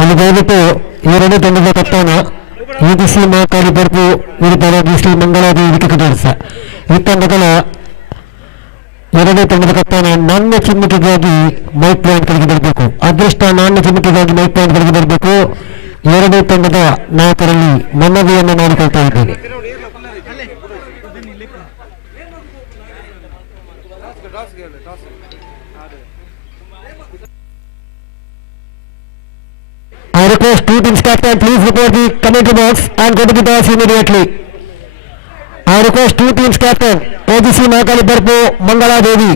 ಅಲ್ಲಿ ದಯವಿಟ್ಟು ಎರಡನೇ ತಂಡದ ಕಪ್ತಾನ UGC ಮಹಾಕಾಳಿ ಬರ್ಪು ವಿರುದ್ಧವಾಗಿ ಶ್ರೀ ಮಂಗಳಾದೇವಿ ಕ್ರಿಕೆಟರ್ಸ್ ಈ ತಂಡಗಳ ಎರಡನೇ ತಂಡದ ಕಪ್ತಾನ ನಾಣ್ಯ ಚಿಮ್ಮುಟಿಗಾಗಿ ಮೈಕ್ ಪಾಯಿಂಟ್ಗಳಿಗೆ ಬರಬೇಕು. ಅದೃಷ್ಟ ನಾಣ್ಯ ಚಿಮ್ಮುಟಿಗಾಗಿ ಮೈಕ್ ಪಾಯಿಂಟ್ಗಳಿಗೆ ಬರಬೇಕು. ಎರಡನೇ ತಂಡದ ನಾಯಕರಲ್ಲಿ ಮನವಿಯನ್ನು ಮಾಡಿಕೊಳ್ತಾ ಇದ್ದೇನೆ. I request two teams captain, please report the commentary box and go to the toss immediately. I request two teams captain, AGC Mahakali Barpu, Mangala Devi.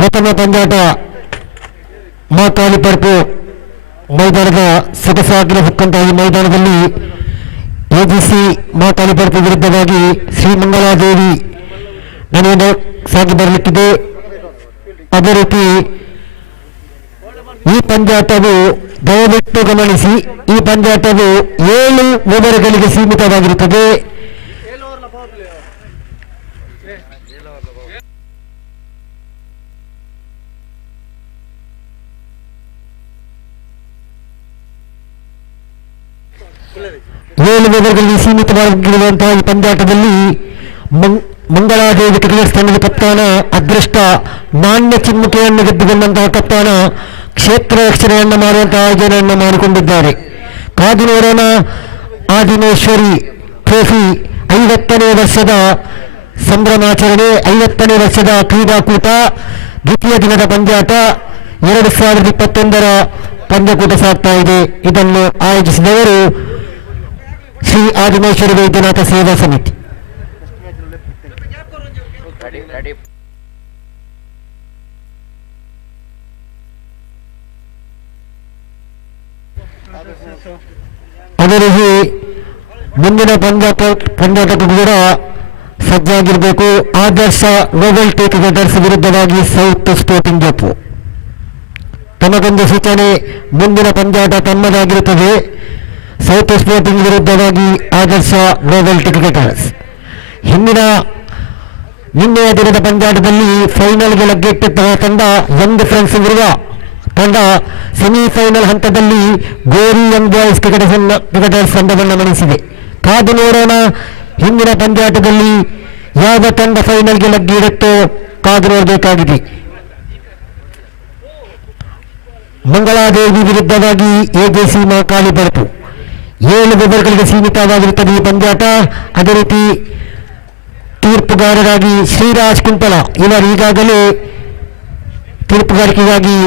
ಪ್ರಥಮ ಪಂದ್ಯಾಟ ಮಹಾಕಾಳಿ ಬರ್ಪು ಮೈದಾನದ ಸೊಗಸಾಗಿನ ಹೊಕ್ಕಂತಾಗಿ ಮೈದಾನದಲ್ಲಿ AGC ಮಹಾಕಾಳಿ ಬರ್ಪು ವಿರುದ್ಧವಾಗಿ ಶ್ರೀ ಮಂಗಳಾದೇವಿ ನಡೆಯುವ ಸಾಗಿ ಬರಲಿಕ್ಕಿದೆ. ಅದೇ ರೀತಿ ಈ ಪಂದ್ಯಾಟವು ದಯವಿಟ್ಟು ಗಮನಿಸಿ, ಈ ಪಂದ್ಯಾಟವು 7 ಓವರ್ಗಳಿಗೆ ಸೀಮಿತವಾಗಿರುತ್ತದೆ. ಓವರ್ಗಳಲ್ಲಿ ಸೀಮಿತವಾಗಿರುವಂತಹ ಈ ಪಂದ್ಯಾಟದಲ್ಲಿ ಮಂಗಳಾದೇವಿ ಕ್ರಿಕೆಟ್ ತಂಡದ ಕಪ್ತಾನ ಅದೃಷ್ಟ ನಾಣ್ಯ ಚಿಮ್ಮುಕೆಯನ್ನು ಗೆದ್ದುಕೊಂಡಂತಹ ಕಪ್ತಾನ ಕ್ಷೇತ್ರ ರಕ್ಷಣೆಯನ್ನು ಮಾಡುವಂತಹ ಆಯೋಜನೆಯನ್ನು ಮಾಡಿಕೊಂಡಿದ್ದಾರೆ. ಕಾದು ನೋಡೋಣ. ಆದಿಮೇಶ್ವರಿ ಟ್ರೋಫಿ 50ನೇ ವರ್ಷದ ಸಂಭ್ರಮಾಚರಣೆ, 50ನೇ ವರ್ಷದ ಕ್ರೀಡಾಕೂಟ, ದ್ವಿತೀಯ ದಿನದ ಪಂದ್ಯಾಟ 2021ರ ಪಂದ್ಯಕೂಟ ಸಾಗ್ತಾ ಇದೆ. ಇದನ್ನು ಆಯೋಜಿಸಿದವರು ಶ್ರೀ ಆದಿಮೇಶ್ವರಿ ವೈದ್ಯನಾಥ ಸೇವಾ ಸಮಿತಿ. ಅದೇ ರೀತಿ ಮುಂದಿನ ಪಂದ್ಯಾಟಕ್ಕೂ ಕೂಡ ಸಜ್ಜಾಗಿರಬೇಕು. ಆದರ್ಶ ನೋವೆಲ್ಟಿ ಕ್ರಿಕೆಟರ್ಸ್ ವಿರುದ್ಧವಾಗಿ ಸೌತ್ ಸ್ಪೋರ್ಟಿಂಗ್ ಜಪ್ಪು. ತಮಗೊಂದು ಸೂಚನೆ, ಮುಂದಿನ ಪಂದ್ಯಾಟ ತಮ್ಮದಾಗಿರುತ್ತದೆ. ಸೌತ್ ಸ್ಪೋರ್ಟಿಂಗ್ ವಿರುದ್ಧವಾಗಿ ಆದರ್ಶ ನೋವೆಲ್ಟಿ ಕ್ರಿಕೆಟರ್ಸ್. ನಿನ್ನೆಯ ದಿನದ ಪಂದ್ಯಾಟದಲ್ಲಿ ಫೈನಲ್ಗೆ ಲಗ್ಗೆಟ್ಟಿದ್ದ ತಂಡ ಯಂಗ್ ಫ್ರೆಂಡ್ಸ್ ಇರುವ ತಂಡ ಸೆಮಿಫೈನಲ್ ಹಂತದಲ್ಲಿ ಗೋರಿ ಯಂಗ್ ಬಾಯ್ಸ್ ಕ್ರಿಕೆಟರ್ಸ್ ತಂಡವನ್ನು ಮಣಿಸಿದೆ. ಕಾದು ನೋಡೋಣ, ಹಿಂದಿನ ಪಂದ್ಯಾಟದಲ್ಲಿ ಯಾವ ತಂಡ ಫೈನಲ್ಗೆ ಲಗ್ಗಿಡುತ್ತೋ ಕಾದು ನೋಡಬೇಕಾಗಿದೆ. ಮಂಗಳಾದೇವಿ ವಿರುದ್ಧವಾಗಿ AGC ಮಹಾಕಾಳಿ ಬರ್ಪು 7 ಓವರ್ಗಳಿಗೆ ಸೀಮಿತವಾಗಿರುತ್ತದೆ ಈ ಪಂದ್ಯಾಟ. ಅದೇ ರೀತಿ ತೀರ್ಪುಗಾರರಾಗಿ ಶ್ರೀರಾಜ್ ಕುಂಟಲ ಇವರು ಈಗಾಗಲೇ ತೀರ್ಪುಗಾರಿಕೆಗಾಗಿ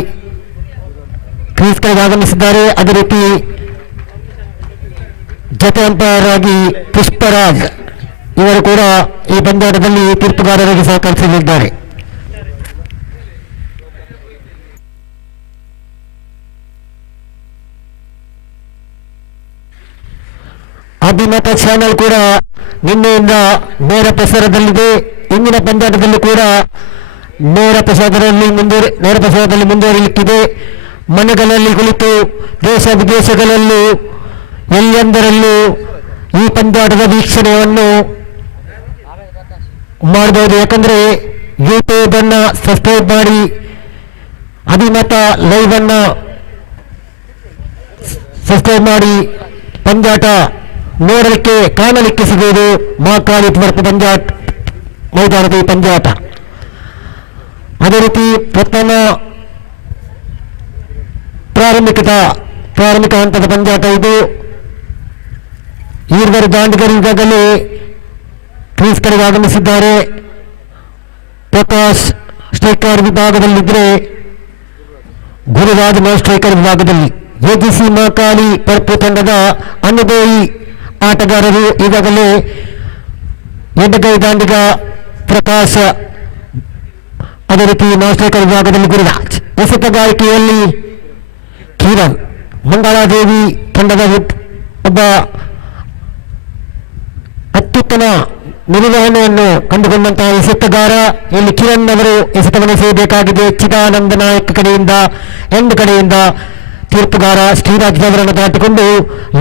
ಕ್ರೀಸ್ಗಳಿಗೆ ಆಗಮಿಸಿದ್ದಾರೆ. ಅದೇ ರೀತಿ ಜೊತೆ ಅಂಪೈರ್ ಆಗಿ ಪುಷ್ಪರಾಜ್ ಇವರು ಕೂಡ ಈ ಪಂದ್ಯಾಟದಲ್ಲಿ ತೀರ್ಪುಗಾರರಿಗೆ ಸಹಕರಿಸಲಿದ್ದಾರೆ. ಅಭಿಮತ ಚಾನೆಲ್ ಕೂಡ ನಿನ್ನೆಯಿಂದ ನೇರ ಪ್ರಸಾರದಲ್ಲಿದೆ. ಇಂದಿನ ಪಂದ್ಯಾಟದಲ್ಲಿ ಕೂಡ ನೇರ ಪ್ರಸಾರದಲ್ಲಿ ಮುಂದುವರಿಯಲಿಕ್ಕಿದೆ. ಮನೆಗಳಲ್ಲಿ ಕುಳಿತು ದೇಶ ವಿದೇಶಗಳಲ್ಲೂ ಎಲ್ಲೆಂದರಲ್ಲೂ ಈ ಪಂದ್ಯಾಟದ ವೀಕ್ಷಣೆಯನ್ನು ಮಾಡಬಹುದು. ಯಾಕಂದರೆ ಯೂಟ್ಯೂಬ್ ಅನ್ನು ಸಬ್ಸ್ಕ್ರೈಬ್ ಮಾಡಿ ಅಭಿಮತ ಲೈವ್ ಅನ್ನು ಸಬ್ಸ್ಕ್ರೈಬ್ ಮಾಡಿ ಪಂದ್ಯಾಟ ನೋಡಲಿಕ್ಕೆ ಕಾಣಲಿಕ್ಕೆ ಸಿಗುವುದು ಮಹಾಕಾಳಿ ಪಂದ್ಯಾಟ ಮೈದಾನದ ಈ ಪಂದ್ಯಾಟ. ಅದೇ ರೀತಿ ಪ್ರಥಮ ಪ್ರಾರಂಭಿಕ ಹಂತದ ಪಂದ್ಯಾಟ ಇದು. ಈರ್ವರು ದಾಂಡಿಗರು ಈಗಾಗಲೇ ಕ್ರೀಸ್ ಕಡೆಗೆ ಆಗಮಿಸಿದ್ದಾರೆ. ಪ್ರಕಾಶ್ ಸ್ಟ್ರೈಕರ್ ವಿಭಾಗದಲ್ಲಿದ್ದರೆ ಗುರುರಾಜ್ ಸ್ಟ್ರೈಕರ್ ವಿಭಾಗದಲ್ಲಿ. ಎಜಿಸಿ ಮಹಾಕಾಳಿ ಪರ್ಪು ತಂಡದ ಅನುಭವಿ ಆಟಗಾರರು ಈಗಾಗಲೇ ಎಡಗೈ ದಾಂಡಿಗ ಪ್ರಕಾಶ್, ಅದೇ ರೀತಿ ಸ್ಟ್ರೈಕರ್ ವಿಭಾಗದಲ್ಲಿ ಗುರುರಾಜ್. ಎಸೆತಗಾರಿಕೆಯಲ್ಲಿ ಕಿರಣ್ ಮಂಗಳಾದೇವಿ ತಂಡದ ಒಬ್ಬ ಅತ್ಯುತ್ತಮ ನಿರ್ವಹಣೆಯನ್ನು ಕಂಡುಕೊಂಡಂತಹ ಎಸೆತಗಾರ. ಇಲ್ಲಿ ಕಿರಣ್ ಅವರು ಎಸೆತವನ್ನು ಎಸೆಯಬೇಕಾಗಿದೆ. ಚಿದಾನಂದ ನಾಯಕ್ ಕಡೆಯಿಂದ ತೀರ್ಪುಗಾರ ಶ್ರೀರಾಜ್ ಅವರನ್ನು ದಾಟಿಕೊಂಡು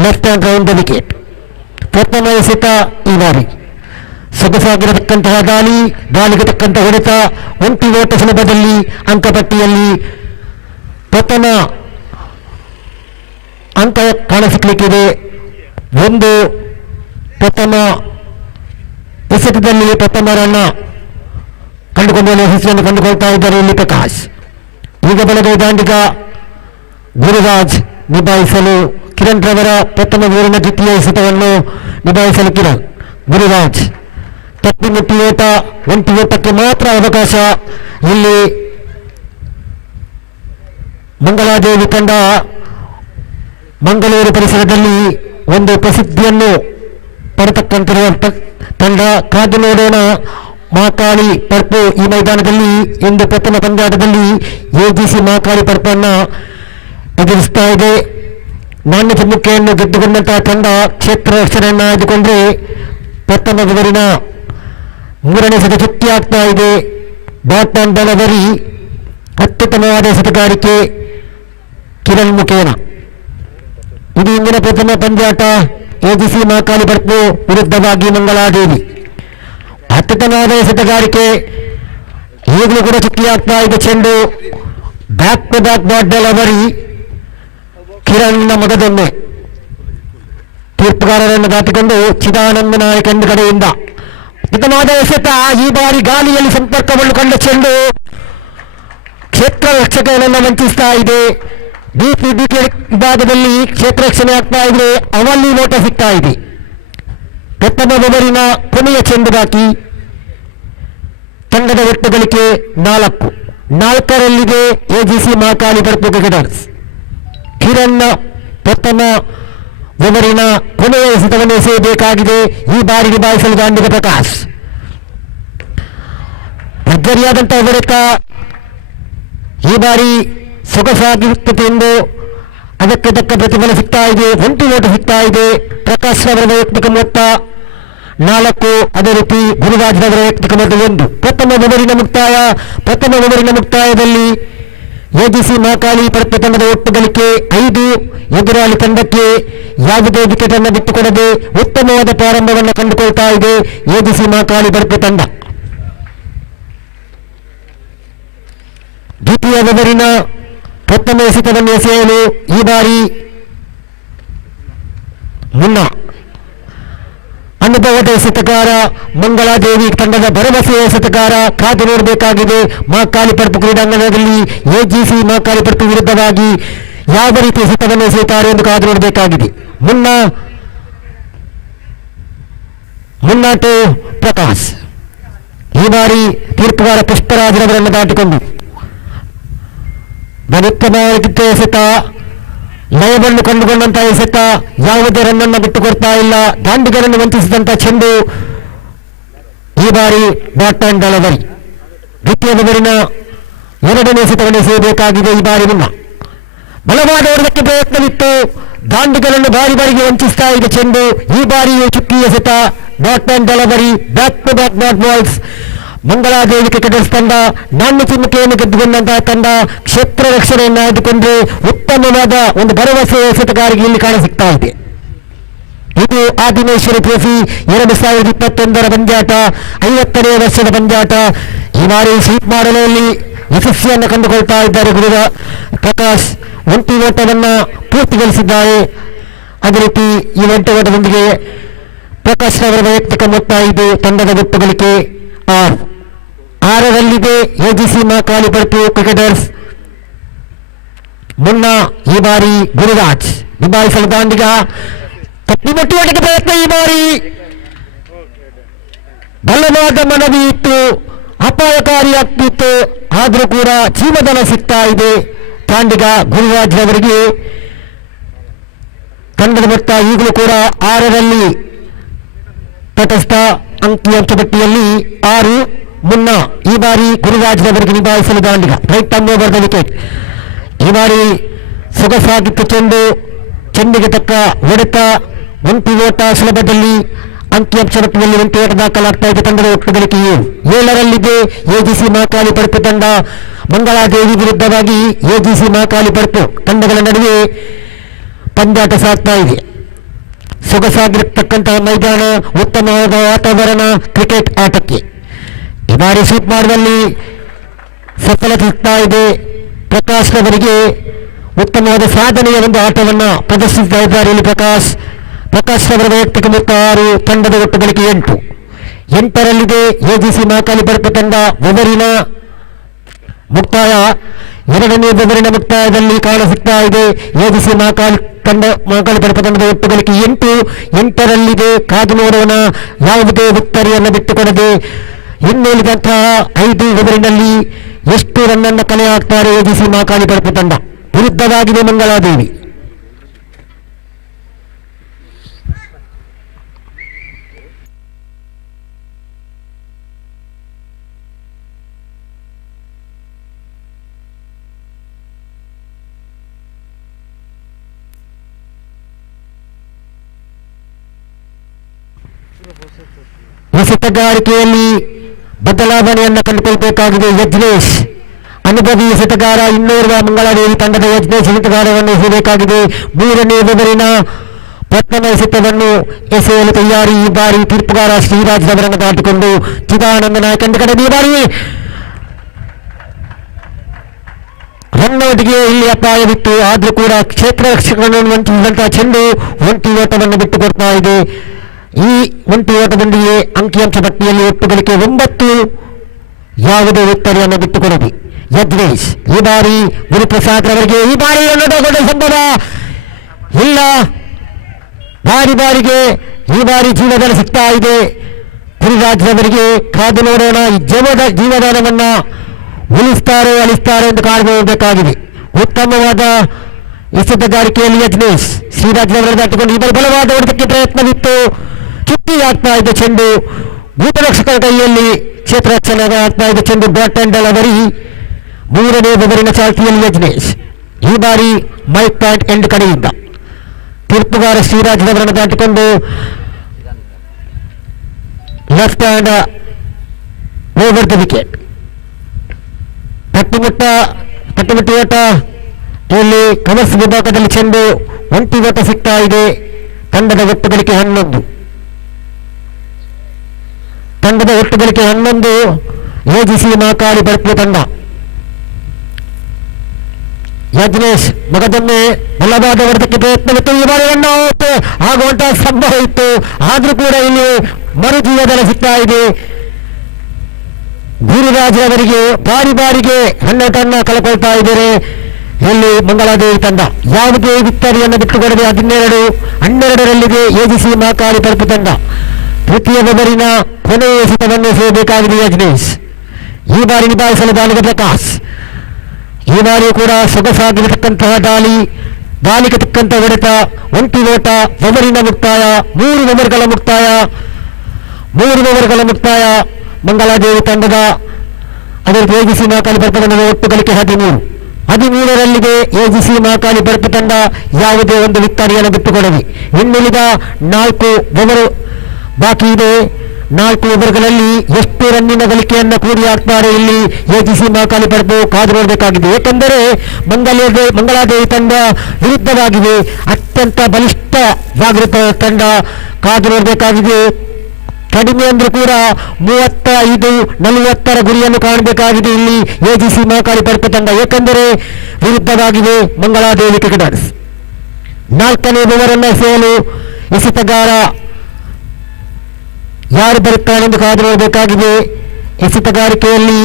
ಲೆಫ್ಟ್ ಹ್ಯಾಂಡ್ ರೌಂಡ್ ವಿಕೆಟ್. ಪ್ರಥಮ ಎಸೆತ ಈ ಬಾರಿ ಸೊಗಸಾಗಿರತಕ್ಕಂತಹ ದಾಳಿಗೆ ತಕ್ಕಂತಹ ಹೊಡೆತ. ಒಂಟಿ ಓಟ ಸುಲಭದಲ್ಲಿ ಅಂಕಪಟ್ಟಿಯಲ್ಲಿ ಪ್ರಥಮ ಅಂಕ ಕಾಣಸಿಕ್ಕಲಿಕ್ಕಿದೆ. ಒಂದು ಪ್ರಥಮ ಎಸೆತದಲ್ಲಿ ಪ್ರಥಮ ರನ್ನ ಯಶಸ್ವಿಯನ್ನು ಕಂಡುಕೊಳ್ತಾ ಇದ್ದಾರೆ ಇಲ್ಲಿ ಪ್ರಕಾಶ್. ಈಗ ಬಲಗೈ ದಾಂಡಿಗ ಗುರುರಾಜ್ ನಿಭಾಯಿಸಲು ಕಿರಣ್ ರವರ ಪ್ರಥಮ ಊರಿನ ದ್ವಿತೀಯ ಎಸೆತವನ್ನು ನಿಭಾಯಿಸಲು ಗುರುರಾಜ್ ತಪ್ಪಿಮುಟ್ಟಿ ಓಟ, ಒಂಟಿ ಓಟಕ್ಕೆ ಮಾತ್ರ ಅವಕಾಶ. ಇಲ್ಲಿ ಮಂಗಳಾದೇವಿ ತಂಡ ಮಂಗಳೂರು ಪರಿಸರದಲ್ಲಿ ಒಂದು ಪ್ರಸಿದ್ಧಿಯನ್ನು ಪಡೆತಕ್ಕಂತಿರುವ ತಂಡ. ಕಾದು ನೋಡೋಣ. ಮಹಾಕಾಳಿ ಪರ್ಪು ಈ ಮೈದಾನದಲ್ಲಿ ಇಂದು ಪ್ರಥಮ ಪಂದ್ಯಾಟದಲ್ಲಿ ಎಜಿಸಿ ಮಹಾಕಾಳಿ ಪರ್ಪನ್ನು ಎದುರಿಸ್ತಾ ಇದೆ. ನಾಣ್ಯ ಚಿಮ್ಮುಕೆಯನ್ನು ಗೆದ್ದುಕೊಂಡಂತಹ ತಂಡ ಕ್ಷೇತ್ರ ರಕ್ಷಣೆಯನ್ನು ಆಯ್ದುಕೊಂಡ್ರೆ ಪ್ರಥಮ ಓವರಿನ ಮೂರನೇ ಸತ ಚುಕ್ಕಿ ಆಗ್ತಾ ಇದೆ. ಬ್ಯಾಟ್ಮನ್ ಬಲವರಿ ಅತ್ಯುತ್ತಮವಾದ ಎಸೆತಗಾರಿಕೆ ಕಿರಣ್ ಮುಖೇನ. ಇದು ಇಂದಿನ ಪ್ರಥಮ ಪಂದ್ಯಾಟ. ಎಜಿಸಿ ಮಹಾಕಾಳಿ ಪರ್ಪು ವಿರುದ್ಧವಾಗಿ ಮಂಗಳಾದೇವಿ. ಅತ್ಯುತ್ತಮವಾದ ಎಸೆತಗಾರಿಕೆ. ಈಗಲೂ ಕೂಡ ಚುಕ್ಕಿ ಆಗ್ತಾ ಇದೆ ಚೆಂಡು. Back to back dot delivery ಕಿರಣ್ನ ಮಗದೊಮ್ಮೆ ತೀರ್ಪುಗಾರರನ್ನು ದಾಟಿಕೊಂಡು ಚಿದಾನಂದ ನಾಯಕ್ ಕಡೆಯಿಂದ ಉತ್ತಮವಾದ ಎಸೆತ. ಈ ಬಾರಿ ಗಾಳಿಯಲ್ಲಿ ಸಂಪರ್ಕವನ್ನು ಕಂಡ ಚೆಂಡು ಕ್ಷೇತ್ರ ರಕ್ಷಕನನ್ನು ವಂಚಿಸ್ತಾ ಇದೆ. ಡಿಪಿ ವಿಭಾಗದಲ್ಲಿ ಕ್ಷೇತ್ರ ರಕ್ಷಣೆ ಆಗ್ತಾ ಇದ್ರೆ ಅವಲ್ಲಿ ನೋಟ ಸಿಗ್ತಾ ಇದೆ. ಪ್ರಥಮ ಓವರಿನ ಕೊನೆಯ ಚೆಂಡು ಬಾಕಿ. ತಂಡದ ಒಟ್ಟು ಗಳಿಕೆ 4ರಲ್ಲಿದೆ ಎಜಿಸಿ ಮಹಾಕಾಳಿ ಪರ್ಪು ಕ್ರಿಕೆಟರ್ಸ್. ಕಿರಣ್ನ ಪ್ರಥಮ ಓವರಿನ ಕೊನೆಯ ಎಸೆತವನ್ನು ಎಸೆಯಬೇಕಾಗಿದೆ. ಈ ಬಾರಿ ನಿಭಾಯಿಸಲು ದಾಂಡಿಗ ಪ್ರಕಾಶ್. ಭರ್ಜರಿಯಾದಂತಹ ಹೊಡೆತ ಈ ಬಾರಿ ಸೊಗಸಾಗಿರುತ್ತದೆ ಎಂದು ಅದಕ್ಕೆ ತಕ್ಕ ಪ್ರತಿಫಲ ಸಿಗ್ತಾ ಇದೆ. ಒಂಟಿ ಓಟ ಸಿಗ್ತಾ ಇದೆ. ಪ್ರಕಾಶ್ ಅವರ ವೈಯಕ್ತಿಕ ಮೊತ್ತ 4, ಅದೇ ರೀತಿ ಗುರುರಾಜ್ ಅವರ ವೈಯಕ್ತಿಕ ಮೊತ್ತ 1. ಪ್ರಥಮ ಓವರಿನ ಮುಕ್ತಾಯದಲ್ಲಿ ಎಜಿಸಿ ಮಹಾಕಾಳಿ ಪರ್ಪು ತಂಡದ ಒಟ್ಟು ಗಳಿಕೆ 5. ಎದುರಾಳಿ ತಂಡಕ್ಕೆ ಯಾವುದೇ ವಿಕೆಟ್ ಅನ್ನು ಬಿಟ್ಟುಕೊಡದೆ ಉತ್ತಮವಾದ ಪ್ರಾರಂಭವನ್ನು ಕಂಡುಕೊಳ್ತಾ ಇದೆ ಎಜಿಸಿ ಮಹಾಕಾಳಿ ಪರ್ಪು ತಂಡ. ದ್ವಿತೀಯ ಓವರಿನ ಪ್ರಥಮ ಎಸೆತವನ್ನು ಎಸೆಯಲು ಈ ಬಾರಿ ಮುನ್ನ ಅನುಭವದ ಎಸೆತಗಾರ ಮಂಗಳಾದೇವಿ ತಂಡದ ಭರವಸೆಯ ಎಸೆತಗಾರ. ಕಾದು ನೋಡಬೇಕಾಗಿದೆ ಮಹಾಕಾಳಿ ಪರ್ಪು ಕ್ರೀಡಾಂಗಣದಲ್ಲಿ ಎಜಿಸಿ ಮಹಾಕಾಳಿ ಪರ್ಪು ವಿರುದ್ಧವಾಗಿ ಯಾವ ರೀತಿ ಎಸೆತವನ್ನು ಎಸೆಯುತ್ತಾರೆ ಎಂದು ಕಾದು ನೋಡಬೇಕಾಗಿದೆ. ಮುನ್ನಾಟು ಪ್ರಕಾಶ್. ಈ ಬಾರಿ ತೀರ್ಪುಗಾರ ಪುಷ್ಪರಾಜರವರನ್ನು ದಾಟಿಕೊಂಡು ಉತ್ತಮವಾಗಿದ್ದ ಎಸೆತ, ಲಯವನ್ನು ಕಂಡುಕೊಂಡಂತಹ ಎಸೆತ, ಯಾವುದೇ ರನ್ನನ್ನು ಬಿಟ್ಟುಕೊಡ್ತಾ ಇಲ್ಲ. ದಾಂಡಿಗರನ್ನು ವಂಚಿಸಿದಂತಹ ಚೆಂಡು ಈ ಬಾರಿ ಬ್ಯಾಟ್ ಅಂಡ್ ಡೆಲಿವರಿ. ದ್ವಿತೀಯ ಓವರಿನ 2ನೇ ಎಸೆತವನ್ನು ಎಸೆಯಬೇಕಾಗಿದೆ ಈ ಬಾರಿ ಮುನ್ನ. ಬಲವಾದ ಹೊಡೆದಕ್ಕೆ ಪ್ರಯತ್ನವಿತ್ತು. ದಾಂಡಿಗಳನ್ನು ಬಾರಿ ಬಾರಿಗೆ ವಂಚಿಸ್ತಾ ಇದೆ ಚೆಂಡು. ಈ ಬಾರಿಯೂ ಚುಕ್ಕಿ ಎಸೆತ, dot and delivery, back to back dot balls. Mangaladevi cricketers ತಂಡ ನಾಣ್ಯ ಚಿಮ್ಮಕೆಯನ್ನು ಗೆದ್ದುಕೊಂಡಂತಹ ತಂಡ ಕ್ಷೇತ್ರ ರಕ್ಷಣೆಯನ್ನು ಆಯ್ದುಕೊಂಡು ಉತ್ತಮವಾದ ಒಂದು ಭರವಸೆ ಎಸೆತಗಾರಿಗೆ ಇಲ್ಲಿ ಕಾಣಸಿಗ್ತಾ ಇದೆ. ಇದು ಆದಿಮೇಶ್ವರಿ ಟ್ರೋಫಿ 2021 ಪಂದ್ಯಾಟ, 50ನೇ ವರ್ಷದ ಪಂದ್ಯಾಟ. ಈ ಬಾರಿ ಸ್ವೀಪ್ ಮಾಡಲು ಯಶಸ್ವಿಯನ್ನು ಕಂಡುಕೊಳ್ತಾ ಇದ್ದಾರೆ ಗುರುಗ ಪ್ರಕಾಶ್. ಒಂಟಿ ಓಟವನ್ನು ಪೂರ್ತಿಗೊಳಿಸಿದ್ದಾರೆ. ಅದೇ ರೀತಿ ಈ ಒಂಟಿ ಓಟದೊಂದಿಗೆ ಪ್ರಕಾಶ್ ಅವರ ವೈಯಕ್ತಿಕ ಮೊತ್ತ ಇದು. ತಂಡದ ಒಟ್ಟು ಗಳಿಕೆ 6ರಲ್ಲಿದೆ ಎಜಿಸಿ ಮಾಕಾಲಿ ಪರ್ಪು ಕ್ರಿಕೆಟರ್ಸ್. ಮುನ್ನ ಈ ಬಾರಿ ಗುರುರಾಜ್ ನಿಭಾಯಿಸಲು ದಾಂಡಿಗ ತಪ್ಪಿಮುಟ್ಟುವಟಿಕೆ ಪ್ರಯತ್ನ. ಈ ಬಾರಿ ಬಲವಾದ ಮನವಿ ಇತ್ತು, ಅಪಾಯಕಾರಿ ಆಗ್ತಿತ್ತು, ಆದರೂ ಕೂಡ ಜೀವದಾನ ಸಿಗ್ತಾ ಇದೆ ದಾಂಡಿಗ ಗುರುರಾಜ್ ಅವರಿಗೆ. ತಂಡದ ಮೊತ್ತ ಈಗಲೂ ಕೂಡ 6ರಲ್ಲಿ ತಟಸ್ಥ. ಅಂಕಿ ಪಟ್ಟಿಯಲ್ಲಿ 6. ಮುನ್ನ ಈ ಬಾರಿ ಗುರುರಾಜ್ ಅವರಿಗೆ ನಿಭಾಯಿಸಲು ದಾಂಡಿಗ right arm over the wicket. ಈ ಬಾರಿ ಸೊಗಸಾಗಿತ್ತು ಚೆಂಡು, ಚೆಂಡಿಗೆ ತಕ್ಕ ಹೊಡೆತ, ಒಂಟಿ ಓಟ ಸುಲಭದಲ್ಲಿ. ಅಂಕಿಅಂಶ ಪಟ್ಟಿಯಲ್ಲಿ ಒಂಟಿ ಓಟ ದಾಖಲಾಗ್ತಾ ಇದೆ. ತಂಡದ ಒಟ್ಟು ಗಳಿಕೆ 7ರಲ್ಲಿದೆ ಎಜಿಸಿ ಮಾಕಾಲಿ ಪರ್ಪು ತಂಡ. ಮಂಗಳಾದೇವಿ ವಿರುದ್ಧವಾಗಿ ಎಜಿಸಿ ಮಾಕಾಲಿ ಪರ್ಪು ತಂಡಗಳ ನಡುವೆ ಪಂದ್ಯಾಟ ಸಾಗ್ತಾ ಇದೆ. ಸೊಗಸಾಗಿರತಕ್ಕಂತಹ ಮೈದಾನ, ಉತ್ತಮವಾದ ವಾತಾವರಣ ಕ್ರಿಕೆಟ್ ಆಟಕ್ಕೆ. ಈ ಬಾರಿ ಸ್ವೀಪ್ ಮಾಡುವಲ್ಲಿ ಸಫಲತೆ ಸಿಗ್ತಾ ಇದೆ ಪ್ರಕಾಶ್ ಅವರಿಗೆ. ಉತ್ತಮವಾದ ಸಾಧನೆಯ ಒಂದು ಆಟವನ್ನು ಪ್ರದರ್ಶಿಸ್ತಾ ಇದ್ದಾರೆ ಇಲ್ಲಿ ಪ್ರಕಾಶ್ ಅವರ ವೈಯಕ್ತಿಕ ಮೊತ್ತ 6, ತಂಡದ ಒಟ್ಟು ಗಳಿಕೆ 8. 8ರಲ್ಲಿದೆ ಎಜಿಸಿ ಮಾಕಾಲಿ ಪರ್ಪು ತಂಡ. ಬೆದರಿನ ಮುಕ್ತಾಯ, 2ನೇ ಬೆದರಿನ ಮುಕ್ತಾಯದಲ್ಲಿ ಕಾಣಸಿಗ್ತಾ ಇದೆ ಎಜಿಸಿ ಮಾಕಾಲಿ ಪರ್ಪು ತಂಡದ ಒಟ್ಟು ಗಳಿಕೆ 8. 8ರಲ್ಲಿದೆ. ಕಾದು ನೋಡೋಣ, ಯಾವುದೇ ವಿಕ್ಟರಿಯನ್ನು ಬಿಟ್ಟುಕೊಡದೆ ಇನ್ನುಳಿದಂತಹ 5 ಬೆದರಿನಲ್ಲಿ ಎಷ್ಟು ರನ್ನನ್ನು ಕಲೆ ಹಾಕ್ತಾರೆ ಎಜಿಸಿ ಮಾಕಾಲಿ ಪರ್ಪು ತಂಡ. ವಿರುದ್ಧವಾಗಿದೆ ಮಂಗಳಾದೇವಿ. ಎಸೆತಗಾರಿಕೆಯಲ್ಲಿ ಬದಲಾವಣೆಯನ್ನು ಕಂಡುಕೊಳ್ಬೇಕಾಗಿದೆ ಯಜ್ನೇಶ್. ಅನುಭವಿ ಎಸೆತಗಾರ ಇನ್ನೋರ್ವ ಮಂಗಳಾದೇವಿ ತಂಡದ ಯಜ್ನೇಶ್ ಎಸೆತಗಾರವನ್ನು ಎಸೆಯಬೇಕಾಗಿದೆ. 3ನೇ ಬೆದರಿನ ಪ್ರಥಮ ಎಸೆತವನ್ನು ಎಸೆಯಲು ತಯಾರಿ. ಈ ಬಾರಿ ತೀರ್ಪುಗಾರ ಶ್ರೀರಾಜ್ ಅವರನ್ನು ದಾಟಿಕೊಂಡು ಚಿದಾನಂದ ನಾಯಕ ಕಡೆ ಈ ಬಾರಿ ರನ್ನೌಟ್ಗೆ ಇಲ್ಲಿ ಅಪಾಯವಿತ್ತು, ಆದರೂ ಕೂಡ ಕ್ಷೇತ್ರ ರಕ್ಷಕರನ್ನು ವಂಚಿಸಿದಂತಹ ಚೆಂಡು ಒಂಟಿ ಓಟವನ್ನು ಬಿಟ್ಟುಕೊಡ್ತಾ ಇದೆ. ಈ ಒಂಟಿ ಓಟದೊಂದಿಗೆ ಅಂಕಿಅಂಶ ಪಟ್ಟಿಯಲ್ಲಿ ಒಟ್ಟು ಗಳಿಕೆ 9. ಯಾವುದೇ ವಿಕ್ಟರಿಯನ್ನು ಬಿಟ್ಟುಕೊಡದೆ ಯಜ್ನೇಶ್. ಈ ಬಾರಿ ಗುರುಪ್ರಸಾದ್ ಅವರಿಗೆ ಈ ಬಾರಿ ರನ್ನೌಟ್ ಸಂಭವ ಇಲ್ಲ. ಈ ಬಾರಿ ಜೀವದಾನ ಸಿಗ್ತಾ ಇದೆ ಗುರುರಾಜ್ ಅವರಿಗೆ. ಕಾದು ನೋಡೋಣ, ಜೀವದಾನವನ್ನ ಉಳಿಸ್ತಾರೆ ಅಳಿಸ್ತಾರೆ ಎಂದು ಕಾಣಬೇಕಾಗಿದೆ. ಉತ್ತಮವಾದ ಎಸೆತಗಾರಿಕೆಯಲ್ಲಿ ಯಜ್ನೇಶ್ ಶ್ರೀರಾಜ್ ಅವರನ್ನು ದಾಟಿಕೊಂಡು ಈ ಬಾರಿ ಬಲವಾದ ಹೊಡೆತಕ್ಕೆ ಪ್ರಯತ್ನವಿತ್ತು. ಚುಕ್ಕಿ ಆಗ್ತಾ ಇದೆ ಚೆಂಡು, ಭೂತರಕ್ಷಕರ ಕೈಯಲ್ಲಿ ಕ್ಷೇತ್ರ ರಕ್ಷಣೆ ಆಗ್ತಾ ಇದೆ ಚೆಂಡು. Dot and delivery. 3ನೇ ಬೆದರಿನ ಚಾಲ್ತಿಯಲ್ಲಿ ಯಜ್ನೇಶ್. ಈ ಬಾರಿ ಮೈಕ್ ಪಾಯಿಂಟ್ ಎಂಡ್ ಕಡೆಯಿಂದ ತೀರ್ಪುಗಾರ ಶ್ರೀರಾಜ್ ಅವರನ್ನು ದಾಟಿಕೊಂಡು left hand over the wicket. ತಟ್ಟಿಮುಟ್ಟಿ ಓಟ ಇಲ್ಲಿ ಕಮರ್ಸ್ ವಿಭಾಗದಲ್ಲಿ ಚೆಂಡು ಒಂಟಿ ಓಟ ಸಿಗ್ತಾ ಇದೆ. ತಂಡದ ಒಟ್ಟು ಗಳಿಕೆ 11. ತಂಡದ ಒಟ್ಟು ಗಳಿಕೆ 11 ಎಜಿಸಿ ಮಾಕಾಲಿ ಪರ್ಪು ತಂಡ. ಯಜ್ನೇಶ್ ಮಗದೊಮ್ಮೆ ಬಲವಾದ ಹೊಡೆತಕ್ಕೆ ಪ್ರಯತ್ನವಿತ್ತು. ಈ ಬಾರಿ ರನ್ನೌಟ್ ಆಗುವಂತಹ ಸಂಭವ ಇತ್ತು, ಆದ್ರೂ ಕೂಡ ಇಲ್ಲಿ ಮರುಜೀವದಾನ ಸಿಗ್ತಾ ಇದೆ ಗುರುರಾಜ್ ಅವರಿಗೆ. ಬಾರಿಗೆ ರನ್ನೌಟ್ ಅನ್ನು ಕಳ್ಕೊಳ್ತಾ ಇದ್ದಾರೆ ಇಲ್ಲಿ ಮಂಗಳಾದೇವಿ ತಂಡ. ಯಾವುದೇ ವಿಕ್ಟರಿಯನ್ನು ಬಿಟ್ಟುಕೊಡದೆ 12ರಲ್ಲಿದೆ ಎಜಿಸಿ ಮಾಕಾಲಿ ಪರ್ಪು ತಂಡ. ತೃತೀಯ ಬೆದರಿನ ಕೊನೆಯ ಎಸೆತವನ್ನು ಎಸೆಯಬೇಕಾಗಿದೆ ಯಜ್ನೇಶ್. ಈ ಬಾರಿ ನಿಭಾಯಿಸಲು ದಾಳಿಗ ಪ್ರಕಾಶ್. ಈ ಬಾರಿಯೂ ಕೂಡ ಸೊಗಸಾಗಿರತಕ್ಕಂತಹ ದಾಳಿಗೆ ತಕ್ಕಂತಹ ಹೊಡೆತ, ಒಂಟಿ ಓಟ, ಬೆದರಿನ ಮುಕ್ತಾಯ, 3 ಓವರ್ಗಳ ಮುಕ್ತಾಯ ಮಂಗಳಾದೇವಿ ತಂಡದ. ಅದೇ ಎಜಿಸಿ ಮಾಕಾಲಿ ಪರ್ಪು ತಂಡದ ಒಟ್ಟು ಗಳಿಕೆ 13. 13ರಲ್ಲಿಗೆ ಎಜಿಸಿ ಮಹಾಕಾಳಿ ಬರ್ಪ ತಂಡ ಯಾವುದೇ ಒಂದು ವಿಕ್ಟರಿಯನ್ನು ಬಿಟ್ಟುಕೊಡಲಿ. ಇನ್ನುಳಿದ 4 ಓವರ್ ಬಾಕಿ ಇದೆ. 4 ಓವರ್ಗಳಲ್ಲಿ ಎಷ್ಟು ರನ್ನಿನ ಗಳಿಕೆಯನ್ನು ಕೂಡಿ ಹಾಕ್ತಾರೆ ಇಲ್ಲಿ ಎಜಿಸಿ ಮಹಾಕಾಳಿ ಬರ್ಪು ಕಾದು ನೋಡಬೇಕಾಗಿದೆ. ಏಕೆಂದರೆ ಮಂಗಳಾದೇವಿ ತಂಡ ವಿರುದ್ಧವಾಗಿದೆ. ಅತ್ಯಂತ ಬಲಿಷ್ಠವಾಗಿರುವ ತಂಡ, ಕಾದು ನೋಡಬೇಕಾಗಿದೆ. ಕಡಿಮೆ ಅಂದ್ರೂ ಕೂಡ 35-40 ಗುರಿಯನ್ನು ಕಾಣಬೇಕಾಗಿದೆ ಇಲ್ಲಿ ಎಜಿಸಿ ಮಹಾಕಾಳಿ ಬರ್ಪ ತಂಡ. ಏಕೆಂದರೆ ವಿರುದ್ಧವಾಗಿದೆ ಮಂಗಳಾದೇವಿ ಕ್ರಿಕೆಟರ್ಸ್. 4ನೇ ಓವರನ್ನು ಎಸೆಯಲು ಎಸೆತಗಾರ ಯಾರು ಬರುತ್ತಾನೆಂದು ಕಾದು ನೋಡಬೇಕಾಗಿದೆ. ಎಸೆತಗಾರಿಕೆಯಲ್ಲಿ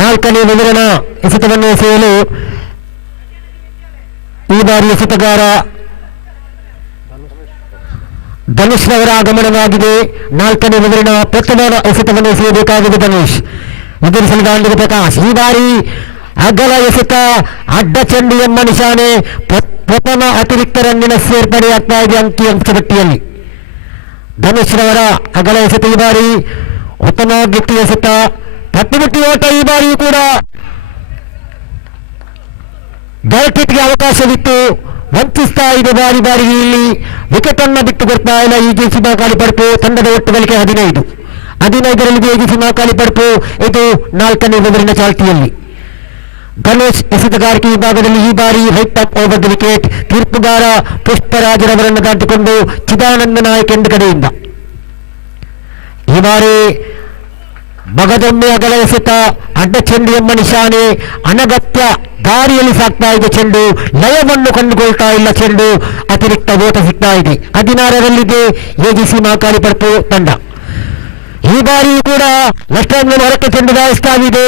ನಾಲ್ಕನೇ ಓವರಿನ ಎಸೆತವನ್ನು ಎಸೆಯಲು ಈ ಬಾರಿ ಎಸೆತಗಾರ ಧನುಷ್ ರವರ ಆಗಮನವಾಗಿದೆ. 4ನೇ ಓವರಿನ ಪ್ರಥಮ ಎಸೆತವನ್ನು ಎಸೆಯಬೇಕಾಗಿದೆ ಧನುಷ್. ಎದುರಿಸಲು ದಾಂಡಿಗೆ ಪ್ರಕಾಶ್. ಈ ಬಾರಿ ಅಗಲ ಎಸೆತ, ಅಡ್ಡ ಚೆಂಡು ಎಂಬ ನಿಶಾನೆ. ಪ್ರಥಮ ಅತಿರಿಕ್ತ ರನ್ನಿನ ಸೇರ್ಪಡೆಯಾಗ್ತಾ ಇದೆ ಅಂಕಿ ಪಟ್ಟಿಯಲ್ಲಿ. ಧನುಷ್ ರವರ ಅಗಲ ಎಸೆತ ಈ ಬಾರಿ ಉತ್ತಮ ಗೆಟ್ಟಿ ಎಸೆತ. ಪಟ್ಟುಬಿಟ್ಟಿ ಓಟ ಈ ಬಾರಿಯೂ ಕೂಡ ಡೈರೆಕ್ಟ್ಗೆ ಅವಕಾಶವಿತ್ತು, ವಂಚಿಸ್ತಾ ಇದೆ. ಬಾರಿಗೆ ಇಲ್ಲಿ ವಿಕೆಟ್ ಅನ್ನು ಬಿಟ್ಟು ಕೊಡ್ತಾ ಇಲ್ಲ ಎಜಿಸಿ ಮಹಾಕಾಳಿ ಬರ್ಪು ತಂಡದ ಒಟ್ಟು ಗಳಿಕೆ 15ರಲ್ಲಿ ಎಜಿಸಿ ಮಹಾಕಾಳಿ ಬರ್ಪು. ಇದು 4ನೇ ಓವರಿನ ಚಾಲ್ತಿಯಲ್ಲಿ. ಧನುಷ್ ಎಸೆತಗಾರಿಕೆ ವಿಭಾಗದಲ್ಲಿ ಈ ಬಾರಿ height of over the wicket. ತೀರ್ಪುಗಾರ ಪುಷ್ಪರಾಜರವರನ್ನು ದಾಟಿಕೊಂಡು ಚಿದಾನಂದ ನಾಯಕ್ ಎಂದ ಕಡೆಯಿಂದ. ಈ ಬಾರಿ ಮಗದೊಮ್ಮೆ ಅಗಲ ಎಸೆತ, ಅಡ್ಡ ಚೆಂಡು ಎಂಬ ನಿಶಾನೆ. ಅನಗತ್ಯ ದಾರಿಯಲ್ಲಿ ಸಾಕ್ತಾ ಇದೆ ಚೆಂಡು, ಲಯವನ್ನು ಕಂಡುಕೊಳ್ತಾ ಇಲ್ಲ ಚೆಂಡು. ಅತಿರಿಕ್ತ ಓಟ ಸಿಗ್ತಾ ಇದೆ. 16ರಲ್ಲಿದೆ ಎಜಿಸಿ ಮಹಾಕಾಳಿ ಬರ್ಪು ತಂಡ. ಈ ಬಾರಿಯೂ ಕೂಡ ಲೆಫ್ಟ್ ಹೊರಕ್ಕೆ ಚೆಂಡು ದಾಯಿಸ್ತಾ ಇದೆ,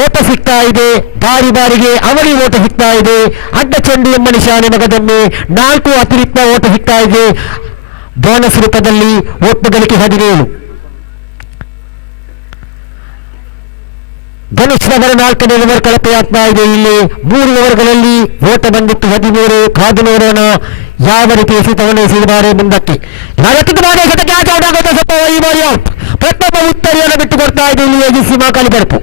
ಓಟ ಸಿಗ್ತಾ ಇದೆ. ಬಾರಿಗೆ ಅವರಿಗೆ ಓಟ ಸಿಗ್ತಾ ಇದೆ. ಅಡ್ಡ ಚೆಂಡು ಎಂಬ ನಿಶಾನೆ. ಮಗದೊಮ್ಮೆ 4 ಅತಿರಿಕ್ತ ಓಟ ಸಿಗ್ತಾ ಇದೆ. ಬೋನಸ್ ರೂಪದಲ್ಲಿ ಒಟ್ಟು ಗಳಿಕೆ 17. ಧನುಷ್ ರವರ 4ನೇ ಓವರ್ ಕಳಪೆಯಾಗ್ತಾ ಇದೆ. ಇಲ್ಲಿ 3 ಓವರ್ಗಳಲ್ಲಿ ಓಟ ಬಂದಿತ್ತು 13. ಕಾದು ನೋಡೋಣ ಯಾವ ರೀತಿ ಎಸೆತವನ್ನು ಎಸೆದಿದ್ದಾರೆ ಮುಂದಕ್ಕೆ. ಈ ಬಾರಿ ಔಟ್. ಪ್ರಥಮ ಉತ್ತರಿಯನ್ನು ಬಿಟ್ಟು ಕೊಡ್ತಾ ಇದೆ ಇಲ್ಲಿ ಎಜಿಸಿ ಮಹಾಕಾಳಿ ಬರ್ಪು.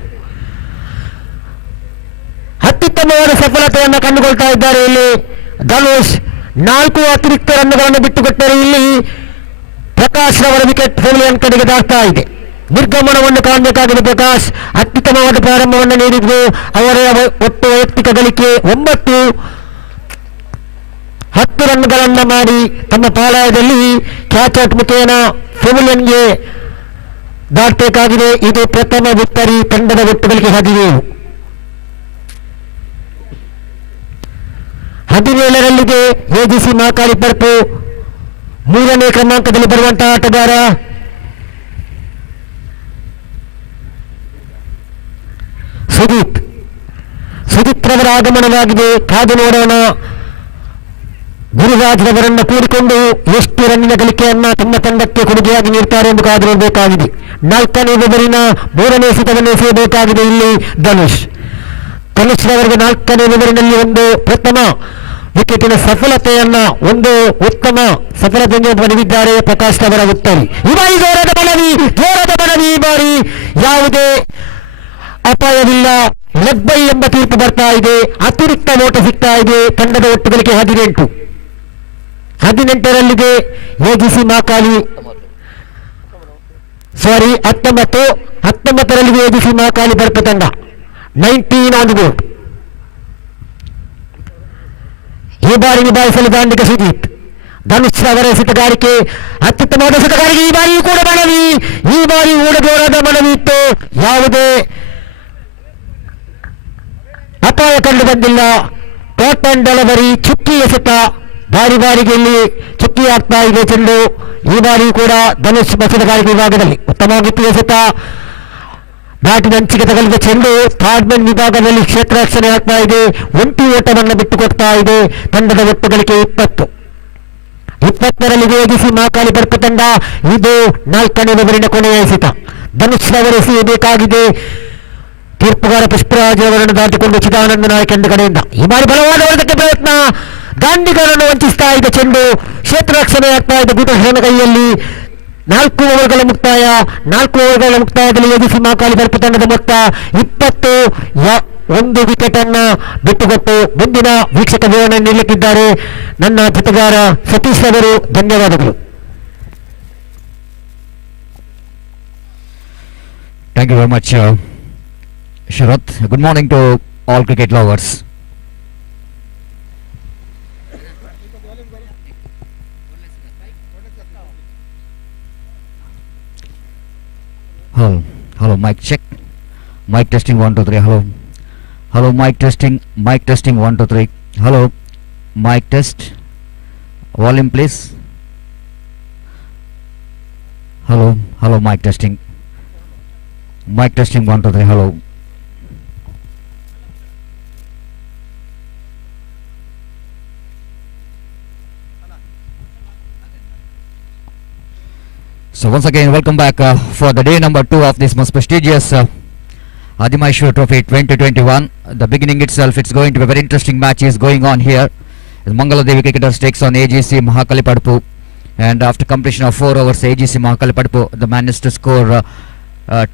ಅತ್ಯುತ್ತಮವಾದ ಸಫಲತೆಯನ್ನು ಕಂಡುಕೊಳ್ತಾ ಇದ್ದಾರೆ ಇಲ್ಲಿ ಧನುಷ್. 4 ಅತಿರಿಕ್ತ ರನ್ನುಗಳನ್ನು ಬಿಟ್ಟುಕೊಟ್ಟರೆ ಇಲ್ಲಿ ಪ್ರಕಾಶ್ ರವರ ವಿಕೆಟ್ ಪೆವಿಲಿಯನ್ ಕಡೆಗೆ ದಾಟ್ತಾ ಇದೆ. ನಿರ್ಗಮನವನ್ನು ಕಾಣಬೇಕಾಗಿದೆ ಪ್ರಕಾಶ್. ಅತ್ಯುತ್ತಮವಾದ ಪ್ರಾರಂಭವನ್ನು ನೀಡಿದ್ರು. ಅವರ ಒಟ್ಟು ವೈಯಕ್ತಿಕ ಗಳಿಕೆ 9, 10 ರನ್ಗಳನ್ನು ಮಾಡಿ ತಮ್ಮ ಪಾಳಯದಲ್ಲಿ ಕ್ಯಾಚ್ ಔಟ್ ಮುಖೇನ ಪೆವಿಲಿಯನ್ಗೆ ದಾಟಬೇಕಾಗಿದೆ. ಇದು ಪ್ರಥಮ ವಿಕ್ಟರಿ. ತಂಡದ ಒಟ್ಟು ಗಳಿಕೆ 17ರಲ್ಲಿದೆ ಎಜಿಸಿ ಮಹಾಕಾಳಿ ಬರ್ಪು. 3ನೇ ಕ್ರಮಾಂಕದಲ್ಲಿ ಬರುವಂತಹ ಆಟಗಾರ ಸುದೀಪ್ ರವರ ಆಗಮನವಾಗಿದೆ. ಕಾದು ನೋಡೋಣ ಗುರುರಾಜ್ ರವರನ್ನು ಕೂಡಿಕೊಂಡು ಎಷ್ಟು ರನ್ನಿನ ಗಳಿಕೆಯನ್ನ ತಮ್ಮ ತಂಡಕ್ಕೆ ಕೊಡುಗೆಯಾಗಿ ನೀಡ್ತಾರೆ ಎಂದು ಕಾದು ನೋಡಬೇಕಾಗಿದೆ. 4ನೇ ಓವರಿನ 3ನೇ ಎಸೆತವನ್ನು ಎಸೆಯಬೇಕಾಗಿದೆ ಇಲ್ಲಿ ಧನುಷ್ ರವರಿಗೆ 4ನೇ ಓವರಿನಲ್ಲಿ ಒಂದು ಪ್ರಥಮ ವಿಕೆಟಿನ ಸಫಲತೆಯನ್ನ, ಒಂದು ಉತ್ತಮ ಸಫಲತೆಯನ್ನು ಪಡೆದಿದ್ದಾರೆ ಪ್ರಕಾಶ್ ರವರ ಉತ್ತರಿ. ಈ ಬಾರಿ ಜೋರದ ಮನವಿ. ಈ ಬಾರಿ ಯಾವುದೇ ಅಪಾಯವಿಲ್ಲ. ಲೆಗ್ ಬೈ ಎಂಬ ತೀರ್ಪು ಬರ್ತಾ ಇದೆ. ಅತಿರಿಕ್ತ ಓಟ ಸಿಗ್ತಾ ಇದೆ. ತಂಡದ ಒಟ್ಟು ಗಳಿಕೆ 18ರಲ್ಲಿದೆ ಎಜಿಸಿ ಮಹಾಕಾಳಿ 19ರಲ್ಲಿದೆ ಎಜಿಸಿ ಮಹಾಕಾಳಿ ಬರ್ಪ ತಂಡ. 19 ಆನ್ ದಿ ಬೋರ್ಡ್. ಈ ಬಾರಿ ನಿಭಾಯಿಸಲು ದಾಂಡಿಗ ಸುದೀಪ್. ಧನುಷ್ ಅವರ ಎಸೆತಗಾರಿಕೆ ಅತ್ಯುತ್ತಮವಾದ ಎಸೆತಗಾರಿಕೆ. ಈ ಬಾರಿಯೂ ಕೂಡ ಮನವಿ. ಈ ಬಾರಿ ಓಡದೋಡದ ಮನವಿ ಇತ್ತು. ಯಾವುದೇ ಅಪಾಯ ಕಂಡು ಬಂದಿಲ್ಲ. ಟಾಪ್ ಅಂಡ್ ಡೆಲಿವರಿ ಚುಕ್ಕಿ ಎಸೆತ. ಬಾರಿಗೆ ಇಲ್ಲಿ ಚುಕ್ಕಿ ಡಿಕ್ಕಿ ಆಗ್ತಾ ಇದೆ ಚೆಂಡು. ಈ ಬಾರಿ ಕೂಡ ಧನುಷ್ ಮಸದಗಾರಿಕೆ ವಿಭಾಗದಲ್ಲಿ ಉತ್ತಮವಾಗಿ ಎಸೆತ. ಬ್ಯಾಟಿನ ಅಂಚಿಗೆ ತಗಲಿದ ಚೆಂಡು ಥರ್ಡ್ಮನ್ ವಿಭಾಗದಲ್ಲಿ ಕ್ಷೇತ್ರ ರಕ್ಷಣೆ ಆಗ್ತಾ ಇದೆ. ಒಂಟಿ ಓಟವನ್ನು ಬಿಟ್ಟುಕೊಡ್ತಾ ಇದೆ. ತಂಡದ ಒಟ್ಟು ಗಳಿಕೆ 20ರಲ್ಲಿ ವೇಗಿಸಿ ಮಹಾಕಾಳಿ ಬರ್ಕು ತಂಡ. ಇದು 4ನೇ ಓವರಿನ ಕೊನೆಯ ಎಸೆತ. ಧನುಷ್ ಅವರು ಎಸೆಯಬೇಕಾಗಿದೆ. ತೀರ್ಪುಗಾರ ಪುಷ್ಪರಾಜ್ ಅವರನ್ನು ದಾಟಿಕೊಂಡು ಚಿದಾನಂದ ನಾಯಕ್ ಎಂದ ಕಡೆಯಿಂದ ಈ ಬಾರಿ ಬಲವಾದ ಹೊಡೆತಕ್ಕೆ ಪ್ರಯತ್ನ. ದಾಂಡಿಗರನ್ನು ವಂಚಿಸ್ತಾ ಇದೆ ಚೆಂಡು. ಕ್ಷೇತ್ರ ರಕ್ಷಣೆ ಆಗ್ತಾ ಇದೆ ಗುಟಹೇನ ಕೈಯಲ್ಲಿ. 4 ಓವರ್ಗಳ ಮುಕ್ತಾಯ. 4 ಓವರ್ಗಳ ಮುಕ್ತಾಯದಲ್ಲಿ ಎದುರಿಸಿ ಮಹಾಕಾಳಿ ಬರ್ಪು ತಂಡದ ಮೊತ್ತ 20. 1 ವಿಕೆಟ್ ಅನ್ನ ಬಿಟ್ಟುಕೊಟ್ಟು ಮುಂದಿನ ವೀಕ್ಷಕ ವಿವರಣೆ ನೀಡಲಿಕ್ಕಿದ್ದಾರೆ ನನ್ನ ಜೊತೆಗಾರ ಸತೀಶ್ ಅವರು. ಧನ್ಯವಾದಗಳು. Thank you very much, Sharath. Good morning to all cricket lovers. Hello, mic check. Mic testing 1 2 3. Hello, mic testing. Mic testing 1 2 3. Hello, mic test. Volume please. Hello, mic testing. Mic testing 1 2 3. Hello. So once again, welcome back for the day number 2 of this most prestigious Adimaheshwari Trophy 2021. The beginning itself, it's going to be a very interesting match is going on here. As Mangala Devi Cricketers takes on AGC Mahakali Padpu, and after completion of 4 overs, AGC Mahakali Padpu, the managed to score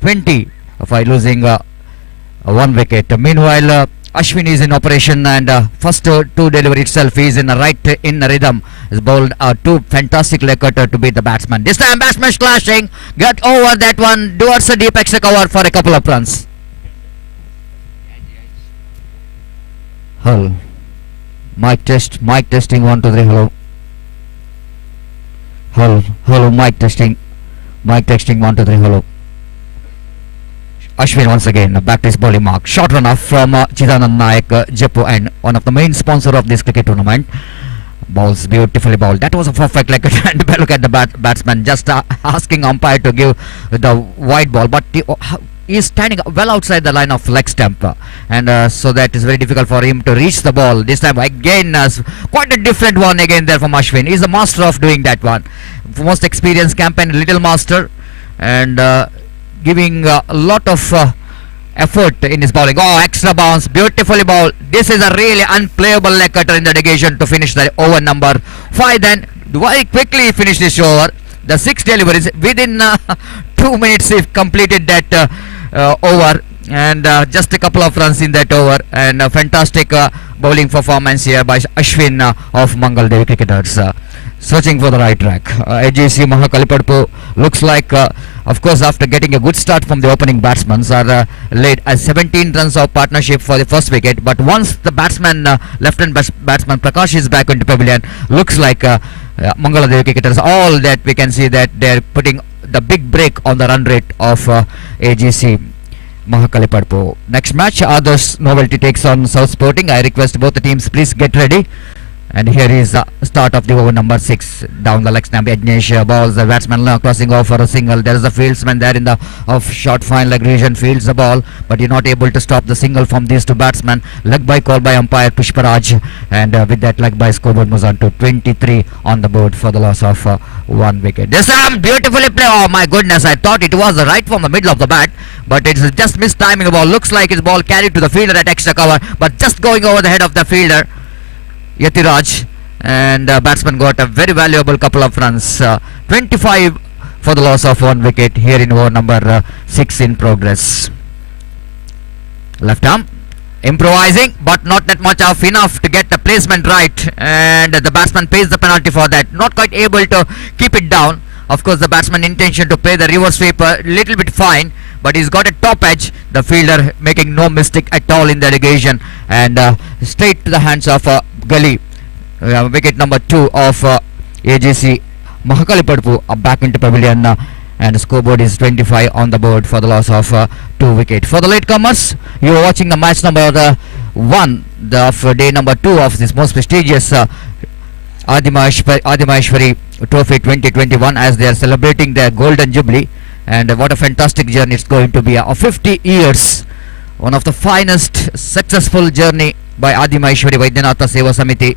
20 by losing 1 wicket. Meanwhile, Ashwin is in operation, and first 2 delivery itself is in the right in rhythm. Is bowled 2 fantastic leg cutter to beat the batsman. This time batsman slashing, get over that one towards the deep extra cover for a couple of runs. Hello, mic testing 1 2 3. Hello, mic testing 1 2 3. Hello. Ashwin once again back to his bowling mark. Short run off from Chidanand Nayak, Jeppo, and one of the main sponsor of this cricket tournament. Bowls beautifully bowled. That was a perfect leg cut. And look at the batsman just asking umpire to give the wide ball, but he is standing well outside the line of leg stump, and so that is very difficult for him to reach the ball. This time again, quite a different one again there from Ashwin. He is the master of doing that one. Most experienced campaign, little master, and giving a lot of effort in his bowling. Oh, extra bounce, beautifully bowled. This is a really unplayable leg cutter in the negation to finish the over number 5. Then very quickly he finished this over. The 6 deliveries within 2 minutes he completed that over, and just a couple of runs in that over, and a fantastic bowling performance here by Ashwin of Mangal Devi Cricketers. Searching for the right track. AGC Mahakali Padpu looks like, of course, after getting a good start from the opening batsmen, are led as 17 runs of partnership for the first wicket. But once the batsman, left-hand batsman Prakash is back into pavilion, looks like Mangala Devi Cricketers, all that we can see that they're putting the big break on the run rate of AGC Mahakali Padpu. Next match, Others Novelty takes on South Sporting. I request both the teams please get ready. And here is the start of the over number 6. Down the leg stump, Agnesh balls the batsman crossing off for a single. There is a fieldsman there in the off short fine leg region, fields the ball, but you're not able to stop the single from these 2 batsmen. Leg by call by umpire Pushparaj, and with that leg by scoreboard moves on to 23 on the board for the loss of 1 wicket. This time beautifully played. Oh my goodness, I thought it was right from the middle of the bat, but it's just missed timing the ball. Looks like his ball carried to the fielder at extra cover, but just going over the head of the fielder Yatiraj, and batsman got a very valuable couple of runs. 25 for the loss of 1 wicket here in over number 6 in progress. Left arm improvising, but not that much of enough to get the placement right, and the batsman pays the penalty for that. Not quite able to keep it down. Of course, the batsman intention to play the reverse sweep a little bit fine, but he's got a top edge. The fielder making no mistake at all in the negation, and straight to the hands of Gully. Wicket number 2 of AGC Mahakali Padpu back into pavilion, and the scoreboard is 25 on the board for the loss of 2 wicket. For the latecomers, you are watching the match number 1 of day number 2 of this most prestigious Adimaheshwari Trophy 2021 as they are celebrating their golden jubilee. And what a fantastic journey it's going to be. 50 years, one of the finest successful journey by Adimaheshwari Vaidyanatha Seva Samiti.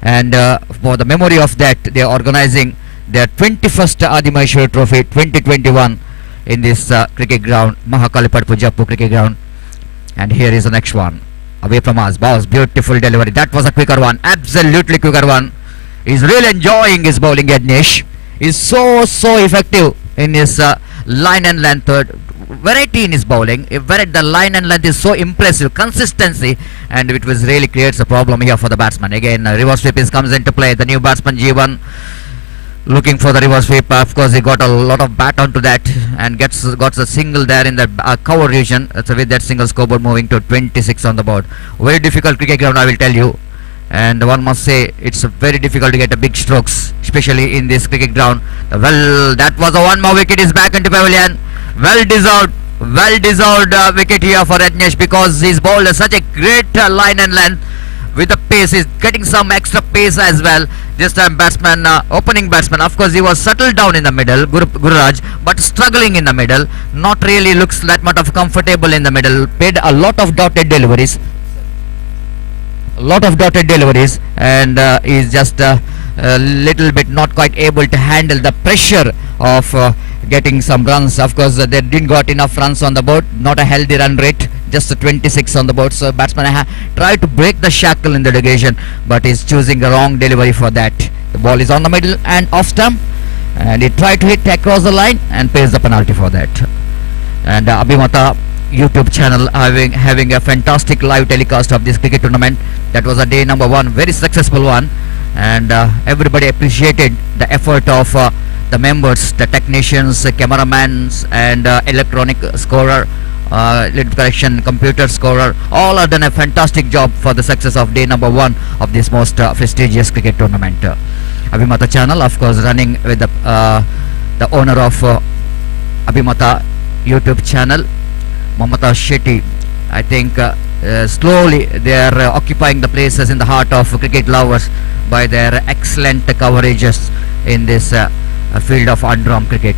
And for the memory of that, they are organizing their 21st Adimaheshwari Trophy 2021 in this cricket ground, Mahakalipadpu Jappu cricket ground. And here is the next one. Away from us, boss, beautiful delivery. That was a quicker one, absolutely quicker one. He's really enjoying his bowling, Yajnesh. He's so effective in his line and length, variety in his bowling. The line and length is so impressive, consistency, and it was really creates a problem here for the batsman. Again, reverse sweep comes into play. The new batsman G1 looking for the reverse sweep. Of course, he got a lot of bat onto that and got a single there in the cover region. So with that single, scoreboard moving to 26 on the board. Very difficult cricket ground, I will tell you. And one must say it's very difficult to get a big strokes, especially in this cricket ground. Well, that was a one more wicket is back into pavilion. Well deserved wicket here for Rajnesh, because he's bowled such a great line and length with the pace. He's getting some extra pace as well. This time batsman, opening batsman, of course he was settled down in the middle, Gururaj, but struggling in the middle. Not really looks that much of comfortable in the middle. Paid a lot of dotted deliveries. And is just a little bit not quite able to handle the pressure of getting some runs. Of course, they didn't got enough runs on the board, not a healthy run rate, just a 26 on the board. So batsman tried to break the shackle in the negation, but is choosing the wrong delivery for that. The ball is on the middle and off stump, and he tried to hit across the line and pays the penalty for that. And Abhimatha YouTube channel having a fantastic live telecast of this cricket tournament. That was a day number 1, very successful one, and everybody appreciated the effort of the members, the technicians, cameramans, and electronic scorer, lead correction, computer scorer. All have done a fantastic job for the success of day number 1 of this most prestigious cricket tournament. Abhimatha channel, of course, running with the owner of Abhimatha YouTube channel, Mamata Shetty. I think slowly they are occupying the places in the heart of cricket lovers by their excellent coverages in this field of underarm cricket.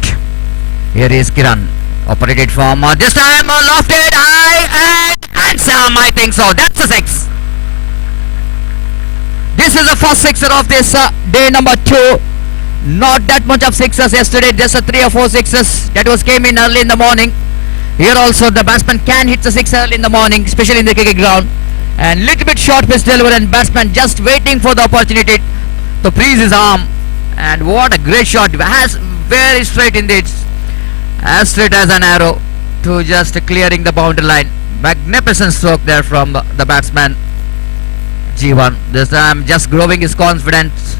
Here is Kiran, operated from this time lofted high and handsome. I think so. That's a 6. This is the first sixer of this day number 2. Not that much of sixers yesterday, just a 3 or 4 sixers that was came in early in the morning. Here also the batsman can hit the 6 early in the morning, especially in the cricket ground. And little bit short pitch delivery, and batsman just waiting for the opportunity to freeze his arm. And what a great shot. Has very straight indeed, as straight as an arrow, to just clearing the boundary line. Magnificent stroke there from the batsman G1. This time just growing his confidence.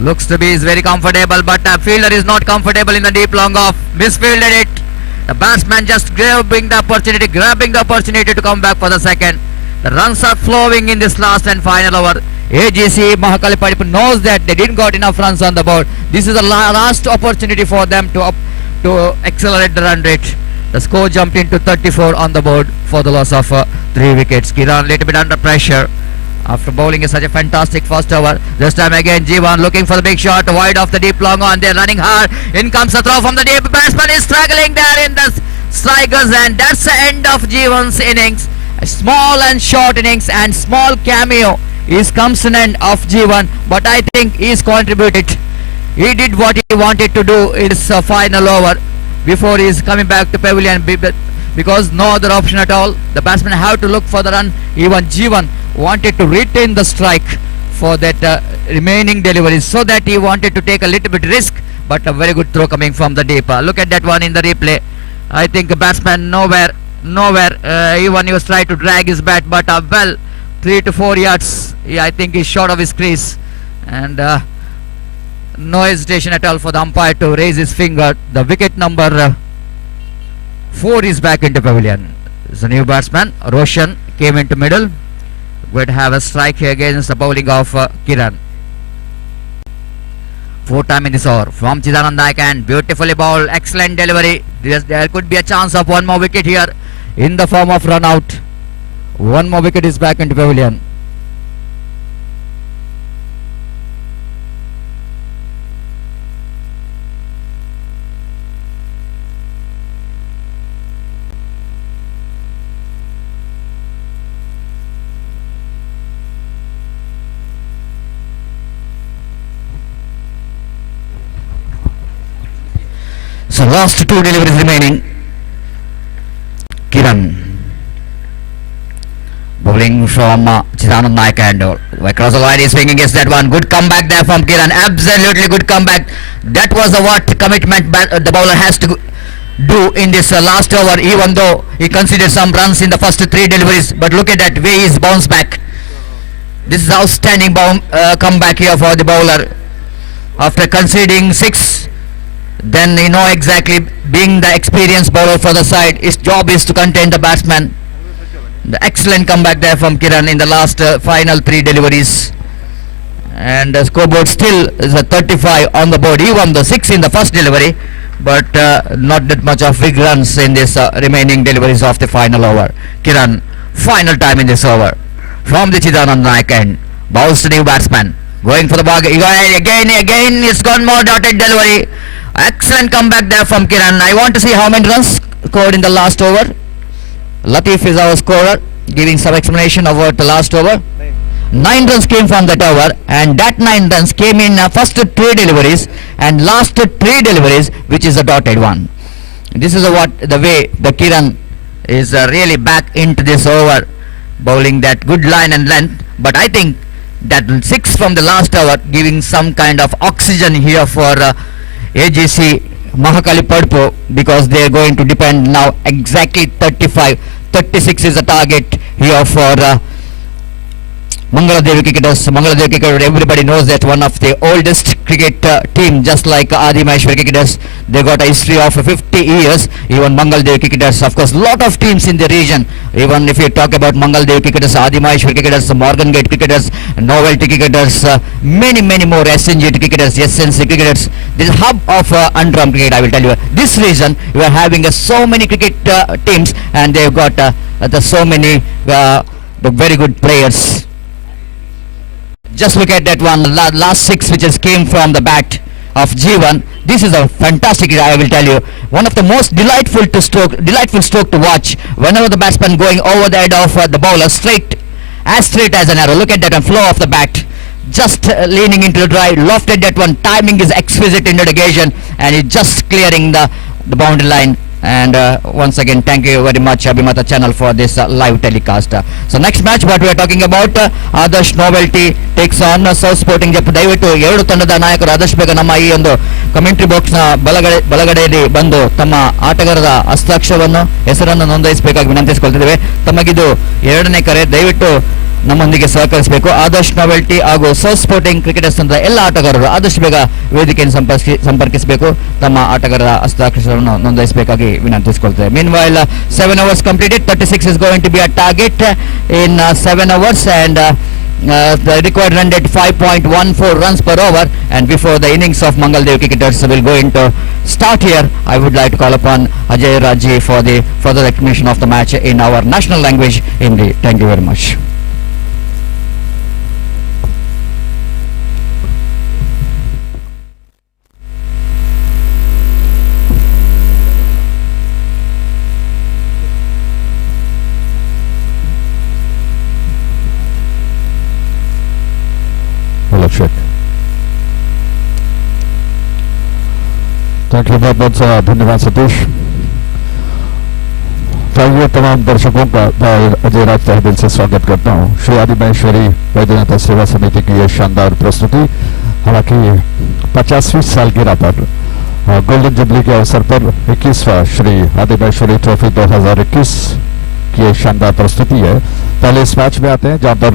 Looks to be is very comfortable, but the fielder is not comfortable in the deep long off. Misfielded it. The batsman just grabbing the opportunity to come back for the second. The runs are flowing in this last and final over. AGC Mahakalipadpu knows that they didn't got enough runs on the board. This is the last opportunity for them to accelerate the run rate. The score jumped into 34 on the board for the loss of 3 wickets. Kiran a little bit under pressure after bowling is such a fantastic first over. This time again G1 looking for the big shot wide off the deep long on. They're running hard. In comes the throw from the deep. Batsman is struggling there in the strikers, and that's the end of G1's innings. A small and short innings and small cameo is comes an end of G1, but I think he's contributed. He did what he wanted to do in his final over before he's coming back to pavilion, because no other option at all. The batsman have to look for the run. Even G1 wanted to retain the strike for that remaining deliveries, so that he wanted to take a little bit risk, but a very good throw coming from the deep. Look at that one in the replay. I think the batsman nowhere. Even he was trying to drag his bat, but well, 3 to 4 yards. I think he's short of his crease, and no hesitation at all for the umpire to raise his finger. The wicket number 4 is back into pavilion. The new batsman Roshan came into middle. Would have a strike here against the bowling of Kiran. 4th time in this over from Chidanand Naik, and beautifully bowled, excellent delivery. There could be a chance of one more wicket here in the form of run out. One more wicket is back into pavilion. So last two deliveries remaining. Kiran bowling from Chidanand Naik and across the line is swinging against that one. Good comeback there from Kiran. Absolutely good comeback. That was what commitment the bowler has to do in this last over, even though he conceded some runs in the first three deliveries. But look at that way he's bounced back. This is outstanding comeback here for the bowler. After conceding 6, then you know exactly, being the experienced bowler for the side, his job is to contain the batsman. The excellent comeback there from Kiran in the last final 3 deliveries. And the scoreboard still is a 35 on the board. He won the 6 in the first delivery, but not that much of big runs in this remaining deliveries of the final over. Kiran, final time in this over. From the Chidanand Naik end, bowls to new batsman. Going for the ball again, it's gone more dotted delivery. Excellent comeback there from Kiran. I want to see how many runs scored in the last over. Latif is our scorer, giving some explanation about the last over. 9 runs came from that over, and that 9 runs came in first 3 deliveries and last 3 deliveries, which is a dotted one. This is what the way the Kiran is really back into this over, bowling that good line and length. But I think that 6 from the last over giving some kind of oxygen here for AGC Mahakali Padpo, because they are going to depend now exactly 36 is the target here for Mangala Devi cricketers. Mangala Devi cricket, everybody knows that one of the oldest cricket team, just like Adimaheshwari cricketers. They got a history of 50 years. Even Mangala Devi cricketers, of course, lot of teams in the region. Even if you talk about Mangala Devi cricketers, Adimaheshwari cricketers, Morgan Gate cricketers, Novelty cricketers, many more SNG cricketers, SNC cricketers. This is hub of underarm cricket, I will tell you. This region, you are having so many cricket teams, and they've got so many very good players. Just look at that one, last 6 which has came from the bat of G1. This is a fantastic, I will tell you, one of the most delightful stroke to watch. Whenever the batsman going over the head of the bowler, straight as an arrow. Look at that one, flow of the bat, just leaning into the drive, lofted that one. Timing is exquisite in that occasion, and it's just clearing the boundary line. And once again, thank you very much, Abhimatha channel, for this live telecast. So next match, what we are talking about, Adarsh Novelty takes on South Sporting Jaipur. ದಯವಿಟ್ಟು ಎರಡು ತಂಡದ ನಾಯಕರು ಆದಷ್ಟು ಬೇಗ ನಮ್ಮ ಈ ಒಂದು commentary box ನ ಬಲಗಡೆಯಲ್ಲಿ ಬಂದು ತಮ್ಮ ಆಟಗಾರರ ಹಸ್ತಾಕ್ಷರವನ್ನು, ಹೆಸರನ್ನು ನೋಂದಾಯಿಸಬೇಕಾಗಿ ವಿನಂತಿಸಿಕೊಳ್ತಿದ್ದೇವೆ. ತಮಗಿದು 2ನೇ ಕರೆ. ದಯವಿಟ್ಟು ನಮ್ಮೊಂದಿಗೆ ಸಹಕರಿಸಬೇಕು. ಆದರ್ಶ್ ನಾವೆಲ್ಟಿ ಹಾಗೂ ಸೌತ್ ಸ್ಪೋರ್ಟಿಂಗ್ ಕ್ರಿಕೆಟರ್ಸ್ ಅಂತ ಎಲ್ಲ ಆಟಗಾರರು ಆದಷ್ಟು ಬೇಗ ವೇದಿಕೆಯನ್ನು ಸಂಪರ್ಕಿಸಬೇಕು. ತಮ್ಮ ಆಟಗಾರರ ಹಸ್ತಾಕ್ಷರವನ್ನು ನೋಂದಾಯಿಸಬೇಕಾಗಿ ವಿನಂತಿಸಿಕೊಳ್ತೇವೆ. Meanwhile, 7 hours completed. 36 is going to be a target in 7 hours, and the required run rate 5.14 runs per over. And before the innings of Mangal Dev cricketers will go into start here, I would like to call upon Ajay Raji for the further explanation of the match in our national language, Hindi. Thank you very much. Check. Thank you बहुत बहुत धन्यवाद सतीश. चाहिए तमाम दर्शकों का मैं अजय राज तहे दिल से स्वागत करता हूँ. श्री आदिमहेश्वरी वैद्यनाथ सेवा समिति की यह शानदार प्रस्तुति, हालांकि 50वीं सालगिरह पर गोल्डन जुबली के अवसर पर 21वां श्री आदिमहेश्वरी ट्रॉफी 2021 की यह शानदार प्रस्तुति है. पहले इस मैच में आते हैं जहां पर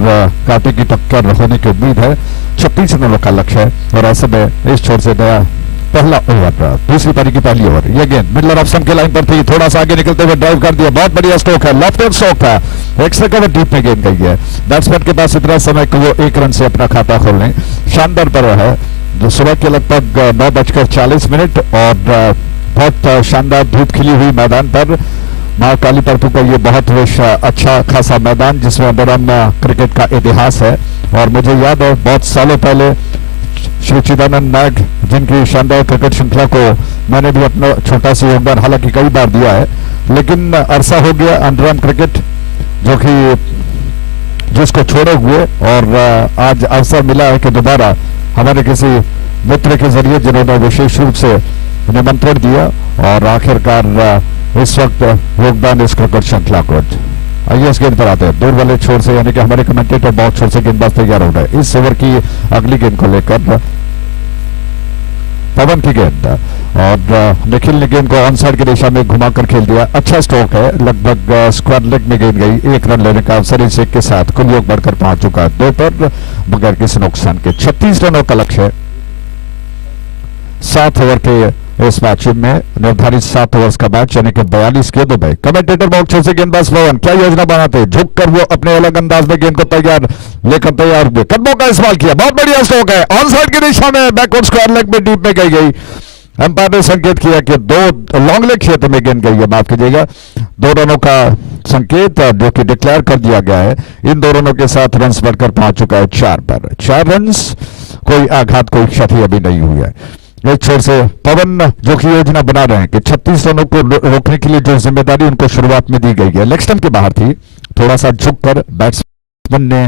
कांटे की टक्कर होने की उम्मीद है. 36 रनों का लक्ष्य है, और ऐसे में इस छोर से नया पहला ओवर, दूसरी पारी की पहली ओवर. ये गेंद मिडलर ऑफ स्टंप के लाइन पर थी, थोड़ा सा आगे निकलते हुए ड्राइव कर दिया. बहुत बढ़िया स्ट्रोक है, लेफ्ट हैंड स्ट्रोक है, एक से कवर डीप में गेंद गई है. बैट्समैन के पास इतना समय कि वो 1 रन से अपना खाता खोल लें. शानदार पर्व है जो सुबह के लगभग 9:40 और बहुत शानदार धूप खिली हुई मैदान पर. माँ काली परपू का ये बहुत अच्छा खासा मैदान जिसमें अंडरआर्म क्रिकेट का इतिहास है. और मुझे याद है बहुत सालों पहले श्री चिदानंद नायक, जिनकी शानदार क्रिकेट श्रृंखला को मैंने भी अपना छोटा सा योगदान हालांकि कई बार दिया है, लेकिन अरसा हो गया अंडरआर्म क्रिकेट जो कि जिसको छोड़े हुए. और आज अवसर मिला है कि दोबारा हमारे किसी मित्र के जरिए, जिन्होंने विशेष रूप से निमंत्रण दिया और आखिरकार इस वक्त योगदान इस क्रिकेट श्रृंखला को। आइए इस गेंद पर आते हैं दूर वाले छोर से, यानी कि हमारे कमेंटेटर बहुत छोर से गेंदबाज तैयार हो रहे हैं इस ओवर की अगली गेंद को लेकर। पवन की गेंद और निखिल ने गेंद को ऑन साइड की दिशा में घुमाकर खेल दिया। अच्छा स्ट्रोक है, लगभग स्क्वायर लेग में गेंद गई। 1 रन लेने का अवसर इस एक के साथ कुल योग बढ़कर पहुंच चुका है 2 पर बगैर किसी नुकसान के। 36 रनों का लक्ष्य है 7 ओवर के इस मैच में, निर्धारित 7 ओवर्स का मैच, यानी कि 42 गेंदों में। कमेंटेटर बॉक्स से गेंदबाज पवन क्या योजना बनाते, झुककर वो अपने अलग अंदाज में गेंद को तैयार हुए, कदमों का इस्तेमाल किया। बहुत बढ़िया स्ट्रोक है, ऑन साइड की दिशा में बैकवर्ड स्क्वायर लेग में डीप में गई। अंपायर ने संकेत किया कि 2 लॉन्ग लेग क्षेत्र में गेंद गई है, माफ कीजिएगा। 2 रनों का संकेत जो कि डिक्लेयर कर दिया गया है। इन 2 रनों के साथ रन बढ़कर पहुंच चुका है 4 पर। 4 रन, कोई आघात कोई क्षति अभी नहीं हुई है। एक छोर से पवन जो की योजना बना रहे हैं कि 36 रनों को रोकने के लिए जो जिम्मेदारी उनको शुरुआत में दी गई है, लेग स्टंप के बाहर थी, थोड़ा सा झुककर बैट्समैन ने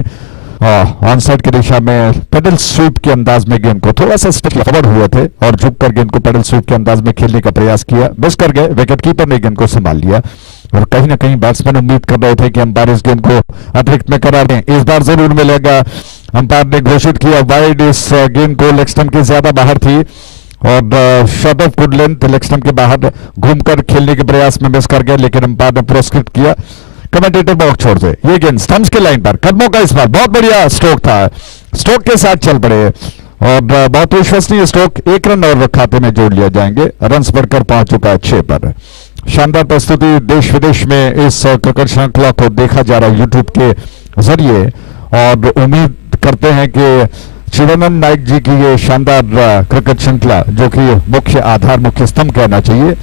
ऑन साइड की दिशा में पेडल स्वीप के अंदाज में गेंद को थोड़ा सा फॉरवर्ड हुए थे और झुककर गेंद को पेडल स्वीप के अंदाज में खेलने का प्रयास किया। मिस कर गए, विकेट कीपर ने गेंद को संभाल लिया और कहीं ना कहीं बैट्समैन उम्मीद कर रहे थे कि अंपायर इस गेंद को अतिरिक्त में करार दें। इस बार जरूर मिलेगा। अंपायर ने घोषित किया वाइड इस गेंद को, लेग स्टंप के ज्यादा बाहर थी और shot of good length leg stump के बाहर घूमकर खेलने के प्रयास में मिस कर गए, लेकिन अंपायर ने पुरस्कृत किया। कमेंटेटर बॉक्स छोड़ से ये गेंद स्टंप्स के लाइन पर, कदमों का इस्तेमाल, बहुत बढ़िया स्ट्रोक था, स्ट्रोक के साथ चल पड़े और बहुत विश्वसनीय स्ट्रोक। 1 रन और खाते में जोड़ लिया जाएंगे। रन बढ़कर पहुंच चुका है 6 पर। शानदार प्रस्तुति, देश विदेश में इस क्रिकेट श्रृंखला को देखा जा रहा है यूट्यूब के जरिए और उम्मीद करते हैं कि चिदानंद नायक जी की ये शानदार क्रिकेट श्रृंखला, जो कि मुख्य आधार मुख्य स्तंभ कहना चाहिए,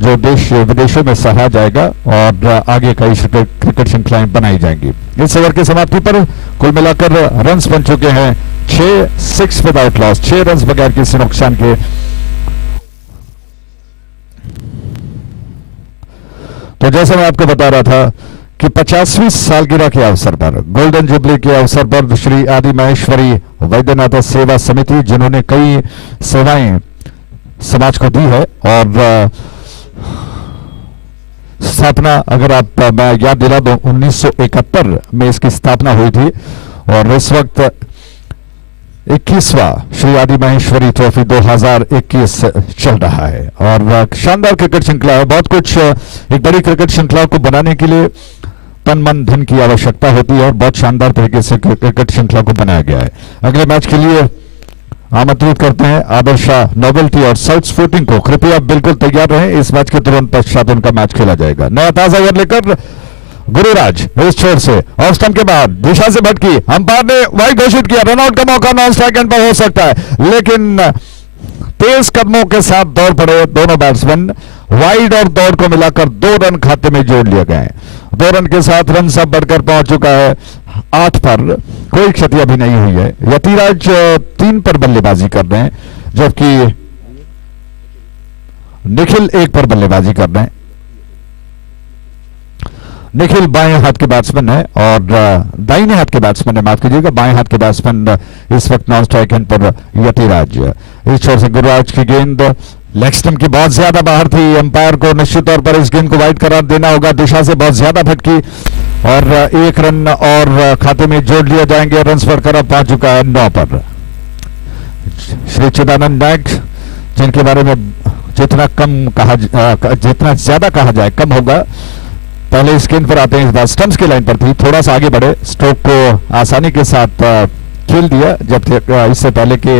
जो देश विदेशों में सराहा जाएगा और आगे कई क्रिकेट श्रृंखलाएं बनाई जाएंगी। इस ओवर की समाप्ति पर कुल मिलाकर रन्स बन चुके हैं 6 विदाउट लॉस, 6 रन्स बगैर किसी नुकसान के। तो जैसा मैं आपको बता रहा था कि 50वीं सालगिरह के अवसर पर, गोल्डन जुबली के अवसर पर श्री आदिमाहेश्वरी वैद्यनाथ सेवा समिति, जिन्होंने कई सेवाएं समाज को दी है और स्थापना, अगर आप मैं याद दिला दूं, 1971 में इसकी स्थापना हुई थी और इस वक्त 21वां श्री आदिमाहेश्वरी ट्रॉफी 2021 चल रहा है और शानदार क्रिकेट श्रृंखला है। बहुत कुछ, एक बड़ी क्रिकेट श्रृंखला को बनाने के लिए तन मन धन की आवश्यकता होती है और बहुत शानदार तरीके से क्रिकेट श्रृंखला को बनाया गया है। अगले मैच के लिए आमंत्रित करते हैं आदर्शा नोवेल्टी और साउथ स्पोर्टिंग को। कृपया बिल्कुल तैयार रहें, इस मैच के तुरंत पश्चात उनका मैच खेला जाएगा। नया ताजा ओवर लेकर गुरुराज इस छोर से ऑफ स्टंप के बाद दिशा से भटकी, अंपायर ने वाइड घोषित किया। रनआउट का मौका नॉन स्ट्राइक एंड पर हो सकता है, लेकिन तेज कदमों के साथ दौड़ पड़े दोनों बैट्समैन। वाइड और दौड़ को मिलाकर 2 रन खाते में जोड़ लिए गए। 2 रन के साथ रन सब बढ़कर पहुंच चुका है 8 पर। कोई क्षति अभी नहीं हुई है। यतिराज 3 पर बल्लेबाजी कर रहे हैं, जबकि निखिल 1 पर बल्लेबाजी कर रहे हैं। निखिल बाएं हाथ के बैट्समैन है और दाहिने हाथ के बैट्समैन है, माफ कीजिएगा, बाएं हाथ के बैट्समैन इस वक्त नॉन स्ट्राइक एंड पर यतिराज। इस छोर से गुरुराज की गेंद लेग स्टंप की बहुत ज्यादा बाहर थी। अंपायर को निश्चित तौर पर इस गेंद को वाइड करार देना होगा, दिशा से बहुत ज्यादा भटकी और 1 रन और खाते में जोड़ लिया जाएंगे। रन बढ़कर पहुंच चुका है 9 पर। श्री चिदानंद नायक, जिनके बारे में जितना जितना ज्यादा कहा जाए कम होगा। पहले इस गेंद पर आते हैं, इस बार स्टंप्स की लाइन पर थी, थोड़ा सा आगे बढ़े, स्ट्रोक को आसानी के साथ खेल दिया, जब इससे पहले कि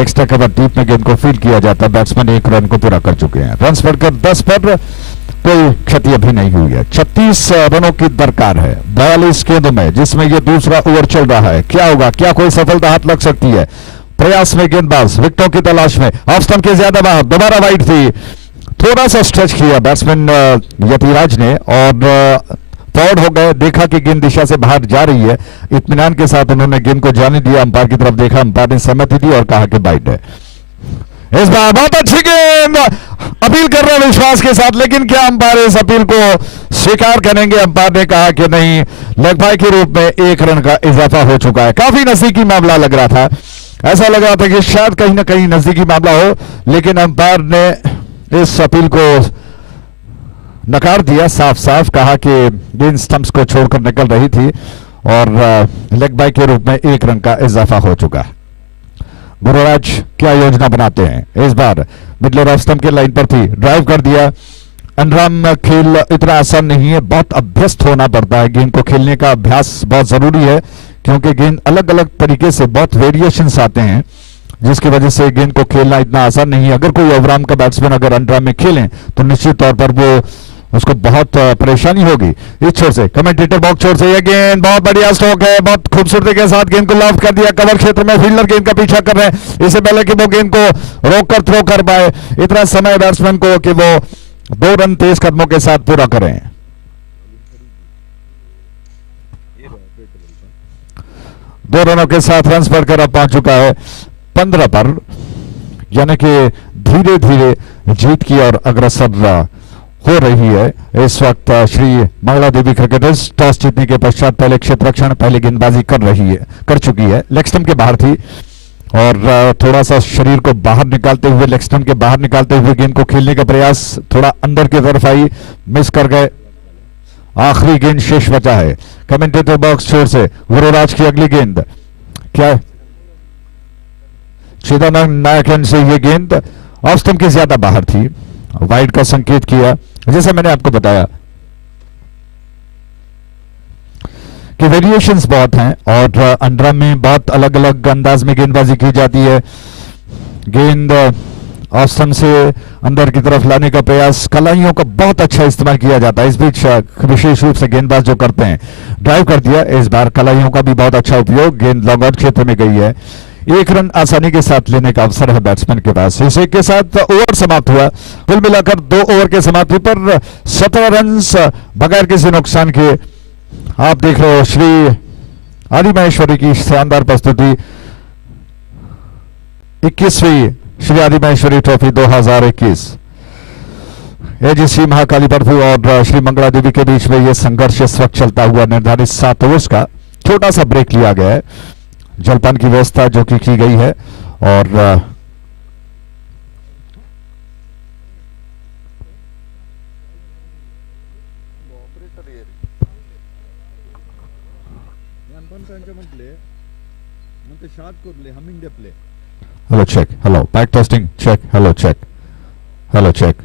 एक्स्ट्रा कवर डीप में गेंद को फील्ड किया जाता। बैट्समैन 1 रन को पूरा कर चुके हैं। रन बढ़कर 10 पर, कोई क्षति अभी नहीं हुई है। 36 रनों की दरकार है 42 गेंदों में, जिसमें यह दूसरा ओवर चल रहा है। क्या होगा, क्या कोई सफलता हाथ लग सकती है? प्रयास में गेंदबाज विकेटों की तलाश में, ऑफ स्टंप के ज्यादा बाहर, दोबारा वाइड थी, थोड़ा सा स्ट्रेच किया बैट्समैन यतिराज ने और फॉरवर्ड हो गए। देखा कि गेंद दिशा से बाहर जा रही है, इत्मीनान के साथ उन्होंने गेंद को जाने दिया। अंपायर की तरफ देखा, अंपायर ने सहमति दी और कहा कि वाइड है। इस बार बहुत अच्छी गेंद, अपील कर रहे हैं विश्वास के साथ, लेकिन क्या अंपायर इस अपील को स्वीकार करेंगे? अंपायर ने कहा कि नहीं, लेग बाय के रूप में 1 रन का इजाफा हो चुका है। काफी नजदीकी मामला लग रहा था, ऐसा लग रहा था कि शायद कहीं ना कहीं नजदीकी मामला हो, लेकिन अंपायर ने इस अपील को नकार दिया, साफ साफ कहा कि गेंद स्टंप्स को छोड़कर निकल रही थी और लेग बाय के रूप में 1 रन का इजाफा हो चुका है। गुरुराज क्या योजना बनाते हैं? इस बार मिडलर ऑफ स्टंप के लाइन पर थी, ड्राइव कर दिया। अनराम खेल इतना आसान नहीं है, बहुत अभ्यस्त होना पड़ता है। गेंद को खेलने का अभ्यास बहुत जरूरी है क्योंकि गेंद अलग अलग तरीके से बहुत वेरिएशंस आते हैं, जिसकी वजह से गेंद को खेलना इतना आसान नहीं है। अगर कोई ओवरआर्म का बैट्समैन अगर अंडरआर्म में खेलें तो निश्चित तौर पर वो उसको बहुत परेशानी होगी। इस छोर से कमेंटेटर बॉक्स छोर से ये गेंद बहुत बढ़िया स्ट्रोक है, बहुत खूबसूरती के साथ गेंद को लॉफ्ट कर दिया। कवर क्षेत्र में फील्डर गेंद का पीछा कर रहे हैं, इससे पहले कि वो गेंद को रोककर थ्रो कर पाए, इतना समय बैट्समैन को कि वो 2 रन तेज कदमों के साथ पूरा करें। दो रनों के साथ रन बढ़कर अब पहुंच चुका है 15 पर, यानी कि धीरे धीरे जीत की ओर अग्रसर हो रही है। इस वक्त श्री मंगला देवी क्रिकेटर्स टॉस जीतने के पश्चात पहले क्षेत्ररक्षण, पहले गेंदबाजी कर चुकी है। लेग स्टंप के बाहर थी और थोड़ा सा शरीर को बाहर निकालते हुए, लेग स्टंप के बाहर निकालते हुए गेंद को खेलने का प्रयास थोड़ा अंदर की तरफ आई, मिस कर गए। आखिरी गेंद शेष बचा है। कमेंटेटर बॉक्स छोर से गुरुराज की अगली गेंद क्या चिदानंद नायक से ये गेंद ऑफ स्टंप की ज्यादा बाहर थी, वाइड का संकेत किया। जैसा मैंने आपको बताया कि वेरिएशंस बहुत हैं और अंडरआर्म में बहुत अलग अलग अंदाज में गेंदबाजी की जाती है। गेंद ऑफ स्टंप से अंदर की तरफ लाने का प्रयास, कलाइयों का बहुत अच्छा इस्तेमाल किया जाता है। इस बीच विशेष रूप से गेंदबाज जो करते हैं, ड्राइव कर दिया। इस बार कलाइयों का भी बहुत अच्छा उपयोग, गेंद लॉन्ग आउट क्षेत्र में गई है। 1 रन आसानी के साथ लेने का अवसर है बैट्समैन के पास। इस एक के साथ ओवर समाप्त हुआ। कुल मिलाकर 2 ओवर के समाप्ति पर 17 रन बगैर किसी नुकसान के। आप देख रहे हो श्री आदिमहेश्वरी की शानदार प्रस्तुति। 21वीं श्री आदिमहेश्वरी ट्रॉफी 2021 एजीसी महाकाली प्रभु और श्री मंगला देवी के बीच में यह संघर्ष इस वक्त चलता हुआ निर्धारित 7 ओवर्स का छोटा सा ब्रेक लिया गया है। जलपान की व्यवस्था जो की गई है और hello check, hello back testing check, hello check, hello check.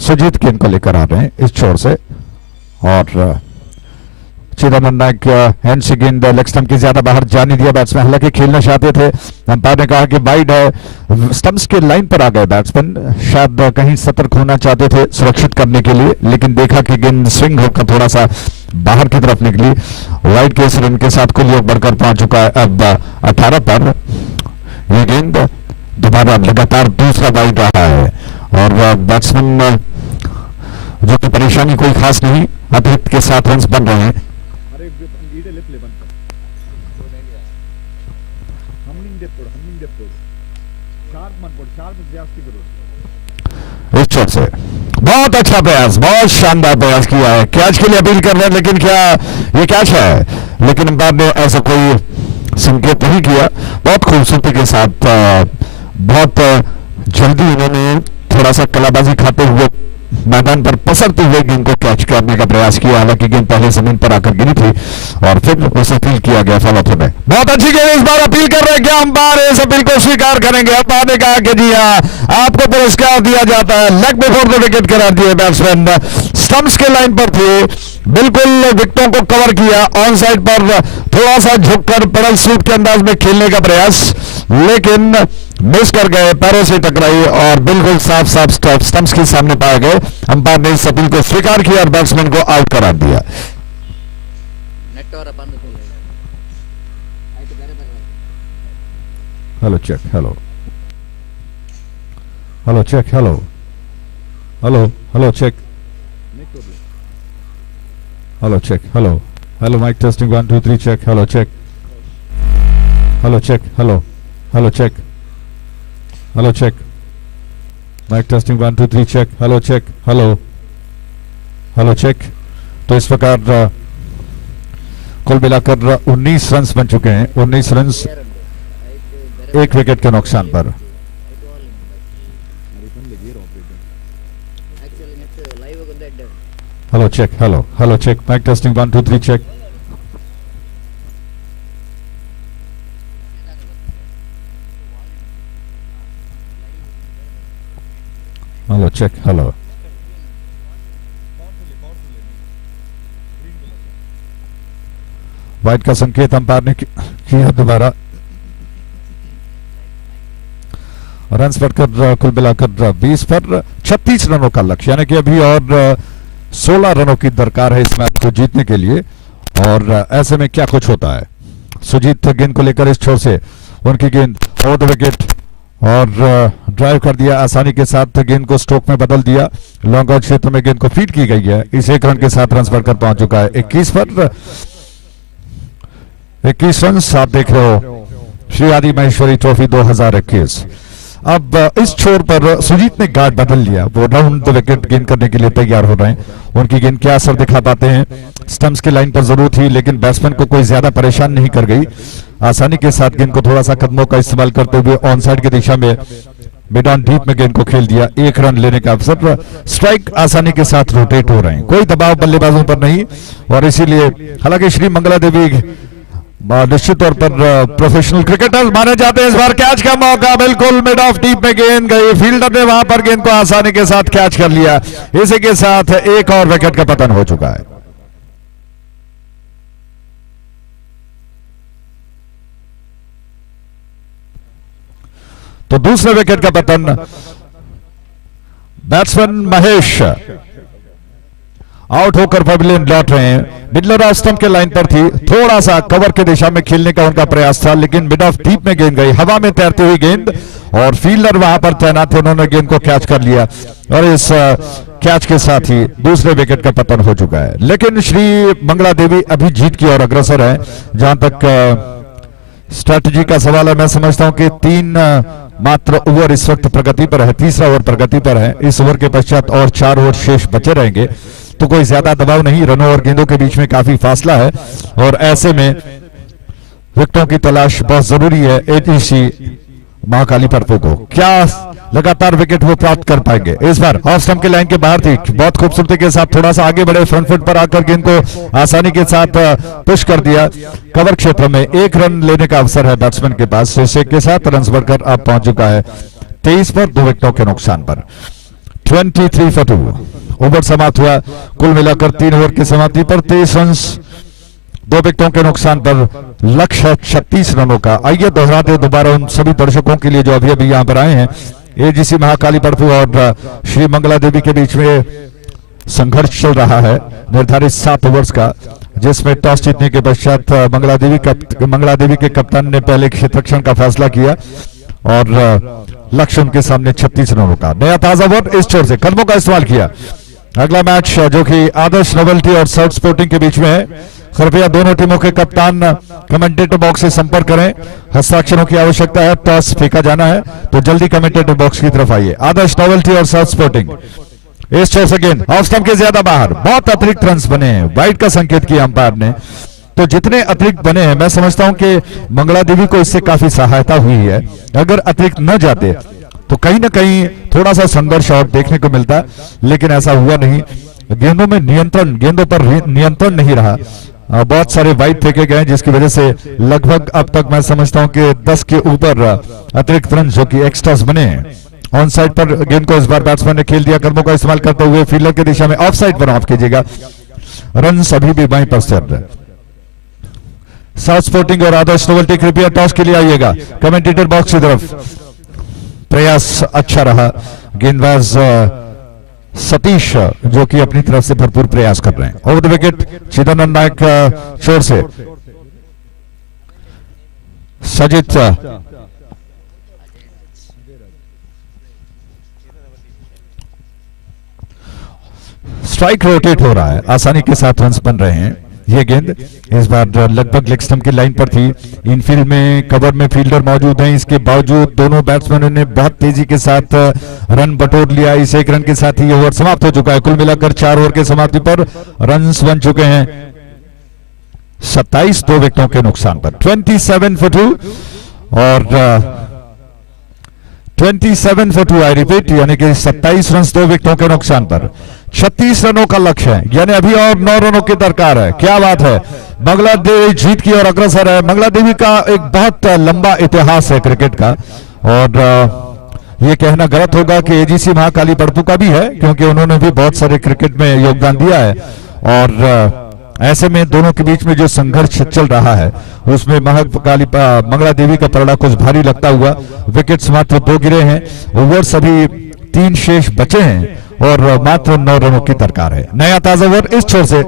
Sujit गेंद को लेकर आ रहे हैं इस छोर से और चिदानंद नायक हैंड से गेंद लेग स्टंप की ज्यादा बाहर जाने दिया बैट्समैन, हालांकि खेलना चाहते थे। अंपायर ने कहा कि वाइड है। स्टंप्स के लाइन पर आ गए बैट्समैन, शायद कहीं सतर्क होना चाहते थे सुरक्षित करने के लिए, लेकिन देखा कि गेंद स्विंग होकर थोड़ा सा बाहर की तरफ निकली। वाइड के इस रन के साथ कुल योग बढ़कर पहुंच चुका है अब 18 पर। यह गेंद दोबारा लगातार दूसरा वाइड रहा है और बैट्समैन जो कि परेशानी कोई खास नहीं, अतिरिक्त के साथ रन बन रहे हैं। इस चोट से बहुत अच्छा प्रयास, बहुत शानदार प्रयास किया है। कैच के लिए अपील कर रहे हैं, लेकिन क्या ये कैच है? लेकिन अंपायर ने ऐसा कोई संकेत नहीं किया। बहुत खूबसूरती के साथ, बहुत जल्दी उन्होंने थोड़ा सा कलाबाजी खाते हुए मैदान पर पसरते हुए गेंद को कैच करने का प्रयास किया। हालांकि गेंद पहले जमीन पर आकर गिरी थी और फिर उसे अपील किया गया फॉलो थ्रू में। बहुत अच्छी गेंद इस बार अपील कर रहे हैं, क्या अंपायर इस अपील को स्वीकार करेंगे? अंपायर ने कहा कि जी हाँ, आपको पुरस्कार दिया जाता है। लेग बिफोर द विकेट करार दिए बैट्समैन, स्टंप्स के लाइन पर थे, बिल्कुल विकेटों को कवर किया। ऑन साइड पर थोड़ा सा झुककर पैडल स्वीप के अंदाज में खेलने का प्रयास, लेकिन मिस कर गए, पैरों से टकराई और बिल्कुल साफ साफ स्टंप्स के सामने पाए गए। अंपायर ने इस अपील को स्वीकार किया और बैट्समैन को आउट करार दिया। Hello check, hello hello check, hello hello hello check, hello check, hello hello mic testing 1 2 3 check, hello check, hello check, hello hello check, hello check, mic testing 1 2 3 check, hello check, hello hello check. तो इस प्रकार कुल मिलाकर 19 run बन चुके हैं। 19 run एक wicket के नुकसान पर। Hello check, hello check, mic testing 1 2 3 check. Hello check, hello. Wide का संकेत अंपायर ने किया दोबारा। रन बढ़कर कुल मिलाकर 20 पर 36 रनों का लक्ष्य, यानी कि अभी और 16 रनों की दरकार है इस मैच को जीतने के लिए। और ऐसे में क्या कुछ होता है। सुजीत गेंद को लेकर इस छोर से, उनकी गेंद ओवर द विकेट और ड्राइव कर दिया आसानी के साथ। गेंद को स्ट्रोक में बदल दिया। लॉन्ग आउट क्षेत्र में गेंद को फीड की गई है। इस 1 रन के साथ रन बढ़कर पहुंच चुका है 21 पर। 21 रन आप देख रहे हो श्री आदि महेश्वरी ट्रॉफी 2021। अब इस छोर पर सुजीत ने गार्ड बदल लिया। वो राउंड द विकेट गेंद करने के लिए तैयार हो रहे हैं। उनकी गेंद क्या असर दिखा पाते हैं। स्टंप्स की लाइन पर जरूर थी, लेकिन बैट्समैन को कोई ज्यादा परेशान नहीं कर गई। आसानी के साथ गेंद को थोड़ा सा कदमों का इस्तेमाल करते हुए ऑन साइड की दिशा में मिड ऑन डीप में गेंद को खेल दिया। 1 रन लेने का अवसर। स्ट्राइक आसानी के साथ रोटेट हो रहे हैं, कोई दबाव बल्लेबाजों पर नहीं। और इसीलिए हालांकि श्री मंगला देवी निश्चित तौर पर प्रोफेशनल क्रिकेटर माने जाते हैं। इस बार कैच का मौका, बिल्कुल मिड ऑफ डीप में गेंद गई। फील्डर ने वहां पर गेंद को आसानी के साथ कैच कर लिया। इसी के साथ एक और विकेट का पतन हो चुका है। तो दूसरे विकेट का पतन। बैट्समैन महेश आउट होकर पवेलियन लौट रहे हैं। मिडलर ऑफ स्टंप के लाइन पर थी, थोड़ा सा कवर की दिशा में खेलने का उनका प्रयास था, लेकिन मिड ऑफ डीप में गेंद गई। हवा में तैरती हुई गेंद और फील्डर वहां पर तैनात थे, उन्होंने गेंद को कैच कर लिया। और इस कैच के साथ ही दूसरे विकेट का पतन हो चुका है। लेकिन श्री मंगला देवी अभी जीत की ओर अग्रसर है। जहां तक स्ट्रेटजी का सवाल है, मैं समझता हूं कि 3 मात्र ओवर इस वक्त प्रगति पर है। तीसरा ओवर प्रगति पर है। इस ओवर के पश्चात और 4 ओवर शेष बचे रहेंगे, तो कोई ज्यादा दबाव नहीं। रनों और गेंदों के बीच में काफी फासला है और ऐसे में विकेटों की तलाश बहुत जरूरी है। एटीसी महाकाली पर्पो को क्या लगातार विकेट वो प्राप्त कर पाएंगे। इस बार ऑफ स्टंप की लाइन के बाहर थी, बहुत खूबसूरती के साथ थोड़ा सा आगे बढ़े, फ्रंट फुट पर आकर गेंद को आसानी के साथ पुश कर दिया। कवर क्षेत्र में 1 रन लेने का अवसर है बैट्समैन के पास। इसी के साथ रन बढ़कर अब पहुंच चुका है 23 पर 2 विकेटों के नुकसान पर। 23 for 2 ओवर समाप्त हुआ। कुल मिलाकर 3 ओवर की समाप्ति पर 23 रन 2 विकेटों के नुकसान पर। लक्ष्य है 36 रनों का। आइए दोहराते दोबारा उन सभी दर्शकों के लिए जो अभी अभी यहां पर आए हैं। एजीसी महाकाली पर्पू और श्री मंगला देवी के बीच में संघर्ष चल रहा है निर्धारित 7 ओवर्स का, जिसमें टॉस जीतने के पश्चात मंगला देवी के कप्तान ने पहले क्षेत्ररक्षण का फैसला किया और लक्ष्य उनके सामने 36 रनों का। नया ताजा ओवर इस छोर से कदमों का इस्तेमाल किया। अगला मैच जो कि आदर्श नोवेल्टी और साउथ स्पोर्टिंग के बीच में है, कृपया दोनों टीमों के कप्तान कमेंटेटर बॉक्स से संपर्क करें। हस्ताक्षरों की आवश्यकता है। टॉस फेंका जाना है तो जल्दी कमेंटेटर बॉक्स की तरफ आइए। आदर्श नोवेल्टी और साउथ स्पोर्टिंग। इस छोर से गेंद ऑफ स्टंप के ज्यादा बाहर, बहुत अतिरिक्त रन बने हैं। वाइड का संकेत किया अंपायर ने। तो जितने अतिरिक्त बने हैं, मैं समझता हूं कि मंगला देवी को इससे काफी सहायता हुई है। अगर अतिरिक्त न जाते तो कहीं ना कहीं थोड़ा सा संघर्ष और देखने को मिलता, लेकिन ऐसा हुआ नहीं। गेंदों में नियंत्रण, गेंदों पर नियंत्रण नहीं रहा। बहुत सारे वाइड फेंके गए, जिसकी वजह से लगभग अब तक मैं समझता हूं कि 10 के ऊपर अतिरिक्त रन जो कि एक्स्ट्रास बने हैं। ऑन साइड पर गेंद को इस बार बैट्समैन ने खेल दिया, कदमों का इस्तेमाल करते हुए फील्डर की दिशा में ऑफ साइड पर ऑफ कीजिएगा। रन अभी भी बाईं पर चल रहे। साउथ स्पोर्टिंग और आदर्श नोवेल्टी कृपया टॉस के लिए आइएगा कमेंटेटर बॉक्स की तरफ। प्रयास अच्छा रहा। गेंदबाज सतीश जो कि अपनी तरफ से भरपूर प्रयास कर रहे हैं। ओवर द विकेट चिदानंद नायक छोर से सजित स्ट्राइक रोटेट हो रहा है, आसानी के साथ रन बन रहे हैं। ये गेंद इस बार लगभग लेग स्टंप की लाइन पर थी। इनफील्ड में कवर में फील्डर मौजूद हैं, इसके बावजूद दोनों बैट्समैनों ने बहुत तेजी के साथ रन बटोर लिया। इस एक रन के साथ ही ओवर समाप्त हो चुका है। कुल मिलाकर 4 ओवर के समाप्ति पर रन्स बन चुके हैं 27, 2 विकेटों के नुकसान पर 27 for 2 और 27 for 2 आई रिपीट, यानी कि 27 रन 2 विकेटों के नुकसान पर 36 रनों का लक्ष्य है, यानी अभी और 9 रनों की दरकार है। क्या बात है, बांग्लादेश जीत की ओर अग्रसर है। बांग्लादेश का एक बहुत लंबा इतिहास है क्रिकेट का, और ये कहना गलत होगा कि एजीसी महाकाली पड़पू का भी है, क्योंकि उन्होंने भी बहुत सारे क्रिकेट में योगदान दिया है। और ऐसे में दोनों के बीच में जो संघर्ष चल रहा है उसमें महाकाली मंगला देवी का पलड़ा कुछ भारी लगता हुआ। विकेट्स मात्र 2 गिरे हैं, ओवर सभी 3 शेष बचे हैं और मात्र 9 रनों की दरकार है। नया ताजा ओवर इस छोर से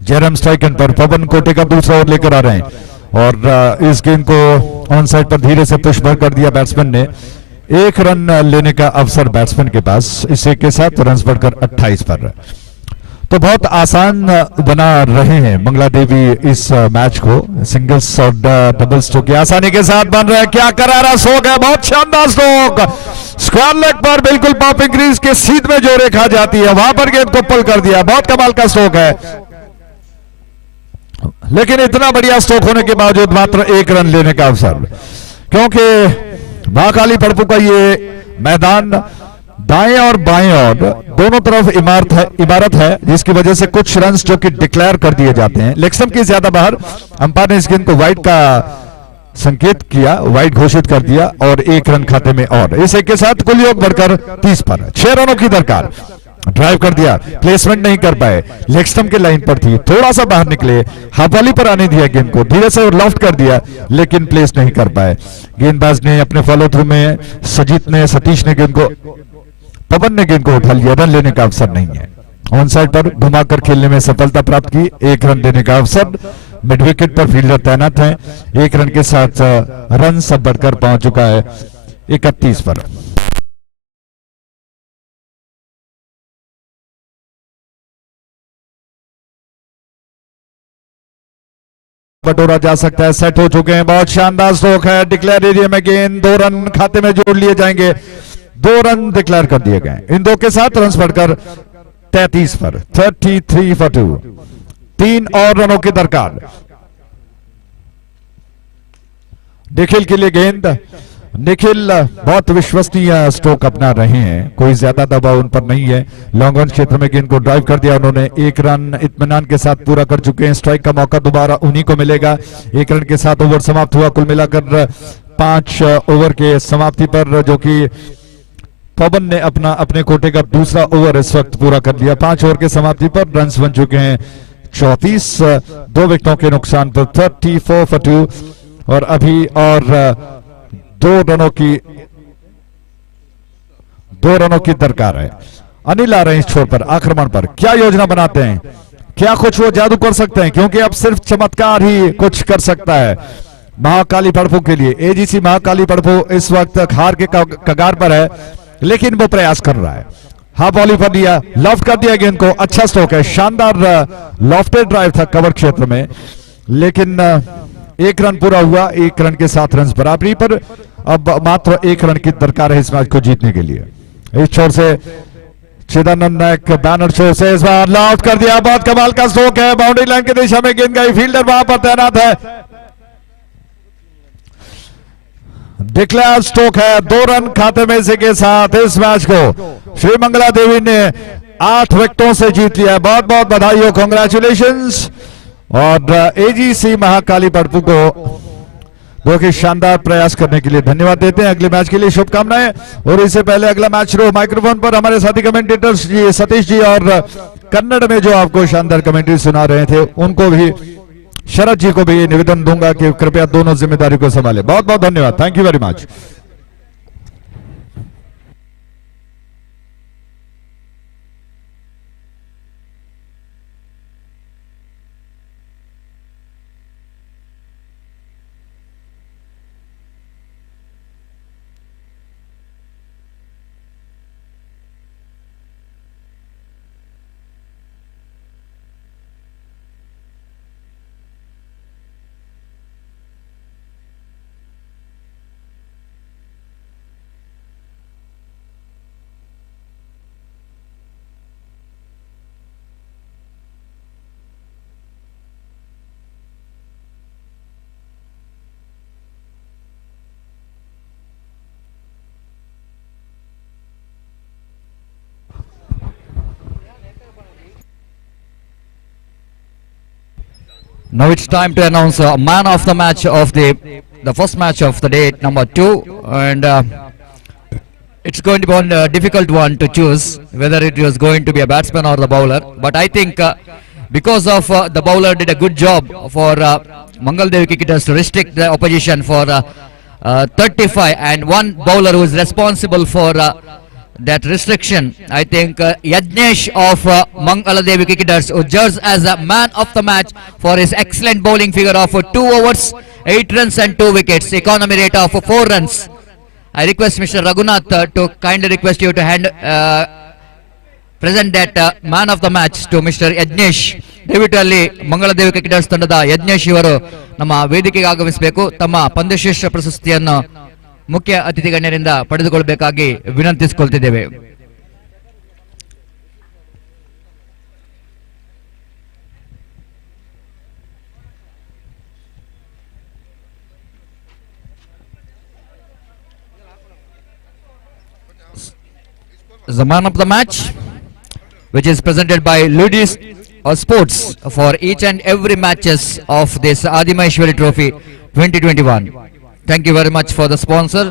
जयराम स्ट्राइक एंड पर पवन कोटे का दूसरा ओवर लेकर आ रहे हैं और इस गेंद को ऑन साइड पर धीरे से पुश कर दिया बैट्समैन ने। 1 रन लेने का अवसर बैट्समैन के पास, इस एक के साथ रन बढ़कर 28 पर। तो बहुत आसान बना रहे हैं मंगला देवी इस मैच को। सिंगल्स और डबल स्ट्रोक आसानी के साथ बन रहे हैं। क्या करारा स्ट्रोक है, बहुत शानदार स्ट्रोक, स्क्वायर लेग पर बिल्कुल पॉपिंग क्रीज के सीध में जो रेखा जाती है वहां पर गेंद को पुल कर दिया। बहुत कमाल का स्ट्रोक है, लेकिन इतना बढ़िया स्ट्रोक होने के बावजूद मात्र 1 रन लेने का अवसर, क्योंकि महाकाली पड़पू का ये मैदान दाएं और बाएं और दोनों तरफ इमारत है, जिसकी वजह से कुछ रन्स जो कि डिक्लेयर कर दिए जाते हैं। लेग स्टंप के ज्यादा बाहर अंपायर ने इस गेंद को वाइड का संकेत किया, वाइड घोषित कर दिया और 1 रन खाते में। और इस एक के साथ कुल योग बढ़कर 30 पर। 6 रनों की दरकार। ड्राइव कर दिया, प्लेसमेंट नहीं कर पाए, लेग स्टंप के लाइन पर थी, थोड़ा सा बाहर निकले, हाफवाली पर आने दिया गेंद को, धीरे से लॉफ्ट कर दिया लेकिन प्लेस नहीं कर पाए। गेंदबाज ने अपने फॉलो थ्रू में सतीश ने गेंद को, पवन ने गेंद को उठा लिया। रन लेने का अवसर नहीं है। ऑन साइड पर घुमाकर खेलने में सफलता प्राप्त की। 1 रन लेने का अवसर। मिड विकेट पर फील्डर तैनात है। 1 रन के साथ रन सब बढ़कर पहुंच चुका है 31 पर। बटोरा जा सकता है, सेट हो चुके हैं। बहुत शानदार स्ट्रोक है, डिक्लेयर एरिया में गेंद, 2 रन खाते में जोड़ लिए जाएंगे। 2 रन डिक्लेयर कर दिए गए। इन 2 के साथ रन बढ़कर 33 पर। 33 for 2। 3 और रनों की दरकार। निखिल के लिए गेंद। निखिल बहुत विश्वसनीय स्ट्रोक अपना रहे हैं, कोई ज्यादा दबाव उन पर नहीं है। लॉन्ग ऑन क्षेत्र में गेंद को ड्राइव कर दिया उन्होंने। 1 रन इत्मीनान के साथ पूरा कर चुके हैं। स्ट्राइक का मौका दोबारा उन्हीं को मिलेगा। 1 रन के साथ ओवर समाप्त हुआ। कुल मिलाकर 5 ओवर के समाप्ति पर, जो कि पवन ने अपने कोटे का दूसरा ओवर इस वक्त पूरा कर लिया। 5 ओवर के समाप्ति पर रन बन चुके हैं 34, 2 विकेटों के नुकसान पर। 34 for 2 और अभी और 2 रनों की दरकार है। अनिल आ रहे हैं इस छोर पर, आक्रमण पर। क्या योजना बनाते हैं, क्या कुछ वो जादू कर सकते हैं, क्योंकि अब सिर्फ चमत्कार ही कुछ कर सकता है महाकाली पड़पू के लिए। एजीसी महाकाली पड़पू इस वक्त हार के कगार पर है, लेकिन वो प्रयास कर रहा है। हाफ वॉली पर दिया, लॉफ्ट कर दिया गेंद को। अच्छा स्ट्रोक है, शानदार लॉफ्टेड ड्राइव था कवर क्षेत्र में, लेकिन 1 रन पूरा हुआ। 1 रन के साथ रन बराबरी पर। अब मात्र 1 रन की दरकार है इस मैच को जीतने के लिए। इस छोर से चिदानंद नायक बैनर शो से इस बार लॉफ्ट कर दिया। बहुत कमाल का स्ट्रोक है, बाउंड्री लाइन की दिशा में गेंद गई, फील्डर वहां पर तैनात है। डिक्लेयर स्ट्रोक है। 2 रन खाते में से के साथ इस मैच को श्री मंगला देवी ने 8 विकेटों से जीत लिया। बहुत बहुत बधाई हो, कांग्रेचुलेशंस। और एजीसी महाकाली पड़पू को जो कि शानदार प्रयास करने के लिए धन्यवाद देते हैं। अगले मैच के लिए शुभकामनाएं। और इससे पहले अगला मैच शुरू, माइक्रोफोन पर हमारे साथी कमेंटेटर्स जी सतीश जी और कन्नड़ में जो आपको शानदार कमेंट्री सुना रहे थे, उनको भी, शरद जी को भी निवेदन दूंगा कि कृपया दोनों जिम्मेदारी को संभालें। बहुत बहुत धन्यवाद, thank you very much. Now it's time to announce man of the match of the first match of the day, number 2, and it's going to be a difficult one to choose whether it was going to be a batsman or the bowler. But I think because of the bowler did a good job for Mangal Devi cricketers to restrict the opposition for 35, and one bowler who is responsible for that restriction. I think Yajnesh of Mangaladevi cricketers, who judged as a man of the match for his excellent bowling figure of 2 overs, 8 runs and 2 wickets, economy rate of 4 runs. I request Mr. Raghunath to kindly request you to present that man of the match to Mr. Yajnesh. ದಯವಿಟ್ಟು ಅಲ್ಲಿ Mangaladevi cricketers ತಂಡದ ಯಜ್ಞೇಶ್ ಇವರು ನಮ್ಮ ವೇದಿಕೆಗೆ ಆಗಮಿಸಬೇಕು. ತಮ್ಮ ಪಂದ್ಯಶ್ರೇಷ್ಠ ಪ್ರಶಸ್ತಿಯನ್ನು ಮುಖ್ಯ ಅತಿಥಿ ಗಣ್ಯರಿಂದ ಪಡೆದುಕೊಳ್ಳಬೇಕಾಗಿ ವಿನಂತಿಸಿಕೊಳ್ತಿದ್ದೇವೆ. The man of the match, which is presented by Ludis Sports for each and every matches of this Adimaheshwari Trophy 2021. Thank you very much for the sponsor.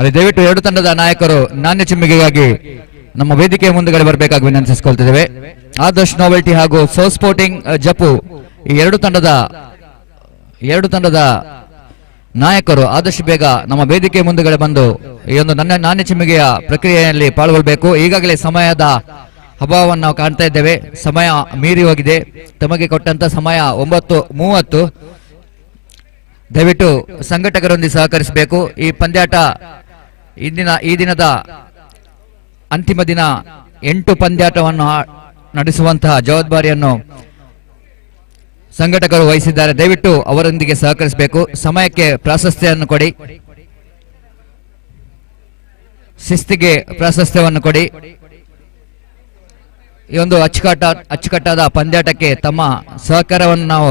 ಅಲ್ಲಿ ದಯವಿಟ್ಟು ಎರಡು ತಂಡದ ನಾಯಕರು ನಾಣ್ಯ ಚಿಮ್ಮಿಗೆಗಾಗಿ ನಮ್ಮ ವೇದಿಕೆಯ ಮುಂದುಗಡೆ ಬರಬೇಕಾಗಿ ವಿನಂತಿಸಿಕೊಳ್ತಿದ್ದೇವೆ. ಆದರ್ಶ್ ನೋವೆಲ್ಟಿ ಹಾಗೂ ಸೋ ಸ್ಪೋರ್ಟಿಂಗ್ ಜಪು ಈ ಎರಡು ತಂಡದ ನಾಯಕರು ಆದಷ್ಟು ಬೇಗ ನಮ್ಮ ವೇದಿಕೆ ಮುಂದುಗಡೆ ಬಂದು ಈ ಒಂದು ನಾಣ್ಯ ಚಿಮ್ಮಿಗೆಯ ಪ್ರಕ್ರಿಯೆಯಲ್ಲಿ ಪಾಲ್ಗೊಳ್ಳಬೇಕು. ಈಗಾಗಲೇ ಸಮಯದ ಅಭಾವವನ್ನು ನಾವು ಕಾಣ್ತಾ ಇದ್ದೇವೆ. ಸಮಯ ಮೀರಿ ಹೋಗಿದೆ. ತಮಗೆ ಕೊಟ್ಟಂತ ಸಮಯ 9:30. ದಯವಿಟ್ಟು ಸಂಘಟಕರೊಂದಿಗೆ ಸಹಕರಿಸಬೇಕು. ಈ ಪಂದ್ಯಾಟ ಈ ದಿನದ ಅಂತಿಮ ದಿನ 8 ಪಂದ್ಯಾಟವನ್ನು ನಡೆಸುವಂತಹ ಜವಾಬ್ದಾರಿಯನ್ನು ಸಂಘಟಕರು ವಹಿಸಿದ್ದಾರೆ. ದಯವಿಟ್ಟು ಅವರೊಂದಿಗೆ ಸಹಕರಿಸಬೇಕು. ಸಮಯಕ್ಕೆ ಪ್ರಾಶಸ್ತ್ಯವನ್ನು ಕೊಡಿ, ಶಿಸ್ತಿಗೆ ಪ್ರಾಶಸ್ತ್ಯವನ್ನು ಕೊಡಿ. ಈ ಒಂದು ಅಚ್ಚುಕಟ್ಟಾದ ಪಂದ್ಯಾಟಕ್ಕೆ ತಮ್ಮ ಸಹಕಾರವನ್ನು ನಾವು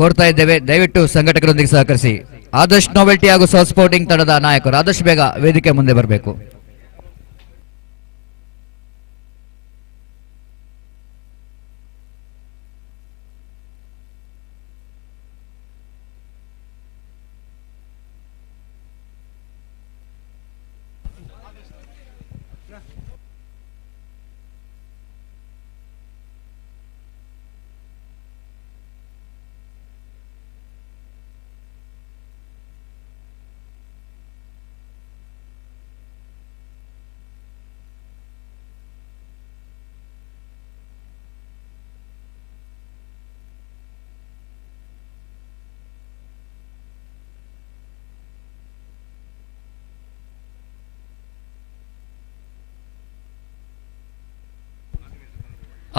ಕೋರ್ತಾ ಇದ್ದೇವೆ. ದಯವಿಟ್ಟು ಸಂಘಟಕರೊಂದಿಗೆ ಸಹಕರಿಸಿ. ಆದರ್ಶ್ ನೋವೆಲ್ಟಿ ಹಾಗೂ ಸೌತ್ ಸ್ಪೋರ್ಟಿಂಗ್ ತಂಡದ ನಾಯಕರು ಆದಷ್ಟು ಬೇಗ ವೇದಿಕೆ ಮುಂದೆ ಬರಬೇಕು.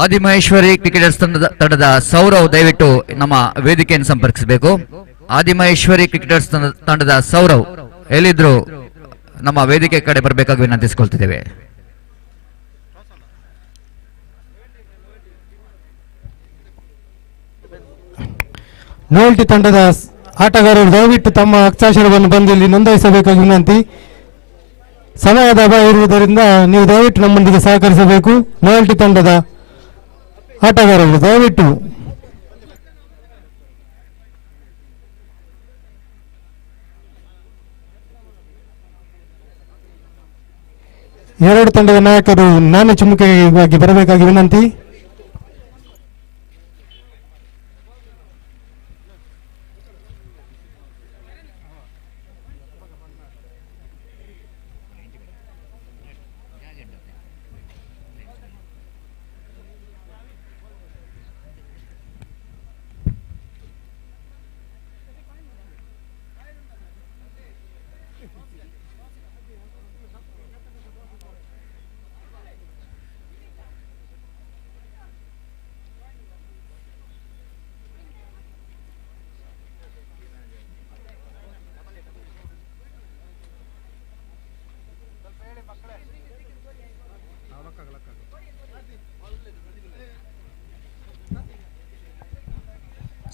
ಆದಿಮಹೇಶ್ವರಿ ಕ್ರಿಕೆಟರ್ಸ್ ತಂಡದ ಸೌರವ್ ದಯವಿಟ್ಟು ನಮ್ಮ ವೇದಿಕೆಯನ್ನು ಸಂಪರ್ಕಿಸಬೇಕು. ಆದಿಮಹೇಶ್ವರಿ ಕ್ರಿಕೆಟರ್ಸ್ ತಂಡದ ಸೌರವ್ ಎಲ್ಲಿದ್ರು ನಮ್ಮ ವೇದಿಕೆ ಕಡೆ ಬರಬೇಕಾಗಿ ವಿನಂತಿಸಿಕೊಳ್ತಿದ್ದೇವೆ. ನೋಲ್ಟಿ ತಂಡದ ಆಟಗಾರರು ದಯವಿಟ್ಟು ತಮ್ಮ ಹಸ್ತಾಕ್ಷರವನ್ನು ಬಂದು ಇಲ್ಲಿ ನೋಂದಾಯಿಸಬೇಕಾಗಿ ವಿನಂತಿ. ಸಮಯದ ಅಭಾವ ಇರುವುದರಿಂದ ನೀವು ದಯವಿಟ್ಟು ನಮ್ಮೊಂದಿಗೆ ಸಹಕರಿಸಬೇಕು. ನೋಲ್ಟಿ ತಂಡದ ಆಟಗಾರರು ದಯವಿಟ್ಟು ಎರಡು ತಂಡದ ನಾಯಕರು ನಾಣ್ಯ ಚುಮುಕೆಗಾಗಿ ಬರಬೇಕಾಗಿ ವಿನಂತಿ.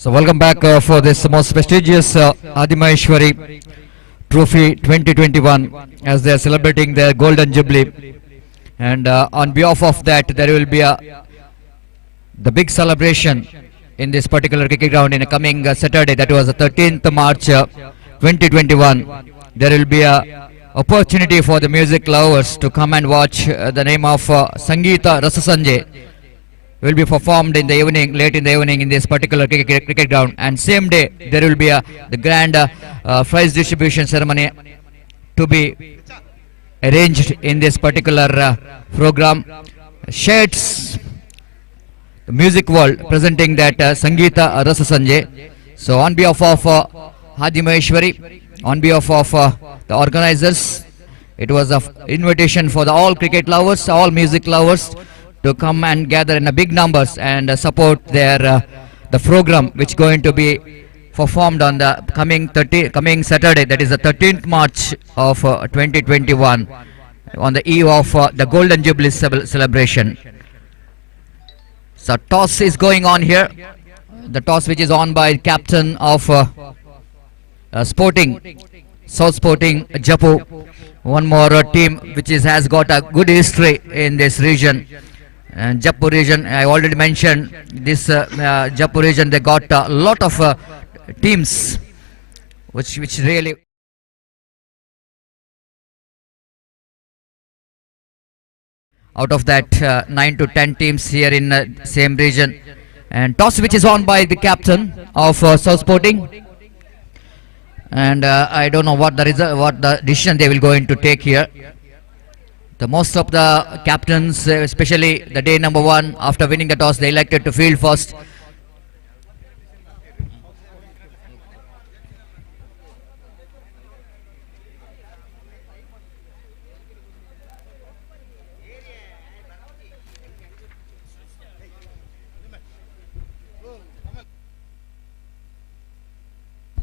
So welcome back for this most prestigious Adimaheshwari Trophy 2021 as they are celebrating their Golden Jubilee, and on behalf of that there will be the big celebration in this particular cricket ground in a coming Saturday, that was the 13th March 2021. There will be a opportunity for the music lovers to come and watch the name of Sangeeta Rasasanje will be performed in the evening, late in the evening in this particular cricket ground, and same day there will be the grand prize distribution ceremony to be arranged in this particular program. Shades the music world presenting that Sangeeta Rasasanje. So on behalf of Adimaheshwari, on behalf of the organizers, it was an invitation for all cricket lovers, all music lovers to come and gather in a big numbers and support their the program which going to be performed on the coming Saturday, that is the 13th March of 2021, on the eve of the Golden Jubilee celebration. So toss is going on here, the toss which is on by captain of Sporting, South Sporting Jaipur, one more team which has got a good history in this region. And Jaipur region, I already mentioned this Jaipur region, they got a lot of teams which really out of that 9 to 10 teams here in same region. And toss which is on by the captain of South Sporting, and I don't know what the decision they will going to take here. The most of the captains, especially the day number 1, after winning the toss, they elected to field first.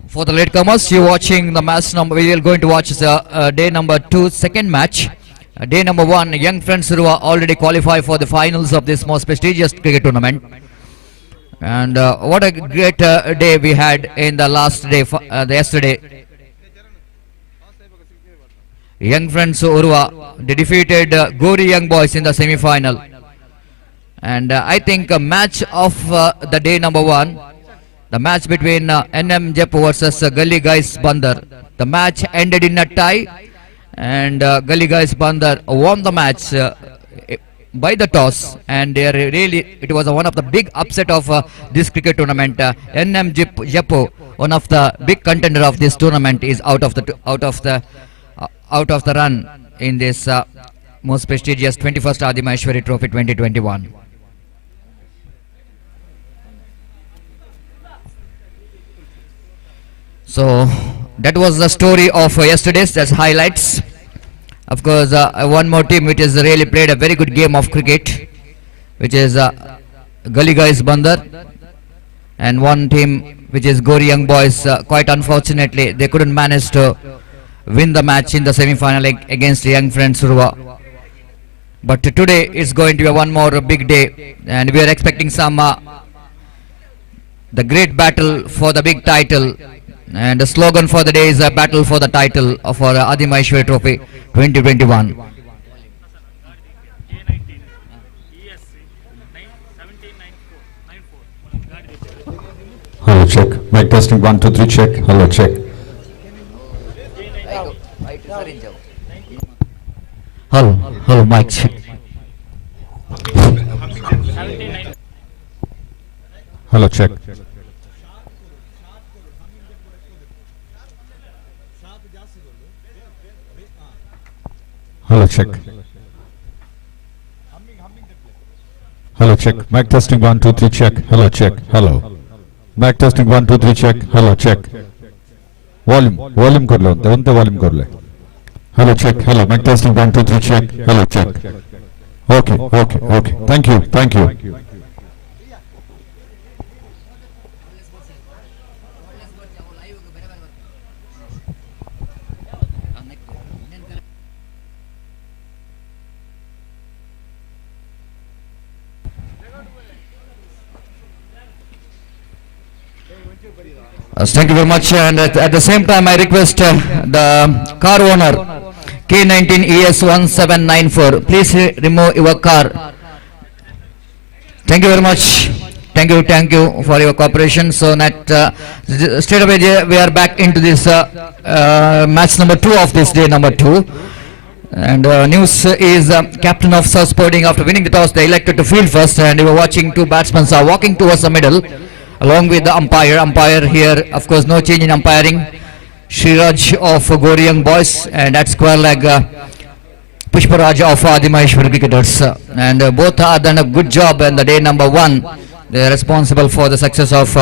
For the latecomers, you're watching the match number. We are going to watch the day number 2, second match. Day number 1, young friends who are already qualified for the finals of this most prestigious cricket tournament. And what a great day we had in the last day, yesterday. Young friends Urva, they defeated Gori Young Boys in the semi-final. And I think a match of the day number 1, the match between NM Jaipur versus Gully Guys Bandar. The match ended in a tie, and Gully Guys Bandar won the match by the toss, and they really, it was one of the big upset of this cricket tournament. NM Jaipur, one of the big contender of this tournament, is out of the run in this most prestigious 21st Adimaheshwari Trophy 2021. So that was the story of yesterday's, that's highlights. Of course, one more team which has really played a very good game of cricket, which is Gully Guys Bandar, and one team which is Gori Young Boys. Quite unfortunately, they couldn't manage to win the match in the semi-final against Young Friends Surva. But today is going to be one more big day, and we are expecting some The great battle for the big title, and the slogan for the day is a battle for the title for Adimaheshwari Trophy 2021. Hello, check. Mic testing 1 2 3 check. Hello, check. Hello, mic check. Hello, check. Hello, check. Hello, check. Mic testing 1 2 3 check. Hello, check. Hello. Mic testing 1 2 3 check. Hello, check. Volume कर लो, दोनों volume कर ले. Hello, check. Hello. Mic testing 1 2 3 check. Hello, check. Okay. Thank you. Thank you very much, and at the same time I request the car owner K19 ES1794, please remove your car. Thank you very much. Thank you for your cooperation. So that straight away we are back into this match number 2 of this day number 2. And news is captain of South Sporting, after winning the toss they elected to field first, and we were watching two batsmen are walking towards the middle along with the umpire here. Of course, no change in umpiring. Sriraj of Gori Young Boys, and at square leg Pushparaj of Adimaheshwari cricketers. And both have done a good job in the day number 1. They are responsible for the success of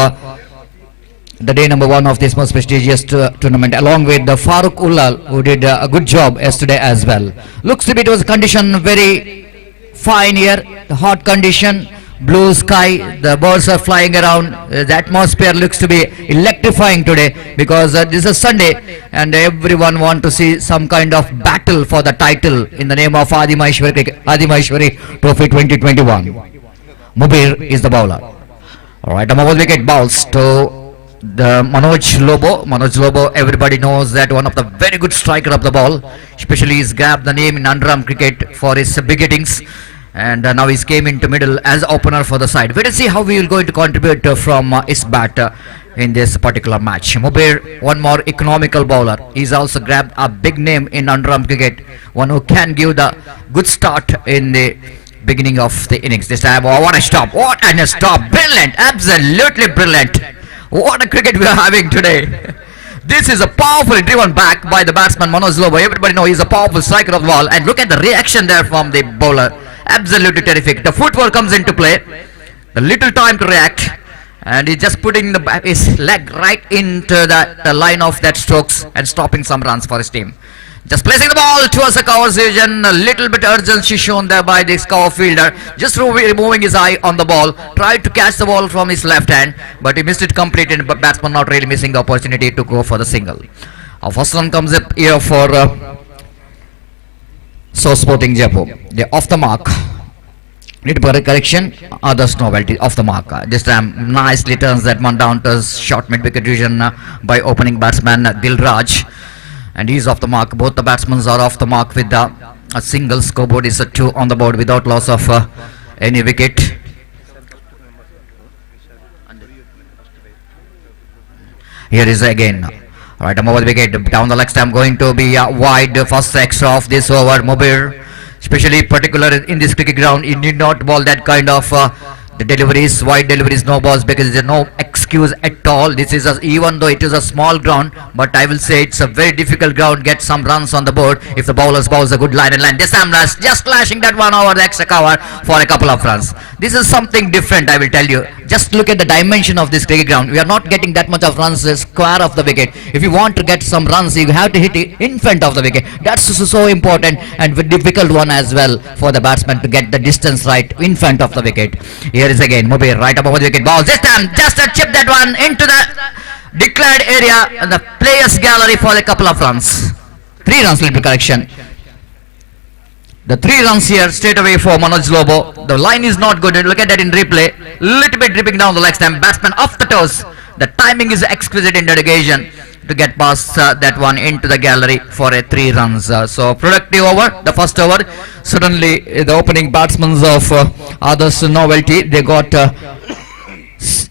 the day number 1 of this most prestigious tournament, along with the Farooq Ulal, who did a good job yesterday as well. Looks to be it was a condition very fine here, the hot condition, blue sky, the birds are flying around. The atmosphere looks to be electrifying today, because this is Sunday and everyone want to see some kind of battle for the title in the name of Adimaheshwari Trophy 2021. Mubir is the bowler. Alright, a wicket balls to the Manoj Lobo. Everybody knows that one of the very good striker of the ball, especially he's grabbed the name in underarm cricket for his big hittings. And now he's came into middle as opener for the side. Wait and see how we will going to contribute from his bat in this particular match. Mubir, one more economical bowler. He's also grabbed a big name in underarm cricket, one who can give the good start in the beginning of the innings. This time, oh, what a stop! What a stop! Brilliant! Absolutely brilliant! What a cricket we are having today! This is a powerful driven back by the batsman Manoj Lobo. Everybody knows he's a powerful striker of the ball, and look at the reaction there from the bowler. Absolutely terrific. The footwork comes into play. The little time to react, and he's just putting his leg right into the line of that strokes and stopping some runs for his team. Just placing the ball towards the cover region. A little bit urgency shown there by this cover fielder. Just removing his eye on the ball. Tried to catch the ball from his left hand, but he missed it completely. But batsman not really missing the opportunity to go for the single. Our first one comes up here for South Sporting Jaipur. They're off the mark. Need a correction. Others novelty off the mark. This time nicely turns that one down to short mid wicket region by opening batsman Dilraj. And he's off the mark. Both the batsmen are off the mark with a single. Scoreboard is a 2 on the board without loss of any wicket. Here is again. Right, over the wicket. Down the leg stump going to be wide. First extra of this over. Mubir, especially particular in this cricket ground, you need not ball that kind of the deliveries, wide deliveries, no balls, because there is no excuse at all. This is even though it is a small ground, but I will say it's a very difficult ground. Get some runs on the board if the bowlers bowls a good line and line. This time just flashing that one over the extra cover for a couple of runs. This is something different, I will tell you. Just look at the dimension of this cricket ground. We are not getting that much of runs square of the wicket. If you want to get some runs, you have to hit it in front of the wicket. That's so important and very difficult one as well for the batsman to get the distance right in front of the wicket. Here is again Mubir right above the wicket. Ball this time just a chip that one into the declared area and the players gallery for a couple of runs. 3 runs, little correction. The 3 runs here straight away for Manoj Lobo. The line is not good. Look at that in replay. Little bit dripping down the leg stamp. Batsman off the toes. The timing is exquisite in that occasion to get past that one into the gallery for a 3 runs. So productive over, the first over. Suddenly the opening batsmen of others novelty, they got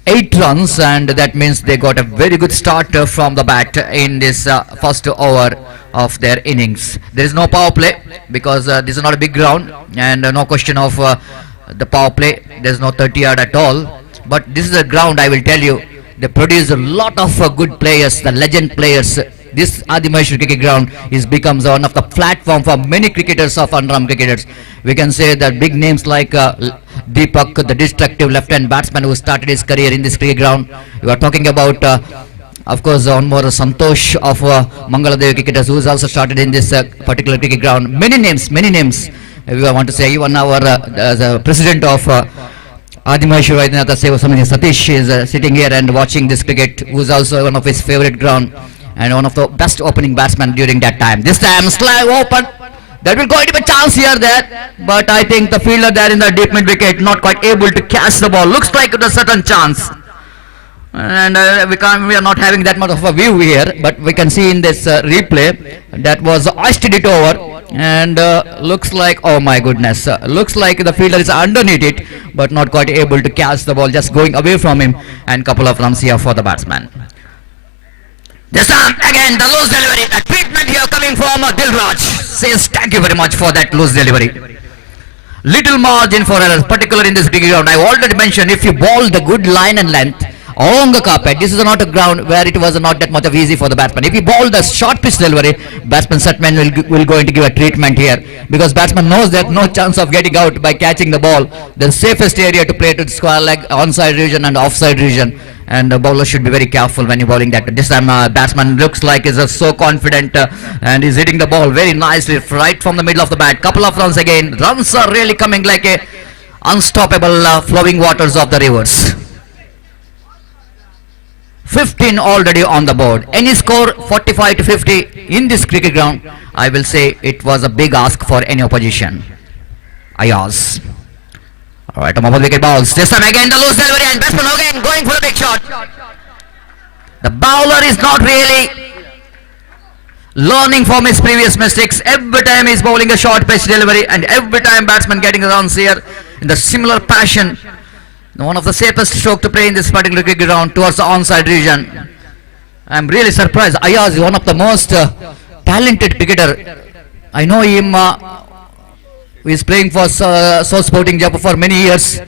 8 runs, and that means they got a very good start from the bat in this first over of their innings. There is no power play because this is not a big ground, and no question of the power play. There is no 30-yard at all. But this is a ground, I will tell you, they produce a lot of good players, the legend players. This Adimaheshwari cricket ground becomes one of the platform for many cricketers of under-arm cricketers. We can say that big names like Deepak, the destructive left-hand batsman who started his career in this cricket ground. You are talking about, of course, one more Santosh of Mangaladevi cricketers who has also started in this particular cricket ground. Many names. We want to say even our the president of Adimaheshwari Vaidyanatha Seva Samiti Satish is sitting here and watching this cricket, who is also one of his favorite ground and one of the best opening batsmen during that time. This time slide open. There will going to be a chance here there, but I think the fielder there in the deep mid wicket not quite able to catch the ball. Looks like a certain chance, and we are not having that much of a view here, but we can see in this replay that was hoisted it over, and looks like, oh my goodness, looks like the fielder is underneath it, but not quite able to catch the ball, just going away from him, and couple of runs here for the batsman. This time again the loose delivery, the treatment here coming from Dilraj says thank you very much for that loose delivery. Little margin for error, particularly in this big ground. I already mentioned if you bowl the good line and length along the carpet, this is not a ground where it was not that much of easy for the batsman. If you bowl the short pitch delivery, batsman Satman will going to give a treatment here, because batsman knows that no chance of getting out by catching the ball. The safest area to play to square leg, onside region and offside region, and the bowler should be very careful when you're bowling that. This time batsman looks like is so confident and is hitting the ball very nicely right from the middle of the bat. Couple of runs again. Runs are really coming like a unstoppable flowing waters of the rivers. 15 already on the board. Any score 45 to 50 in this cricket ground, I will say it was a big ask for any opposition. Ayaz. Alright, Abhimatha wicket balls. This time again the loose delivery and batsman again going for a big shot. The bowler is not really learning from his previous mistakes. Every time he's bowling a short pitch delivery, and every time batsman getting runs here in the similar passion. One of the safest stroke to play in this particular cricket ground towards the onside region. I'm really surprised. Ayaz is one of the most talented cricketer. I know him. He is playing for So Sporting Jaipur for many years.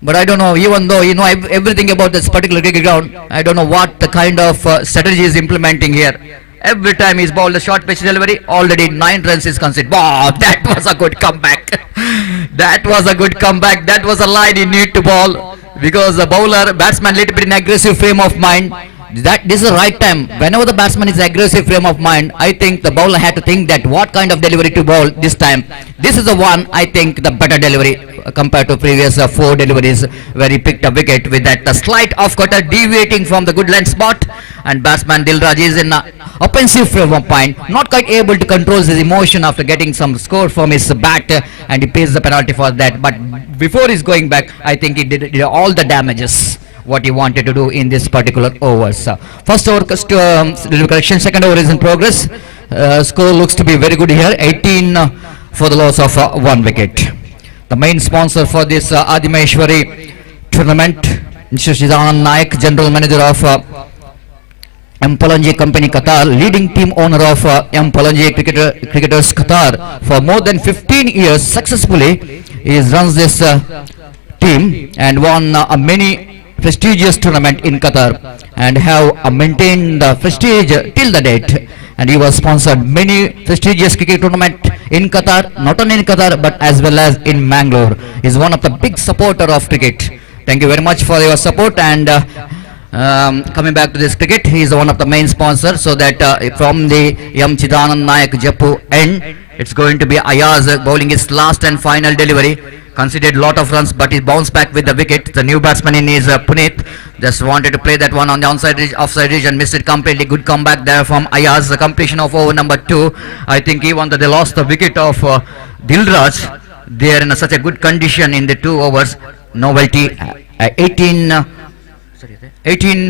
But I don't know, even though you know everything about this particular cricket ground, I don't know what the kind of strategy is implementing here. Every time he's bowled a short pitch delivery, already 9 runs is conceded. Wow, that was a good comeback. That was a good comeback. That was a line he need to bowl, because the bowler, batsman little bit in aggressive frame of mind. This is the right time. Whenever the batsman is aggressive frame of mind, I think the bowler had to think that what kind of delivery to bowl this time. This is the one, I think, the better delivery compared to previous 4 deliveries where he picked a wicket with that slight off-cutter deviating from the good length spot, and batsman Dilraj is in offensive frame of mind, not quite able to control his emotion after getting some score from his bat, and he pays the penalty for that. But before he's going back, I think he did all the damages what he wanted to do in this particular overs. First over correction, second over is in progress. Score looks to be very good here, 18 for the loss of 1 wicket. The main sponsor for this Adimaheshwari tournament, Mr. Chidanand Naik, General Manager of M. Palanji Company Qatar, leading team owner of M. Palanji Cricketers Qatar for more than 15 years successfully. He runs this team and won many prestigious tournament in Qatar and have maintained the prestige till the date, and he was sponsored many prestigious cricket tournament in Qatar, not only in Qatar but as well as in Mangalore. He is one of the big supporter of cricket. Thank you very much for your support, and coming back to this cricket, he is one of the main sponsors, so that from the M. Chidanand Naik Jaipur end, it's going to be Ayaz bowling his last and final delivery. Conceded lot of runs, but he bounced back with the wicket. The new batsman in is Puneet. Just wanted to play that one on the offside region, missed it completely. Good comeback there from Ayaz. The completion of over number 2. I think even though they lost the wicket of Dilraj, they are in such a good condition in the 2 overs. Novelty 18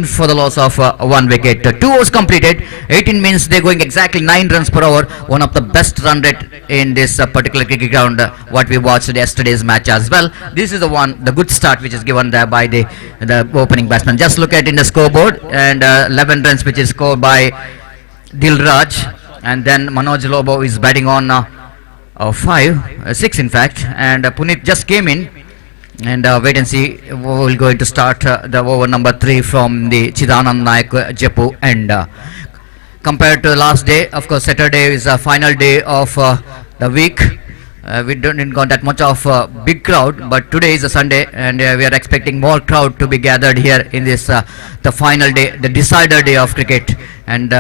for the loss of 1 wicket. 2 overs completed. 18 means they're going exactly 9 runs per hour. One of the best run rate in this particular cricket ground. What we watched yesterday's match as well. This is the good start which is given there by the opening batsman. Just look at in the scoreboard, and 11 runs which is scored by Dilraj, and then Manoj Lobo is batting on 6 in fact, and Puneet just came in. And wait and see, we're going to start the over number 3 from the Chidanand Nayak Jaipur end. Compared to last day, of course, Saturday is a final day of the week. We didn't got that much of a big crowd, but today is a Sunday, and we are expecting more crowd to be gathered here in this the final day, the decider day of cricket, and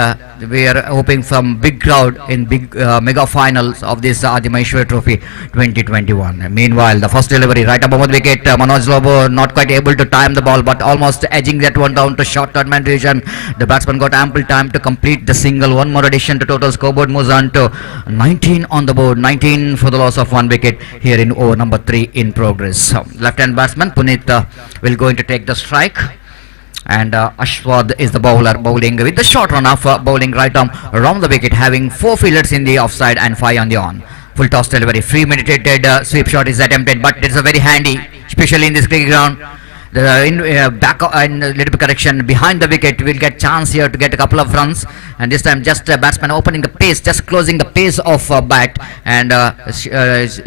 we are hoping from big crowd in big mega finals of this Adimaheshwari Trophy 2021. Meanwhile, the first delivery right above the wicket, Manoj Lobo not quite able to time the ball, but almost edging that one down to short third man region. The batsman got ample time to complete the single. One more addition to total scoreboard moves on to 19 on the board. 19 for the loss of 1 wicket here in over number 3 in progress. Left-hand batsman Puneet will going to take the strike, and Ashwad is the bowler, bowling with the short run of bowling right arm around the wicket, having 4 fielders in the offside and 5 on the on. Full toss delivery, premeditated sweep shot is attempted, but it's a very handy, especially in this cricket ground. Back and a little bit correction behind the wicket, we'll get chance here to get a couple of runs, and this time just batsman opening the pace, just closing the pace of bat, and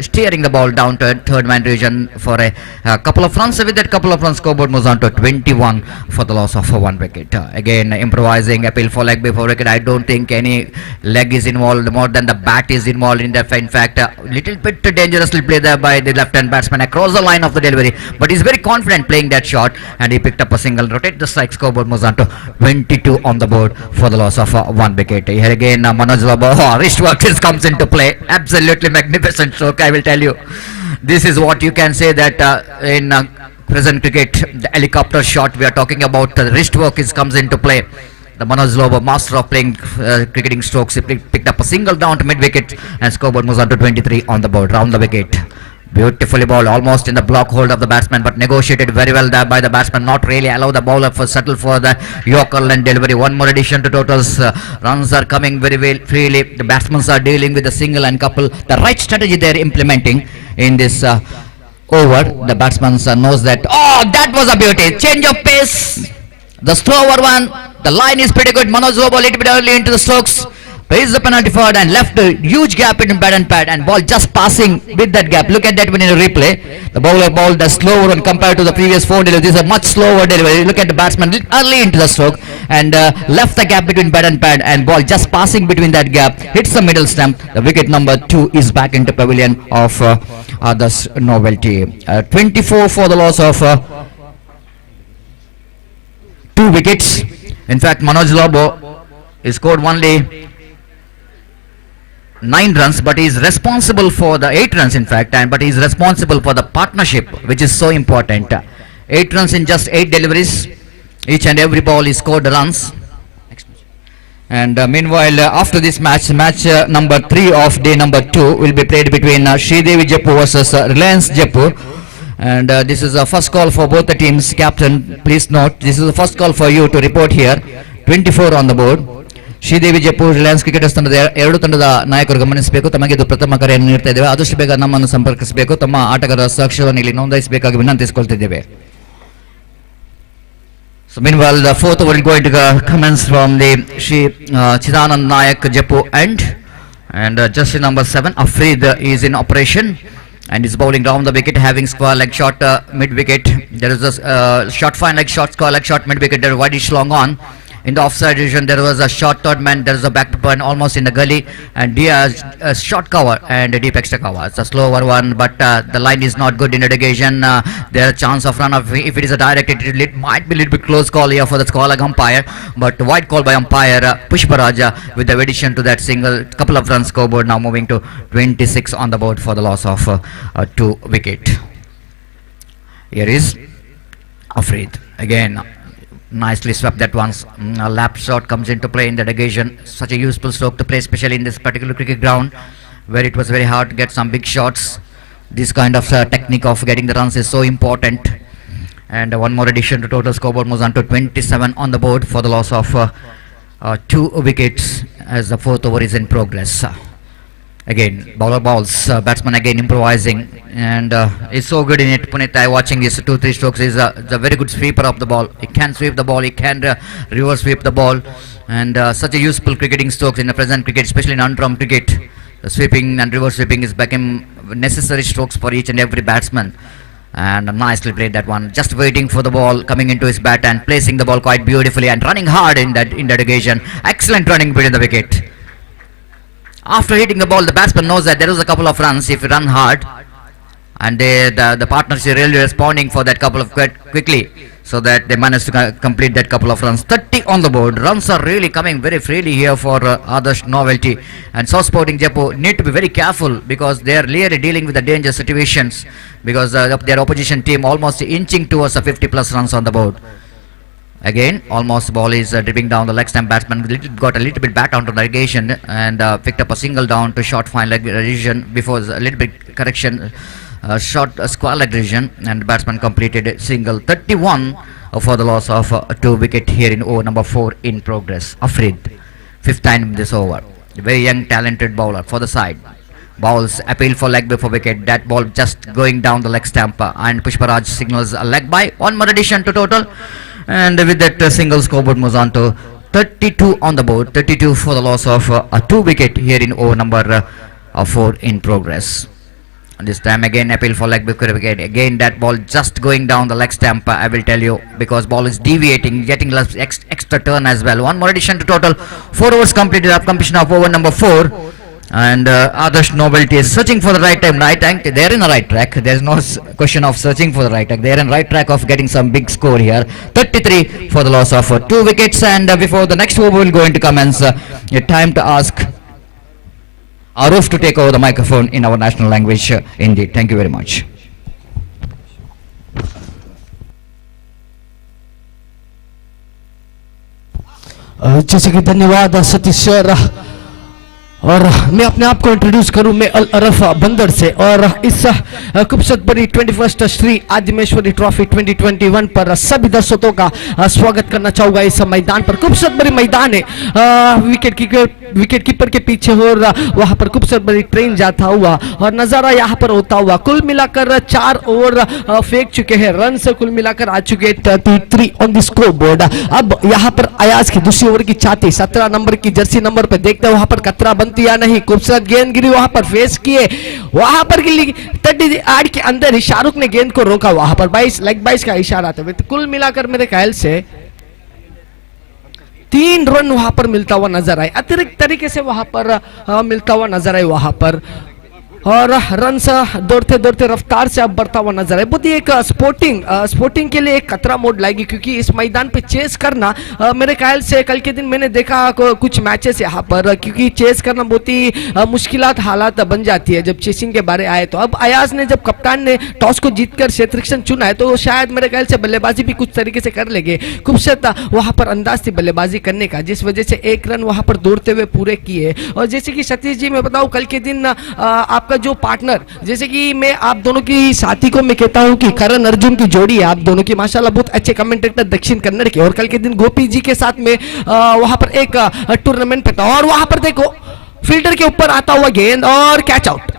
steering the ball down to third man region for a couple of runs. With that couple of runs, scoreboard moves on to 21 for the loss of 1 wicket. Again, improvising appeal for leg before wicket. I don't think any leg is involved more than the bat is involved in that. In fact, little bit dangerously played there by the left hand batsman across the line of the delivery, but he's very confident playing that shot, and he picked up a single. Rotate the strike, scoreboard moves on to 22 on the board for the loss of 1 wicket. Here again, Manoj Lobo, wrist work comes into play. Absolutely magnificent stroke, I will tell you. This is what you can say that in present cricket, the helicopter shot we are talking about, the wrist work comes into play. The Manoj Lobo, master of playing cricketing strokes, he picked up a single down to mid wicket, and scoreboard moves on to 23 on the board, round the wicket. Beautifully ball, almost in the block hold of the batsman, but negotiated very well there by the batsman, not really allow the bowler for settle for the Yorker and delivery. One more addition to totals. Runs are coming very well freely. The batsmen are dealing with the single and couple. The right strategy they are implementing in this over. The batsman knows that. Oh, that was a beauty. Change of pace. The slower one. The line is pretty good. Manoj Lobo a little bit early into the strokes. Pays the penalty for it and left a huge gap between bat and pad, and ball just passing with that gap. Look at that when in a replay. The bowler bowled the slower one compared to the previous 4 deliveries. This is a much slower delivery. Look at the batsman early into the stroke and left the gap between bat and pad, and ball just passing between that gap. Hits the middle stump. The wicket number 2 is back into pavilion of others novelty. 24 for the loss of 2 wickets. In fact, Manoj Lobo scored only 9 runs, but he is responsible for the 8 runs in fact, but he is responsible for the partnership, which is so important. 8 runs in just 8 deliveries. Each and every ball is scored runs. And meanwhile, after this match number 3 of day number 2 will be played between Sridevi Jaipur versus Reliance Jaipur. And this is the first call for both the teams. Captain, please note, this is the first call for you to report here. 24 on the board. Sridevi Jaipur Reliance cricketers ತಂಡದ 2 ತಂಡದ ನಾಯಕರು ಗಮನಿಸಬೇಕು. ತಮಗೆ ಇದು ಪ್ರಥಮ ಕರೆಯನ್ನು ನೀಡ್ತಾ ಇದ್ದೇವೆ. ಆದಷ್ಟು ಬೇಗ ನಮ್ಮನ್ನು ಸಂಪರ್ಕಿಸಬೇಕು. ತಮ್ಮ ಆಟಗಾರರ ಸಾಕ್ಷ್ಯವನ್ನು ಇಲ್ಲಿ ನೋಂದಾಯಿಸಬೇಕಾಗಿ ವಿನಂತಿಸಿಕೊಳ್ತಿದ್ದೇವೆ. So meanwhile, the 4th over is going to commence from the Shri Chidanand Nayak Jaipur end, and jersey number 7 Afreed is in operation and is bowling down the wicket, having square leg shot mid wicket. There is a short fine leg shot, square leg shot mid wicket. There is wideish long on. In the offside region, there was a short third man, there is a back point almost in the gully, and Diaz a short cover and a deep extra cover. It's a slower one, but the line is not good in irrigation. There is a chance of run off. If it is a direct, it might be a little bit close call here for the score like umpire, but wide call by umpire Pushparaj with the addition to that single. Couple of runs scoreboard, now moving to 26 on the board for the loss of 2 wicket. Here is Afreed again. Nicely swept that once. A lap shot comes into play in that occasion. Such a useful stroke to play, especially in this particular cricket ground where it was very hard to get some big shots. This kind of technique of getting the runs is so important. And one more addition to total scoreboard moves on to 27 on the board for the loss of 2 wickets as the fourth over is in progress. Again, bowler balls, batsman again improvising, and is so good in it. Punit, watching his 2-3 strokes, is a very good sweeper of the ball. He can sweep the ball, he can reverse sweep the ball, and such a useful cricketing strokes in the present cricket, especially in un-trump cricket. The sweeping and reverse sweeping is become necessary strokes for each and every batsman. And nicely played that one, just waiting for the ball coming into his bat and placing the ball quite beautifully and running hard in that occasion. Excellent running between the wicket. After hitting the ball, the batsman knows that there is a couple of runs if you run hard, and the partners are really responding for that couple of quickly, so that they managed to complete that couple of runs. 30 on the board. Runs are really coming very freely here for Adarsh Novelty, and South Sporting Jaipur need to be very careful because they are really dealing with the dangerous situations because of their opposition team almost inching towards the 50 plus runs on the board. Again, almost ball is dripping down the leg stump. Batsman got a little bit back onto the negation and picked up a single down to short fine leg decision before a little bit correction, short square leg decision, and the batsman completed single. 31 for the loss of 2 wicket here in over number 4 in progress. Afrid, 5th time in this over. A very young talented bowler for the side. Bowls appeal for leg before wicket. That ball just going down the leg stump, and Pushparaj signals a leg by. One more addition to total. And with that single scoreboard moves on to 32 on the board. 32 for the loss of a 2 wicket here in over number 4 in progress. And this time again appeal for leg before wicket. Again that ball just going down the leg stump, I will tell you, because ball is deviating, getting extra turn as well. One more addition to total. 4 overs completed up completion of over number 4. And Adarsh Novelty is searching for the right time. They are in the right track. There is no question of searching for the right track. They are in the right track of getting some big score here. 33 for the loss of 2 wickets. And before the next over will go into commence, time to ask Aruf to take over the microphone in our national language, Hindi. Thank you very much. जैसे कि धन्यवाद Satish sir, और मैं अपने आप को introduce करूं, मैं अल अरफ बंदर से, और इस खूबसूरत बड़ी 21st श्री आदिमेश्वरी ट्रॉफी 2021 पर सभी दर्शकों का स्वागत करना चाहूंगा। इस मैदान पर खूबसूरत बड़ी मैदान है, विकेट कीपर के पीछे और वहां पर खूबसूरत बड़ी ट्रेन जाता हुआ और नजारा यहां पर होता हुआ। कुल मिलाकर 4 ओवर फेंक चुके हैं, रन से कुल मिलाकर आ चुके 33 ऑन द स्कोर बोर्ड। अब यहां पर अयाज की दूसरी ओवर की छाती 17 नंबर की जर्सी नंबर पे देखते हैं वहां पर कतरा बनती या नहीं। खूबसूरत गेंद गिरी, वहां पर फेस किए, वहां पर 38 के अंदर ही शाहरुख ने गेंद को रोका, वहां पर 22 लेग 22 का इशारा था। तो कुल मिलाकर मेरे ख्याल से 3 रन वहां पर मिलता हुआ नजर आए, अतिरिक्त तरीके से वहां पर मिलता हुआ नजर आए वहां पर, और रन दौड़ते दौड़ते रफ्तार से अब बढ़ता हुआ नजर आए। बहुत ही एक स्पोर्टिंग के लिए एक खतरा मोड लाएगी, क्योंकि इस मैदान पे चेस करना मेरे ख्याल से कल के दिन मैंने देखा कुछ मैचेस यहाँ पर, क्योंकि चेस करना बहुत ही मुश्किलात हालात बन जाती है जब चेसिंग के बारे आए। तो अब अयाज ने, जब कप्तान ने टॉस को जीतकर क्षेत्ररक्षण चुना है, तो शायद मेरे ख्याल से बल्लेबाजी भी कुछ तरीके से कर लेंगे। खूबसूरत वहां पर अंदाज थी बल्लेबाजी करने का, जिस वजह से 1 रन वहां पर दौड़ते हुए पूरे किए। और जैसे कि सतीश जी मैं बताऊं, कल के दिन आप का जो पार्टनर, जैसे कि मैं आप दोनों की साथी को मैं कहता हूं कि करण अर्जुन की जोड़ी है आप दोनों की, माशाल्लाह बहुत अच्छे कमेंटेटर दक्षिण कन्नड़ के। और कल के दिन गोपी जी के साथ में वहां पर एक टूर्नामेंट पे था, और वहां पर देखो फील्डर के ऊपर आता हुआ गेंद और कैच आउट,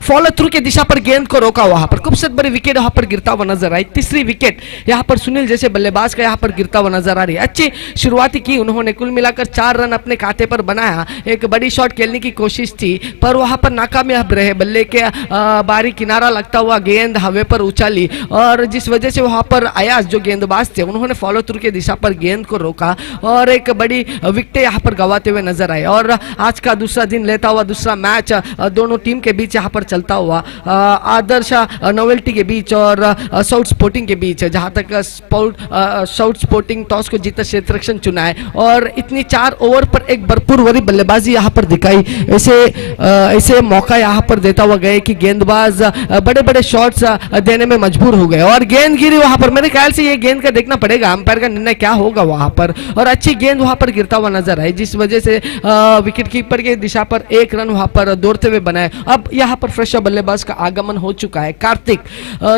फॉलो थ्रू की दिशा पर गेंद को रोका, वहां पर खूबसूरत बड़ी विकेट वहां पर गिरता हुआ नजर आई। तीसरी विकेट यहां पर सुनील जैसे बल्लेबाज का यहां पर गिरता हुआ नजर आ रही है। अच्छी शुरुआती की उन्होंने, कुल मिलाकर 4 रन अपने खाते पर बनाया। एक बड़ी शॉट खेलने की कोशिश थी पर वहां पर नाकामयाब रहे, बल्ले के बारी किनारा लगता हुआ गेंद हवे पर उछाली, और जिस वजह से वहां पर अयाज जो गेंदबाज थे उन्होंने फॉलो थ्रू की दिशा पर गेंद को रोका और एक बड़ी विकेट यहां पर गंवाते हुए नजर आए। और आज का दूसरा दिन लेता हुआ दूसरा मैच दोनों टीम के बीच यहां पर चलता हुआ आदर्श नोवेल्टी के बीच और साउथ स्पोर्टिंग के बीच, जहां तक साउथ स्पोर्टिंग टॉस को जीता क्षेत्ररक्षण चुना है और इतनी 4 ओवर पर एक भरपूर वरी बल्लेबाजी यहाँ पर दिखाई। ऐसे मौका यहाँ पर देता हुआ गए कि गेंदबाज बड़े बड़े शॉट्स देने में मजबूर हो गए और गेंद गिरी वहां पर। मेरे ख्याल से ये गेंद का देखना पड़ेगा अंपायर का निर्णय क्या होगा वहां पर, और अच्छी गेंद वहां पर गिरता हुआ नजर आई, जिस वजह से विकेट कीपर की दिशा पर एक रन वहां पर दौड़ते हुए बनाए। अब यहाँ पर फ्रेश बल्लेबाज का आगमन हो चुका है। कार्तिक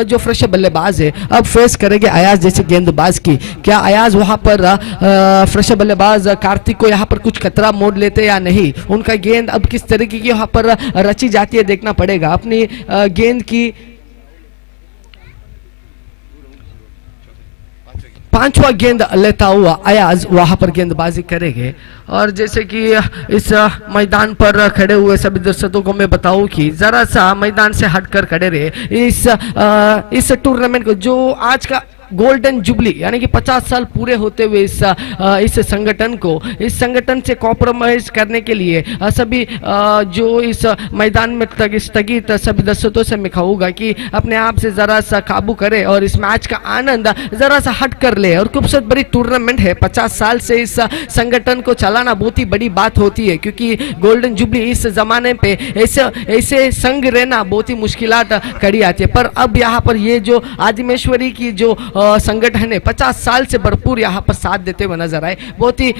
जो फ्रेश बल्लेबाज है अब फेस करेंगे अयाज जैसे गेंदबाज की। क्या अयाज वहां पर फ्रेश बल्लेबाज कार्तिक को यहाँ पर कुछ खतरा मोड़ लेते या नहीं, उनका गेंद अब किस तरीके की वहां पर रची जाती है देखना पड़ेगा। अपनी गेंद की 5वां गेंद लेता हुआ अयाज वहां पर गेंदबाजी करेंगे। और जैसे कि इस मैदान पर खड़े हुए सभी दर्शकों को मैं बताऊं कि जरा सा मैदान से हटकर खड़े रहे। इस टूर्नामेंट को जो आज का गोल्डन जुबली यानी कि 50 साल पूरे होते हुए इस संगठन से कॉम्प्रोमाइज करने के लिए सभी जो इस मैदान में स्थगित सभी दर्शकों से मैं कहूंगा कि अपने आप से जरा सा काबू करे और इस मैच का आनंद जरा सा हट कर ले। और खूबसूरत बड़ी टूर्नामेंट है, 50 साल से इस संगठन को चलाना बहुत ही बड़ी बात होती है, क्योंकि गोल्डन जुबली इस जमाने पे ऐसे संग रहना बहुत ही मुश्किलात खड़ी आती है। पर अब यहाँ पर ये जो आदिमेश्वरी की जो संगठन है 50 साल से भरपूर यहाँ पर साथ देते हुए नजर आए, बहुत ही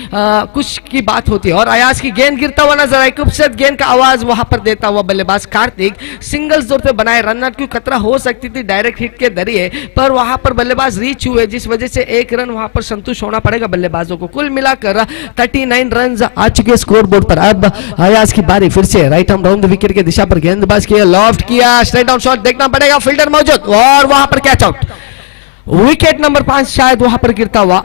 खुश की बात होती है। और अयाज की गेंद गिरता हुआ नजर आए, खूबसूरत गेंद का आवाज वहां पर देता हुआ बल्लेबाज कार्तिक सिंगल्स दौर पे बनाए। रन आउट की खतरा हो सकती थी डायरेक्ट हिट के जरिए, पर वहां पर बल्लेबाज रीच हुए, जिस वजह से एक रन वहां पर संतुष्ट होना पड़ेगा बल्लेबाजों को। कुल मिलाकर 39 रन आ चुके स्कोर बोर्ड पर। अब अयाज की बारी, फिर से right arm round the wicket की दिशा पर गेंदबाज किया, लॉफ्ट किया, स्ट्रेट डाउन शॉट देखना पड़ेगा, फील्डर मौजूद और वहां पर कैच आउट। विकेट नंबर 5 शायद वहां पर गिरता हुआ,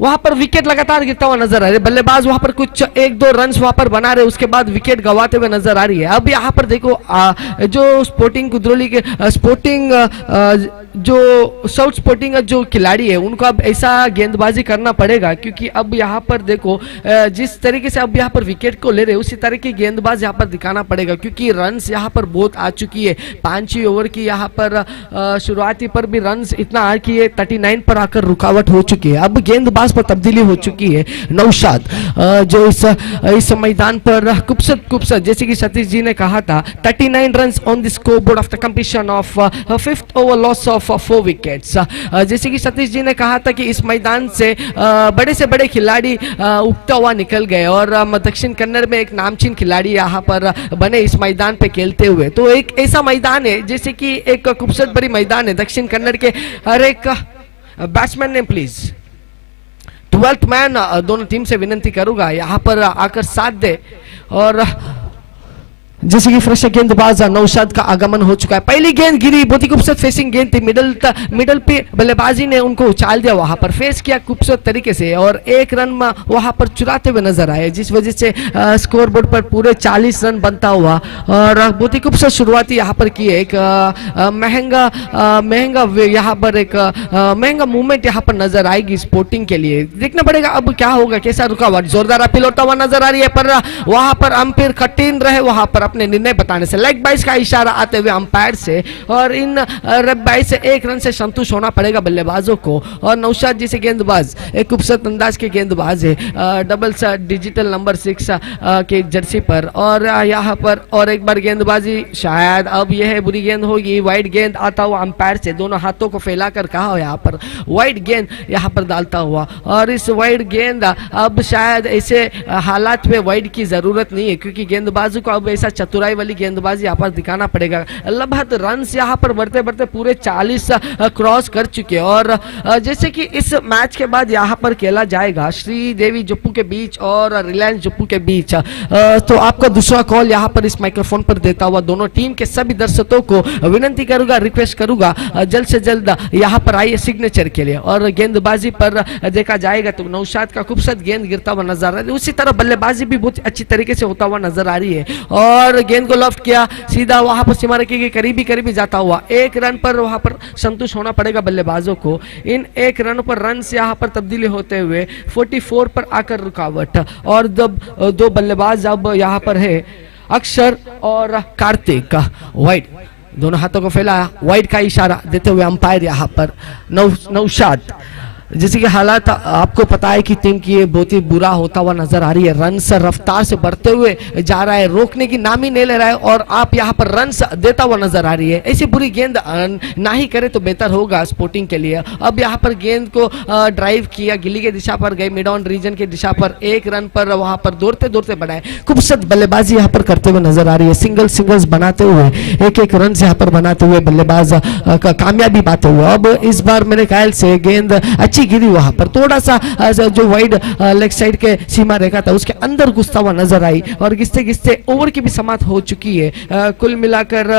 वहां पर विकेट लगातार गिरता हुआ नजर आ रहा है। बल्लेबाज वहां पर कुछ 1-2 रन वहां पर बना रहे, उसके बाद विकेट गवाते हुए नजर आ रही है। अब यहां पर देखो जो स्पोर्टिंग कुद्रोली के जो साउथ स्पोर्टिंग जो खिलाड़ी है उनको अब ऐसा गेंदबाजी करना पड़ेगा, क्योंकि अब यहाँ पर देखो जिस तरीके से अब यहाँ पर विकेट को ले रहे उसी तरह की गेंदबाज यहाँ पर दिखाना पड़ेगा, क्योंकि रन्स यहाँ पर बहुत आ चुकी है। 5 ओवर की यहाँ पर शुरुआती पर भी रन्स इतना आ कि 39 पर आकर रुकावट हो चुकी है। अब गेंदबाज पर तब्दीली हो चुकी है। नौशाद जो इस मैदान पर खूबसूरत जैसे कि सतीश जी ने कहा था 39 run on the score board of the competition of 5th over loss of 4 wickets. जैसे कि सतीश जी ने कहा था कि इस मैदान से बड़े से बड़े खिलाड़ी उगता हुआ निकल गए और दक्षिण कन्नड़ में एक नामचीन खिलाड़ी यहाँ पर बने इस मैदान पे खेलते हुए। तो एक ऐसा मैदान है जैसे कि एक खूबसूरत बड़ी मैदान है दक्षिण कन्नड़ के। हर एक बैट्समैन ने प्लीज 12th मैन दोनों टीम से विनती करूंगा यहाँ पर आकर साथ दे। और जैसे कि फ्रेश गेंदबाज नौशाद का आगमन हो चुका है। पहली गेंद गिरी, बहुत ही खूबसूरत फेसिंग गेंद थी, मिडल पे बल्लेबाजी ने उनको उछाल दिया, वहां पर फेस किया खूबसूरत तरीके से और एक रन वहां पर चुराते हुए नजर आए, जिस वजह से स्कोर बोर्ड पर पूरे 40 रन बनता हुआ। और बहुत ही खूबसूरत शुरुआती यहाँ पर की है। एक महंगा यहाँ पर एक महंगा मूवमेंट यहाँ पर नजर आएगी स्पोर्टिंग के लिए। देखना पड़ेगा अब क्या होगा, कैसा रुकावट, जोरदार अपील होता हुआ नजर आ रही है, पर वहां पर अंपायर कठिन रहे वहां पर अपने निर्णय बताने से। लेग बाइस का इशारा आते हुए अंपायर से, और इन लेग बाइस से 1 रन से संतुष्ट होना पड़ेगा बल्लेबाजों को। और नौशाद जी से गेंदबाज एक खूबसूरत अंदाज के गेंदबाज है, डबल डिजिटल नंबर 6 के जर्सी पर। और यहाँ पर और एक बार गेंदबाजी, शायद अब यह बुरी गेंद होगी, वाइड गेंद आता हुआ अंपायर से, दोनों हाथों को फैलाकर कहा यहाँ पर वाइड गेंद यहाँ पर डालता हुआ। और इस वाइड गेंद अब शायद ऐसे हालात में वाइड की जरूरत नहीं है, क्योंकि गेंदबाजों को अब ऐसा चतुराई वाली गेंदबाजी यहाँ पर दिखाना पड़ेगा। लगभग रन यहाँ पर बढ़ते बढ़ते पूरे 40 क्रॉस कर चुके हैं। और जैसे कि इस मैच के बाद यहाँ पर खेला जाएगा श्रीदेवी जप्पू के बीच और रिलायंस जप्पू के बीच, तो आपका दूसरा कॉल यहाँ पर इस माइक्रोफोन पर देता हुआ दोनों टीम के सभी दर्शकों को विनती करूंगा, रिक्वेस्ट करूंगा जल्द से जल्द यहाँ पर आइए सिग्नेचर के लिए। और गेंदबाजी पर देखा जाएगा तो नौशाद का खूबसूरत गेंद गिरता हुआ नजर आ रहा है, उसी तरह बल्लेबाजी भी बहुत अच्छी तरीके से होता हुआ नजर आ रही है। और गेंद को लॉफ्ट किया, सीधा वहां पर सीमा रेखा के करीबी जाता हुआ 1 रन पर वहां पर संतुष्ट होना पड़ेगा बल्लेबाजों को। इन 1 रन पर रन से यहाँ पर तब्दीली होते हुए 44 पर आकर रुकावट। और 2 बल्लेबाज अब यहाँ पर है। अक्षर और कार्तिक वाइड, दोनों हाथों को फैलाया, वाइड का इशारा देते हुए अंपायर यहाँ पर नौशाद। जैसे कि हालात आपको पता है कि टीम की ये बहुत ही बुरा होता हुआ नजर आ रही है, रन रफ्तार से बढ़ते हुए जा रहा है, रोकने की नाम ही नहीं ले रहा है और आप यहाँ पर रन देता हुआ नजर आ रही है। ऐसी बुरी गेंद ना ही करे तो बेहतर होगा स्पोर्टिंग के लिए। अब यहाँ पर गेंद को ड्राइव किया, गिली के दिशा पर गए, मिड ऑन रीजन की दिशा पर, एक रन पर वहां पर दौड़ते दौड़ते बनाए, खूबसूरत बल्लेबाजी यहाँ पर करते हुए नजर आ रही है, सिंगल्स बनाते हुए, एक रन यहाँ पर बनाते हुए बल्लेबाज कामयाबी पाते हुए। अब इस बार मेरे ख्याल से गेंद अच्छी गिरी, वहां पर थोड़ा सा जो वाइड लेग साइड के सीमा रेखा था उसके अंदर घुसता हुआ नजर आई और घिसते घिसते ओवर की भी समाप्त हो चुकी है। कुल मिलाकर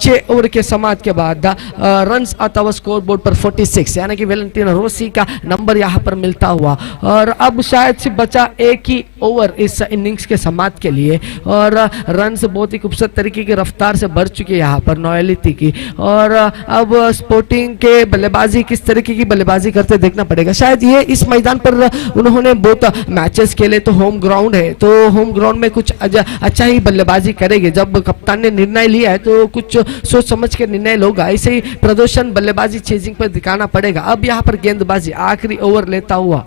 6 ओवर के समाप्त के बाद रन्स आता हुआ स्कोर बोर्ड पर 46, यानी कि वेलेंटिनो रोसी का नंबर यहां पर मिलता हुआ। और अब शायद से बचा एक ही ओवर इस इनिंग्स के समाप्त के लिए और रन्स बहुत ही खूबसूरत तरीके की रफ्तार से बढ़ चुकी है यहाँ पर नौलिती की। और अब स्पोर्टिंग के बल्लेबाजी किस तरीके की बल्लेबाजी करते देखना पड़ेगा। शायद ये इस मैदान पर उन्होंने बहुत मैचेस खेले, तो होम ग्राउंड है, तो होम ग्राउंड में कुछ अच्छा ही बल्लेबाजी करेंगे। जब कप्तान ने निर्णय लिया है तो कुछ सोच समझ के निर्णय लोगा, ऐसे ही प्रदर्शन बल्लेबाजी चेजिंग पर दिखाना पड़ेगा। अब यहाँ पर गेंदबाजी आखिरी ओवर लेता हुआ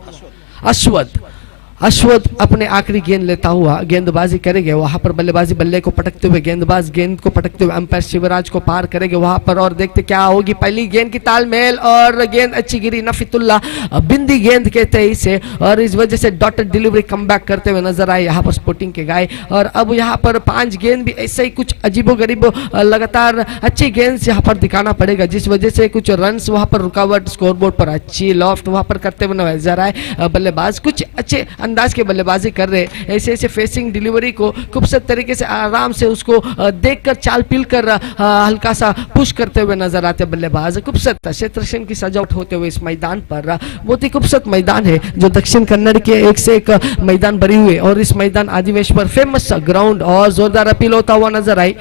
अश्वथ अपने आखिरी गेंद लेता हुआ गेंदबाजी करेंगे, वहां पर बल्लेबाजी बल्ले को पटकते हुए, गेंदबाज गेंद को पटकते हुए अंपायर शिवराज को पार करेंगे वहां पर। और देखते क्या होगी, पहली गेंद की तालमेल और गेंद अच्छी गिरी, नफीतुल्ला बिंदी गेंद कहते हैं इसे, और इस वजह से डॉटेड डिलीवरी कम बैक करते हुए नजर आए यहाँ पर स्पोर्टिंग के गाय। और अब यहाँ पर 5 गेंद भी ऐसे ही कुछ अजीबोगरीब लगातार अच्छी गेंद यहाँ पर दिखाना पड़ेगा, जिस वजह से कुछ रन वहां पर रुकावट, स्कोरबोर्ड पर अच्छी लॉफ्ट वहां पर करते हुए नजर आए। बल्लेबाज कुछ अच्छे अंदाज के बल्लेबाजी कर रहे, ऐसे ऐसे फेसिंग डिलीवरी को खूबसूरत तरीके से आराम से उसको देखकर चाल पील कर हल्का सा पुश करते हुए नजर आते बल्लेबाज। खूबसूरत क्षेत्र की सजावट होते हुए इस मैदान पर, बहुत ही खूबसूरत मैदान है जो दक्षिण कन्नड़ के एक से एक मैदान भरी हुए, और इस मैदान आदिमेश्वर फेमस ग्राउंड और जोरदार अपील होता हुआ नजर आई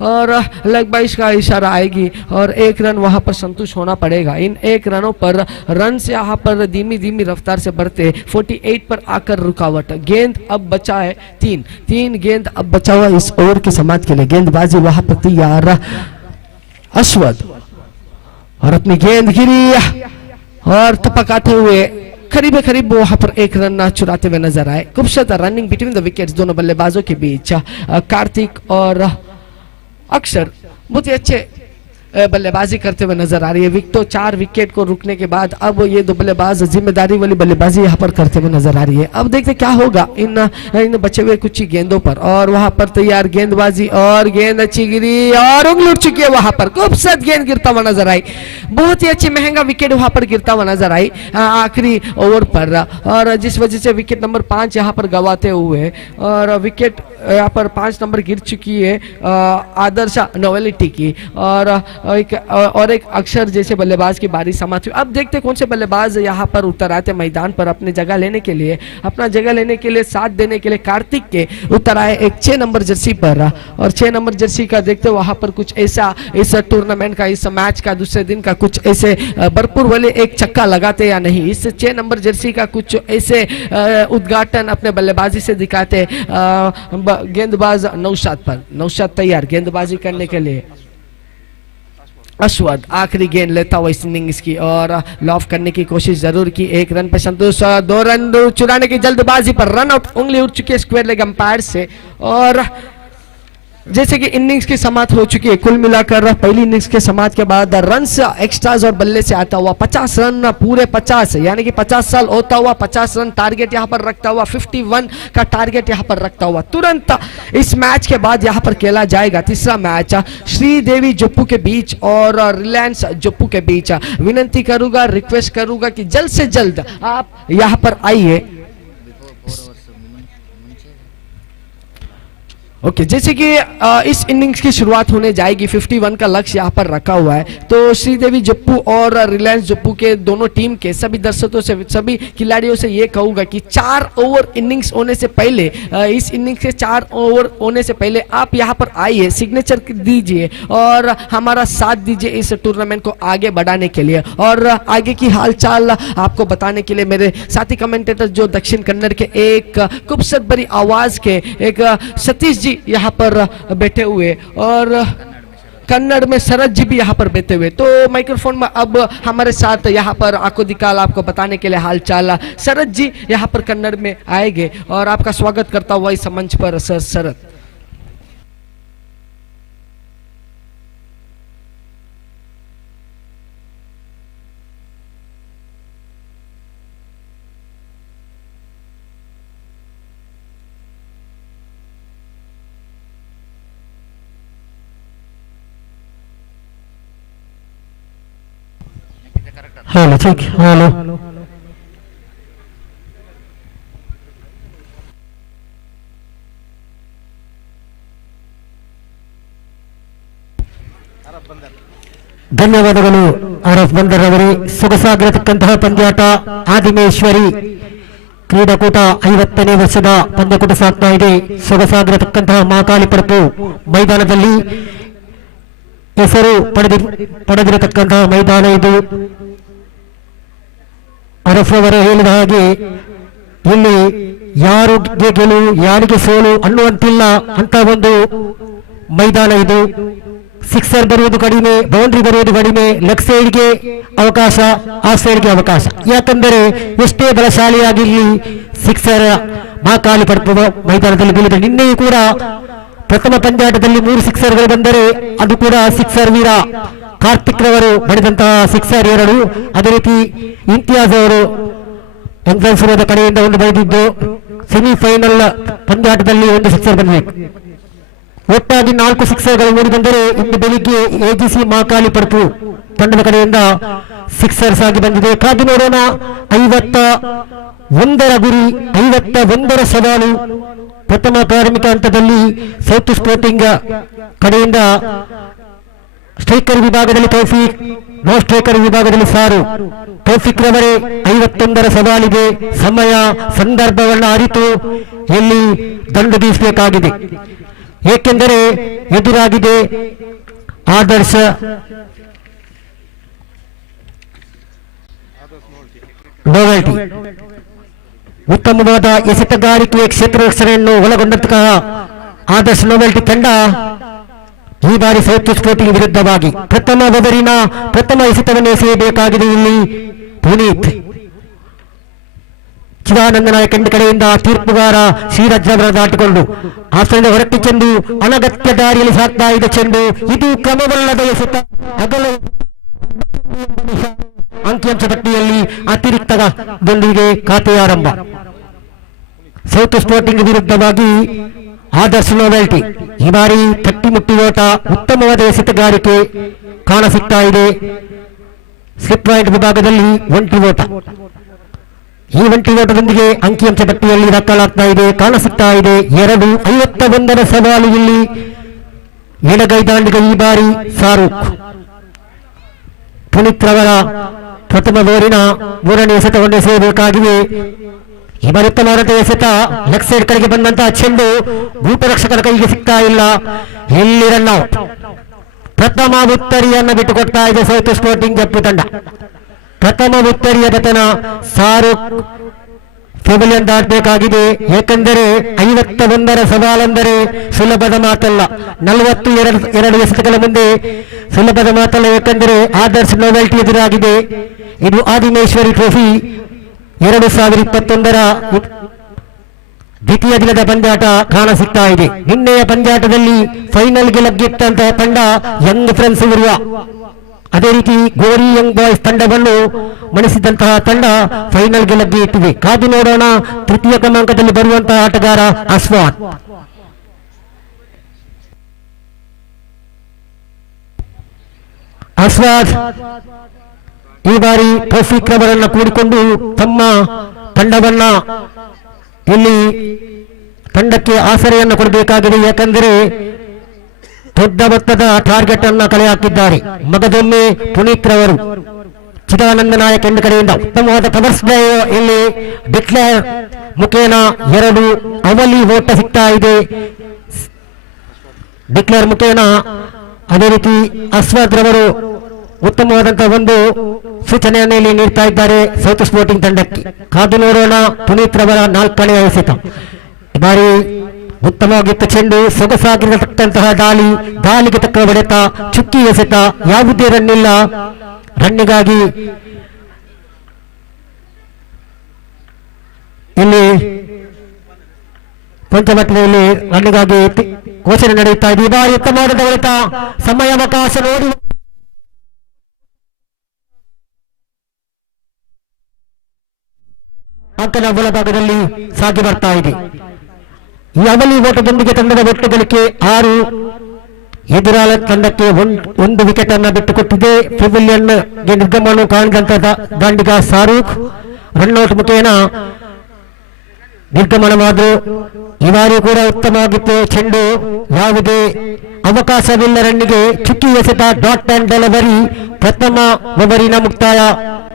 और लेग बाइश का इशारा आएगी और 1 रन वहां पर संतुष्ट होना पड़ेगा। इन 1 रनों पर रन से यहाँ पर धीमी धीमी रफ्तार से बढ़ते 48 पर आकर रुकावट। गेंद अब बचा है 3 गेंद अब बचा हुआ इस ओवर की समाप्त के लिए। गेंदबाजी वहां पर तैयार, अश्वथ और अपनी गेंद गिरी और टपकाते हुए करीब वहां पर 1 रन चुराते हुए नजर आए। खूबसूरत रनिंग बिटवीन द विकेट्स दोनों बल्लेबाजों के बीच। कार्तिक और अक्षर बहुत ही अच्छे बल्लेबाजी करते हुए नजर आ रही है। 4 विकेट को रुकने के बाद अब ये 2 बल्लेबाज जिम्मेदारी वाली बल्लेबाजी यहाँ पर करते हुए नजर आ रही है। अब देखते क्या होगा इन बचे हुए कुछ ही गेंदों पर, और वहां पर तैयार गेंदबाजी और गेंद अच्छी गिरी और उंगली उठ चुकी है वहां पर। खूबसूरत गेंद गिरता हुआ नजर आई, बहुत ही अच्छी महंगा विकेट वहां पर गिरता हुआ नजर आई आखिरी ओवर पर, और जिस वजह से विकेट नंबर 5 यहाँ पर गवाते हुए, और विकेट यहाँ पर 5 नंबर गिर चुकी है आदर्श नोवेलिटी की, और एक अक्षर जैसे बल्लेबाज की बारी समाप्त हुई। अब देखते कौन से बल्लेबाज यहाँ पर उतर आते मैदान पर अपनी जगह लेने के लिए, साथ देने के लिए। कार्तिक के उतर आए एक 6 नंबर जर्सी पर, और 6 नंबर जर्सी का देखते वहां पर कुछ ऐसा इस टूर्नामेंट का, इस मैच का, दूसरे दिन का कुछ ऐसे भरपूर वाले एक छक्का लगाते या नहीं, इस 6 नंबर जर्सी का कुछ ऐसे उद्घाटन अपने बल्लेबाजी से दिखाते गेंदबाज नौशाद तैयार गेंदबाजी करने के लिए। अश्वथ आखिरी गेंद लेता हुआ इस इनिंग्स की और लॉफ करने की कोशिश जरूर की, 1 रन पर संतोष, 2 रन चुराने की जल्दबाजी पर रन आउट, उंगली उठ चुकी है स्क्वायर लेग अंपायर से। और जैसे कि इनिंग्स की समाप्त हो चुकी है, कुल मिलाकर पहली इनिंग्स के समाप्त के बाद रन्स एक्स्ट्राज और बल्ले से आता हुआ 50 रन, पूरे 50 यानी कि 50 साल होता हुआ 50 रन टारगेट यहां पर रखता हुआ, 51 का टारगेट यहां पर रखता हुआ। तुरंत इस मैच के बाद यहां पर खेला जाएगा तीसरा मैच श्रीदेवी जप्पू के बीच और रिलायंस जप्पू के बीच। विनती करूंगा, रिक्वेस्ट करूंगा कि जल्द से जल्द आप यहां पर आइए। ओके, जैसे कि इस इनिंग्स की शुरुआत होने जाएगी, 51 का लक्ष्य यहाँ पर रखा हुआ है, तो श्रीदेवी जप्पू और रिलायंस जप्पू के दोनों टीम के सभी दर्शकों से, सभी खिलाड़ियों से ये कहूंगा कि 4 ओवर इनिंग्स होने से पहले, इस इनिंग्स के 4 ओवर होने से पहले आप यहाँ पर आइए, सिग्नेचर दीजिए और हमारा साथ दीजिए इस टूर्नामेंट को आगे बढ़ाने के लिए। और आगे की हालचाल आपको बताने के लिए मेरे साथी कमेंटेटर जो दक्षिण कन्नड़ के एक खूबसूरत भरी आवाज के एक सतीश जी यहाँ पर बैठे हुए और कन्नड़ में शरद जी भी यहाँ पर बैठे हुए। तो माइक्रोफोन में अब हमारे साथ यहाँ पर आंखों दिकाल आपको बताने के लिए हाल चाल शरद जी यहाँ पर कन्नड़ में आएंगे और आपका स्वागत करता हुआ इस मंच पर सर शरद। हेलो ठीक हेलो ಧನ್ಯವಾದಗಳು ಆರ್ ಎಫ್ ಬಂದರ್ ಅವರೇ. ಸೊಗಸಾಗಿರತಕ್ಕಂತಹ ಪಂದ್ಯಾಟ ಆದಿಮೇಶ್ವರಿ ಕ್ರೀಡಾಕೂಟ 50ನೇ ವರ್ಷದ ಪಂದ್ಯಕೂಟ ಸಾಗ್ತಾ ಇದೆ. ಸೊಗಸಾಗಿರತಕ್ಕಂತಹ ಮಹಾಕಾಳಿ ಪರಪು ಮೈದಾನದಲ್ಲಿ ಹೆಸರು ಪಡೆದಿರತಕ್ಕಂತಹ ಮೈದಾನ ಇದು. ಅರಫ್ ಅವರು ಹೇಳಿದ ಹಾಗೆ ಇಲ್ಲಿ ಯಾರಿಗೆ ಗೆಲುವು ಯಾರಿಗೆ ಸೋಲು ಅನ್ನುವಂತಿಲ್ಲ ಅಂತ ಒಂದು ಮೈದಾನ ಇದು. ಸಿಕ್ಸರ್ ಬರುವುದು ಕಡಿಮೆ, ಬೌಂಡ್ರಿ ಬರುವುದು ಕಡಿಮೆ, ಲೆಗ್ ಸೈಡ್ಗೆ ಅವಕಾಶ, ಆಫ್ ಸೈಡ್ಗೆ ಅವಕಾಶ. ಯಾಕಂದರೆ ಎಷ್ಟೇ ಬಲಶಾಲಿಯಾಗಿರಲಿ ಸಿಕ್ಸರ್ ಮಹಾಕಾಳಿ ಪಡುವ ಮೈದಾನದಲ್ಲಿ ಬೀಳಿದೆ. ನಿನ್ನೆಯೂ ಕೂಡ ಪ್ರಥಮ ಪಂದ್ಯಾಟದಲ್ಲಿ 3 ಸಿಕ್ಸರ್ಗಳು ಬಂದರೆ ಅದು ಕೂಡ ಸಿಕ್ಸರ್ ವೀರ ಕಾರ್ತಿಕ್ ರವರು ಬಡಿದಂತಹ ಸಿಕ್ಸರ್ 2. ಅದೇ ರೀತಿ ಇಂತಿಯಾಜ್ ಅವರು ಎಂಟ್ರೆನ್ಸ್ ಕಡೆಯಿಂದ ಒಂದು ಬೈದಿದ್ದು ಸೆಮಿಫೈನಲ್ ಪಂದ್ಯಾಟದಲ್ಲಿ ಒಂದು ಸಿಕ್ಸರ್ ಬಂದಿದೆ. ಒಟ್ಟಾಗಿ 4 ಸಿಕ್ಸರ್ಗಳು ಮೂಡಿ ಬಂದರೆ ಇಂದು ಬೆಳಿಗ್ಗೆ ಎಜಿಸಿ ಮಹಾಕಾಳಿ ಪಡುಪು ತಂಡದ ಕಡೆಯಿಂದ ಸಿಕ್ಸರ್ಸ್ ಆಗಿ ಬಂದಿದೆ. ಕಾದು ನೋಡೋಣ. 51ರ ಗುರಿ, 51ರ ಸವಾಲು. ಪ್ರಥಮ ಪ್ರಾರಂಭಿಕ ಹಂತದಲ್ಲಿ ಸೌತ್ ಸ್ಪೋರ್ಟಿಂಗ್ ಕಡೆಯಿಂದ ಸ್ಟ್ರೈಕರ್ ವಿಭಾಗದಲ್ಲಿ ತೌಫಿಕ್, ನಾನ್ ಸ್ಟ್ರೈಕರ್ ವಿಭಾಗದಲ್ಲಿ ಸಾರು. ತೌಫಿಕ್ ರವರೇ 51ರ ಸವಾಲಿಗೆ ಸಮಯ ಸಂದರ್ಭವನ್ನು ಅರಿತು ಎಲ್ಲಿ ದಂಡು ಬೀಸಬೇಕಾಗಿದೆ. ಏಕೆಂದರೆ ಎದುರಾಗಿದೆ ಆದರ್ಶ ನೋವೆಲ್ಟಿ. ಉತ್ತಮವಾದ ಎಸೆತಗಾರಿಕೆಯ ಕ್ಷೇತ್ರ ರಕ್ಷಣೆಯನ್ನು ಒಳಗೊಂಡಂತಹ ಆದರ್ಶ ನೋವೆಲ್ಟಿ ತಂಡ ಈ ಬಾರಿ ಸೌತ್ ಸ್ಪೋರ್ಟಿಂಗ್ ವಿರುದ್ಧವಾಗಿ ಪ್ರಥಮ ಓವರಿನ ಪ್ರಥಮ ಎಸೆತವನ್ನು ಎಸೆಯಬೇಕಾಗಿದೆ. ಇಲ್ಲಿ ಪುನೀತ್ ಚಿದಾನಂದ ನಾಯಕ್ ಎಂದ ಕಡೆಯಿಂದ ತೀರ್ಪುಗಾರ ಶ್ರೀರಾಜ್ ಅವರ ದಾಟಿಕೊಂಡು ಆಸನದ ಹೊರಟಿ ಚೆಂಡು ಅನಗತ್ಯ ದಾರಿಯಲ್ಲಿ ಸಾಕ್ತಾ ಇದೆ ಚೆಂಡು. ಇದು ಕ್ರಮವಲ್ಲದ ಎಸೆತ. ಅಗಲ ಅಂಕಿಅಂಶ ಪಟ್ಟಿಯಲ್ಲಿ ಅತಿರಿಕ್ತದೊಂದಿಗೆ ಖಾತೆ ಆರಂಭ. ಸೌತ್ ಸ್ಪೋರ್ಟಿಂಗ್ ವಿರುದ್ಧವಾಗಿ ಆದರ್ಶ ನೋವೆಲ್ಟಿ ಈ ಬಾರಿ ತಟ್ಟಿ ಮುಟ್ಟಿ ಓಟ, ಉತ್ತಮವಾದ ಎಸೆತಗಾರಿಕೆ ಕಾಣಸಿಗ್ತಾ ಇದೆ. ಸ್ಲಿಪ್ ಪಾಯಿಂಟ್ ವಿಭಾಗದಲ್ಲಿ ಒಂಟಿ ಓಟ. ಈ ಒಂಟಿ ಓಟದೊಂದಿಗೆ ಅಂಕಿಅಂಶ ಪಟ್ಟಿಯಲ್ಲಿ ದಾಖಲಾಗ್ತಾ ಇದೆ, ಕಾಣಸಿಗ್ತಾ ಇದೆ. 51ರ ಸವಾಲು ಇಲ್ಲಿ ಎಡಗೈದಾಂಡಿಗ ಈ ಬಾರಿ ಶಾರುಖ್. ಪುನೀತ್ ರವರ ಪ್ರಥಮ ಓವರಿನ 3ನೇ ಎಸೆತವನ್ನು ಎಸೆಯಬೇಕಾಗಿದೆ. ಈ ಬಾರಿ ಉತ್ತಮವಾದ ಎಸೆತ ಲೆಗ್ ಸೈಡ್ ಕಡೆಗೆ ಬಂದಂತಹ ಚೆಂಡು ಗೂಟರಕ್ಷಕರ ಕೈಗೆ ಸಿಗ್ತಾ ಇಲ್ಲ. ಎಲ್ಲಿ ರನ್ ಔಟ್. ಪ್ರಥಮ ಉತ್ತರಿಯನ್ನು ಬಿಟ್ಟುಕೊಡ್ತಾ ಇದೆ ಸೌತ್ ಸ್ಪೋರ್ಟಿಂಗ್ ಜಪ್ಪು ತಂಡ. ಪ್ರಥಮ ಉತ್ತರಿಯ ಪತನ ಶಾರುಖ್ ಪೆವಿಲಿಯನ್ ದಾಟಬೇಕಾಗಿದೆ. ಏಕೆಂದರೆ 51ರ ಸವಾಲೆಂದರೆ ಸುಲಭದ ಮಾತಲ್ಲ. 42 ಎಸೆತಗಳ ಮುಂದೆ ಸುಲಭದ ಮಾತಲ್ಲ. ಏಕೆಂದರೆ ಆದರ್ಶ ನೋವೆಲ್ಟಿ ಎದುರಾಗಿದೆ. ಇದು ಆದಿಮೇಶ್ವರಿ ಟ್ರೋಫಿ 2021ರ ದ್ವಿತೀಯ ದಿನದ ಪಂದ್ಯಾಟ ಕಾಣಸಿಗ್ತಾ ಇದೆ. ನಿನ್ನೆಯ ಪಂದ್ಯಾಟದಲ್ಲಿ ಫೈನಲ್ಗೆ ಲಗ್ಗಿಟ್ಟಂತಹ ತಂಡ ಯಂಗ್ ಫ್ರೆಂಡ್ಸ್ ಇರುವ, ಅದೇ ರೀತಿ ಗೋರಿ ಯಂಗ್ ಬಾಯ್ಸ್ ತಂಡವನ್ನು ಮಣಿಸಿದಂತಹ ತಂಡ ಫೈನಲ್ಗೆ ಲಗ್ಗಿ ಇಟ್ಟಿದೆ. ಕಾದು ನೋಡೋಣ. ತೃತೀಯ ಕ್ರಮಾಂಕದಲ್ಲಿ ಬರುವಂತಹ ಆಟಗಾರ ಅಸ್ವಾನ್. ಅಸ್ವಾದ್ ಈ ಬಾರಿ ತೌಫಿಕ್ ರವರನ್ನ ಕೂಡಿಕೊಂಡು ತಮ್ಮ ತಂಡವನ್ನ ಇಲ್ಲಿ ತಂಡಕ್ಕೆ ಆಸರೆಯನ್ನು ಕೊಡಬೇಕಾಗಿದೆ. ಯಾಕಂದರೆ ದೊಡ್ಡ ಮೊತ್ತದ ಟಾರ್ಗೆಟ್ ಅನ್ನ ಕಲೆ ಹಾಕಿದ್ದಾರೆ. ಮಗದೊಮ್ಮೆ ಪುನೀತ್ ರವರು ಚಿದಾನಂದ ನಾಯಕ್ ಎಂದ ಕಡೆಯಿಂದ ಉತ್ತಮವಾದ ಕವರ್ಸ್ ಡ್ರೈವ್ ಇಲ್ಲಿ ಡಿಕ್ಲೇರ್ ಮುಖೇನ 2 ಅವಲಿ ಓಟ ಸಿಗ್ತಾ ಇದೆ. ಡಿಕ್ಲೇರ್ ಮುಖೇನ ಅದೇ ರೀತಿ ಅಸ್ವಾದ್ ರವರು ಉತ್ತಮವಾದಂತಹ ಒಂದು ಸೂಚನೆಯನ್ನು ಇಲ್ಲಿ ನೀಡ್ತಾ ಇದ್ದಾರೆ ಸೌತ್ ಸ್ಪೋರ್ಟಿಂಗ್ ತಂಡಕ್ಕೆ. ಕಾದು ನೋಡೋಣ. ಪುನೀತ್ ರವರ 4ನೇ ಎಸೆತ ಈ ಬಾರಿ ಉತ್ತಮವಾಗಿದ್ದ ಚೆಂಡು, ಸೊಗಸಾಗಿರತಕ್ಕಂತಹ ದಾಳಿಗೆ ತಕ್ಕ ಹೊಡೆತ, ಚುಕ್ಕಿ ಎಸೆತ, ಯಾವುದೇ ರನ್ನಿಲ್ಲ. ರನ್ನಿಗಾಗಿ ಇಲ್ಲಿ ಪಂಚಮಟ್ಟಿನಲ್ಲಿ ರನ್ನಿಗಾಗಿ ಘೋಷಣೆ ನಡೆಯುತ್ತಾ ಇದೆ. ಈ ಬಾರಿ ಉತ್ತಮವಾದ ಹೊಡೆತ, ಸಮಯಾವಕಾಶ ನೋಡಿ ಅಂಕನ ಬಲಭಾಗದಲ್ಲಿ ಸಾಗಿ ಬರ್ತಾ ಇದೆ. ಈ ಅವಲಿ ಓಟದೊಂದಿಗೆ ತಂಡದ ಒಟ್ಟು ಗಳಿಕೆ 6. ಎದುರಾಳ ತಂಡಕ್ಕೆ 1 ವಿಕೆಟ್ ಅನ್ನು ಬಿಟ್ಟುಕೊಟ್ಟಿದೆ. ಪೆವಿಲಿಯನ್ಗೆ ನಿರ್ಗಮನ ಕಾಣಿದಂತಹ ದಾಂಡಿಗ ಶಾರೂಖ್ ರನ್ಔಟ್ ಮುಖೇನ ನಿರ್ಗಮನವಾದರು. ಈ ಬಾರಿ ಕೂಡ ಉತ್ತಮವಾಗಿತ್ತು ಚೆಂಡು, ಯಾವುದೇ ಅವಕಾಶವಿಲ್ಲ ರನ್ನಿಗೆ. ಚುಕ್ಕಿ ಎಸೆತ, ಡಾಟ್ ಅಂಡ್ ಡೆಲಿವರಿ, ಪ್ರಥಮ ಓವರಿನ ಮುಕ್ತಾಯ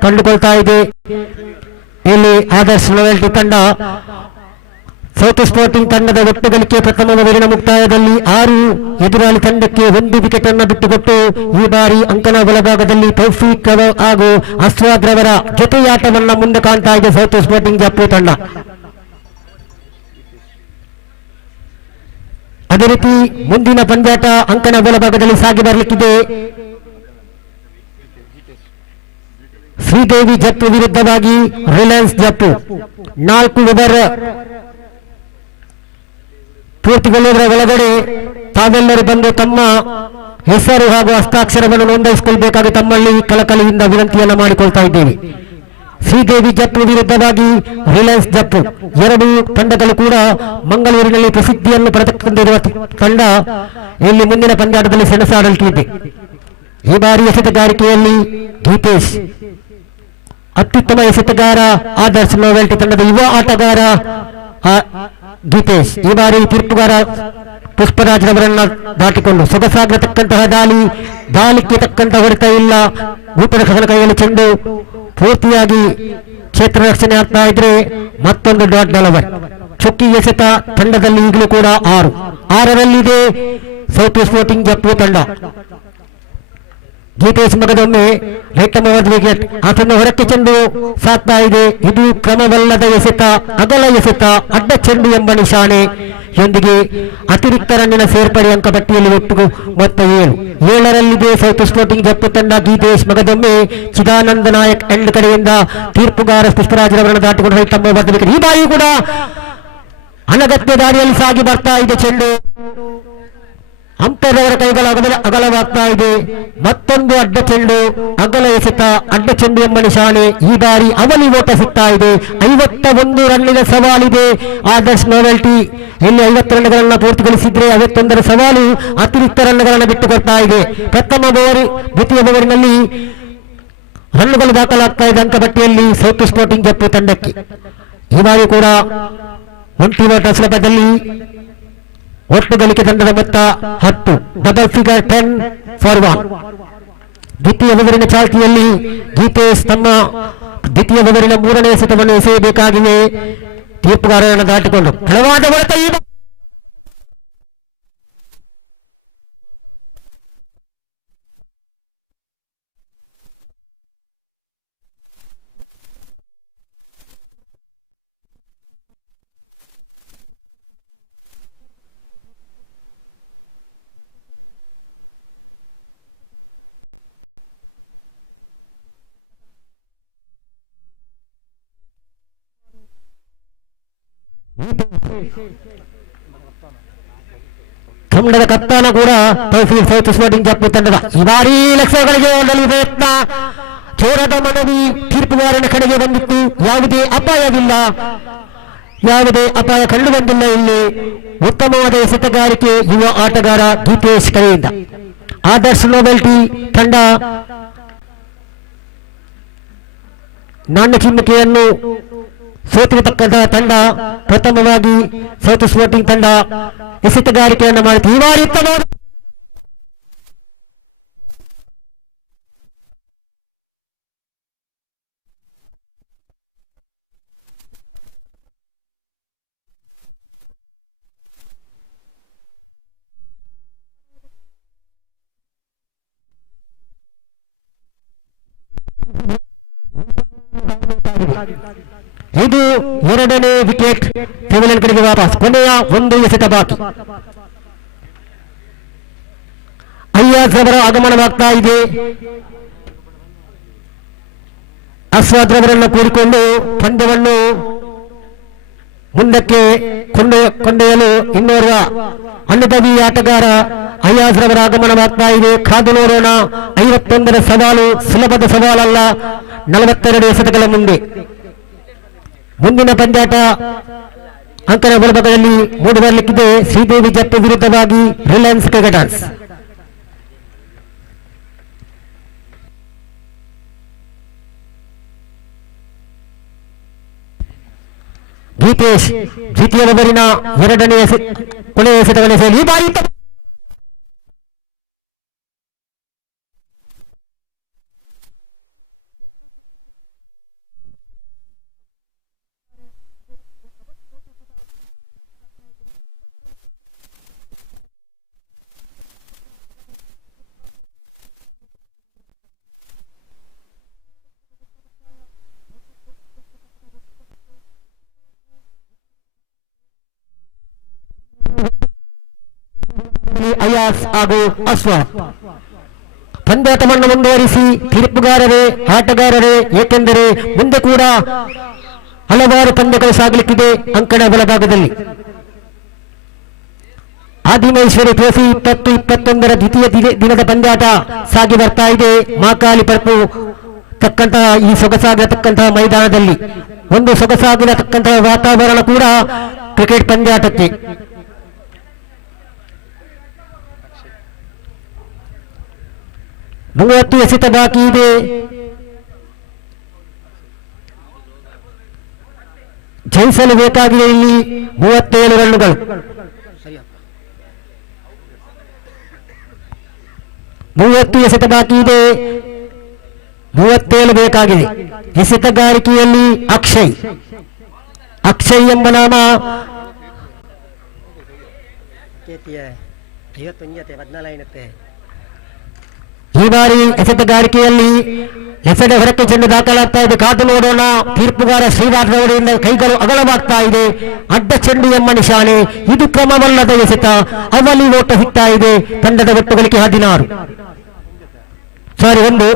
ಕಂಡುಕೊಳ್ತಾ ಇದೆ. ಇಲ್ಲಿ ಆದರ್ಶ್ ನೋವೆಲ್ಟಿ ತಂಡ ಸೌತ್ ಸ್ಪೋರ್ಟಿಂಗ್ ತಂಡದ ಒಟ್ಟು ಗಳಿಕೆ ಪ್ರಥಮ ಓವರಿನ ಮುಕ್ತಾಯದಲ್ಲಿ 6. ಎದುರಾಳಿ ತಂಡಕ್ಕೆ 1 ವಿಕೆಟ್ ಅನ್ನು ಬಿಟ್ಟುಕೊಟ್ಟು ಈ ಬಾರಿ ಅಂಕನ ಬಲಭಾಗದಲ್ಲಿ ತೌಫೀಕ್ ಹಾಗೂ ಅಸ್ವಾದ್ ರವರ ಜೊತೆಯಾಟವನ್ನ ಮುಂದೆ ಕಾಣ್ತಾ ಇದೆ ಸೌತ್ ಸ್ಪೋರ್ಟಿಂಗ್ ಜಪ್ಪು ತಂಡ. ಅದೇ ರೀತಿ ಮುಂದಿನ ಪಂದ್ಯಾಟ ಅಂಕನ ಬಲಭಾಗದಲ್ಲಿ ಸಾಗಿ ಬರಲಿಕ್ಕಿದೆ. ಶ್ರೀದೇವಿ ಜಪ್ಪು ವಿರುದ್ಧವಾಗಿ ರಿಲಯನ್ಸ್ ಜಪ್ಪು. 4 ಓವರ್ ಪೂರ್ತಿಗೊಳ್ಳುವುದರ ಒಳಗಡೆ ತಾವೆಲ್ಲರೂ ಬಂದು ತಮ್ಮ ಹೆಸರು ಹಾಗೂ ಹಸ್ತಾಕ್ಷರವನ್ನು ನೋಂದಾಯಿಸಿಕೊಳ್ಳಬೇಕಾಗಿ ತಮ್ಮಲ್ಲಿ ಕಳಕಳಿಯಿಂದ ವಿನಂತಿಯನ್ನು ಮಾಡಿಕೊಳ್ತಾ ಇದ್ದೇವೆ. ಶ್ರೀದೇವಿ ಜಪ್ಪು ವಿರುದ್ಧವಾಗಿ ರಿಲಯನ್ಸ್ ಜಪ್ಪು, 2 ತಂಡಗಳು ಕೂಡ ಮಂಗಳೂರಿನಲ್ಲಿ ಪ್ರಸಿದ್ಧಿಯನ್ನು ಪಡೆದುಕೊಂಡಿರುವ ತಂಡ ಇಲ್ಲಿ ಮುಂದಿನ ಪಂದ್ಯಾಟದಲ್ಲಿ ಸೆಣಸಾಡಲಿದೆ. ಈ ಬಾರಿ ಎಸೆತಗಾರಿಕೆಯಲ್ಲಿ ಗೀತೇಶ್, ಅತ್ಯುತ್ತಮ ಎಸೆತಗಾರ ಆದರ್ಶ್ ನೋವೆಲ್ಟಿ ತಂಡದ ಯುವ ಆಟಗಾರ ಗೀತೇಶ್. ಈ ಬಾರಿ ತೀರ್ಪುಗಾರ ಪುಷ್ಪರಾಜ್ ರವರನ್ನ ದಾಟಿಕೊಂಡು ಸೊಗಸಾಗಿರತಕ್ಕಂತಹ ದಾಳಿಗೆ ತಕ್ಕಂತಹ ಹೊಡೆತ ಇಲ್ಲ. ಊಟದ ಕೈಯಲ್ಲಿ ಚೆಂಡು ಪೂರ್ತಿಯಾಗಿ ಕ್ಷೇತ್ರ ರಕ್ಷಣೆ ಆಗ್ತಾ ಇದ್ರೆ ಮತ್ತೊಂದು ಡಾಟ್ ಡೆಲಿವರಿ. ಚುಕ್ಕಿ ಎಸೆತ ತಂಡದಲ್ಲಿ ಈಗಲೂ ಕೂಡ 6ರಲ್ಲಿದೆ ಸೌತ್ ಸ್ಪೋರ್ಟಿಂಗ್ ಜಪ್ಪು ತಂಡ. ಗೀತೇಶ್ ಮಗದೊಮ್ಮೆ ರೈತಮವಾದ ವಿಕೆಟ್, ಆತನ ಹೊರಕ್ಕೆ ಚೆಂಡು ಸಾಕ್ತಾ ಇದೆ. ಇದು ಕ್ರಮವಲ್ಲದ ಎಸೆತ, ಅಗಲ ಎಸೆತ, ಅಡ್ಡ ಚೆಂಡು ಎಂಬ ನಿಶಾನೆಯೊಂದಿಗೆ ಅತಿರಿಕ್ತ ರನ್ನಿನ ಸೇರ್ಪಡೆ ಅಂಕ ಪಟ್ಟಿಯಲ್ಲಿ ಒಟ್ಟು ಮೊತ್ತ 7ರಲ್ಲಿದೆ ಸೌತ್ ಸ್ಪೋರ್ಟಿಂಗ್ ಜಪ್ಪು ತಂಡ. ಗೀತೇಶ್ ಮಗದೊಮ್ಮೆ ಚಿದಾನಂದ ನಾಯಕ್ ಎಂಡ್ ಕಡೆಯಿಂದ ತೀರ್ಪುಗಾರ ಪುಷ್ಪರಾಜರವರನ್ನು ದಾಟಿಕೊಂಡು ರೈತಮವಾದ ವಿಕೆಟ್. ಈ ಬಾರಿ ಕೂಡ ಅನಗತ್ಯ ದಾರಿಯಲ್ಲಿ ಸಾಗಿ ಬರ್ತಾ ಇದೆ ಚೆಂಡು, ಅಂಪೈರ್ ಕೈಗಳ ಅಗಲವಾಗ್ತಾ ಇದೆ. ಮತ್ತೊಂದು ಅಡ್ಡ ಚೆಂಡು, ಅಗಲ ಎಸೆತ, ಅಡ್ಡ ಚೆಂಡು ಎಂಬ ನಿಶಾನೆ. ಈ ಬಾರಿ ಅವಲಿ ಓಟ ಸಿಗ್ತಾ ಇದೆ. 51 ರನ್ನಿನ ಸವಾಲಿದೆ ಆದರ್ಶ್ ನೋವೆಲ್ಟಿ. ಇಲ್ಲಿ 50 ರನ್ಗಳನ್ನು ಪೂರ್ತಿಗೊಳಿಸಿದ್ರೆ 51ರ ಸವಾಲು ಅತಿರಿಕ್ತ ರನ್ಗಳನ್ನು ಬಿಟ್ಟುಕೊಡ್ತಾ ಇದೆ. ಪ್ರಥಮ ಓವರ್ ದ್ವಿತೀಯ ಓವರಿನಲ್ಲಿ ರನ್ನುಗಳು ದಾಖಲಾಗ್ತಾ ಇದೆ ಅಂಕಪಟ್ಟಿಯಲ್ಲಿ ಸೌತ್ ಸ್ಪೋರ್ಟಿಂಗ್ ಜಪ್ಪು ತಂಡಕ್ಕೆ. ಈ ಬಾರಿ ಕೂಡ ಒಂಟಿ ಓಟ ಸುಲಭದಲ್ಲಿ ಒಟ್ಟು ಗಳಿಕೆ ತಂಡದ ಮೊತ್ತ 10, ಡಬಲ್ ಫಿಗರ್ 10 ಫಾರ್ 1. ದ್ವಿತೀಯ ಓವರಿನ ಚಾಲ್ತಿಯಲ್ಲಿ ಗೀತೇಶ್ ತಮ್ಮ ದ್ವಿತೀಯ ಓವರಿನ 3ನೇ ಎಸೆತವನ್ನು ಎಸೆಯಬೇಕಾಗಿವೆ ತೀರ್ಪುಗಾರರನ್ನು ದಾಟಿಕೊಂಡು. ಬಲವಾದ ಹೊಡೆತ ತಂಡದ ಕಪ್ತಾನ ಕೂಡ ತೌಫೀಕ್ ಸೌತ್ ಸ್ಪೋರ್ಟಿಂಗ್ ಜಪ್ಪು ತಂಡದ. ಈ ಬಾರಿ ಲಕ್ಷ್ಯಗಳಿಗೆ ಓಡಲು ಪ್ರಯತ್ನ, ಚೋರದ ಮನವಿ ತೀರ್ಪುಗಾರನ ಕಡೆಗೆ ಬಂದಿತ್ತು. ಯಾವುದೇ ಅಪಾಯ ಕಂಡು ಬಂದಿಲ್ಲ. ಇಲ್ಲಿ ಉತ್ತಮವಾದ ಎಸೆತಗಾರಿಕೆ ಯುವ ಆಟಗಾರ ಗೀತೇಶ್ ಕಡೆಯಿಂದ. ಆದರ್ಶ್ ನೋವೆಲ್ಟಿ ತಂಡ ನಾಣ್ಯ ಚಿಮ್ಮಿಕೆಯನ್ನು ಸೋತಿರತಕ್ಕಂತಹ ತಂಡ. ಪ್ರಥಮವಾಗಿ ಸೌತ್ ಸ್ಪೋರ್ಟಿಂಗ್ ತಂಡ ಎಸೆತಗಾರಿಕೆಯನ್ನು ಮಾಡಿತು. ಈ ಬಾರಿ ಉತ್ತಮವಾದ ಇದು ಎರಡನೇ ವಿಕೆಟ್ ಪೆವಿಲಿಯನ್ ಕಡೆಗೆ ವಾಪಸ್. ಕೊನೆಯ ಒಂದು ಎಸೆತ ಬಾಕಿ. ಅಯ್ಯಾಜ್ ರವರ ಆಗಮನವಾಗ್ತಾ ಇದೆ. ಅಸ್ವಾದ್ ರವರನ್ನು ಕೂಡಿಕೊಂಡು ಪಂದ್ಯವನ್ನು ಮುಂದಕ್ಕೆ ಕೊಂಡೊಯ್ಯಲು ಇನ್ನೋರ್ವ ಅನುಭವಿ ಆಟಗಾರ ಅಯ್ಯಾಜ್ ರವರ ಆಗಮನವಾಗ್ತಾ ಇದೆ. ಕಾದು ನೋಡೋಣ. 51ರ ಸವಾಲು ಸುಲಭದ ಸವಾಲಲ್ಲ. 42 ಎಸೆತಗಳ ಮುಂದೆ ಮುಂದಿನ ಪಂದ್ಯಾಟ ಅಂಕಣ ಬಲಭಾಗದಲ್ಲಿ ಮೂಡಿ ಬರಲಿಕ್ಕಿದೆ. ಶ್ರೀದೇವಿ ಜಟ್ಟು ವಿರುದ್ಧವಾಗಿ ರಿಲಯನ್ಸ್ ಕ್ರಿಕೆಟರ್ಸ್. ಗೀತೇಶ್ ದ್ವಿತೀಯ ಓವರಿನ ಎರಡನೇ ಕೊನೆಯ ಎಸೆತವನ್ನು ಎಸೆಯಲು ಈ ಬಾರಿ ಅಯಾಸ್ ಹಾಗೂ ಅಸ್ವಾದ್ ಪಂದ್ಯಾಟವನ್ನು ಮುಂದುವರಿಸಿ ತೀರ್ಪುಗಾರರೇ ಆಟಗಾರರೇ, ಏಕೆಂದರೆ ಮುಂದೆ ಕೂಡ ಹಲವಾರು ಪಂದ್ಯಗಳು ಸಾಗಲಿಕ್ಕಿದೆ. ಅಂಕಣ ಬಲಭಾಗದಲ್ಲಿ ಆದಿಮಹೇಶ್ವರಿ ಟ್ರೋಫಿ 2021ರ ದ್ವಿತೀಯ ದಿನದ ಪಂದ್ಯಾಟ ಸಾಗಿ ಬರ್ತಾ ಇದೆ. ಮಾಕಾಲಿ ಪರ್ಪು ತಕ್ಕಂತಹ ಈ ಸೊಗಸಾಗಿರತಕ್ಕಂತಹ ಮೈದಾನದಲ್ಲಿ ಒಂದು ಸೊಗಸಾಗಿರತಕ್ಕಂತಹ ವಾತಾವರಣ ಕೂಡ ಕ್ರಿಕೆಟ್ ಪಂದ್ಯಾಟಕ್ಕೆ. 30 ಎಸೆತ ಬಾಕಿ ಇದೆ. ಜಯಿಸಲು ಬೇಕಾಗಿದೆ ಇಲ್ಲಿ 37 ರನ್ನುಗಳು. 30 ಎಸೆತ ಬಾಕಿ ಇದೆ, 37 ಬೇಕಾಗಿದೆ. ಎಸೆತಗಾರಿಕೆಯಲ್ಲಿ ಅಕ್ಷಯ್ ಎಂಬ ನಾಮ ಈ ಬಾರಿ ಎಸೆತಗಾರಿಕೆಯಲ್ಲಿ ಎಸೆದ ಹೊರಕ್ಕೆ ಚೆಂಡು ದಾಖಲಾಗ್ತಾ ಇದೆ. ಕಾದು ನೋಡೋಣ. ತೀರ್ಪುಗಾರ ಶ್ರೀರಾಜ್ ರವರಿಂದ ಕೈಗಳು ಅಗಲವಾಗ್ತಾ ಇದೆ. ಅಡ್ಡ ಚೆಂಡು ಎಂಬ ನಿಶಾನೆ. ಇದು ಕ್ರಮವಲ್ಲದ ಎಸೆತ. ಅವಲಿ ಓಟ ಸಿಗ್ತಾ ಇದೆ. ತಂಡದ ಒಟ್ಟು ಗಳಿಕೆ 16 1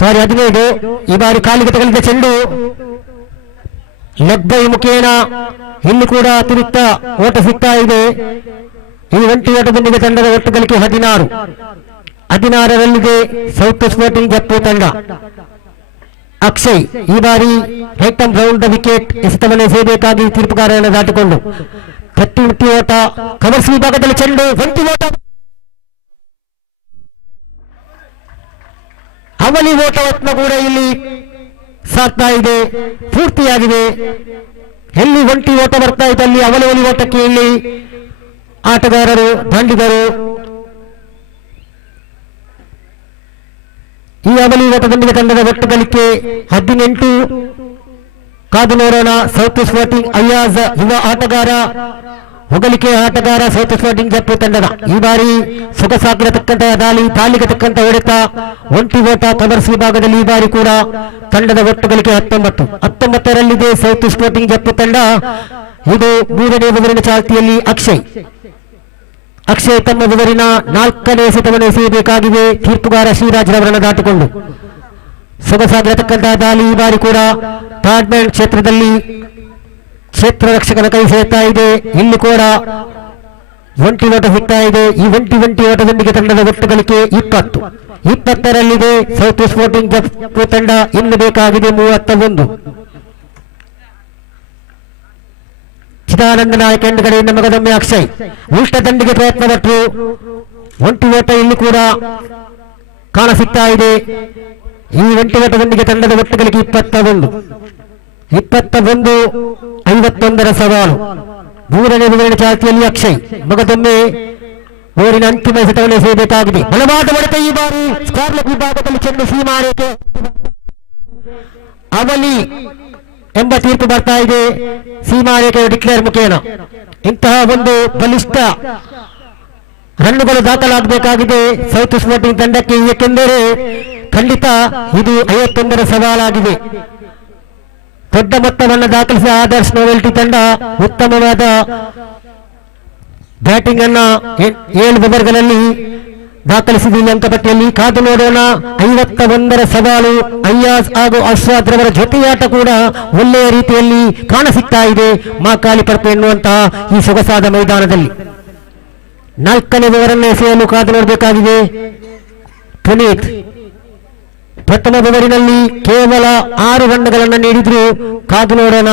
15. ಈ ಬಾರಿ ಕಾಲಿಗೆ ತಗಲಿದ ಚೆಂಡು ಲೆಗ್ ಬೈ ಮುಖೇನ ಇಲ್ಲಿ ಕೂಡ ಅತಿರಿಕ್ತ ಓಟ ಸಿಗ್ತಾ ಇದೆ. ಈ ಒಂಟಿ ಓಟದೊಂದಿಗೆ ತಂಡದ ಒಟ್ಟು ಗಳಿಕೆ 16. 16ರಲ್ಲಿದೆ ಸೌತ್ ಸ್ಪೋರ್ಟಿಂಗ್ ಜಪ್ಪು ತಂಡ. ಅಕ್ಷಯ್ ಈ ಬಾರಿ right and round the wicket ಎಸೆತವನ್ನು ಎಸೆಯಬೇಕಾಗಿ ತೀರ್ಪುಗಾರರನ್ನು ದಾಟಿಕೊಂಡು ಪ್ರತಿ ಒಂಟಿ ಓಟ ಕವರ್ಸ್ ವಿಭಾಗದಲ್ಲಿ ಚೆಂಡು ಒಂಟಿ ಓಟ ಅವಲಿ ಓಟವತ್ನ ಕೂಡ ಇಲ್ಲಿ ಸಾಕ್ತಾ ಇದೆ. ಪೂರ್ತಿಯಾಗಿದೆ. ಎಲ್ಲಿ ಒಂಟಿ ಓಟ ಬರ್ತಾ ಇದೆ ಅಲ್ಲಿ ಅವಲಿ ಓಟಕ್ಕೆ ಇಲ್ಲಿ ಆಟಗಾರರು ದಾಂಡಿದರು. ಈ ಅವಲಿ ಓಟದೊಂದಿಗೆ ತಂಡದ ಒಟ್ಟು ಗಳಿಕೆ 18. ಕಾದು ನೋಡೋಣ. ಸೌತ್ ಸ್ಪೋರ್ಟಿಂಗ್ ಅಯ್ಯಾಜ್ ಯುವ ಆಟಗಾರ, ಹೊಗಳಿಕೆ ಆಟಗಾರ ಸೌತ್ ಸ್ಪೋರ್ಟಿಂಗ್ ಜಪ್ಪು ತಂಡದ. ಈ ಬಾರಿ ಸೊಗಸಾಗಿರತಕ್ಕಂತಹ ದಾಳಿಗೆ ತಕ್ಕಂತ ಹೊಡೆತ ಒಂಟಿ ಓಟ ಕವರ್ಸ್ ವಿಭಾಗದಲ್ಲಿ ಈ ಬಾರಿ ಕೂಡ ತಂಡದ ಒಟ್ಟು ಗಳಿಕೆ 19ರಲ್ಲಿದೆ ಸೌತ್ ಸ್ಪೋರ್ಟಿಂಗ್ ಜಪ್ಪು ತಂಡ. ಇದು 3ನೇ ಓವರಿನ ಚಾಲ್ತಿಯಲ್ಲಿ ಅಕ್ಷಯ್ ತಮ್ಮ ಓವರಿನ 4ನೇ ಎಸೆತವನ್ನು ಎಸೆಯಬೇಕಾಗಿದೆ ತೀರ್ಪುಗಾರ ಶ್ರೀರಾಜ್ ರವರನ್ನು ದಾಟಿಕೊಂಡು. ಸೊಗಸಾಗಿರತಕ್ಕಂತಹ ದಾಳಿ ಈ ಬಾರಿ ಕೂಡ ಬ್ಯಾಟ್ಮನ್ ಕ್ಷೇತ್ರದಲ್ಲಿ ಕ್ಷೇತ್ರ ರಕ್ಷಕನ ಕೈ ಸೇರ್ತಾ ಇದೆ. ಇಲ್ಲಿ ಕೂಡ ಒಂಟಿ ಓಟ ಸಿಗ್ತಾ ಇದೆ. ಈ ಒಂಟಿ ಓಟದೊಂದಿಗೆ ತಂಡದ ಒಟ್ಟು ಗಳಿಕೆ 20ರಲ್ಲಿದೆ ಸೌತ್ ಸ್ಪೋರ್ಟಿಂಗ್ ಜಪ್ಪು ತಂಡ. ಇನ್ನು ಬೇಕಾಗಿದೆ 31. ಚಿದಾನಂದ ನಾಯಕ ಎಂಡ್ ಕಡೆಯಿಂದ ಮಗದೊಮ್ಮೆ ಅಕ್ಷಯ್ ಉಲ್ಟ ದಂಡಿಗೆ ಪ್ರಯತ್ನಪಟ್ಟರು. ಒಂಟಿ ಓಟ ಇಲ್ಲಿ ಕೂಡ ಕಾಣಸಿಗ್ತಾ ಇದೆ. ಈ ಒಂಟಿ ಓಟದೊಂದಿಗೆ ತಂಡದ ಒಟ್ಟು ಗಳಿಕೆ 21. 51ರ ಸವಾಲು. 3ನೇ ಓವರಿನ ಚಾಲ್ತಿಯಲ್ಲಿ ಅಕ್ಷಯ್ ಮಗದೊಮ್ಮೆ ಓವರಿನ ಅಂತಿಮ ಎಸೆತವನ್ನು ಎಸೆಯಬೇಕಾಗಿದೆ. ಬಲವಾದ ಹೊಡೆತ ಈ ಬಾರಿ ಸ್ಕಾರ್ಲೆಟ್ ವಿಭಾಗದಲ್ಲಿ ಚೆಂಡು ಸೀಮಾರೇಖೆ ಅವಲಿ ಎಂಬ ತೀರ್ಪು ಬರ್ತಾ ಇದೆ ಸೀಮಾರೇಖೆ ಡಿಕ್ಲೇರ್ ಮುಖೇನ. ಇಂತಹ ಒಂದು ಬಲಿಷ್ಠ ರನ್ನುಗಳು ದಾಖಲಾಗಬೇಕಾಗಿದೆ ಸೌತ್ ಸ್ಪೋರ್ಟಿಂಗ್ ತಂಡಕ್ಕೆ. ಏಕೆಂದರೆ ಖಂಡಿತ ಇದು 51ರ ಸವಾಲಾಗಿದೆ. ದೊಡ್ಡ ಮೊತ್ತವನ್ನು ದಾಖಲಿಸಿದ ಆದರ್ಶ್ ನೋವೆಲ್ಟಿ ತಂಡ ಉತ್ತಮವಾದ ಬ್ಯಾಟಿಂಗ್ ಅನ್ನ 7 ಓವರ್ಗಳಲ್ಲಿ ದಾಖಲಿಸಿದ ಈ ಅಂಕಪಟ್ಟಿಯಲ್ಲಿ. ಕಾದು ನೋಡೋಣ. 51ರ ಸವಾಲು. ಅಯ್ಯಾಸ್ ಹಾಗೂ ಅಶ್ವಾದ್ ರವರ ಜೊತೆಯಾಟ ಕೂಡ ಒಳ್ಳೆಯ ರೀತಿಯಲ್ಲಿ ಕಾಣಸಿಗ್ತಾ ಇದೆ ಮಾಕಾಲಿ ಪರ್ಪು ಎನ್ನುವಂತಹ ಈ ಸೊಗಸಾದ ಮೈದಾನದಲ್ಲಿ. 4ನೇ ಓವರನ್ನು ಎಸೆಯಲು ಕಾದು ನೋಡಬೇಕಾಗಿದೆ ಪುನೀತ್. ಪ್ರಥಮ ಓವರಿನಲ್ಲಿ ಕೇವಲ 6 ರನ್ಗಳನ್ನು ನೀಡಿದ್ರು. ಕಾದು ನೋಡೋಣ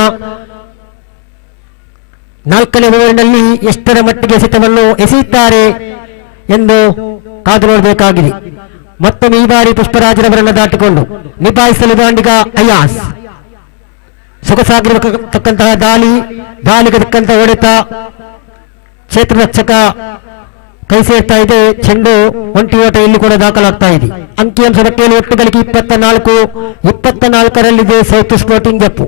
4ನೇ ಓವರಿನಲ್ಲಿ ಎಷ್ಟರ ಮಟ್ಟಿಗೆ ಎಸೆತವನ್ನು ಎಸೆಯುತ್ತಾರೆ ಎಂದು ಕಾದು ನೋಡಬೇಕಾಗಿದೆ. ಮತ್ತೊಮ್ಮೆ ಈ ಬಾರಿ ಪುಷ್ಪರಾಜರವರನ್ನು ದಾಟಿಕೊಂಡು ನಿಭಾಯಿಸಲು ದಾಂಡಿಗ ಅಯಾಸ್. ಸೊಗಸಾಗಿರತಕ್ಕಂತಹ ದಾಳಿಗೆ ತಕ್ಕಂತಹ ಹೊಡೆತ. ಕ್ಷೇತ್ರರಕ್ಷಕ ಕೈ ಸೇರ್ತಾ ಇದೆ. ಚೆಂಡು ಒಂಟಿ ಓಟ ಇಲ್ಲಿ ಕೂಡ ದಾಖಲಾಗ್ತಾ ಇದೆ. ಅಂಕಿಅಂಶ ಪಟ್ಟಿಯಲ್ಲಿ ಒಟ್ಟು ಗಳಿಕೆ 24ರಲ್ಲಿದೆ ಸೌತ್ ಸ್ಪೋರ್ಟಿಂಗ್ ಜಪ್ಪು.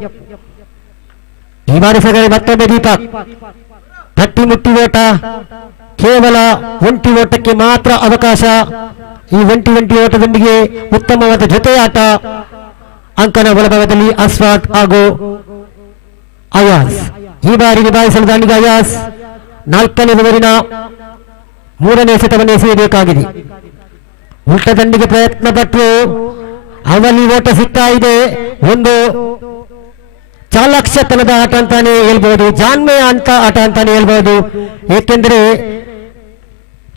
ಈ ಬಾರಿ ಸಗರೆ ಮತ್ತೊಮ್ಮೆ ದೀಪಕ್. ತಟ್ಟಿ ಮುಟ್ಟಿ ಓಟ. ಕೇವಲ ಒಂಟಿ ಓಟಕ್ಕೆ ಮಾತ್ರ ಅವಕಾಶ. ಈ ಒಂಟಿ ಓಟದೊಂದಿಗೆ ಉತ್ತಮವಾದ ಜೊತೆಯಾಟ. ಅಂಕನ ಒಳಭಾಗದಲ್ಲಿ ಅಸ್ವಾದ್ ಹಾಗೂ ಅಯಾಸ್. ಈ ಬಾರಿ ನಿಭಾಯಿಸಲು ದಾಂಡಿಗ ಅಯಾಸ್ 4ನೇ ಓವರಿನ 3ನೇ ಎಸೆತವನ್ನು ಎಸೆಯಬೇಕಾಗಿದೆ. ಉಲ್ಟ ದಂಡಿಗೆ ಪ್ರಯತ್ನ ಪಟ್ಟರು. ಅವಲ್ಲಿ ಓಟ ಸಿಗ್ತಾ ಇದೆ. ಒಂದು ಚಾಲಾಕ್ಷತನದ ಆಟ ಅಂತಾನೆ ಹೇಳ್ಬಹುದು, ಜಾಣ್ಮೆಯ ಅಂತ ಆಟ ಅಂತಾನೆ ಹೇಳ್ಬಹುದು. ಏಕೆಂದರೆ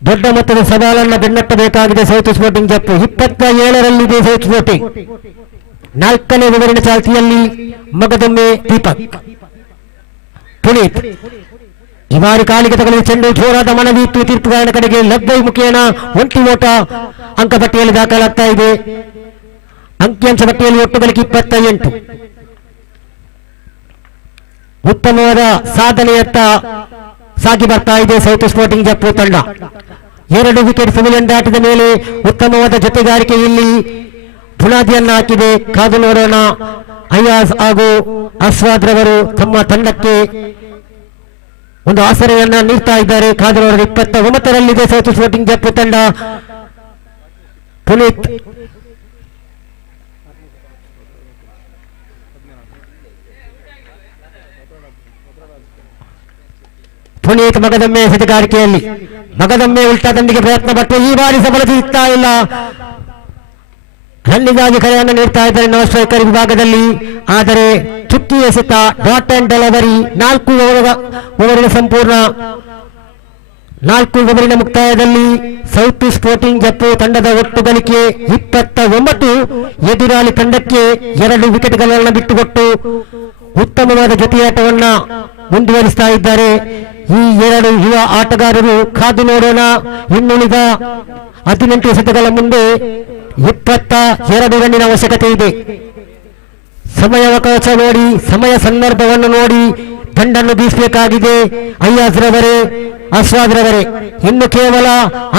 ದೊಡ್ಡ ಮೊತ್ತದ ಸವಾಲನ್ನು ಬೆನ್ನಟ್ಟಬೇಕಾಗಿದೆ ಸೌತ್ ಸ್ಪೋರ್ಟಿಂಗ್ ಜಪ್ಪು. 27ರಲ್ಲಿದೆ ಸೌತ್ ಸ್ಪೋರ್ಟಿಂಗ್. 4ನೇ ಓವರಿನ ಚಾಲ್ತಿಯಲ್ಲಿ ಮಗದೊಮ್ಮೆ ದೀಪಕ್. ಪುನೀತ್ ಈ ಬಾರಿ ಕಾಲಿಗೆ ತಗಲಿದ ಚೆಂಡು ಜೋರಾದ ಮನವಿ ಇತ್ತು. ತೀರ್ಪುಗಾರನ ಕಡೆಗೆ ಲಬ್ಬೈ ಮುಖೇನ ಒಂಟಿ ಓಟ ಅಂಕಪಟ್ಟಿಯಲ್ಲಿ ದಾಖಲಾಗ್ತಾ ಇದೆ. ಅಂಕಿಅಂಶ ಪಟ್ಟಿಯಲ್ಲಿ ಒಟ್ಟು ಗಳಿಕೆ 28. ಉತ್ತಮವಾದ ಸಾಧನೆಯತ್ತ ಸಾಗಿ ಬರ್ತಾ ಇದೆ ಸೌತ್ ಸ್ಪೋರ್ಟಿಂಗ್ ಜಪ್ಪು ತಂಡ. 2 ವಿಕೆಟ್ ಸಿವಿಲಿಯನ್ ದಾಟಿದ ಮೇಲೆ ಉತ್ತಮವಾದ ಜೊತೆಗಾರಿಕೆ ಇಲ್ಲಿ ಬುನಾದಿಯನ್ನ ಹಾಕಿದೆ. ಕಾದು ನೋಡೋಣ. ಅಯಾಸ್ ಹಾಗೂ ಅಸ್ವಾದ್ ರವರು ತಮ್ಮ ತಂಡಕ್ಕೆ ಒಂದು ಆಸರೆಯನ್ನ ನೀಡ್ತಾ ಇದ್ದಾರೆ. ಕಾದು ನೋಡೋಣ. 29ರಲ್ಲಿದೆ ಸೌತ್ ಸ್ಪೋರ್ಟಿಂಗ್ ಜಪ್ಪು ತಂಡ. ಪುನೀತ್ ಮಗದೊಮ್ಮೆ ಎಸೆತಗಾರಿಕೆಯಲ್ಲಿ ಮಗದೊಮ್ಮೆ ಉಲ್ಟಾ ದಂಡಿಗೆ ಪ್ರಯತ್ನ ಪಟ್ಟು ಈ ಬಾರಿ ಸಫಲತೆ ಸಿಗ್ತಾ ಇಲ್ಲ. ರನ್ನಿಗಾಗಿ ಕರೆಯನ್ನು ನೀಡ್ತಾ ಇದ್ದಾರೆ ನಾನ್ ಸ್ಟ್ರೈಕರ್ ವಿಭಾಗದಲ್ಲಿ. ಆದರೆ ಚುಕ್ಕಿ ಎಸೆತ, ಡಾಟ್ ಅಂಡ್ ಡೆಲಿವರಿ. 4 ಓವರಿನ ಸಂಪೂರ್ಣ 4 ಓವರಿನ ಮುಕ್ತಾಯದಲ್ಲಿ ಸೌತ್ ಸ್ಪೋರ್ಟಿಂಗ್ ಜಪ್ಪು ತಂಡದ ಒಟ್ಟು ಗಳಿಕೆ 29. ಎದುರಾಳಿ ತಂಡಕ್ಕೆ 2 ವಿಕೆಟ್ಗಳನ್ನು ಬಿಟ್ಟುಕೊಟ್ಟು ಉತ್ತಮವಾದ ಜೊತೆಯಾಟವನ್ನ ಮುಂದುವರಿಸ್ತಾ ಇದ್ದಾರೆ ಈ 2 ಯುವ ಆಟಗಾರರು. ಕಾದು ನೋಡೋಣ. ಇನ್ನುಳಿದ 18 ಎಸೆತಗಳ ಮುಂದೆ 22 ರನ್ನಿನ ಅವಶ್ಯಕತೆ ಇದೆ. ಸಮಯಾವಕಾಶ ನೋಡಿ, ಸಮಯ ಸಂದರ್ಭವನ್ನು ನೋಡಿ ದಂಡನ್ನು ಬೀಸಬೇಕಾಗಿದೆ ಅಯ್ಯಾಜ್ ರವರೇ, ಅಶ್ವಾದ್ ರವರೇ. ಇನ್ನು ಕೇವಲ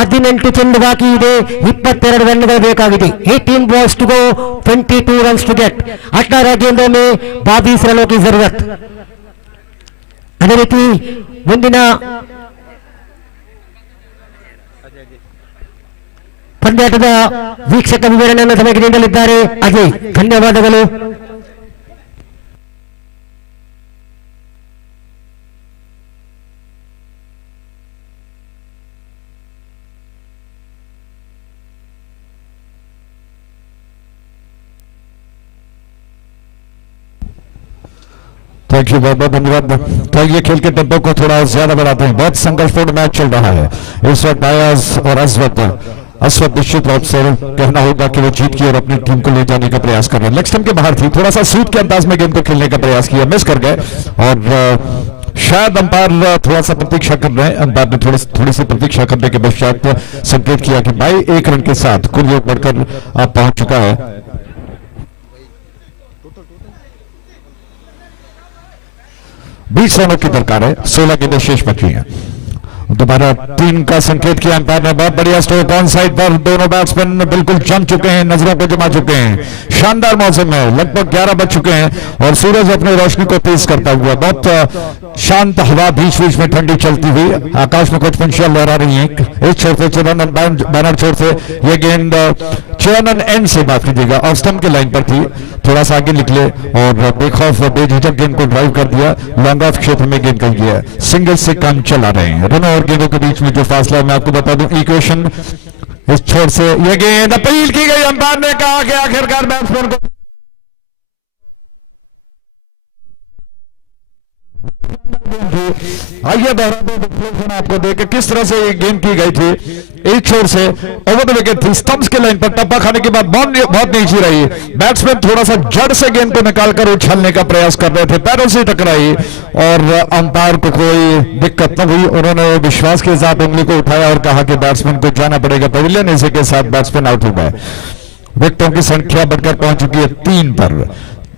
18 ಚೆಂಡು ಬಾಕಿ ಇದೆ. 22 ರನ್ಗಳು ಬೇಕಾಗಿದೆ. 18 balls to go, 22 runs to get. 18 गेंदों में 22 रनों की जरूरत. ಅದೇ ರೀತಿ ಮುಂದಿನ ಪಂದ್ಯಾಟದ ವೀಕ್ಷಕ ವಿವರಣೆಯನ್ನು ತಮಗೆ ನೀಡಲಿದ್ದಾರೆ ಅಜಯ್. ಧನ್ಯವಾದಗಳು. थैंक यू, बहुत बहुत धन्यवाद। तो ये खेल के टेम्पो को थोड़ा ज्यादा बढ़ाते हैं। बहुत संघर्षपूर्ण मैच चल रहा है इस वक्त। अयाज और अस्वद निश्चित रूप से कहना होगा कि वो जीत की और अपनी टीम को ले जाने का प्रयास कर रहे हैं। लेग स्टंप के बाहर थी, थोड़ा सा सूट के अंदाज में गेंद को खेलने का प्रयास किया, मिस कर गए। और शायद अंपायर थोड़ा सा प्रतीक्षा कर रहे हैं। अंपायर ने थोड़ी सी प्रतीक्षा करने के पश्चात संकेत किया कि भाई 1 रन के साथ कुल योग बढ़कर पहुंच चुका है। 20 रनों की दरकार है, 16 गेंदें शेष बची हैं। दोबारा 3 का संकेत किया अंपायर ने। बहुत बढ़िया स्ट्रोक ऑन साइड पर, दोनों बैट्समैन बिल्कुल जम चुके हैं, नजरों को जमा चुके हैं। शानदार मौसम है, लगभग 11 बज चुके हैं और सूरज अपनी रोशनी को तेज करता हुआ, बहुत शांत हवा बीच बीच में ठंडी चलती हुई, आकाश में कुछ पंछियां लहरा रही हैं। इस छोर से चरण बैनर छोर से ये गेंद चरण एंड से बात कीजिएगा, ऑफ स्टंप के लाइन पर थी, थोड़ा सा आगे निकले और बेखौफ बेझिझक गेंद को ड्राइव कर दिया, लॉन्ग ऑफ क्षेत्र में गेंद कही गया, सिंगल से काम चला रहे हैं। रनों और गेंदों के बीच में जो फासला है मैं आपको बता दूं, इक्वेशन इस छोर से यह गेंद अपील की गई, अंपायर ने कहा कि आखिरकार बैट्समैन को आइए आपको देख किस तरह से ये गेम की गई थी, एक छोर से ओवर द विकेट थी, स्टंप्स के लाइन पर टप्पा खाने के बाद बहुत नीची रही, बैट्समैन थोड़ा सा जड़ से गेंद को निकालकर उछालने का प्रयास कर रहे थे, पैरों से टकराई और अंपायर को कोई दिक्कत न हुई। उन्होंने विश्वास के साथ उंगली को उठाया और कहा कि बैट्समैन को जाना पड़ेगा पवेलियन, इसी के साथ बैट्समैन आउट हो गए। विकेटों की संख्या बढ़कर पहुंच चुकी है 3 पर,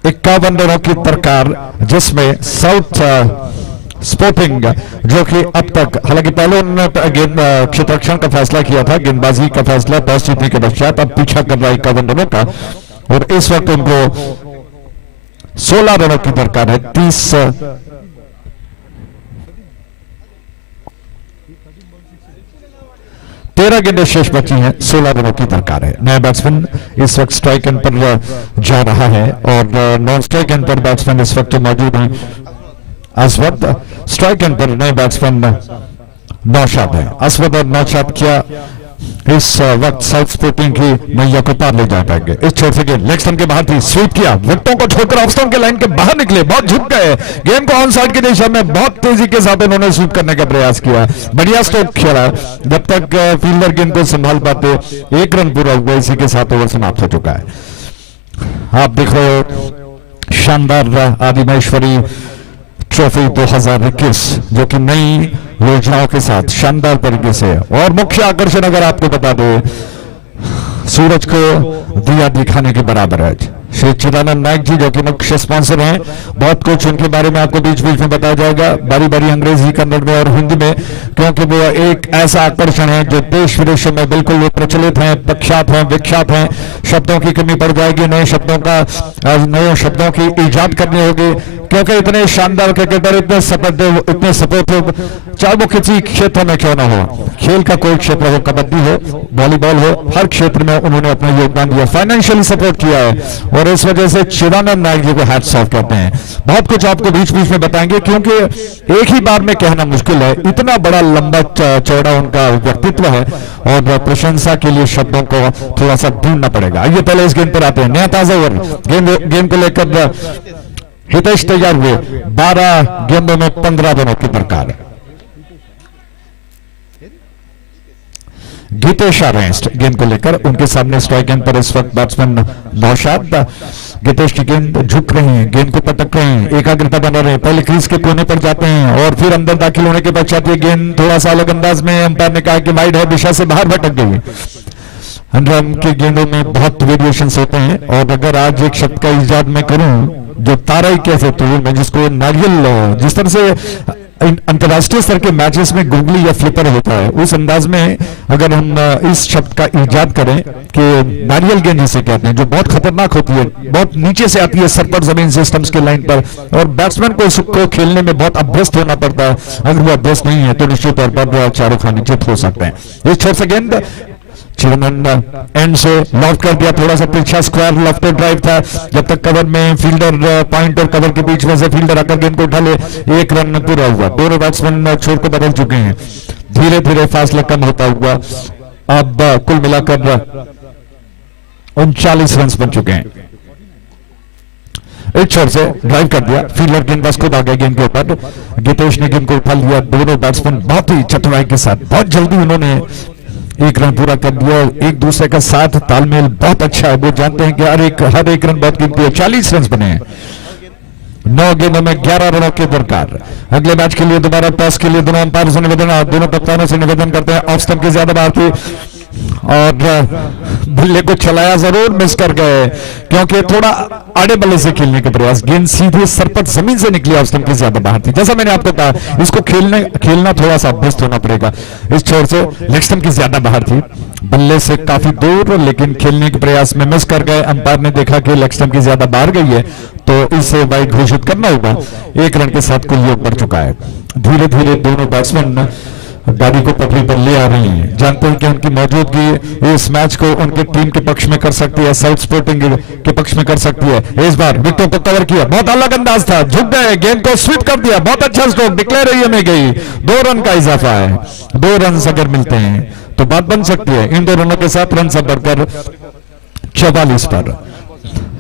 51 रनों की दरकार, जिसमें साउथ स्पोर्टिंग जो कि अब तक, हालांकि पहले उन्होंने गेंद क्षेत्ररक्षण का फैसला किया था, गेंदबाजी का फैसला टॉस जीतने के पश्चात, अब पीछा कर रहा है 51 रनों का और इस वक्त उनको 16 रनों की दरकार है। 13 गेंदें शेष बची हैं, 16 रनों की दरकार है। नया बैट्समैन इस वक्त स्ट्राइक एंड पर जा रहा है और नॉन स्ट्राइक एंड पर बैट्समैन इस वक्त मौजूद हैं। असवद स्ट्राइक एंड पर नए बैट्समैन नौशाद है। असवद और नौशाद क्या इस वक्त साउथ स्पोर्टिंग की मैया को पार ले जा पाएंगे। इस छोर से गेंद लेग स्टंप के बाहर थी, स्वीप किया, विकेटों को छोड़कर ऑफ स्टंप के लाइन के बाहर निकले, बहुत झुक गए, गेंद को ऑन साइड की दिशा में बहुत तेजी के साथ उन्होंने स्वीप करने का प्रयास किया, बढ़िया स्ट्रोक खेला, जब तक फील्डर गेंद को संभाल पाते। 1 रन पूरा हुआ, इसी के साथ ओवर समाप्त हो चुका है। आप देख रहे हो शानदार आदिमहेश्वरी ट्रॉफी 2021 जो कि नई योजनाओं के साथ शानदार तरीके से, और मुख्य आकर्षण अगर आपको बता दें, सूरज को दिया दिखाने के बराबर है। श्री चिदानंद नायक जी जो कि मुख्य स्पॉन्सर हैं, बहुत कुछ उनके बारे में आपको बीच बीच में बताया जाएगा, बारी बारी अंग्रेजी, कन्नड़ में और हिंदी में, क्योंकि वो एक ऐसा आकर्षण है जो देश विदेश में बिल्कुल प्रचलित है, प्रख्यात है, विख्यात है। शब्दों की कमी पड़ जाएगी, नए शब्दों की इजाद करनी होगी, क्योंकि इतने शानदार क्रिकेटर, इतने सपोर्टिव, चाहे वो किसी क्षेत्र में क्यों ना हो, खेल का कोई क्षेत्र हो, कबड्डी हो, वॉलीबॉल हो, हर क्षेत्र में उन्होंने अपना योगदान दिया, फाइनेंशियली सपोर्ट किया है और इस वजह से चिदानंद नायक जी को हैट्स ऑफ कहते हैं। बहुत कुछ आपको बीच बीच में बताएंगे, क्योंकि एक ही बार में कहना मुश्किल है, इतना बड़ा लंबा चौड़ा उनका व्यक्तित्व है और प्रशंसा के लिए शब्दों को थोड़ा सा ढूंढना पड़ेगा। आइए पहले इस गेंद पर आते हैं। नया ताजा ओवर, गेंद को लेकर हितेश तैयार हुए, 12 गेंदों में 15 रनों की दरकार। गीतेश आ रहे हैं गेंद को लेकर, उनके सामने स्ट्राइक एंड पर इस वक्त बैट्समैन नौशाद। गीतेश की गेंद झुक रही है, गेंद को पटक रहे हैं, एकाग्रता बना रहे हैं, पहले क्रीज के कोने पर जाते हैं और फिर अंदर दाखिल होने के पश्चात ये गेंद थोड़ा सा अलग अंदाज में, अंपायर ने कहा कि वाइड है, दिशा से बाहर भटक गई। अंडरआर्म की गेंदों में बहुत वेरिएशंस होते हैं और अगर आज एक शब्द का इजाद मैं करूं, जो ताराई कैसे तो मैं जिसको नारियल, जिस तरह से अंतर्राष्ट्रीय स्तर के मैचेस में गुगली या फ्लिपर होता है, उस अंदाज में अगर हम इस शब्द का इजाद करें कि नारियल गेंद जिसे कहते हैं, जो बहुत खतरनाक होती है, बहुत नीचे से आती है सर पर, जमीन से, स्टंप्स के लाइन पर, और बैट्समैन को इसको खेलने में बहुत अभ्यस्त होना पड़ता है। अगर वो अभ्यस्त नहीं है तो निश्चित तौर पर चारों खाने चित हो सकते हैं। इस छोर से गेंद चिदानंद एंड से लॉफ्ट कर दिया, थोड़ा सा पीछा स्क्वायर लेफ्ट ड्राइव था, जब तक कवर में फील्डर पॉइंट और कवर के बीच में से फील्डर आकर गेंद को उठा ले, 1 रन पूरा हुआ। दोनों बैट्समैन छोर को बदल चुके हैं, धीरे धीरे फासला कम होता हुआ अब कुल मिलाकर 39 रन बन चुके हैं। एक छोर से ड्राइव कर दिया, फील्डर गेंदबाज खुद आ गया गेंद के ऊपर, गीतेश ने गेंद को उठा लिया। दोनों बैट्समैन बहुत ही चतुराई के साथ, बहुत जल्दी उन्होंने 1 रन पूरा कर दिया। एक दूसरे का साथ तालमेल बहुत अच्छा है, वो जानते हैं कि हर एक रन बहुत कीमती है। 40 रन बने हैं, 9 गेंदों में 11 रनों की दरकार। अगले मैच के लिए दोबारा टॉस के लिए दोनों अंपायर से निवेदन, दोनों कप्तानों से निवेदन करते हैं, ऑफ स्टंप की ज्यादा बाहर थी और बल्ले को चलाया, जरूर मिस कर गए, क्योंकि थोड़ा आड़े बल्ले से खेलने का प्रयास, गेंद सीधे सरपट जमीन से निकली, ऑफ स्टंप की ज्यादा बाहर थी। जैसा मैंने आपको कहा, इसको खेलना थोड़ा सा अभ्यस्त होना पड़ेगा। इस छोर से लेग स्टंप की ज्यादा बाहर थी, बल्ले से काफी दूर, लेकिन खेलने के प्रयास में मिस कर गए। अंपायर ने देखा कि लेग स्टंप की ज्यादा बाहर गई है तो इसे वाइड घोषित करना होगा। 1 रन के साथ कुल योग बढ़ चुका है। धीरे धीरे दोनों बैट्समैन गाड़ी को पटरी पर ले आ रही हैं, जानते हैं कि उनकी मौजूदगी इस मैच को उनके टीम के पक्ष में कर सकती है, साउथ स्पोर्टिंग के पक्ष में कर सकती है। इस बार विकेटों को कवर किया, बहुत अलग अंदाज था, झुक गए, गेंद को स्वीप कर दिया, बहुत अच्छा स्ट्रोक, डिक्लेयर एरिया में गई, 2 रन का इजाफा है। 2 रन अगर मिलते हैं तो बात बन सकती है। इन 2 रनों के साथ रन से बढ़कर 44 पर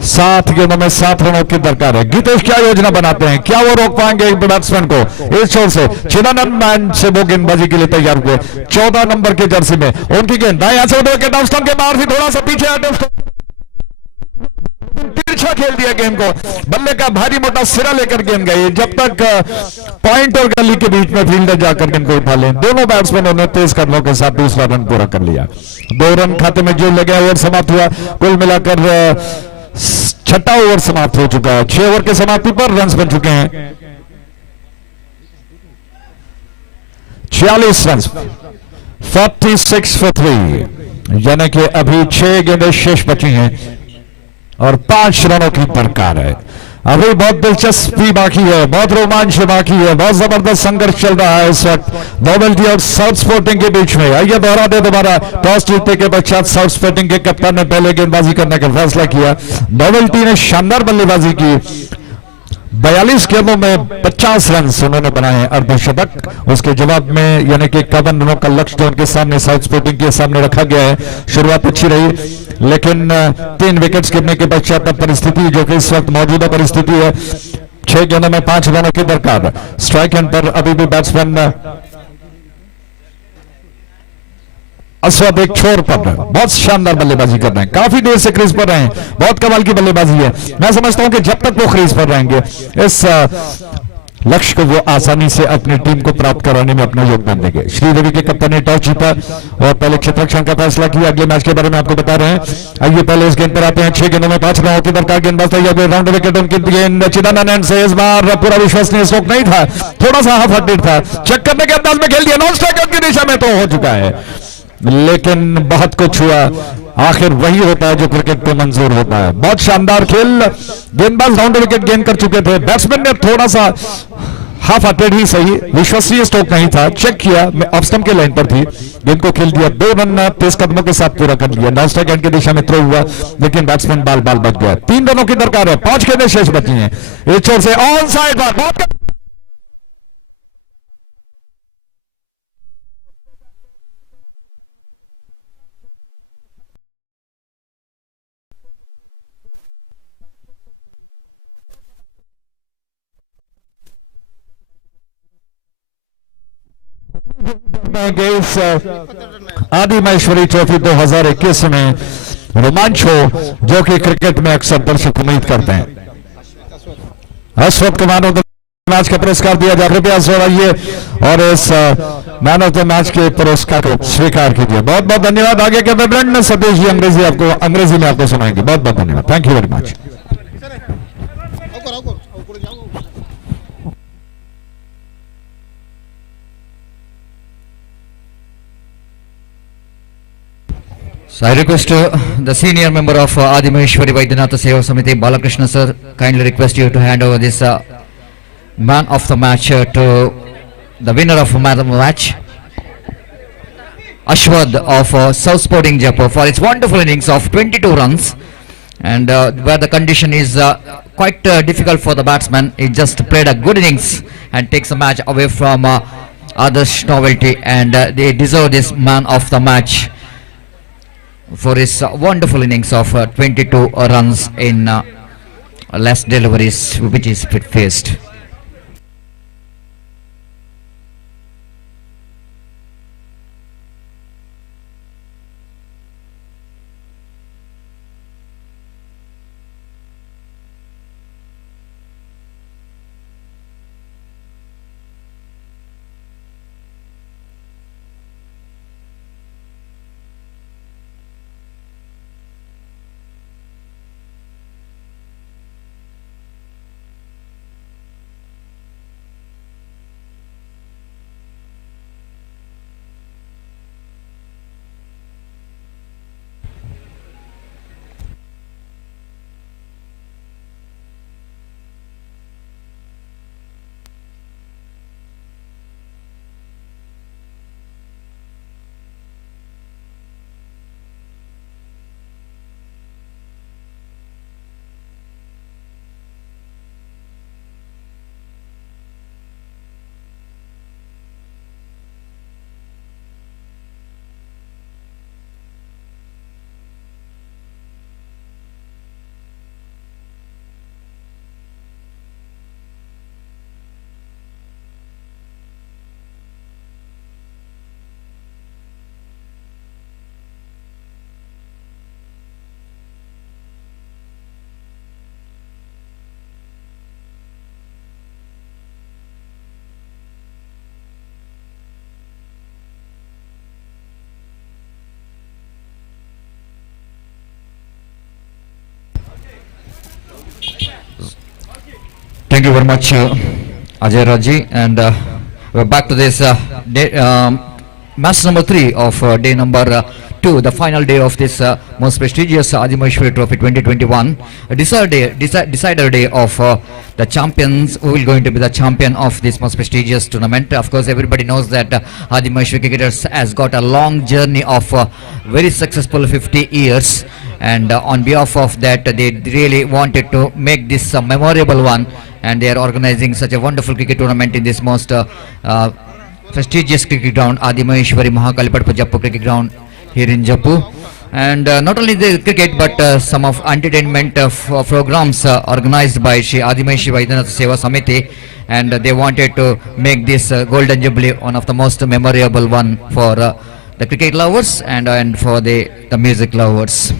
7 गेंदों में 7 रनों की दरकार है। गीतेश क्या योजना बनाते हैं, क्या वो रोक पाएंगे एक बैट्समैन को? इस छोर से चिदानंद मैन से वो गेंदबाजी के लिए तैयार हुए, 14 नंबर के जर्सी में उनकी गेंद दाएं से उधर के डाउन के बाहर भी थोड़ा सा पीछे हटे, तिरछा खेल दिया गेंद को, बल्ले का भारी मोटा सिरा लेकर गेंद गई, जब तक पॉइंट और गली के बीच में फील्डर जाकर गेंद को उठा लें। दोनों बैट्समैनों ने तेज कदमों के साथ दूसरा रन पूरा कर लिया। 2 रन खाते में जोड़ लगे, ओवर समाप्त हुआ, कुल मिलाकर 6वां ओवर समाप्त हो चुका है। 6 ओवर के समाप्ति पर रन बन चुके हैं 46 रन, 46 for 3, यानी कि अभी 6 गेंदें शेष बची हैं और 5 रनों की दरकार है। अभी बहुत दिलचस्पी बाकी है, बहुत रोमांच बाकी है, बहुत जबरदस्त संघर्ष चल रहा है इस वक्त नोवेल्टी और साउथ स्पोर्टिंग के बीच में। आइए दोहरा दे दोबारा, टॉस जीतने के पश्चात साउथ स्पोर्टिंग के कप्तान ने पहले गेंदबाजी करने का फैसला किया। नोवेल्टी ने शानदार बल्लेबाजी की, 42 गेंदों में 50 रन उन्होंने बनाए, अर्धशतक। उसके जवाब में यानी कि 51 रनों का लक्ष्य जो उनके सामने साउथ स्पोर्टिंग के सामने रखा गया है। शुरुआत अच्छी रही, लेकिन 3 विकेट्स गिरने के पश्चात परिस्थिति जो कि इस वक्त मौजूदा परिस्थिति है, 6 गेंदों में 5 रनों की दरकार। स्ट्राइक एंड पर अभी भी बैट्समैन अस्वद एक छोर पर बहुत शानदार बल्लेबाजी कर रहे हैं, काफी देर से क्रीज पर रहे हैं, बहुत कमाल की बल्लेबाजी है। मैं समझता हूं कि जब तक वो क्रीज पर रहेंगे इस लक्ष्य को वो आसानी से अपनी टीम को प्राप्त कराने में अपना योगदान देंगे। श्रीदेवी के कप्तान ने टॉस जीता और पहले क्षेत्ररक्षण का फैसला किया। अगले मैच के बारे में आपको बता रहे हैं। आइए पहले इस गेंद पर आते हैं। 6 गेंदों में 5 रनों की दरकार, गेंदबाज तैयार, राउंड विकेट उनकी गेंद चिदानंद से इस बार पूरा विश्वसनीय स्ट्रोक नहीं था, थोड़ा सा हाफ हटेड था, चेक करने के अंदाज में खेल दिया, नॉन स्ट्राइक की दिशा में तो हो चुका है, लेकिन बहुत कुछ हुआ। आखिर वही होता है जो क्रिकेट को मंजूर होता है। बहुत शानदार खेल, गेंदबाज राउंड विकेट गेंद कर चुके थे, बैट्समैन ने थोड़ा सा हाफ हटेड ही सही, विश्वसनीय स्ट्रोक नहीं था, चेक किया, ऑफ स्टंप के लाइन पर थी, गेंद को खेल दिया, 2 रन तेज कदमों के साथ पूरा कर लिया। नॉन स्ट्राइक एंड की दिशा में थ्रो हुआ, लेकिन बैट्समैन बाल बाल बच गया। 3 रनों की दरकार है, 5 गेंदें शेष बची हैं। इस छोर से ऑन साइड पर इस आदिमहेश्वरी ट्रॉफी 2021 में रोमांच हो जो कि क्रिकेट में अक्सर दर्शक उम्मीद करते हैं। अश्वत को मैन ऑफ द मैच का पुरस्कार दिया जा, कृपया आइए और इस मैन ऑफ द मैच के पुरस्कार को स्वीकार कीजिए। बहुत बहुत धन्यवाद। आगे के विवरण सतीश जी अंग्रेजी में आपको सुनाएंगे। बहुत बहुत धन्यवाद, thank you very much. So I request the senior member of Adimaheshwari Vaidyanatha Seva Samiti, Balakrishna sir, kindly request you to hand over this man of the match to the winner of man of the match, Ashwad of South Sporting Jaipur, for its wonderful innings of 22 runs, and where the condition is quite difficult for the batsman. He just played a good innings and takes the match away from others' novelty, and they deserve this man of the match for his wonderful innings of 22 runs in less deliveries which is faced. you very much, Ajay Raji. And we're back to this match number 3 of day number 2, the final day of this most prestigious Adimaheshwari Trophy 2021. A decider day of the champions who will going to be the champion of this most prestigious tournament. Of course, everybody knows that Adimaheshwari cricketers has got a long journey of very successful 50 years. And on behalf of that, they really wanted to make this a memorable one, and they are organizing such a wonderful cricket tournament in this most prestigious cricket ground, Adimaheshwari Mahakalipatpu Jappu cricket ground here in Jappu. And not only the cricket, but some of entertainment programs organized by Shri Adimaheshwari Vaidyanatha Seva Samiti, and they wanted to make this Golden Jubilee one of the most memorable one for the cricket lovers and for the music lovers.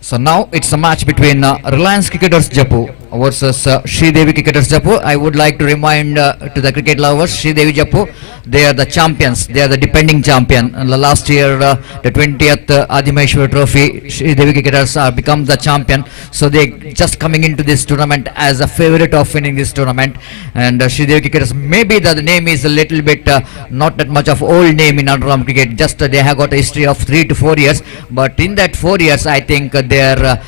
So now it's a match between Reliance Cricketers Jappu versus Sridevi Cricketers Jappu. I would like to remind to the cricket lovers, Sridevi Jappu, they are the champions. They are the defending champion. And last year, the 20th Adimaheshwari Trophy, Sridevi Cricketers become the champion. So they just coming into this tournament as a favorite of winning this tournament. And Sridevi Cricketers, maybe the name is a little bit not that much of old name in underarm cricket. Just they have got a history of 3 to 4 years. But in that 4 years, I think they are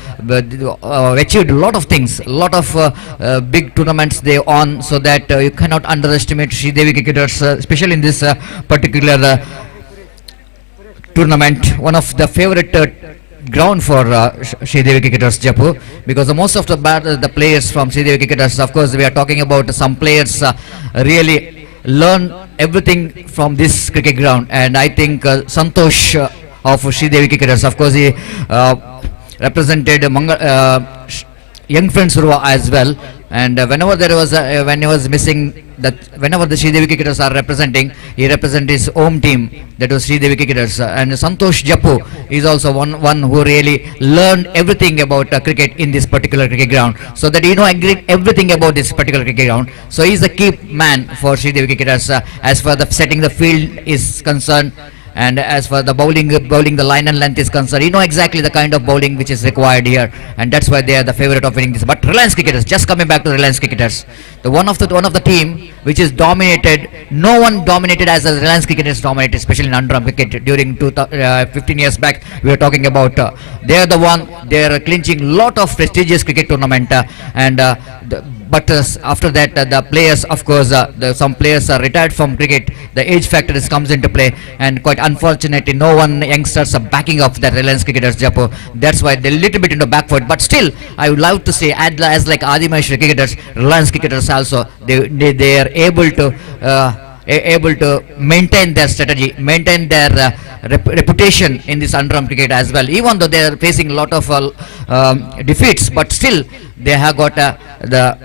achieved a lot of things, a lot of big tournaments they won, so that you cannot underestimate Sridevi Cricketers, especially in this particular tournament. One of the favorite ground for Sridevi Cricketers Jappu, because most of the players from Sridevi Cricketers, of course we are talking about some players really learn everything from this cricket ground. And I think Santosh of Sridevi Cricketers, of course he represented Young Friends Urva as well, and whenever there was when he was missing that, whenever the Sridevi Cricketers are representing, he represents his home team, that was Sridevi Cricketers. And Santosh Jappu is also one who really learned everything about cricket in this particular cricket ground, so that everything about this particular cricket ground. So he is the key man for Sridevi Cricketers as far the setting the field is concerned. And as for the bowling, the line and length is concerned, you know exactly the kind of bowling which is required here, and that's why they are the favorite of winning this. But Reliance Cricketers, just coming back to Reliance Cricketers, the one of the team which is dominated, no one dominated as the Reliance Cricketers dominated, especially in underarm cricket during 15 years back. We are talking about they are the one, they are clinching lot of prestigious cricket tournament, but after that the players, of course some players are retired from cricket, the age factor comes into play, and quite unfortunately no one youngsters are backing up the Reliance Cricketers Jappu. That's why they're a little bit into backward, but still I would love to say as like Adimaheshwari Cricketers, Reliance Cricketers also, they are able to maintain their strategy, maintain their reputation in this underarm cricket as well, even though they are facing a lot of defeats, but still they have got the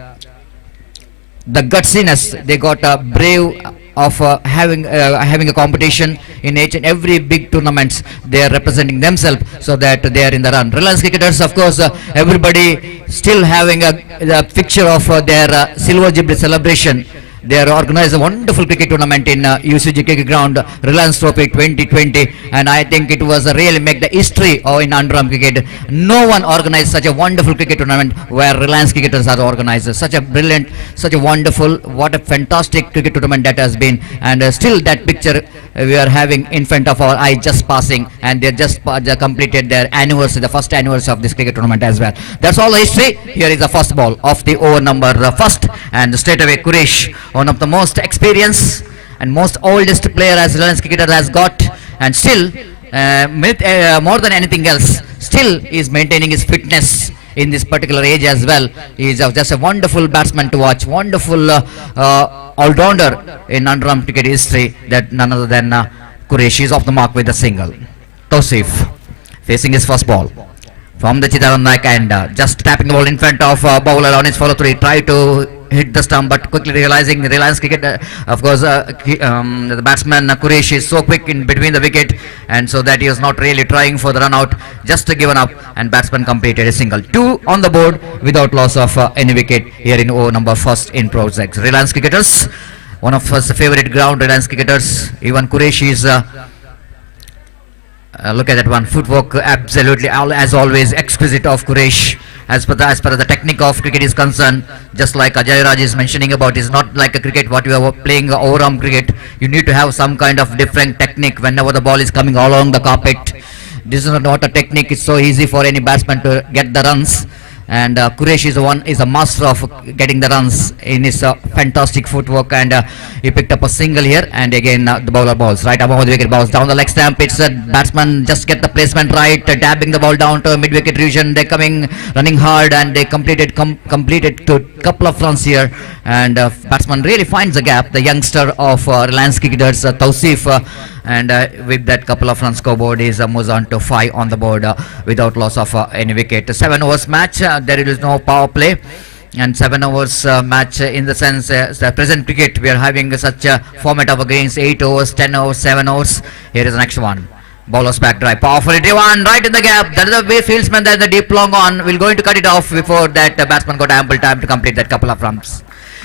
gutsiness, they got a brave of having a competition in each and every big tournaments. They are representing themselves, so that they are in the run. Reliance Cricketers, of course, everybody still having the picture of their Silver Jubilee celebration. They are organized a wonderful cricket tournament in UCG cricket ground, Reliance Trophy 2020, and I think it was really make the history in underarm cricket. No one organized such a wonderful cricket tournament where Reliance Cricketers are organized. Such a brilliant, such a wonderful, what a fantastic cricket tournament that has been, and still that picture we are having in front of our eye just passing, and they just completed their anniversary, the first anniversary of this cricket tournament as well. That's all the history. Here is the first ball of the over number first, and straight away Quresh, one of the most experienced and most oldest player as Reliance Cricketer has got, and still more than anything else, still is maintaining his fitness in this particular age as well. He is just a wonderful batsman to watch, wonderful all-rounder in underarm cricket history, that none other than Quresh is off the mark with a single. Tosif facing his first ball from the Chidaran Naik, and just tapping the ball in front of bowler on his follow through. Try to hit the stump, but quickly realizing the Reliance Cricket, of course, the batsman Quresh is so quick in between the wicket, and so that he was not really trying for the run out, just given up, and batsman completed a single. 2 on the board without loss of any wicket here in over number first in Projects. Reliance Cricketers, one of us favorite ground, Reliance Cricketers. Even Quresh is Look at that one, footwork absolutely, as always, exquisite of Quresh. As per the technique of cricket is concerned, just like Ajay Raj is mentioning about, it's not like a cricket what you are playing overarm cricket. You need to have some kind of different technique whenever the ball is coming along the carpet. This is not a technique. It's so easy for any batsman to get the runs. And Quresh is a master of getting the runs in his fantastic footwork, and he picked up a single here. And again the bowler balls right above the wicket, balls down the leg stump. It's a batsman just get the placement right, dabbing the ball down to mid wicket region. They're coming running hard, and they completed to couple of runs here. And batsman really finds the gap. The youngster of Reliance Cricketers, Tausif. And with that couple of runs scoreboard is moves on to 5 on the board without loss of any wicket. 7 overs match, there is no power play, and 7 overs match in the sense the present cricket we are having such a format of against 8 overs, 10 overs, 7 overs. Here is the next one. Bowler's back drive, powerfully driven right in the gap. That is the way fieldsman, that is the deep long on. Will going to cut it off before that batsman got ample time to complete that couple of runs.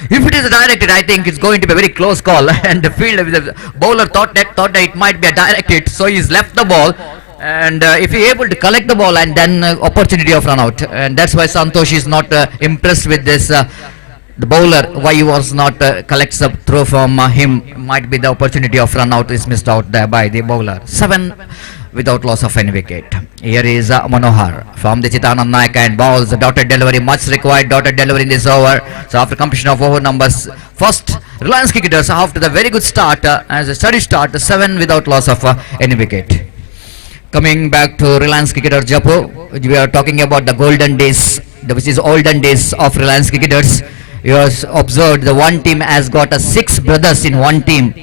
If it is directed, I think it's going to be a very close call. And the fielder, the bowler thought that it might be a directed, so he's left the ball. And if he able to collect the ball, and then opportunity of run out, and that's why Santosh is not impressed with this. The bowler, why he was not collects a throw from him, might be the opportunity of run out is missed out there by the bowler. 7 without loss of any wicket. Here is Manohar from the Chitanand Naik, and balls, dotted delivery, much required dotted delivery in this over. So after completion of over numbers, first Reliance Cricketers after the very good start, as a steady start, 7 without loss of any wicket. Coming back to Reliance Cricketers Jaipur, we are talking about the golden days, which is olden days of Reliance Cricketers. You have observed the one team has got 6 brothers in one team.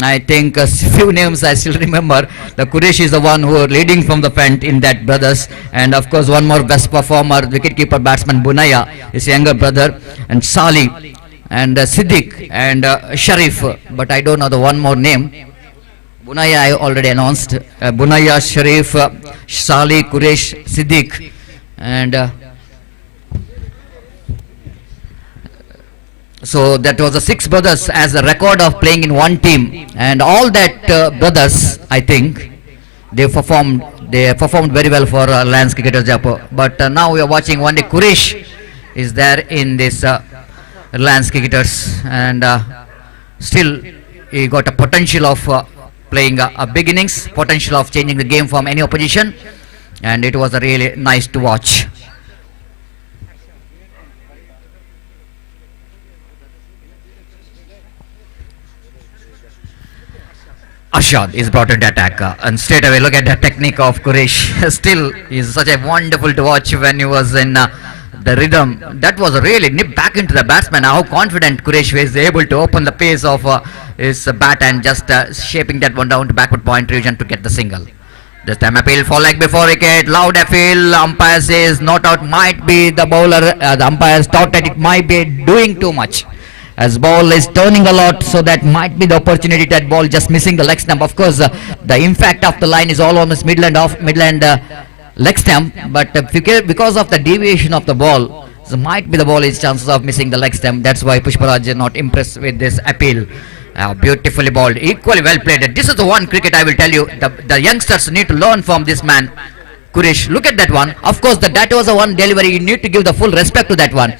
I think a few names I still remember. The Quresh is the one who are leading from the front in that brothers, and of course one more best performer, wicketkeeper batsman Bunaya, his younger brother, and Sali, and Siddiq, and Sharif. But I don't know the one more name. Bunaya I already announced. Bunaya, Sharif, Sali, Quresh, Siddiq, and so that was the 6 brothers as a record of playing in one team, and all that brothers, I think they performed very well for Reliance Cricketers Jaipur. But now we are watching one day Quresh is there in this Reliance Cricketers, and still he got a potential of playing a big innings, potential of changing the game from any opposition, and it was really nice to watch. Ashad is brought into attack, and straight away look at the technique of Quresh. Still is such a wonderful to watch when he was in the rhythm. That was really nip back into the batsman. How confident Quresh was able to open the pace of his bat, and just shaping that one down to backward point region to get the single. This time appeal for leg before wicket, loud appeal. Umpire says not out, might be the bowler. The umpires thought that it might be doing too much, as ball is turning a lot, so that might be the opportunity, that ball just missing the leg stump. Of course the impact of the line is all on this midland leg stump, but because of the deviation of the ball, so might be the ball is chances of missing the leg stump. That's why Pushparaj is not impressed with this appeal. Beautifully balled, equally well played. This is the one cricket I will tell you, the youngsters need to learn from this man Quresh. Look at that one. Of course that was the one delivery, you need to give the full respect to that one.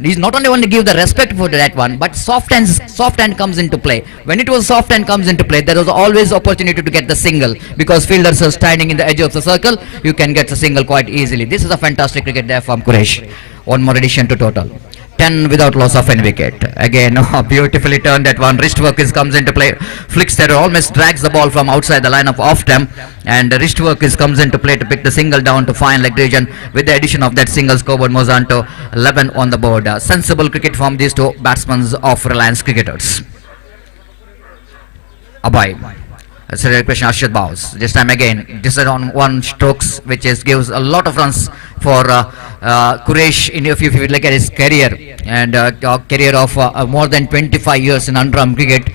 He's not only want to give the respect for that one, but soft hand comes into play. When it was soft hand comes into play, there was always opportunity to get the single, because fielders are standing in the edge of the circle. You can get the single quite easily. This is a fantastic cricket there from Quresh. One more addition to total. 10 without loss of any wicket. Again, beautifully turned that one. Wrist work comes into play. Flicks there, almost drags the ball from outside the line of off stump, and the wrist work comes into play to pick the single down to fine leg region. With the addition of that single, scoreboard moves on to 11 on the board. Sensible cricket from these 2 batsmen of Reliance Cricketers. Abhay. That's a question. Arshad bows. This time again, this is on 1 strokes, which gives a lot of runs for Quresh. If you look at his career, and career of more than 25 years in underarm cricket,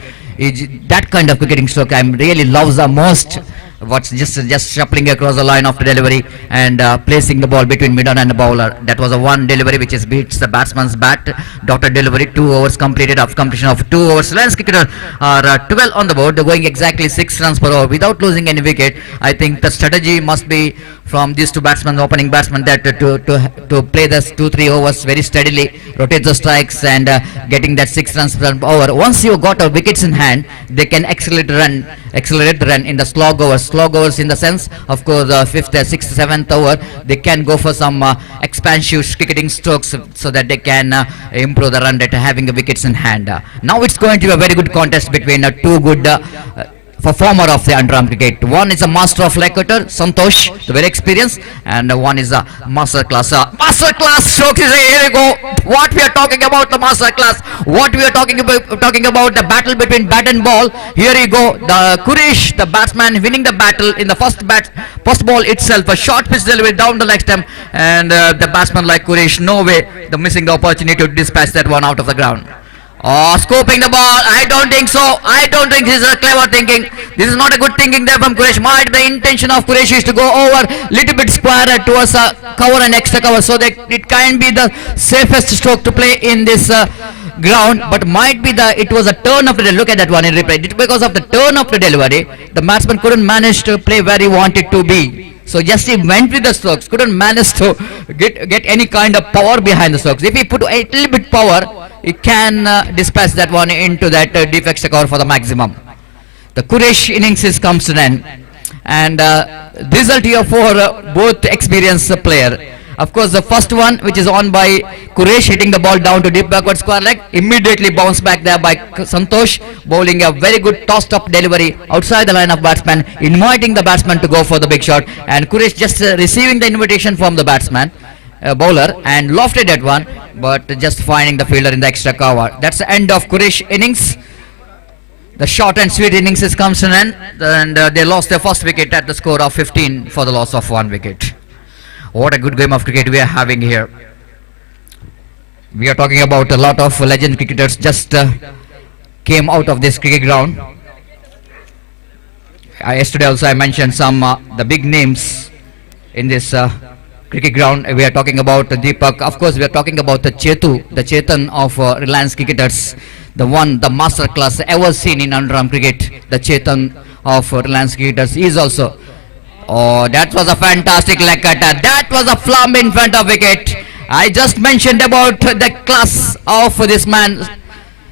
that kind of cricketing stroke I really loves the most What's just shuffling across the line of the delivery and placing the ball between mid-on and the bowler. That was a one delivery which is beats the batsman's bat. Dr. delivery, 2 overs completed after completion of 2 overs. Reliance cricketer are 12 on the board, going exactly 6 runs per over without losing any wicket. I think the strategy must be from these two batsmen, opening batsmen, that to play the 2-3 overs very steadily, rotate the strikes and getting that 6 runs per over. Once you got a wickets in hand, they can accelerate the run in the slog overs. Slog overs in the sense, of course, 5th, 6th, 7th over, they can go for some expansive cricketing strokes so that they can improve the run rate having the wickets in hand. Now it's going to be a very good contest between two good performer of the underarm cricket. One is a master of leg cutter, Santosh, the very experienced, and one is a master class. Master class strokes is here we go. What we are talking about the master class? What we are talking about the battle between bat and ball. Here you go. The Kurish, the batsman, winning the battle in the first ball itself. A short pitch delivery down the leg stump, and the batsman like Kurish, no way, the missing the opportunity to dispatch that one out of the ground. Oh, scoping the ball. I don't think so. I don't think this is a clever thinking. This is not a good thinking there from Quresh. Might the intention of Quresh is to go over little bit square towards a cover and extra cover so that it can be the safest stroke to play in this ground. But might be it was a turn of the look at that one in replay. Because of the turn of the delivery, the batsman couldn't manage to play where he wanted to be. So just he went with the strokes, couldn't manage to get any kind of power behind the strokes. If he put a little bit power, he can dispatch that one into that deep extra cover for the maximum. The Quresh innings comes to an end, and result here for both experienced player. Of course, the first one, which is on by Quresh, hitting the ball down to deep backward square leg, immediately bounced back there by Santosh, bowling a very good tossed up delivery outside the line of batsman, inviting the batsman to go for the big shot, and Quresh just receiving the invitation from the batsman, bowler, and lofted that one, but just finding the fielder in the extra cover. That's the end of Quresh innings. The short and sweet innings comes to an end, and they lost their first wicket at the score of 15 for the loss of 1 wicket. What a good game of cricket we are having here. We are talking about a lot of legend cricketers just came out of this cricket ground. Yesterday also I mentioned some the big names in this cricket ground. We are talking about Deepak. Of course, we are talking about the Chetan of Reliance cricketers. The master class ever seen in underarm cricket. The Chetan of Reliance cricketers is also. Oh, that was a fantastic leg cutter. That was a flump in front of wicket. I just mentioned about the class of this man,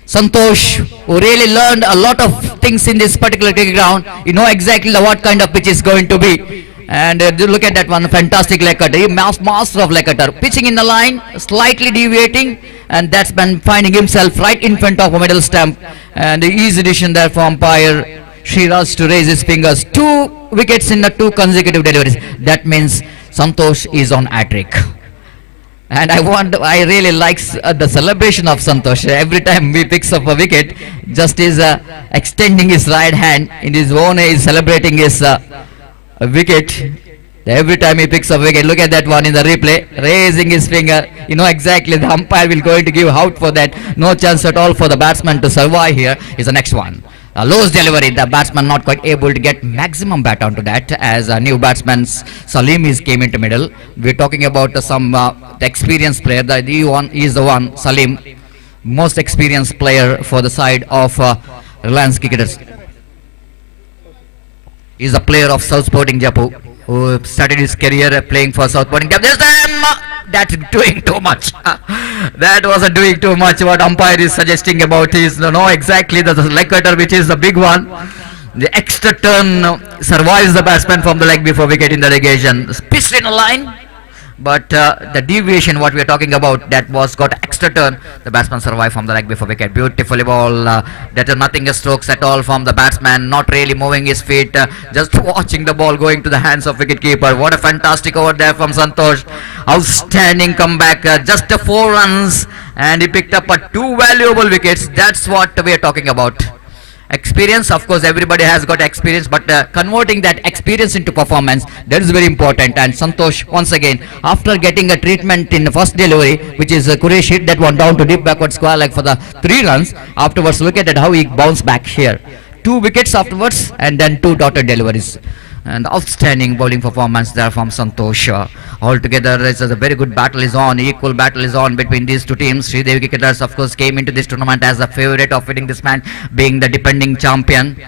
Santosh, who really learned a lot of things in this particular cricket ground. You know exactly what kind of pitch is going to be. And look at that one, fantastic leg cutter. He master of leg cutter. Pitching in the line, slightly deviating, and that's been finding himself right in front of a middle stump. And the easy decision there for umpire Sriraj to raise his fingers. 2 wickets in the 2 consecutive deliveries. That means Santosh is on hat-trick. And I really like the celebration of Santosh. Every time he picks up a wicket, just is extending his right hand in his own way, is celebrating his wicket. Every time he picks up wicket, look at that one in the replay, raising his finger. You know exactly the umpire will going to give out for that. No chance at all for the batsman to survive here. Is the next one. Lowe's delivery, the batsman not quite able to get maximum bat onto that as a new batsman Salim came into middle. We're talking about some the experienced player. He is the one, Salim, most experienced player for the side of Reliance cricketers. He's a player of South Sporting Jaipur who started his career playing for South Sporting Jaipur. This time, that's doing too much. That was doing too much. What umpire is suggesting about is exactly the leg cutter, which is the big one. The extra turn survives the batsman from the leg before wicket in the relegation. Pitched in a line, but the deviation what we are talking about, that was got extra turn. The batsman survived from the leg before wicket. Beautifully ball. That is nothing strokes at all from the batsman. Not really moving his feet. Just watching the ball going to the hands of wicketkeeper. What a fantastic over there from Santosh. Outstanding comeback. Just 4 runs, and he picked up 2 valuable wickets. That's what we are talking about. Experience, of course, everybody has got experience, but converting that experience into performance, that is very important. And Santosh, once again, after getting a treatment in the first delivery, which is Quresh hit that one down to deep backward square leg for the 3 runs. Afterwards, look at how he bounced back here. 2 wickets afterwards, and then 2 dotted deliveries. And outstanding bowling performance there from Santosh. Altogether, it's a very good battle is on. Equal battle is on between these two teams. Sridevi Cricketers, of course, came into this tournament as a favorite of winning this match, being the defending champion.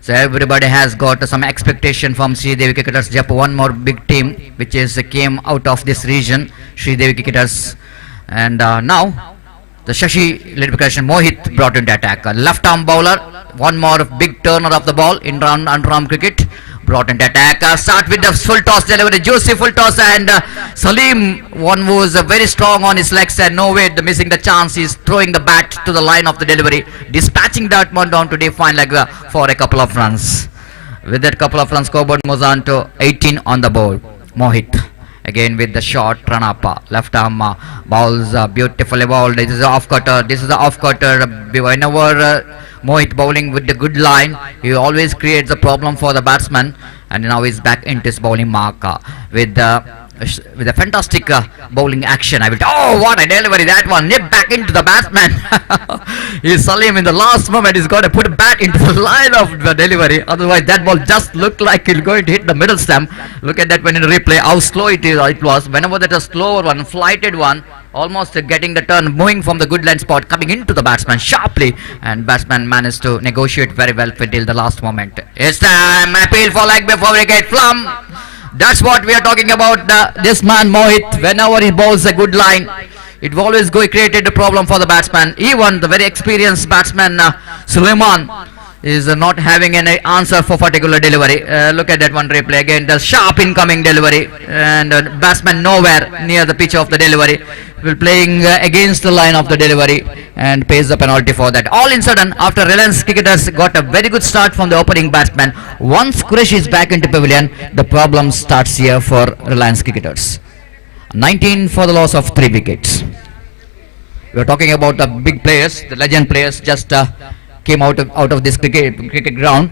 So everybody has got some expectation from Sridevi Cricketers. Just one more big team, which is came out of this region, Sridevi Cricketers. And now, the Shashi led Krishnan Mohit brought into attack. A left arm bowler, one more big turner of the ball in round underarm cricket. Brought into attack. Start with the full toss delivery, juicy full toss, and Salim, one who is very strong on his legs, and no way missing the chance. He's throwing the bat to the line of the delivery, dispatching that one down to define leg for a couple of runs. With that couple of runs, scoreboard moves on to 18 on the board. Mohit again with the short run up, left arm balls beautifully bowled. This is the off cutter. This is the off cutter. Whenever Mohit bowling with the good line, he always creates a problem for the batsman, and now he's back into his bowling mark with a fantastic bowling action. Oh, what a delivery that one! Nip back into the batsman. He's Salim in the last moment. He's got to put a bat into the line of the delivery. Otherwise, that ball just looked like it's going to hit the middle stump. Look at that when in replay, how slow it was. Whenever that a slower one, flighted one, almost getting the turn, moving from the good line spot, coming into the batsman sharply, and batsman managed to negotiate very well till the last moment. It's time. Appeal for leg before wicket. Flum. That's what we are talking about. This man Mohit, whenever he bowls a good line, it always created a problem for the batsman. Even the very experienced batsman Suleiman is not having any answer for particular delivery. Look at that one replay again. The sharp incoming delivery, and batsman nowhere near the pitch of the delivery. Will playing against the line of the delivery and pays the penalty for that. All in sudden, after Reliance Cricketers got a very good start from the opening batsman, once Qureshi is back into pavilion, the problem starts here for Reliance Cricketers. 19 for the loss of 3 wickets. We are talking about the big players, the legend players just came out of this cricket ground.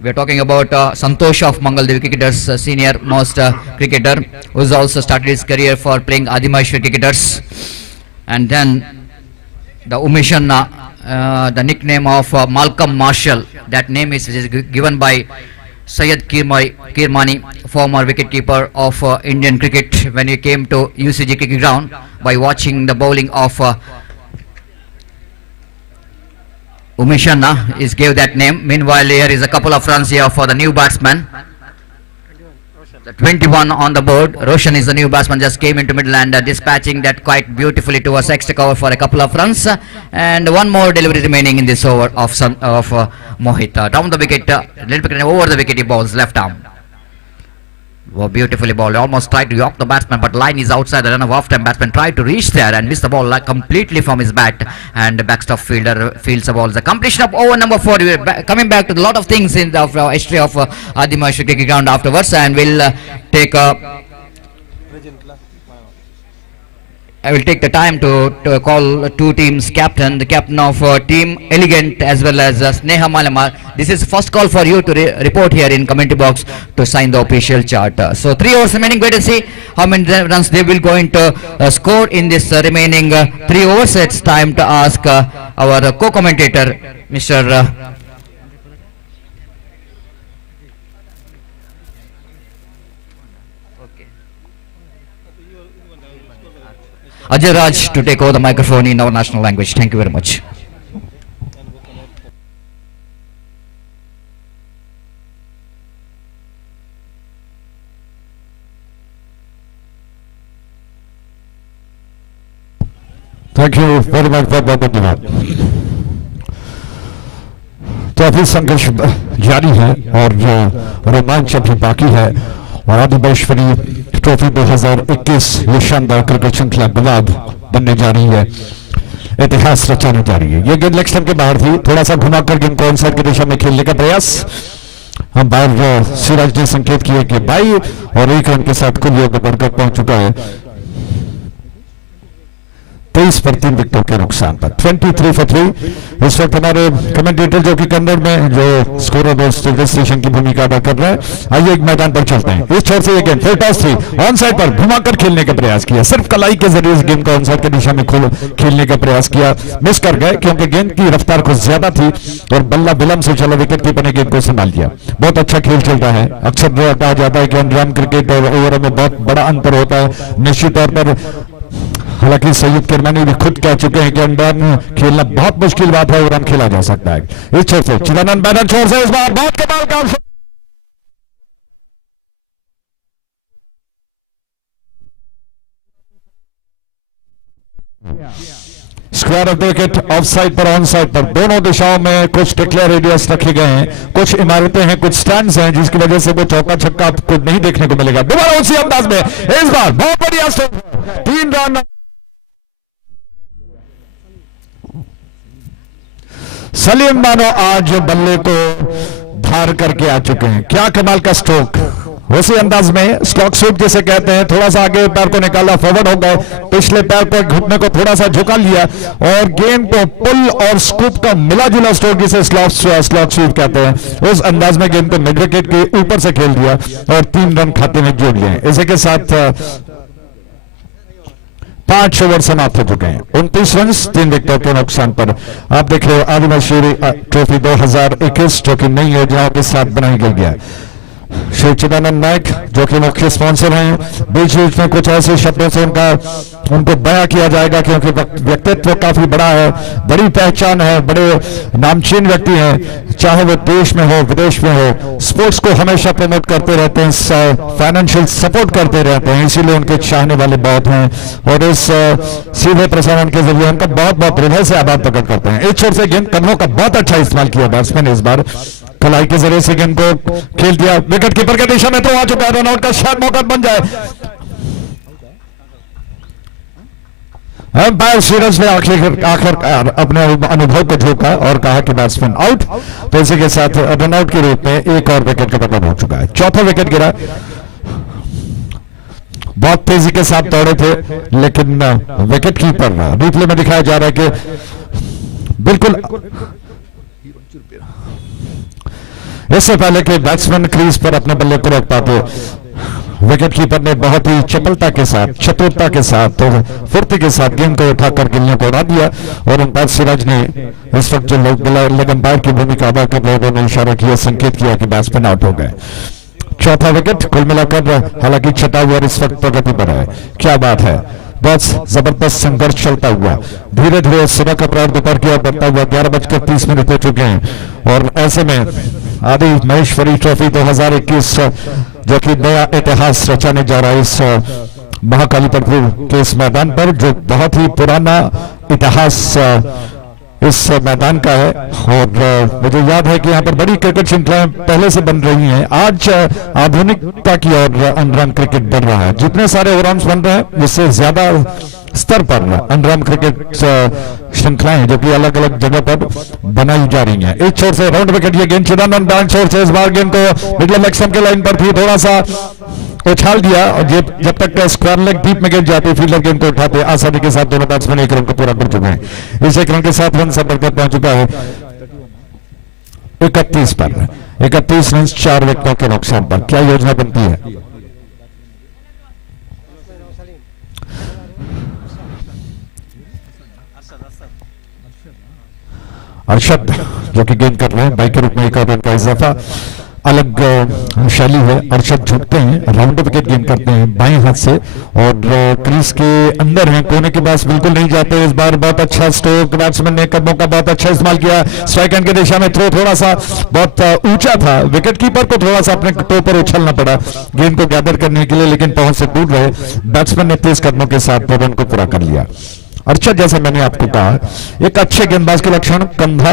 We are talking about Santosh of Mangaldevi Cricketers, senior most cricketer, who has also started his career for playing Adimaheshwari Cricketers. And then the Umishan, the nickname of Malcolm Marshall, that name is given by Syed Kirmani, former wicketkeeper of Indian cricket, when he came to UCG cricket ground by watching the bowling of Umishanna is gave that name. Meanwhile, here is a couple of runs here for the new batsman. The 21 on the board. Roshan is the new batsman, just came into middle and dispatching that quite beautifully towards extra cover for a couple of runs. And one more delivery remaining in this over of Mohit. Down the wicket, little bit over the wicket, he bowls left arm. Oh, beautifully bowled. Almost tried to york the batsman, but line is outside. The run of off-time batsman tried to reach there and missed the ball completely from his bat. And the backstop fielder fields the ball. The completion of over number 4. We're coming back to a lot of things in the history of Adimaheshwari cricket ground afterwards, and we'll take I will take the time to call two teams captain, the captain of team Elegant as well as Sneha Malamar. This is first call for you to report here in commentary box to sign the official chart. So 3 overs remaining. Wait and see how many runs they will going to score in this remaining 3 overs. It's time to ask our co-commentator, Mr. Ajay Raj to take over the microphone in our national language. Thank you very much. Thank you very much, बहुत बहुत धन्यवाद। तो अभी संघर्ष जारी है और रोमांच अभी बाकी है और आदिमाहेश्वरी ट्रॉफी 2021 ये शानदार क्रिकेट श्रृंखला गवाद बनने जा रही है, इतिहास रचाने जा रही है। ये गेंद लेग स्टंप के बाहर थी, थोड़ा सा घुमाकर गेंद को ऑनसाइड की दिशा में खेलने का प्रयास। हम बाहर सिराज ने संकेत किया कि बाई और एक रन के साथ कुल योग बढ़कर पहुंच चुका है क्रीज पर 3 विकेटों के नुकसान पर 23 for 3। इस वक्त हमारे कमेंटेटर जो कि कन्नड़ में जो स्कोरर और स्टेशन की भूमिका अदा कर रहे हैं, आइए एक मैदान पर चलते हैं। इस छोर से ये गेंद फिर टॉस थी, ऑन साइड पर घुमाकर खेलने का प्रयास किया, सिर्फ कलाई के जरिए इस गेंद को ऑन साइड की दिशा में खेलने का प्रयास किया, मिस कर गए क्योंकि गेंद की रफ्तार कुछ ज्यादा थी और बल्ला विलंब से चला, विकेट कीपर ने गेंद को संभाल लिया। बहुत अच्छा खेल चलता है। अक्सर कहा जाता है कि अनरन क्रिकेट और ओवर में बहुत बड़ा अंतर होता है निश्चित तौर पर। हालांकि सैयद किरमानी भी खुद कह चुके हैं कि अनरन खेलना बहुत मुश्किल बात है, ओवर खेला जा सकता है। इस छोर से चिदानंद बैनर छोर से इस बार बहुत कमाल का square of the wicket, of side पर ऑन साइड पर दोनों दिशाओं में कुछ डिक्लेयर रेडियस रखे गए हैं, कुछ इमारतें हैं, कुछ स्टैंड्स हैं, जिसकी वजह से वो चौका छक्का आपको नहीं देखने को मिलेगा। दोबारा उसी अंदाज में इस बार बहुत बढ़िया स्ट्रोक, 3 रन। सलीम मानो आज बल्ले को धार करके आ चुके हैं। क्या कमाल का स्ट्रोक, उसी अंदाज में स्टॉक स्वीप जिसे कहते हैं, थोड़ा सा आगे पैर को निकाला, फॉरवर्ड हो गए, पिछले पैर को घुटने को थोड़ा सा झुका लिया और गेंद को पुल और स्कूप का मिला जुला स्ट्रोक जिसे स्लॉक स्वीप कहते हैं, उस अंदाज में गेंद को मिड विकेट के ऊपर से खेल दिया और 3 रन खाते में जोड़ लिए। इसी के साथ 5 ओवर समाप्त हो चुके हैं। 29 रन 3 विकेटों के नुकसान पर। आप देख रहे हो आदिमाहेश्वरी ट्रॉफी 2021 जो कि नई योजनाओं के साथ बनाई गई है। श्री चिदानंद नायक जो कि मुख्य स्पॉन्सर हैं, बीच बीच में कुछ ऐसे शब्दों से उनको बयां किया जाएगा क्योंकि व्यक्तित्व काफी बड़ा है, बड़ी पहचान है, बड़े नामचीन व्यक्ति हैं, चाहे वो देश में हो विदेश में हो, स्पोर्ट्स को हमेशा प्रमोट करते रहते हैं, फाइनेंशियल सपोर्ट करते रहते हैं, इसीलिए उनके चाहने वाले बहुत हैं और इस सीधे प्रसारण के जरिए उनका बहुत बहुत हृदय से आभार प्रकट करते हैं। इस छोर से गेंद कदमों का बहुत अच्छा इस्तेमाल किया बैट्समैन, इस बार कलाई के जरिए से गेंद को खेल दिया, विकेट कीपर के दिशा में तो आ चुका है, रनआउट का शायद मौका बन जाए। अंपायर सीरीज ने आखिर अपने अनुभव को झोंका और कहा कि बैट्समैन आउट, तो इसी के साथ रनआउट के रूप में एक और विकेट का पकड़ हो चुका है। चौथा विकेट गिरा, बहुत तेजी के साथ दौड़े थे लेकिन विकेट कीपर रिप्ले में दिखाया जा रहा है कि बिल्कुल इससे पहले कि बैट्समैन क्रीज पर अपने बल्ले को रख पाते, विकेट कीपर ने बहुत ही चपलता के साथ, चतुरता के साथ, तो फुर्ती के साथ गेंद को उठाकर गिल्लियों को उड़ा दिया और अंपायर सिराज ने इस वक्त जो लेग अंपायर की भूमिका अदा कर रहे उन्होंने इशारा किया, संकेत किया कि बैट्समैन आउट हो गए। चौथा विकेट कुल मिलाकर हालांकि छठा ओवर इस वक्त प्रगति पर है। क्या बात है, बहुत जबरदस्त संघर्ष चलता हुआ धीरे धीरे सुबह का प्रारंभ दोपहर की ओर बढ़ता हुआ 11:30 हो चुके हैं और ऐसे में आदि महेश्वरी ट्रॉफी 2021 जो कि नया इतिहास रचाने जा रहा है इस महाकालीपुर के इस मैदान पर, जो बहुत ही पुराना इतिहास इस मैदान का है और मुझे याद है कि यहाँ पर बड़ी क्रिकेट श्रृंखलाएं पहले से बन रही हैं। आज आधुनिकता की ओर अनरन क्रिकेट बढ़ रहा है, जितने सारे ओवरऑल्स बन रहे हैं जिससे ज्यादा स्तर पर अनरन क्रिकेट श्रृंखलाएं जो कि अलग अलग जगह पर बनाई जा रही हैं। एक छोर से राउंड विकेट, ये गेंद चिदानंद डाउन छोर से इस बार गेंद को मिडल लेग स्टंप के लाइन पर थी, थोड़ा सा उछाल दिया और जब तक स्क्वायर लेग डीप में गेंद जाती फील्डर गेंद को उठाते आसानी के साथ दोनों बैट्समैन एक रन को पूरा कर चुके हैं। इस एक रन के साथ रन सब बढ़कर पहुंच चुका है 31 पर। 31 रन 4 विकेटों के नुकसान पर। क्या योजना बनती है? अरशद जो कि गेंद कर रहे हैं, बाई के रूप में एक और रन का इजाफा, अलग शैली है। अरशद झुकते हैं, राउंड विकेट गेंद करते हैं बाएं हाथ से और क्रीज के अंदर हैं, कोने के पास बिल्कुल नहीं जाते। इस बार बहुत अच्छा स्ट्रोक, बैट्समैन ने कदमों का बहुत अच्छा इस्तेमाल किया, स्ट्राइक हैंड की दिशा में थ्रो थोड़ा सा बहुत ऊंचा था, विकेट कीपर को थोड़ा सा अपने टो पर उछलना पड़ा गेंद को गैदर करने के लिए, लेकिन पहुंच से दूर रहे। बैट्समैन ने तेज कदमों के साथ रन को पूरा कर लिया। अर्चद जैसे मैंने आपको कहा, एक अच्छे गेंदबाज के लक्षण कंधा,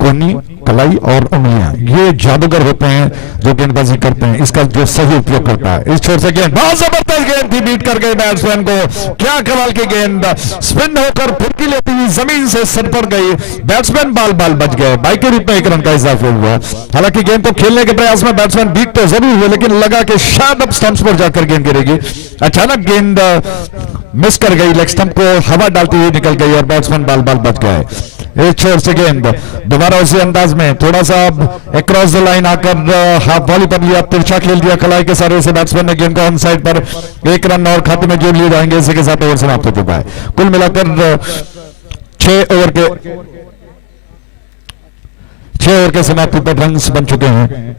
कोहनी, कलाई और उंगलियां, ये जादूगर होते हैं जो गेंदबाजी करते हैं, इसका जो सही उपयोग करता है। इस छोर से गेंद बहुत जबरदस्त गेंद थी, बीट कर गए बैट्समैन को। क्या कमाल की गेंद, स्पिन होकर फुर्ती लेती हुई जमीन से सर पर गई, बैट्समैन बाल बाल बच गए। बाई के रूप में एक रन का इजाफा हुआ। हालांकि गेंद को खेलने के प्रयास में बैट्समैन बीट तो जरूर हुए, लेकिन लगा कि शायद अब स्टंप्स पर जाकर गेंद गिरेगी। अचानक गेंद मिस कर गई, लेग स्टंप को हवा डालती हुई निकल गई और बैट्समैन बाल बाल बच गए। एक छोर से गेंद दोबारा उसी अंदाज में थोड़ा सा अक्रॉस द लाइन आकर हाफ वॉली पर लिया, तिरछा खेल दिया कलाई के सारे से बैट्समैन ने गेंद को ऑन साइड पर 1 रन और खाते में जोड़ लिए जाएंगे। इसी के साथ ओवर समाप्त हो चुका है। कुल मिलाकर 6 ओवर के समाप्ति पर रन्स बन चुके हैं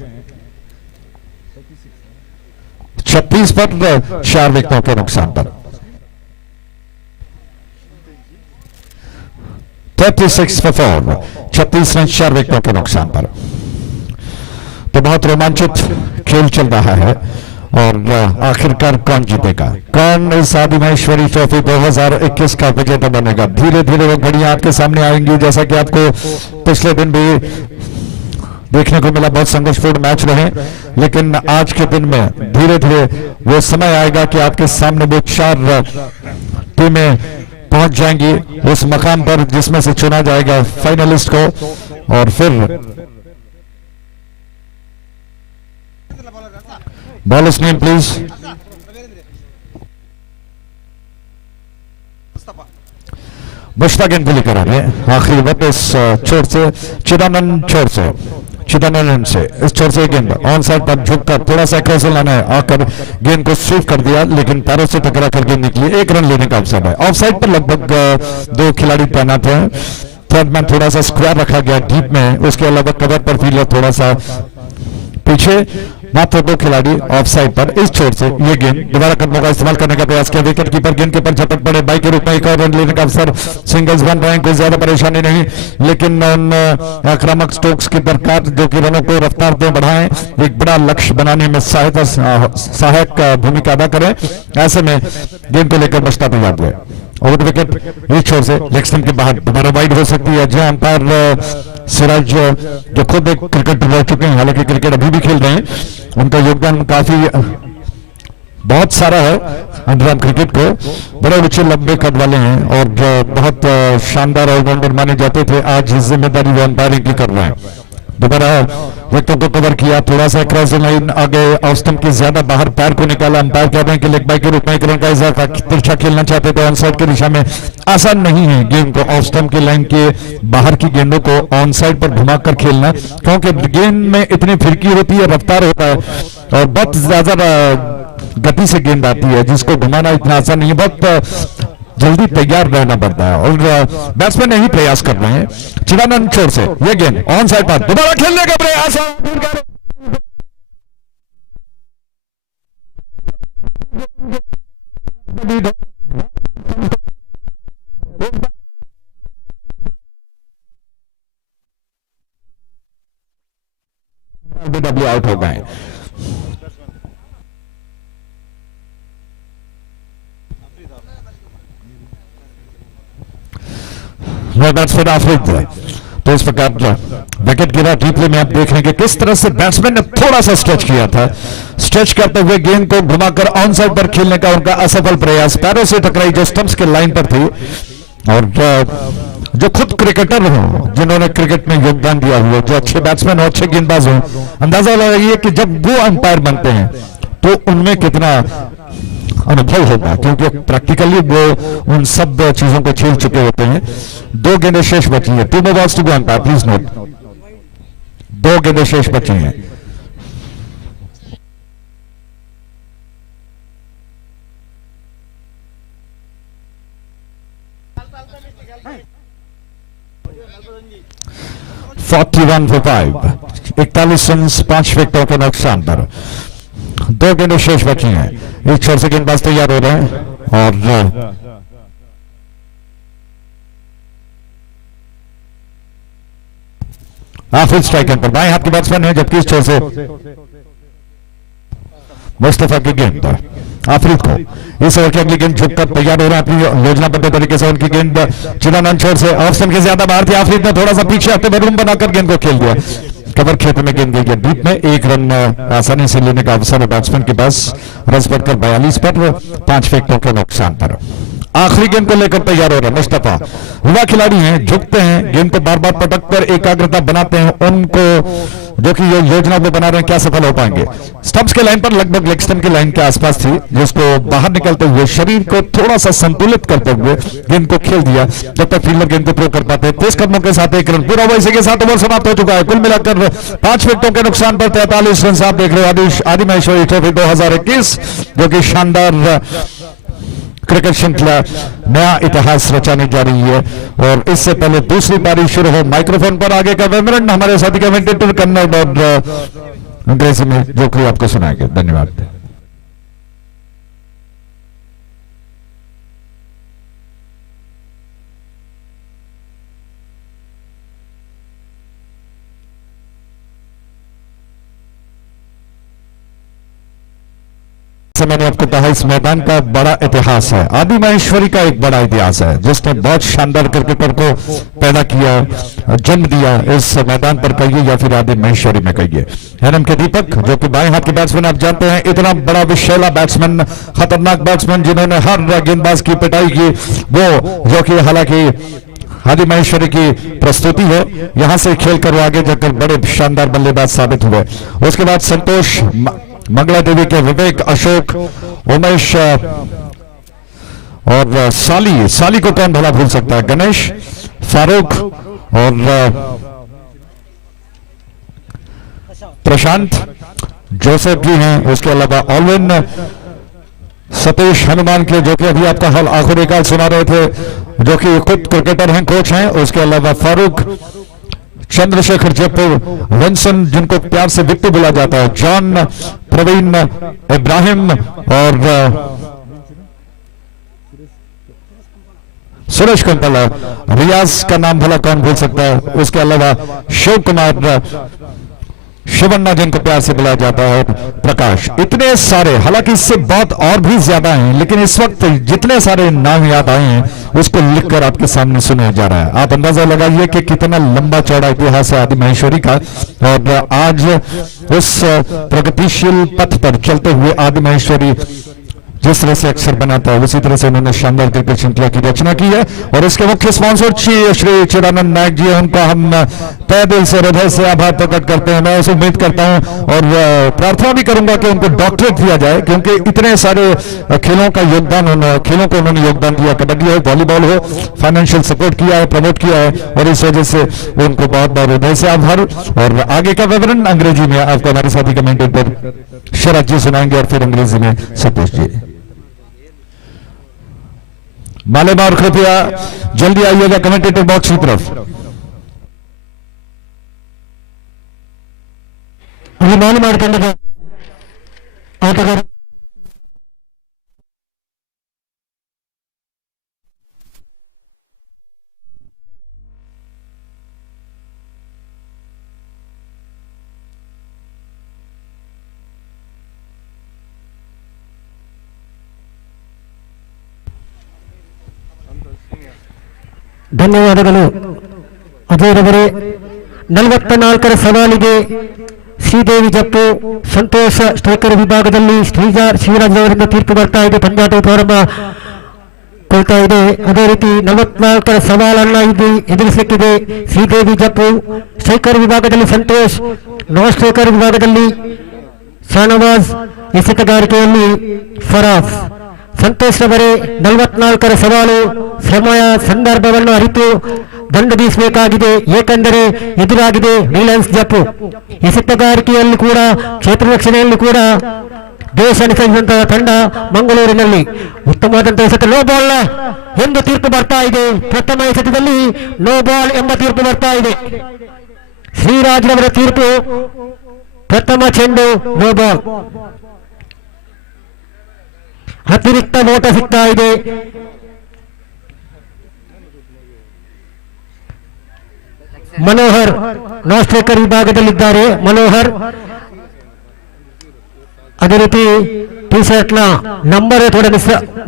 36 पर 4 विकेटों के नुकसान पर। 36 for 4, 36 रन 4 विकेटों के नुकसान पर। तो बहुत रोमांचित खेल चल रहा है और आखिरकार कौन जीतेगा, कौन इस आदिमाहेश्वरी ट्रॉफी 2021 का विजेता बनेगा। धीरे धीरे वो घड़ियां आपके सामने आएंगी, जैसा कि आपको पिछले दिन भी देखने को मिला। बहुत संघर्षपूर्ण मैच रहे, लेकिन आज के दिन में धीरे धीरे वो समय आएगा कि आपके सामने वो 4 टीमें पहुंच जाएंगी उस मकाम पर जिसमें से चुना जाएगा फाइनलिस्ट को। और फिर बॉलर्स नेम प्लीज। मुश्ताक गेंद लेकर आ रहे हैं आखिरी वक्त इस छोर से चिदानंद छोर से चिदानंद से इस छोर से गेंद ऑन साइड पर झुककर थोड़ा सा क्रॉस लाना है, आकर गेंद को स्वीप कर दिया लेकिन पैरों से टकरा कर गेंद निकली। 1 रन लेने का अवसर है। ऑफ साइड पर लगभग 2 खिलाड़ी तैनात हैं। थर्ड मैन थोड़ा सा स्क्वायर रखा गया डीप में, उसके अलावा कवर पर फील्डर थोड़ा सा पीछे, मात्र 2 खिलाड़ी ऑफ साइड पर। इस छोर से ये गेंद दोबारा कदमों का इस्तेमाल करने का प्रयास किया, विकेट कीपर गेंद के ऊपर झपट पड़े, बाई के रूप में 1 और रन लेने का अवसर। सिंगल्स बन रहे हैं, कोई ज्यादा परेशानी नहीं, लेकिन उन आक्रामक स्ट्रोक्स की दरकार जो कि रनों को रफ्तार दें, बढ़ाएं, एक बड़ा लक्ष्य बनाने में सहायक भूमिका अदा करें। ऐसे में गेंद को लेकर बचता तैयार हुए। ओवर द विकेट इस छोर से लेग स्टंप के बाहर दोबारा वाइड हो सकती है। जहां अंपायर सिराज जो खुद एक क्रिकेटर रह चुके हैं, हालांकि क्रिकेट अभी भी खेल रहे हैं, उनका योगदान काफी बहुत सारा है अंडरआर्म क्रिकेट को। बड़े ऊंचे लंबे कद वाले हैं और बहुत शानदार ऑलराउंडर माने जाते थे। आज जिम्मेदारी वो अंपायरिंग की कर रहे हैं। दोबारा विकेटों को कवर किया, थोड़ा सा क्रॉस लाइन आगे ऑफ स्टंप के ज्यादा बाहर पैर को निकाला। अंपायर कह रहे हैं कि लेग बाई के रूप में 1 रन का इजाफा, तिरछा खेलना चाहते थे ऑन साइड की दिशा में। आसान नहीं है गेंद को ऑफ स्टंप की लाइन के बाहर की गेंदों को ऑन साइड पर घुमाकर खेलना, क्योंकि गेंद में इतनी फिरकी होती है, रफ्तार होता है और बहुत ज्यादा गति से गेंद आती है, जिसको घुमाना इतना आसान नहीं है। बहुत जल्दी तैयार रहना पड़ता है और बैट्समैन यही प्रयास कर रहे हैं। चिदानंद छोर से ये गेंद ऑन साइड पर दोबारा खेलने का प्रयास आउट हो गए। बैट्समैन आफरीद है, तो इस प्रकार विकेट गिरा। डीपली में आप देख रहे हैं कि किस तरह से बैट्समैन ने थोड़ा सा स्ट्रेच किया था, स्ट्रेच करते हुए गेंद को घुमाकर ऑन साइड पर खेलने का उनका असफल प्रयास, पैरों से टकराई जो स्टंप्स के लाइन पर थी। और जो खुद क्रिकेटर हो, जिन्होंने क्रिकेट में योगदान दिया हुआ, जो अच्छे बैट्समैन हो, अच्छे गेंदबाज हो, अंदाजा लगाइए कि जब वो अंपायर बनते हैं तो उनमें कितना अनुभव होगा, क्योंकि प्रैक्टिकली वो उन सब चीजों को खेल चुके होते हैं। 2 गेंदें शेष बची हैं। 2 more balls to go umpire, please note. 2 गेंदें शेष बची हैं। $41 for 5, 41 रन 5 विकेटों के नुकसान पर। 2 गेंदें शेष बची हैं। एक छोर से गेंदबाज तैयार हो रहे हैं और आफिल स्ट्राइक पर बाएं हाथ के बैट्समैन है, जबकि इस छोर से मुस्तफा की गेंद आफरीद को। इस ओवर की अगली गेंद झुककर तैयार हो रहे हैं अपनी योजनाबद्ध तरीके से। उनकी गेंद चिदानंद छोर से ऑफ स्टंप के ज्यादा बाहर थी। आफरीद ने थोड़ा सा पीछे आते हुए रूम बनाकर गेंद को खेल दिया। कवर क्षेत्र में गेंद गई डीप में। 1 रन आसानी से लेने का अवसर है बैट्समैन के पास। रन बढ़कर 42 पर 5 विकेटों के नुकसान पर। आखिरी गेंद को लेकर तैयार हो रहे हैं मुस्तफा। युवा खिलाड़ी हैं, झुकते हैं, गेंद को बार बार पटक कर एकाग्रता बनाते हैं। उनको जो कि ये योजना वो बना रहे हैं क्या सफल हो पाएंगे। स्टंप्स के लाइन पर लगभग लेग स्टंप की लाइन के आसपास थी, जिसको बाहर निकलते हुए शरीर को थोड़ा सा संतुलित करते हुए गेंद को खेल दिया जब तक फील्डर गेंद को थ्रो कर पाते। तेज कदमों के साथ एक रन पूरा हुआ, इसी के साथ ओवर समाप्त हो चुका है। कुल मिलाकर 5 विकेटों के नुकसान पर 43 रन आप देख रहे हो आदिमहेश्वरी ट्रॉफी 2021, जो कि शानदार क्रिकेट श्रृंखला नया इतिहास रचाने जा रही है। और इससे पहले दूसरी पारी शुरू हो, माइक्रोफोन पर आगे का विवरण हमारे साथी कमेंटेटर कन्नड़ और अंग्रेजी में जो कि आपको सुनाएंगे। धन्यवाद। मैंने आपको कहा इस मैदान का बड़ा इतिहास है, आदिमहेश्वरी का एक बड़ा इतिहास है, जिसने बहुत शानदार क्रिकेटर को पैदा किया, जन्म दिया इस मैदान पर कहिए या फिर आदिमहेश्वरी में कहिए। एनएम के दीपक जो कि बाएं हाथ के बैट्समैन, आप जानते हैं इतना बड़ा विशैला बैट्समैन, खतरनाक बैट्समैन जिन्होंने हर गेंदबाज की पिटाई की, वो जो कि हालांकि आदिमहेश्वरी की प्रस्तुति है, यहां से खेलकर वो आगे जाकर बड़े शानदार बल्लेबाज साबित हुए। उसके बाद संतोष, मंगला देवी के विवेक, अशोक, उमेश और साली को कौन भला भूल सकता है, गणेश, फारूक और प्रशांत, जोसेफ जी हैं। उसके अलावा ऑलविन, सतीश हनुमान के जो कि अभी आपका हाल आखिरी काल सुना रहे थे, जो कि खुद क्रिकेटर हैं, कोच हैं। उसके अलावा फारूक, चंद्रशेखर जयपुर, विंसन जिनको प्यार से विक्टू बुला जाता है, जॉन, प्रवीण, इब्राहिम और सुरेश कंपला, रियाज का नाम भला कौन भूल सकता है। उसके अलावा शिव कुमार, शिवन्ना जिनको प्यार से बुलाया जाता है, प्रकाश, इतने सारे, हालांकि इससे बहुत और भी ज्यादा हैं, लेकिन इस वक्त जितने सारे नाम याद आए हैं उसको लिखकर आपके सामने सुनाया जा रहा है। आप अंदाजा लगाइए कि कितना लंबा चौड़ा इतिहास है आदिमहेश्वरी का। और आज उस प्रगतिशील पथ पर चलते हुए आदिमहेश्वरी जिस तरह से अक्षर बनाता है, उसी तरह से उन्होंने शानदार क्रिकेट श्रृंखला की रचना की है। और इसके मुख्य स्पॉन्सर श्री चिदानंद नायक जी, उनका हम तहे दिल से, हृदय से आभार प्रकट करते हैं। मैं उसे उम्मीद करता हूं और प्रार्थना भी करूंगा कि उनको डॉक्टरेट दिया जाए, क्योंकि इतने सारे खेलों का योगदान, खेलों को उन्होंने योगदान दिया, कबड्डी हो, वॉलीबॉल हो, फाइनेंशियल सपोर्ट किया है, प्रमोट किया है, और इस वजह से उनको बहुत बहुत हृदय से आभार। और आगे का विवरण अंग्रेजी में आपको हमारे साथी कमेंटेटर शरद जी सुनाएंगे और फिर अंग्रेजी में सतीश जी। मालेमार कृपया जल्दी आइएगा कमेंटेटर बॉक्स की तरफ। मालेमार ತಂಡದ ಆಟಗಾರ ಧನ್ಯವಾದಗಳು ಅಜಯರವರೇ. 44ರ ಸವಾಲಿಗೆ ಶ್ರೀದೇವಿ ಜಪ್ಪು, ಸಂತೋಷ ಸ್ಟ್ರೈಕರ್ ವಿಭಾಗದಲ್ಲಿ ಶ್ರೀರಾಜ್ ಅವರಿಂದ ತೀರ್ಪು ಬರ್ತಾ ಇದೆ, ಪಂದ್ಯಾಟ ಪ್ರಾರಂಭ ಕೊಳ್ತಾ ಇದೆ. ಅದೇ ರೀತಿ 44ರ ಸವಾಲನ್ನ ಇದು ಎದುರಿಸಲಿಕ್ಕಿದೆ ಶ್ರೀದೇವಿ ಜಪ್ಪು. ಸ್ಟ್ರೈಕರ್ ವಿಭಾಗದಲ್ಲಿ ಸಂತೋಷ್, ನಾನ್ ಸ್ಟ್ರೈಕರ್ ವಿಭಾಗದಲ್ಲಿ ಶಾನವಾಜ್, ಎಸೆತಗಾರಿಕೆಯಲ್ಲಿ ಫರಾಫ್. ಸಂತೋಷ್ ರವರೇ, 44ರ ಸವಾಲು, ಸಮಯ ಸಂದರ್ಭವನ್ನು ಅರಿತು ದಂಡು ಬೀಸಬೇಕಾಗಿದೆ, ಏಕೆಂದರೆ ಎದುರಾಗಿದೆ ರಿಲಯನ್ಸ್ ಜಪ್ಪು. ಎಸೆತಗಾರಿಕೆಯಲ್ಲಿ ಕೂಡ, ಕ್ಷೇತ್ರ ರಕ್ಷಣೆಯಲ್ಲಿ ಕೂಡ ದೇಶ ಅನುಸರಿಸಿದಂತಹ ತಂಡ ಮಂಗಳೂರಿನಲ್ಲಿ ಉತ್ತಮವಾದಂತಹ ಎಸೆತ, ನೋ ಬಾಲ್ ಎಂದು ತೀರ್ಪು ಬರ್ತಾ ಇದೆ. ಪ್ರಥಮ ಎಸೆತದಲ್ಲಿ ನೋ ಬಾಲ್ ಎಂಬ ತೀರ್ಪು ಬರ್ತಾ ಇದೆ. ಶ್ರೀರಾಜ್ ರವರ ತೀರ್ಪು, ಪ್ರಥಮ ಚೆಂಡು ನೋ ಬಾಲ್. ಅತಿರಿಕ್ತ ನೋಟ ಸಿಗ್ತಾ ಇದೆ. ಮನೋಹರ್ ನಾನ್ ಸ್ಟ್ರೈಕರ್ ವಿಭಾಗದಲ್ಲಿದ್ದಾರೆ. ಮನೋಹರ್, ಅದೇ ರೀತಿ ಟಿ ಶರ್ಟ್ನ ನಂಬರ್ ಥೋಡ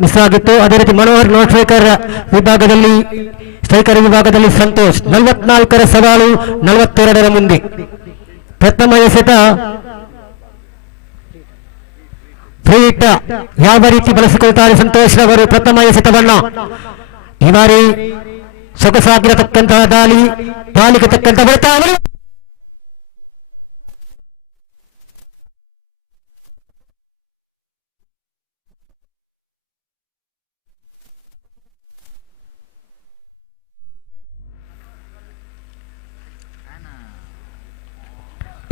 ಮಿಸ್ ಆಗಿತ್ತು. ಅದೇ ರೀತಿ ಮನೋಹರ್ ನಾನ್ ಸ್ಟ್ರೈಕರ್ ವಿಭಾಗದಲ್ಲಿ, ಸ್ಟ್ರೈಕರ್ ವಿಭಾಗದಲ್ಲಿ ಸಂತೋಷ್. 44ರ ಸವಾಲು 42ರ ಮುಂದೆ. ಪ್ರಥಮ ಎಸೆತ ಫ್ರೀ ಹಿಟ್ ಯಾವ ರೀತಿ ಬಳಸಿಕೊಳ್ತಾರೆ ಸಂತೋಷ್ ರವರು ಪ್ರಥಮ ಎಸೆತವನ್ನ. ಈ ಬಾರಿ ಸೊಗಸಾಗಿರತಕ್ಕಂತಹ ದಾಳಿಗೆ ತಕ್ಕಂತ ಬರ್ತಾ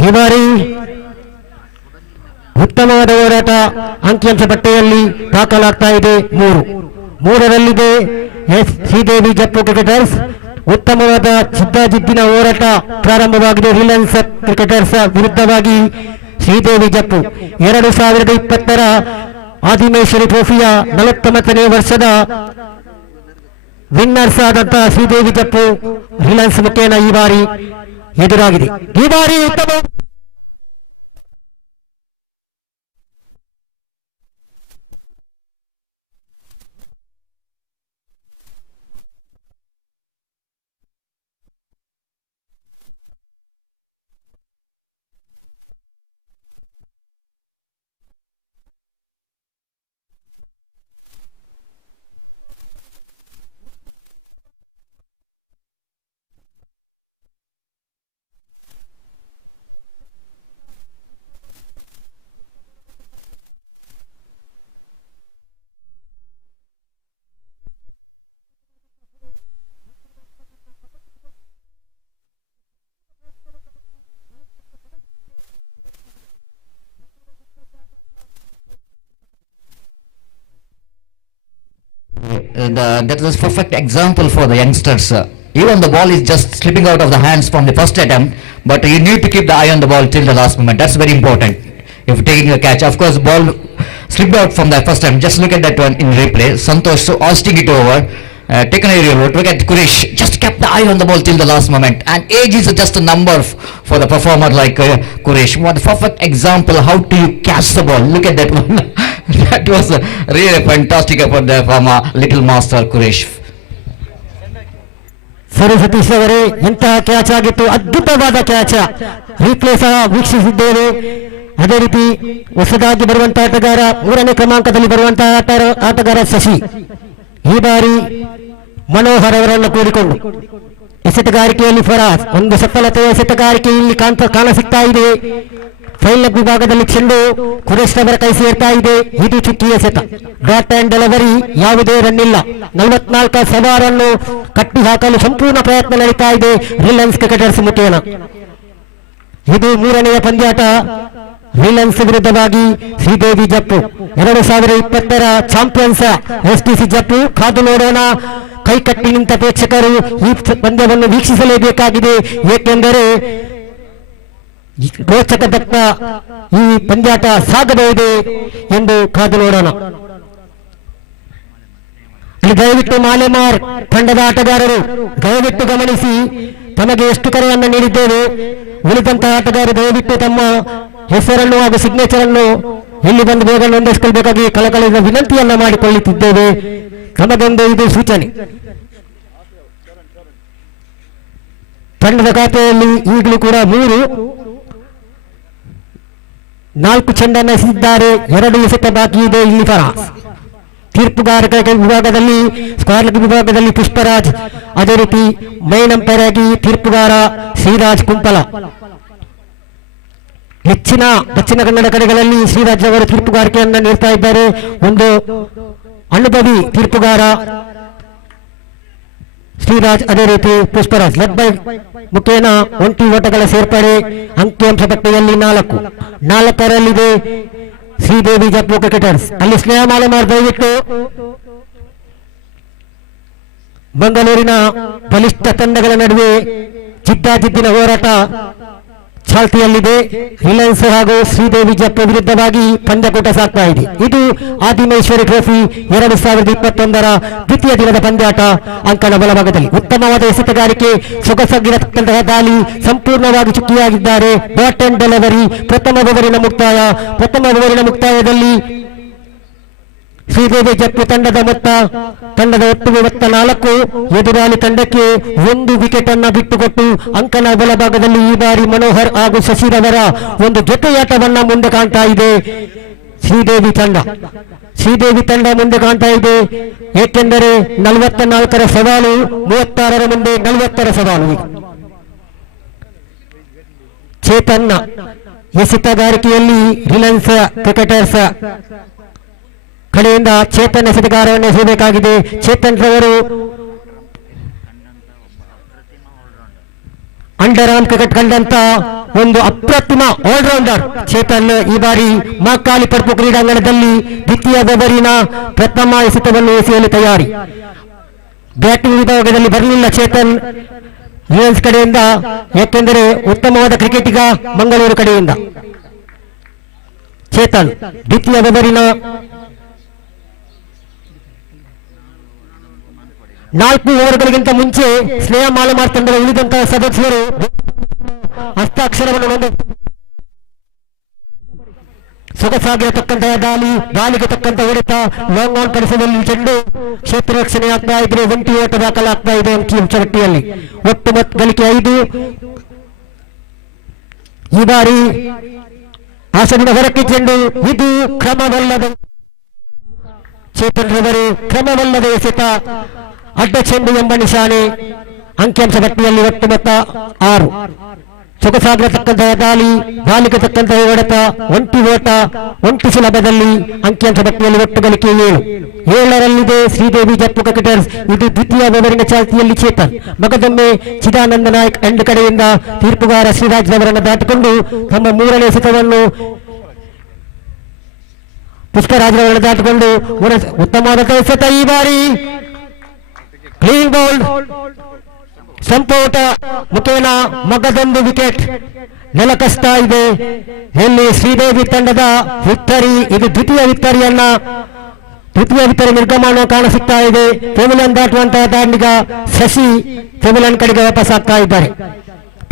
ಈ ಬಾರಿ ಉತ್ತಮವಾದ ಹೋರಾಟ ಅಂಕಿಅಂಶ ಪಟ್ಟಿಯಲ್ಲಿ ದಾಖಲಾಗ್ತಾ ಇದೆ. ಮೂರರಲ್ಲಿದೆ ಶ್ರೀದೇವಿ ಜಪ್ಪು ಕ್ರಿಕೆಟರ್ಸ್. ಉತ್ತಮವಾದ ಜಿದ್ದಾಜಿದ್ದಿನ ಹೋರಾಟ ಪ್ರಾರಂಭವಾಗಿದೆ ರಿಲಯನ್ಸ್ ಕ್ರಿಕೆಟರ್ಸ್ ವಿರುದ್ಧವಾಗಿ ಶ್ರೀದೇವಿ ಜಪ್ಪು. 2020 ಆದಿಮೇಶ್ವರಿ ಟ್ರೋಫಿಯ 49ನೇ ವರ್ಷದ ವಿನ್ನರ್ಸ್ ಆದಂತಹ ಶ್ರೀದೇವಿ ಜಪ್ಪು ರಿಲಯನ್ಸ್ ಮುಖೇನ ಈ ಬಾರಿ ಎದುರಾಗಿದೆ. ಈ ಬಾರಿ ಉತ್ತಮ That was a perfect example for the youngsters. Even the ball is just slipping out of the hands from the first attempt, but you need to keep the eye on the ball till the last moment. That's very important. If taking a catch, of course, ball slipped out from the first time. Just look at that one in replay. Santosh so hoisting it over, taken a aerial look at Kurish. Just kept the eye on the ball till the last moment. And age is just a number for the performer like Kurish. What a perfect example. How do you catch the ball? Look at that one. That was really fantastic effort there from little master Kurish. ಸರಿ ಸತೀಶ್ ಅವರೇ, ಎಂತಹ catch ಆಗಿತ್ತು, ಅದ್ಭುತವಾದ catch. Replay ಸಹ ವೀಕ್ಷಿಸಿದ್ದೇವೆ. ಅದೇ ರೀತಿ ಹೊಸದಾಗಿ ಬರುವಂತಹ ಆಟಗಾರ 3ನೇ ಕ್ರಮಾಂಕದಲ್ಲಿ ಬರುವಂತಹ ಆಟಗಾರ ಶಶಿ ಈ ಬಾರಿ ಮನೋಹರ್ ಅವರನ್ನು ಕೂಡಿಕೊಂಡು ಎಸೆತಗಾರಿಕೆಯಲ್ಲಿ ಫರಾಜ್ ಒಂದು ಸಫಲತೆಯ ಎಸೆತಗಾರಿಕೆ ಇಲ್ಲಿ ಕಾಣಸಿಗ್ತಾ ಇದೆ. ಫೈನಲ್ ವಿಭಾಗದಲ್ಲಿ ಚೆಂಡು ಕುರೇಶ್ ಅವರ ಕೈ ಸೇರ್ತಾ ಇದೆ. ಇದು ಚುಕ್ಕಿ ಎಸೆತ, ಡಾಟ್ ಅಂಡ್ ಡೆಲಿವರಿ, ಯಾವುದೇ ರನ್ ಇಲ್ಲ. 44 ಸವಾರನ್ನು ಕಟ್ಟಿ ಹಾಕಲು ಸಂಪೂರ್ಣ ಪ್ರಯತ್ನ ನಡೀತಾ ಇದೆ ರಿಲಯನ್ಸ್ ಕ್ರಿಕೆಟರ್ಸ್ ಮುಖೇನ. ಇದು 3ನೆಯ ಪಂದ್ಯಾಟ ರಿಲಯನ್ಸ್ ವಿರುದ್ಧವಾಗಿ ಶ್ರೀದೇವಿ ಜಪ್ಪು. 2020 ಚಾಂಪಿಯನ್ಸ್ ಎಸ್ಟಿಸಿ ಜಪ್ಪು. ಕಾದು ನೋಡೋಣ. ಕೈ ಕಟ್ಟಿ ನಿಂತ ಪ್ರೇಕ್ಷಕರು ಈ ಪಂದ್ಯವನ್ನು ವೀಕ್ಷಿಸಲೇಬೇಕಾಗಿದೆ, ಏಕೆಂದರೆ ರೋಚಕದತ್ತ ಈ ಪಂದ್ಯಾಟ ಸಾಗಬಹುದು ಎಂದು ಕಾದು ನೋಡೋಣ. ಇಲ್ಲಿ ದಯವಿಟ್ಟು ಮಾಲೆಮಾರ್ ತಂಡದ ಆಟಗಾರರು ದಯವಿಟ್ಟು ಗಮನಿಸಿ, ತಮಗೆ ಎಷ್ಟು ಕರೆಯನ್ನು ನೀಡಿದ್ದೇವೆ. ಉಳಿದಂತಹ ಆಟಗಾರರು ದಯವಿಟ್ಟು ತಮ್ಮ ಹೆಸರನ್ನು ಹಾಗೂ ಸಿಗ್ನೇಚರ್ ಅನ್ನು ಇಲ್ಲಿ ಬಂದು ಬೇಗ ನೋಂದಾಯಿಸಿಕೊಳ್ಳಬೇಕಾಗಿ ಕಳಕಳಿಯ ವಿನಂತಿಯನ್ನ ಮಾಡಿಕೊಳ್ಳುತ್ತಿದ್ದೇವೆ. ನಮಗೊಂದು ಇದು ಸೂಚನೆ. ತಂಡದ ಖಾತೆಯಲ್ಲಿ ಈಗಲೂ ಕೂಡ 4 ಚೆಂಡನ್ನು ಎಸೆದಿದ್ದಾರೆ. 2 ಎಸೆತ ಬಾಕಿ ಇದೆ. ಇಲ್ಲಿ ಫರಾಜ್. ತೀರ್ಪುಗಾರ ವಿಭಾಗದಲ್ಲಿ ಸ್ಕ್ವಾಡ್ ವಿಭಾಗದಲ್ಲಿ ಪುಷ್ಪರಾಜ್, ಅದೇ ರೀತಿ ಮೈನ್ ಅಂಪೈರ್ ಆಗಿ ತೀರ್ಪುಗಾರ ಶ್ರೀರಾಜ್ ಕುಂಪಲ. ಹೆಚ್ಚಿನ ದಕ್ಷಿಣ ಕನ್ನಡ ಕಡೆಗಳಲ್ಲಿ ಶ್ರೀರಾಜ್ ಅವರು ತೀರ್ಪುಗಾರಿಕೆಯನ್ನ ನೀಡ್ತಾ ಇದ್ದಾರೆ. ಒಂದು ಅನುಭವಿ ತೀರ್ಪುಗಾರ ಶ್ರೀರಾಜ್, ಅದೇ ರೀತಿ ಪುಷ್ಪರಾಜ್. ಲೆಗ್ ಬೈ ಮುಖೇನ 1 ಓಟಗಳ ಸೇರ್ಪಡೆ. ಅಂಕಿಅಂಶ ಪಟ್ಟಿಯಲ್ಲಿ 4ರಲ್ಲಿದೆ ಶ್ರೀದೇವಿ ಜಪ್ಪು ಕ್ರಿಕೆಟರ್ಸ್. ಅಲ್ಲಿ ಸ್ನೇಹ ಮಾಲೆಮಾರ್ ದಯವಿಟ್ಟು ಬೆಂಗಳೂರಿನ ಬಲಿಷ್ಠ ತಂಡಗಳ ನಡುವೆ ಜಿದ್ದಾಜಿದ್ದಿನ ಹೋರಾಟ ಚಾಲ್ತಿಯಲ್ಲಿದೆ. ರಿಲಯನ್ಸ್ ಹಾಗೂ ಶ್ರೀದೇವಿ ಜಪ್ಪು ವಿರುದ್ಧವಾಗಿ ಪಂದ್ಯಕೂಟ ಸಾಗ್ತಾ ಇದೆ. ಇದು ಆದಿಮೇಶ್ವರಿ ಟ್ರೋಫಿ 2021 ದ್ವಿತೀಯ ದಿನದ ಪಂದ್ಯಾಟ. ಅಂಕಣ ಬಲಭಾಗದಲ್ಲಿ ಉತ್ತಮವಾದ ಎಸೆತಗಾರಿಕೆ, ಸೊಗಸಾಗಿರತಕ್ಕಂತಹ ದಾಳಿ, ಸಂಪೂರ್ಣವಾಗಿ ಚುಕ್ಕಿಯಾಗಿದ್ದಾರೆ. Dot and delivery. ಪ್ರಥಮ ಓವರಿನ ಮುಕ್ತಾಯದಲ್ಲಿ ಶ್ರೀದೇವಿ ಜಪ್ಪು ತಂಡದ ಒಟ್ಟು 34, ಎದುರಾಳಿ ತಂಡಕ್ಕೆ 1 ವಿಕೆಟ್ ಅನ್ನ ಬಿಟ್ಟುಕೊಟ್ಟು ಅಂಕಣ ಬಲಭಾಗದಲ್ಲಿ ಈ ಬಾರಿ ಮನೋಹರ್ ಹಾಗೂ ಶಶಿರವರ ಒಂದು ಜೊತೆಯಾಟವನ್ನ ಮುಂದೆ ಕಾಣ್ತಾ ಇದೆ ಶ್ರೀದೇವಿ ತಂಡ ಮುಂದೆ ಕಾಣ್ತಾ ಇದೆ. ಏಕೆಂದರೆ 44ರ ಸವಾಲು, 36ರ ಮುಂದೆ 40ರ ಸವಾಲು. ಚೇತನ್ನ ಎಸೆತಗಾರಿಕೆಯಲ್ಲಿ ರಿಲಯನ್ಸ್ ಕ್ರಿಕೆಟರ್ಸ್ ಕಡೆಯಿಂದ ಚೇತನ್ ಎಸೆತಗಾರವನ್ನು ಎಸೆಯಬೇಕಾಗಿದೆ. ಚೇತನ್ ರವರು ಅಂಡರ್ ಆರ್ಮ್ ಕ್ರಿಕೆಟ್ ಕಂಡಂತ ಒಂದು ಅಪ್ರತಿಮ ಆಲ್ರೌಂಡರ್ ಚೇತನ್ ಈ ಬಾರಿ ಮಹಕಾಲಿ ಪರ್ಪು ಕ್ರೀಡಾಂಗಣದಲ್ಲಿ ದ್ವಿತೀಯ ಓವರಿನ ಪ್ರಥಮ ಎಸೆತವನ್ನು ಎಸೆಯಲು ತಯಾರಿ. ಬ್ಯಾಟಿಂಗ್ ವಿಭಾಗದಲ್ಲಿ ಬರಲಿಲ್ಲ ಚೇತನ್ ರಿಲಯನ್ಸ್ ಕಡೆಯಿಂದ, ಯಾಕೆಂದರೆ ಉತ್ತಮವಾದ ಕ್ರಿಕೆಟಿಗ ಮಂಗಳೂರು ಕಡೆಯಿಂದ. ಚೇತನ್ ದ್ವಿತೀಯ ಓವರಿನ 4 ಓವರ್ಗಳಿಗಿಂತ ಮುಂಚೆ ಸ್ನೇಹ ಮಾಲಮಾರ್ ತಂಡದ ಉಳಿದಂತಹ ಸದಸ್ಯರು ಹಸ್ತಾಕ್ಷರವನ್ನು ಸೊಗಸಾಗಿರತಕ್ಕಂತಹ ದಾಳಿಗೆ ತಕ್ಕಂತ ಹೊಡೆತ, ಲಾಂಗ್ ಆನ್ ಪರಿಸರದಲ್ಲಿ ಚೆಂಡು ಕ್ಷೇತ್ರ ರಕ್ಷಣೆ ಆಗ್ತಾ ಇದ್ರೆ 1 ಓಟ ದಾಖಲಾಗ್ತಾ ಇದೆ ಅಂಕಿಅಂಶಪಟ್ಟಿಯಲ್ಲಿ. ಒಟ್ಟು ಗಳಿಕೆ 5. ಈ ಬಾರಿ ಆಸನದ ಹೊರಕ್ಕೆ ಚೆಂಡು, ಇದು ಕ್ರಮವಲ್ಲದ ಚೇತನ್ ರವರು ಕ್ರಮವಲ್ಲದ ಎಸೆತ, ಅಡ್ಡ ಚೆಂಡು ಎಂಬ ನಿಶಾನೆ. ಅಂಕಿಅಂಶ ಪಟ್ಟಿಯಲ್ಲಿ ಒಟ್ಟು ಮೊತ್ತ 6. ಸೊಗಸಾಗಿರತಕ್ಕಂತಹ ದಾಳಿಗೆ ತಕ್ಕಂತಹ ಹೊಡೆತ, 1 ಓಟ 1 ಸುಲಭದಲ್ಲಿ. ಅಂಕಿಅಂಶ ಪಟ್ಟಿಯಲ್ಲಿ ಒಟ್ಟು ಗಳಿಕೆ 7. 7ರಲ್ಲಿದೆ ಶ್ರೀದೇವಿ ಜಪ್ಪು ಕ್ರಿಕೆಟರ್ಸ್. ಇದು ದ್ವಿತೀಯ ಓವರಿನ ಚಾಲ್ತಿಯಲ್ಲಿ ಚೇತನ್. ಮಗದೊಮ್ಮೆ ಚಿದಾನಂದ ನಾಯಕ್ ಎಂಡ್ ಕಡೆಯಿಂದ ತೀರ್ಪುಗಾರ ಶ್ರೀರಾಜ್ ರವರನ್ನು ದಾಟಿಕೊಂಡು ತಮ್ಮ 3ನೇ ಎಸೆತವನ್ನು ಪುಷ್ಪರಾಜ್ ರವರನ್ನು ದಾಟಿಕೊಂಡು ಉತ್ತಮವಾದ ಎಸೆತ. ಈ ಬಾರಿ ಕ್ಲೀನ್ ಬೌಲ್ಡ್ ಸಂಪೋಟ ಮುಖೇನ ಮಗದೊಂದು ವಿಕೆಟ್ ನೆಲಕಸ್ತಾ ಇದೆ. ಎಲ್ಲಿ ಶ್ರೀದೇವಿ ತಂಡದ ವಿಕ್ಟರಿ, ಇದು ದ್ವಿತೀಯ ವಿಕ್ಟರಿ ನಿರ್ಗಮನ ಕಾಣಸಿಗ್ತಾ ಇದೆ. ಪೆವಿಲಿಯನ್ ದಾಟುವಂತಹ ದಾಂಡಿಗ ಶಶಿ ಪೆವಿಲಿಯನ್ ಕಡೆಗೆ ವಾಪಸ್ ಆಗ್ತಾ ಇದ್ದಾರೆ.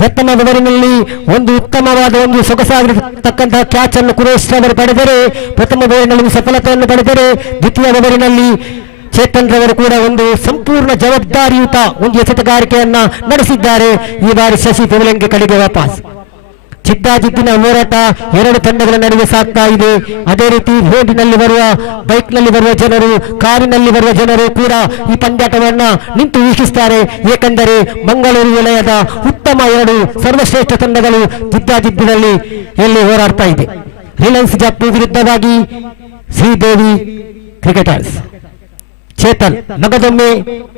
ಪ್ರಥಮ ಓವರಿನಲ್ಲಿ ಒಂದು ಉತ್ತಮವಾದ ಸೊಗಸಾಗಿರತಕ್ಕಂತಹ ಕ್ಯಾಚ್ ಅನ್ನು ಕುರೇಶ್ ಅವರು ಪಡೆದರೆ, ಪ್ರಥಮ ಓವರಿನಲ್ಲಿ ಸಫಲತೆಯನ್ನು ಪಡೆದರೆ, ದ್ವಿತೀಯ ಓವರಿನಲ್ಲಿ ಚೇತನ್ ರವರು ಕೂಡ ಒಂದು ಸಂಪೂರ್ಣ ಜವಾಬ್ದಾರಿಯುತ ಒಂದು ಎಸೆತಗಾರಿಕೆಯನ್ನ ನಡೆಸಿದ್ದಾರೆ. ಈ ಬಾರಿ ಶಶಿ ಪೆವಿಲಿಯನ್ಗೆ ಕಡೆಗೆ ವಾಪಸ್. ಚಿದ್ದಾಜಿದ್ದಿನ ಹೋರಾಟ 2 ತಂಡಗಳ ನಡುವೆ ಸಾಗ್ತಾ ಇದೆ. ಅದೇ ರೀತಿ ರೋಡಿನಲ್ಲಿ ಬರುವ, ಬೈಕ್ನಲ್ಲಿ ಬರುವ ಜನರು, ಕಾರಿನಲ್ಲಿ ಬರುವ ಜನರು ಕೂಡ ಈ ಪಂದ್ಯಾಟವನ್ನ ನಿಂತು ವೀಕ್ಷಿಸುತ್ತಾರೆ. ಏಕೆಂದರೆ ಮಂಗಳೂರು ವಲಯದ ಉತ್ತಮ 2 ಸರ್ವಶ್ರೇಷ್ಠ ತಂಡಗಳು ಚಿದ್ದಾಜಿದ್ದಿನಲ್ಲಿ ಎಲ್ಲಿ ಹೋರಾಡ್ತಾ ಇದೆ. ರಿಲಯನ್ಸ್ ಜಪ್ಪು ವಿರುದ್ಧವಾಗಿ ಶ್ರೀದೇವಿ ಕ್ರಿಕೆಟರ್ಸ್. ಚೇತನ್ ಮಗದೊಮ್ಮೆ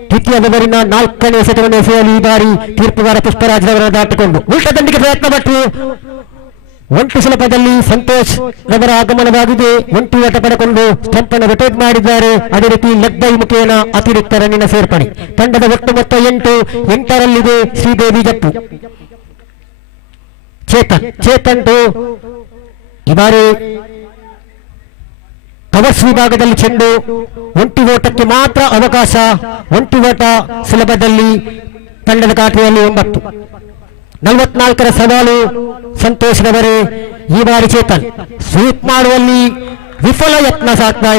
ದ್ವಿತೀಯ ಓವರಿನ 4ನೇ ಎಸೆತವನ್ನು ಎಸೆಯಲು ಈ ಬಾರಿ ತೀರ್ಪುಗಾರ ಪುಷ್ಪರಾಜ್ ರವರನ್ನು ದಾಟಿಕೊಂಡು ಉಲ್ಟ ದಂಡಿಗೆ ಪ್ರಯತ್ನ ಪಟ್ಟು 1 ಸುಲಭದಲ್ಲಿ ಸಂತೋಷ್ ರವರ ಆಗಮನವಾಗಿದೆ. 1 ಓಟ ಪಡೆಕೊಂಡು ಸ್ಟಂಪ್ ಅನ್ನು ರೊಟೇಟ್ ಮಾಡಿದ್ದಾರೆ. ಅದೇ ರೀತಿ ಲೆಗ್ ಬೈ ಮುಖೇನ ಅತಿರಿಕ್ತ ರನ್ನಿನ ಸೇರ್ಪಡೆ. ತಂಡದ ಒಟ್ಟು ಮೊತ್ತ 8. 8ರಲ್ಲಿದೆ ಶ್ರೀದೇವಿ ಜಪ್ಪು. ಚೇತನ್ ಈ ಬಾರಿ ಕವರ್ಸ್ ವಿಭಾಗದಲ್ಲಿ ಚೆಂಡು, 1 ಓಟಕ್ಕೆ ಮಾತ್ರ ಅವಕಾಶ. 1 ಓಟ ಸುಲಭದಲ್ಲಿ ತಂಡದ ಖಾತೆಯಲ್ಲಿ 9. 44ರ ಸವಾಲು ಸಂತೋಷ್ ರವರೇ. ಈ ಬಾರಿ ಚೇತನ್ ಸ್ವೀಪ್ ಮಾಡುವಲ್ಲಿ ವಿಫಲ ಯತ್ನ ಸಾಗ್ತಾ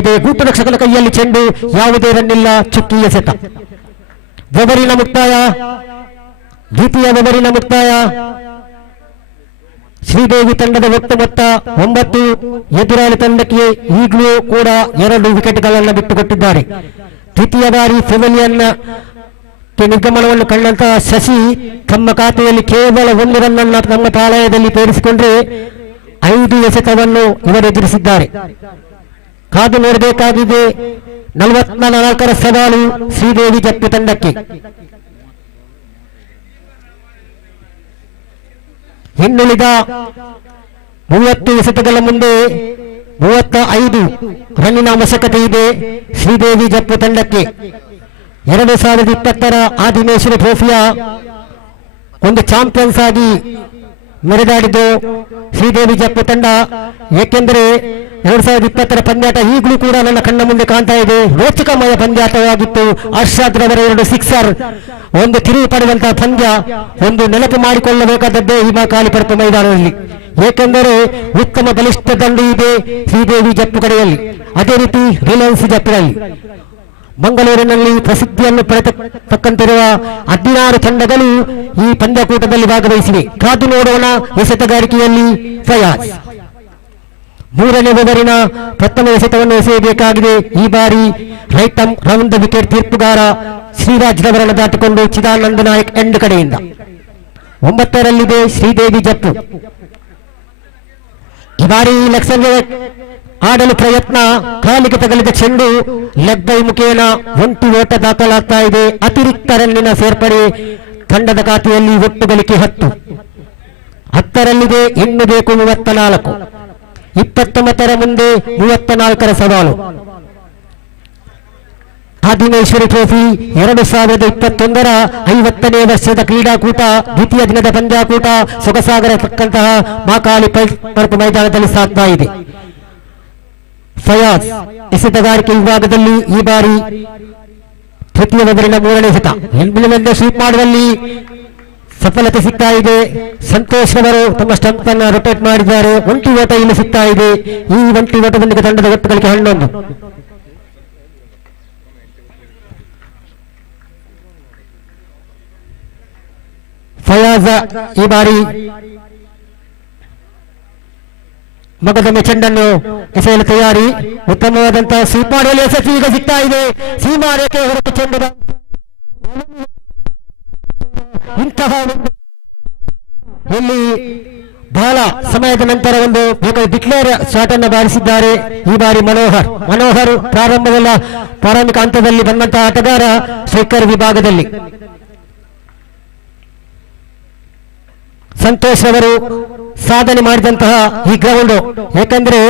ಇದೆ. ಗೂಟು ರಕ್ಷಕನ ಕೈಯಲ್ಲಿ ಚೆಂಡು, ಯಾವುದೇ ರನ್ನಿಲ್ಲ, ಚುಕ್ಕಿ ಎಸೆತ. ದ್ವಿತೀಯ ಓವರಿನ ಮುಕ್ತಾಯ. ಶ್ರೀದೇವಿ ತಂಡದ ಒಟ್ಟು ಮೊತ್ತ 9. ಎದುರಾಳಿ ತಂಡಕ್ಕೆ ಈಗಲೂ ಕೂಡ 2 ವಿಕೆಟ್ಗಳನ್ನು ಬಿಟ್ಟುಕೊಟ್ಟಿದ್ದಾರೆ. ದ್ವಿತೀಯ ಬಾರಿ ಪೆವಿಲಿಯನ್ ನಿರ್ಗಮನವನ್ನು ಕಂಡಂತಹ ಶಶಿ ತಮ್ಮ ಖಾತೆಯಲ್ಲಿ ಕೇವಲ 1 ರನ್ನನ್ನು ತಮ್ಮ ಪಾಳಯದಲ್ಲಿ ತೋರಿಸಿಕೊಂಡ್ರೆ 5 ಎಸೆತವನ್ನು ಇವರು ಎದುರಿಸಿದ್ದಾರೆ. ಕಾದು ನೋಡಬೇಕಾಗಿದೆ. 44ರ ಸವಾಲು ಶ್ರೀದೇವಿ ಜಪ್ಪು ತಂಡಕ್ಕೆ. ಇನ್ನುಳಿದ 30 ಎಸೆತಗಳ ಮುಂದೆ 35 ರನ್ನಿನ ಅವಶ್ಯಕತೆ ಇದೆ ಶ್ರೀದೇವಿ ಜಪ್ಪು ತಂಡಕ್ಕೆ. 2020ರ ಆದಿಮೇಶ್ವರಿ ಟ್ರೋಫಿಯ ಒಂದು ಚಾಂಪಿಯನ್ಸ್ ಆಗಿ ಮೆರೆದಾಡಿದ್ದು ಶ್ರೀದೇವಿ ಜಪ್ಪು ತಂಡ. ಏಕೆಂದರೆ 2020ರ ಪಂದ್ಯಾಟ ಈಗಲೂ ಕೂಡ ನನ್ನ ಕಣ್ಣ ಮುಂದೆ ಕಾಣ್ತಾ ಇದೆ. ರೋಚಕಮಯ ಪಂದ್ಯಾಟವಾಗಿತ್ತು. ಅರ್ಷಾದ್ ರವರ 2 ಸಿಕ್ಸರ್, ಒಂದು ತಿರುವು ಪಡೆದಂತಹ ಪಂದ್ಯ. ಒಂದು ನೆನಪು ಮಾಡಿಕೊಳ್ಳಬೇಕಾದದ್ದೇ ಹಿಮಕಾಲಿ ಪರ್ಪು ಮೈದಾನದಲ್ಲಿ. ಏಕೆಂದರೆ ಉತ್ತಮ ಬಲಿಷ್ಠ ದಂಡು ಇದೆ ಶ್ರೀದೇವಿ ಜಪ್ಪು ಕಡೆಯಲ್ಲಿ. ಅದೇ ರೀತಿ ರಿಲಯನ್ಸ್ ಜಪ್ಪಿನಲ್ಲಿ ಮಂಗಳೂರಿನಲ್ಲಿ ಪ್ರಸಿದ್ಧಿಯನ್ನು ಪಡೆತಕ್ಕಂತಿರುವ 16 ತಂಡಗಳು ಈ ಪಂದ್ಯಕೂಟದಲ್ಲಿ ಭಾಗವಹಿಸಿವೆ. ಕಾದು ನೋಡೋಣ ಎಸೆತಗಾರಿಕೆಯಲ್ಲಿ ಫಯಾಜ್. 3ನೇ ಓವರಿನ ಪ್ರಥಮ ಎಸೆತವನ್ನು ಎಸೆಯಬೇಕಾಗಿದೆ. ಈ ಬಾರಿ right arm round the wicket ತೀರ್ಪುಗಾರ ಶ್ರೀರಾಜ್ ರವರನ್ನು ದಾಟಿಕೊಂಡು ಚಿದಾನಂದ ನಾಯಕ್ ಎಂಡ್ ಕಡೆಯಿಂದ. 9ರಲ್ಲಿದೆ ಶ್ರೀದೇವಿ ಜಪ್ಪು. ಈ ಬಾರಿ ಲಕ್ಷ ಆಡಲು ಪ್ರಯತ್ನ, ಕಾಲಿಗೆ ತಗಲಿದ ಚೆಂಡು ಲೆಗ್ ಬೈ ಮುಖೇನ ಒಂಟಿ ಓಟ ದಾಖಲಾಗ್ತಾ ಇದೆ. ಅತಿರಿಕ್ತ ರನ್ನಿನ ಸೇರ್ಪಡೆ ತಂಡದ ಖಾತೆಯಲ್ಲಿ ಒಟ್ಟು ಗಳಿಕೆ 10ರಲ್ಲಿದೆ. ಇನ್ನು ಬೇಕು 34. 29ರ ಮುಂದೆ 34ರ ಸವಾಲು. ಆದಿಮೇಶ್ವರಿ ಟ್ರೋಫಿ 2021ರ 50ನೇ ವರ್ಷದ ಕ್ರೀಡಾಕೂಟ ದ್ವಿತೀಯ ದಿನದ ಪಂದ್ಯಾಕೂಟ ಸೊಗಸಾಗರತಕ್ಕಂತಹ ಮಾಕಾಳಿ ಪರ್ಪು ಮೈದಾನದಲ್ಲಿ ಸಾಗ್ತಾ ಇದೆ. ಫಯಾಜ್ ಎಸೆತಗಾರಿಕೆ ವಿಭಾಗದಲ್ಲಿ ಈ ಬಾರಿ ತೃತೀಯ ಓವರಿನ 3ನೇ ಎಸೆತ ಹಿಂದಿನಿಂದ ಸ್ವೀಪ್ ಮಾಡುವಲ್ಲಿ ಸಫಲತೆ ಸಿಗ್ತಾ ಇದೆ. ಸಂತೋಷ್ ಅವರು ತಮ್ಮ ಸ್ಟಂಪ್ ಅನ್ನು ರೊಟೇಟ್ ಮಾಡಿದ್ದಾರೆ. ಒಂಟಿ ಓಟ ಇಲ್ಲಿ ಸಿಗ್ತಾ ಇದೆ. ಈ ಒಂಟಿ ಓಟದೊಂದಿಗೆ ತಂಡದ ಒಟ್ಟುಗಳಿಗೆ 11. ಫಯಾಜ್ ಈ ಬಾರಿ ಮಗದೊಮ್ಮೆ ಚೆಂಡನ್ನು ಎಸೆಯಲು ತಯಾರಿ. ಉತ್ತಮವಾದಂತಹ ಸ್ವೀಪ್ ಮಾಡುವಲ್ಲಿ ಯಶಸ್ವಿ ಈಗ ಸಿಗ್ತಾ ಇದೆ. ಸೀಮಾ ರೇಖೆ ಹೊರತು ಚೆಂಡದ ಇಂತಹ ಇಲ್ಲಿ ಬಹಳ ಸಮಯದ ನಂತರ ಒಂದು ಡಿಕ್ಲೇರ್ ಶಾಟ್ ಅನ್ನು ಬಾರಿಸಿದ್ದಾರೆ. ಈ ಬಾರಿ ಮನೋಹರ್ ಪ್ರಾರಂಭಿಕ ಹಂತದಲ್ಲಿ ಬಂದಂತಹ ಆಟಗಾರ ಸ್ಟ್ರೈಕರ್ ವಿಭಾಗದಲ್ಲಿ. ಸಂತೋಷ್ ಅವರು ಸಾಧನೆ ಮಾಡಿದಂತಹ ಈ ಗ್ರೌಂಡ್, ಯಾಕಂದ್ರೆ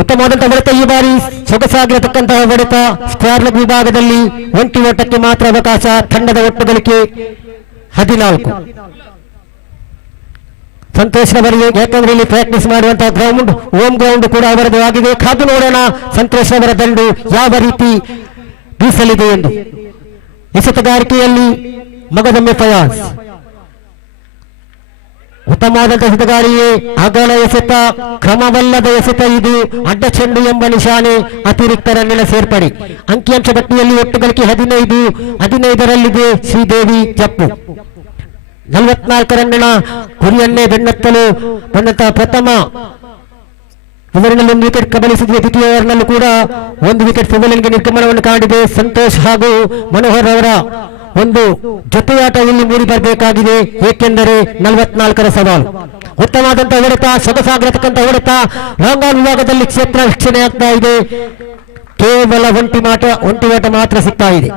ಉತ್ತಮವಾದಂತಹ ಹೊಡೆತ, ಈ ಬಾರಿ ಸೊಗಸಾಗಿರತಕ್ಕಂತಹ ಹೊಡೆತ. ಸ್ಕ್ವೇರ್ ಲೆಗ್ ವಿಭಾಗದಲ್ಲಿ ಒಂಟಿ ಓಟಕ್ಕೆ ಮಾತ್ರ ಅವಕಾಶ. ತಂಡದ ಒಟ್ಟು ಗಳಿಕೆ 14. ಸಂತೋಷ್ ಅವರಿಗೆ, ಯಾಕಂದ್ರೆ ಇಲ್ಲಿ ಪ್ರಾಕ್ಟೀಸ್ ಮಾಡುವಂತಹ ಗ್ರೌಂಡ್ ಹೋಮ್ ಗ್ರೌಂಡ್ ಕೂಡ ಅವರದು ಆಗಿದೆ. ಕಾದು ನೋಡೋಣ ಸಂತೋಷ್ ಅವರ ದಂಡು ಯಾವ ರೀತಿ ಬೀಸಲಿದೆ ಎಂದು. ಎಸೆತಗಾರಿಕೆಯಲ್ಲಿ ಮಗದೊಮ್ಮೆ ಫಯಾಜ್ ಉತ್ತಮವಾದಂತಹ ಎಸೆತಗಾರಿಯೇ. ಅಗಲ ಎಸೆತ, ಕ್ರಮವಲ್ಲದ ಎಸೆತ, ಇದು ಅಡ್ಡ ಚೆಂಡು ಎಂಬ ನಿಶಾನೆ. ಅತಿರಿಕ್ತ ರನ್ನಿನ ಸೇರ್ಪಡೆ. ಅಂಕಿಅಂಶ ಪಟ್ಟಿಯಲ್ಲಿ ಒಟ್ಟು ಗಳಿಕೆ 15. 15ರಲ್ಲಿದೆ ಶ್ರೀದೇವಿ ಜಪ್ಪು. 44 ರನ್ನಿನ ಗುರಿಯನ್ನೇ ಬೆನ್ನತ್ತಲು ಬಂದಂತಹ ಪ್ರಥಮ ಓವರಿನಲ್ಲಿ 1 ವಿಕೆಟ್ ಕಬಳಿಸಿದೆ. ದ್ವಿತೀಯ ಓವರ್ನಲ್ಲೂ ಕೂಡ 1 ವಿಕೆಟ್ ಫುಬಲಿನ್ಗೆ ನಿರ್ಗಮನವನ್ನು ಕಾಣಿದೆ. ಸಂತೋಷ್ ಹಾಗೂ ಮನೋಹರ್ ಅವರ ಒಂದು ಜೊತೆಯಾಟ ಇಲ್ಲಿ ಮೂಡಿ ಬರಬೇಕಾಗಿದೆ, ಏಕೆಂದರೆ 44ರ ಸವಾಲು. ಉತ್ತಮವಾದಂತಹ ಹೊಡೆತ, ಸೊಗಸಾಗಿರತಕ್ಕಂಥ ಹೊಡೆತ. ಲಾಂಗಾನ್ ವಿಭಾಗದಲ್ಲಿ ಕ್ಷೇತ್ರ ವೀಕ್ಷಣೆ ಆಗ್ತಾ ಇದೆ. ಕೇವಲ ಒಂಟಿ ಓಟ ಮಾತ್ರ ಸಿಗ್ತಾ ಇದೆ.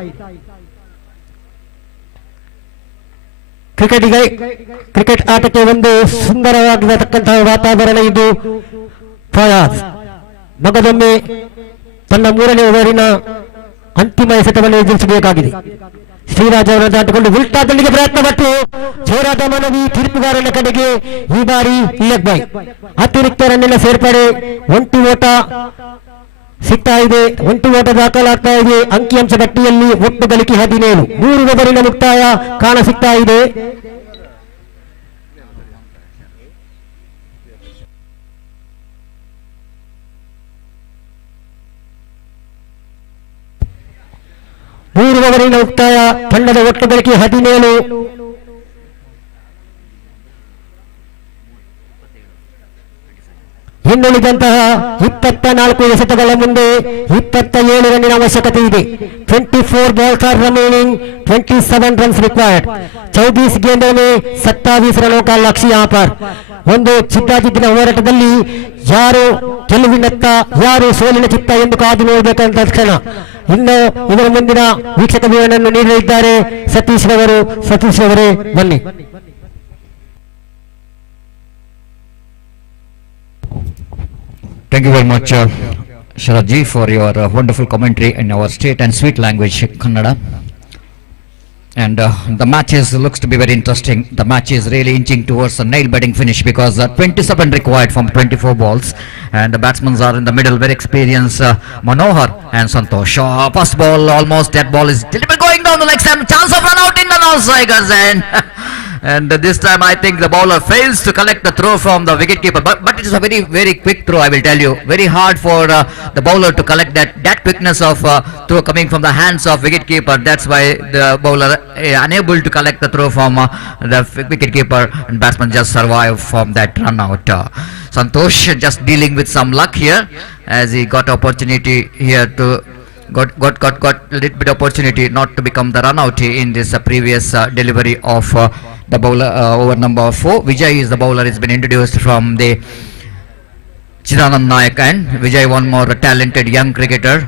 ಕ್ರಿಕೆಟ್ ಆಟಕ್ಕೆ ಒಂದು ಸುಂದರವಾಗಿರತಕ್ಕಂತಹ ವಾತಾವರಣ ಇದು. ಫಯಾಜ್ ಮಗದೊಮ್ಮೆ ತನ್ನ 3ನೇ ಓವರಿನ ಅಂತಿಮ ಎಸೆತವನ್ನು ಎದುರಿಸಬೇಕಾಗಿದೆ. ಶ್ರೀರಾಜ್ ಅವರನ್ನು ದಾಟಿಕೊಂಡು ಉಲ್ಟಾ ದಂಡಿಗೆ ಪ್ರಯತ್ನ ಪಟ್ಟು ಜೋರಾದ ಮನವಿ ತೀರ್ಪುಗಾರನ ಕಡೆಗೆ. ಈ ಬಾರಿ ಲೆಗ್ ಬೈ. ಅತಿರಿಕ್ತ ರನ್ನಿನ ಸೇರ್ಪಡೆ. ಒಂಟಿ ಓಟ ಸಿಗ್ತಾ ಇದೆ. ಒಂಟಿ ಓಟ ದಾಖಲಾಗ್ತಾ ಇದೆ. ಅಂಕಿಅಂಶ ಪಟ್ಟಿಯಲ್ಲಿ ಒಟ್ಟು ಗಳಿಕೆ 17. 3 ಓವರಿನ ಮುಕ್ತಾಯ ಕಾಣ ಸಿಗ್ತಾ ಇದೆ. ಮೂರು ಓವರಿನ ಮುಕ್ತಾಯ. ತಂಡದ ಒಟ್ಟು ಗಳಿಕೆ 17. ಇನ್ನುಳಿದಂತಹ 24 ಎಸೆತಗಳ ಮುಂದೆ 27 ರನ್ನಿನ ಅವಶ್ಯಕತೆ ಇದೆ. 24 balls are remaining, 27 runs required. 24 गेंदों में 27 रनों का लक्ष्य यहाँ पर. ಒಂದು ಚಿತ್ತಾಜಿದ್ದಿನ ಹೋರಾಟದಲ್ಲಿ ಯಾರು ಗೆಲುವಿನತ್ತ, ಯಾರು ಸೋಲಿನ ಚಿತ್ತ ಎಂದು ಕಾದು ನೋಡಬೇಕಂತ ಕ್ಷಣ. ಇನ್ನು ಇದರ ಮುಂದಿನ ವೀಕ್ಷಕ ವಿವರಣೆಯನ್ನು ನೀಡಲಿದ್ದಾರೆ ಸತೀಶ್ ರವರು. ಸತೀಶ್ ಅವರೇ ಬನ್ನಿ. Thank you very much, Sharad ji, for your wonderful commentary in our state and sweet language, Kannada. And the match looks to be very interesting. The match is really inching towards a nail-biting finish because 27 required from 24 balls, and the batsmen are in the middle, very experienced Manohar and Santosh. First ball, almost that ball is delivered going down the leg side. Chance of run out in the non-strikers, and this time I think the bowler fails to collect the throw from the wicketkeeper. But it is a very, very quick throw, I will tell you. Very hard for the bowler to collect that quickness of throw coming from the hands of wicketkeeper. That's why the bowler unable to collect the throw from the wicketkeeper, and batsman just survive from that run out. Santosh just dealing with some luck here as he got opportunity here to got little bit opportunity not to become the run out in this previous delivery of the bowler over number 4. Vijay is the bowler. It's been introduced from the Chidanand Nayak and Vijay, one more talented young cricketer.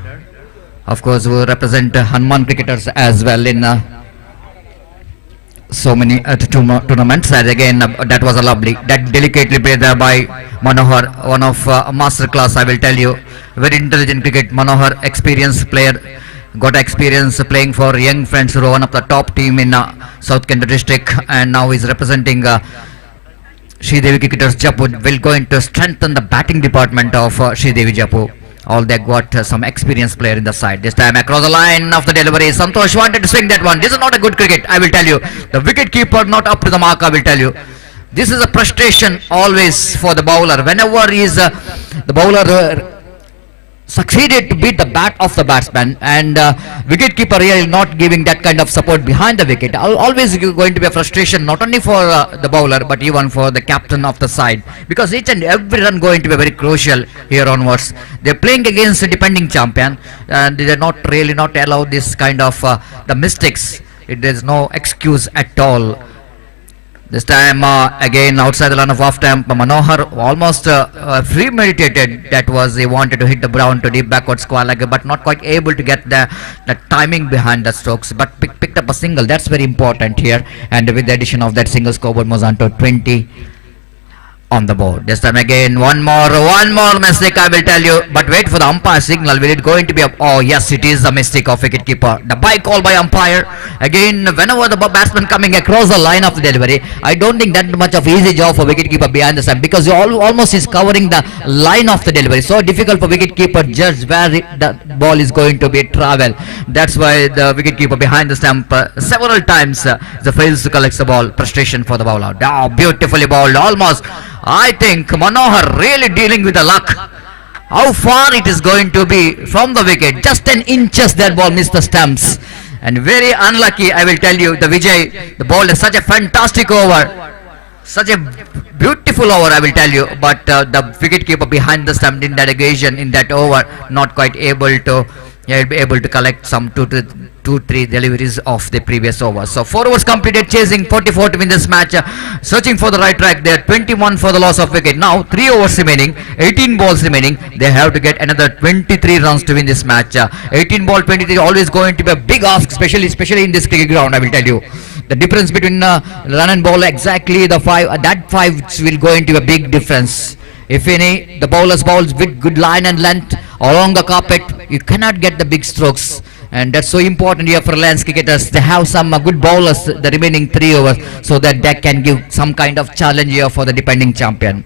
Of course, who represent Hanuman cricketers as well in so many tournaments. And again, that was a lovely, that delicately played there by Manohar, one of master class, I will tell you. Very intelligent cricket. Manohar, experienced player, got experience playing for Young Friends, who are one of the top team in South Kent district, and now is representing Sridevi Cricketers Jaipur. Will going to strengthen the batting department of Sridevi Jaipur. All they got some experienced player in the side. This time across the line of the delivery, Santosh wanted to swing that one. This is not a good cricket, I will tell you. The wicket keeper not up to the mark, I will tell you. This is a frustration always for the bowler. Whenever he is the bowler succeeded to beat the bat of the batsman, and wicket keeper really not giving that kind of support behind the wicket, always going to be a frustration not only for the bowler but even for the captain of the side, because each and every run going to be very crucial here onwards. They're playing against a defending champion, and they are not really not allow this kind of the mistakes. There's no excuse at all. This time again outside the line of off time, Manohar almost premeditated. That was, he wanted to hit the ground to deep backward square leg, but not quite able to get the timing behind the strokes. But picked up a single. That's very important here. And with the addition of that single, scoreboard moves on to 20 on the board. This time again, one more mistake, I will tell you. But wait for the umpire signal. Will it going to be a... Oh yes, it is the mistake of wicket keeper. The by call by umpire. Again, whenever the batsman coming across the line of the delivery, I don't think that much of easy job for wicket keeper behind the stump, because he almost is covering the line of the delivery. So difficult for wicket keeper judge where the ball is going to be travel. That's why the wicket keeper behind the stump several times the fails to collect the ball. Frustration for the bowler. Oh, beautifully bowled. Almost. I think Manohar really dealing with the luck. How far it is going to be from the wicket. Just 10 inches that ball missed the stumps. And very unlucky, I will tell you, the Vijay, the ball is such a fantastic over. Such a beautiful over, I will tell you. But the wicket keeper behind the stump in that occasion, in that over, not quite able to collect some 2-3 deliveries of the previous over. So 4 overs completed, chasing 44 to win this match, searching for the right track there. 21 for the loss of wicket. Now 3 overs remaining, 18 balls remaining. They have to get another 23 runs to win this match. 18 ball 23 always going to be a big ask, especially in this cricket ground, I will tell you. The difference between run and ball, exactly the 5, that 5 will go into a big difference. If any, the bowlers bowls with good line and length along the carpet, you cannot get the big strokes. And that's so important here for Reliance cricketers. They have some good bowlers the remaining 3 overs, so that they can give some kind of challenge here for the defending champion.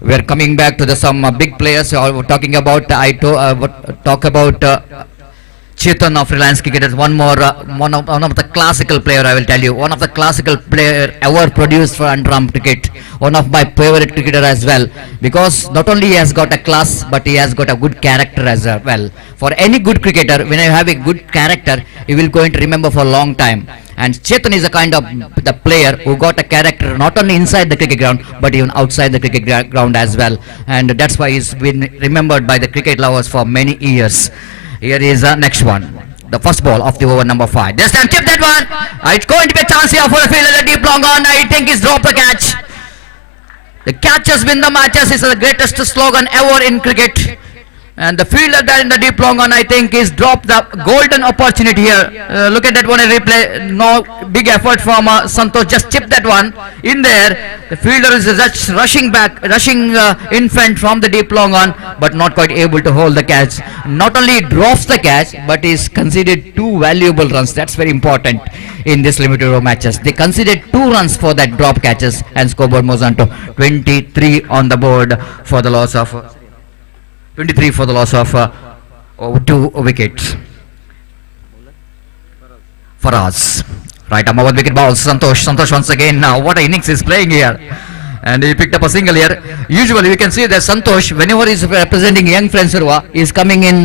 We are coming back to some big players. We're talking about, talk about Chetan of Reliance Cricketers, one of the classical player, I will tell you, one of the classical player ever produced for under-arm cricket, one of my favorite cricketer as well, because not only he has got a class, but he has got a good character as well. For any good cricketer, when you have a good character, you will going to remember for a long time. And Chetan is a kind of the player who got a character not only inside the cricket ground, but even outside the cricket ground as well. And that's why he's been remembered by the cricket lovers for many years. Here is the next one. The first ball of the over number 5. This time tip that one. It's going to be a chance here for the fielder. The deep long on. I think he's dropped the catch. The catches win the matches is the greatest slogan ever in cricket. And the fielder there in the deep long on, I think, is dropped the golden opportunity here. Look at that one in replay. No big effort from Santosh. Just chip that one in there. The fielder is just rushing in front from the deep long on, but not quite able to hold the catch. Not only drops the catch, but is considered 2 valuable runs. That's very important in this limited over matches. They considered 2 runs for that drop catches, and scoreboard moves on to 23 on the board for the loss of 23 for the loss of 2 wickets for us. Right arm over wicket balls. Santosh once again. Now what an innings is playing here, and he picked up a single here. Usually we can see that Santosh, whenever he is representing Young Friends, is coming in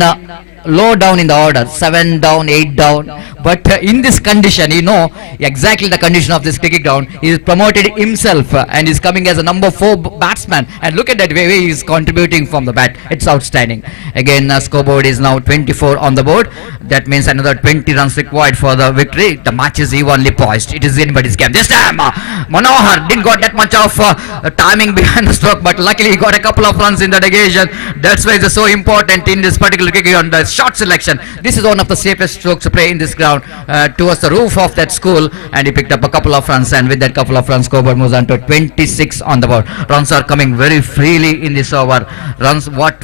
low down in the order, 7 down, 8 down. But in this condition, exactly the condition of this cricket ground, he is promoted himself and is coming as a number 4 batsman. And look at that way he is contributing from the bat. It's outstanding. Again, scoreboard is now 24 on the board. That means another 20 runs required for the victory. The match is evenly poised. It is anybody's game. This time, Manohar didn't got that much of timing behind the stroke, but luckily he got a couple of runs in that occasion. That's why it's so important in this particular cricket on the shot selection. This is one of the safest strokes to play in this ground towards the roof of that school, and he picked up a couple of runs, and with that couple of runs, scoreboard moves on to 26 on the board. Runs are coming very freely in this over. Runs what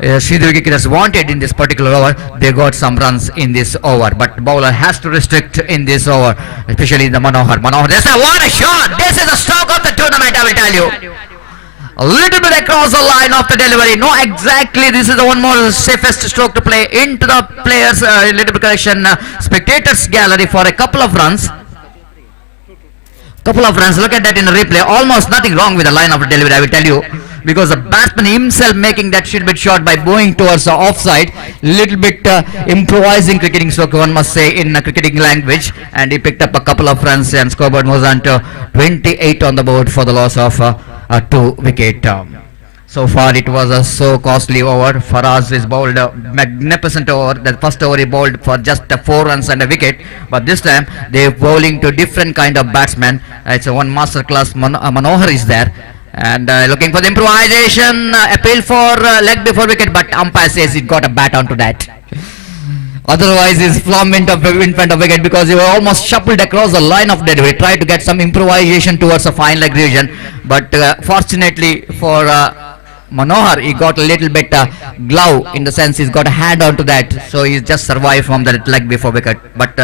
Sridevi cricketers wanted in this particular over, they got some runs in this over, but bowler has to restrict in this over, especially the Manohar. What a shot! This is the stroke of the tournament, I will tell you. A little bit across the line of the delivery. No, exactly. This is the one more safest stroke to play into the players' little bit correction spectators gallery for a couple of runs. Couple of runs. Look at that in the replay. Almost nothing wrong with the line of the delivery, I will tell you, because the batsman himself making that shit bit shot by bowing towards the offside. Little bit improvising cricketing stroke, one must say, in cricketing language, and he picked up a couple of runs, and scoreboard moves on to 28 on the board for the loss of 2 wicket. So far it was a so costly over. Faraz is bowled a magnificent over. The first over he bowled for just 4 runs and a wicket, but this time they're bowling to different kind of batsmen. It's a one master class. Manohar is there, and looking for the improvisation, appeal for leg before wicket, but umpire says he got a bat onto that. Otherwise, his flum in front of wicket, because he was almost shuffled across the line of delivery. Tried to get some improvisation towards a fine leg region, but fortunately for Manohar, he got a little bit glove, in the sense he's got a hand onto that, so he's just survived from the leg before wicket. But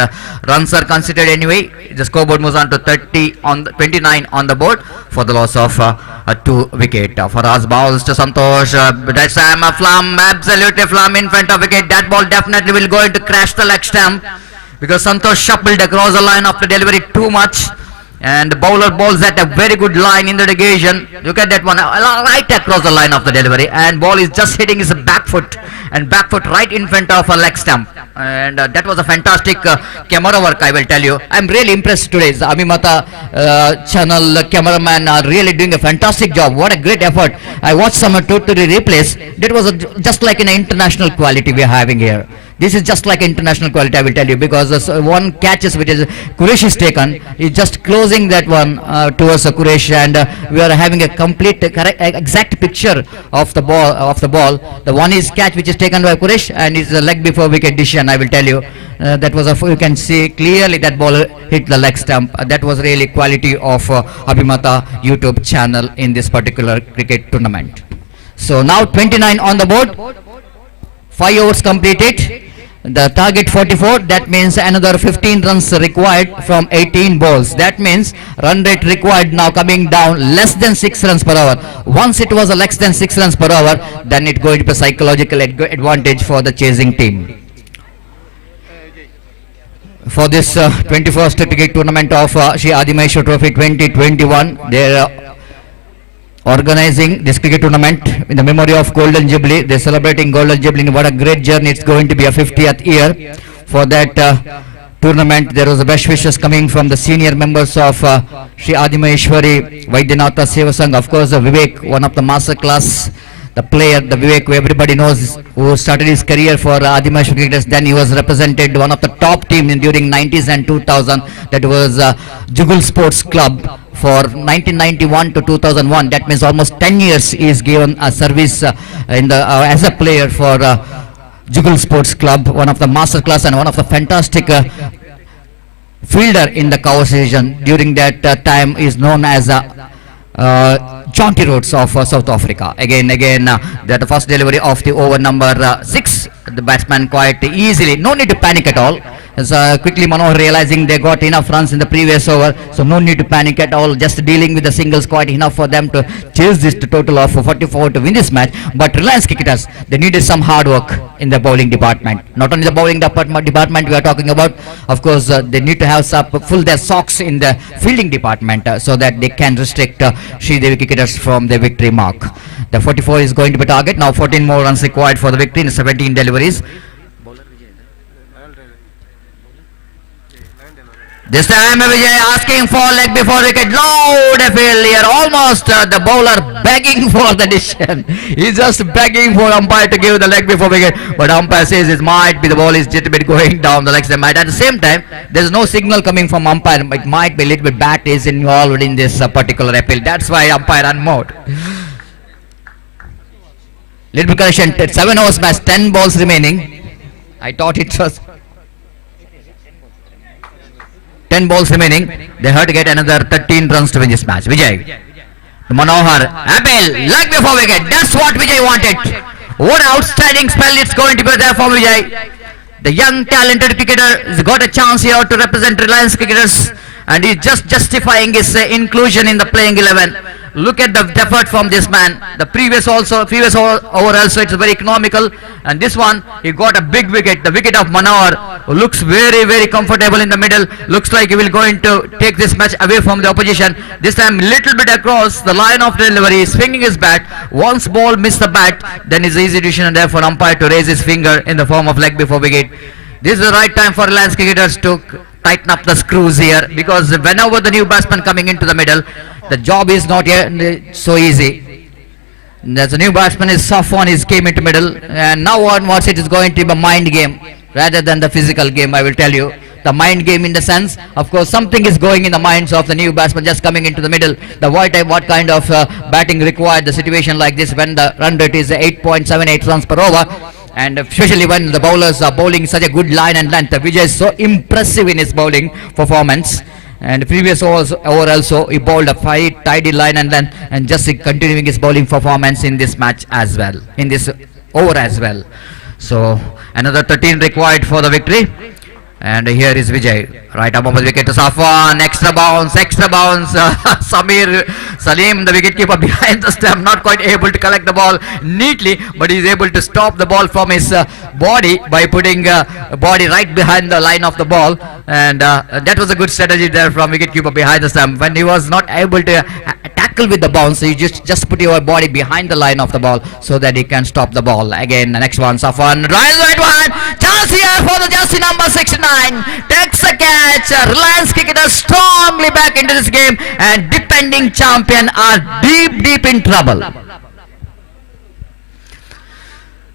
runs are considered anyway. The scoreboard moves on to 29 on the board for the loss of 2 wicket. Faraz bowls to Santosh. That's a flum, absolutely flum in front of wicket. That ball definitely will go to crash the leg stump, because Santosh shuffled across the line of the delivery too much. And the bowler bowls at a very good line in the occasion. Look at that one, right across the line of the delivery, and ball is just hitting his back foot, and back foot right in front of a leg stump. And that was a fantastic camera work, I will tell you. I'm really impressed today. The Abhimatha channel cameraman are really doing a fantastic job. What a great effort. I watched some totally replays. That was just like an international quality we are having here. This is just like international quality, I will tell you, because one catches which is Quresh is taken, is just closing that one towards Quresh, and we are having a complete, correct, exact picture of the ball. The one is catch which is taken by Quresh, and is a leg before wicket decision, I will tell you. That was you can see clearly that ball hit the leg stump. That was really quality of Abhimatha YouTube channel in this particular cricket tournament. So now 29 on the board. 5 overs completed. The target 44, that means another 15 runs required from 18 balls. That means run rate required now coming down less than 6 runs per hour. Once it was a less than 6 runs per hour, then it going to be a psychological advantage for the chasing team. For this 21st cricket tournament of Shri Adimaheshwari Trophy 2021, they are organizing this cricket tournament in the memory of Golden Jubilee. They're celebrating Golden Jubilee. What a great journey. It's going to be a 50th year. For that tournament, there was a best wishes coming from the senior members of Shri Adimaheshwari Vaidyanatha Seva Sangh. Of course, Vivek, one of the master class, the player, the Vivek, who everybody knows, who started his career for Adimaheshwari cricketers. Then he was represented one of the top team during 90s and 2000. That was Jugal Sports Club. For 1991 to 2001, that means almost 10 years he is given a service in the as a player for Jugal Sports Club, one of the master class and one of the fantastic fielder in the cover season. During that time is known as Jaunty Rhodes of South Africa. Again, that the first delivery of the over number 6. The batsman quite easily, no need to panic at all. Quickly Manohar realizing they got enough runs in the previous over, so no need to panic at all. Just dealing with the singles quite enough for them to chase this to total of 44 to win this match. But Reliance cricketers, they needed some hard work in the bowling department. Not only the bowling department we are talking about, of course they need to have full their socks in the fielding department so that they can restrict Sridevi cricketers from the victory mark. The 44 is going to be target. Now 14 more runs required for the victory in 17 deliveries. This time Vijay asking for leg before wicket. Loud failure. Almost the bowler begging for the decision. He's just begging for umpire to give the leg before wicket. But umpire says it might be the ball is little bit going down the legs. At the same time, there's no signal coming from umpire. It might be a little bit bat is involved in this particular appeal. That's why umpire unmoved. Little bit correction. 7 overs match. 10 balls remaining. I thought it was 10 balls remaining. They had to get another 13 runs to win this match. Vijay. Manohar. Appeal. Leg before wicket. That's what Vijay wanted. What outstanding spell it's going to be there for Vijay. The young talented cricketer has got a chance here to represent Reliance cricketers, and he's just justifying his inclusion in the playing 11. Look at the effort from this man. The previous over also it's very economical, and this one he got a big wicket, the wicket of Manohar, who looks very comfortable in the middle. Looks like he will going to take this match away from the opposition. This time little bit across the line of delivery, swinging his bat. Once ball missed the bat, then it's easy decision there for umpire to raise his finger in the form of leg before wicket. This is the right time for Reliance cricketers to tighten up the screws here, because whenever the new batsman coming into the middle, the job is not yet so easy. There's a new batsman is Safwan is came into middle, and now onwards it is going to be a mind game rather than the physical game. I will tell you, the mind game in the sense, of course, something is going in the minds of the new batsman just coming into the middle. The what kind of batting required the situation like this when the run rate is 8.78 runs per over. And especially when the bowlers are bowling such a good line and length. Vijay is so impressive in his bowling performance. And previous over also he bowled a fine tidy line and length, and just continuing his bowling performance in this match as well, in this over as well. So another 13 required for the victory. And here is Vijay, right above the wicket to Safwan, extra bounce, Salim, the wicketkeeper behind the stump, not quite able to collect the ball neatly, but he is able to stop the ball from his body by putting body right behind the line of the ball, and that was a good strategy there from wicketkeeper behind the stump. When he was not able to tackle with the bounce, you just put your body behind the line of the ball so that he can stop the ball. Again, the next one, Safwan, right one, chance here for the jersey number 69. Takes a catch. Reliance cricketers strongly back into this game, and defending champion are deep in trouble.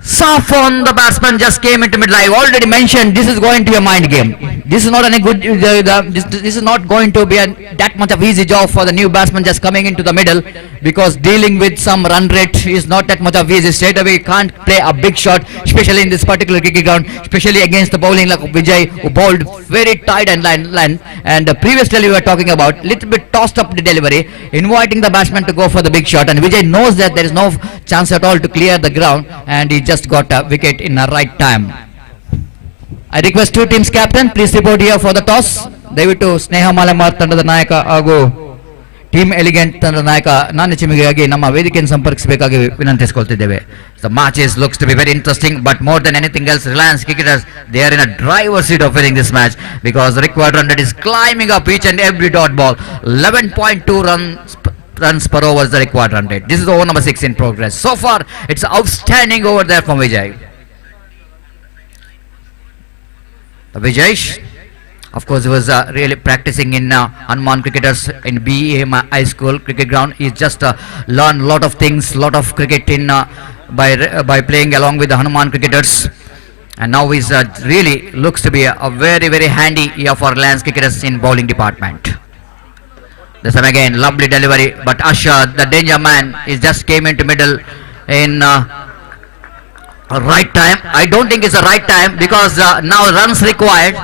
Safwan, the batsman, just came into middle. I already mentioned this is going to be a mind game. This is not any good. This is not going to be that much of easy job for the new batsman just coming into the middle, because dealing with some run rate is not that much of easy. Straight away, can't play a big shot, especially in this particular cricket ground, especially against the bowling like Vijay, who bowled very tight and line. And previously we were talking about little bit tossed up the delivery, inviting the batsman to go for the big shot, and Vijay knows that there is no chance at all to clear the ground, and he just got a wicket in the right time. I request two teams captain, please report here for the toss. ದಯವಿಟ್ಟು ಸ್ನೇಹ ಮಾಲೆಮಾರ್ ತಂಡದ ನಾಯಕ ಹಾಗೂ team elegant ತಂಡದ ನಾಯಕ ನಾಣ್ಯ ಚಿಮಿಗೆಯಾಗಿ ನಮ್ಮ ವೇದಿಕೆಯನ್ನು ಸಂಪರ್ಕಿಸಬೇಕಾಗಿ ವಿನಂತಿಸಿಕೊಳ್ತಿದ್ದೇವೆ. The matches looks to be very interesting, but more than anything else, Reliance cricketers, they are in a driver's seat of winning this match, because the required run rate is climbing up each and every dot ball. 11.2 runs per over is the required run rate. This is over number 6 in progress. So far, it's outstanding over there from Vijay. Vijay, of course, he was really practicing in Hanuman cricketers in BEM High School cricket ground. He's just learned a lot of things, lot of cricket in by playing along with the Hanuman cricketers, and now he's really looks to be a very handy year for Reliance cricketers in bowling department. This time again, lovely delivery, but Asher, the danger man, is just came into middle in right time. I don't think it's the right time, because now runs required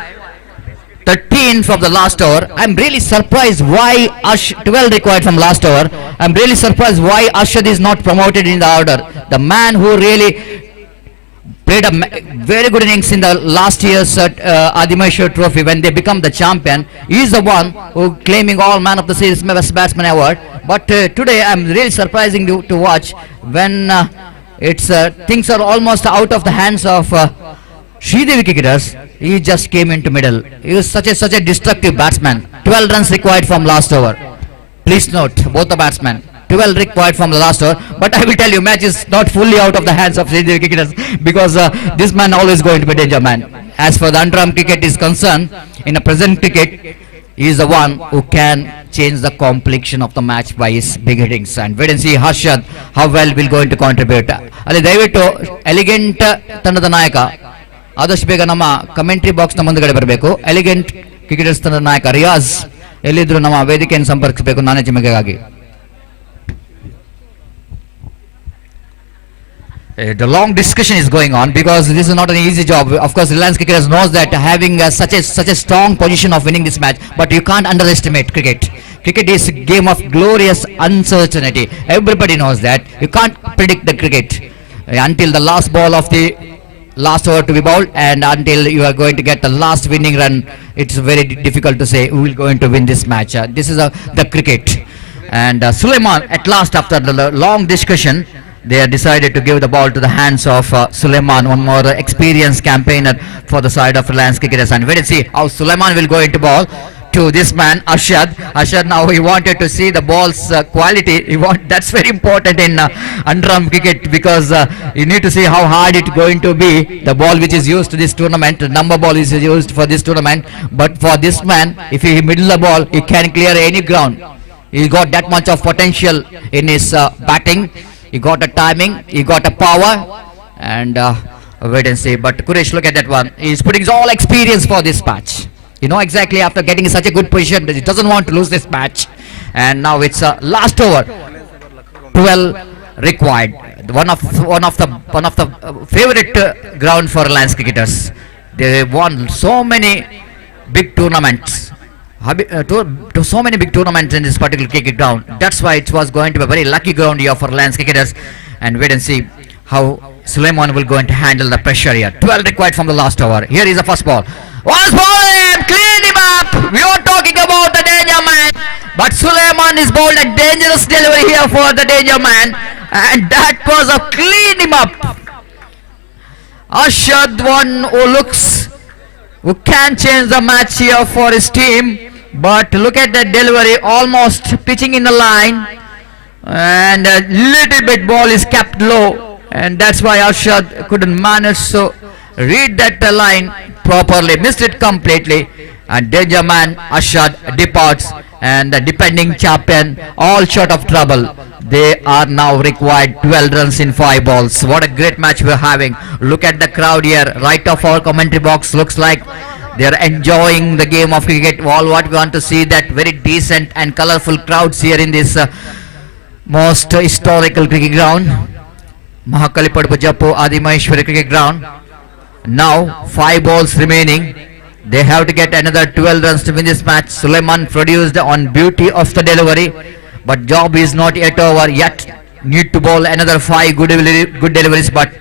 13 from the last over. I'm really surprised why 12 required from last over. I'm really surprised why Ashad is not promoted in the order. The man who really played a very good innings in the last year's Adimaheshwari trophy when they become the champion, he is the one who claiming all man of the series best batsman award. But today I'm really surprising to watch when it's things are almost out of the hands of Sridevi cricketers. He just came into middle. He was such a destructive batsman. 12 runs required from last over. Please note, both the batsmen, 12 required from the last over. But I will tell you, match is not fully out of the hands of Sridevi cricketers, because this man always going to be danger man. As for the underarm cricket is concerned, in a present cricket, is the one who can change the complexion of the match by his big hittings. And wait and see Harshad how well will going to contribute. ಅಲ್ಲಿ ದಯವಿಟ್ಟು elegant ತಂಡದ ನಾಯಕ ಆದಷ್ಟು ಬೇಗ ನಮ್ಮ commentary ಬಾಕ್ಸ್ನ ಮುಂದುಗಡೆ ಬರಬೇಕು. Elegant cricketers ತಂಡದ ನಾಯಕ ರಿಯಾಜ್ ಎಲ್ಲಿದ್ರು ನಮ್ಮ ವೇದಿಕೆಯನ್ನು ಸಂಪರ್ಕಿಸಬೇಕು ನಾನೇ ಚಿಮಗೆಗಾಗಿ. The long discussion is going on because this is not an easy job. Of course, Reliance Cricketers knows that having such a strong position of winning this match, but you can't underestimate cricket. Cricket is a game of glorious uncertainty. Everybody knows that. You can't predict the cricket until the last ball of the last over to be bowled and until you are going to get the last winning run. It's very difficult to say who will going to win this match. This is the cricket. And Suleiman, at last, after the long discussion, they have decided to give the ball to the hands of Suleiman, one more experienced campaigner for the side of Reliance Cricketers. And wait and see how Suleiman will go into ball to this man Arshad. Arshad, now he wanted to see the ball's quality. That's very important in underarm cricket because you need to see how hard it's going to be. The ball which is used to this tournament, the number ball is used for this tournament. But for this man, if he middle the ball, he can clear any ground. He got that much of potential in his batting. He got a timing, he got a power, and wait and see. But Kuresh, look at that one. He's putting his all experience for this match. You know exactly after getting in such a good position that he doesn't want to lose this match. And now it's last over. 12 required. One of the favorite ground for Reliance Cricketers. They won so many big tournaments. To so many big tournaments in this particular cricket ground. That's why it was going to be a very lucky ground here for Reliance Cricketers. And wait and see how Suleiman will going to handle the pressure here. 12 required from the last over. Here is the first ball. Once ball him, clean him up. We are talking about the danger man. But Suleiman is bowled a dangerous delivery here for the danger man. And that was a clean him up. Arshad, one who can change the match here for his team. But look at that delivery, almost pitching in the line, and a little bit ball is kept low, and that's why Arshad couldn't manage to read that line properly, missed it completely, and danger man Arshad departs, and the defending champion all short of trouble. They are now required 12 runs in 5 balls. What a great match we're having. Look at the crowd here, right off our commentary box. Looks like they are enjoying the game of cricket. All what we want to see, that very decent and colorful crowds here in this most historical cricket ground, Mahakalipadpu Jappu Adimaheshwari cricket ground. Now 5 balls remaining. They have to get another 12 runs to win this match. Suleiman produced on beauty of the delivery, but job is not yet over yet. Need to bowl another 5 good deliveries, but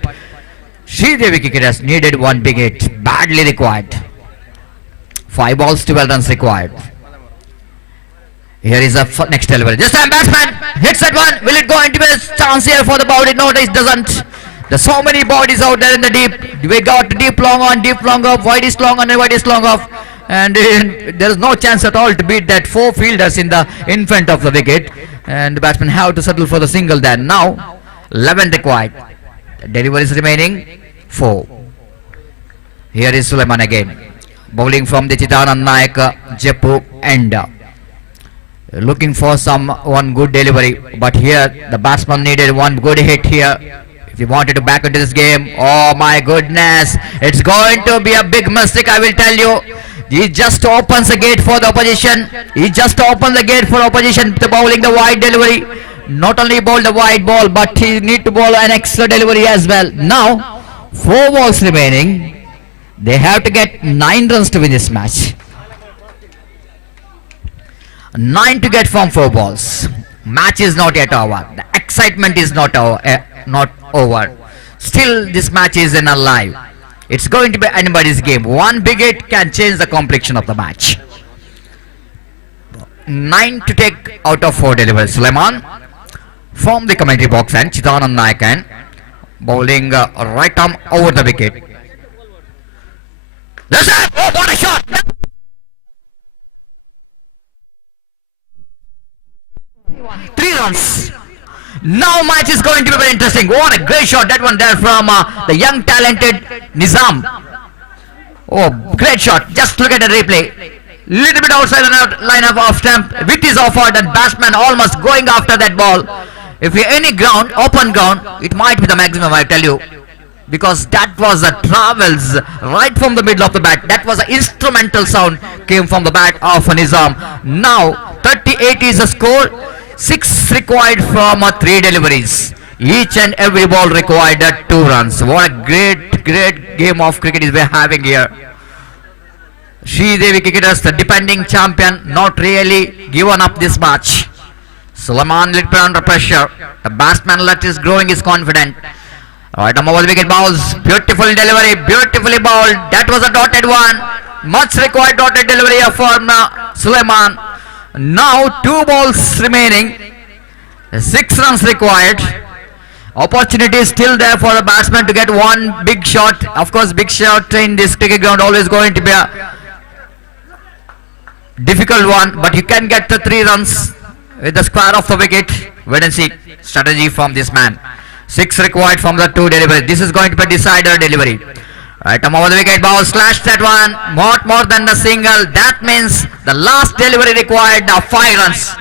Sridevi Cricketers needed one big hit, badly required. 5 balls, 12 runs required. Here is the next delivery. This time batsman hits that one. Will it go into a chance here for the bowler? No, it doesn't. There's so many bodies out there in the deep. We got deep long on, deep long off, wide is long on, and wide is long off. And there is no chance at all to beat that 4 fielders in front of the wicket. And the batsmen have to settle for the single then. Now 11 required. Deliveries remaining 4. Here is Suleiman again, bowling from the Chidanand Nayak Jappu end. Looking for one good delivery, but here the batsman needed one good hit here if he wanted to back into this game. Oh my goodness, it's going to be a big mistake, I will tell you. He just opens the gate for the opposition. To bowling the wide delivery. Not only bowl the wide ball, but he need to bowl an extra delivery as well. Now 4 balls remaining. They have to get 9 runs to win this match. 9 to get from 4 balls. Match is not yet over. The excitement is not over. Still, this match is alive. It's going to be anybody's game. One big hit can change the complexion of the match. 9 to take out of 4 deliveries. Suleiman from the commentary box and Chidanand Nayak bowling right arm over the wicket. Listen! Oh, what a shot! 3 runs. Now match is going to be very interesting. What a great shot that one there from the young talented Nizam. Oh, great shot. Just look at the replay. little bit outside the line of off stump, with his offer, and batsman almost going after that ball. If you any ground, open ground, it might be the maximum, I tell you, because that was the travels right from the middle of the bat. That was an instrumental sound came from the bat of Nizam. Now 38 is the score, 6 required from 3 deliveries. Each and every ball required 2 runs. What a great game of cricket is we having here. Sridevi cricketers, the defending champion, not really given up this match. Sulaiman little bit under pressure. The batsman let is growing his confidence. Alright, number 1 wicket balls. Beautiful delivery, beautifully bowled. That was a dotted one. Much required dotted delivery from Sulaiman. Now 2 balls remaining. 6 runs required. Opportunity is still there for the batsman to get one big shot. Of course, big shot in this cricket ground always going to be a difficult one, but you can get the 3 runs with the square of the wicket. Wait and see strategy from this man. 6 required from the 2 delivery. This is going to be a decider delivery. Right, over the wicket, ball slash that one. More than the single. That means the last delivery required 5 runs.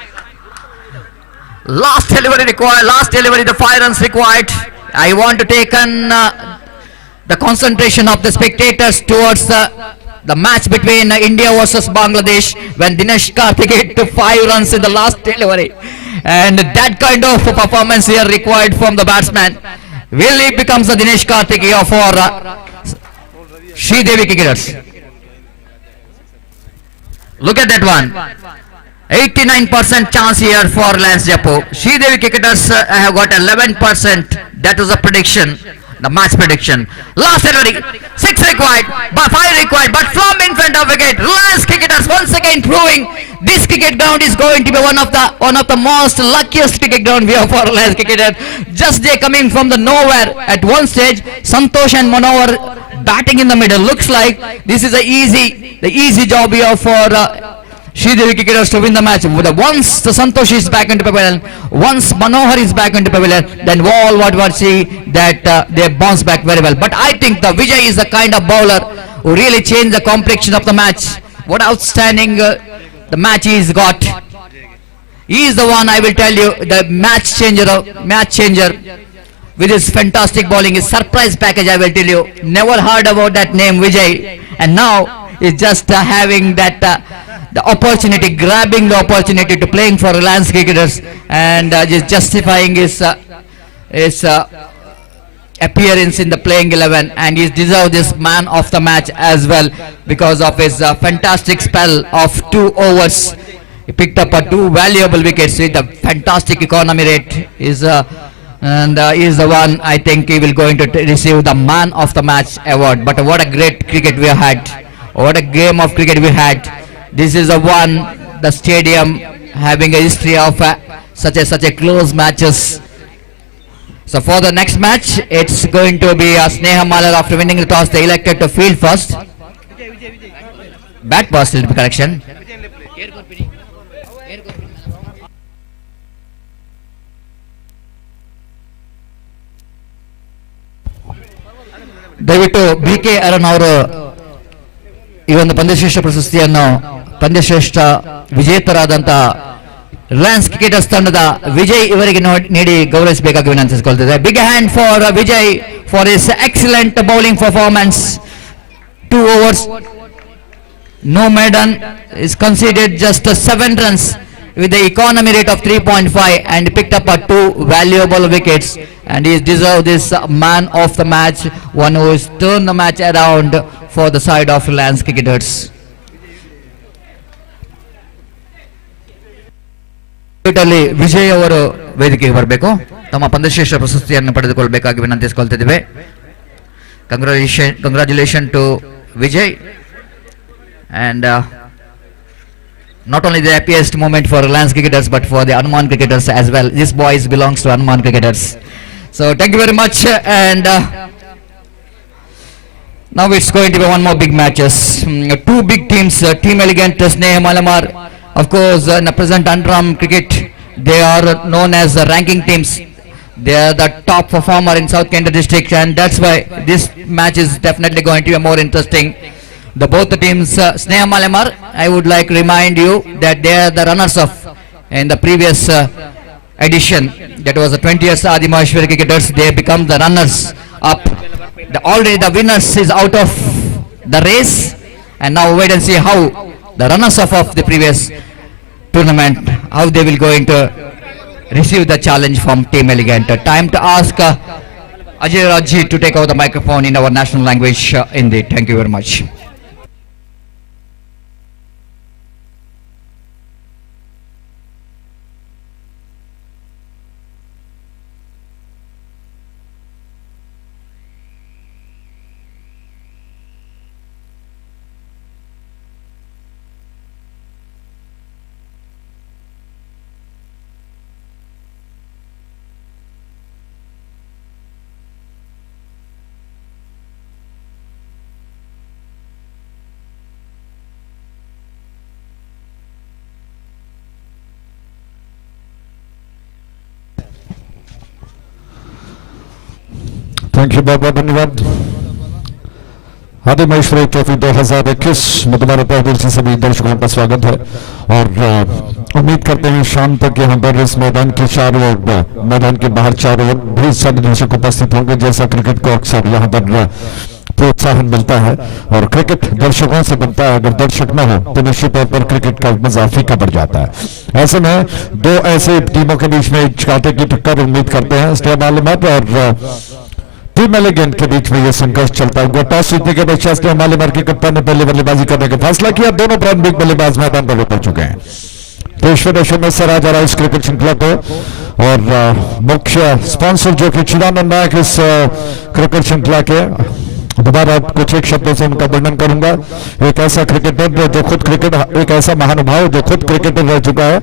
Last delivery, the 5 runs required. I want to take on the concentration of the spectators towards the match between India versus Bangladesh, when Dinesh Karthik hit 5 runs in the last delivery. And that kind of performance here required from the batsman. Will he becomes the Dinesh Karthik here for Sridevi cricketers? Look at that one. 89% chance here for Lance Japo. Sridevi cricketers have got 11%. That was a prediction, the match prediction. Last delivery, 6 required, but 5 required, but from in front of wicket. Lance cricketers once again proving this cricket ground is going to be one of the most luckiest cricket ground we have for Lance cricketers. Just they coming from the nowhere at one stage. Santosh and Manohar batting in the middle. Looks like this is the easy job here for Sridevi cricketers to win the match. Once the Santosh is back into pavilion, once Manohar is back into pavilion, then all what we see that they bounce back very well. But I think the Vijay is the kind of bowler who really changed the complexion of the match. What outstanding the match he's got. He is the one, I will tell you, the match changer with his fantastic bowling, his surprise package, I will tell you. Never heard about that name Vijay, and now he's just having that the opportunity, grabbing the opportunity to playing for Reliance cricketers, and just justifying his appearance in the playing 11, and he deserves this man of the match as well because of his fantastic spell of 2 overs. He picked up 2 valuable wickets with a fantastic economy rate. And he is the one, I think he will going to receive the man of the match award. But what a great cricket we had. What a game of cricket we had. This is the one, the stadium having a history of such a close matches. So for the next match, it's going to be Sneha Malar. After winning the toss, they elected to field first. Bat first, will be correction. ದಯವಿಟ್ಟು BK Arun ಅವರು ಈ ಒಂದು ಪಂದ್ಯಶ್ರೇಷ್ಠ ಪ್ರಶಸ್ತಿಯನ್ನು ಪಂದ್ಯಶ್ರೇಷ್ಠ ವಿಜೇತರಾದಂತ Reliance cricketers ತಂಡದ ವಿಜಯ್ ಇವರಿಗೆ ನೀಡಿ ಗೌರವಿಸಬೇಕಾಗಿ ವಿನಂತಿಸಿಕೊಳ್ತಿದೆ. Big hand for Vijay for his excellent bowling performance. 2 overs, no maiden, is conceded just 7 runs with the economy rate of 3.5 and picked up 2 valuable wickets, and he deserves this man of the match, one who has turned the match around for the side of Reliance cricketers. Vijay ಅವರು ವೇದಿಕೆಗೆ ಬರಬೇಕು, ತಮ್ಮ ಪಂದ್ಯಶ್ರೇಷ್ಠ ಪ್ರಶಸ್ತಿಯನ್ನು ಪಡೆದುಕೊಳ್ಳಬೇಕಾಗಿ ವಿನಂತಿಸಿಕೊಳ್ತಿದ್ದೇವೆ. Congratulation to Vijay, and not only the happiest moment for Reliance cricketers but for the Hanuman cricketers as well. This boys belongs to Hanuman cricketers. So thank you very much, and now it's going to be one more big matches. 2 big teams, Team Elegant, Sneha Malamar. Of course, in the present under-arm cricket, they are known as the ranking teams. They are the top performer in South Kent district, and that's why this match is definitely going to be more interesting. the both the teams, Sneha Malamar, I would like to remind you that they are the runners up in the previous edition. That was the 20th Adimaheshwari cricketers. They become the runners up. Already the winners is out of the race, and now wait and see how the runners up of the previous tournament, how they will going to receive the challenge from Team Elegant. Time to ask Ajay Raji to take over the microphone in our national language. Hindi. Thank you very much. Thank you, बहुत बहुत धन्यवाद। आदिमहेश्वरी trophy 2021 में दोबारा तहे दिल से सभी दर्शकों का स्वागत है और उम्मीद करते हैं शाम तक यहाँ पर इस मैदान के चारों ओर, मैदान के बाहर चारों ओर भी सभी दर्शक उपस्थित होंगे। जैसा क्रिकेट को अक्सर यहाँ पर प्रोत्साहन मिलता है और क्रिकेट दर्शकों से बनता है, अगर दर्शक न हो तो निश्चित तौर पर क्रिकेट का मजा फीका पड़ जाता है। ऐसे में दो ऐसे टीमों के बीच में कांटे की टक्कर उम्मीद करते हैं। स्टेम आलिमत और टीम एलिगेंट के बीच में यह संघर्ष चलता हुआ। टॉस जीतने के पश्चात स्टेम आलिमत के कप्तान ने पहले बल्लेबाजी करने का फैसला किया। दोनों प्रारंभिक बल्लेबाज मैदान पर उतर चुके हैं। पेशवर एशिया में सर आ जा रहा है इस क्रिकेट श्रृंखला को और मुख्य स्पॉन्सर जो कि चिदानंद नायक इस क्रिकेट श्रृंखला के, दोबारा कुछ एक शब्दों से उनका वर्णन करूंगा। एक ऐसा क्रिकेटर जो खुद क्रिकेट, एक ऐसा महानुभाव जो खुद क्रिकेटर रह चुका है,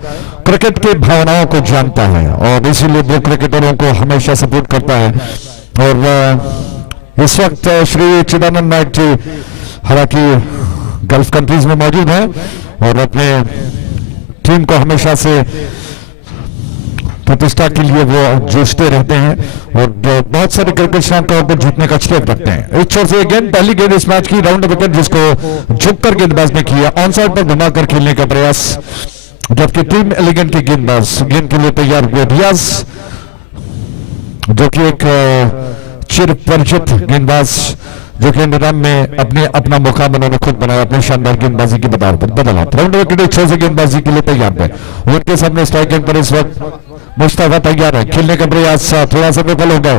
क्रिकेट की भावनाओं को जानता है और इसीलिए वो क्रिकेटरों को हमेशा सपोर्ट करता है। और इस वक्त श्री चिदानंद नायक जी हालांकि गल्फ कंट्रीज में मौजूद हैं और अपने टीम को हमेशा से प्रतिष्ठा के लिए वो जूझते रहते हैं और बहुत सारे क्रिकेट श्रृंखलाओं को जीतने का श्रेय रखते हैं। इस छोर से गेंद, पहली गेंद इस मैच की राउंड विकेट जिसको झुककर गेंदबाज ने किया, ऑन साइड पर घुमाकर खेलने का प्रयास, जबकि टीम एलिगेंट के गेंदबाज गेंद के लिए तैयार हुए। रियाज जो कि एक चिर परिचित गेंदबाज जो कि इंतजाम में अपना मौका उन्होंने खुद बनाया अपने शानदार गेंदबाजी की बदौलत। राउंड विकेट छह से गेंदबाजी के लिए तैयार है। उनके सामने स्ट्राइक एंड पर इस वक्त मुस्तफा तैयार है। खेलने का प्रयास थोड़ा सा विफल हो गया।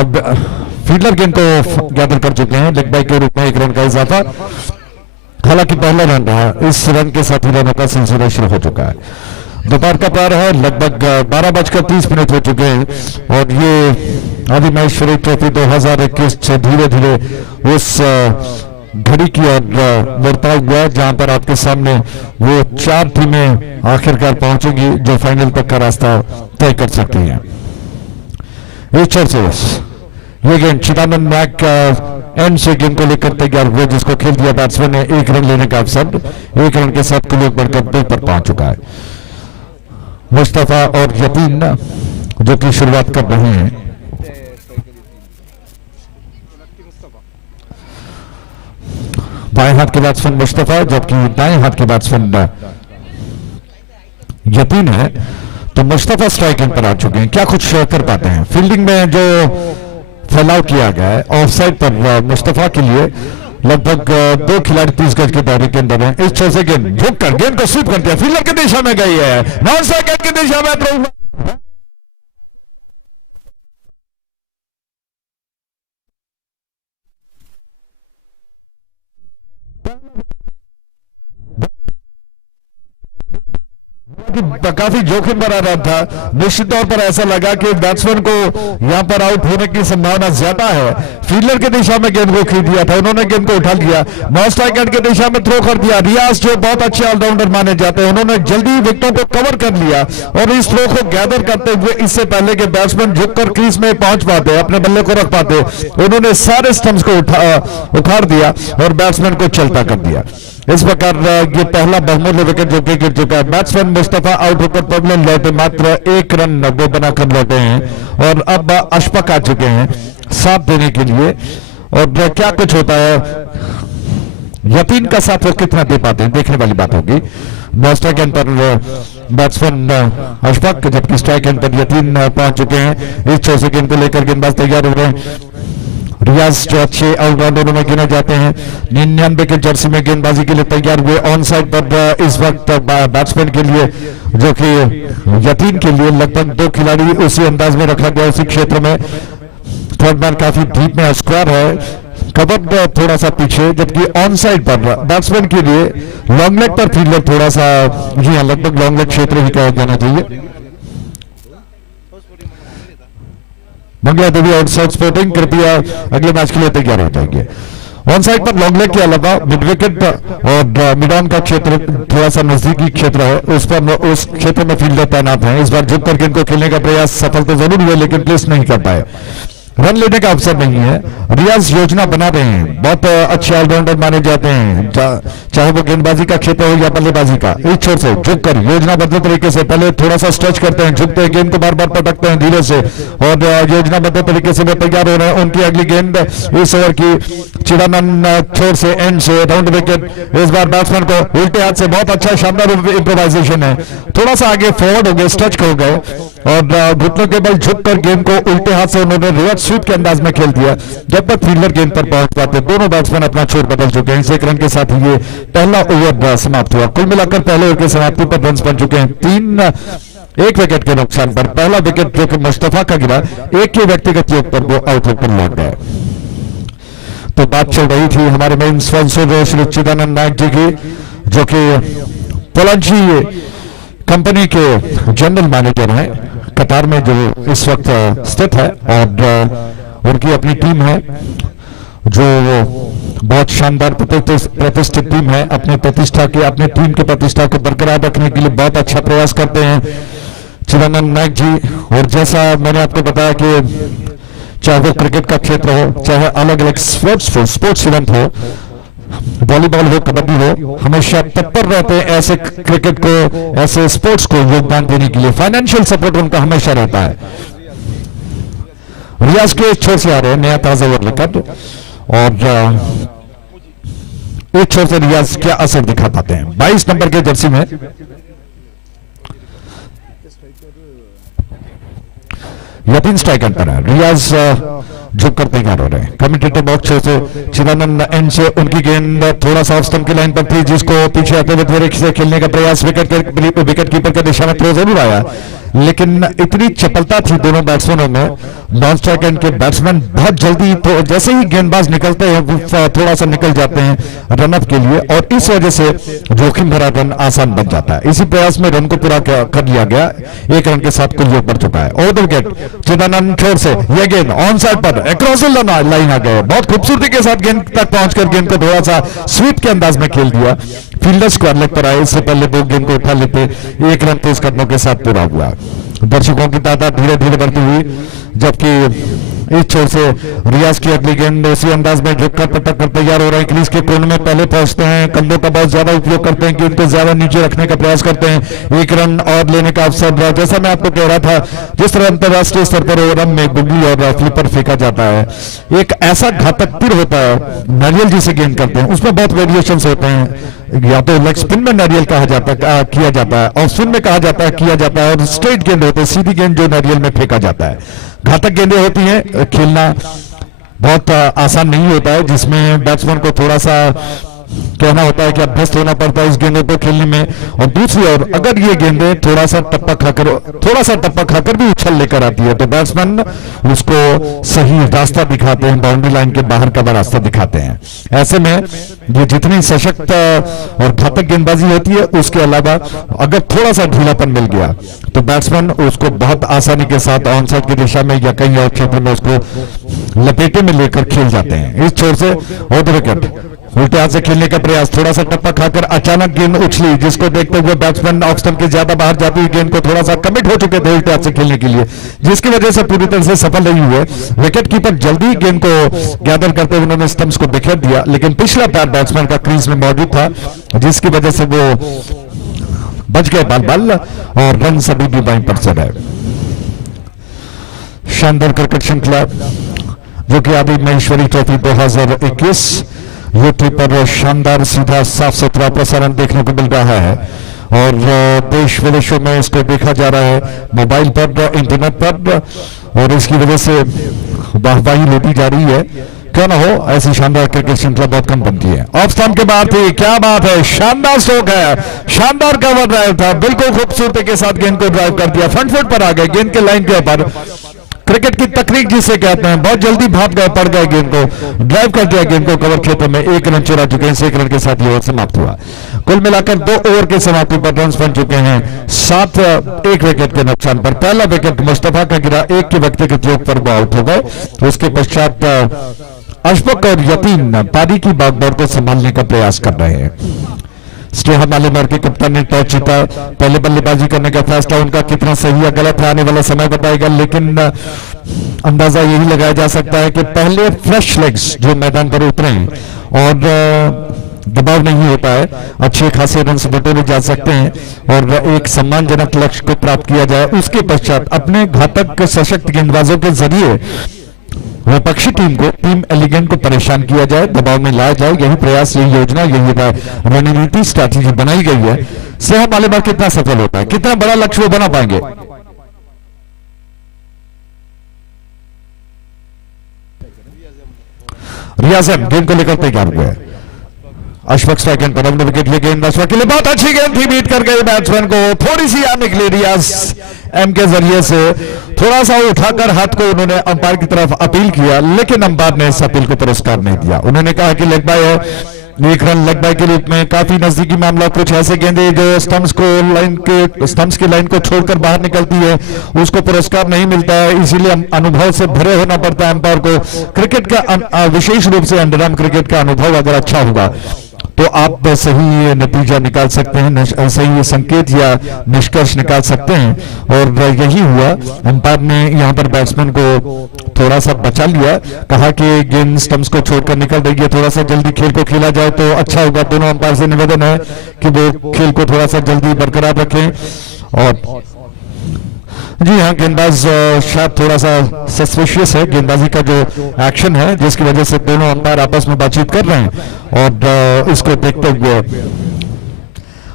अब फील्डर गेंद को गैदर कर चुके हैं लेग बाई के रूप में 1 रन का इजाफा। हालांकि पहला रन रहा, इस रन के साथ ही रनों का सिलसिला शुरू हो चुका है। दोपहर का पार है, लगभग 12:30 हो चुके हैं और ये आदिमहेश्वरी ट्रॉफी 2021 से धीरे धीरे उस घड़ी की ओर बढ़ता हुआ जहां पर आपके सामने वो 4 टीमें आखिरकार पहुंचेंगी जो फाइनल तक का रास्ता तय कर सकती हैं। इस चर से ये गेंद चिदानंद नायक एंड से गेंद को लेकर तैयार हुए जिसको खेल दिया बैट्समैन ने। 1 रन लेने का अवसर, 1 रन के साथ कुल बढ़कर 2 पर पहुंच चुका है। मुस्तफा और यतीन जो कि शुरुआत कर रहे हैं। बाएं हाथ के बैट्समैन मुस्तफा जबकि दाएं हाथ के बैट्समैन यतीन है। तो मुस्तफा स्ट्राइकिंग पर आ चुके हैं, क्या कुछ कर पाते हैं। फील्डिंग में जो फैलाव किया गया है ऑफसाइड पर मुस्तफा के लिए, लगभग 2 खिलाड़ी 30 गज के दायरे के अंदर है। इस छह से गेंद झुककर गेंद को स्वीप कर दिया, फील्डर की दिशा में गई है, नॉन स्ट्राइक की दिशा में थ्रो। काफी जोखिम भरा रहा था। निश्चित तौर पर ऐसा लगा कि बैट्समैन को यहां पर आउट होने की संभावना ज्यादा है। फील्डर की दिशा में गेंद को खींच दिया था, उन्होंने गेंद को उठा लिया, नॉन स्ट्राइक एंड की दिशा में थ्रो कर दिया। रियाज जो बहुत अच्छे ऑलराउंडर माने जाते हैं, उन्होंने जल्दी विकेटों को कवर कर लिया और इस थ्रो को गैदर करते हुए इससे पहले के बैट्समैन झुककर क्रीज में पहुंच पाते, अपने बल्ले को रख पाते, उन्होंने सारे स्टंप्स को उखाड़ दिया और बैट्समैन को चलता कर दिया। इस प्रकार ये पहला बहुमूल्य विकेट जो कि गिर चुका है। बैट्समैन मुस्तफा आउट होकर पवलन लौटे, मात्र 1 रन वो बनाकर लौटे हैं और अब अशफक आ चुके हैं साथ देने के लिए। और क्या कुछ होता है यकीन का साथ वो कितना दे पाते हैं देखने वाली बात होगी। स्ट्राइक एंड पर बैट्समैन अशफाक, जबकि स्ट्राइक एंड पर यकीन पहुंच चुके हैं। इस छोर से गेंद को लेकर गेंदबाज तैयार हो रहे हैं। रियाज जो अच्छे ऑलराउंडरों में गिने जाते हैं, 99 के जर्सी में गेंदबाजी के लिए तैयार हुए। ऑन साइड पर इस वक्त बैट्समैन के लिए, जो कि यकीन के लिए लगभग 2 खिलाड़ी उसी अंदाज में रखा गया उसी क्षेत्र में। थर्ड मैन काफी डीप में स्क्वायर है, कवर थोड़ा सा पीछे, जबकि ऑन साइड पर बैट्समैन के लिए लॉन्ग लेग पर फील्डर थोड़ा सा, जी हाँ, लगभग लॉन्ग लेग क्षेत्र ही कहा जाना चाहिए। मंगला देवी आउटसाइड स्पोर्टिंग कृपया अगले मैच के लिए तैयार हो जाएंगे। ऑन साइड पर लॉन्ग लेग के अलावा मिड विकेट और मिड ऑन का क्षेत्र थोड़ा सा नजदीकी क्षेत्र है, उस क्षेत्र में फील्डर तैनात हैं। इस बार झुक करके इनको खेलने का प्रयास सफल तो जरूर हुए, लेकिन प्लेस नहीं कर पाए। रन लेने का अवसर नहीं है। रियाज योजना बना रहे हैं, बहुत अच्छे ऑलराउंडर माने जाते हैं, चाहे वो गेंदबाजी का क्षेत्र हो या बल्लेबाजी का। इस छोर से झुक कर योजनाबद्ध तरीके से पहले थोड़ा सा स्ट्रेच करते हैं, झुकते हैं, गेंद को बार बार पटकते हैं धीरे से, और योजनाबद्ध तरीके से वो तैयार हो रहे हैं। उनकी अगली गेंद इस ओवर की चिदानंद छोर से एंड से राउंड विकेट। इस बार बैट्समैन को उल्टे हाथ से बहुत अच्छा शानदार इम्प्रोवाइजेशन है, थोड़ा सा आगे फॉरवर्ड हो गए, स्ट्रेच हो गए और घुटनों के बल झुककर गेंद को उल्टे हाथ से उन्होंने रिवर्स स्वीप के अंदाज में खेल दिया। जब तक फील्डर गेंद पर पहुंच पाते, दोनों बैट्समैन अपना छोर बदल चुके हैं। इस एक रन के साथ ही ये पहला ओवर समाप्त हुआ। कुल मिलाकर पहले ओवर की समाप्ति पर रन बन चुके हैं 1 विकेट के नुकसान पर। पहला विकेट जो कि मुस्तफा का गिरा, एक के व्यक्तिगत योग पर वो आउट होकर लौट गए। तो बात चल रही थी हमारे मेन स्पॉन्सर श्री चिदानंद नायक जी की, जो कि पोलांची कंपनी के जनरल मैनेजर हैं, कतार में जो इस वक्त स्थित है, और उनकी अपनी टीम है जो बहुत शानदार प्रतिष्ठित टीम है। अपनी प्रतिष्ठा के, अपने टीम की प्रतिष्ठा को बरकरार रखने के लिए बहुत अच्छा प्रयास करते हैं चिदानंद नायक जी। और जैसा मैंने आपको बताया कि चाहे वो क्रिकेट का क्षेत्र हो, चाहे अलग अलग स्पोर्ट्स इवेंट हो, वॉलीबॉल हो, कबड्डी हो, हमेशा तत्पर रहते हैं ऐसे क्रिकेट को, ऐसे स्पोर्ट्स को योगदान देने के लिए। फाइनेंशियल सपोर्ट उनका हमेशा रहता है। रियाज के छोर से आ रहे हैं नया ताजा ओवर लेकर, और एक छोर से रियाज क्या असर दिखा पाते हैं। 22 नंबर के जर्सी में यतीन स्ट्राइकर पर है। रियाज झुक कर तैयार हो रहे हैं। कम्यूटेटर बॉक्स से चिदानंद एंड से उनकी गेंद थोड़ा सा ऑफ स्टंप की लाइन पर थी, जिसको पीछे आते हुए धीरे से खेलने का प्रयास विकेट कीपर के दिशा में थ्रो जरूर आया, लेकिन इतनी चपलता थी दोनों बैट्समैनों में। नॉन स्ट्राइक एंड के बैट्समैन बहुत जल्दी, तो जैसे ही गेंदबाज निकलते हैं वो थोड़ा सा निकल जाते हैं रनअप के लिए, और इस वजह से जोखिम भरा रन आसान बन जाता है। इसी प्रयास में रन को पूरा कर लिया गया। 1 रन के साथ कुल योग बढ़ चुका है। और विकेट चिदानंद छोर से यह गेंद ऑन साइड पर अक्रॉस लाइन आ गए, बहुत खूबसूरती के साथ गेंद तक पहुंचकर गेंद को थोड़ा सा स्वीप के अंदाज में खेल दिया। फील्डर स्क्वायर लेग पर आए, इससे पहले वो गेंद को उठा लेते। 1 रन तेज कदमों के साथ पूरा हुआ। दर्शकों की तादाद धीरे धीरे बढ़ती हुई, जबकि इस छोर से रियाज की अगली गेंद उसी अंदाज में झुककर पटक कर तैयार हो रहे हैं। क्रीज के कोने में पहले पहुंचते हैं, कंधों का बहुत ज्यादा उपयोग करते हैं कि उनको ज्यादा नीचे रखने का प्रयास करते हैं। 1 रन और लेने का अवसर, जैसा मैं आपको कह रहा था, जिस तरह अंतरराष्ट्रीय स्तर पर ओवर में गुगली और फ्लिपर फेंका जाता है, एक ऐसा घातक तीर होता है, नारियल जी से गेंद करते हैं, उसमें बहुत वेरिएशन होते हैं। या तो लेग स्पिन में नारियल कहा जाता है, किया जाता है, ऑफ स्पिन में कहा जाता है, किया जाता है, और स्ट्रेट गेंद होते हैं, सीधी गेंद जो नारियल में फेंका जाता है। घातक गेंदें होती हैं, खेलना बहुत आसान नहीं होता है, जिसमें बैट्समैन को थोड़ा सा कहना होता है कि अभ्यस्त होना पड़ता है इस गेंदों को खेलने में। और दूसरी ओर अगर ये गेंदें थोड़ा सा टप्पा खाकर भी उछल लेकर आती है, तो बैट्समैन उसको सही रास्ता दिखाते हैं, बाउंड्री लाइन के बाहर का रास्ता दिखाते हैं। ऐसे में ये जितनी सशक्त और घातक गेंदबाजी होती है, उसके अलावा अगर थोड़ा सा ढीलापन मिल गया तो बैट्समैन उसको बहुत आसानी के साथ ऑन साइड की दिशा में या कहीं और क्षेत्र में उसको लपेटे में लेकर खेल जाते हैं। इस छोर से और विकेट उल्टे हाथ से खेलने का प्रयास, थोड़ा सा टप्पा खाकर अचानक गेंद उछली, जिसको देखते हुए बैट्समैन ऑफ स्टंप के ज्यादा बाहर जाती हुई गेंद को थोड़ा सा कमिट हो चुके थे उल्टे हाथ से खेलने के लिए, जिसकी वजह से पूरी तरह से सफल नहीं हुए। विकेट कीपर जल्दी गेंद को गैदर करते हुए उन्होंने स्टंप्स को बिखेर दिया, लेकिन पिछला पैर बैट्समैन का क्रीज में मौजूद था, जिसकी वजह से वो बच गए बाल और रन सभी भी वहीं पर चढ़े। शानदार क्रिकेट श्रृंखला जो कि आदिमहेश्वरी ट्रॉफी 2021 यूट्यूब पर शानदार सीधा साफ सुथरा प्रसारण देखने को मिल रहा है और देश विदेशों में इसको देखा जा रहा है, मोबाइल पर, इंटरनेट पर, और इसकी वजह से वाहवाही लूटी जा रही है। क्यों ना हो, ऐसी शानदार क्रिकेट श्रृंखला बहुत कम बनती है। ऑफ स्टंप के बाद थी, क्या बात है, शानदार स्ट्रोक है, शानदार कवर ड्राइव था, बिल्कुल खूबसूरती के साथ गेंद को ड्राइव कर दिया, फ्रंट फुट पर आ गए गेंद के लाइन के ऊपर। क्रिकेट की तकनीक जिसे कहते हैं, बहुत जल्दी भाग गए, पड़ गए, गेंद को ड्राइव कर दिया, गेंद को कवर क्षेत्र में 1 रन चुरा चुके हैं। 1 रन के साथ ये ओवर समाप्त हुआ। कुल मिलाकर 2 ओवर की समाप्ति पर रन बन चुके हैं 7 1 विकेट के नुकसान पर। पहला विकेट मुस्तफा का गिरा, 1 के व्यक्तिगत योग पर वो आउट हो गए। उसके पश्चात अशफक और यतीन पारी की बागडोर को संभालने का प्रयास कर रहे हैं। स्टेहा मालेमार के कप्तान ने टॉस जीता, पहले बल्लेबाजी करने का फैसला उनका कितना सही या गलत है आने वाला समय बताएगा, लेकिन अंदाजा यही लगाया जा सकता है कि पहले फ्रेश लेग्स जो मैदान पर उतरे और दबाव नहीं होता है, अच्छे खासे रन बटोरे जा सकते हैं और एक सम्मानजनक लक्ष्य को प्राप्त किया जाए। उसके पश्चात अपने घातक सशक्त गेंदबाजों के जरिए विपक्षी टीम को, टीम एलिगेंट को परेशान किया जाए, दबाव में लाया जाए। यही प्रयास, यही योजना, यही रणनीति, स्ट्रैटेजी बनाई गई है। सेहम मालेबार कितना सफल होता है, कितना बड़ा लक्ष्य वो बना पाएंगे। रियाज गेंद को लेकर तैयार हुए। अशफक स्ट्राइक एंड पर विकेट, ये गेंद अशफक के लिए बहुत अच्छी गेंद थी, बीट कर गए बैट्समैन को, थोड़ी सी याद निकली रियाज एम के जरिए से, थोड़ा सा उठाकर हाथ को उन्होंने अंपायर की तरफ अपील किया, लेकिन अंपायर ने इस अपील को पुरस्कार नहीं दिया। उन्होंने कहा कि लेग बाय है, 1 रन लेग बाय के रूप में, काफी नजदीकी मामला। कुछ ऐसे गेंदे जो स्टंप्स की लाइन को छोड़कर बाहर निकलती है, उसको पुरस्कार नहीं मिलता है, इसीलिए अनुभव से भरे होना पड़ता है अंपायर को। क्रिकेट का विशेष रूप से अंडरआर्म क्रिकेट का अनुभव अगर अच्छा होगा तो आप सही नतीजा निकाल सकते हैं, सही संकेत या निष्कर्ष निकाल सकते हैं, और यही हुआ। अंपायर ने यहां पर बैट्समैन को थोड़ा सा बचा लिया, कहा कि गेंद स्टंप्स को छोड़कर निकल रही है, थोड़ा सा जल्दी खेल को खेला जाए तो अच्छा होगा। दोनों अंपायर से निवेदन है कि वो खेल को थोड़ा सा जल्दी बरकरार रखें। और जी हाँ, गेंदबाज शायद थोड़ा सा सस्पिशियस है, गेंदबाजी का जो एक्शन है, जिसकी वजह से दोनों अंपायर आपस में बातचीत कर रहे हैं, और इसको देखते हुए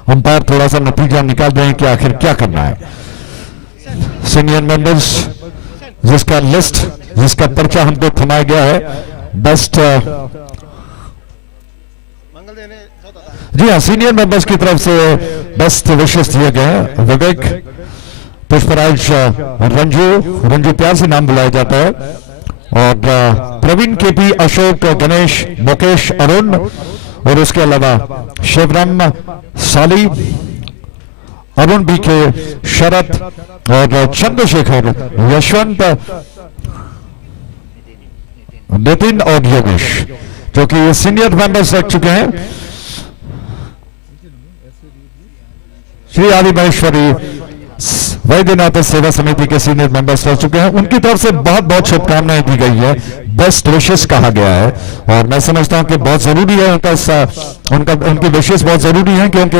अंपायर थोड़ा सा नतीजा निकाल रहे हैं कि आखिर क्या करना है। सीनियर मेंबर्स जिसका लिस्ट, जिसका पर्चा हमको थमाया गया है, बेस्ट, जी हाँ, सीनियर मेंबर्स की तरफ से बेस्ट विशेष दिए गए हैं। विवेक, पुष्पराज, रंजू प्यार से नाम बुलाया जाता है, और प्रवीण, केपी, अशोक, गणेश, मुकेश, अरुण, और उसके अलावा शिवराम, साली, अरुण, बीके, शरद और चंद्रशेखर, यशवंत, नितिन और योगेश, जो कि सीनियर मेंबर्स रह चुके हैं। श्री आदिमहेश्वरी वैद्यनाथ सेवा समिति के सीनियर मेंबर्स रह चुके हैं, उनकी तरफ से बहुत बहुत शुभकामनाएं दी गई है, बेस्ट विशेष कहा गया है, और मैं समझता हूं कि बहुत जरूरी है उनके विशेष बहुत जरूरी है, क्योंकि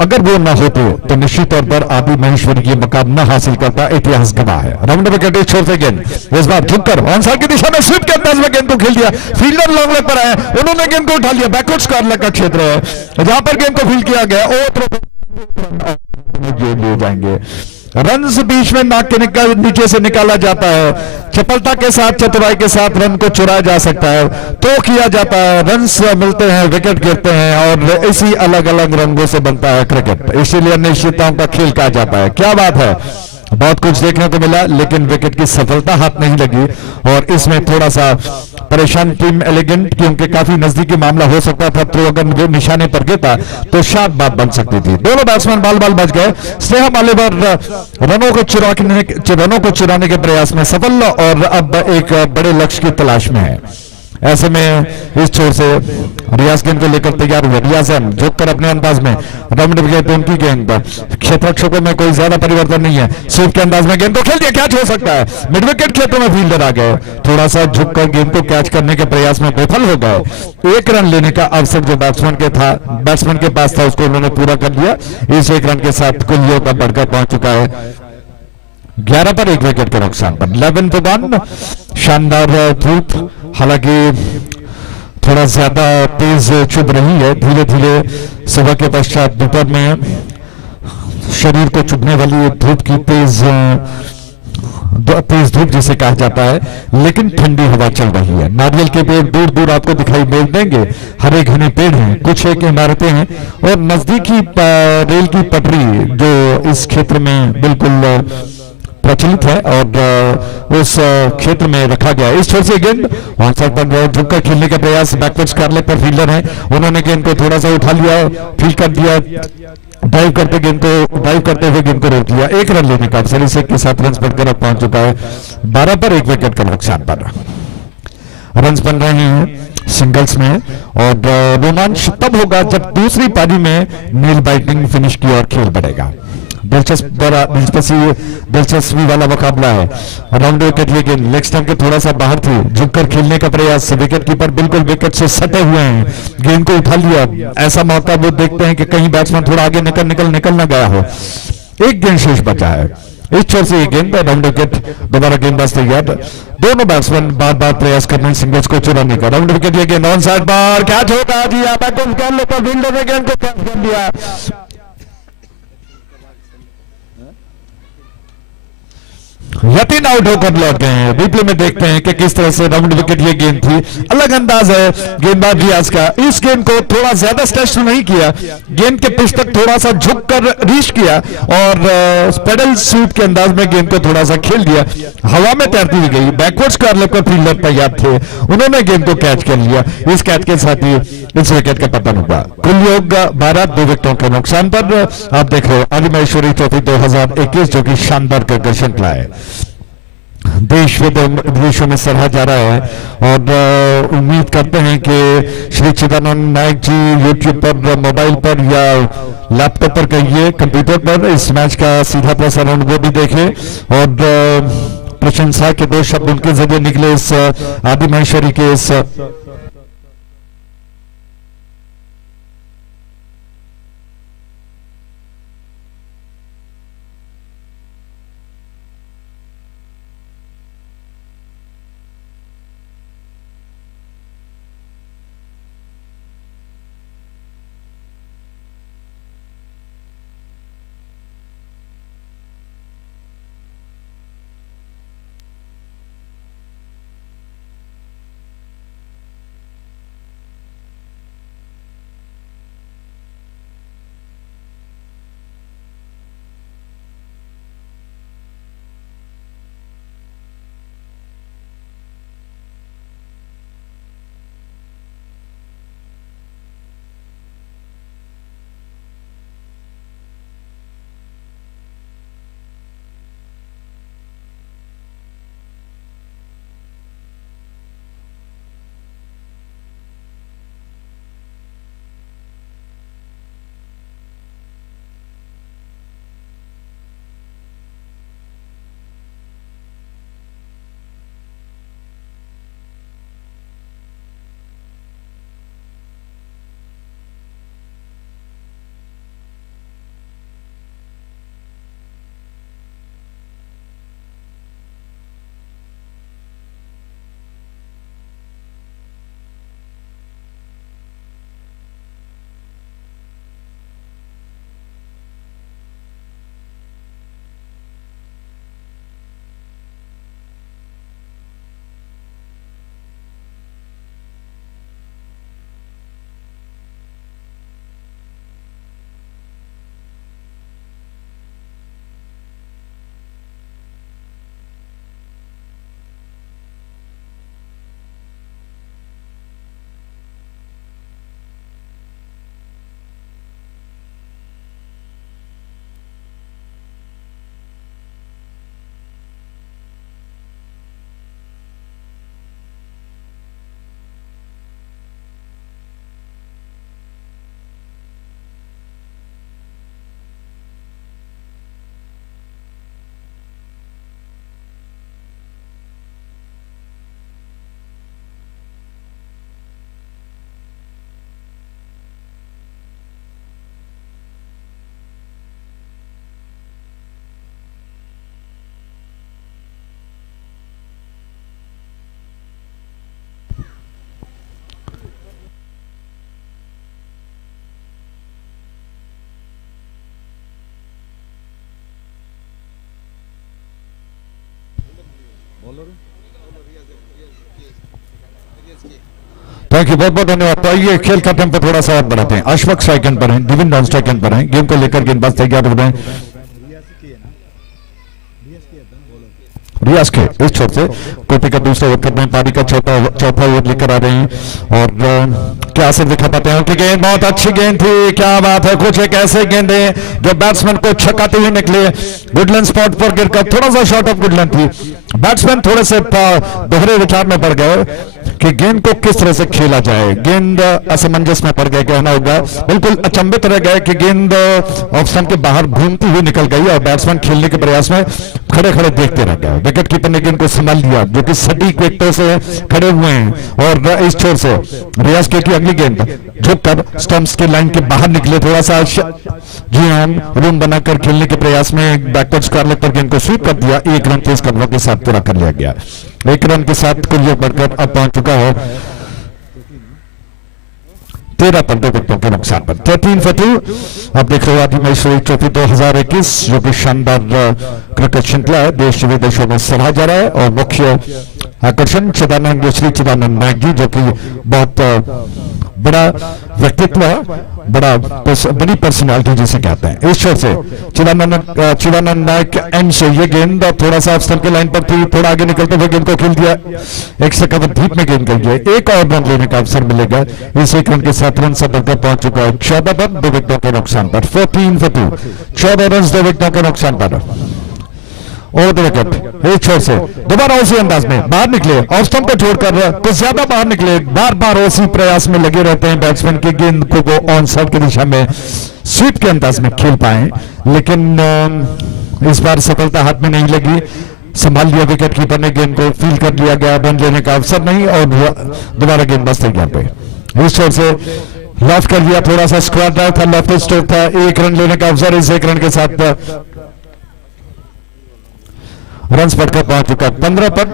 अगर वो ना होते तो निश्चित तौर पर आदिमहेश्वरी की मकाम न हासिल करता, इतिहास गवाह है। राउंड विकेट छोड़ से गेंद इस बार झुककर ऑन साइड की दिशा में स्वीप के अंदाज में गेंद को खेल दिया, फील्डर लॉन्ग लेग पर आए, उन्होंने गेंद को उठा लिया, बैकवर्ड स्क्वायर लेग का क्षेत्र है जहां पर गेंद को फील्ड किया गया, ले जाएंगे। रन्स बीच में नाक के नीचे से निकाला जाता है, चपलता के साथ, चतुराई के साथ रन को चुराया जा सकता है, तो किया जाता है, रन्स मिलते हैं, विकेट गिरते हैं, और इसी अलग अलग रंगों से बनता है क्रिकेट, इसीलिए अनिश्चितताओं का खेल कहा जाता है। क्या बात है, बहुत कुछ देखने को मिला, लेकिन विकेट की सफलता हाथ नहीं लगी, और इसमें थोड़ा सा परेशान टीम एलिगेंट, क्योंकि काफी नजदीकी मामला हो सकता था, तो अगर निशाने पर गिरता तो शायद बात बन सकती थी। दोनों बैट्समैन बाल बाल बच गए। स्नेहा मालेबार रनों को चुराने के प्रयास में सफल, और अब एक बड़े लक्ष्य की तलाश में है। ऐसे में इस छोर से रियाज गेंद को लेकर तैयार हुए। रियाज झुक कर अपने अंदाज में रन विकेट, उनकी गेंद, क्षेत्ररक्षकों में कोई ज्यादा परिवर्तन नहीं है, स्वीप के अंदाज में गेंद को खेल दिया, कैच हो सकता है, मिड विकेट क्षेत्र में फील्डर आ गए, थोड़ा सा झुक कर गेंद को कैच करने के प्रयास में विफल हो गए। 1 रन लेने का अवसर जो बैट्समैन के पास था, उसको उन्होंने पूरा कर दिया। इस 1 रन के साथ कुल्लियों का बढ़कर पहुंच चुका है 11 पर 1 विकेट के नुकसान पर। 11 for 1, शानदार धूप, हालांकि थोड़ा ज्यादा तेज चुभ रही है। धीरे धीरे सुबह के पश्चात दोपहर में शरीर को चुभने वाली धूप की तेज धूप जिसे कहा जाता है, लेकिन ठंडी हवा चल रही है। नारियल के पेड़ दूर दूर आपको दिखाई मिल देंगे, हरे घने पेड़ हैं, कुछ एक इमारतें हैं और नजदीकी रेल की पटरी जो इस क्षेत्र में बिल्कुल प्रचलित है और उस क्षेत्र में रखा गया है। इस छोर से गेंद ऑन साइड पर झुककर खेलने का प्रयास, बैकवर्ड करने पर फील्डर है, उन्होंने गेंद को थोड़ा सा उठा लिया, फील्ड कर दिया, ड्राइव करते हुए गेंद को रोक लिया। एक रन लेने का अवसर इसे के साथ रन बनकर अब पहुंच चुका है 12 पर, 1 विकेट का नुकसान पर। रन बन रहे हैं सिंगल्स में और रोमांच तब होगा जब दूसरी पारी में नील बाइटिंग फिनिश की और खेल बढ़ेगा। दिलचस्पी वाला मुकाबला है। राउंड विकेट ये गेंद लेग स्टंप के थोड़ा सा बाहर थी, झुककर खेलने का प्रयास, विकेट कीपर बिल्कुल विकेट से सटे हुए हैं, गेंद को उठा लिया। ऐसा मौका वो देखते हैं कि कहीं बैट्समैन थोड़ा आगे निकल ना गया हो। एक गेंद शेष बचा है। इस छोर से ये गेंद राउंड विकेट, दोबारा गेंदबाज तैयार, दोनों बैट्समैन बार बार प्रयास कर रहे हैं सिंगल्स को चुराने का। राउंड विकेट ये गेंद ऑन साइड पर कैच होगा जी, फील्डर ने गेंद को कैच कर दिया। यतीन आउट होकर लौट गए हैं। रिप्ले में देखते हैं कि किस तरह से राउंड विकेट ये गेंद थी। अलग अंदाज है गेंदबाज रियाज का। इस गेंद को थोड़ा ज्यादा स्ट्रेच नहीं किया, गेंद के पिच तक थोड़ा सा झुककर रीच किया और पेडल स्वीप के अंदाज में गेंद को थोड़ा सा खेल दिया, हवा में तैरती हुई गई। बैकवर्ड्स कर लेकर फील्डर तैयार थे, उन्होंने गेंद को कैच कर लिया। इस कैच के साथ ही इस विकेट का पतन हुआ। कुल योग 12, 2 विकेटों के नुकसान पर। आप देख रहे हो आदिमहेश्वरी ट्रॉफी 2021 जो कि शानदार प्रदर्शन है, देश विदेशों में सराहा जा रहा है और उम्मीद करते हैं कि श्री चिदानंद नायक जी यूट्यूब पर, मोबाइल पर या लैपटॉप पर कहिए, कंप्यूटर पर इस मैच का सीधा प्रसारण वो भी देखें और प्रशंसा के 2 शब्द उनके जरिए निकले इस आदिमहेश्वरी के इस थैंक यू, बहुत बहुत धन्यवाद। तो आइए खेल का टेम्पो थोड़ा सा और बढ़ाते हैं। अशफाक स्ट्राइक एंड पर हैं, दिविन डाउन स्ट्राइक एंड पर हैं। गेम को लेकर गेंदबाज तैयार हो रहे हैं। रियाज के इस छोर से कोटी का दूसरा ओवर कर रहे हैं, पारी का चौथा ओवर लेकर आ रहे हैं और क्या असर दिखा पाते हैं कि गेंद बहुत अच्छी गेंद थी, क्या बात है। कुछ एक ऐसे गेंदे जो बैट्समैन को छकाते हुए निकले, गुडलैंड स्पॉट पर गिरकर थोड़ा सा शॉर्ट ऑफ गुडलैंड थी। बैट्समैन थोड़े से दोहरे विचार में पड़ गए कि गेंद को किस तरह से खेला जाए। गेंद असमंजस में पड़ गए, कहना होगा। बिल्कुल अचंभित रह गए कि गेंद ऑफ स्टंप के बाहर घूमती हुई निकल गई और बैट्समैन खेलने के प्रयास में खड़े खड़े देखते रह गए। विकेट कीपर ने गेंद को संभाल लिया, जो कि सटीक विकेटों से खड़े हुए हैं और इस छोर से रियाज के की अगली गेंद झुककर स्टंप्स की लाइन के बाहर निकले। थोड़ा सा जी हाँ रूम बनाकर खेलने के प्रयास में बैकवर्ड स्क्वायर लेग पर गेंद को स्वीप कर दिया। एक रन तेज कदमों के साथ पूरा कर लिया गया। एक रन के साथ कुल बढ़कर अब पहुंच चुका है 13 पर 2 विकेटों के नुकसान पर 13 for 2। अब देख रहे हो आदिमहेश्वरी ट्रॉफी 2021 जो कि शानदार क्रिकेट श्रृंखला है, देश विदेशों में सराहा जा रहा है और मुख्य आकर्षण चिदानंद श्री चिदानंद नायक जी, जो कि बहुत बड़ा व्यक्तित्व है, बड़ी पर्सनालिटी जिसे कहते हैं। इस शोर से चिदानंद नायक एंड से ये गेंद थोड़ा सा स्टंप की लाइन पर थी, थोड़ा आगे निकलते हुए गेंद को खेल दिया। एक से कवर धीप में गेंद गई है, एक और रन लेने का अवसर मिलेगा। इस एक रन के साथ रन से बढ़कर पहुंच चुका है 14 पर 2 विकेटों के नुकसान पर 14 for 2। 14 रन 2 विकेटों के नुकसान पर और 2 विकेट। एक छोर से दोबारा उसी अंदाज में बाहर निकले, ऑफ स्टंप को छोड़कर कुछ ज्यादा बाहर निकले। बार बार उसी प्रयास में लगे रहते हैं बैट्समैन की गेंद को वो ऑन साइड की दिशा में स्वीप के अंदाज में खेल पाए, लेकिन इस बार सफलता हाथ में नहीं लगी। संभाल लिया विकेट कीपर ने, गेंद को फील कर लिया गया, रन लेने का अवसर नहीं और दोबारा गेंदबाज तैयार पे इस छोर से लॉफ्ट कर दिया। थोड़ा सा स्क्वायर ड्राइव था, लेफ्ट स्ट्रोक था, एक रन लेने का अवसर। इस एक रन के साथ रन बढ़कर पहुंच चुका 15 पर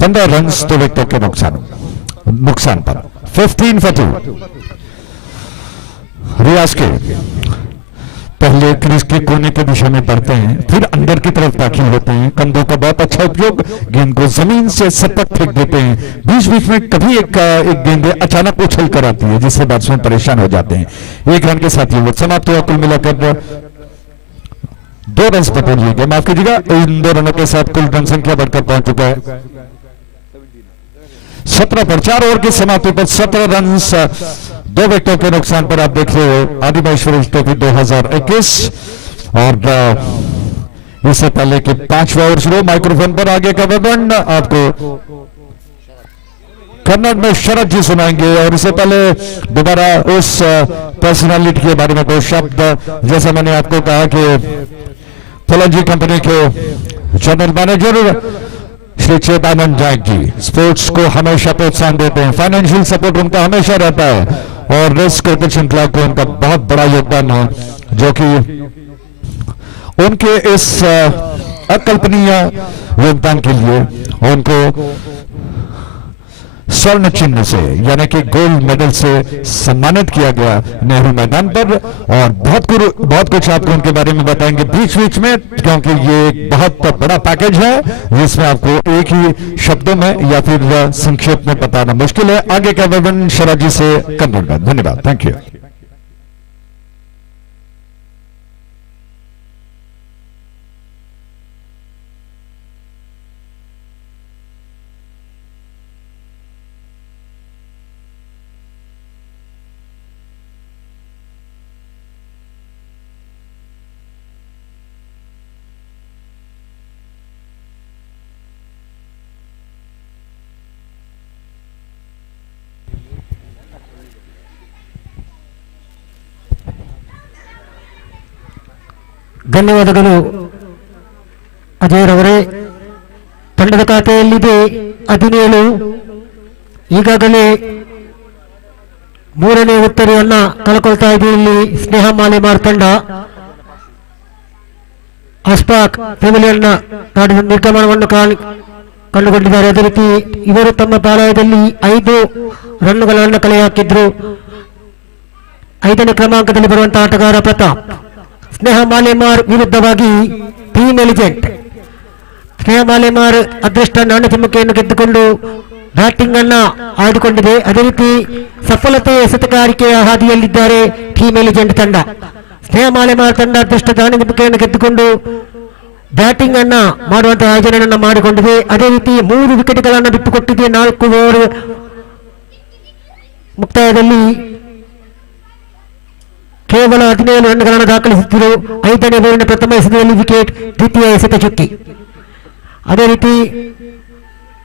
15 रन 2 विकेटों के नुकसान पर 15 for 2। रियाज के पहले क्रीज के कोने की दिशा में बढ़ते हैं, फिर अंदर की तरफ दाखिल होते हैं। कंधों का बहुत अच्छा उपयोग, गेंद को जमीन से सतत फेंक देते हैं। बीच बीच में कभी एक गेंद अचानक उछल कर आती है जिससे बैट्समैन परेशान हो जाते हैं। एक रन के साथ ये वो समाप्त हुआ। कुल मिलाकर 2 रन बदल लिए गए, माफ कीजिएगा। इन 2 रनों के साथ कुल रन संख्या बढ़कर पहुंच चुका है 17 पर। 4 ओवर की समाप्ति पर 17 रन 2 विकेटों के नुकसान पर। आप देख रहे हो आदिमहेश्वरी ट्रॉफी 2021 और इससे पहले कि 5वां ओवर शुरू, माइक्रोफोन पर आगे का विवरण आपको कन्नड़ में शरद जी सुनाएंगे। और इससे पहले दोबारा उस पर्सनालिटी के बारे में 2 शब्द। जैसा मैंने आपको कहा कि फलंजी कंपनी के जनरल मैनेजर श्री चिदानंद नायक जी स्पोर्ट्स को हमेशा प्रोत्साहन देते हैं, फाइनेंशियल सपोर्ट उनका हमेशा रहता है और इस क्रिकेट श्रृंखला को उनका बहुत बड़ा योगदान है, जो कि उनके इस अकल्पनीय योगदान के लिए उनको स्वर्ण चिन्ह से यानी कि गोल्ड मेडल से सम्मानित किया गया नेहरू मैदान पर। और बहुत कुछ आपको उनके बारे में बताएंगे बीच बीच में, क्योंकि ये एक बहुत बड़ा पैकेज है जिसमें आपको एक ही शब्दों में या फिर संक्षेप में बताना मुश्किल है। आगे का विवरण शरद जी से कन्नड़ में। धन्यवाद, थैंक यू। ಧನ್ಯವಾದಗಳು ಅಜಯರವರೇ. ತಂಡದ ಖಾತೆಯಲ್ಲಿದೆ 17. ಈಗಾಗಲೇ 3ನೇ ಉತ್ತರೆಯನ್ನ ಕಳ್ಕೊಳ್ತಾ ಇದೆ ಇಲ್ಲಿ ಸ್ನೇಹ ಮಾಲೆಮಾರ್ ತಂಡ. ಅಸ್ಪಾಕ್ ಪೆವಿಲಿಯನ್ನ ನಾಡಿನ ನಿರ್ಗಮನವನ್ನು ಕಂಡುಕೊಂಡಿದ್ದಾರೆ. ಅದೇ ರೀತಿ ಇವರು ತಮ್ಮ ಪಾಳಯದಲ್ಲಿ 5 ರನ್ನುಗಳನ್ನು ಕಲೆ ಹಾಕಿದ್ರು. 5ನೇ ಕ್ರಮಾಂಕದಲ್ಲಿ ಬರುವಂತಹ ಆಟಗಾರ ಪ್ರತಾಪ್. ಸ್ನೇಹ ಮಾಲೆಮಾರ್ ವಿರುದ್ಧವಾಗಿ ಟೀಮ್ ಎಲಿಜೆಂಟ್ ಸ್ನೇಹ ಮಾಲೆಮಾರ್ ಅದೃಷ್ಟ ನಾಣ್ಯ ಚಿಮ್ಮುಕೆಯನ್ನು ಗೆದ್ದುಕೊಂಡು ಬ್ಯಾಟಿಂಗ್ ಅನ್ನ ಆಡಿಕೊಂಡಿದೆ. ಅದೇ ರೀತಿ ಸಫಲತೆಯ ಎಸೆತಗಾರಿಕೆಯ ಹಾದಿಯಲ್ಲಿದ್ದಾರೆ ಟೀಮ್ ಎಲಿಜೆಂಟ್ ತಂಡ. ಸ್ನೇಹ ಮಾಲೆಮಾರ್ ತಂಡ ಅದೃಷ್ಟ ನಾಣ್ಯ ಚಿಮ್ಮುಕೆಯನ್ನು ಗೆದ್ದುಕೊಂಡು ಬ್ಯಾಟಿಂಗ್ ಅನ್ನ ಮಾಡುವಂತಹ ಯೋಜನೆಯನ್ನು ಮಾಡಿಕೊಂಡಿದೆ. ಅದೇ ರೀತಿ 3 ವಿಕೆಟ್ಗಳನ್ನು ಬಿಟ್ಟುಕೊಟ್ಟಿದೆ. 4 ಓವರ್ ಮುಕ್ತಾಯದಲ್ಲಿ ಕೇವಲ 17 ರನ್ಗಳನ್ನು ದಾಖಲಿಸುತ್ತಿದ್ದು 5ನೇ ಓವರಿನ ಪ್ರಥಮ ಎಸೆತದಲ್ಲಿ ವಿಕೆಟ್, ದ್ವಿತೀಯ ಎಸೆತ ಚುಕ್ಕಿ. ಅದೇ ರೀತಿ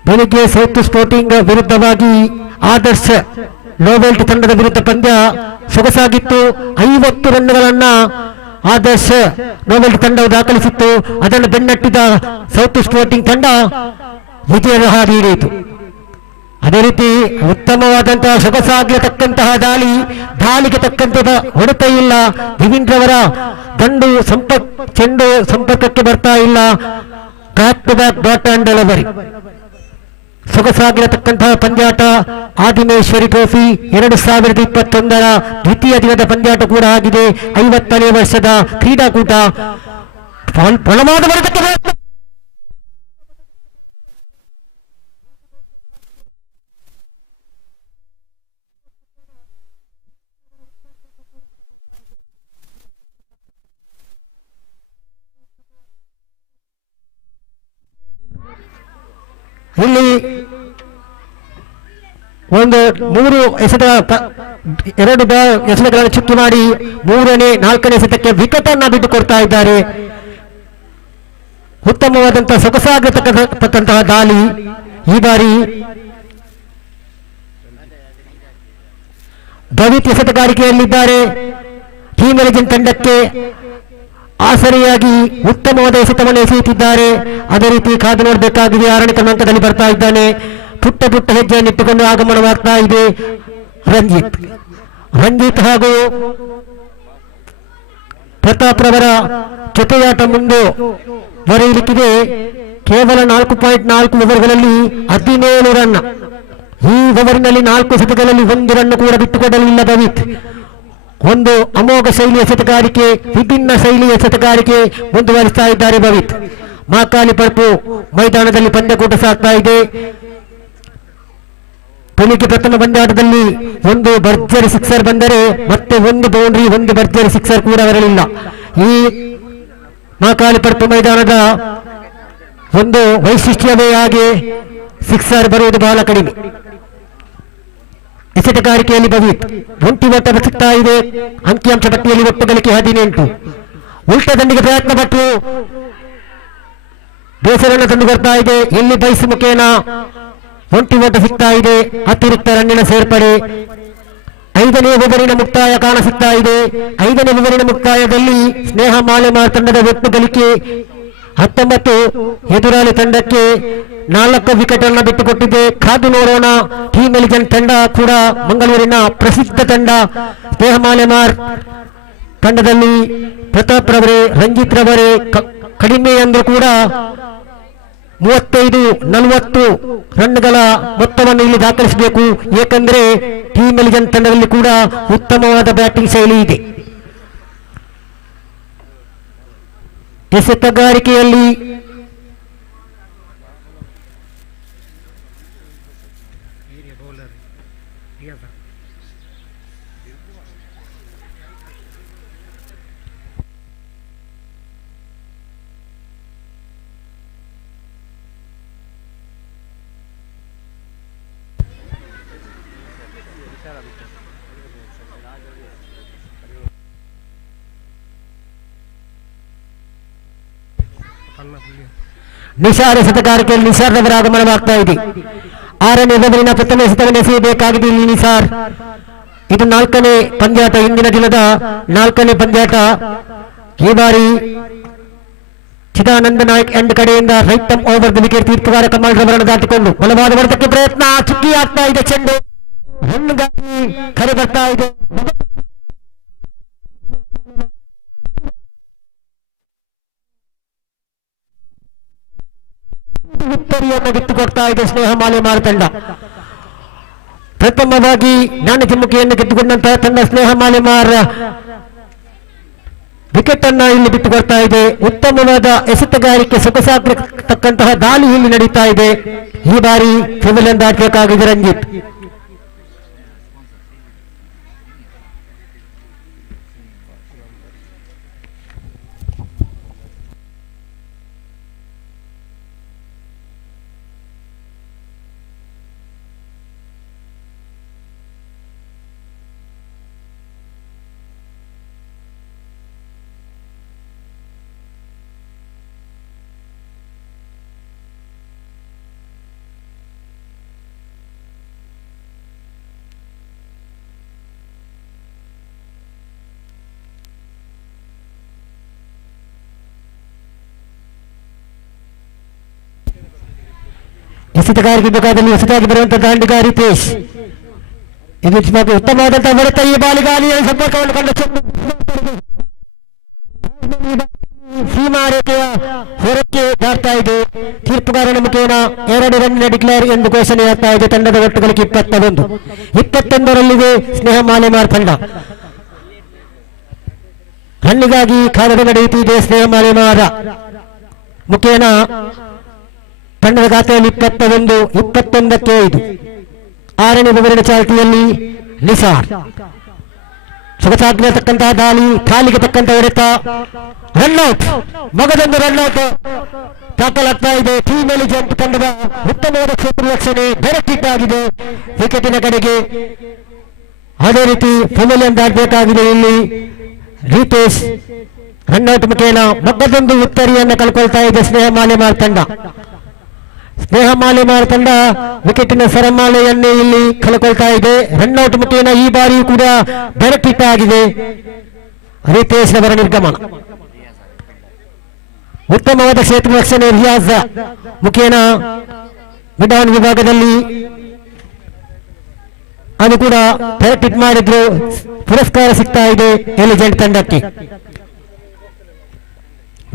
ಬೆಳಿಗ್ಗೆ ಸೌತ್ ಸ್ಪೋರ್ಟಿಂಗ್ ವಿರುದ್ಧವಾಗಿ ಆದರ್ಶ ನೋವೆಲ್ಟ್ ತಂಡದ ವಿರುದ್ಧ ಪಂದ್ಯ ಸೊಗಸಾಗಿತ್ತು. 50 ರನ್ಗಳನ್ನ ಆದರ್ಶ ನೋವೆಲ್ಟ್ ತಂಡವು ದಾಖಲಿಸಿತ್ತು. ಅದನ್ನು ಬೆನ್ನಟ್ಟಿದ ಸೌತ್ ಸ್ಪೋರ್ಟಿಂಗ್ ತಂಡ ವಿಜಯದ ಹಾದಿ ಹಿಡಿಯಿತು. ಅದೇ ರೀತಿ ಉತ್ತಮವಾದಂತಹ ಸೊಗಸಾಗತಕ್ಕಂತಹ ದಾಳಿಗೆ ತಕ್ಕಂತಹ ಹೊಡೆತ ಇಲ್ಲ. ರವರ ಚೆಂಡು ಸಂಪರ್ಕಕ್ಕೆ ಬರ್ತಾ ಇಲ್ಲ. Back to back dot and delivery. ಸೊಗಸಾಗಿರತಕ್ಕಂತಹ ಪಂದ್ಯಾಟ. ಆದಿಮೇಶ್ವರಿ ಟ್ರೋಫಿ 2021ರ ದ್ವಿತೀಯ ದಿನದ ಪಂದ್ಯಾಟ ಕೂಡ ಆಗಿದೆ. 50ನೇ ವರ್ಷದ ಕ್ರೀಡಾಕೂಟ. ಬಲವಾದ ಹೊಡೆತಕ್ಕೆ ಇಲ್ಲಿ 2 ಎಸೆತಗಳನ್ನು ಚುಕ್ಕಿ ಮಾಡಿ 3ನೇ 4ನೇ ಎಸೆತಕ್ಕೆ ವಿಕೆಟ್ ಅನ್ನ ಬಿಟ್ಟುಕೊಡ್ತಾ ಇದ್ದಾರೆ. ಉತ್ತಮವಾದಂತಹ ಸೊಗಸಾಗತಕ್ಕಂತಹ ದಾಳಿ. ಈ ಬಾರಿ ಭವಿತ್ ಎಸೆತಗಾರಿಕೆಯಲ್ಲಿದ್ದಾರೆ. ಟೀಮ್ ಎಲಿಜೆಂಟ್ ತಂಡಕ್ಕೆ ಆಸರೆಯಾಗಿ ಉತ್ತಮವಾದ ಎಸೆತವನ್ನು ಎಸೆಯುತ್ತಿದ್ದಾರೆ. ಅದೇ ರೀತಿ ಕಾದು ನೋಡಬೇಕಾಗಿದೆ. 6ನೇ ಕ್ರಮಾಂಕದಲ್ಲಿ ಬರ್ತಾ ಇದ್ದಾನೆ. ಪುಟ್ಟ ಹೆಜ್ಜೆಯನ್ನು ಇಟ್ಟುಕೊಂಡು ಆಗಮನವಾಗ್ತಾ ಇದೆ ರಂಜಿತ್ ಹಾಗೂ ಪ್ರತಾಪ್ ರವರ ಜೊತೆಯಾಟ ಮುಂದುವರಿಯಲಿಕ್ಕಿದೆ. ಕೇವಲ 4.4 ಓವರ್ಗಳಲ್ಲಿ 17 ರನ್. ಈ ಓವರಿನಲ್ಲಿ 4 ಎಸೆತಗಳಲ್ಲಿ 1 ರನ್ ಕೂಡ ಬಿಟ್ಟುಕೊಡಲಿಲ್ಲ ಭವಿತ್. ಒಂದು ಅಮೋಘ ಶೈಲಿಯ ಎಸೆತಗಾರಿಕೆ, ವಿಭಿನ್ನ ಶೈಲಿಯ ಎಸೆತಗಾರಿಕೆ ಮುಂದುವರಿಸ್ತಾ ಇದ್ದಾರೆ ಭವಿತ್. ಮಾಕಾಲಿ ಪರ್ಪು ಮೈದಾನದಲ್ಲಿ ಪಂದ್ಯಕೂಟ ಸಾಗ್ತಾ ಇದೆ. ಬೆಳಿಗ್ಗೆ ಪ್ರಥಮ ಪಂದ್ಯಾಟದಲ್ಲಿ 1 ಭರ್ಜರಿ ಸಿಕ್ಸರ್ ಬಂದರೆ ಮತ್ತೆ 1 ಬೌಂಡ್ರಿ 1 ಭರ್ಜರಿ ಸಿಕ್ಸರ್ ಕೂಡ ಬರಲಿಲ್ಲ. ಈ ಮಾಕಾಲಿ ಪರ್ಪು ಮೈದಾನದ ಒಂದು ವೈಶಿಷ್ಟ್ಯವೇ ಹಾಗೆ ಸಿಕ್ಸರ್ ಬರುವುದು ಬಹಳ ಕಡಿಮೆ. ಎಸೆತಗಾರಿಕೆಯಲ್ಲಿ ಭವಿತ್ 1 ಓಟ ಸಿಗ್ತಾ ಇದೆ. ಅಂಕಿಅಂಶ ಪಟ್ಟಿಯಲ್ಲಿ ಒಟ್ಟು ಗಳಿಕೆ 18. ಉಲ್ಟ ದಂಡಿಗೆ ಪ್ರಯತ್ನ ಪಟ್ಟು ಬೇಸರನ್ನು ತಂದು ಬರ್ತಾ ಇದೆ. ಇಲ್ಲಿ ಬೈಸ್ ಮುಖೇನ 1 ಓಟ ಸಿಗ್ತಾ ಇದೆ. ಅತಿರಿಕ್ತ ರನ್ನಿನ ಸೇರ್ಪಡೆ. 5ನೇ ಓವರಿನ ಮುಕ್ತಾಯ ಕಾಣಸಿಗ್ತಾ ಇದೆ. 5ನೇ ಓವರಿನ ಮುಕ್ತಾಯದಲ್ಲಿ ಸ್ನೇಹ ಮಾಲೆಮಾರ್ ತಂಡದ ಒಟ್ಟು ಗಳಿಕೆ 19. ಎದುರಾಳಿ ತಂಡಕ್ಕೆ 4 ವಿಕೆಟ್ ಅನ್ನು ಬಿಟ್ಟುಕೊಟ್ಟಿದೆ. ಕಾದು ನೋಡೋಣ. ಟೀಮ್ ಎಲಿಜೆಂಟ್ ತಂಡ ಕೂಡ ಮಂಗಳೂರಿನ ಪ್ರಸಿದ್ಧ ತಂಡ. ಸ್ನೇಹ ಮಾಲೆಮಾರ್ ತಂಡದಲ್ಲಿ ಪ್ರತಾಪ್ ರವರೇ, ರಂಜಿತ್ ರವರೇ ಕಡಿಮೆ ಅಂದ್ರೂ ಕೂಡ 35-40 ರನ್ಗಳ ಮೊತ್ತವನ್ನು ಇಲ್ಲಿ ದಾಖಲಿಸಬೇಕು. ಏಕೆಂದರೆ ಟೀಮ್ ಎಲಿಜೆಂಟ್ ತಂಡದಲ್ಲಿ ಕೂಡ ಉತ್ತಮವಾದ ಬ್ಯಾಟಿಂಗ್ ಶೈಲಿ ಇದೆ. ಎಸೆತಗಾರಿಕೆಯಲ್ಲಿ ನಿಸಾರ್ ಎಸೆತಗಾರಿಕೆಯಲ್ಲಿ ನಿಸಾರ್ ರವರ ಆಗಮನವಾಗ್ತಾ ಇದೆ. 6ನೇ ಓವರಿನ ಪ್ರಥಮ ಎಸೆತವನ್ನು ಎಸೆಯಬೇಕಾಗಿದೆ ಇಲ್ಲಿ ನಿಸಾರ್. ಇದು 4ನೇ ಪಂದ್ಯಾಟ, ಇಂದಿನ ದಿನದ 4ನೇ ಪಂದ್ಯಾಟ. ಈ ಬಾರಿ ಚಿದಾನಂದ ನಾಯಕ್ ಎಂಡ್ ಕಡೆಯಿಂದ ರೈಟ್ ಓವರ್ ದ ವಿಕೆಟ್ ತೀರ್ಥವಾರ ಕಮಾಲ್ ರವರನ್ನು ದಾಟಿಕೊಂಡು ಬಲವಾದ ಹೊಡೆತಕ್ಕೆ ಪ್ರಯತ್ನ. ಚುಕ್ಕಿ ಆಗ್ತಾ ಇದೆ ಚೆಂಡು. ರನ್ಗಾಗಿ ಕರೆ ಬರ್ತಾ ಇದೆ. ಉತ್ತರಿಯನ್ನು ಬಿಟ್ಟುಕೊಡ್ತಾ ಇದೆ ಸ್ನೇಹ ಮಾಲೆಮಾರ್ ತಂಡ. ಪ್ರಥಮವಾಗಿ ನಾಣ್ಯ ಚಿಮ್ಮುಕೆಯನ್ನು ಗೆದ್ದುಕೊಂಡಂತಹ ತಂಡ ಸ್ನೇಹ ಮಾಲೆಮಾರ್ ವಿಕೆಟ್ ಅನ್ನ ಇಲ್ಲಿ ಬಿಟ್ಟು ಕೊಡ್ತಾ ಇದೆ. ಉತ್ತಮವಾದ ಎಸೆತಗಾರಿಕೆ ಸೊಗಸಾಗಿರತಕ್ಕಂತಹ ದಾಳಿ ಇಲ್ಲಿ ನಡೀತಾ ಇದೆ. ಈ ಬಾರಿ ಪೆವಿಲಿಯನ್ ದಾಟಬೇಕಾಗಿದೆ ರಂಜಿತ್. ಎಸೆತಗಾರಿಕೆ ವಿಭಾಗದಲ್ಲಿ ಹೊಸದಾಗಿ ಬರುವಂತಹ ದಾಂಡಿಗ ರಿತೇಶ್ ಇದು ಉತ್ತಮವಾದಂತಹ ಹೊಡೆತ. ಈ ಬಾಲಿಗಾಲಿಯ ಸಂಪರ್ಕವನ್ನು ಕಂಡ ಸೀಮಾ ರೇಖೆಯ ಹೊರಕ್ಕೆ ದಾಟ್ತಾ ಇದೆ. ತೀರ್ಪುಗಾರನ ಮುಖೇನ 2 ರನ್ ಡಿಕ್ಲೇರ್ ಎಂದು ಘೋಷಣೆಯಾಗ್ತಾ ಇದೆ. ತಂಡದ ಒಟ್ಟುಗಳಿಗೆ 21ರಲ್ಲಿದೆ ಸ್ನೇಹ ಮಾಲೆಮಾರ್ ತಂಡ. ರನ್ನಿಗಾಗಿ ಕಾಲದ ನಡೆಯುತ್ತಿದೆ. ಸ್ನೇಹ ಮಾಲೆಮಾರ ಮುಖೇನ ತಂಡದ ಖಾತೆಯಲ್ಲಿ 21ಕ್ಕೆ 5. 6ನೇ ಓವರಿನ ಚಾಲ್ತಿಯಲ್ಲಿ ನಿಸಾರ್ ಸೊಗಸಾಗಿರತಕ್ಕಂತಹ ದಾಳಿ, ಕಾಲಿಗೆ ತಕ್ಕಂತ ಹೊಡೆತ, ರನ್ಔಟ್, ಮಗದೊಂದು ರನ್ಔಟ್ ದಾಖಲಾಗ್ತಾ ಇದೆ. ಟೀಮ್ ಎಲಿಜೆಂಟ್ ತಂಡದ ಉತ್ತಮವಾದ ಕ್ಷೇತ್ರ ರಕ್ಷಣೆ ಡೈರೆಕ್ಟ್ ಆಗಿದೆ ವಿಕೆಟಿನ ಕಡೆಗೆ. ಅದೇ ರೀತಿ ಪೆವಿಲಿಯನ್ ದಾಟಬೇಕಾಗಿದೆ. ಇಲ್ಲಿ ರಿತೇಶ್ ರನ್ಔಟ್ ಮುಖೇನ ಮಗದೊಂದು ಉತ್ತರಿಯನ್ನು ಕಳ್ಕೊಳ್ತಾ ಇದೆ ಸ್ನೇಹ ಮಾಲೆಮಾರ್ ತಂಡ. ಸ್ನೇಹ ಮಾಲೆಮಾರ್ ತಂಡ ವಿಕೆಟಿನ ಸರಮಾಲೆಯನ್ನೇ ಇಲ್ಲಿ ಕಳ್ಕೊಳ್ತಾ ಇದೆ. ರನ್ಔಟ್ ಮುಖೇನ ಈ ಬಾರಿಯೂ ಕೂಡ ಡೈರೆಕ್ಟ್ ಹಿಟ್ ಆಗಿದೆ ರಿತೇಶ್ ಅವರ ನಿರ್ಗಮನ. ಉತ್ತಮವಾದ ಕ್ಷೇತ್ರ ರಕ್ಷಣೆ ರಿಯಾಜ್ ಮುಖೇನ ಮಿಡ್ ಆನ್ ವಿಭಾಗದಲ್ಲಿ ಅದು ಕೂಡ ಡೈರೆಕ್ಟ್ ಹಿಟ್ ಮಾಡಿದ್ರು. ಪುರಸ್ಕಾರ ಸಿಗ್ತಾ ಇದೆ ಎಲಿಜೆಂಟ್ ತಂಡಕ್ಕೆ.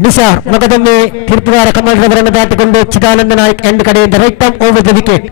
ನಿಸಾರ್ ಮಗದೊಮ್ಮೆ ತೀರ್ಪುಗಾರ ಕಮಾಂಡರ್ ಅವರನ್ನು ದಾಟಿಕೊಂಡು ಚಿದಾನಂದ ನಾಯಕ್ ಎಂಡ್ ಕಡೆಯಿಂದ right arm over the wicket.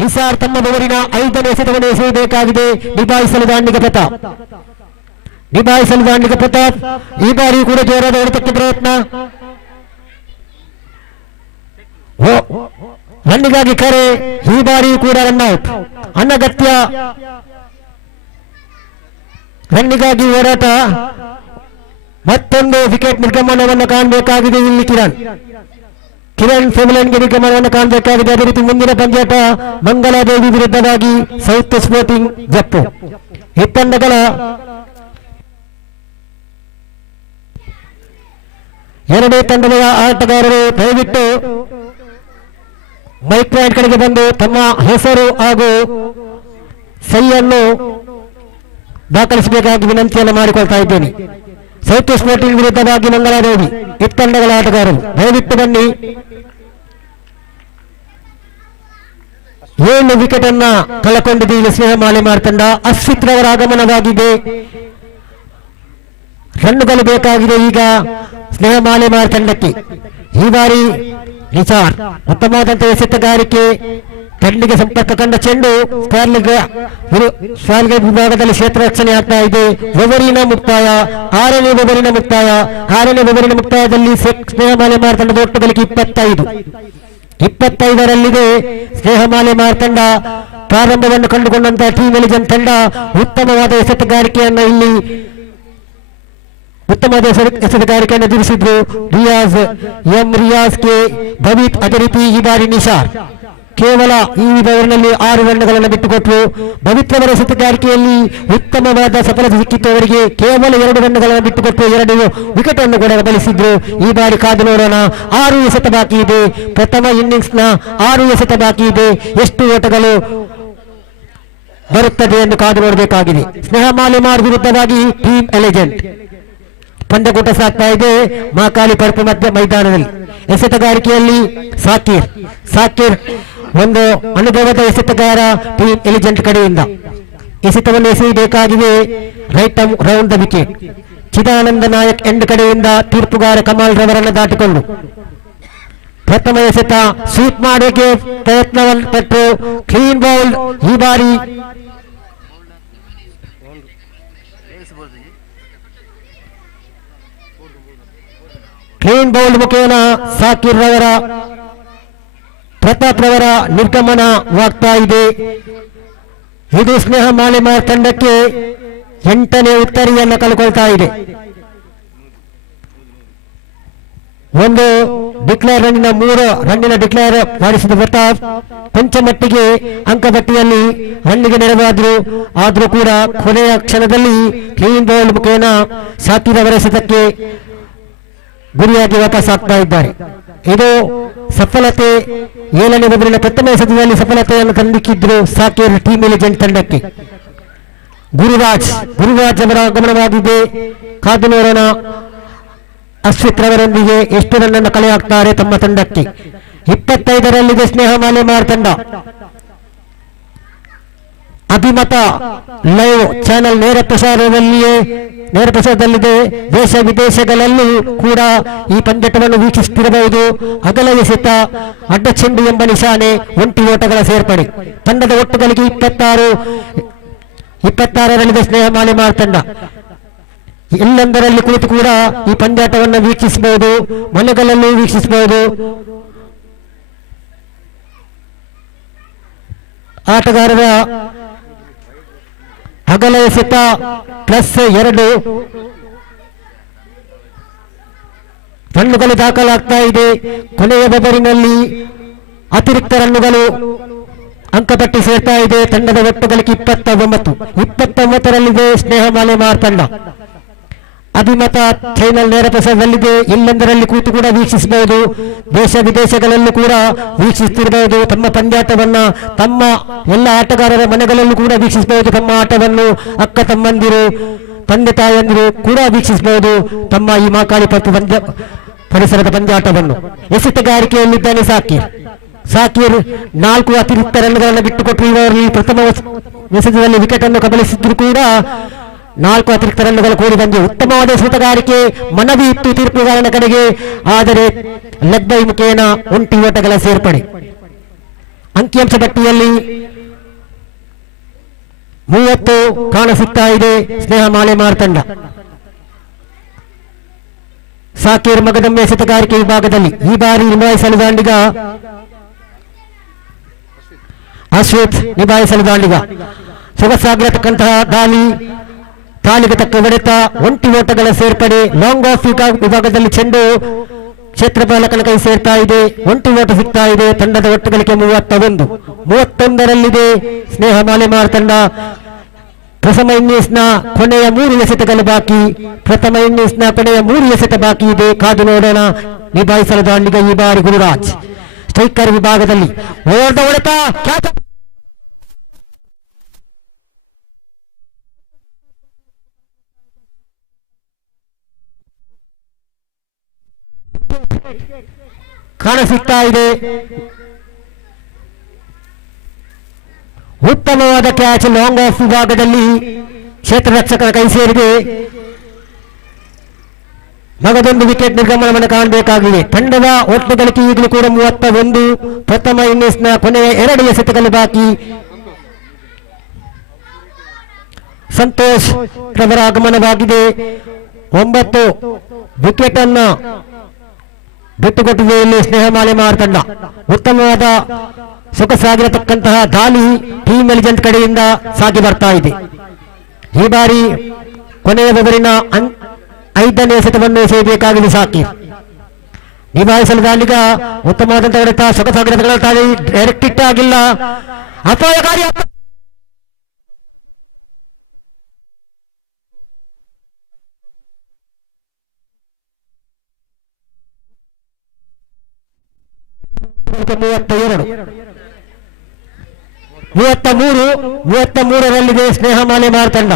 Nisar ತಮ್ಮ ಓವರಿನ 5ನೇ ಎಸೆತವನ್ನು ಎಸೆಯಬೇಕಾಗಿದೆ. ನಿಭಾಯಿಸಲು ದಾಂಡಿಗ ಪ್ರತಾಪ್ ಈ ಬಾರಿ ಕೂಡ ಜೋರಾದ ಹೊಡೆತಕ್ಕೆ ಪ್ರಯತ್ನ. ರನ್ನಿಗಾಗಿ ಕರೆ, ಈ ಬಾರಿ ಕೂಡ ರನ್ಔಟ್. ಅನಗತ್ಯ ರನ್ನಿಗಾಗಿ ಹೋರಾಟ. ಮತ್ತೊಂದು ವಿಕೆಟ್ ನಿರ್ಗಮನವನ್ನು ಕಾಣಬೇಕಾಗಿದೆ ಇಲ್ಲಿ ಕಿರಣ್ ಪೆವಿಲಿಯನ್ಗೆ ನಿರ್ಗಮನವನ್ನು ಕಾಣಬೇಕಾಗಿದೆ. ಅದೇ ರೀತಿ ಮುಂದಿನ ಪಂದ್ಯಾಟ ಮಂಗಲಾದೇವಿ ವಿರುದ್ಧವಾಗಿ ಸೌತ್ ಸ್ಪೋರ್ಟಿಂಗ್ ಜಪ್ಪು. ಈ ತಂಡಗಳ ಎರಡೇ ತಂಡದ ಆಟಗಾರರು ದಯವಿಟ್ಟು ಮೈಕ್ ಪಾಯಿಂಟ್ ಕಡೆಗೆ ಬಂದು ತಮ್ಮ ಹೆಸರು ಹಾಗೂ ಸಹಿಯನ್ನು ದಾಖಲಿಸಬೇಕಾಗಿ ವಿನಂತಿಯನ್ನು ಮಾಡಿಕೊಳ್ತಾ ಇದ್ದೇನೆ. ಸೌತ್ ಸ್ಪೋರ್ಟಿಂಗ್ ವಿರುದ್ಧವಾಗಿ ಮಂಗಲಾದೇವಿ ಈ ತಂಡಗಳ ಆಟಗಾರರು ದಯವಿಟ್ಟು ಬನ್ನಿ. 7 ವಿಕೆಟ್ ಅನ್ನ ಕಳಕೊಂಡಿದೆ ಈಗ ಸ್ನೇಹ ಮಾಲೆಮಾರ್ ತಂಡ. ಅಶ್ವಿತ್ ರವರ ಆಗಮನವಾಗಿದೆ. ರನ್ನುಗಳು ಬೇಕಾಗಿದೆ ಈಗ ಸ್ನೇಹ ಮಾಲೆಮಾರ್ ತಂಡಕ್ಕೆ. ಈ ಬಾರಿ ನಿಸಾರ್ ಉತ್ತಮವಾದಂತಹ ಎಸೆತಗಾರಿಕೆ, ಕಣ್ಣಿಗೆ ಸಂಪರ್ಕ ಕಂಡ ಚೆಂಡು ಸ್ವಾಲ್ಗೆ ವಿಭಾಗದಲ್ಲಿ ಕ್ಷೇತ್ರ ರಕ್ಷಣೆ ಆಗ್ತಾ ಇದೆ. ಓವರಿನ ಮುಕ್ತಾಯ 6ನೇ ಓವರಿನ ಮುಕ್ತಾಯದಲ್ಲಿ ಸ್ನೇಹ ಮಾಲೆಮಾರ್ ತಂಡದ ಒಟ್ಟು ಗಳಿಕೆ 25ರಲ್ಲಿದೆ. ಸ್ನೇಹ ಮಾಲೆಮಾರ್ ತಂಡ ಪ್ರಾರಂಭವನ್ನು ಕಂಡುಕೊಂಡಂತಹ ಟೀಮ್ ಎಲಿಜೆಂಟ್ ತಂಡ ಉತ್ತಮವಾದ ಎಸೆತಗಾರಿಕೆಯನ್ನು ಎದುರಿಸಿದ್ರು. ರಿಯಾಜ್ಗೆ ಭವಿತ್, ಅದೇ ರೀತಿ ಈ ಬಾರಿ ನಿಸಾರ್ ಕೇವಲ ಈ ಓವರ್ನಲ್ಲಿ 6 ರನ್ಗಳನ್ನು ಬಿಟ್ಟುಕೊಟ್ಟರು. ಭವಿತ್ರವರ ಎಸೆತಗಾರಿಕೆಯಲ್ಲಿ ಉತ್ತಮವಾದ ಸಫಲತೆ ಸಿಕ್ಕಿತ್ತು ಅವರಿಗೆ. ಕೇವಲ 2 ರನ್ಗಳನ್ನು ಬಿಟ್ಟುಕೊಟ್ಟು 2 ವಿಕೆಟ್ ಅನ್ನು ಕೂಡ ಬಲಿಸಿದ್ರು. ಈ ಬಾರಿ ಕಾದು ನೋಡೋಣ. 6 ಎಸೆತ ಬಾಕಿ ಇದೆ. ಪ್ರಥಮ ಇನ್ನಿಂಗ್ಸ್ ನ 6 ಎಸೆತ ಬಾಕಿ ಇದೆ. ಎಷ್ಟು ಓಟಗಳು ಬರುತ್ತದೆ ಎಂದು ಕಾದು ನೋಡಬೇಕಾಗಿದೆ. ಸ್ನೇಹ ಮಾಲೆಮಾರ್ ವಿರುದ್ಧವಾಗಿ ಟೀಮ್ ಎಲಿಜೆಂಟ್ ಪಂದ್ಯಕೂಟ ಸಾಗ್ತಾ ಇದೆ ಮಹಾಕಾಳಿ ಪರಪು ಮಧ್ಯ ಮೈದಾನದಲ್ಲಿ. ಎಸೆತಗಾರಿಕೆಯಲ್ಲಿ ಸಾಕಿರ್ ಒಂದು ಅನುಭವದ ಎಸೆತಗಾರ ಟೀಮ್ ಎಲಿಜೆಂಟ್ ಕಡೆಯಿಂದ ಎಸೆತವನ್ನು ಎಸೆಯಬೇಕಾಗಿದೆ. Right round the wicket. Chidananda Nayak end ಕಡೆಯಿಂದ ತೀರ್ಪುಗಾರ ಕಮಾಲ್ ರವರನ್ನು ದಾಟಿಕೊಂಡು ಪ್ರಥಮ ಎಸೆತ ಸ್ವೀಪ್ ಮಾಡೋಕೆ ಪ್ರಯತ್ನವನ್ನು ಪಟ್ಟು ಕ್ಲೀನ್ ಬೌಲ್. ಈ ಬಾರಿ ಕ್ಲೀನ್ ಬೌಲ್ ಮುಖೇನ ಸಾಕಿರ್ ರವರ ಪ್ರತಾಪ್ ರವರ ನಿರ್ಗಮನವಾಗ್ತಾ ಇದೆ. ಇದು ಸ್ನೇಹ ಮಾಲಿಮಾರ್ ತಂಡಕ್ಕೆ 8ನೇ ಉತ್ತರಿಯನ್ನು ಕಳ್ಕೊಳ್ತಾ ಇದೆ. ಒಂದು ಡಿಕ್ಲೇರ್ ರನ್ನಿನ 3 ರನ್ನಿನ ಡಿಕ್ಲೇರ್ ಮಾಡಿಸಿದ ಪ್ರತಾಪ್ ಪಂಚಮಟ್ಟಿಗೆ ಅಂಕಪಟ್ಟಿಯಲ್ಲಿ ರನ್ನಿಗೆ ನೆರವಾದರೂ ಕೂಡ ಕೊನೆಯ ಕ್ಷಣದಲ್ಲಿ ಕ್ಲೀನ್ ಬೌಲ್ ಮುಖೇನ ಸಾಕಿರ್ ಅವರ ಎಸೆತಕ್ಕೆ ಗುರಿಯಾಗಿ ವಾಪಸ್ ಆಗ್ತಾ ಇದ್ದಾರೆ. ಇದು ಸಫಲತೆ 7ನೇ ಓವರಿನ ಪ್ರಥಮ ಎಸೆತದಲ್ಲಿ ಸಫಲತೆಯನ್ನು ತಂದಿಕ್ಕಿದ್ರು ಸಾಕಿರ್ ಟೀಮ್ ಎಲಿಜೆಂಟ್ ತಂಡಕ್ಕೆ. ಗುರುರಾಜ್ ಅವರ ಆಗಮನವಾಗಿದೆ. ಕಾದು ನೋಡೋಣ ಅಶ್ವಿತ್ ರವರೊಂದಿಗೆ ಎಷ್ಟು ರನ್ನನ್ನು ಕಲೆ ಹಾಕ್ತಾರೆ ತಮ್ಮ ತಂಡಕ್ಕೆ. 25ರಲ್ಲಿದೆ ಸ್ನೇಹ ಮಾಲಿಮಾರ್ ತಂಡ. ಅಭಿಮತ ಲೈವ್ ಚಾನೆಲ್ ನೇರ ಪ್ರಸಾರದಲ್ಲಿದೆ. ದೇಶ ವಿದೇಶಗಳಲ್ಲೂ ಕೂಡ ಈ ಪಂದ್ಯಟವನ್ನು ವೀಕ್ಷಿಸುತ್ತಿರಬಹುದು. ಅಗಲ ಎಸೆತ, ಅಡ್ಡ ಚೆಂಡು ಎಂಬ ನಿಶಾನೆ, ಒಂಟಿ ಓಟಗಳ ಸೇರ್ಪಡೆ. ತಂಡದ ಒಟ್ಟುಗಳಿಗೆ 26ರಲ್ಲಿದೆ ಸ್ನೇಹ ಮಾಲಿಮಾರ್ ತಂಡ. ಎಲ್ಲೆಂದರಲ್ಲಿ ಕುಳಿತು ಕೂಡ ಈ ಪಂದ್ಯಾಟವನ್ನು ವೀಕ್ಷಿಸಬಹುದು, ಮನೆಗಳಲ್ಲೂ ವೀಕ್ಷಿಸಬಹುದು. ಆಟಗಾರರ ಅಗಲ ಎಸೆತ +2 ರನ್ನುಗಳು ದಾಖಲಾಗ್ತಾ ಇದೆ. ಕೊನೆಯ ಓವರಿನಲ್ಲಿ ಅತಿರಿಕ್ತ ರನ್ನುಗಳು ಅಂಕಪಟ್ಟಿ ಸೇರ್ತಾ ಇದೆ. ತಂಡದ ಒಟ್ಟುಗಳಿಗೆ 29ರಲ್ಲಿದೆ ಸ್ನೇಹ ಮಾಲಿಮಾರ್ ತಂಡ. ಅಭಿಮತ ಚಾನೆಲ್ ನೇರ ಪ್ರಸಾರದಲ್ಲಿದೆ. ಎಲ್ಲೆಂದರಲ್ಲಿ ಕೂತು ಕೂಡ ವೀಕ್ಷಿಸಬಹುದು, ದೇಶ ವಿದೇಶಗಳಲ್ಲೂ ಕೂಡ ವೀಕ್ಷಿಸುತ್ತಿರಬಹುದು. ತಮ್ಮ ಪಂದ್ಯಾಟವನ್ನ ತಮ್ಮ ಎಲ್ಲ ಆಟಗಾರರ ಮನೆಗಳಲ್ಲೂ ಕೂಡ ವೀಕ್ಷಿಸಬಹುದು. ತಮ್ಮ ಆಟವನ್ನು ಅಕ್ಕ ತಮ್ಮಂದಿರು, ತಂದೆ ತಾಯಂದಿರು ಕೂಡ ವೀಕ್ಷಿಸಬಹುದು ತಮ್ಮ ಈ ಮಹಾಕಾಳಿ ಪರಿಸರದ ಪಂದ್ಯಾಟವನ್ನು. ಎಸೆತಗಾರಿಕೆಯಲ್ಲಿದ್ದಾನೆ ಸಾಕಿರ್ 4 ಅತಿರಿಕ್ತ ರನ್ಗಳನ್ನು ಬಿಟ್ಟುಕೊಟ್ಟರು. ಇವರಲ್ಲಿ ಪ್ರಥಮ ಎಸೆತದಲ್ಲಿ ವಿಕೆಟ್ ಅನ್ನು ಕಬಳಿಸಿದ್ರು ಕೂಡ 4 ಅತಿರಿಕ್ತ ರನ್ನುಗಳು ಕೂಡಿ ಬಂದು ಉತ್ತಮವಾದ ಎಸೆತಗಾರಿಕೆ ಮನವಿ ಇತ್ತು ತೀರ್ಪುಗಾರನ ಕಡೆಗೆ. ಆದರೆ ಲೆಗ್ ಬೈ ಮುಖೇನ ಒಂಟಿ ಓಟಗಳ ಸೇರ್ಪಡೆ. ಅಂಕಿಅಂಶ ಪಟ್ಟಿಯಲ್ಲಿ 30 ಕಾಣಸಿಗ್ತಾ ಇದೆ ಸ್ನೇಹ ಮಾಲಿಮಾರ್ ತಂಡ. ಸಾಕಿರ್ ಮಗದೊಮ್ಮೆ ಎಸೆತಗಾರಿಕೆ ವಿಭಾಗದಲ್ಲಿ ಈ ಬಾರಿ ನಿಭಾಯಿಸಲು ದಾಂಡಿಗ ಅಶ್ವಿತ್ ಸೊಗಸಾಗಿರತಕ್ಕಂತಹ ದಾಳಿಗೆ ತಕ್ಕ ಹೊಡೆತ, ಒಂಟಿ ಓಟಗಳ ಸೇರ್ಪಡೆ. ಲಾಂಗ್ ಆಫ್ ವಿಭಾಗದಲ್ಲಿ ಚೆಂಡು ಕ್ಷೇತ್ರಪಾಲಕನ ಕೈ ಸೇರ್ತಾ ಇದೆ, ಒಂಟಿ ಓಟ ಸಿಗ್ತಾ ಇದೆ. ತಂಡದ ಒಟ್ಟುಗಳಿಗೆ 31ರಲ್ಲಿದೆ ಸ್ನೇಹ ಮಾಲಿಮಾರ್ ತಂಡ. ಪ್ರಥಮ ಇನ್ನಿಂಗ್ಸ್ನ ಕೊನೆಯ 3 ಎಸೆತಗಳು ಬಾಕಿ. ಬಾಕಿ ಇದೆ. ಕಾದು ನೋಡೋಣ. ನಿಭಾಯಿಸಲು ದಾಂಡಿಗ ಈ ಬಾರಿ ಗುರುರಾಜ್. ಸ್ಟ್ರೈಕರ್ ವಿಭಾಗದಲ್ಲಿ ಓರ್ದ ಹೊಡೆತ, ಕಾಣಸಿಗ್ತಾ ಇದೆ. ಉತ್ತಮವಾದ ಕ್ಯಾಚ್ ಲಾಂಗ್ ಆಫ್ ವಿಭಾಗದಲ್ಲಿ ಕ್ಷೇತ್ರ ರಕ್ಷಕರ ಕೈ ಸೇರಿದೆ. ಮಗದೊಂದು ವಿಕೆಟ್ ನಿರ್ಗಮನವನ್ನು ಕಾಣಬೇಕಾಗಿದೆ. ತಂಡದ ಒಟ್ಟುಗಳಿಗೆ ಈಗಲೂ ಕೂಡ 31. ಪ್ರಥಮ ಇನ್ನಿಂಗ್ಸ್ನ ಕೊನೆಯ 2 ಎಸೆತಗಳು ಬಾಕಿ. ಸಂತೋಷ್ ರವರ ಆಗಮನವಾಗಿದೆ. 9 ವಿಕೆಟ್ ಅನ್ನ ಬಿಟ್ಟುಕೊಟ್ಟಿದೆ ಇಲ್ಲಿ ಸ್ನೇಹ ಮಾಲಿಮಾರ್ ತಂಡ. ಉತ್ತಮವಾದ ಸೊಗಸಾಗಿರತಕ್ಕಂತಹ ದಾಳಿ ಟೀಮ್ ಎಲಿಜೆಂಟ್ ಕಡೆಯಿಂದ ಸಾಗಿ ಬರ್ತಾ ಇದೆ. ಈ ಬಾರಿ ಕೊನೆಯ ಓವರಿನ 5ನೇ ಎಸೆತವನ್ನು ಎಸೆಯಬೇಕಾಗಿದೆ ಸಾಕಿರ್. ನಿಭಾಯಿಸಲು ದಾಂಡಿಗ ಉತ್ತಮವಾದಂತಹ ಹೊಡೆತ, ಸೊಗಸಾಗಿರತಕ್ಕಂತಹ ಡೈರೆಕ್ಟ್ ಹಿಟ್ ಆಗಿಲ್ಲ, ಅಪಾಯಕಾರಿ. ಮೂರರಲ್ಲಿದೆ ಸ್ನೇಹ ಮಾಲಿಮಾರ್ ತಂಡ.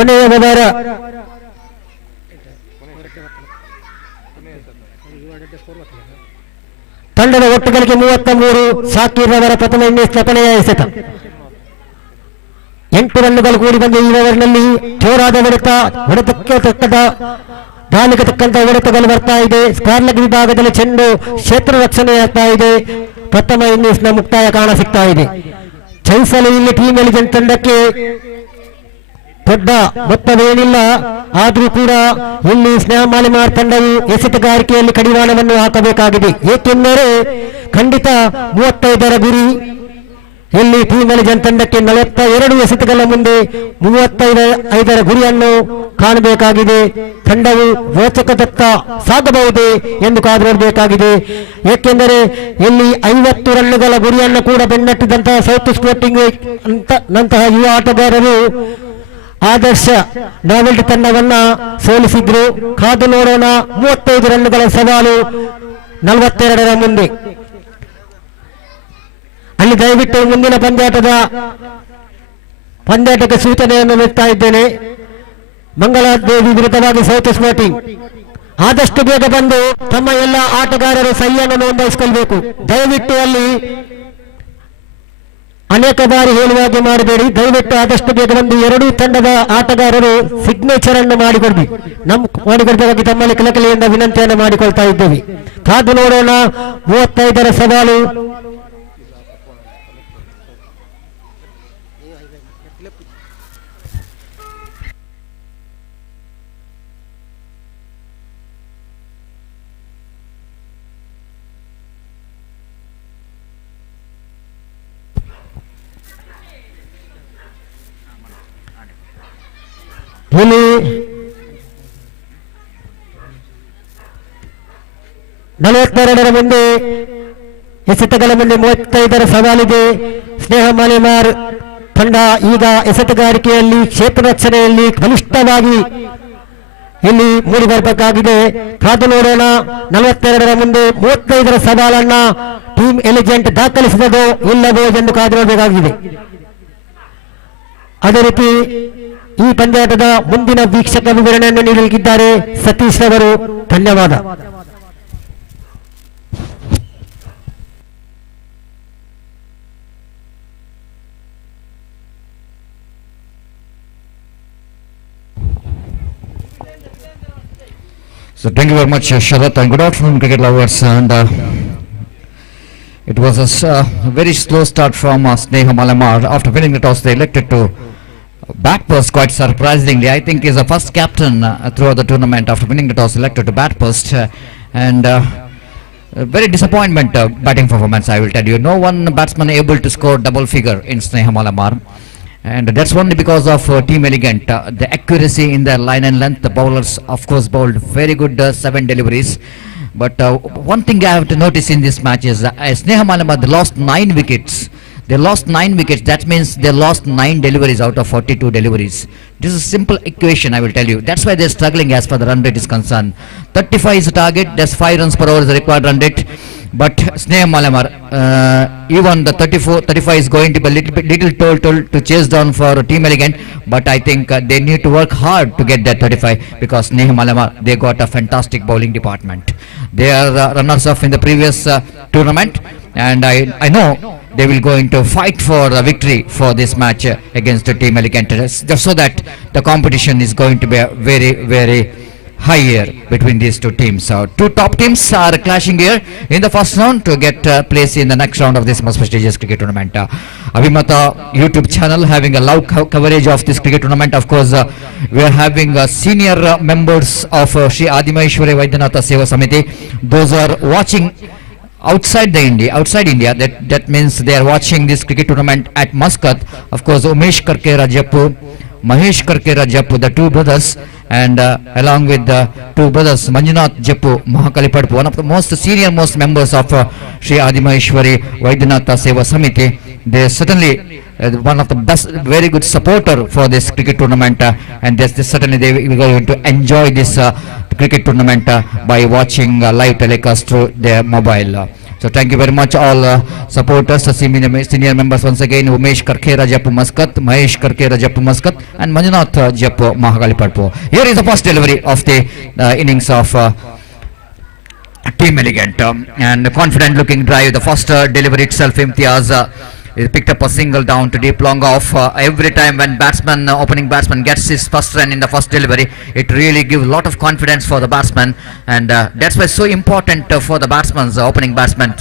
ಕೊನೆಯ ಓವರ್ ತಂಡದ ಒಟ್ಟು ಗಳಿಕೆ 33. ಸಾಕೀರ್ ಅವರ ಪ್ರಥಮ ಇನ್ನಿಂಗ್ಸ್ನ ಕೊನೆಯ ಎಸೆತ. 8 ರನ್ನುಗಳು ಕೂಡಿ ಬಂದ ಈ ಓವರ್ನಲ್ಲಿ ಜೋರಾದ ಹೊಡೆತಕ್ಕೆ ತಕ್ಕದ ದಾಳಿಗೆ ತಕ್ಕಂತ ಹೊಡೆತಗಳು ಬರ್ತಾ ಇದೆ. ಸ್ಕಾರ್ಲೆಗ್ ವಿಭಾಗದಲ್ಲಿ ಚೆಂಡು ಕ್ಷೇತ್ರ ರಕ್ಷಣೆಯಾಗ್ತಾ ಇದೆ. ಪ್ರಥಮ ಇನ್ನಿಂಗ್ಸ್ನ ಮುಕ್ತಾಯ ಕಾಣ ಸಿಗ್ತಾ ಇದೆ. ಜಯಿಸಲು ಇಲ್ಲಿ ಟೀಮ್ ಎಲಿಜೆಂಟ್ ತಂಡಕ್ಕೆ ದೊಡ್ಡ ಮೊತ್ತವೇನಿಲ್ಲ. ಆದರೂ ಕೂಡ ಇಲ್ಲಿ ಸ್ನೇಹ ಮಾಲಿಮಾರ್ ತಂಡವು ಎಸೆತಗಾರಿಕೆಯಲ್ಲಿ ಕಡಿವಾಣವನ್ನು ಹಾಕಬೇಕಾಗಿದೆ. ಏಕೆಂದರೆ ಖಂಡಿತ 35ರ ಗುರಿ ಇಲ್ಲಿ ಟೀಮ್ ಎಲಿಜೆಂಟ್ ತಂಡಕ್ಕೆ 42 ಎಸೆತಗಳ ಮುಂದೆ 35ರ ಗುರಿಯನ್ನು ಕಾಣಬೇಕಾಗಿದೆ. ತಂಡವು ರೋಚಕದತ್ತ ಸಾಗಬಹುದೇ ಎಂದು ಕಾದು ನೋಡಬೇಕಾಗಿದೆ. ಏಕೆಂದರೆ ಇಲ್ಲಿ 50 ರನ್ನುಗಳ ಗುರಿಯನ್ನು ಕೂಡ ಬೆನ್ನಟ್ಟಿದಂತಹ ಸೌತ್ ಸ್ಪೋರ್ಟಿಂಗ್ ನಂತಹ ಯುವ ಆಟಗಾರರು ಆದರ್ಶ ನಾವೆಲ್ಟಿ ತಂಡವನ್ನ ಸೋಲಿಸಿದ್ರು. ಕಾದು ನೋಡೋಣ. 35 ರನ್ನುಗಳ ಸವಾಲು 42ರ ಮುಂದೆ. ಅಲ್ಲಿ ದಯವಿಟ್ಟು ಮುಂದಿನ ಪಂದ್ಯಾಟಕ್ಕೆ ಸೂಚನೆಯನ್ನು ನೀಡ್ತಾ ಇದ್ದೇನೆ. ಮಂಗಳಾದೇವಿ ವಿರುದ್ಧವಾಗಿ ಸೌತ್ ಸ್ಪೋರ್ಟಿಂಗ್ ಆದಷ್ಟು ಬೇಗ ಬಂದು ತಮ್ಮ ಎಲ್ಲ ಆಟಗಾರರು ಸಹಿಯನ್ನು ನೋಂದಾಯಿಸಿಕೊಳ್ಬೇಕು. ದಯವಿಟ್ಟು ಅಲ್ಲಿ ಅನೇಕ ಬಾರಿ ಹೇಳುವಾಗೆ ಮಾಡಬೇಡಿ. ದಯವಿಟ್ಟು ಆದಷ್ಟು ಬೇಗ ಬಂದು ಎರಡೂ ತಂಡದ ಆಟಗಾರರು ಸಿಗ್ನೇಚರ್ ಅನ್ನು ಮಾಡಿಕೊಡ್ಬೇಕಾಗಿ ತಮ್ಮಲ್ಲಿ ಕಳಕಳಿಯಿಂದ ವಿನಂತಿಯನ್ನು ಮಾಡಿಕೊಳ್ತಾ ಇದ್ದೇವೆ. ಕಾದು ನೋಡೋಣ. 35ರ ಸವಾಲು ಇಲ್ಲಿ 42ರ ಮುಂದೆ ಎಸೆತಗಳ ಮುಂದೆ 35ರ ಸವಾಲಿದೆ. ಸ್ನೇಹ ಮಾಲಿಮಾರ್ ತಂಡ ಈಗ ಎಸೆತಗಾರಿಕೆಯಲ್ಲಿ ಕ್ಷೇತ್ರ ರಕ್ಷಣೆಯಲ್ಲಿ ಬಲಿಷ್ಠವಾಗಿ ಇಲ್ಲಿ ಮೂಡಿ ಬರಬೇಕಾಗಿದೆ. ಕಾದು ನೋಡೋಣ. 42ರ ಮುಂದೆ 35ರ ಸವಾಲನ್ನ ಟೀಮ್ ಎಲಿಜೆಂಟ್ ದಾಖಲಿಸಿದದೋ ಇಲ್ಲವೋ ಎಂದು ಕಾದು ನೋಡಬೇಕಾಗಿದೆ. ಅದೇ ರೀತಿ ಈ ಪಂದ್ಯಾಟದ ಮುಂದಿನ ವೀಕ್ಷಕ ವಿವರಣೆಯನ್ನು ನೀಡಲಿದ್ದಾರೆ ಸತೀಶ್ ಅವರು. ಧನ್ಯವಾದ. So thank you very much, Sharat, and good afternoon, cricket lovers. And it was a very slow start from Sneha Malamar. After winning the toss, they elected to bat first, quite surprisingly. I think he's the first captain throughout the tournament after winning the toss, elected to bat first. And very disappointment batting performance, I will tell you. No one batsman able to score double figure in Sneha Malamar. And that's only because of Team Elegant. The accuracy in their line and length, the bowlers of course bowled very good 7 deliveries. But one thing I have to notice in this match is Sneha Malamar, they lost 9 wickets. They lost 9 wickets. That means they lost 9 deliveries out of 42 deliveries. This is a simple equation, I will tell you. That's why they're struggling as far as the run rate is concerned. 35 is the target. There's 5 runs per over is the required run rate. But Sneha Malamar, even the 35 is going to be little toll to chase down for Team Elegant. But I think they need to work hard to get that 35 because Sneha Malamar, they got a fantastic bowling department. They are runners-up in the previous tournament, and I know they will going to fight for a victory for this match against the Team Elegant, just so that the competition is going to be very, very high here between these two teams. So two top teams are clashing here in the first round to get place in the next round of this most prestigious cricket tournament. Abhimatha YouTube channel having a live coverage of this cricket tournament. Of course, we are having senior members of Shri Adimaheshwari Vaidyanatha Seva Samiti. Those are watching outside India, that means they are watching this cricket tournament at Muscat. Of course, Umesh Karkera Jappu, Mahesh Karkera Jappu, the two brothers, and along with the two brothers Manjunath Jappu, Mahakalipadpu, one of the senior most members of Shri Adimaheshwari Vaidyanatha Seva Samiti. They certainly one of the best, very good supporter for this cricket tournament, and certainly they are going to enjoy this cricket tournament by watching live telecast through their mobile. So thank you very much all supporters, senior members once again, Umesh Karkera Japu Muscat, Mahesh Karkera Japu Muscat and Manjunath Japu Mahagalipurpu. Here is the first delivery of the innings of Team Elegant and confident looking drive. The first delivery itself, Imtiaz he picked up a single down to deep long off. Every time when opening batsman gets his first run in the first delivery, it really gives a lot of confidence for the batsman, and that's why it's so important for the batsman's opening batsman.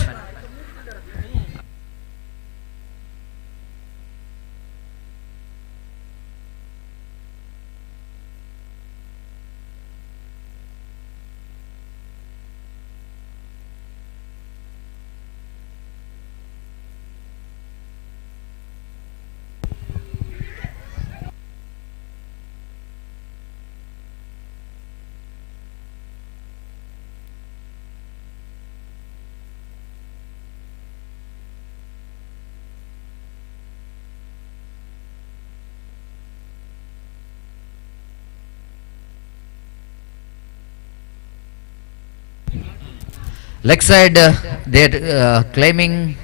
Leg side, they're claiming.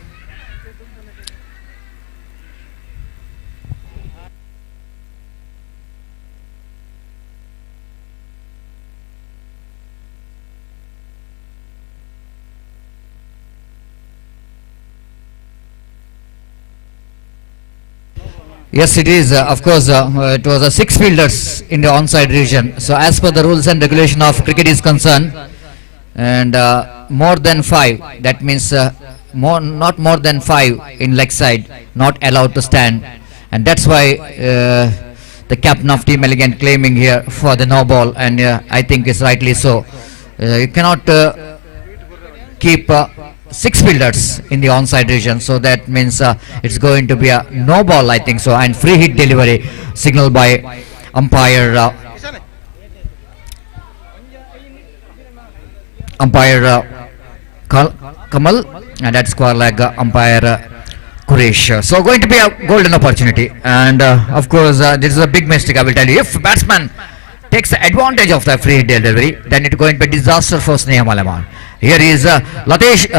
Yes, it is. Of course, it was a 6 fielders in the onside region. So, as per the rules and regulation of cricket is concerned, and more than 5, that means not more than 5 in leg side, not allowed to stand, and that's why the captain of Team Elegant claiming here for the no ball, and I think it's rightly so. You cannot keep 6 fielders in the onside region, so that means it's going to be a no ball, I think so, and free hit delivery signaled by umpire Kamal, and that's square leg umpire Quresh. So going to be a golden opportunity, and of course this is a big mistake, I will tell you. If batsman takes advantage of the free hit delivery, then it's going to be disaster for Sneha Malaman. Here is Latesh,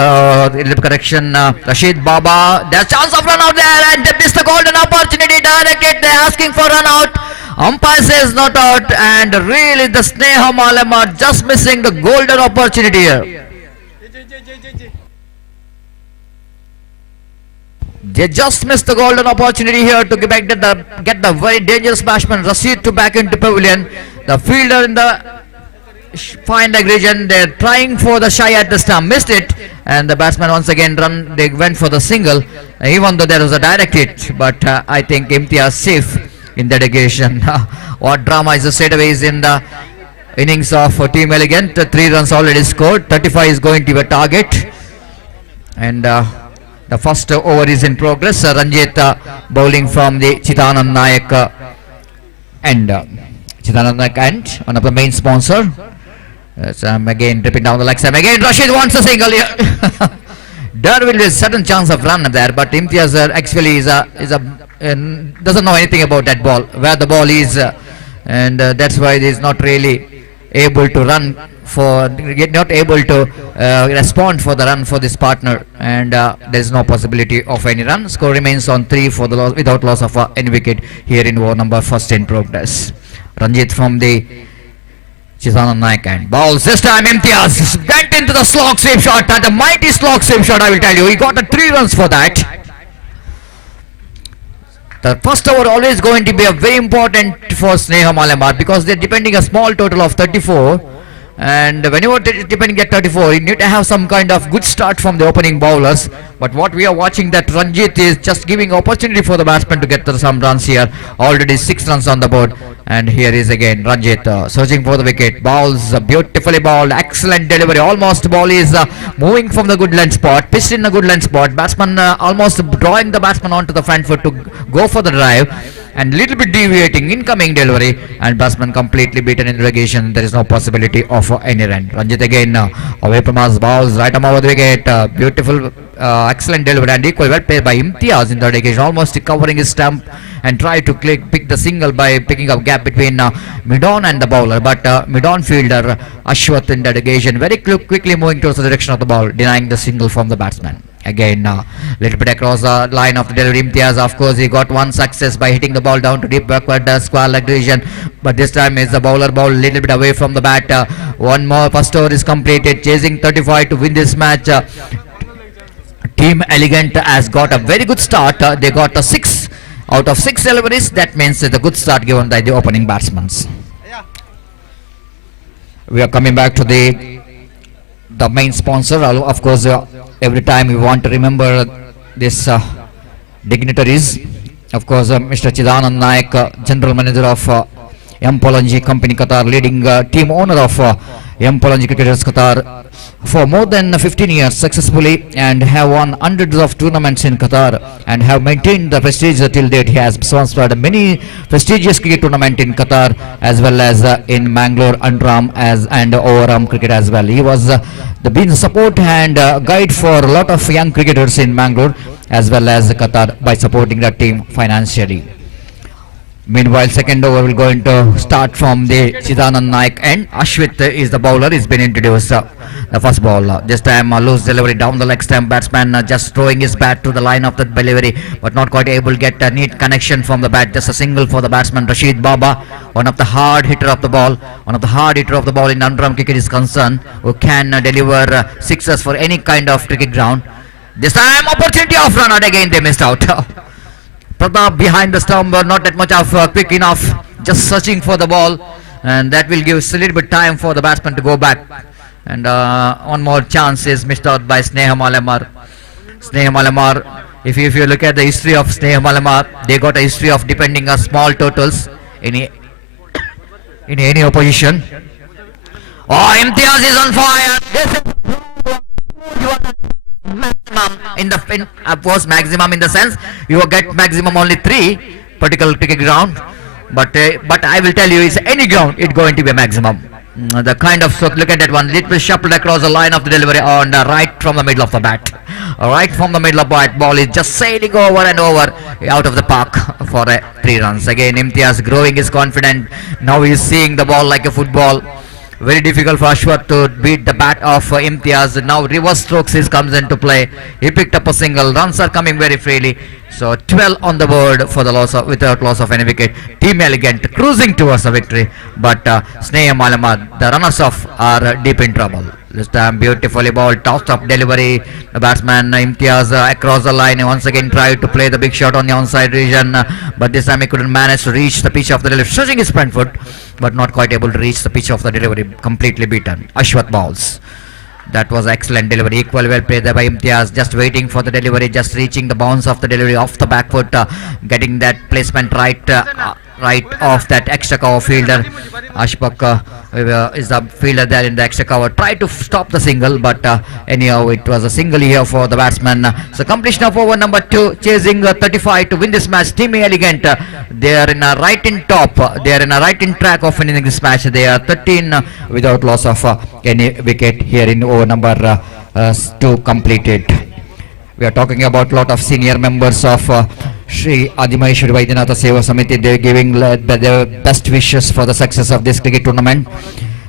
Rashid Baba. There's chance of run out there, and they missed the golden opportunity. Directed, they're asking for run out. Umpire says not out, and really the Sneha Malaman just missing the golden opportunity here. They just missed the golden opportunity here to get the very dangerous batsman Rashid to back into pavilion. The fielder in the fine leg region, they're trying for the shy at the stump, missed it, and the batsman once again they went for the single, even though there was a direct hit, but I think Imtiaz safe in that occasion. What drama is the straightaways in the innings of Team Elegant. 3 runs already scored, 35 is going to be a target, and the first over is in progress. Ranjit bowling from the Chidanand Nayak end. Chidanand Nayak end, one of the main sponsor. Again tripping down the leg side. Again Rashid wants a single here. There will be a certain chance of run there, but Imtiaz actually doesn't know anything about that ball, where the ball is, and that's why he is not really able to run not able to respond for the run for this partner, and there is no possibility of any run. Score remains on 3 for the without loss of any wicket here in over number first in progress. Ranjit from the Chidanand Nayak and balls. This time Imtiaz went into the slog sweep shot, and a mighty slog sweep shot, I will tell you. He got 3 runs for that. The first over always going to be a very important for Sneha Malabar, because they're depending a small total of 34, and when you are depending at 34, you need to have some kind of good start from the opening bowlers. But what we are watching, that Ranjit is just giving opportunity for the batsman to get some runs here. Already 6 runs on the board, and here is again Ranjit searching for the wicket. Bowls beautifully bowled, excellent delivery. Almost ball is moving from the good length spot, pitched in a good length spot. Batsman almost drawing the batsman onto the front foot to go for the drive, and little bit deviating, incoming delivery, and batsman completely beaten in relegation. There is no possibility of any run. Ranjit again away from us, balls right arm over the wicket. Beautiful excellent delivery, and equally well played by Imtiaz in the occasion, almost covering his stump and try to pick the single by picking up gap between Midon and the bowler. But Midon fielder Ashwath in that occasion very quickly moving towards the direction of the ball, denying the single from the batsman. Again, little bit across the line of the delivery. Imtiaz, of course, he got one success by hitting the ball down to deep backward square leg region. But this time is the bowler ball little bit away from the bat. One more first over is completed, chasing 35 to win this match. Team Elegant has got a very good start. They got a 6 out of 6 deliveries. That means it's a good start given by the opening batsmen. We are coming back to the main sponsor. Of course, every time we want to remember this dignitaries. Of course, Mr. Chidanand Naik, General Manager of M. Polanji Company Qatar, leading team owner of M. Polanji Cricketers Qatar for more than 15 years successfully, and have won hundreds of tournaments in Qatar and have maintained the prestige till date. He has sponsored many prestigious cricket tournaments in Qatar as well as in Mangalore, Andram and Overarm cricket as well. He was been support and guide for a lot of young cricketers in Mangalore as well as Qatar by supporting the team financially. Meanwhile, second over will going to start from the Chidanand Naik end. Ashwit is the bowler. He's been introduced. The first ball. This time loose delivery down the leg stump. Batsman just throwing his bat to the line of the delivery, but not quite able to get a neat connection from the bat. Just a single for the batsman Rashid Baba, one of the hard hitter of the ball. One of the hard hitter of the ball in Andram cricket is concerned, who can deliver sixes for any kind of cricket ground. This time opportunity of run out again. They missed out. Pratap behind the stump, not that much of quick enough, just searching for the ball, and that will give us a little bit time for the batsman to go back. And one more chance is missed out by Sneha Malamar. Sneha Malamar, if you look at the history of Sneha Malamar, they got a history of defending small totals in any opposition. Oh, Imtiaz is on fire. This is maximum of course maximum in the sense you will get maximum only 3 particular cricket ground, but I will tell you, it's any ground it's going to be a maximum. The kind of, so look at that one, little shuffled across the line of the delivery on right from the middle of the bat. Right from the middle of the bat, ball is just sailing over and over out of the park for 3 runs. Again, Imtiaz growing his confidence. Now he is seeing the ball like a football. Very difficult for Ashwath to beat the bat of Imtiaz. Now reverse strokes comes into play. He picked up a single. Runs are coming very freely. So 12 on the board for the without loss of any wicket. Team Elegant cruising towards a victory, but Sneha Malamad, the runners-off, are deep in trouble. This time beautifully balled, tossed up delivery. The batsman Imtiaz across the line once again tried to play the big shot on the onside region, but this time he couldn't manage to reach the pitch of the delivery. Stretching his front foot, but not quite able to reach the pitch of the delivery. Completely beaten. Ashwath bowls. That was excellent delivery, equally well played there by Imtiaz, just waiting for the delivery, just reaching the bounce of the delivery off the back foot, getting that placement right off that extra cover fielder. Ashpak is the fielder there in the extra cover, tried to stop the single, but anyhow it was a single here for the batsman. So completion of over number 2, chasing 35 to win this match. Team Elegant, they are in a right in top, they are in a right in track of winning this match. They are 13 without loss of any wicket here in over number 2 completed. We are talking about a lot of senior members of Shri Adimaheshwari Vaidyanatha Seva Samiti. They are giving their best wishes for the success of this cricket tournament.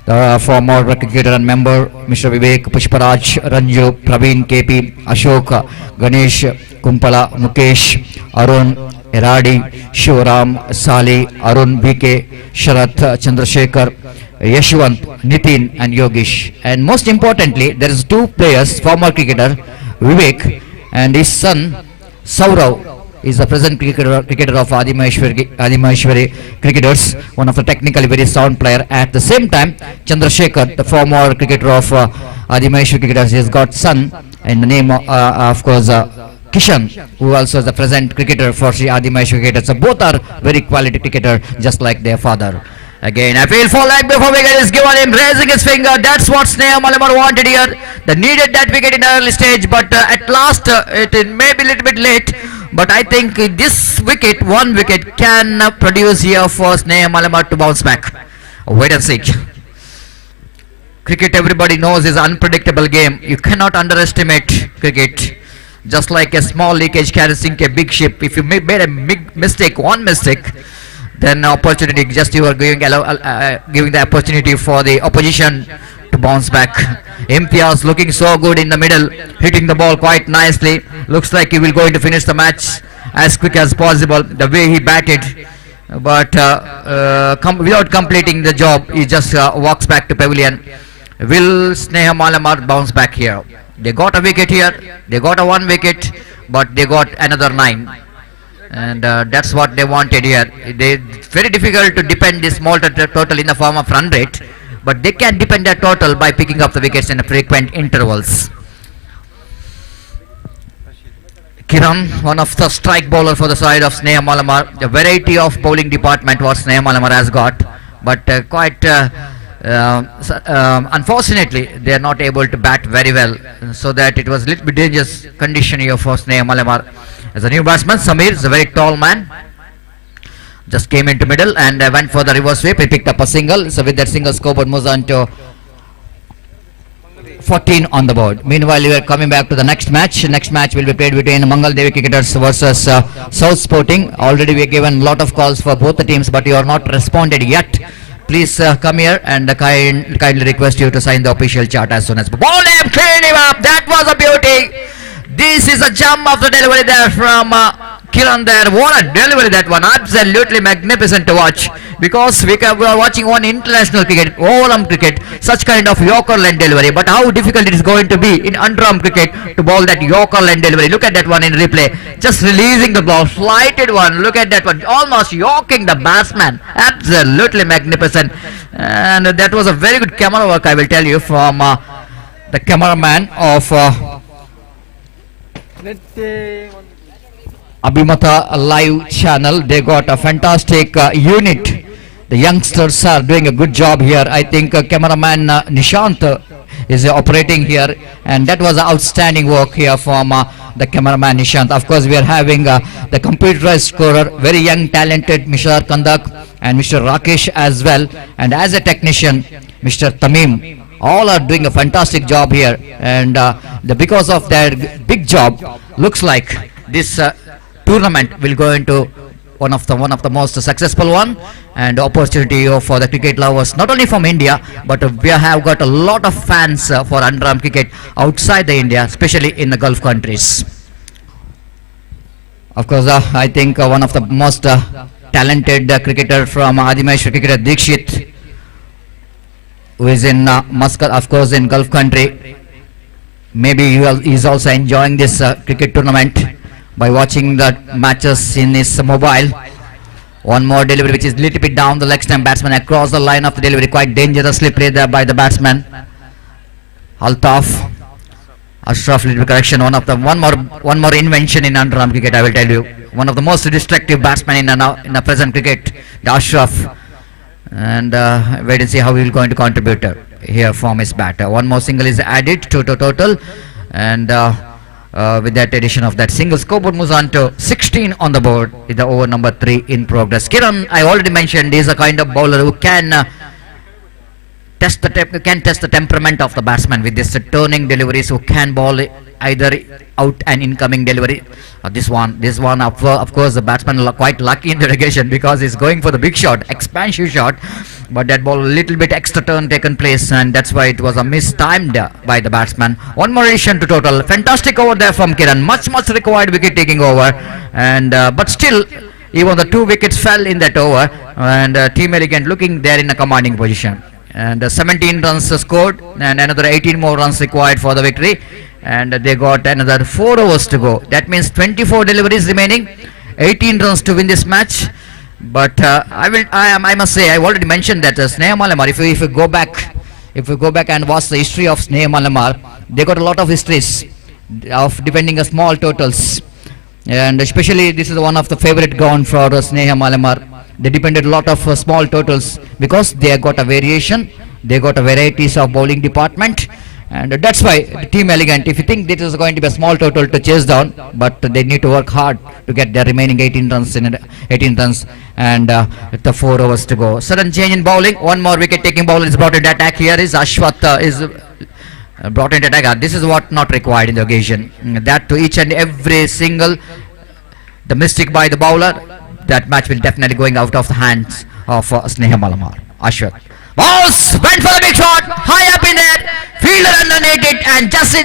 The former cricketer and member Mr. Vivek, Pushparaj, Ranju, Praveen, KP, Ashok, Ganesh, Kumpala, Mukesh, Arun, Eradi, Shivaram, Sali, Arun, BK, Sharat, Chandrasekhar, Yashwant, Nitin and Yogesh. And most importantly, there is 2 players, former cricketer Vivek and his son Saurav is the present cricketer of Adimaheshwari cricketers, one of the technically very sound player. At the same time, Chandrasekhar, the former cricketer of Adimaheshwari cricketers, has got son in the name of course Kishan, who also is the present cricketer for Sri Adimaheshwari cricketers. So both are very quality cricketer, just like their father. Again, appeal for leg before wicket is given him, raising his finger. That's what Sneha Malamar wanted here. They needed that wicket in the early stage, but at last it may be a little bit late. But I think this wicket, 1 wicket, can produce here for Sneha Malamar to bounce back. Wait and see. Cricket, everybody knows, is an unpredictable game. You cannot underestimate cricket. Just like a small leakage can sink a big ship. If you made a big mistake, one mistake, then opportunity, just you are giving the opportunity for the opposition to bounce back. Imtiaz looking so good in the middle, hitting the ball quite nicely. Looks like he will going to finish the match as quick as possible. The way he batted, but without completing the job, he just walks back to pavilion. Will Sneha Malamar bounce back here? They got a wicket here. They got a 1 wicket, but they got another 9. And that's what they wanted here. Very difficult to defend this small total in the form of run rate, but they can defend their total by picking up the wickets in frequent intervals. Kiran, one of the strike bowler for the side of Sneha Malamar. The variety of bowling department what Sneha Malamar has got, but quite unfortunately they are not able to bat very well, so that it was a little bit dangerous condition here for Sneha Malamar. As a new batsman, Samir is a very tall man. Just came into middle and went for the reverse sweep. He picked up a single. So with that single, scoreboard moves on to 14 on the board. Meanwhile, we are coming back to the next match. Next match will be played between Mangal Devi Cricketers versus South Sporting. Already we have given a lot of calls for both the teams, but you are not responded yet. Please come here and kindly request you to sign the official chart as soon as possible. Ball him, clean him up. That was a beauty. This is a jump of the delivery there from Kiran there. What a delivery that one. Absolutely magnificent to watch. Because we are watching one international cricket, overarm cricket, such kind of Yorker line delivery. But how difficult it is going to be in underarm cricket to bowl that Yorker line delivery. Look at that one in replay. Just releasing the ball. Slighted one. Look at that one. Almost yorking the batsman. Absolutely magnificent. And that was a very good camera work, I will tell you, from the cameraman of Abhimatha live channel. They got a fantastic unit. The youngsters are doing a good job here. I think cameraman Nishant is operating here, and that was outstanding work here from the cameraman Nishant. Of course, we are having the computerized scorer, very young, talented Mr. Kandak and Mr. Rakesh as well, and as a technician, Mr. Tamim. All are doing a fantastic job here, and because of their big job, looks like this tournament will go into one of the most successful one, and opportunity for the cricket lovers, not only from India, but we have got a lot of fans for underarm cricket outside the India, especially in the Gulf countries. Of course, I think one of the most talented cricketer from Adimaheshwari cricketer Dikshit, who is in Muscat, of course, in Gulf country. Maybe he is also enjoying this cricket tournament by watching the matches in his mobile. One more delivery which is a little bit down the leg stump, batsman across the line of the delivery, quite dangerously played there by the batsman. Altaf, Ashraf, little correction, one more invention in underarm cricket, I will tell you. One of the most destructive batsmen in the present cricket, the Ashraf. And wait and see how he will going to contribute here from his bat. One more single is added to total, and with that addition of that single, scoreboard moves on to 16 on the board with the over number 3 in progress. Kiran, I already mentioned, is a kind of bowler who can test the temperament of the batsman with this turning deliveries, who can bowl either out and incoming delivery. This one of course the batsman quite lucky in the relegation, because he's going for the big shot, expansive shot, but that ball a little bit extra turn taken place, and that's why it was a mistimed by the batsman. One more addition to total. Fantastic over there from Kiran, much required wicket taking over, and but still even the 2 wickets fell in that over, and Team Elegant looking there in a commanding position, and 17 runs scored and another 18 more runs required for the victory, and they got another 4 overs to go. That means 24 deliveries remaining, 18 runs to win this match. But I must say, I've already mentioned that Sneha Malamar, if we go back and watch the history of Sneha Malamar, they got a lot of histories of defending a small totals, and especially this is one of the favorite ground for Sneha Malamar. They depended a lot of small totals because they have got a variation, they got a varieties of bowling department, and that's why the Team Elegant, if you think this is going to be a small total to chase down, but they need to work hard to get their remaining 18 runs and the 4 overs to go. Sudden change in bowling, one more wicket taking bowler is brought into attack. Here is Ashwath is brought into attacker. This is what not required in the occasion. That to each and every single the mistake by the bowler, that match will definitely going out of the hands of Sneha Malamar. Ashwath. Balls went for the big shot, high up in there, fielder underneath it, and just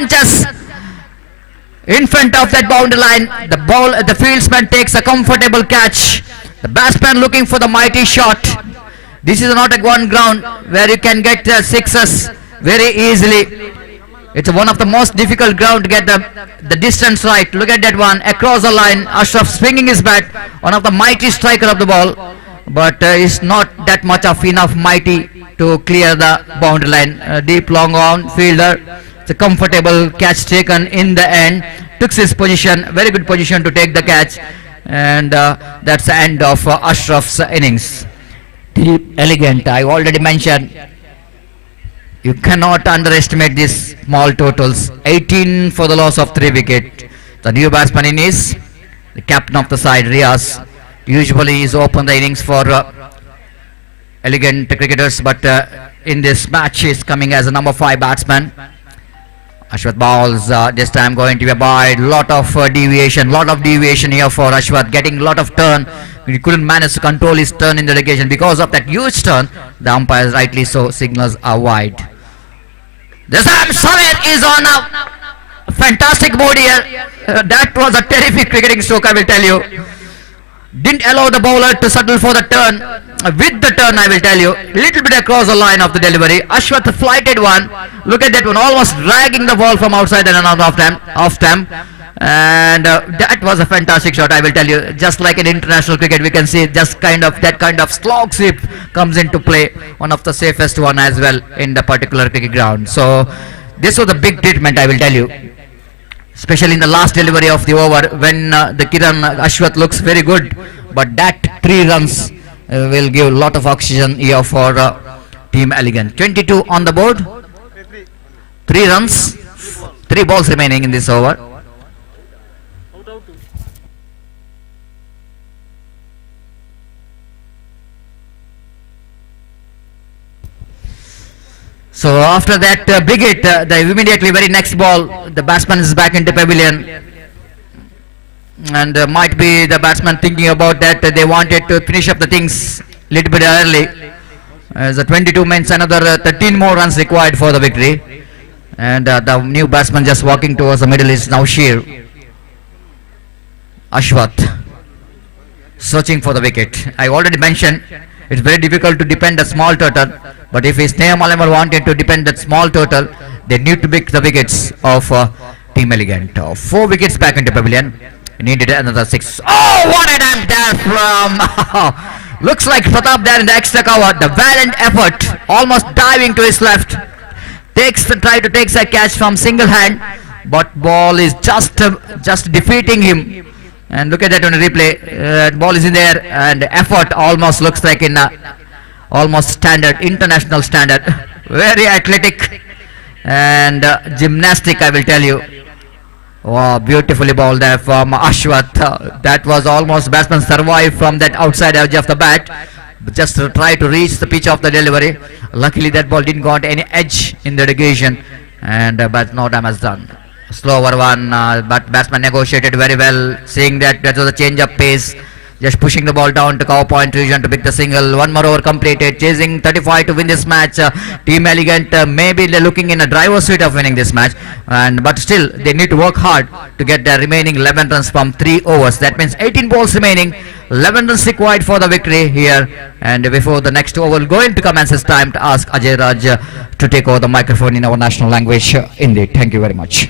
in front of that boundary line, the fieldsman takes a comfortable catch. The batsman looking for the mighty shot. This is not a one ground where you can get sixes very easily. It's one of the most difficult ground to get the distance right. Look at that one across the line. Ashraf swinging his bat, one of the mighty striker of the ball, but is not that much of enough mighty to clear the boundary line. Deep long on fielder. It's a comfortable catch taken in the end. Took his position, very good position to take the catch, and that's the end of Ashraf's innings. Deep, elegant. I already mentioned. You cannot underestimate these small totals. 18 for the loss of 3 wickets. The new batsman in is the captain of the side, Riaz. Usually is open the innings for elegant cricketers, but in this match is coming as a number 5 batsman. Ashwath bowls, this time going to be a wide, lot of deviation here for Ashwath, getting lot of turn. He couldn't manage to control his turn in the relegation. Because of that huge turn, the umpires rightly so signals are wide. This time Samir is on a fantastic board here. That was a terrific cricketing stroke, I will tell you. Didn't allow the bowler to settle for the turn. With the turn, I will tell you, little bit across the line of the delivery. Ashwath flighted one. Look at that one, almost dragging the ball from outside and off stamp. And that was a fantastic shot, I will tell you. Just like in international cricket, we can see just that kind of slog sweep comes into play. One of the safest one as well in the particular cricket ground. So this was a big treatment, I will tell you. Especially in the last delivery of the over, when the Kiran Ashwath looks very good, but that 3 runs will give a lot of oxygen here for Team Elegant. 22 on the board, 3 runs, 3 balls remaining in this over. So after that big hit, the immediately very next ball, the batsman is back into pavilion, and might be the batsman thinking about that. They wanted to finish up the things little bit early. As the 22 means another 13 more runs required for the victory, and the new batsman just walking towards the middle is now Sheer. Ashwath searching for the wicket. I already mentioned it's very difficult to defend a small turtle. But if Sneha Malamar wanted to defend that small total, they need to pick the wickets of Team Elegant. 4 wickets back into pavilion. Needed another 6. Oh, what an attempt there from... Looks like Pratap there in the extra cover. The valiant effort, almost diving to his left. Try to take a catch from single hand. But ball is just defeating him. And look at that on the replay. Ball is in there, and effort almost looks like in... almost standard, international standard. Very athletic and gymnastic, I will tell you. Wow, beautifully bowled there from Ashwath. That was almost batsman survived from that outside edge of the bat. Just to try to reach the pitch of the delivery. Luckily that ball didn't got any edge in the occasion, and but no damage done. Slower one, but batsman negotiated very well, seeing that was a change of pace. Just pushing the ball down to cover point region to pick the single. 1 more over completed. Chasing 35 to win this match. Team Elegant, maybe they're looking in a driver's seat of winning this match. But still, they need to work hard to get the remaining 11 runs from 3 overs. That means 18 balls remaining. 11 runs required for the victory here. And before the next over going to commence, it's time to ask Ajay Raj to take over the microphone in our national language. Indeed. Thank you very much.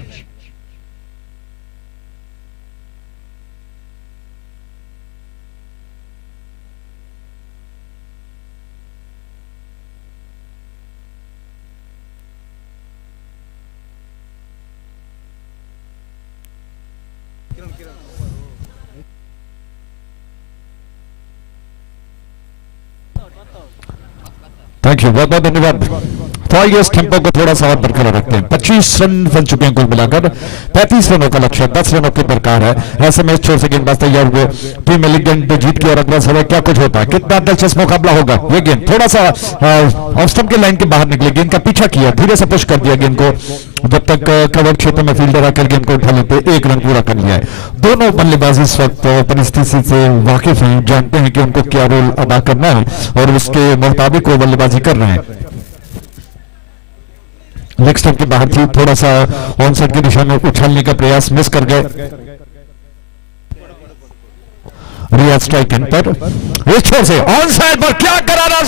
Thank you, बहुत बहुत धन्यवाद। तो आइए इस tempo को थोड़ा सा और बरकरार रखते हैं। 25 रन बन चुके हैं कुल मिलाकर। 35 रनों का लक्ष्य, 10 रनों की दरकार है। ऐसे में छोर से गेंदबाज तैयार हुए। टीम एलिगेंट जीत की और अग्रसर है। क्या कुछ होता है, कितना दिलचस्प मुकाबला होगा। ये गेंद थोड़ा सा ऑफ स्टंप के लाइन के बाहर निकले, गेंद का पीछा किया, धीरे से पुश कर दिया गेंद को जब तक कवर क्षेत्र में फील्डर आकर गेंद को उठा लेते, 1 रन पूरा कर लिया है। दोनों बल्लेबाजी इस वक्त परिस्थिति से वाकिफ हैं, जानते हैं कि उनको क्या रोल अदा करना है और उसके मुताबिक वो बल्लेबाजी कर रहे हैं। लेग स्टंप के बाहर थी, थोड़ा सा ऑन साइड की दिशा में उछालने का प्रयास मिस कर गए। रियाज स्ट्राइक एंड पर इस छोर से ऑन साइड पर क्या करारा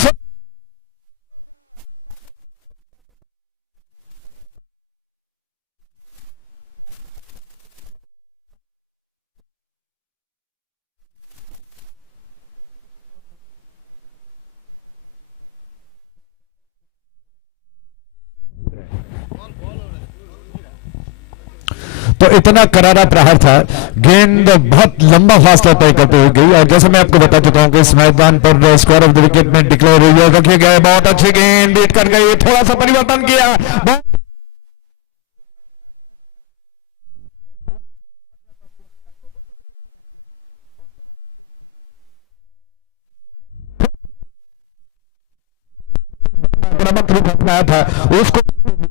तो इतना करारा प्रहार था, गेंद बहुत लंबा फासला तय करते हुए गई और जैसे मैं आपको बता चुका हूं कि इस मैदान पर स्क्वायर ऑफ द विकेट में डिक्लेयर हुई है, रखे गए, बहुत अच्छी गेंद बीट कर गई, थोड़ा सा परिवर्तन किया, था उसको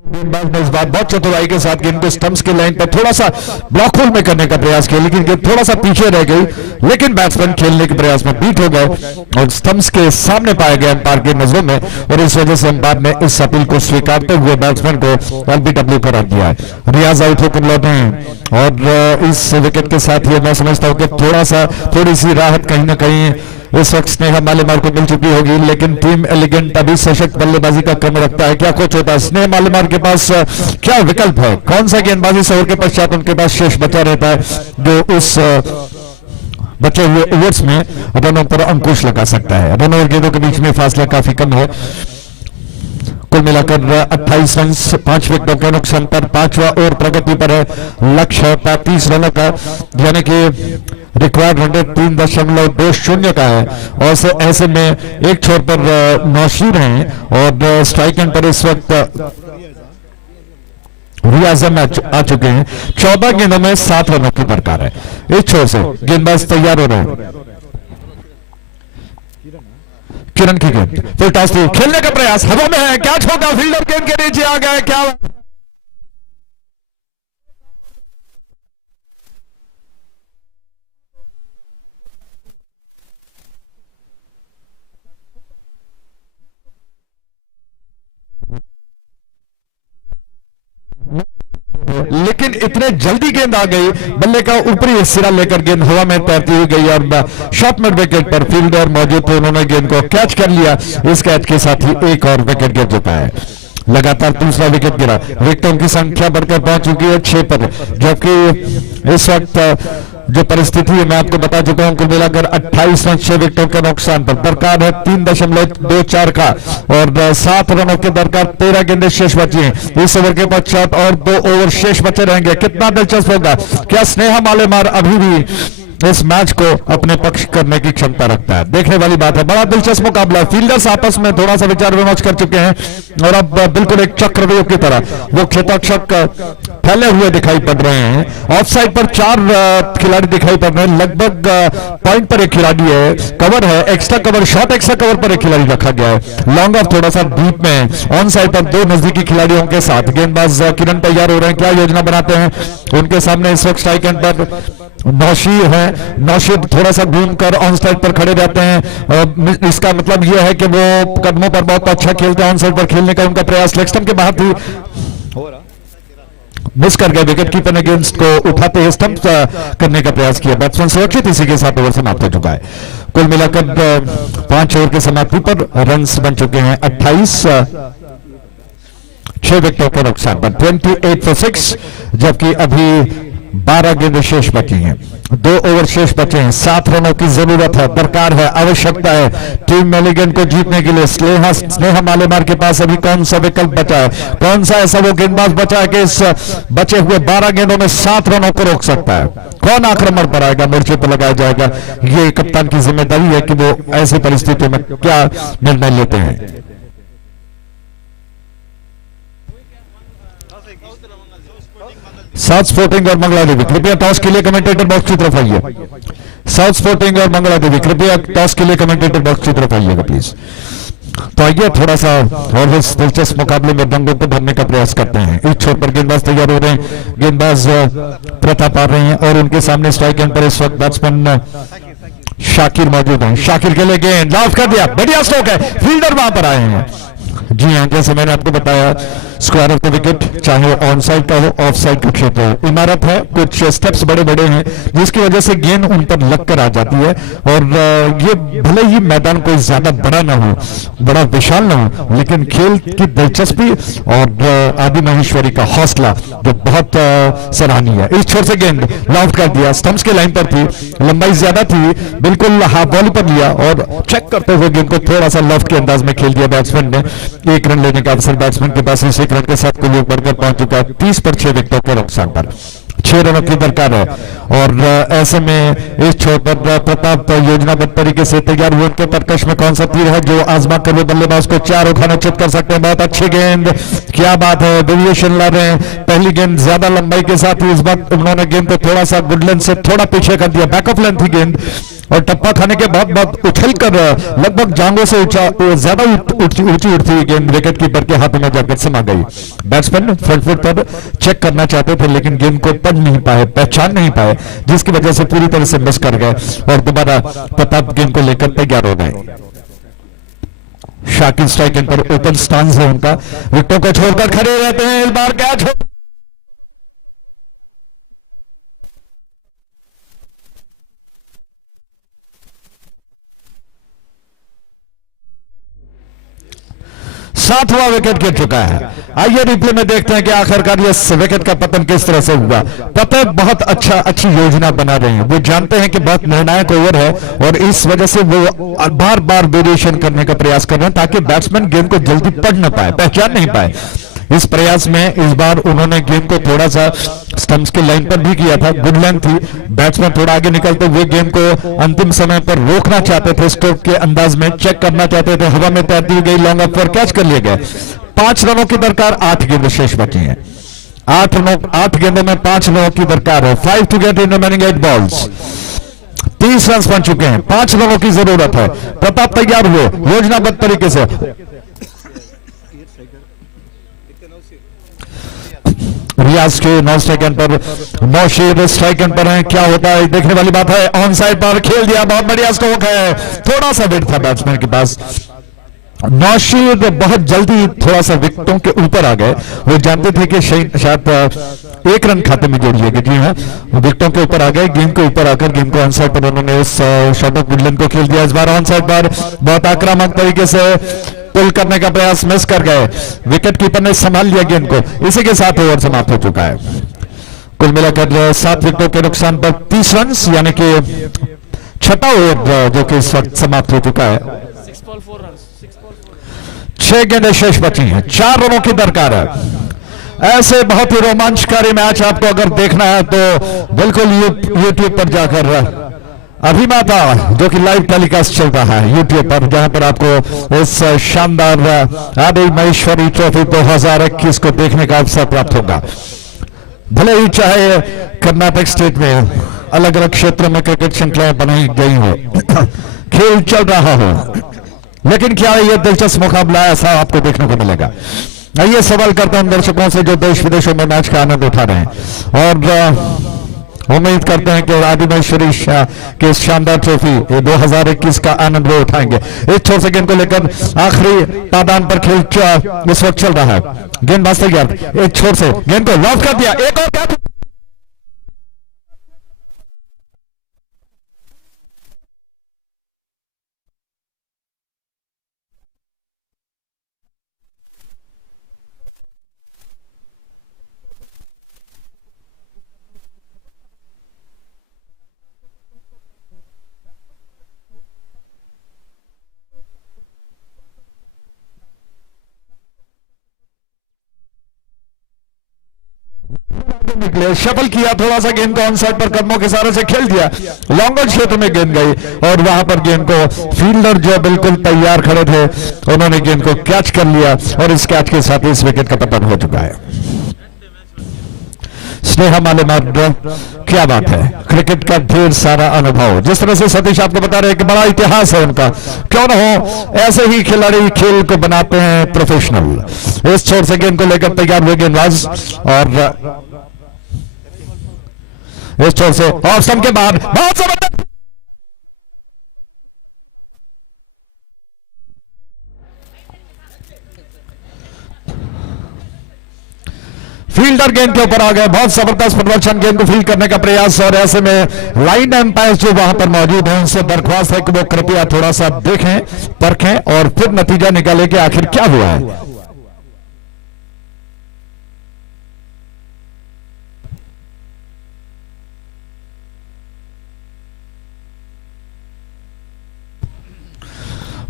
गेंदबाज ने इस बार बहुत चतुराई के साथ गेंद को स्टंप्स के लाइन पर थोड़ा सा ब्लॉक होल में करने का प्रयास किया, लेकिन गेंद थोड़ा सा पीछे रह गई, लेकिन बैट्समैन खेलने के प्रयास में बीट हो गए और स्टंप्स के सामने पाया गया अंपायर की नजरों में और इस वजह से अंपायर ने इस अपील को स्वीकारते हुए बैट्समैन को एलबीडब्ल्यू करार दिया है। रियाज आउट होकर लौटे हैं और इस विकेट के साथ ही मैं समझता हूं कि थोड़ी सी राहत कहीं ना कहीं इस वक्त स्नेहा मालेमार को मिल चुकी होगी, लेकिन टीम एलिगेंट अभी सशक्त बल्लेबाजी का क्रम रखता है। क्या कोच होता है, स्नेहा मालेमार के पास क्या विकल्प है, कौन सा गेंदबाजी ओवर के पश्चात उनके पास शेष बचा रहता है जो उस बचे हुए ओवर्स में रनों पर अंकुश लगा सकता है। रन और गेंदों के बीच में फासला काफी कम है, कुल मिलाकर 28 रन 5 विकेटों के नुकसान पर 5वां ओवर प्रगति पर है। लक्ष्य 35 रनों का, यानी कि रिक्वायर्ड 3.20 का है और ऐसे में एक छोर पर नौशीर हैं और स्ट्राइक एंड पर इस वक्त रियाज आ चुके हैं। 14 गेंदों में 7 रनों की दरकार है। इस छोर से गेंदबाज तैयार हो रहे हैं। किरण की गेंद फिर टॉस थी, खेलने का प्रयास हवा में है, क्या होगा, फील्डर गेंद के नीचे आ गए, क्या लेकिन इतने जल्दी गेंद आ गई, बल्ले का ऊपरी सिरा लेकर गेंद हवा में तैरती हुई गई और शॉर्ट मिड विकेट पर फील्डर मौजूद थे, उन्होंने गेंद को कैच कर लिया। इस कैच के साथ ही एक और विकेट गिर चुका है, लगातार दूसरा विकेट गिरा। विकेटों की संख्या बढ़कर पहुंच चुकी है 6 पर, जबकि इस वक्त जो परिस्थिति है मैं आपको बता चुका हूं, कुल मिलाकर 28 रन 6 विकेटों के नुकसान पर, दरकार है 3.24 का और 7 रनों के दरकार, 13 गेंदें शेष बची हैं। इस ओवर के पश्चात और 2 ओवर शेष बचे रहेंगे। कितना दिलचस्प होगा, क्या स्नेहा मालेमार अभी भी इस मैच को अपने पक्ष करने की क्षमता रखता है, देखने वाली बात है। बड़ा दिलचस्प मुकाबला, फील्डर्स आपस में थोड़ा सा विचार विमर्श कर चुके हैं और अब बिल्कुल एक चक्रव्यूह की तरह वो क्षेत्ररक्षक फैले हुए दिखाई पड़ रहे हैं। ऑफ साइड पर 4 खिलाड़ी दिखाई पड़ रहे हैं, लगभग पॉइंट पर एक खिलाड़ी है, कवर है, extra cover, short extra cover पर एक खिलाड़ी रखा गया है, लॉन्ग ऑफ थोड़ा सा डीप में। ऑन साइड पर 2 नजदीकी खिलाड़ियों के साथ गेंदबाज किरण तैयार हो रहे हैं, क्या योजना बनाते हैं। उनके सामने इस वक्त स्ट्राइक एंड पर नौशीर है, नौशीर थोड़ा सा घूमकर ऑन साइड पर खड़े रहते हैं, इसका मतलब यह है कि वो कदमों पर बहुत अच्छा खेलते हैं। ऑन साइड पर खेलने का उनका प्रयास लेग स्टंप के बाहर थी, मिस कर गए। विकेट कीपर ने गेंद को उठाते हुए स्टंप करने का प्रयास किया, बैट्समैन सुरक्षित, इसी के साथ ओवर समाप्त हो चुका है। कुल मिलाकर 5 ओवर के समाप्ति पर रन्स बन चुके हैं 28, 6 विकेटों के नुकसान पर, 28 for 6, जबकि अभी 12 गेंदें शेष बची हैं, 2 ओवर शेष बचे हैं। 7 रनों की जरूरत है, दरकार है, आवश्यकता है टीम एलिगेंट को जीतने के लिए। स्नेहा मालेमार के पास अभी कौन सा विकल्प बचा है, कौन सा ऐसा वो गेंदबाज बचा है कि इस बचे हुए 12 गेंदों में 7 रनों को रोक सकता है। कौन आक्रमण पर आएगा, मोर्चे पर लगाया जाएगा, ये कप्तान की जिम्मेदारी है कि वो ऐसी परिस्थितियों में क्या निर्णय लेते हैं। साउथ स्पोर्टिंग और मंगला देवी कृपया टॉस के लिए कमेंटेटर बॉक्स की तरफ आइए। साउथ स्पोर्टिंग और मंगला देवी कृपया टॉस के लिए कमेंटेटर बॉक्स की तरफ आइएगा प्लीज। तो आइए थोड़ा सा और इस दिलचस्प मुकाबले में रंगों को भरने का प्रयास करते हैं। इस छोर पर गेंदबाज तैयार हो रहे हैं, गेंदबाज प्रताप आ रहे हैं और उनके सामने स्ट्राइक एंड पर इस वक्त बैट्समैन शाकिर मौजूद हैं। शाकिर के लिए गेंद लॉफ कर दिया, बढ़िया स्ट्रोक है, फील्डर वहां पर आए हैं। जी हाँ, जैसे मैंने आपको बताया स्क्वायर ऑफ द विकेट, चाहे ऑन साइड का हो ऑफ साइड का क्षेत्र हो, इमारत है, कुछ स्टेप्स बड़े बड़े हैं जिसकी वजह से गेंद उन पर लग कर आ जाती है। और ये भले ही मैदान कोई ज्यादा बड़ा ना हो, बड़ा विशाल ना हो, लेकिन खेल की दिलचस्पी और आदि महेश्वरी का हौसला जो बहुत सराहनीय है। इस छोर से गेंद लॉफ्ट कर दिया, स्टंप्स के लाइन पर थी, लंबाई ज्यादा थी, बिल्कुल हाफ बॉल पर लिया और चेक करते हुए गेंद को थोड़ा सा लॉफ्ट के अंदाज में खेल दिया बैट्समैन ने। एक रन लेने का अवसर बैट्समैन के पास इस एक रन के साथ कुल बढ़कर पहुंच चुका है 30 पर 6 विकेटों के नुकसान पर। 6 रनों की दरकार है और ऐसे में इस छोर पर प्रताप योजनाबद्ध तरीके से तैयार हुए। उनके तरकश में कौन सा तीर है जो आजमा कर वो बल्लेबाज को 4 उठाना चित कर सकते हैं। बहुत अच्छी गेंद, क्या बात है, वेरिएशन ला रहे हैं। पहली गेंद ज्यादा लंबाई के साथ ही इस वक्त उन्होंने गेंद को थोड़ा सा गुड लेंथ से थोड़ा पीछे कर दिया, बैक ऑफ लेंथ थी गेंद और टप्पा खाने के बाद उछल कर लगभग जांघों से ज्यादा ऊंची उठती हुई गेंद विकेट कीपर के हाथों में जाकर समा गई। बैट्समैन फ्रंट फुट पर चेक करना चाहते थे लेकिन गेंद को पढ़ नहीं पाए, पहचान नहीं पाए, जिसकी वजह से पूरी तरह से मिस कर गए और दोबारा प्रताप गेंद को लेकर तैयार हो गए। शाकिर स्ट्राइक एंड पर ओपन स्टांस है उनका, विकेटों को छोड़कर खड़े रहते हैं। इस बार कैच हो, सातवां विकेट गिर चुका है। आइए रिप्ले में देखते हैं कि आखिरकार ये विकेट का पतन किस तरह से हुआ। प्रताप बहुत अच्छी योजना बना रहे हैं, वो जानते हैं कि बहुत निर्णायक ओवर है और इस वजह से वो बार बार वेरिएशन करने का प्रयास कर रहे हैं ताकि बैट्समैन गेंद को जल्दी पढ़ न पाए, पहचान नहीं पाए। इस प्रयास में इस बार उन्होंने गेंद को थोड़ा सा स्टंप्स के लाइन पर भी किया था, गुड लेंथ थी, बैट्समैन थोड़ा आगे निकलते हुए गेंद को अंतिम समय पर रोकना चाहते थे, स्ट्रोक के अंदाज में चेक करना चाहते थे, हवा में तैरती गई, लॉन्ग अप पर कैच कर लिए गए। 5 रनों की दरकार, 8 गेंदें शेष बची हैं। 8 गेंदों में 5 रनों की दरकार है। 5 to get in remaining 8 balls. 30 run बन चुके हैं, 5 रनों की जरूरत है। प्रताप तैयार हुए योजनाबद्ध तरीके से। रियाज के नॉन स्ट्राइक एंड पर नौशीर स्ट्राइक एंड पर है, क्या होता है देखने वाली बात है। ऑन साइड पर खेल दिया, बहुत बढ़िया स्ट्रोक है, थोड़ा सा वेट था बैट्समैन के पास। नौशीर बहुत जल्दी थोड़ा सा विकेटों के ऊपर आ गए, वो जानते थे कि शायद 1 रन खाते में जोड़ लिएगा। जी हाँ, विकेटों के ऊपर आ गए, गेंद के ऊपर आकर गेंद को ऑन साइड पर उन्होंने उस शॉट ऑफ गुडलैंड को खेल दिया। इस बार ऑन साइड पर बहुत आक्रामक तरीके से पुल करने का प्रयास मिस कर गए, विकेट कीपर ने संभाल लिया गेंद को। इसी के साथ ओवर समाप्त हो चुका है। कुल मिलाकर 7 विकेटों के नुकसान पर 30 रन, यानी कि 6वां ओवर जो कि इस वक्त समाप्त हो चुका है। 6 गेंदें शेष बची हैं, 4 रनों की दरकार है। ऐसे बहुत ही रोमांचकारी मैच आपको अगर देखना है तो बिल्कुल यूट्यूब पर जाकर अभिमाता जो कि लाइव टेलीकास्ट चल रहा है यूट्यूब पर, जहां पर आपको इस शानदार आदिमहेश्वरी ट्रॉफी 2021 को देखने का अवसर प्राप्त होगा। भले ही चाहे कर्नाटक स्टेट में अलग अलग क्षेत्रों में क्रिकेट श्रृंखलाएं बनाई गई हो, खेल चल रहा हो, लेकिन क्या यह दिलचस्प मुकाबला ऐसा आपको देखने को मिलेगा। आइए सवाल करता हूं दर्शकों से जो देश विदेशों में मैच का आनंद उठा रहे हैं और उम्मीद करते हैं कि आदिमहेश्वरी के शानदार ट्रॉफी 2021 का आनंद वो उठाएंगे। इस छोर से गेंद को लेकर आखिरी पादान पर खेल इस वक्त चल रहा है। गेंदबाज तैयार, एक छोर से गेंद को लॉक कर दिया, एक और कैच। निकले, शफल किया, थोड़ा सा गेंद को ऑन साइड पर कदमों के सहारे से खेल दिया, लॉन्गर क्षेत्र में गेंद गई और वहां पर गेंद को फील्डर जो बिल्कुल तैयार खड़े थे उन्होंने गेंद को कैच कर लिया और इस कैच के साथ इस विकेट का पतन हो चुका है। स्नेहा मालेमार, क्या बात है, क्रिकेट का ढेर सारा अनुभव। जिस तरह से सतीश आपको बता रहे हैं कि बड़ा इतिहास है उनका, क्यों ना हो, ऐसे ही खिलाड़ी खेल को बनाते हैं प्रोफेशनल। इस छोर से गेंद को लेकर तैयार हुए गेंदबाज और इस छोर से ऑप्शन के बाद बहुत जबरदस्त फील्डर गेंद के ऊपर आ गए। बहुत जबरदस्त प्रदर्शन, गेंद को फील्ड करने का प्रयास, और ऐसे में लाइन एम्पायर जो वहां पर मौजूद हैं उनसे दरख्वास्त है कि वो कृपया थोड़ा सा देखें, परखें और फिर नतीजा निकालें कि आखिर क्या हुआ है।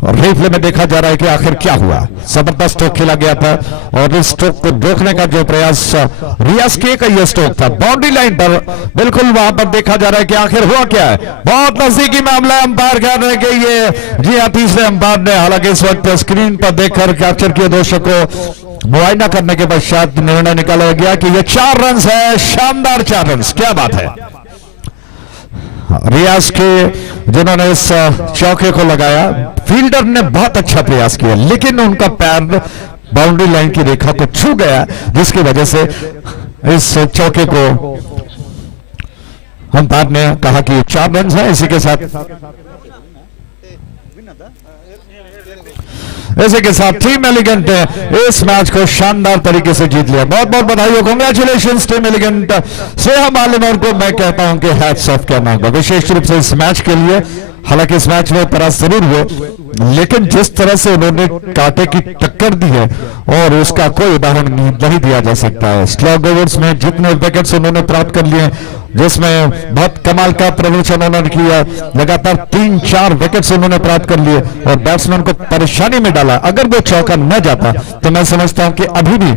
और रिप्ले में देखा जा रहा है कि आखिर क्या हुआ। जबरदस्त स्ट्रोक खेला गया था और इस स्ट्रोक को रोकने का जो प्रयास रियाज के का यह स्ट्रोक था बाउंड्री लाइन पर, बिल्कुल वहां पर देखा जा रहा है कि आखिर हुआ क्या है। बहुत नजदीकी मामला, अंपायर कह रहे हैं कि ये जी हाँ तीसरे अंपायर ने, हालांकि इस वक्त स्क्रीन पर देखकर कैप्चर किए दर्शक को मुआयना करने के पश्चात निर्णय निकाला गया कि ये 4 रन है, शानदार 4 रन, क्या बात है। रियाज के जिन्होंने इस चौके को लगाया, फील्डर ने बहुत अच्छा प्रयास किया लेकिन उनका पैर बाउंड्री लाइन की रेखा को छू गया, जिसकी वजह से इस चौके को अंपायर ने कहा कि 4 रन है। इसी के साथ टीम एलिगेंट इस मैच को शानदार तरीके से जीत लिया। बहुत बहुत बधाई हो, कांग्रेचुलेशंस टीम एलिगेंट। स्नेहा मालेमार को मैं कहता हूं कि हैट्स ऑफ करना होगा विशेष रूप से इस मैच के लिए। हालांकि इस मैच में परास्त जरूर हुए, लेकिन जिस तरह से उन्होंने कांटे की टक्कर दी है और उसका कोई उदाहरण नहीं दिया जा सकता है। स्लॉग ओवर्स में जितने विकेट्स उन्होंने प्राप्त कर लिए, जिसमें बहुत कमाल का प्रदर्शन उन्होंने किया, लगातार 3-4 विकेट्स उन्होंने प्राप्त कर लिए और बैट्समैन को परेशानी में डाला। अगर वो चौका न जाता तो मैं समझता हूं कि अभी भी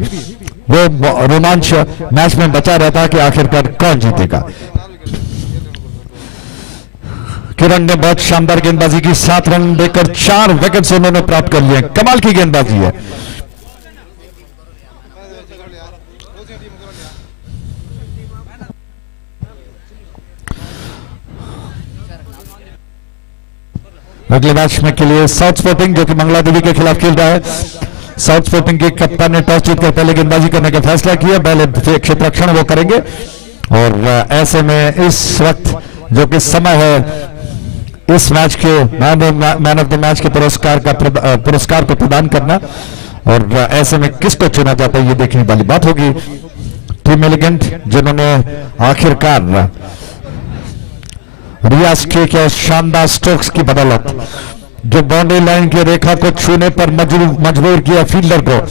वो रोमांच मैच में बचा रहता कि आखिरकार कौन जीतेगा। किरण ने बहुत शानदार गेंदबाजी की, 7 रन देकर 4 विकेट्स उन्होंने प्राप्त कर लिए। कमाल की गेंदबाजी है। अगले मैच में के लिए साउथ स्पोर्टिंग जो कि मंगला देवी के खिलाफ खेल रहा है। साउथ स्पोर्टिंग के कप्तान ने टॉस जीतकर पहले गेंदबाजी करने का फैसला किया। पहले क्षेत्ररक्षण वो करेंगे और ऐसे में इस वक्त जो कि समय है इस मैच के मैन ऑफ द मैच के पुरस्कार को प्रदान करना, और ऐसे में किसको चुना जाता है ये देखने वाली बात होगी। टीम एलिगेंट जिन्होंने आखिरकार रियाज के शानदार स्ट्रोक्स की बदौलत जो बाउंड्री लाइन की रेखा को छूने पर मजबूर किया फील्डर को,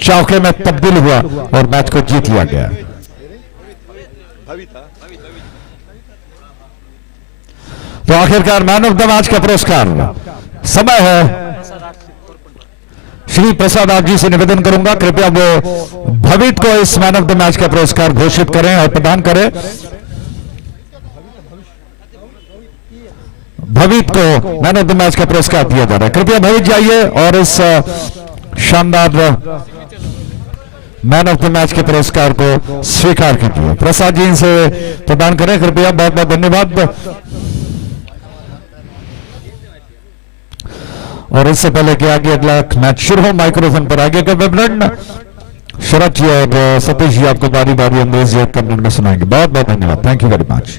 चौके में तब्दील हुआ और मैच को जीत लिया गया। तो आखिरकार मैन ऑफ द मैच का पुरस्कार समय है। श्री प्रसाद आप जी से निवेदन करूंगा कृपया वो भवित को इस मैन ऑफ द मैच का पुरस्कार घोषित करें और प्रदान करें। भवित को मैन ऑफ द मैच का पुरस्कार दिया जा रहा है। कृपया भवित जाइए और इस शानदार मैन ऑफ द मैच के पुरस्कार को स्वीकार कीजिए। प्रसाद जी से प्रदान करें कृपया, बहुत बहुत धन्यवाद। और इससे पहले कि आगे अगला मैच शुरू हो, माइक्रोफोन पर आगे का विवरण शरद जी और सतीश जी आपको बारी बारी अंग्रेजी और कन्नड़ में सुनाएंगे। बहुत बहुत धन्यवाद, thank you very much.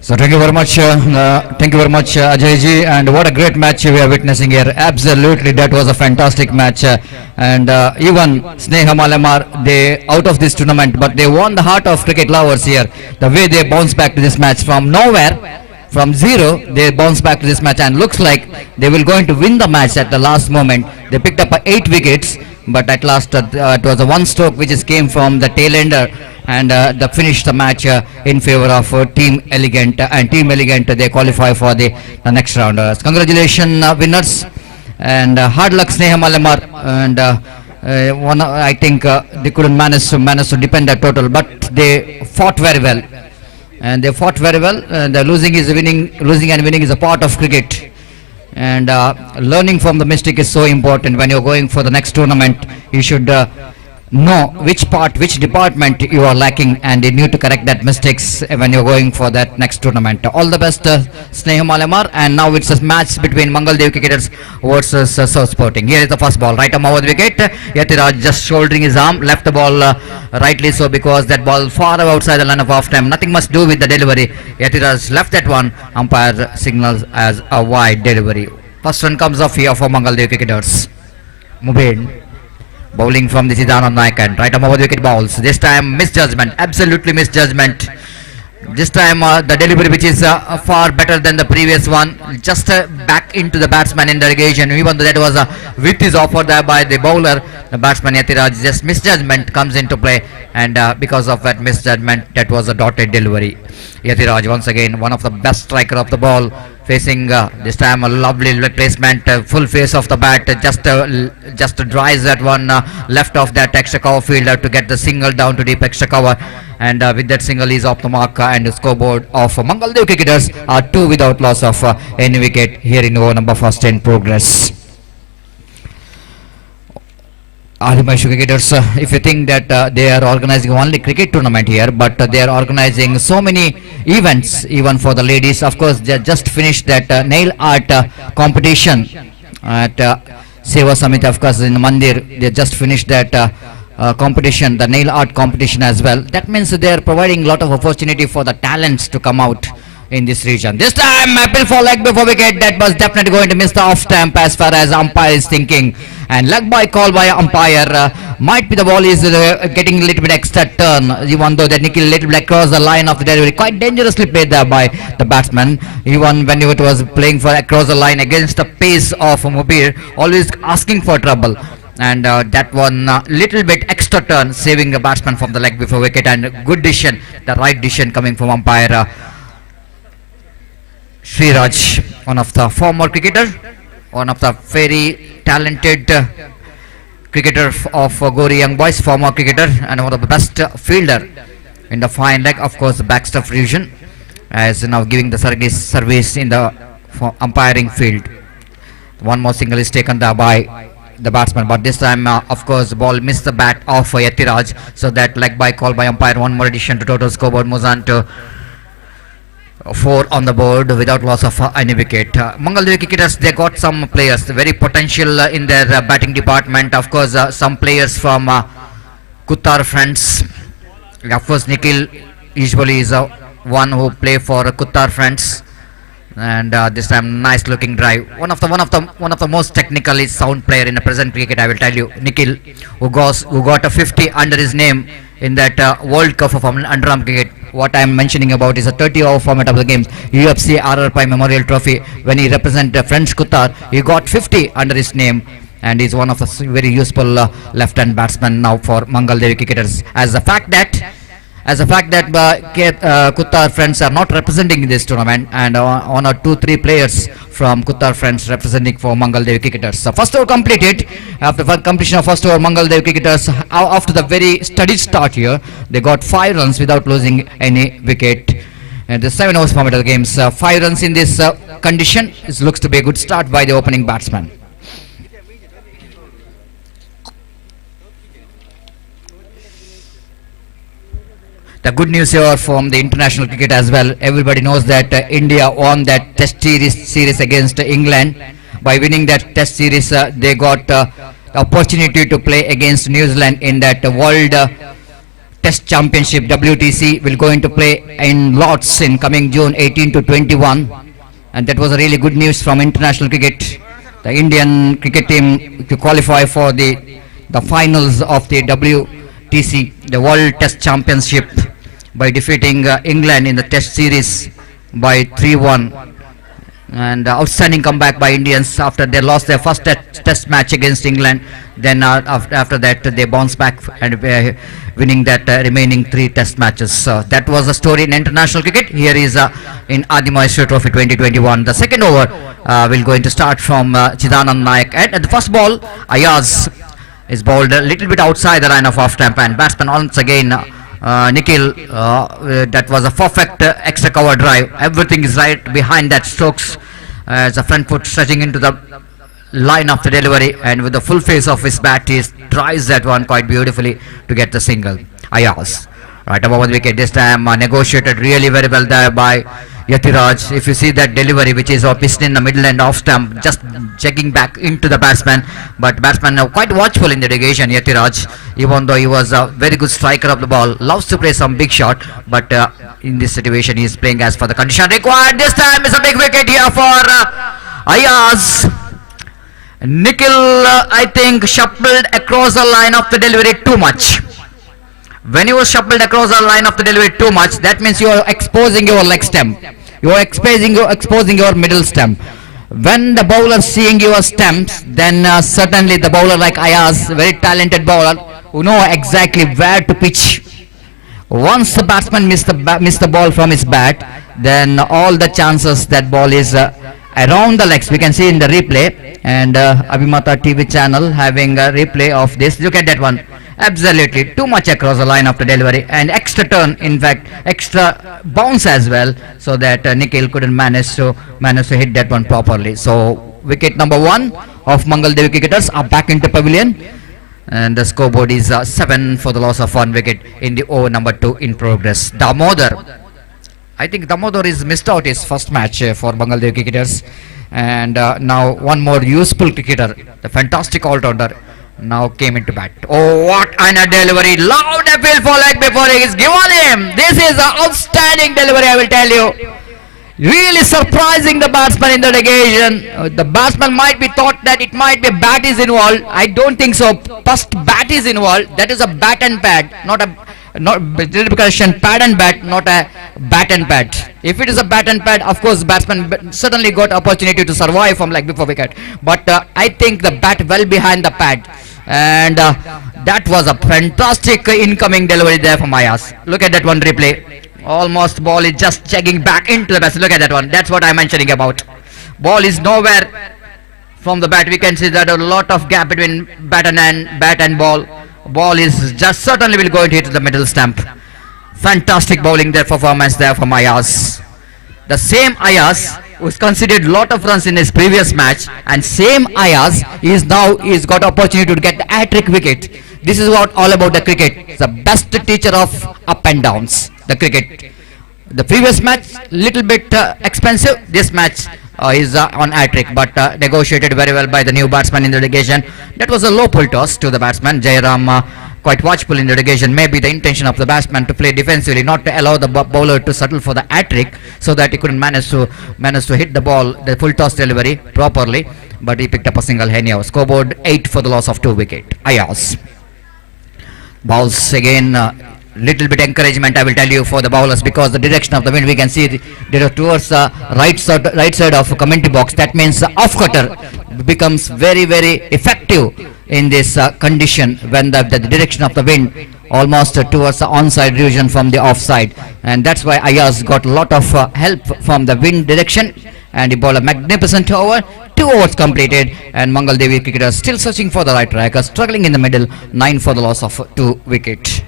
So thank you very much, Ajay and what a great match we are witnessing here. Absolutely, that was a fantastic match, and even Sneha Malamar, they out of this tournament, but they won the heart of cricket lovers here. The way they bounced back to this match from nowhere, from zero, they bounced back to this match, and looks like they will going to win the match at the last moment. They picked up 8 wickets, but at last it was a one stroke which is came from the tail ender, and the finished the match in favor of Team Elegant, and Team Elegant they qualify for the next round. Congratulations, winners, and hard luck Sneha Malamar, and one I think they couldn't manage to defend that total, but they fought very well, and they fought very well. The losing and winning is a part of cricket, and learning from the mistake is so important. When you're going for the next tournament, you should know which department you are lacking, and you need to correct that mistakes when you're going for that next tournament. All the best, Sneha Malamar. And now it's a match between Mangaldev cricketers versus South Sporting. Here is the first ball, right arm over the wicket. Yatiraj just shouldering his arm, left the ball rightly so, because that ball far outside the line of half time. Nothing much do with the delivery. Yatiraj left that one. Umpire signals as a wide delivery. First run comes off here for Mangaldev cricketers. Mubin bowling from the Siddharth Naik, and right arm over the wicket balls. This time misjudgment, absolutely misjudgment. This time the delivery, which is far better than the previous one, just back into the batsman in the irrigation. Even though that was a width is offered there by the bowler, the batsman Yatiraj, just misjudgment comes into play, and because of that misjudgment, that was a dotted delivery. Yatiraj once again one of the best striker of the ball, facing this time a lovely placement, full face of the bat, just dries that one left of that extra cover fielder to get the single down to deep extra cover, and with that single is off the mark, and the scoreboard of Mangaldev cricketers are 2 without loss of any wicket here in over number first in progress. Adimaheshwari cricketers, if you think that they are organizing only cricket tournament here, but they are organizing so many events even for the ladies. Of course, they just finished that nail art competition at Seva Samiti, of course, in Mandir. They just finished that competition, the nail art competition as well. That means they are providing a lot of opportunity for the talents to come out in this region. This time appeal for leg before wicket. That was definitely going to miss the off stamp as far as umpire is thinking, and leg by call by umpire. Might be the ball is getting a little bit extra turn, even though that Nikhil little bit across the line of the delivery, quite dangerously played there by the batsman. Even when it was playing for across the line against the pace of Mubir, always asking for trouble, and that one little bit extra turn, saving the batsman from the leg before wicket, and good decision, the right decision coming from umpire Sriraj, one of the former cricketer, one of the very talented cricketer of Gori Young Boys, former cricketer, and one of the best fielder in the fine leg. Of course, the backstop fusion, as now giving the service in the umpiring field. One more single is taken there by the batsman, but this time of course the ball missed the bat of Yatiraj, so that leg by call by umpire. One more addition to total scoreboard, moves on to 4 on the board without loss of any wicket. Mangaldev cricketers, they got some players very potential in their batting department. Of course, some players from Kuttar Friends. Of course, Nikhil usually is one who play for Kuttar Friends, and this time nice looking drive. One of the most technically sound player in the present cricket, I will tell you, Nikhil, who got a 50 under his name in that World Cup of underarm cricket. What I am mentioning about is a 30-over format of the games, UFC RR Pai Memorial Trophy. When he represent French Qatar, he got 50 under his name, and is one of the very useful left-hand batsmen now for Mangaldev cricketers. As the fact that Qatar friends are not representing this tournament, and one or 2-3 players from Qatar friends representing for Mangaldev cricketers. So first over completed. After completion of first over, Mangaldev cricketers, after the very steady start here, they got 5 runs without losing any wicket. And the 7 overs format of the games, 5 runs in this condition, it looks to be a good start by the opening batsman. The good news here from the international cricket as well. Everybody knows that India won that test series against England. By winning that test series, they got the opportunity to play against New Zealand in that World Test Championship WTC will going to play in Lords in coming June 18 to 21, and that was a really good news from international cricket. The Indian cricket team to qualify for the finals of the WTC, the World Test Championship, by defeating England in the Test series by 3-1. And outstanding comeback by Indians after they lost their first test match against England. Then after that they bounced back and winning that remaining 3 test matches. That was the story in international cricket. Here is in Adimaheshwari Trophy 2021. The second over will going to start from Chidanand Nayak. And at the first ball, Ayaz is bowled a little bit outside the line of off stump, and batsman once again Nikhil, that was a perfect extra cover drive. Everything is right behind that strokes as a front foot stretching into the line of the delivery, and with the full face of his bat he drives that one quite beautifully to get the single. Ayaz right above the wicket this time, negotiated really very well there by Yatiraj. If you see that delivery, which is piston in the middle and off stump, just checking back into the batsman, but batsman now quite watchful in the irrigation. Yatiraj, even though he was a very good striker of the ball, loves to play some big shot, but in this situation he is playing as for the condition required. This time is a big wicket here for Ayaz. Nikhil, I think, shuffled across the line of the delivery too much. When you shuffled across the line of the delivery too much, that means you are exposing your leg stump. You are exposing your middle stump. When the bowler seeing your stumps, then certainly the bowler like Ayaz, very talented bowler, who know exactly where to pitch. Once the batsman miss the ball from his bat, then all the chances that ball is around the legs. We can see in the replay, and Abhimatha TV channel having a replay of this. Look at that one. Absolutely too much across the line of the delivery, and extra turn, in fact extra bounce as well, so that Nikhil couldn't manage to hit that one properly. So wicket number 1 of Mangal Devi cricketers are back into pavilion, and the scoreboard is 7 for the loss of 1 wicket in the over number 2 in progress. Damodar, I think Damodar is missed out his first match for Mangal Devi cricketers, and now one more useful cricketer, the fantastic all-rounder, now came into bat. Oh, what a delivery! Loud appeal for leg before he is given him. This is an outstanding delivery, I will tell you. Really surprising the batsman in the negation. The batsman might be thought that it might be bat is involved. I don't think so. First bat is involved. That is a bat and pad, not pad and bat, not a bat and pad. If it is a bat and pad, of course batsman certainly got opportunity to survive from leg before wicket. But I think the bat well behind the pad, and that was a fantastic incoming delivery there from Ayaz. Look at that one replay. Almost ball is just checking back into the bat. Look at that one. That's what I'm mentioning about. Ball is nowhere from the bat. We can see that a lot of gap between bat and ball. Ball is just certainly will go into hit the middle stump. Fantastic bowling there, performance there from Ayaz. The same Ayaz who's conceded lot of runs in his previous match, and same Ayaz is got opportunity to get the hat-trick wicket. This is what all about the cricket. The best teacher of up and downs, the cricket. The previous match little bit expensive. This match is on hat-trick, but negotiated very well by the new batsman in the relegation. That was a low pull toss to the batsman. Jairam quite watchful in the relegation. Maybe the intention of the batsman to play defensively, not to allow the bowler to settle for the hat-trick, so that he couldn't manage to hit the ball, the full toss delivery properly. But he picked up a single anyhow. Scoreboard 8 for the loss of 2 wicket. Ayaz bowls again. Little bit encouragement, I will tell you, for the bowlers, because the direction of the wind we can see they are towards the right side of commentary box. That means the off cutter becomes very effective in this condition when the direction of the wind almost towards the onside region from the offside, and that's why Ayaz got a lot of help from the wind direction, and he bowled a magnificent over. 2 overs completed, and Mangal Devi cricketers still searching for the right tracker, struggling in the middle. 9 for the loss of 2 wicket.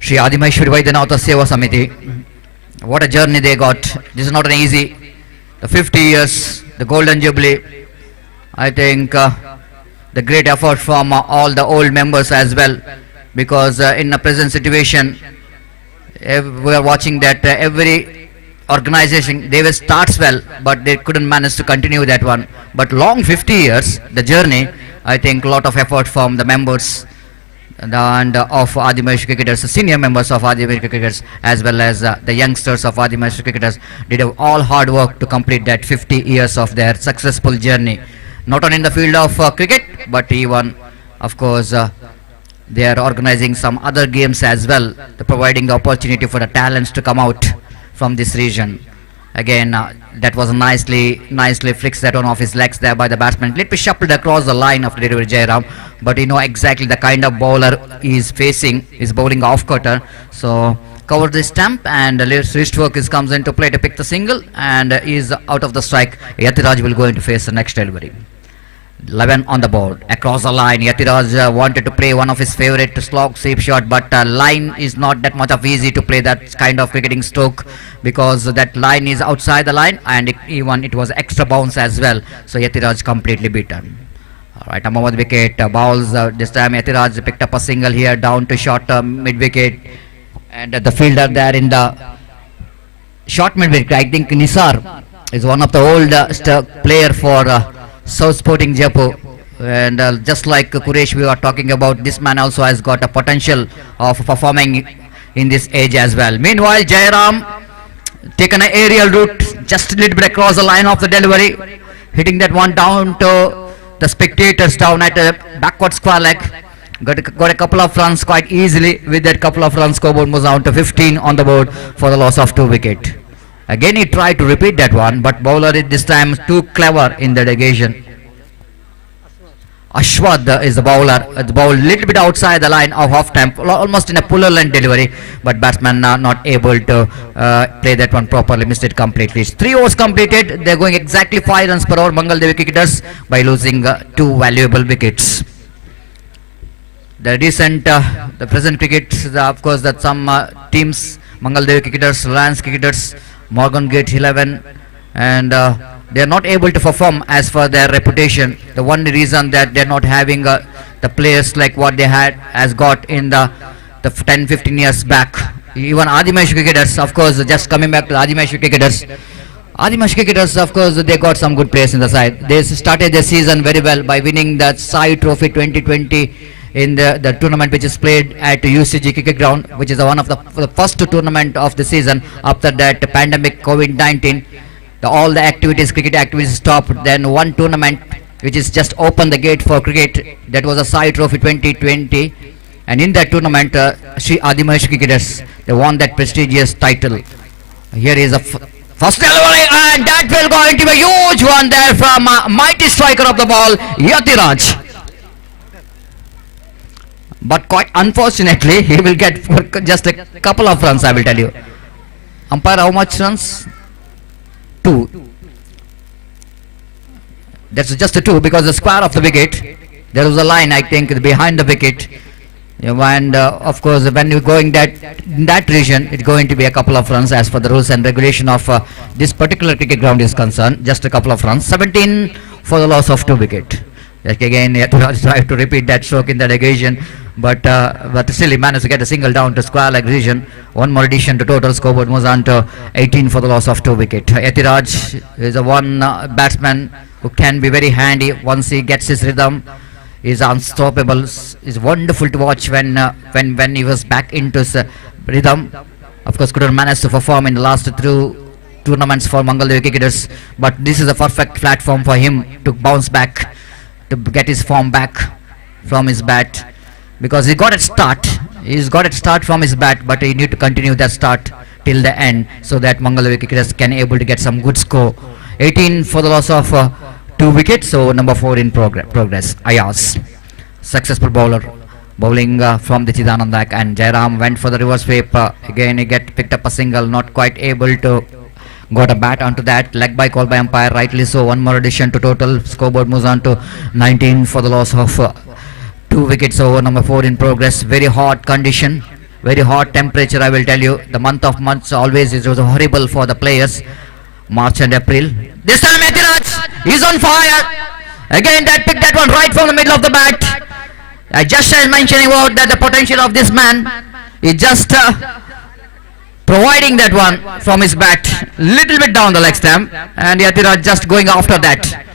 Shri Adimaheshwari Vaidyanatha Seva Samiti, what a journey they got. This is not an easy. The 50 years, the golden jubilee. I think the great effort from all the old members as well, because in the present situation, we are watching that every organization, they will starts well, but they couldn't manage to continue that one. But long 50 years, the journey, I think a lot of effort from the members. and of Adimaheshwari cricketers, senior members of Adimaheshwari cricketers, as well as the youngsters of Adimaheshwari cricketers, did all hard work to complete that 50 years of their successful journey, not only in the field of cricket, but even, of course, they are organizing some other games as well, providing the opportunity for the talents to come out from this region. Again, that was nicely flicked that one off his legs there by the batsman. Let me shuffled across the line of delivery Jairam, but you know exactly the kind of bowler he is facing. Is bowling off cutter, so cover the stump and wrist work is comes into play to pick the single, and is out of the strike. Yatiraj will go into face the next delivery. 11 on the board across the line. Yatiraj wanted to play one of his favorite slog sweep shot, but line is not that much of easy to play that kind of cricketing stroke, because that line is outside the line, and even it was extra bounce as well, so Yatiraj completely beaten. Alright, a moment wicket bowls. This time Yatiraj picked up a single here down to short mid wicket, and the fielder there in the short mid wicket, I think Nisar is one of the old player for South Sporting Jaipur, and just like Quresh we are talking about, this man also has got a potential of performing in this age as well. Meanwhile, Jairam taken an aerial route just a little bit across the line of the delivery, hitting that one down to the spectators down at a backward square leg. Got a couple of runs quite easily. With that couple of runs, scoreboard moves down to 15 on the board for the loss of 2 wickets. Again he tried to repeat that one, but bowler is this time too clever in that occasion. Ashwad is the bowler. It's bowled little bit outside the line of half time, almost in a puller length delivery, but batsman not able to play that one properly, missed it completely. 3 overs completed. They're going exactly 5 runs per hour, Mangal Devi cricketers, by losing 2 valuable wickets. The recent, the present cricket, of course, that some teams, Mangal Devi cricketers, Reliance cricketers, Morgan Gate 11, and they are not able to perform as for their reputation. The only reason that they are not having the players like what they had has got in the 10-15 years back. Even Adimaheshwari cricketers, of course, just coming back to the Adimaheshwari cricketers. Adimaheshwari cricketers, of course, they got some good players in the side. They started their season very well by winning the Sai Trophy 2020 in the tournament which is played at UCG Cricket Ground, which is one of the first tournament of the season. After that pandemic COVID-19, all the activities, cricket activities stopped. Then one tournament which is just opened the gate for cricket, that was a Sai Trophy 2020, and in that tournament Sri Adimaheshwari cricketers, they won that prestigious title. Here is a first delivery, and that will go into a huge one there from mighty striker of the ball, Yatiraj. But quite unfortunately, he will get just a couple of runs, I will tell you. Umpire, how much runs? 2. That's just a 2, because the square of the wicket, there was a line, I think, behind the wicket. And of course, when you go in that region, it's going to be a couple of runs as per the rules and regulation of this particular cricket ground is concerned. Just a couple of runs. 17 for the loss of 2 wickets. Again, he had to try to repeat that stroke in that occasion, but still he managed to get a single down to square leg region. One more addition to total scoreboard moves on to 18 for the loss of 2 wickets. Yatiraj is a one batsman who can be very handy once he gets his rhythm. Is unstoppable. Is wonderful to watch when he was back into his rhythm. Of course, couldn't manage to perform in the last 2 tournaments for Mangal Devi cricketers, but this is a perfect platform for him to bounce back, to get his form back from his bat, because he got a start. He's got a start from his bat, but he need to continue that start till the end, so that Mangal Devi cricketers can able to get some good score. 18 for the loss of 2 wickets, so number 4 in progress. Ayaz, successful bowler, bowling from the Chidanandak, and Jairam went for the reverse sweep. Again he picked up a single, not quite able to got a bat onto that. Leg by call by umpire, rightly so. One more addition to total scoreboard moves on to 19 for the loss of 2 wickets over number 4 in progress. Very hot condition, very hot temperature, I will tell you. The month of months always it was horrible for the players, March and April. This time Yatiraj is on fire. Again that picked that one right from the middle of the bat. I just was mentioning about that the potential of this man is just providing that one from his bat, little bit down the leg stump, and Yatiraj just going after that.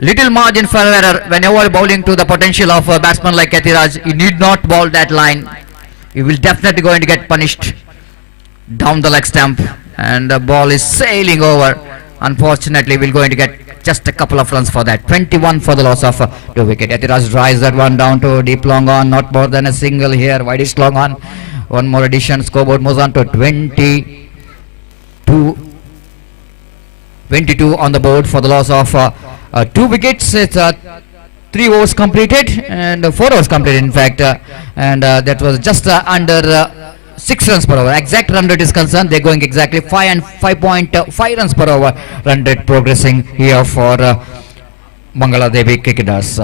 Little margin for error whenever bowling to the potential of a batsman like Yatiraj. You need not bowl that line. You will definitely going to get punished down the leg stump, and the ball is sailing over. Unfortunately, we're going to get just a couple of runs for that. 21 for the loss of 2 wicket. Yatiraj drives that one down to deep long on. Not more than a single here. Wideish long on. One more addition. Scoreboard moves on to 22 on the board for the loss of 2 wickets. It's 3 overs completed and 4 overs completed in fact, and that was just under 6 runs per over. Exact run rate is concerned, they're going exactly 5.5 runs per over run rate progressing here for Mangala Devi cricketers.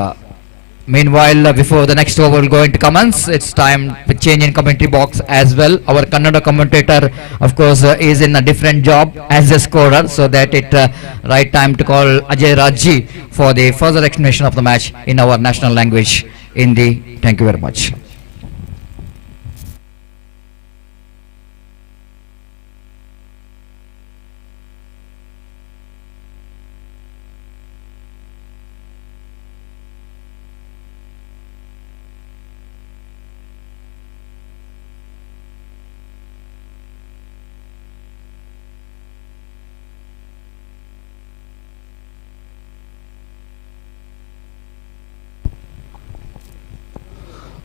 Meanwhile, before the next over will going to commence, it's time to change in commentary box as well. Our Kannada commentator, of course, is in a different job as a scorer, so that it right time to call Ajay Rajji for the further explanation of the match in our national language, Hindi. Thank you very much.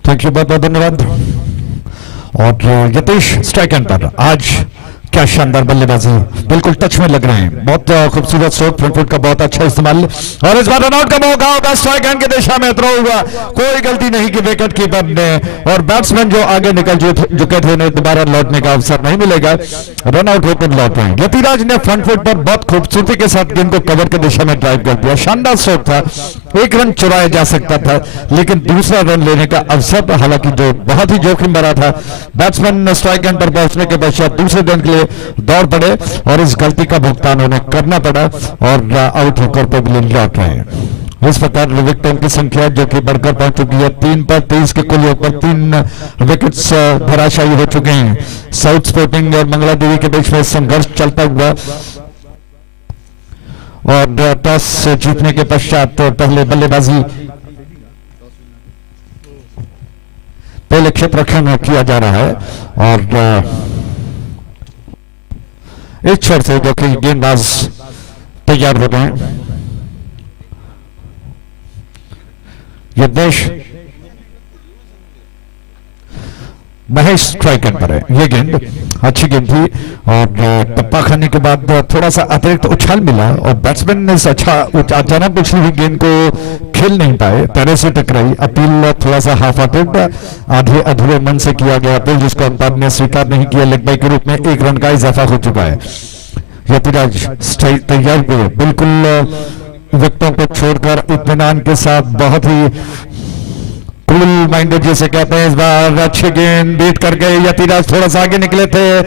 Thank you, बहुत बहुत धन्यवाद। और Yatish strike and पर आज क्या शानदार बल्लेबाजी, बिल्कुल टच में लग रहे हैं, बहुत खूबसूरत स्ट्रोक, फ्रंट फुट का बहुत अच्छा इस्तेमाल, और इस बार रनआउट का मौका होगा, स्ट्राइक एंड की दिशा में थ्रो हुआ, कोई गलती नहीं की विकेट कीपर ने, और बैट्समैन जो आगे निकल चुके थे उन्हें दोबारा लौटने का अवसर नहीं मिलेगा, रनआउट होकर लौट रहे हैं। यतिराज ने फ्रंट फुट पर बहुत खूबसूरती के साथ गेंद को कवर की दिशा में ड्राइव कर दिया, शानदार स्ट्रोक था, 1 रन चुराया जा सकता था, लेकिन दूसरा रन लेने का अवसर हालांकि जो बहुत ही जोखिम भरा था, बैट्समैन स्ट्राइक एंड पर पहुंचने के पश्चात दूसरे रन के लिए दौड़ पड़े और इस गलती का भुगतान उन्हें करना पड़ा और आउट होकर पेविलियन लौट रहे हैं। इस प्रकार विकेटों की संख्या जो कि बढ़कर पहुंच चुकी है 3 पर, 23 के कुल योग पर 3 विकेट्स धराशायी हो चुके हैं। साउथ स्पोर्टिंग और मंगला देवी के बीच में संघर्ष चलता हुआ, और टॉस जीतने के पश्चात पहले बल्लेबाजी, पहले क्षेत्ररक्षण किया जा रहा है, और इस छोर से जो कि गेंदबाज तैयार हो गए हैं। ये देश महेश स्ट्राइक पर है, ये गेंद अच्छी गेंद थी, और टप्पा खाने के बाद थोड़ा सा अतिरिक्त उछाल मिला और बैट्समैन ने अच्छा अचानक पिछली हुई गेंद को खेल नहीं पाए, पैरों से टकराई। अपील थोड़ा सा हाफ हार्टेड, आधे अधूरे मन से किया गया अपील, जिसको अंपायर ने स्वीकार नहीं किया। लेग बाई के रूप में 1 रन का इजाफा हो चुका है। यतिराज तैयार हुए, बिल्कुल विकेटों को छोड़कर इत्मीनान के साथ, बहुत ही कूल माइंडेड जिसे कहते हैं। इस बार अच्छी गेंद बीट कर गए यतिराज, थोड़ा सा आगे निकले थे,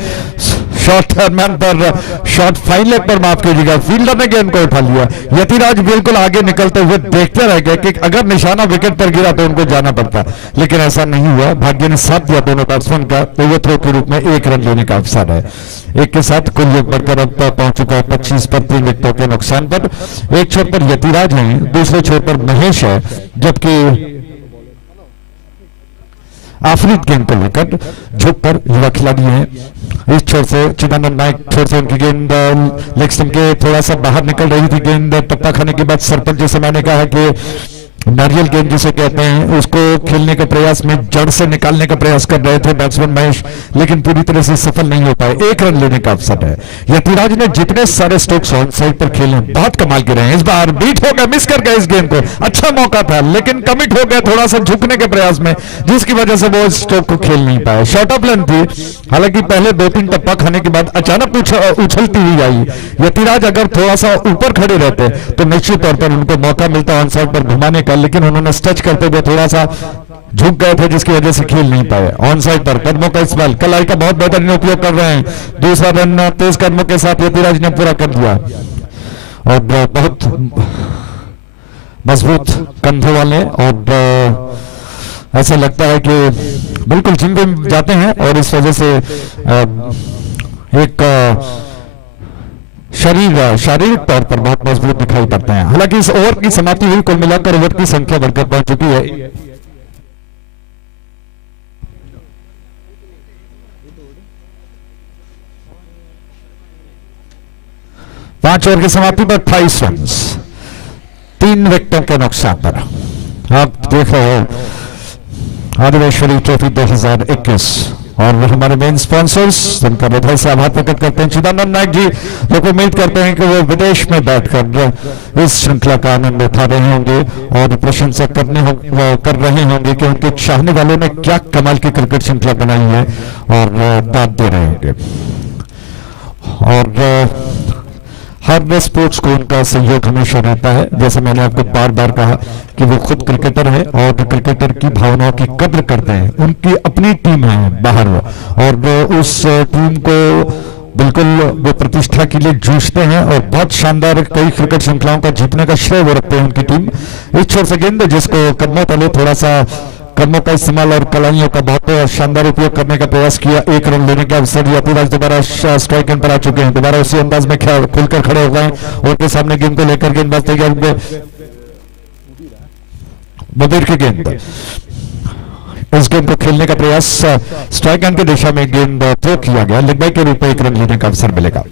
शॉर्ट मैन पर, शॉर्ट फाइन लेग पर, माफ कीजिएगा, फील्डर ने गेंद को उठा लिया। यतिराज बिल्कुल आगे निकलते हुए देखते रह गए कि अगर निशाना विकेट पर गिरा तो उनको जाना पड़ता, लेकिन ऐसा नहीं हुआ। भाग्य ने साथ दिया दोनों बैट्समैन का। ओवरथ्रो के रूप में 1 रन लेने का अवसर है। एक के साथ कुल योग बढ़कर अब पहुंच चुका है 25 पर, 3 विकेटों के नुकसान पर। एक छोर पर यतिराज है, दूसरे छोर पर महेश है, जबकि आफरीद गेंद को लेकर झुक कर युवा खिलाड़ी हैं। इस छोर से चिदानंद नायक, छोर से उनकी गेंद लेग स्टंप के थोड़ा सा बाहर निकल रही थी गेंद। टप्पा खाने के बाद सरपंच जिसे मैंने कहा कि नारियल गेंद जिसे कहते हैं, उसको खेलने के प्रयास में जड़ से निकालने का प्रयास कर रहे थे बैट्समैन महेश, लेकिन पूरी तरह से सफल नहीं हो पाए। 1 रन लेने का अवसर है। यतिराज ने जितने सारे स्ट्रोक्स ऑन साइड पर खेले बहुत कमाल के रहे हैं। इस बार बीट हो गए, मिस कर गए इस गेंद को, अच्छा मौका था लेकिन कमिट हो गए थोड़ा सा झुकने के प्रयास में, जिसकी वजह से वो स्ट्रोक को खेल नहीं पाए। शॉर्ट ऑफ लेंथ थी, हालांकि पहले 2-3 टप्पा खाने के बाद अचानक उछलती हुई आई। यतिराज अगर थोड़ा सा ऊपर खड़े रहते तो निश्चित तौर पर उनको मौका मिलता ऑन साइड पर घुमाने का, लेकिन उन्होंने स्टच करते हुए थोड़ा सा झुक गए थे, जिसकी वजह से खेल नहीं पाए। ऑन साइड पर कदमों का इस्तेमाल, कलाई का बहुत बेहतरीन उपयोग कर रहे हैं। दूसरा रन तेज कदमों के साथ यतिराज ने पूरा कर दिया, और बहुत मजबूत कंधों वाले, और ऐसा लगता है कि बिल्कुल जिम में जाते हैं, और इस वजह से एक शारीरिक तौर पर बहुत मजबूत दिखाई पड़ते हैं। हालांकि इस ओवर की समाप्ति हुई, कुल मिलाकर ओवर की संख्या बढ़कर पहुंच चुकी है 5 ओवर की समाप्ति पर 28 रन, 3 विकेटों के नुकसान पर। आप देख रहे हो आदिमेश्वरी ट्रॉफी 2021 और हमारे मेन स्पॉन्सर्स जिनका हृदय से आभार प्रकट करते हैं चिदानंद नायक जी, लोग उम्मीद करते हैं कि वो विदेश में बैठकर इस श्रृंखला का आनंद उठा रहे होंगे और प्रशंसा कर रहे होंगे कि उनके चाहने वालों ने क्या कमाल की क्रिकेट श्रृंखला बनाई है और दाद दे रहे होंगे। और हर स्पोर्ट्स को उनका सहयोग हमेशा रहता है। जैसे मैंने आपको बार बार कहा कि वो खुद क्रिकेटर है और क्रिकेटर की भावनाओं की कद्र करते हैं। उनकी अपनी टीम है बाहर और उस टीम को बिल्कुल वो प्रतिष्ठा के लिए जूझते हैं और बहुत शानदार कई क्रिकेट श्रृंखलाओं का जीतने का श्रेय वो रखते हैं उनकी टीम। इस छोर से गेंद जिसको कदमों तले थोड़ा सा कदमों का इस्तेमाल और कलाइयों का बहुत शानदार उपयोग करने का प्रयास किया। 1 रन लेने का अवसर यतिराज दोबारा स्ट्राइक एंड पर आ चुके हैं, दोबारा उसी अंदाज में खुलकर खड़े हो गए और उनके सामने गेंद को लेकर गेंदबाज तैयार मुबीर की गेंद, इस गेंद को खेलने का प्रयास स्ट्राइक एंड की दिशा में गेंद थ्रो किया गया। लेग बाई के रूप में 1 रन लेने का अवसर मिलेगा।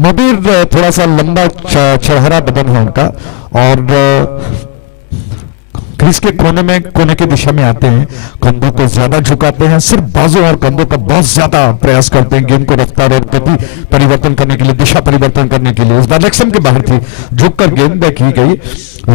मुबीर थोड़ा सा लंबा चढ़हरा बदन है उनका और क्रीज के कोने की दिशा में आते हैं, कंधों को ज्यादा झुकाते हैं, सिर्फ बाजू और कंधों का बहुत ज्यादा प्रयास करते हैं गेंद को रफ्तार और गति परिवर्तन करने के लिए, दिशा परिवर्तन करने के लिए। इस बार लेग के बाहर थी, झुककर गेंद की गई,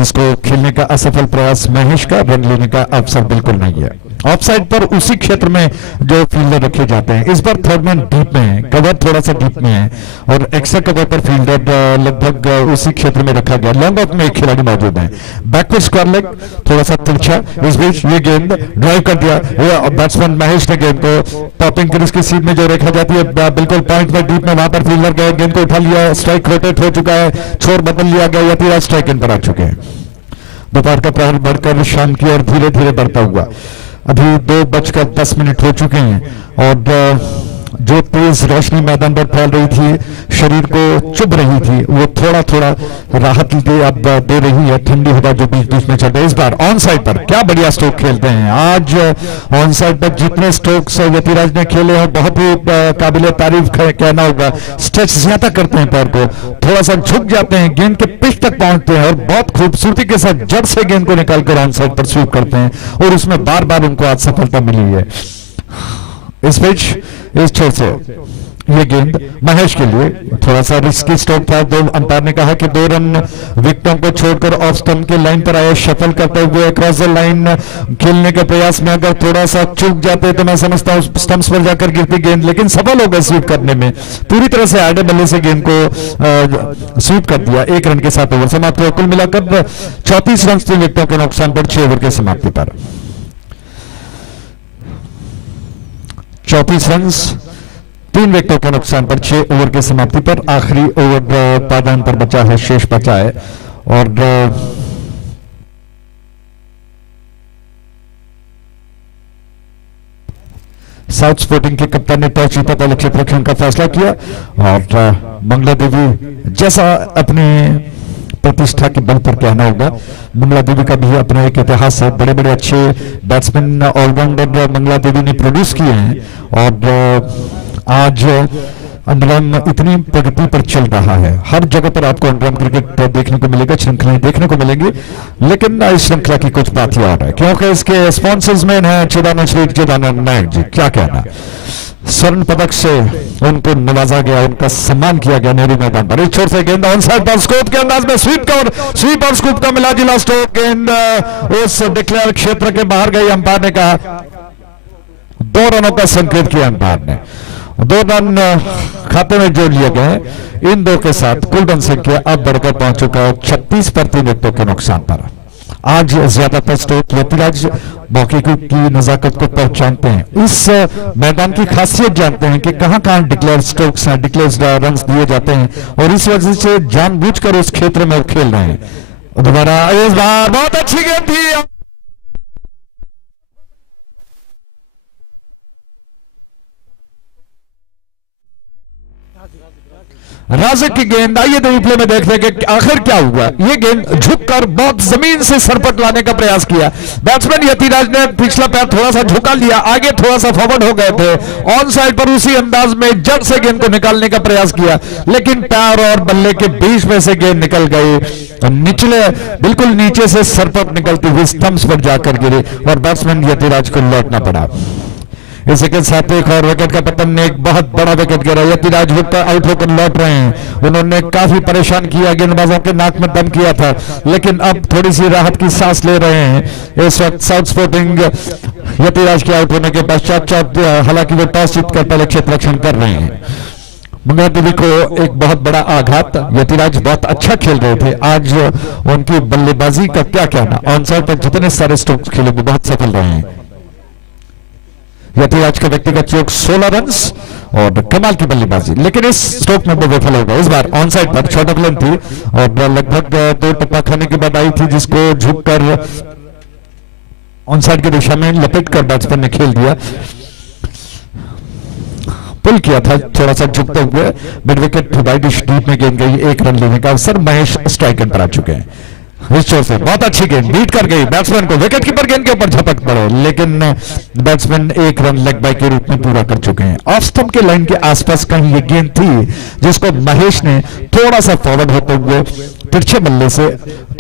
इसको खेलने का असफल प्रयास महेश का, रन लेने का अवसर बिल्कुल नहीं है। ऑफ साइड पर उसी क्षेत्र में जो फील्डर रखे जाते हैं, इस बार थर्ड मैन डीप में है, कवर थोड़ा सा डीप में है और एक्स्ट्रा कवर पर फील्डर लगभग उसी क्षेत्र में रखा गया। लॉन्ग ऑफ में एक खिलाड़ी मौजूद है, बैकवर्ड स्क्वायर लेग थोड़ा सा तिरछा, इस बीच ये गेंद ड्राइव कर दिया बैट्समैन महेश ने गेंद को टॉपिंग क्रीज की सीट में जो रेखा जाती है बिल्कुल पॉइंट में डीप में, वहां पर फील्डर गए, गेंद को उठा लिया, स्ट्राइक रोटेट हो चुका है, छोर बदल लिया गया, यतिराज स्ट्राइक इन पर आ चुके हैं। दोपहर का प्रहर बढ़कर शाम की ओर धीरे धीरे बढ़ता हुआ अभी 2:10 हो चुके हैं और जो तेज रोशनी मैदान पर फैल रही थी, शरीर को चुभ रही थी, वो थोड़ा थोड़ा राहत अब दे रही है ठंडी हवा जो बीच बीच में चल रही है। इस बार ऑन साइड पर क्या बढ़िया स्ट्रोक खेलते हैं आज। ऑन साइड पर जितने स्ट्रोक्स यतिराज ने खेले हैं बहुत ही काबिले तारीफ कहना होगा। स्ट्रेच ज्यादा करते हैं पैर को, थोड़ा सा झुक जाते हैं, गेंद के पिच तक पहुंचते हैं और बहुत खूबसूरती के साथ जड़ से गेंद को निकालकर ऑन साइड पर स्वीप करते हैं और उसमें बार बार उनको आज सफलता मिली है। इस पिच इस छोर से ये गेंद महेश के लिए थोड़ा सा रिस्की स्ट्रोक था। दो अंपायर ने कहा कि 2 रन विकेटों को छोड़कर ऑफ स्टंप के लाइन पर आए, शफल करते हुए क्रॉस द लाइन खेलने के प्रयास में अगर थोड़ा सा चूक जाते तो मैं समझता हूं स्टंप्स पर जाकर गिरती गेंद, लेकिन सफल हो गए स्वीप करने में, पूरी तरह से आड़े बल्ले से गेंद को स्वीप कर दिया। 1 रन के साथ ओवर समाप्त हुआ। कुल मिलाकर 34 रन 3 विकेटों के नुकसान पर 6 ओवर की समाप्ति पर 34 रन 3 विकेटों के नुकसान पर 6 ओवर की समाप्ति पर। आखिरी ओवर पायदान पर बचा है, शेष बचा है और साउथ स्पोर्टिंग के कप्तान ने टॉस जीता पर लक्ष्य रखने का फैसला किया और मंगला देवी जैसा अपने प्रतिष्ठा के बल पर कहना होगा, मंगला देवी का भी अपना एक इतिहास है। बड़े बड़े अच्छे बैट्समैन ऑलराउंडर मंगला देवी ने प्रोड्यूस किए हैं और आज अंडरम इतनी प्रगति पर चल रहा है। हर जगह पर आपको अंडरम क्रिकेट देखने को मिलेगा, श्रृंखलाएं देखने को मिलेंगी, लेकिन इस श्रृंखला की कुछ बात ही और है क्योंकि इसके स्पॉन्सर्स में है चिदानंद नायक जी। क्या कहना, स्वर्ण पदक से उनको नवाजा गया, उनका सम्मान किया गया नेहरू मैदान पर। इस छोर से गेंद ऑन साइड पर स्कोप के अंदाज में स्वीप और स्कूप का मिला जिला स्ट्रोक, गेंद उस डिक्लेयर क्षेत्र के बाहर गई। अंपायर ने कहा 2 रनों का संकेत किया अंपायर ने, 2 रन खाते में जोड़ लिए गए। इन 2 के साथ कुल रन संख्या अब बढ़कर पहुंच चुका है 36 पर 3 विकेटों के नुकसान पर। आज ज्यादातर स्ट्रोक यतिराज मौके की नजाकत को पहचानते हैं, इस मैदान की खासियत जानते हैं कि कहां कहां डिक्लेयर स्ट्रोक्स हैं, डिक्लेयर रन दिए जाते हैं और इस वजह से जानबूझकर उस क्षेत्र में वो खेल रहे हैं। दोबारा इस बार बहुत अच्छी गेंद थी, राजक की गेंद, आइए तो रिप्ले में देखते हैं कि आखिर क्या हुआ। ये गेंद झुककर बहुत जमीन से सरपट लाने का प्रयास किया। बैट्समैन यतिराज ने पिछला पैर थोड़ा सा झुका लिया, आगे थोड़ा सा फॉरवर्ड हो गए थे, ऑन साइड पर उसी अंदाज में जड़ से गेंद को निकालने का प्रयास किया, लेकिन पैर और बल्ले के बीच में से गेंद निकल गई, निचले बिल्कुल नीचे से सरपट निकलती हुई स्टंप्स पर जाकर गिरी और बैट्समैन यतिराज को लौटना पड़ा। इसी के साथ एक और विकेट का पतन ने एक बहुत बड़ा विकेट गिरा। यतिराज आउट होकर लौट रहे हैं। उन्होंने काफी परेशान किया, गेंदबाजों के नाक में दम किया था, लेकिन अब थोड़ी सी राहत की सांस ले रहे हैं। इस वक्त साउथ स्पोर्टिंग यतिराज के आउट होने के पश्चात हालांकि वो टॉस जीतकर पहले क्षेत्र रक्षण कर रहे हैं। मंगला देवी को एक बहुत बड़ा आघात। यतिराज बहुत अच्छा खेल रहे थे, आज उनकी बल्लेबाजी का क्या कहना। ऑन साइड पर जितने सारे स्ट्रोक्स खेले वो बहुत सफल रहे हैं। यतिराज का व्यक्तिगत योग 16 रन्स और कमाल की बल्लेबाजी, लेकिन इस स्ट्रोक में वो विफल हो गए। इस बार ऑन साइड पर शॉर्ट ऑफ लेंथ थी और लगभग 2 टप्पा खाने के बाद आई थी, जिसको झुककर ऑन साइड की दिशा में लपेट कर बैट्समैन ने खेल दिया। पुल किया था थोड़ा सा झुकते हुए, मिड विकेट वाइड डीप में गेंद गई। 1 रन लेने का अवसर, महेश स्ट्राइक एंड पर आ चुके हैं। इस छोर से बहुत अच्छी गेंद बीट कर गई बैट्समैन को, विकेट कीपर गेंद के ऊपर झपट पड़े, लेकिन बैट्समैन 1 रन लेग बाय के रूप में पूरा कर चुके हैं। ऑफ स्टंप के लाइन के आसपास कहीं ये गेंद थी, जिसको महेश ने थोड़ा सा फॉरवर्ड होते हुए तिरछे बल्ले से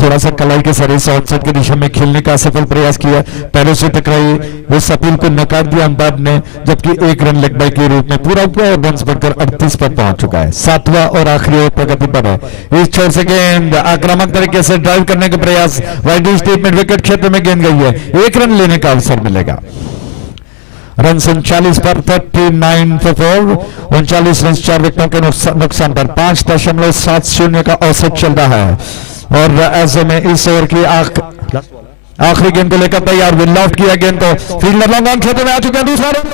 थोड़ा सा कलाई के सरे से ऑफसाइड की दिशा में खेलने का सफल प्रयास किया। पैरों से टकराई, उस अपील को नकार दिया अंपायर ने, जबकि 1 रन लेग बाय के रूप में पूरा हुआ और रन्स बढ़कर 38 पर पहुंच चुका है। 7वां और आखिरी ओवर प्रगति पर है। इस छोर से गेंद आक्रामक तरीके से ड्राइव करने का प्रयास, वाइड स्टेट मिड विकेट क्षेत्र में गेंद गई है। 1 रन लेने का अवसर मिलेगा। रन 39 पर 39 for 4, 39 रन 4 विकेटों के नुकसान पर 5.70 का औसत चल रहा है। और ऐसे में इस ओवर की आखिरी गेंद को लेकर तैयार, विल लॉफ्ट किया गेंद को, फील्डर लॉन्ग ऑन क्षेत्र में आ चुके हैं। दूसरा रन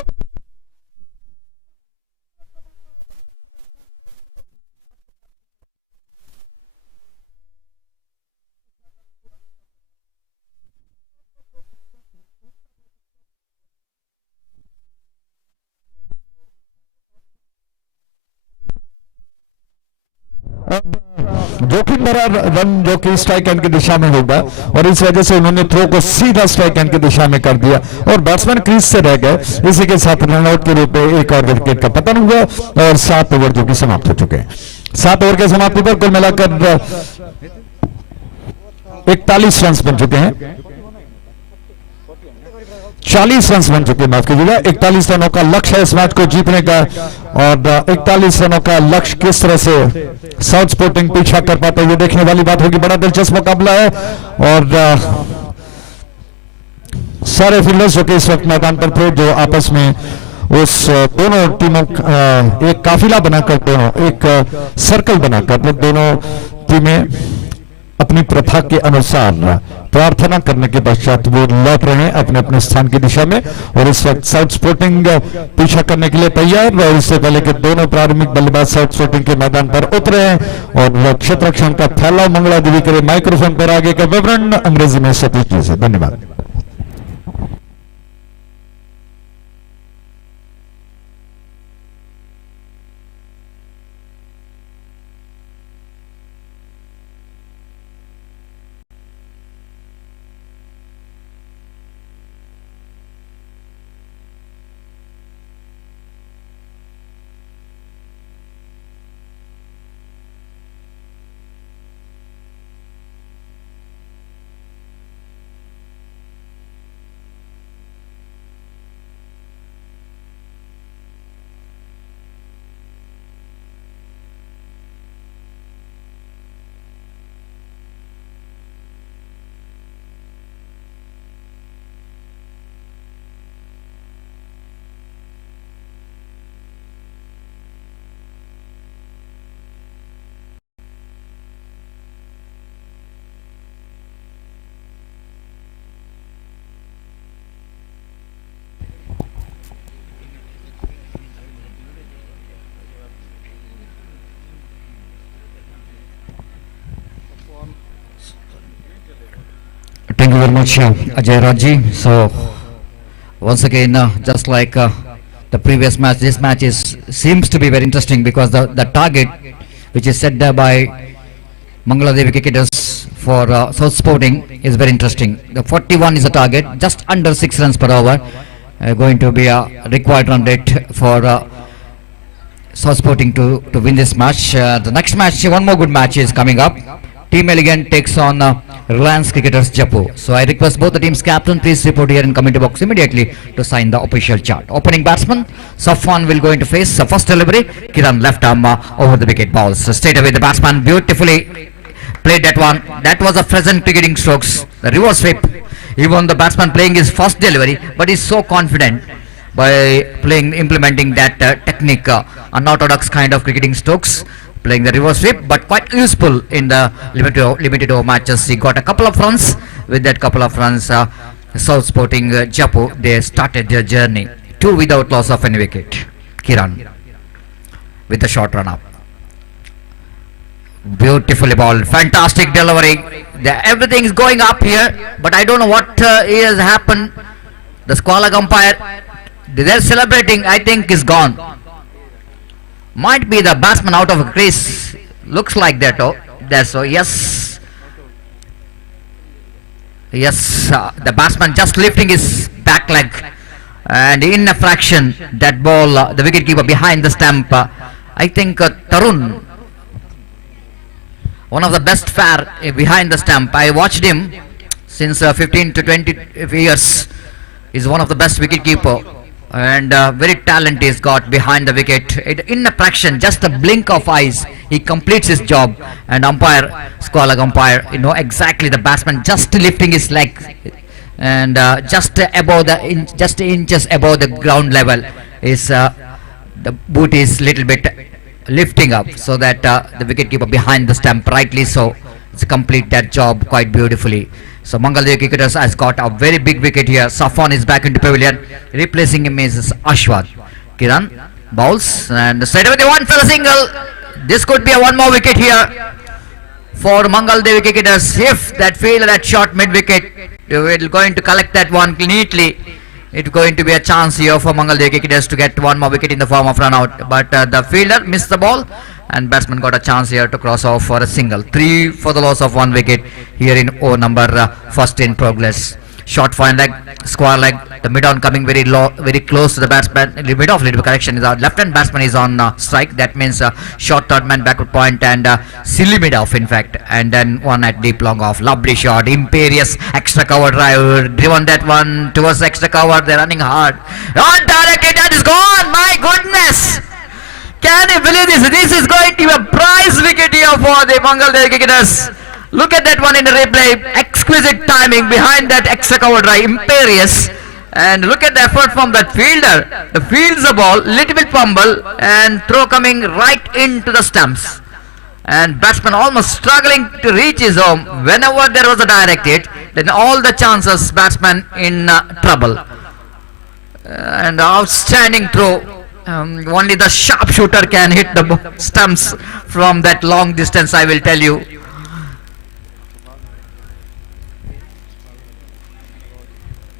जोखिम भरा रन जो कि स्ट्राइक एंड की दिशा में होगा, और इस वजह से उन्होंने थ्रो को सीधा स्ट्राइक एंड की दिशा में कर दिया और बैट्समैन क्रीज से रह गए। इसी के साथ रनआउट के रूप में 1 और विकेट का पतन हुआ और 7 ओवर जो कि समाप्त हो चुके हैं। 7 ओवर के समाप्ति पर कुल मिलाकर 41 रन बन चुके हैं, 40 रन बन चुके हैं, माफ कीजिएगा। 41 रनों का लक्ष्य है इस मैच को जीतने का, और 41 रनों का लक्ष्य किस तरह से साउथ स्पोर्टिंग पीछा कर पाते हुए देखने वाली बात होगी। बड़ा दिलचस्प मुकाबला है और सारे फील्डर्स जो कि इस वक्त मैदान पर थे, जो आपस में उस दोनों टीमों एक काफिला बनाकर, दोनों एक सर्कल बनाकर दोनों टीमें अपनी प्रथा के अनुसार प्रार्थना करने के पश्चात वो लौट रहे हैं अपने अपने स्थान की दिशा में। और इस वक्त साउथ स्पोर्टिंग पीछा करने के लिए तैयार, और इससे पहले कि दोनों प्रारंभिक बल्लेबाज साउथ स्पोर्टिंग के मैदान पर उतरे हैं और क्षेत्र रक्षण का फैलाव मंगला देवी करे। माइक्रोफोन पर आगे का विवरण अंग्रेजी में सतीश जी से। धन्यवाद। Thank you very much, Ajay Raji. So, once again, just like the previous match, this match seems to be very interesting because the target which is set there by Mangaladevi cricketers for South Sporting is very interesting. The 41 is the target, just under 6 runs per over. Going to be a required run rate for South Sporting to win this match. The next match, one more good match is coming up. Team Elegant takes on Reliance Cricketers Jaipur. So I request both the team's captain, please report here in commentary box immediately to sign the official chart. Opening batsman, Safwan will going to face the first delivery. Kiran left arm over the wicket balls. So straight away the batsman beautifully played that one. That was a pleasant cricketing strokes. The reverse sweep. Even the batsman playing his first delivery, but he's so confident by implementing that technique, unorthodox kind of cricketing strokes, playing the reverse sweep, but quite useful in the limited over matches. He got a couple of runs. With that couple of runs, South Sporting Jaipur, they started their journey. 2 without loss of any wicket. Kiran with the short run up. Beautifully ball, fantastic delivery. Everything is going up here, but I don't know what has happened. The squalor umpire, they're celebrating, I think is gone. Might be the batsman out of a crease. Looks like that. Oh, that's so. Yes, yes. The batsman just lifting his back leg, and in a fraction, that ball, the wicketkeeper behind the stump. I think Tarun, one of the best fare behind the stump. I watched him since 15 to 20 years. He's one of the best wicketkeeper. And very talent he's got behind the wicket. In a fraction, just a blink of eyes, he completes his job. And squalor umpire, you know exactly the batsman just lifting his leg, and just above just inches above the ground level is the boot is little bit lifting up, so that the wicketkeeper behind the stump, rightly so, to complete that job quite beautifully. So Mangaladevi cricketers has got a very big wicket here. Safwan is back into pavilion. Replacing him is Ashwad. Kiran bowls, and straight away they want for a single. This could be a one more wicket here for Mangaladevi cricketers. If that fielder that shot mid wicket, will going to collect that one neatly. It's going to be a chance here for Mangaladevi cricketers to get one more wicket in the form of run out. But the fielder missed the ball, and batsman got a chance here to cross off for a single. 3 for the loss of 1 wicket here in over number first in progress. Short fine leg, square leg, the mid on coming very low, very close to the batsman. The mid off, little correction, is our left hand batsman is on strike. That means short third man backward point and silly mid off in fact. And then one at deep long off. Lovely shot, imperious extra cover drive, driven that one towards extra cover. They're running hard. On directly, that is gone. My goodness. Can you believe this? This is going to be a prize wicket here for the Mangaladevi cricketers. Look at that one in the replay. Exquisite timing behind that extra cover drive. Imperious. And look at the effort from that fielder. The fields the ball, little bit fumble, and throw coming right into the stumps. And batsman almost struggling to reach his home. Whenever there was a direct hit, then all the chances batsman in trouble. And outstanding throw. Only the sharpshooter can hit the stumps from that long distance, I will tell you.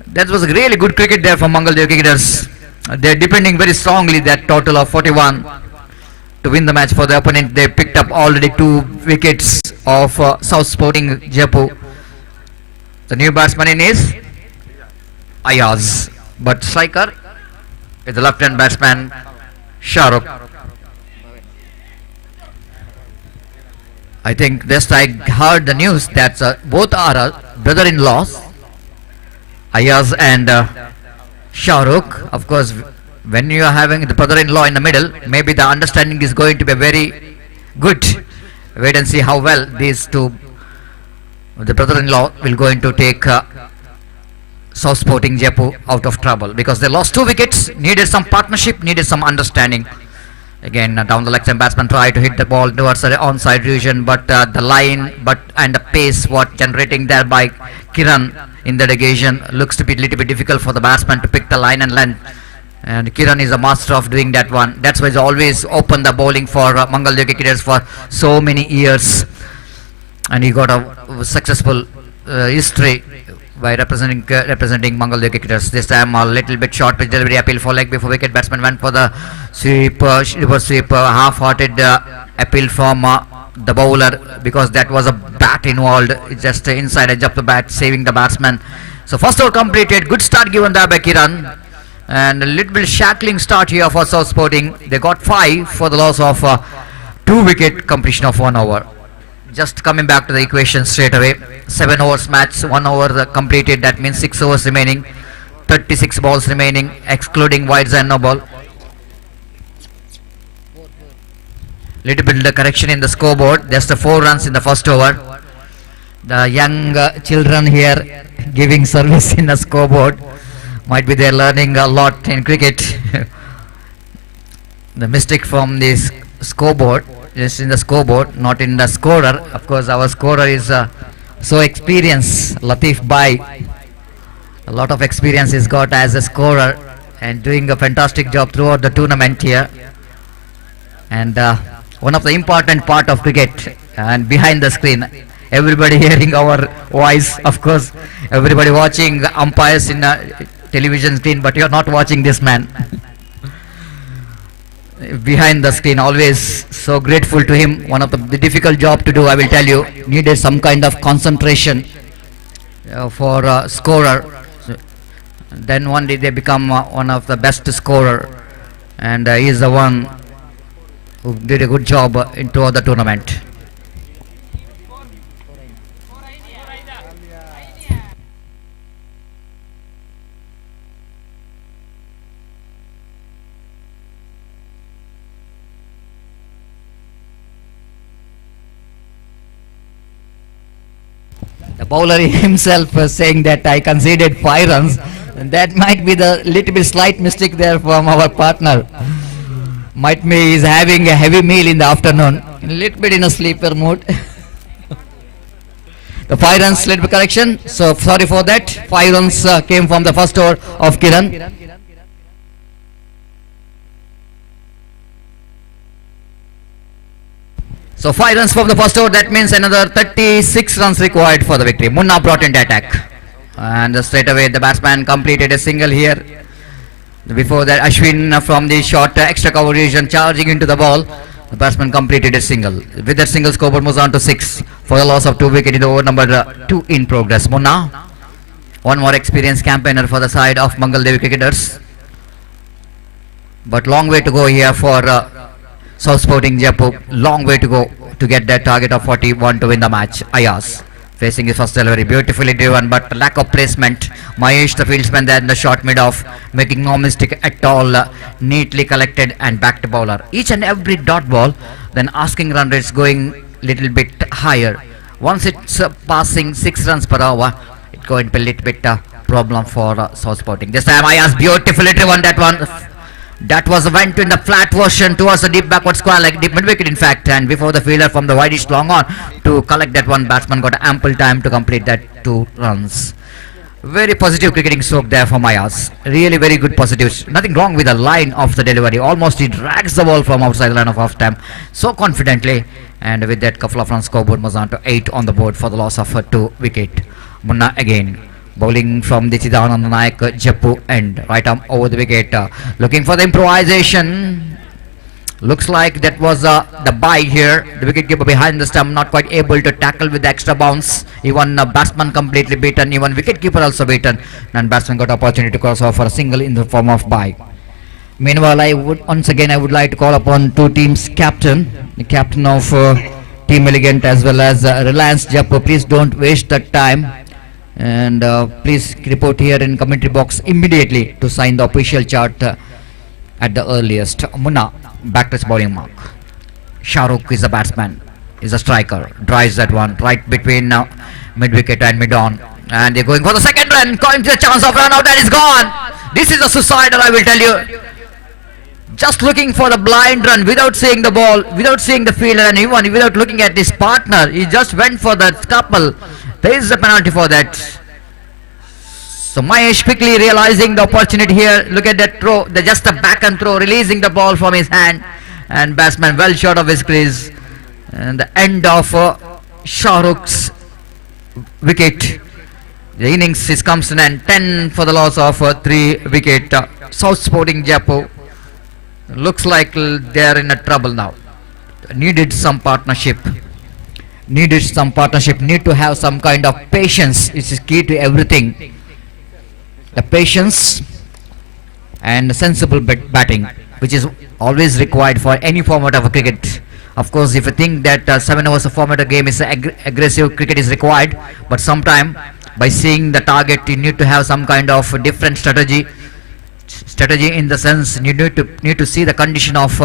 That was a really good cricket there from Mangaladevi cricketers. They're depending very strongly that total of 41 to win the match for the opponent. They picked up already 2 wickets of South Sporting Jaipur. The new batsman in is Ayaz, but striker is the left-hand batsman Shahrukh. I think just I heard the news that both are brother-in-laws, Ayaz and Shahrukh. Of course, when you are having the brother-in-law in the middle, maybe the understanding is going to be very good. Wait and see how well these two, the brother-in-law, will going to take South Sporting Jaipur out of trouble, because they lost 2 wickets, needed some partnership, needed some understanding. Again, down the leg, some batsman tried to hit the ball towards the onside region, but the line and the pace what generating there by Kiran in that occasion looks to be a little bit difficult for the batsman to pick the line and length. And Kiran is a master of doing that one. That's why he's always opened the bowling for Mangaladevi cricketers for so many years. And he got a successful history by representing Mangaladevi cricketers. This time a little bit short pitch delivery, appeal for leg before wicket. Batsman went for the sweep, reverse sweep, half-hearted appeal from the bowler because that was a bat involved. It's just inside edge of the bat, saving the batsman. So first over completed. Good start given there by Kiran. And a little bit shackling start here for South Sporting. They got 5 for the loss of 2 wicket completion of 1 over. Just coming back to the equation straight away. 7 overs match, 1 over completed. That means 6 overs remaining. 36 balls remaining, excluding wides and no ball. Little bit of correction in the scoreboard. Just the 4 runs in the first over. The young children here giving service in the scoreboard. Might be they're learning a lot in cricket. The mistake from this scoreboard is in the scoreboard, not in the scorer. Of course, our scorer is so experienced, Latif Bhai. A lot of experience he's got as a scorer and doing a fantastic job throughout the tournament here. And one of the important part of cricket and behind the screen, everybody hearing our voice, of course, everybody watching umpires in a television screen, but you're not watching this man. Behind the screen, always so grateful to him. One of the difficult job to do, I will tell you. Needed some kind of concentration for a scorer. Then one day they become one of the best scorer, and he is the one who did a good job into the tournament. The bowler himself was saying that I conceded 5 runs, and that might be the little bit slight mistake there from our partner. Might be he's having a heavy meal in the afternoon, a little bit in a sleeper mood. The 5 runs, little bit correction, so sorry for that. 5 runs came from the first over of Kiran. So 5 runs from the first over, that means another 36 runs required for the victory. Munna brought in the attack. And straight away the batsman completed a single here. Before that, Ashwin from the short extra cover region charging into the ball. The batsman completed a single. With that single, scoreboard moves on to 6 for the loss of 2 wickets in the over number 2 in progress. Munna, one more experienced campaigner for the side of Mangal Devi cricketers. But long way to go here for South Sporting Jaipur. Long way to go to get that target of 41 to win the match. Ayaz facing his first delivery, beautifully driven, but lack of placement. Mahesh, the fieldsman, there in the short mid-off, making no mistake at all. Neatly collected and back to bowler. Each and every dot ball, then asking run rates going little bit higher. Once it's passing 6 runs per hour, it's going to be a little bit problem for South Sporting. This time Ayaz beautifully driven that one. That was went in the flat version towards the deep backward square, like deep mid wicket in fact, and before the fielder from the wideish long on to collect that one, batsman got ample time to complete that 2 runs. Very positive cricketing stroke there for Ayaz. Really very good positives. Nothing wrong with the line of the delivery. Almost he drags the ball from outside the line of half time so confidently, and with that couple of runs, scoreboard was on to 8 on the board for the loss of a 2 wicket. Munna again bowling from the Chidananda Nayak Jaipur end, right arm over the wicket, looking for the improvisation. Looks like that was the bye here. The wicketkeeper behind the stump not quite able to tackle with the extra bounce. Even batsman completely beaten, even wicketkeeper also beaten, and batsman got opportunity to cross off for a single in the form of bye. Meanwhile, I would like to call upon 2 teams captain, the captain of Team Elegant as well as Reliance Jaipur. Please don't waste the time. And please report here in commentary box immediately to sign the official chart at the earliest. Munna back to his bowling mark. Shahrukh is a batsman, is a striker, drives that one right between mid wicket and mid on, and they're going for the second run. Going to the chance of run out, that is gone. This is a suicidal, I will tell you. Just looking for the blind run without seeing the ball, without seeing the fielder, and even without looking at his partner. He just went for that couple. There is a penalty for that. So Mahesh quickly realizing the opportunity here. Look at that throw, just a back and throw, releasing the ball from his hand, and batsman well short of his crease. And the end of Shahrukh's wicket. The innings comes in, and 10 for the loss of 3 wicket. South Sporting Jaipur looks like they are in a trouble now. needed some partnership. Needed some partnership. Need to have some kind of patience. This is key to everything. The patience and sensible batting, which is always required for any format of a cricket. Of course, if you think that 7 overs of format of game is aggressive cricket is required, but sometime by seeing the target, you need to have some kind of different strategy. Strategy in the sense you need to see the condition of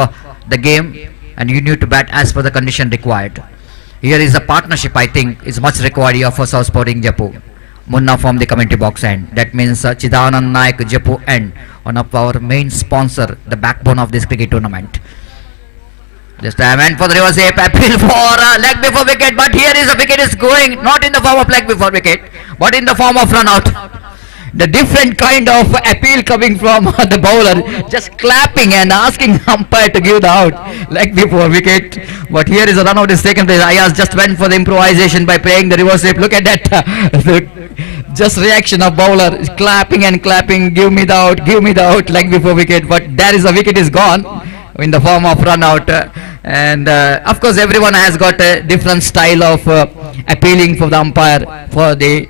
the game, and you need to bat as per the condition required. Here is a partnership. I think is much required here for South Sporting Jaipur. Munna from the commentary box end. That means Chidanand Naik Jaipur end, one of our main sponsor, the backbone of this cricket tournament. This time and for the reverse appeal for leg before wicket, but here is a wicket is going not in the form of leg before wicket, but in the form of run out. The different kind of appeal coming from the bowler, just clapping and asking umpire to give the out leg before wicket. But here is a run out is taken place. Ayaz just went for the improvisation by playing the reverse sweep. Look at that, just reaction of bowler clapping and clapping. Give me the out, leg before wicket. But there is a wicket is gone in the form of run out. And of course, everyone has got a different style of appealing for the umpire for the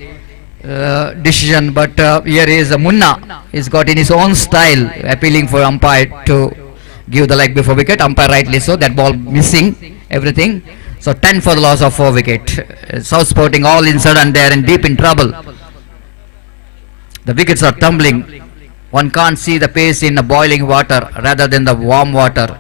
decision, but here is Munna. He's got in his own style appealing for umpire to give the leg before wicket. Umpire rightly so. That ball missing everything. So 10 for the loss of 4 wicket. South Sporting all inside and there and deep in trouble. The wickets are tumbling. One can't see the pace in the boiling water rather than the warm water.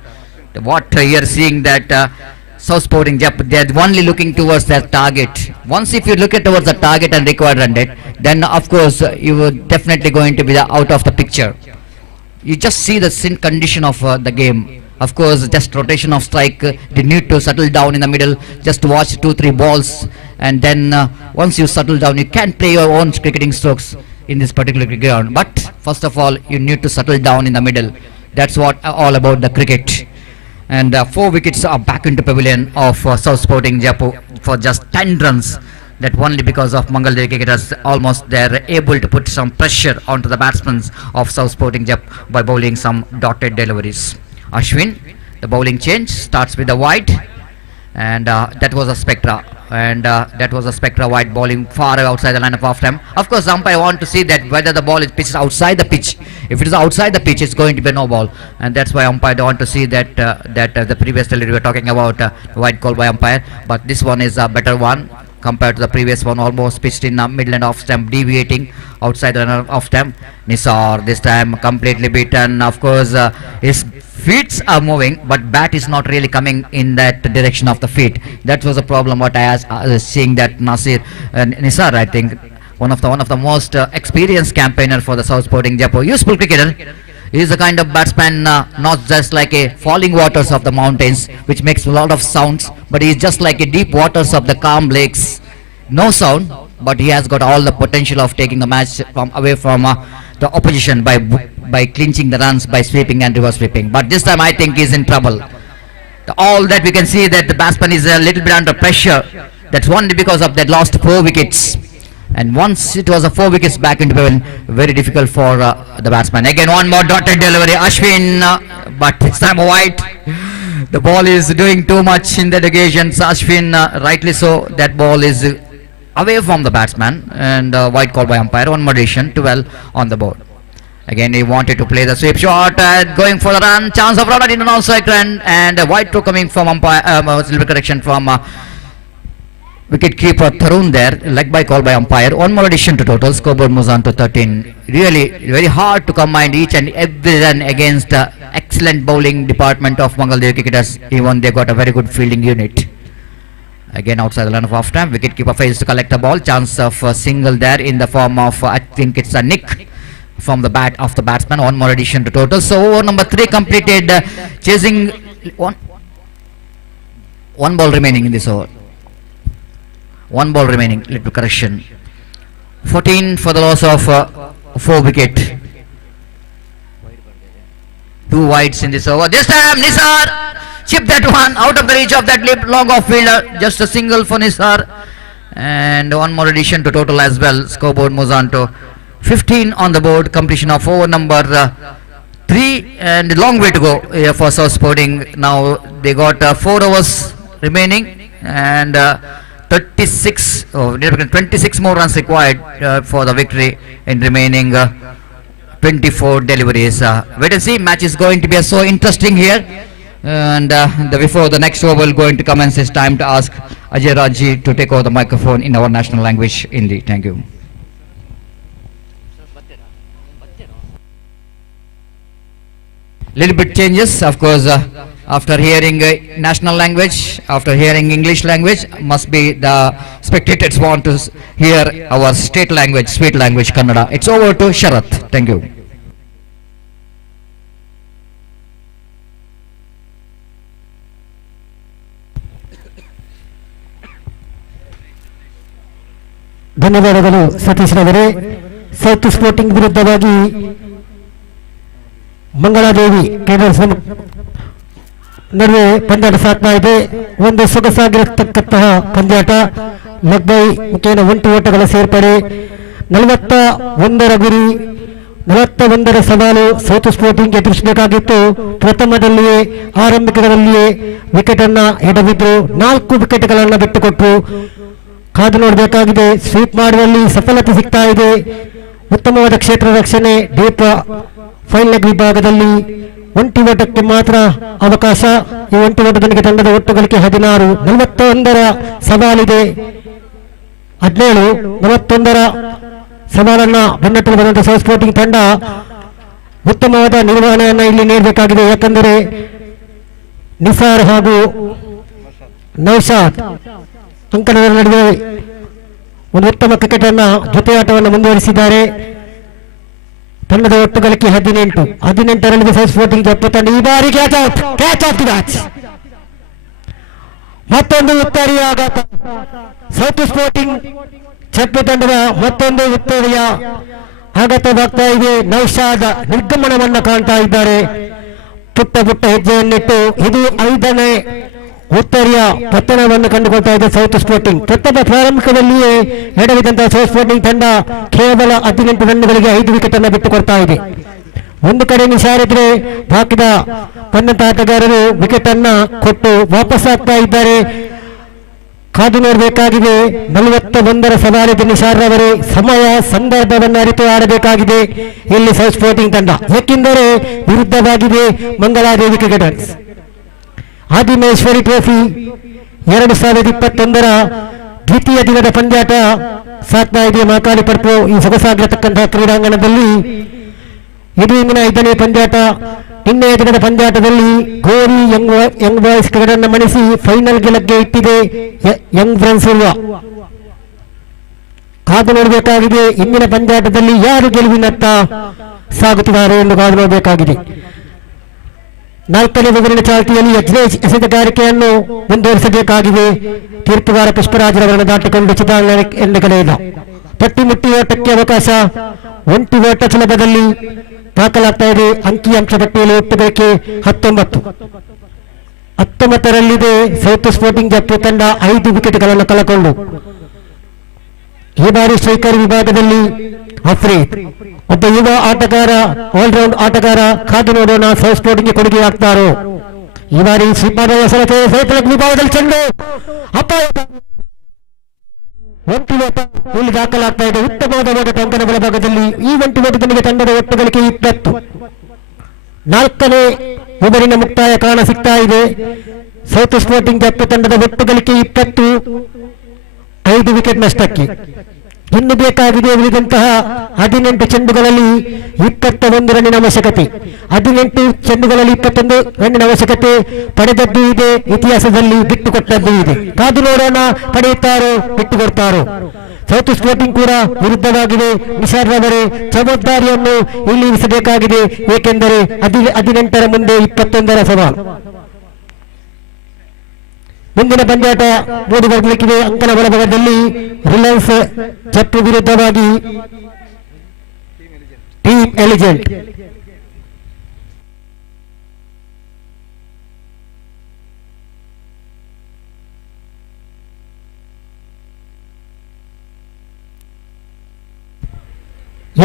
The water here seeing that South Sporting Jaipur, they are only looking towards their target. Once if you look at towards the target and required run rate, then of course you are definitely going to be out of the picture. You just see the condition of the game. Of course, just rotation of strike, they need to settle down in the middle, just watch 2-3 balls, and then once you settle down, you can play your own cricketing strokes in this particular ground. But first of all, you need to settle down in the middle. That's what all about the cricket. And 4 wickets are back into pavilion of South Sporting Jaipur for just 10 runs. That only because of Mangal cricketers almost they're able to put some pressure onto the batsmen of South Sporting Jaipur by bowling some dotted deliveries. Ashwin, the bowling change starts with the wide, and that was a spectra. And that was a spectra wide bowling far outside the line of off time. Of course, umpire want to see that whether the ball is pitched outside the pitch. If it is outside the pitch, it's going to be no ball, and that's why umpire don't want to see that the previous delivery we were talking about wide call by umpire. But this one is a better one compared to the previous one, almost pitched in middle and off stump, deviating outside the line of off stump. Nisar this time completely beaten. Of course, his feet are moving, but bat is not really coming in that direction of the feet. That was a problem. What I was seeing that Nisar, I think, one of the most experienced campaigner for the South Sporting Jaipur, useful cricketer. He is a kind of batsman, not just like a falling waters of the mountains, which makes a lot of sounds, but he is just like a deep waters of the calm lakes. No sound, but he has got all the potential of taking the match away from the opposition by clinching the runs, by sweeping and reverse sweeping. But this time I think he is in trouble. All that we can see that the batsman is a little bit under pressure. That's only because of that lost 4 wickets. And once it was a 4 wickets back into pavilion, very difficult for the batsman. Again, one more dotted delivery, Ashwin, but this time wide. The ball is doing too much in that occasion. Ashwin, rightly so, that ball is away from the batsman, and wide call by umpire. One more addition, 12 on the board. Again, he wanted to play the sweep shot, going for the run, chance of run out in an outside run, and a wide throw coming from umpire, little correction from wicket keeper Tarun there, leg by call by umpire. One more addition to total, scoreboard moves on to 13. Really very hard to combine each and every run against the excellent bowling department of Mangaldev cricketers. Even they got a very good fielding unit. Again outside the line of off time, wicket keeper fails to collect the ball. Chance of a single there in the form of I think it's a nick from the bat of the batsman. One more addition to total. So over number 3 completed, chasing one ball remaining in this over. 1 ball remaining, little correction. 14 for the loss of 4 wicket. 2 wides in this over. This time Nisar chip that one out of the reach of that long off fielder. Just a single for Nisar, and 1 more addition to total as well. Scoreboard moves on to 15 on the board. Completion of over number 3 and long way to go for South Sporting. Now they got 4 hours remaining and 26 more runs required for the victory in remaining 24 deliveries. Wait and see, match is going to be so interesting here. And before the next over going to commence, it's time to ask Ajay Raji to take over the microphone in our national language, Hindi. Thank you. Little bit changes, of course, after hearing national language, after hearing English language, must be the spectators want to hear our state language, sweet language, Kannada. It's over to Sharath. Thank you. ಧನ್ಯವಾದಗಳು Satish ರವರೇ. South sporting ವಿರುದ್ಧವಾಗಿ ಮಂಗಳಾದೇವಿ ಕೇಂದ್ರ ನಡುವೆ ಪಂದ್ಯಾಟ ಸಾಗ್ತಾ ಇದೆ. ಒಂದು ಸೊಗಸಾಗಿರತಕ್ಕಂತಹ ಪಂದ್ಯಾಟ. ಲಗ್ಬೈ ಮುಖೇನ 1 ಓಟಗಳ ಸೇರ್ಪಡೆ, 41ರ ಗುರಿ, 41ರ ಸವಾಲು ಸೌತ್ ಸ್ಪೋರ್ಟಿಂಗ್ ಎದುರಿಸಬೇಕಾಗಿತ್ತು. ಪ್ರಥಮದಲ್ಲಿಯೇ ಆರಂಭಿಕದಲ್ಲಿಯೇ ವಿಕೆಟ್ ಅನ್ನ ಎಡವಿದ್ರು, 4 ವಿಕೆಟ್ಗಳನ್ನು ಬಿಟ್ಟುಕೊಟ್ರು. ಕಾದು ನೋಡಬೇಕಾಗಿದೆ. ಸ್ವೀಪ್ ಮಾಡುವಲ್ಲಿ ಸಫಲತೆ ಸಿಗ್ತಾ ಇದೆ. ಉತ್ತಮವಾದ ಕ್ಷೇತ್ರ ರಕ್ಷಣೆ. ಡೀಪ್ ಫೈಲ್ ಲೆಗ್ ವಿಭಾಗದಲ್ಲಿ 1 ಓಟಕ್ಕೆ ಮಾತ್ರ ಅವಕಾಶ. ಈ 1 ಓಟದೊಂದಿಗೆ ತಂಡದ ಒಟ್ಟು ಗಳಿಕೆ 16. 41ರ ಸವಾಲಿದೆ 17. 41ರ ಸವಾಲನ್ನ ಬೆನ್ನಟ್ಟಲು ಬಂದಂತಹ ಸೌತ್ ಸ್ಪೋರ್ಟಿಂಗ್ ತಂಡ ಉತ್ತಮವಾದ ನಿರ್ವಹಣೆಯನ್ನು ಇಲ್ಲಿ ನೀಡಬೇಕಾಗಿದೆ. ಯಾಕಂದರೆ ನಿಸಾರ್ ಹಾಗೂ ನೌಶಾದ್ ಅಂಕಣದ ನಡುವೆ ಒಂದು ಉತ್ತಮ ಕ್ರಿಕೆಟ್ ಅನ್ನ ಜೊತೆಯಾಟವನ್ನು ಮುಂದುವರಿಸಿದ್ದಾರೆ. ತಂಡದ ಒಟ್ಟು ಗಳಿಕೆ 18. 18ರಲ್ಲಿ ಸೌತ್ ಸ್ಪೋರ್ಟಿಂಗ್ ತಂಡ ಈ ಬಾರಿ ಕ್ಯಾಚ್ ಆಫ್ ದಿ ಮ್ಯಾಚ್. ಮತ್ತೊಂದು ಉತ್ತರೀಯ ಆಘಾತ. ಸೌತ್ ಸ್ಪೋರ್ಟಿಂಗ್ ಚಪ್ಪು ತಂಡದ ಮತ್ತೊಂದು ಉತ್ತರೀಯ ಆಘಾತವಾಗ್ತಾ ಇದೆ. ನೌಶಾದ್ ನಿರ್ಗಮನವನ್ನು ಕಾಣ್ತಾ ಇದ್ದಾರೆ. ಪುಟ್ಟ ಹೆಜ್ಜೆಯನ್ನಿಟ್ಟು ಇದು 5ನೇ ಉತ್ತರೀಯ ಪತನವನ್ನು ಕಂಡುಕೊಳ್ತಾ ಇದೆ ಸೌತ್ ಸ್ಪೋರ್ಟಿಂಗ್. ಪ್ರಥಮ ಪ್ರಾರಂಭಿಕದಲ್ಲಿಯೇ ಎಡವಿದಂತಹ ಸೌತ್ ಸ್ಪೋರ್ಟಿಂಗ್ ತಂಡ ಕೇವಲ 18 ರನ್ಗಳಿಗೆ 5 ವಿಕೆಟ್ ಅನ್ನು ಬಿಟ್ಟುಕೊಡ್ತಾ ಇದೆ. ಒಂದು ಕಡೆ ನಿಸಾರಿದ್ರೆ ಬಾಕಿದ ಬಂದಂತಹ ಆಟಗಾರರು ವಿಕೆಟ್ ಅನ್ನ ಕೊಟ್ಟು ವಾಪಸ್ ಆಗ್ತಾ ಇದ್ದಾರೆ. ಕಾದು ನೋಡಬೇಕಾಗಿದೆ. 41ರ ಸವಾಲಿದೆ ನಿಸಾರ್ ರವರೇ. ಸಮಯ ಸಂದರ್ಭವನ್ನು ಅರಿತು ಆಡಬೇಕಾಗಿದೆ ಇಲ್ಲಿ ಸೌತ್ ಸ್ಪೋರ್ಟಿಂಗ್ ತಂಡ. ಏಕೆಂದರೆ ವಿರುದ್ಧವಾಗಿದೆ ಮಂಗಳಾದೇವಿ ಕ್ರಿಕೆಟರ್ಸ್. ಆದಿಮೇಶ್ವರಿ ಟ್ರೋಫಿ 2021ರ ದ್ವಿತೀಯ ದಿನದ ಪಂದ್ಯಾಟ ಸಾಗ್ತಾ ಇದೆ ಮಾಕಾಳಿ ಪಡ್ಪು ಈ ಸೊಗಸಾಗಿರತಕ್ಕಂತಹ ಕ್ರೀಡಾಂಗಣದಲ್ಲಿ. ಇದು ಇಂದಿನ 5ನೇ ಪಂದ್ಯಾಟ. ನಿನ್ನೆಯ ದಿನದ ಪಂದ್ಯಾಟದಲ್ಲಿ ಗೋರಿ ಯಂಗ್ ಬಾಯ್ಸ್ ಕ್ರಿಕೆಟ್ ಮಣಿಸಿ ಫೈನಲ್ ಗೆಲಕ್ಕೆ ಇಟ್ಟಿದೆ ಯಂಗ್ ಫ್ರೆಂಡ್ಸ್ ಇರುವ. ಕಾದು ನೋಡಬೇಕಾಗಿದೆ ಇಂದಿನ ಪಂದ್ಯಾಟದಲ್ಲಿ ಯಾರು ಗೆಲುವಿನತ್ತ ಸಾಗುತ್ತಿದ್ದಾರೆ ಎಂದು ಕಾದು ನೋಡಬೇಕಾಗಿದೆ. 4ನೇ ಓವರಿನ ಚಾಲ್ತಿಯಲ್ಲಿ ಯಜ್ಞೇಶ್ ಎಸೆತಗಾರಿಕೆಯನ್ನು ಮುಂದುವರಿಸಬೇಕಾಗಿದೆ. ತೀರ್ಪುಗಾರ ಪುಷ್ಪರಾಜರವರನ್ನು ದಾಟಿಕೊಂಡು ಚಿತಾಂಗ ಎಂದುಗಳೆಯಿಲ್ಲ. ಪಟ್ಟಿಮುಟ್ಟಿ ಓಟಕ್ಕೆ ಅವಕಾಶ. 1 ಓಟ ಸುಲಭದಲ್ಲಿ ದಾಖಲಾಗ್ತಾ ಇದೆ. ಅಂಕಿಅಂಶ ಪಟ್ಟಿಯಲ್ಲಿ ಒಟ್ಟು ಗಳಿಕೆ 19. 19ರಲ್ಲಿದೆ ಸೌತ್ ಸ್ಪೋರ್ಟಿಂಗ್ ಜಪ್ಪು ತಂಡ 5 ವಿಕೆಟ್ಗಳನ್ನು ಕಳಕೊಂಡು. ಈ ಬಾರಿ ಸ್ಟ್ರೈಕರ್ ವಿಭಾಗದಲ್ಲಿ ಅಫ್ರೀದ್ ಒಬ್ಬ ಯುವ ಆಟಗಾರ, ಆಲ್ರೌಂಡ್ ಆಟಗಾರ. ಕಾದು ನೋಡೋಣ ಸೌತ್ ಸ್ಪೋರ್ಟಿಂಗ್ಗೆ ಕೊಡುಗೆ ಆಗ್ತಾರೋ. ಈ ಬಾರಿ ವಿಭಾಗದಲ್ಲಿ ಚೆಂಡು ಇಲ್ಲಿ ದಾಖಲಾಗ್ತಾ ಇದೆ. ಉತ್ತಮವಾದ ಓಟ ಅಂಕಣ ಬಲಭಾಗದಲ್ಲಿ. ಈ 1 ಓಟದೊಂದಿಗೆ ತಂಡದ ಒಟ್ಟು ಗಳಿಕೆ 20. 4ನೇ ಓವರಿನ ಮುಕ್ತಾಯ ಕಾರಣ ಸಿಗ್ತಾ ಇದೆ. ಸೌತ್ ಸ್ಪೋರ್ಟಿಂಗ್ ಜಪ್ಪು ತಂಡದ ಒಟ್ಟು ಗಳಿಕೆ 20, 5 ವಿಕೆಟ್ ನಷ್ಟಕ್ಕೆ. ಇನ್ನು ಬೇಕಾಗಿದೆ ಉಳಿದಂತಹ 18 ಚೆಂಡುಗಳಲ್ಲಿ 21 ರನ್ನಿನ ಅವಶ್ಯಕತೆ. 18 ಚೆಂಡುಗಳಲ್ಲಿ 21 ರನ್ನಿನ ಅವಶ್ಯಕತೆ. ಪಡೆದದ್ದು ಇದೆ, ಇತಿಹಾಸದಲ್ಲಿ ಬಿಟ್ಟುಕೊಟ್ಟದ್ದು ಇದೆ. ಕಾದು ನೋಡೋಣ ಪಡೆಯುತ್ತಾರೋ ಬಿಟ್ಟುಕೊಡ್ತಾರೋ. ಸೌತ್ ಸ್ಪೋರ್ಟಿಂಗ್ ಕೂಡ ವಿರುದ್ಧವಾಗಿದೆ. ನಿಸಾರ್ ರವರೇ ಜವಾಬ್ದಾರಿಯನ್ನು ಇಲ್ಲಿ ಇರಿಸಬೇಕಾಗಿದೆ. ಏಕೆಂದರೆ 18ರ ಮುಂದೆ 21ರ ಸವಾಲು. ಮುಂದಿನ ಪಂದ್ಯಾಟ ಮೂಡಿ ಬರಲಿಕ್ಕಿದೆ. ಅಂಕಣ ಬಲಭಾಗದಲ್ಲಿ ರಿಲಯನ್ಸ್ ಜಪ್ಪು ವಿರುದ್ಧವಾಗಿ ಟೀಮ್ ಎಲಿಜೆಂಟ್.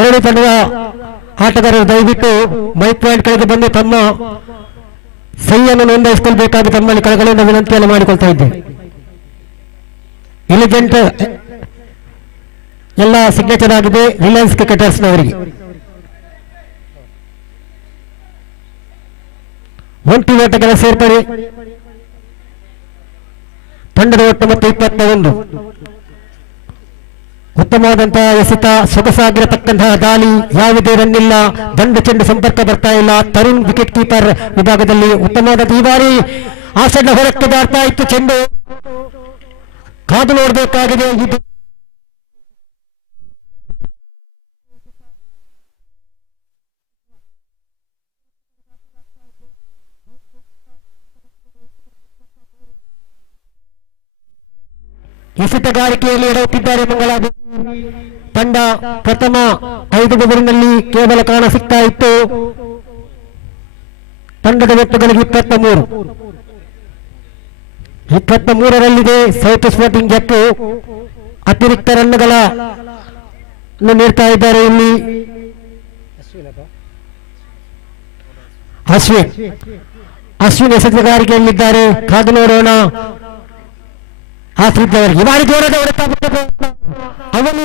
ಎರಡು ತಂಡದ ಆಟಗಾರರು ದಯವಿಟ್ಟು ಮೈಕ್ ಪಾಯಿಂಟ್ ಕೆಳಗೆ ಬಂದು ತಮ್ಮ ಸಹಿಯನ್ನು ನೋಂದಾಯಿಸಿಕೊಳ್ಬೇಕಾಗಿ ತಮ್ಮಲ್ಲಿ ಕಳಕಳಿಯಿಂದ ವಿನಂತಿಯನ್ನು ಮಾಡಿಕೊಳ್ತಾ ಇದ್ದೇನೆ. ಇಲಿಜೆಂಟ್ ಎಲ್ಲ ಸಿಗ್ನೇಚರ್ ಆಗಿದೆ ರಿಲಯನ್ಸ್ ಕ್ರಿಕೆಟರ್ಸ್ನವರಿಗೆ. ಒಂಟಿ ಓಟಗಳ ಸೇರ್ಪಡೆ ತಂಡದ ಒಟ್ಟು ಮತ್ತು 21. ಉತ್ತಮವಾದಂತಹ ಎಸೆತ, ಸೊಗಸಾಗಿರತಕ್ಕಂತಹ ದಾಳಿ, ಯಾವುದೇ ರನ್ ಇಲ್ಲ, ದಂಡು ಚೆಂಡು ಸಂಪರ್ಕ ಬರ್ತಾ ಇಲ್ಲ. ತರುಣ್ ವಿಕೆಟ್ ಕೀಪರ್ ವಿಭಾಗದಲ್ಲಿ ಉತ್ತಮವಾದ ಈ ಬಾರಿ ಆ ಸಣ್ಣ ಹೊರಕ್ಕೆ ದಾಟ್ತಾ ಇತ್ತು ಚೆಂಡು. ಕಾದು ನೋಡಬೇಕಾಗಿದೆ. ಇದು ಎಸೆತಗಾರಿಕೆಯಲ್ಲಿ ಎಡವುತ್ತಿದ್ದಾರೆ ಮಂಗಳಾದೇವಿ ತಂಡ. ಪ್ರಥಮ 5 ಓವರಿನಲ್ಲಿ ಕೇವಲ ಕಾಣ ಸಿಗ್ತಾ ಇತ್ತು. ತಂಡದ ಒಟ್ಟುಗಳಿಗೆ 23ರಲ್ಲಿದೆ ಸೌತ್ ಸ್ಪೋರ್ಟಿಂಗ್ ಜಟ್ಟು. ಅತಿರಿಕ್ತ ರನ್ಗಳ ನೀಡ್ತಾ ಇದ್ದಾರೆ ಇಲ್ಲಿ ಅಶ್ವಿನ್ ಎಸೆತಗಾರಿಕೆಯಲ್ಲಿದ್ದಾರೆ. ಕಾದು ನೋಡೋಣ. ಆಶ್ರಿತವರಿಗೆ ಈ ಬಾರಿ ಜೋರದ ಹೊಡೆತ ಅವನು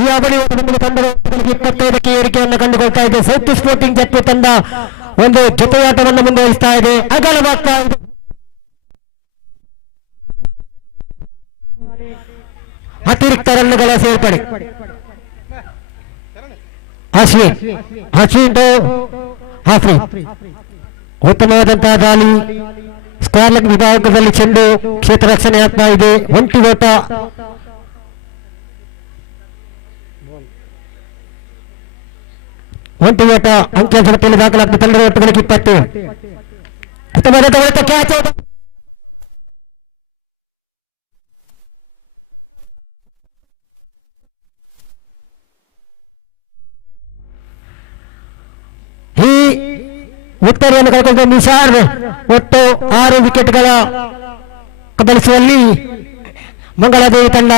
ಈ ಅವಳಿ ತಂಡದ 25ಕ್ಕೆ ಏರಿಕೆಯನ್ನು ಕಂಡುಕೊಳ್ತಾ ಇದೆ. ಸೌತ್ ಸ್ಪೋರ್ಟಿಂಗ್ ಜಟ್ಟು ತಂಡ ಒಂದು ಜೊತೆಯಾಟವನ್ನು ಮುಂದುವರಿಸ್ತಾ ಇದೆ. ಅಗಲವಾಗ್ತಾ ಇದೆ. ಅತಿರಿಕ್ತ ರನ್ಗಳ ಸೇರ್ಪಡೆ. ಅಶ್ವಿನ್ ಹಾಫ್ರಿ ಉತ್ತಮವಾದಂತಹ ದಾಳಿ. ಸ್ಕ್ವೇರ್ ಲೆಗ್ ವಿಭಾಗದಲ್ಲಿ ಚೆಂಡು ಕ್ಷೇತ್ರ ರಕ್ಷಣೆ ಆಗ್ತಾ ಇದೆ. ಒಂಟಿ ಓಟ ಅಂಕಿಅಂಶ ಪಟ್ಟಿಯಲ್ಲಿ ದಾಖಲಾಗ್ತದೆ. ತಂಡದ ಒಟ್ಟುಗಳಿಗೆ 20. ಉತ್ತಮವಾದ ಹೊಡೆತ, ಕ್ಯಾಚ್ ಔಟ್. ಈ ಉತ್ತರಿಯನ್ನು ಕಳ್ಕೊಂಡು ನಿಶಾರ್ ಒಟ್ಟು 6 ವಿಕೆಟ್ಗಳ ಕಬಳಿಸುವಲ್ಲಿ ಮಂಗಳಾದೇವಿ ತಂಡ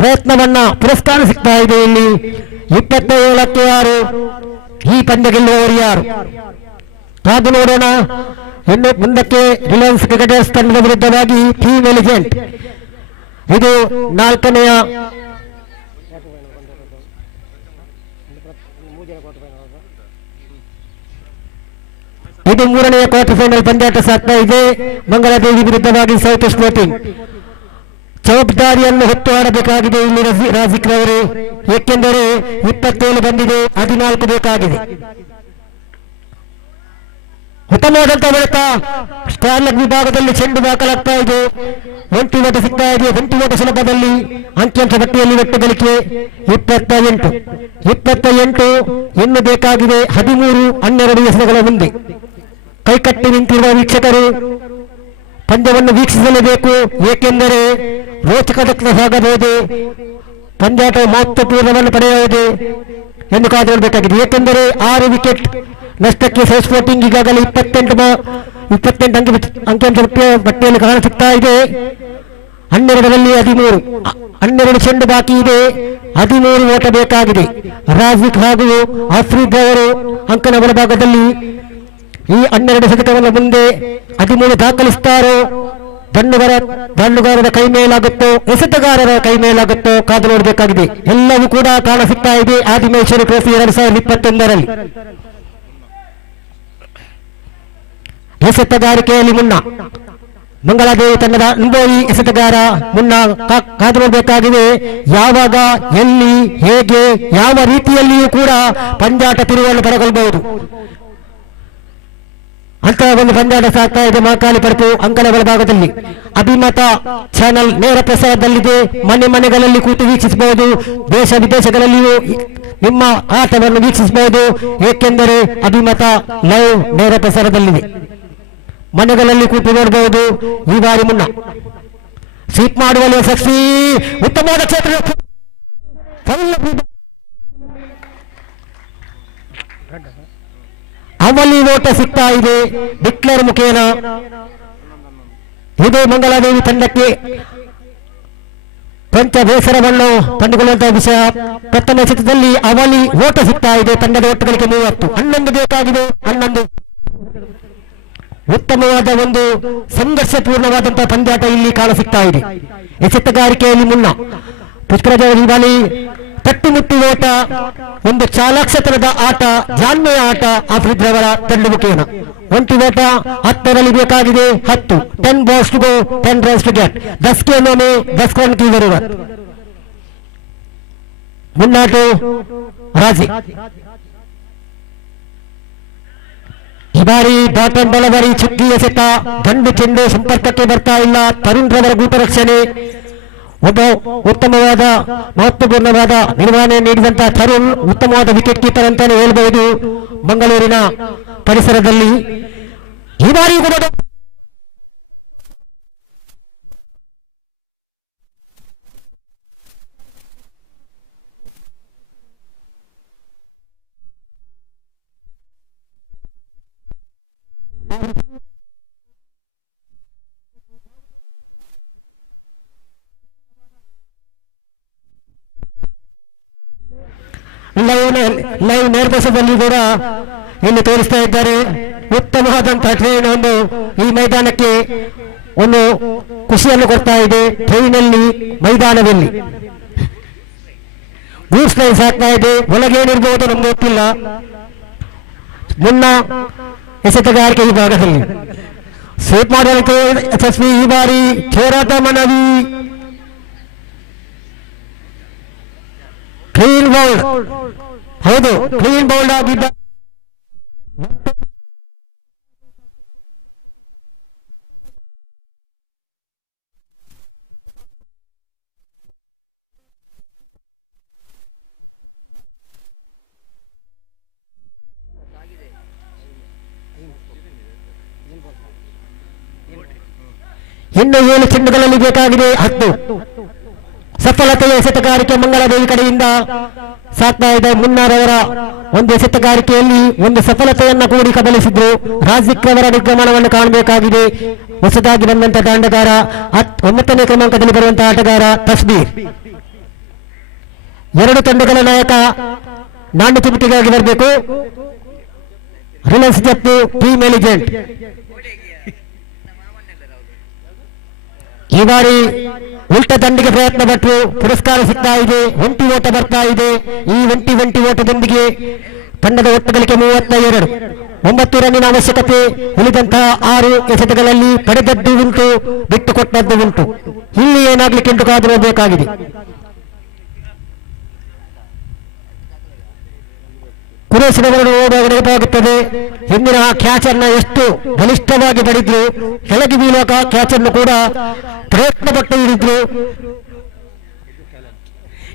ಪ್ರಯತ್ನವನ್ನ ಪುರಸ್ಕಾರ ಸಿಗ್ತಾ ಇದೆ. ಇಲ್ಲಿ 27ಕ್ಕೆ 6. ಈ ಪಂದ್ಯ ಗೆಲ್ಲುವವರು ಯಾರು ಕಾದು ನೋಡೋಣ. ಇನ್ನು ಮುಂದಕ್ಕೆ ರಿಲಯನ್ಸ್ ಕ್ರಿಕೆಟರ್ಸ್ ತಂಡದ ವಿರುದ್ಧವಾಗಿ ಟೀಮ್ ಎಲಿಜೆಂಟ್ ಇದು 4ನೆಯ ಇದು 3ನೆಯ ಕ್ವಾರ್ಟರ್ ಫೈನಲ್ ಪಂದ್ಯಾಟ ಸಾಗ್ತಾ ಇದೆ. ಮಂಗಳಾದೇವಿ ವಿರುದ್ಧವಾಗಿ ಸೌತ್ ಸ್ಪೋರ್ಟಿಂಗ್ ಜವಾಬ್ದಾರಿಯನ್ನು ಹೊತ್ತು ಆಡಬೇಕಾಗಿದೆ ಇಲ್ಲಿ ರಾಜಿಕ್ ರವರು. ಏಕೆಂದರೆ 27 ಬಂದಿದೆ, 14 ಬೇಕಾಗಿದೆ. ಉತ್ತಮವಾದಂತಹ ಹೊಡೆತ. ಸ್ಕ್ವೇರ್ ಲೆಗ್ ವಿಭಾಗದಲ್ಲಿ ಚೆಂಡು ದಾಖಲಾಗ್ತಾ ಇದೆ. ಒಂಟಿ ಓಟ ಸಿಗ್ತಾ ಇದೆ. ಒಂಟಿ ಓಟ ಸುಲಭದಲ್ಲಿ ಅಂಕಿಅಂಶ ಪಟ್ಟಿಯಲ್ಲಿ ಒಟ್ಟು ಗಳಿಕೆ 28. ಇನ್ನು ಬೇಕಾಗಿದೆ 13-12 ಎಸೆತಗಳ ಮುಂದೆ. ಕೈಕಟ್ಟಿ ನಿಂತಿರುವ ವೀಕ್ಷಕರು ಪಂದ್ಯವನ್ನು ವೀಕ್ಷಿಸಲೇಬೇಕು. ಏಕೆಂದರೆ ರೋಚಕತೆ ಸಾಗಬಹುದು, ಪಂದ್ಯಾಟ ಮಹತ್ವಪೂರ್ಣವನ್ನು ಪಡೆಯಬಹುದು ಎಂದು ಕಾದು ನೋಡಬೇಕಾಗಿದೆ. ಏಕೆಂದರೆ 6 ವಿಕೆಟ್ ನಷ್ಟಕ್ಕೆ ಸೌತ್ ಸ್ಪೋರ್ಟಿಂಗ್ ಈಗಾಗಲೇ 28 ಅಂಕಿಅಂಶ ಪಟ್ಟಿಯಲ್ಲಿ ಕಾಣ ಸಿಗ್ತಾ ಇದೆ. 12ರಲ್ಲಿ 12 ಚೆಂಡು ಬಾಕಿ ಇದೆ. 13 ಓಟ ಬೇಕಾಗಿದೆ. ರಾಜಿಕ್ ಹಾಗೂ ಆಫ್ರಿದ್ ಅವರು ಅಂಕಣ ಬಲಭಾಗದಲ್ಲಿ ಈ 12 ಶತಕವನ್ನು ಮುಂದೆ 13 ದಾಖಲಿಸುತ್ತಾರೋ ದಂಡುಗಾರರ ಕೈ ಮೇಲಾಗುತ್ತೋ ಎಸೆತಗಾರರ ಕೈ ಮೇಲಾಗುತ್ತೋ ಕಾದು ನೋಡಬೇಕಾಗಿದೆ. ಎಲ್ಲವೂ ಕೂಡ ಕಾಣ ಸಿಗ್ತಾ ಇದೆ ಆದಿಮಹೇಶ್ವರಿ ಟ್ರೋಫಿ 2021ರಲ್ಲಿ. ಎಸೆತಗಾರಿಕೆಯಲ್ಲಿ ಮುನ್ನ ಮಂಗಳಾದೇವಿ ತಂಡದ ಅನುಭವಿ ಎಸೆತಗಾರ ಮುನ್ನ ಕಾದು ನೋಡಬೇಕಾಗಿದೆ. ಯಾವಾಗ, ಎಲ್ಲಿ, ಹೇಗೆ, ಯಾವ ರೀತಿಯಲ್ಲಿಯೂ ಕೂಡ ಪಂದ್ಯಾಟ ತಿರುವನ್ನು ಪಡೆದುಕೊಳ್ಳಬಹುದು. ಅಂತಹ ಒಂದು ಪಂದ್ಯಾಟ ಸಾಗ್ತಾ ಇದೆ ಮಹಾಕಾಲಿ ಪರಪು ಅಂಕಣ ಬಲಭಾಗದಲ್ಲಿ. ಅಭಿಮತ ಚಾನೆಲ್ ನೇರ ಪ್ರಸಾರದಲ್ಲಿದೆ. ಮನೆಗಳಲ್ಲಿ ಕೂತು ವೀಕ್ಷಿಸಬಹುದು. ದೇಶ ವಿದೇಶಗಳಲ್ಲಿಯೂ ನಿಮ್ಮ ಆಟವನ್ನು ವೀಕ್ಷಿಸಬಹುದು. ಏಕೆಂದರೆ ಅಭಿಮತ ಲೈವ್ ನೇರ ಪ್ರಸಾರದಲ್ಲಿದೆ. ಮನೆಗಳಲ್ಲಿ ಕೂತು ನೋಡಬಹುದು. ಈ ಬಾರಿ ಮುನ್ನ ಸ್ವೀಪ್ ಮಾಡುವಲ್ಲಿ ಯಶಸ್ವಿ. ಉತ್ತಮವಾದ ಕ್ಷೇತ್ರ ಅವಲಿ ಓಟ ಸಿಗ್ತಾ ಇದೆ ಡಿಕ್ಲೇರ್ ಮುಖೇನ. ಇದು ಮಂಗಳಾದೇವಿ ತಂಡಕ್ಕೆ ಕೊಂಚ ಬೇಸರವನ್ನು ಕಂಡುಕೊಳ್ಳುವಂತಹ ವಿಷಯ. ಪ್ರಥಮ ಎಸೆತದಲ್ಲಿ ಅವಳಿ ಓಟ ಸಿಗ್ತಾ ಇದೆ ತಂಡದ ಒಟ್ಟುಗಳಿಗೆ 30. 11 ಬೇಕಾಗಿದೆ. 11 ಉತ್ತಮವಾದ ಒಂದು ಸಂಘರ್ಷಪೂರ್ಣವಾದಂತಹ ಪಂದ್ಯಾಟ ಇಲ್ಲಿ ಕಾಣ ಸಿಗ್ತಾ ಇದೆ. ಎಸೆತಗಾರಿಕೆಯಲ್ಲಿ ಮುನ್ನ ಪುಷ್ಕರಾಜ ಬಾಲಿ ತಟ್ಟುಮುಟ್ಟು ಓಟ, ಒಂದು ಚಾಲಾಕ್ಷತನದ ಆಟ, ಜಾಣ್ಮೆಯ ಆಟ ಆಫ್ರಿದ್ರವರ ತಂಡ ಮುಖೇನ. ಒಂಟಿ ಓಟ 10ರಲ್ಲಿ ಬೇಕಾಗಿದೆ 10. 10 balls to go, 10 runs to get. 10 के में 10 रन की जरूरत. मुन्नाटो राजी. ಈ ಬಾರಿ ಬಾಟನ್ ಬಲವರಿ ಚುಕ್ಕಿ ಎಸೆತ, ಗಂಡು ಚೆಂಡು ಸಂಪರ್ಕಕ್ಕೆ ಬರ್ತಾ ಇಲ್ಲ. ತರುಣ್ ರವರ ಗೂಟ ರಕ್ಷಣೆ, ಒಬ್ಬ ಉತ್ತಮವಾದ ಮಹತ್ವಪೂರ್ಣವಾದ ನಿರ್ವಹಣೆ ನೀಡಿದಂತಹ ತರುಣ್ ಉತ್ತಮವಾದ ವಿಕೆಟ್ ಕೀಪರ್ ಅಂತಾನೆ ಹೇಳಬಹುದು ಮಂಗಳೂರಿನ ಪರಿಸರದಲ್ಲಿ. ಈ ಬಾರಿ ಕೂಡ ಲೈವ್ ನಿರ್ದೇಶದಲ್ಲಿ ಕೂಡ ಇಲ್ಲಿ ತೋರಿಸ್ತಾ ಇದ್ದಾರೆ. ಉತ್ತಮವಾದಂತಹ ಟ್ರೈನ್ ಒಂದು ಈ ಮೈದಾನಕ್ಕೆ ಒಂದು ಖುಷಿಯನ್ನು ಕೊಡ್ತಾ ಇದೆ. ಟ್ರೈನಲ್ಲಿ ಮೈದಾನದಲ್ಲಿ ಗೂಡ್ಸ್ ಲೈನ್ಸ್ ಆಗ್ತಾ ಇದೆ. ಒಳಗೇನಿರ್ಬೋದು ನಮ್ಗೆ ಗೊತ್ತಿಲ್ಲ. ಮುನ್ನ ಎಸೆತಗಾರಿಕೆ ವಿಭಾಗದಲ್ಲಿ ಸ್ವೀಪ್ ಮಾಡಲಿಕ್ಕೆ ಯಶಸ್ವಿ. ಈ ಬಾರಿ ಹೋರಾಟ ಮನವಿ. ಕ್ಲೀನ್ ಬೌಲ್ಡ್, ಹೌದು ಕ್ಲೀನ್ ಬೌಲ್ಡ್ ಆಗಿದ್ದ. ಇನ್ನು 7 ಚೆಂಡುಗಳಲ್ಲಿ ಬೇಕಾಗಿದೆ 10. ಸಫಲತೆಯ ಎಸೆತಗಾರಿಕೆ ಮಂಗಳದೇವಿ ಕಡೆಯಿಂದ ಸಾಕ್ತಾ ಇದೆ. ಮುನ್ನಾರವರ ಒಂದು ಎಸೆತಗಾರಿಕೆಯಲ್ಲಿ ಒಂದು ಸಫಲತೆಯನ್ನ ಕೂಡಿ ಕಬಲಿಸಿದ್ರು. ರಾಜಿಕ್ ಅವರ ನಿರ್ಗಮನವನ್ನು ಕಾಣಬೇಕಾಗಿದೆ. ಹೊಸದಾಗಿ ಬಂದಂತಹ ತಂಡಗಾರ 9ನೇ ಕ್ರಮಾಂಕದಲ್ಲಿ ಬರುವಂತಹ ಆಟಗಾರ ತಸ್ಬೀರ್. 2 ತಂಡಗಳ ನಾಯಕ ನಾಣ್ಯ ಚಿಮುಟಿಗಾಗಿ ಬರಬೇಕು. ರಿಲಯನ್ಸ್ ಜಪ್ಪು ಟೀಮ್ ಎಲಿಜೆಂಟ್. ಈ ಬಾರಿ ಉಲ್ಟ ದಂಡಿಗೆ ಪ್ರಯತ್ನ ಪಟ್ಟರು, ಪುರಸ್ಕಾರ ಸಿಗ್ತಾ ಇದೆ. ಒಂಟಿ ಓಟ ಬರ್ತಾ ಇದೆ. ಈ ಒಂಟಿ ಓಟದೊಂದಿಗೆ ತಂಡದ ಒಟ್ಟುಗಳಿಗೆ 32. 9 ರನ್ನಿನ ಅವಶ್ಯಕತೆ. ಉಳಿದಂತಹ 6 ಎಸೆತಗಳಲ್ಲಿ ಪಡೆದದ್ದು ಉಂಟು, ಬಿಟ್ಟುಕೊಟ್ಟದ್ದು ಉಂಟು. ಇಲ್ಲಿ ಏನಾಗ್ಲಿಕ್ಕೆ ಉಂಟು ಕಾದು ನೋಡಬೇಕಾಗಿದೆ. ಕುರೇಶ್ರವರು ಓಡುವಾಗ ನೆನಪಾಗುತ್ತದೆ. ಹಿಂದಿನ ಕ್ಯಾಚ್ ಅನ್ನ ಎಷ್ಟು ಬಲಿಷ್ಠವಾಗಿ ಬಡಿದ್ರು, ಕೆಳಗೆ ಬೀಳುವಾಗ ಕ್ಯಾಚ್ ಅನ್ನು ಕೂಡ ಪ್ರಯತ್ನ ಪಟ್ಟು ಹಿಡಿದ್ರು.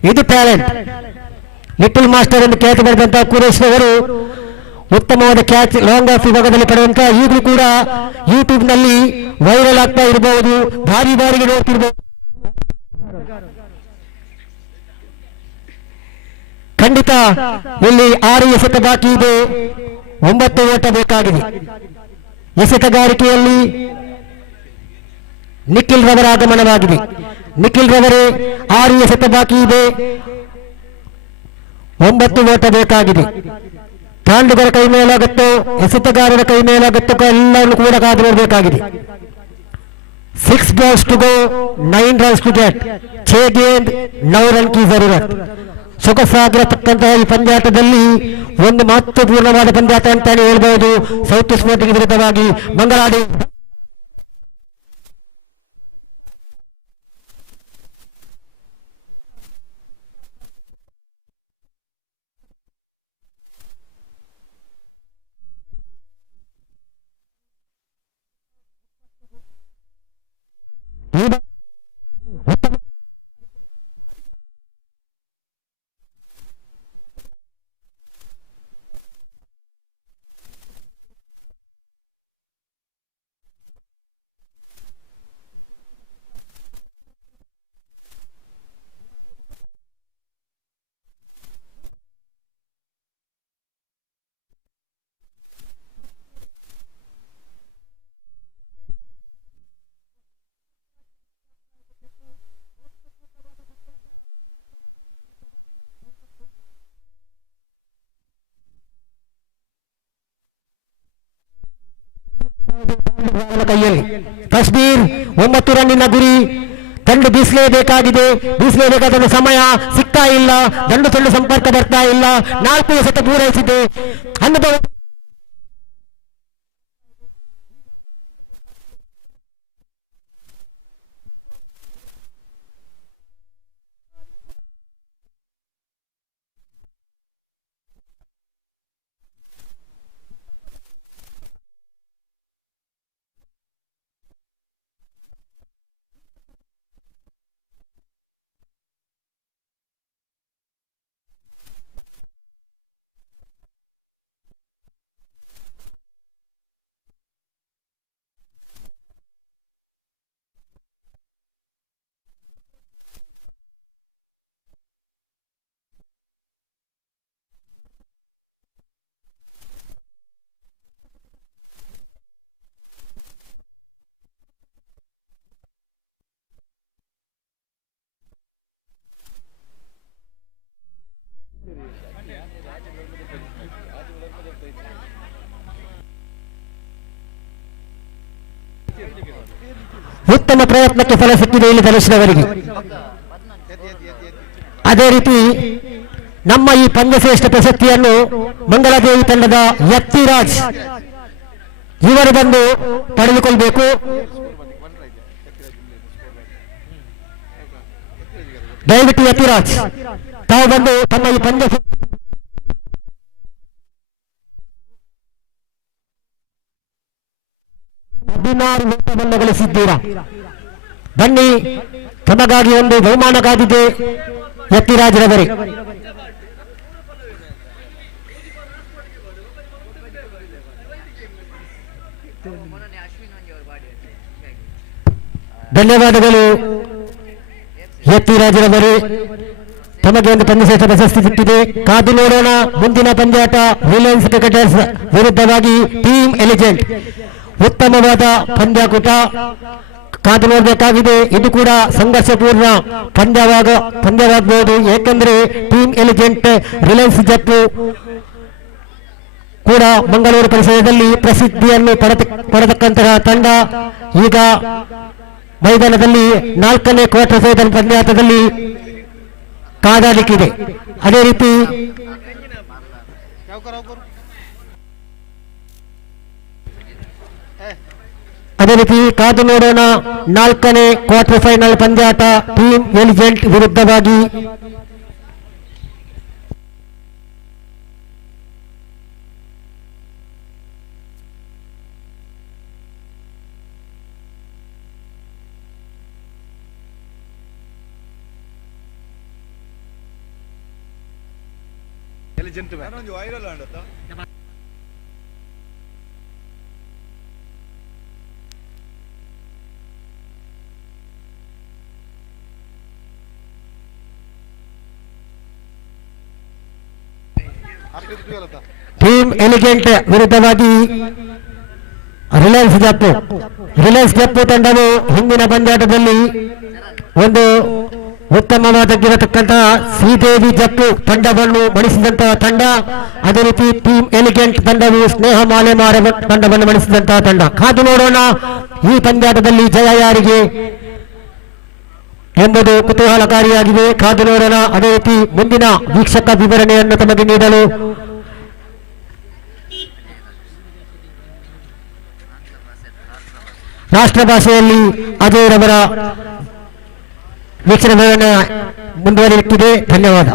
ಇದು ಟ್ಯಾಲೆಂಟ್. ಲಿಟಲ್ ಮಾಸ್ಟರ್ ಎಂದು ಖ್ಯಾತಿ ಬರೆದಂತಹ ಕುರೇಶ್ರವರು ಉತ್ತಮವಾದ ಕ್ಯಾಚ್ ಲಾಂಗ್ ಆಫ್ ವಿಭಾಗದಲ್ಲಿ ಪಡೆಯುವಂತಹ ಈಗಲೂ ಕೂಡ ಯೂಟ್ಯೂಬ್ ನಲ್ಲಿ ವೈರಲ್ ಆಗ್ತಾ ಇರಬಹುದು, ಬಾರಿ ಬಾರಿಗೆ ನೋಡ್ತಿರ್ಬಹುದು. ಖಂಡಿತ ಇಲ್ಲಿ 6 ಎಸೆತ ಬಾಕಿ ಇದೆ. 9 ಓಟ ಬೇಕಾಗಿದೆ. ಎಸೆತಗಾರಿಕೆಯಲ್ಲಿ ನಿಖಿಲ್ ರವರ ಆಗಮನವಾಗಿದೆ. ನಿಖಿಲ್ ರವರೇ 6 ಎಸೆತ ಬಾಕಿ ಇದೆ. 9 ಓಟ ಬೇಕಾಗಿದೆ. ತಾಂಡುಗರ ಕೈ ಮೇಲಾಗುತ್ತೋ, ಎಸೆತಗಾರರ ಕೈ ಮೇಲಾಗುತ್ತೋ ಎಲ್ಲವನ್ನು ಕೂಡ ಕಾದು ನೋಡಬೇಕಾಗಿದೆ. 6 balls to go, 9 runs to get. 6 गेंद 9 रन की जरूरत. ಸೊಗಸಾಗಿರತಕ್ಕಂತಹ ಈ ಪಂದ್ಯಾಟದಲ್ಲಿ ಒಂದು ಮಹತ್ವಪೂರ್ಣವಾದ ಪಂದ್ಯಾಟ ಅಂತಾನೆ ಹೇಳ್ಬಹುದು. ಸೌತ್ ಸ್ಪೋರ್ಟಿಂಗ್ ವಿರುದ್ಧವಾಗಿ ಮಂಗಳಾಡಿ ಕೈಯಲ್ಲಿ ಕಾಶ್ಮೀರ್ 9 ರನ್ನಿನ ಗುರಿ. ದಂಡು ಬೀಸಲೇಬೇಕಾಗಿದೆ, ಬೀಸಲೇಬೇಕಾದ ಸಮಯ ಸಿಗ್ತಾ ಇಲ್ಲ, ದಂಡು ಸಂಪರ್ಕ ಬರ್ತಾ ಇಲ್ಲ. 4 ಎಸೆತ ಪೂರೈಸಿದೆ. ಅನುಭವ ಉತ್ತಮ ಪ್ರಯತ್ನಕ್ಕೆ ಫಲ ಸಿಕ್ಕಿದೆ ಇಲ್ಲಿ ಧನುಷ್ನವರಿಗೆ. ಅದೇ ರೀತಿ ನಮ್ಮ ಈ ಪಂದ್ಯಶ್ರೇಷ್ಠ ಪ್ರಶಸ್ತಿಯನ್ನು ಮಂಗಳದೇವಿ ತಂಡದ ಯತ್ತಿರಾಜ್ ಇವರು ಬಂದು ಪಡೆದುಕೊಳ್ಬೇಕು. ದಯವಿಟ್ಟು ಯತ್ತಿರಾಜ್ ತಾವು ಬಂದು ತಮ್ಮ ಈ ಪಂದ್ಯ 16 ವಿಕೆಟನ್ನು ಗಳಿಸಿದ್ದೀರಾ. ಬನ್ನಿ, ತಮಗಾಗಿ ಒಂದು ಬಹುಮಾನ ಕಾದಿದೆ ಯತ್ತಿರಾಜ್ರವರೇ. ಧನ್ಯವಾದಗಳು ಯತ್ತಿರಾಜ್ರವರೇ, ತಮಗೆ ಒಂದು ಪಂದ್ಯಶ್ರೇಷ್ಠ ಪ್ರಶಸ್ತಿ ಸಿಕ್ಕಿದೆ. ಕಾದು ನೋಡೋಣ ಮುಂದಿನ ಪಂದ್ಯಾಟ. ರಿಲಯನ್ಸ್ ಕ್ರಿಕೆಟರ್ಸ್ ವಿರುದ್ಧವಾಗಿ ಟೀಮ್ ಎಲಿಜೆಂಟ್. ಉತ್ತಮವಾದ ಪಂದ್ಯಾಕೂಟ ಕಾದು ನೋಡಬೇಕಾಗಿದೆ. ಇದು ಕೂಡ ಸಂಘರ್ಷಪೂರ್ಣ ಪಂದ್ಯವಾಗಬಹುದು. ಏಕೆಂದರೆ ಟೀಮ್ ಎಲಿಜೆಂಟ್ ರಿಲಯನ್ಸ್ ಜಪ್ಪು ಕೂಡ ಮಂಗಳೂರು ಪರಿಸರದಲ್ಲಿ ಪ್ರಸಿದ್ಧಿಯನ್ನು ಪಡೆದಕ್ಕಂತಹ ತಂಡ. ಈಗ ಮೈದಾನದಲ್ಲಿ 4ನೇ ಕ್ವಾರ್ಟರ್ ಫೈನಲ್ ಪಂದ್ಯಾಟದಲ್ಲಿ ಕಾದಾಡಿಕಿದೆ. ಅದೇ ರೀತಿ ಕಾದು ನೋಡೋಣ 4ನೇ ಕ್ವಾರ್ಟರ್ ಫೈನಲ್ ಪಂದ್ಯಾಟ ಟೀಮ್ ಎಲಿಜೆಂಟ್ ವಿರುದ್ಧವಾಗಿ. ಟೀಮ್ ಎಲಿಗೆಂಟ್ ವಿರುದ್ಧವಾಗಿ ರಿಲಯನ್ಸ್ ಜಪ್ಪು ತಂಡವು ಹಿಂದಿನ ಪಂದ್ಯಾಟದಲ್ಲಿ ಒಂದು ಉತ್ತಮವಾಗಿರತಕ್ಕಂತಹ ಶ್ರೀದೇವಿ ಜಪ್ಪು ತಂಡವನ್ನು ಮಣಿಸಿದಂತಹ ತಂಡ. ಅದೇ ರೀತಿ ಟೀಮ್ ಎಲಿಗೆಂಟ್ ತಂಡವು ಸ್ನೇಹ ಮಾಲೆಮಾರ ತಂಡವನ್ನು ಮಣಿಸಿದಂತಹ ತಂಡ. ಕಾದು ನೋಡೋಣ ಈ ಪಂದ್ಯಾಟದಲ್ಲಿ ಜಯ ಯಾರಿಗೆ ಎಂಬುದು ಕುತೂಹಲಕಾರಿಯಾಗಿದೆ. ಕಾದು ನೋಡೋಣ. ಅದೇ ರೀತಿ ಮುಂದಿನ ವೀಕ್ಷಕ ವಿವರಣೆಯನ್ನು ತಮಗೆ ನೀಡಲು ರಾಷ್ಟ್ರ ಭಾಷೆಯಲ್ಲಿ ಅಜಯರವರ ವೀಕ್ಷಣ ವಿವರಣೆ ಮುಂದುವರಿಯುತ್ತಿದೆ. ಧನ್ಯವಾದ.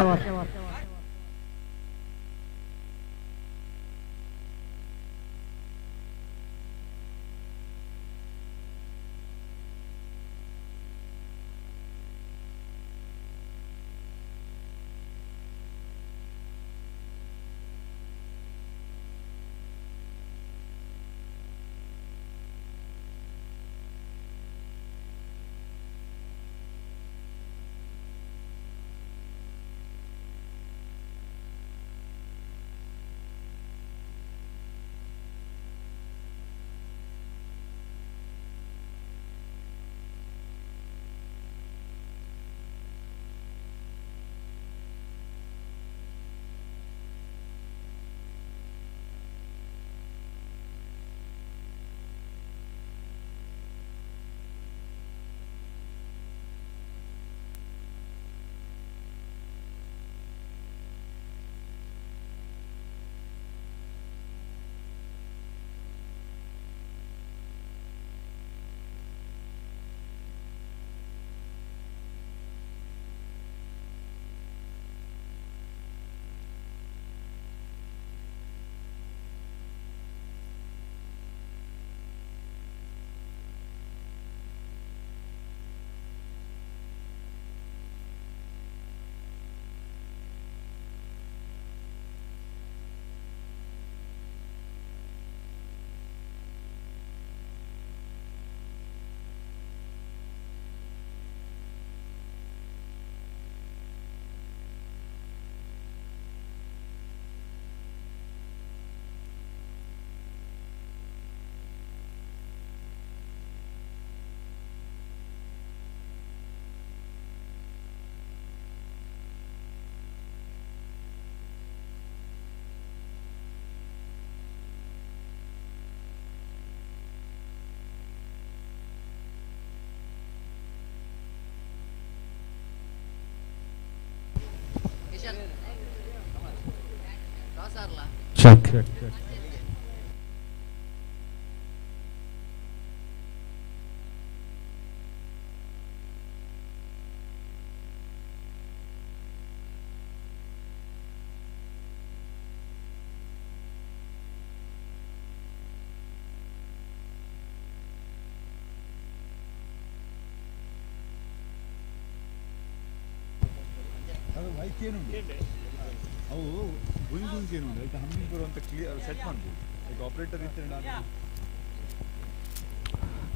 Check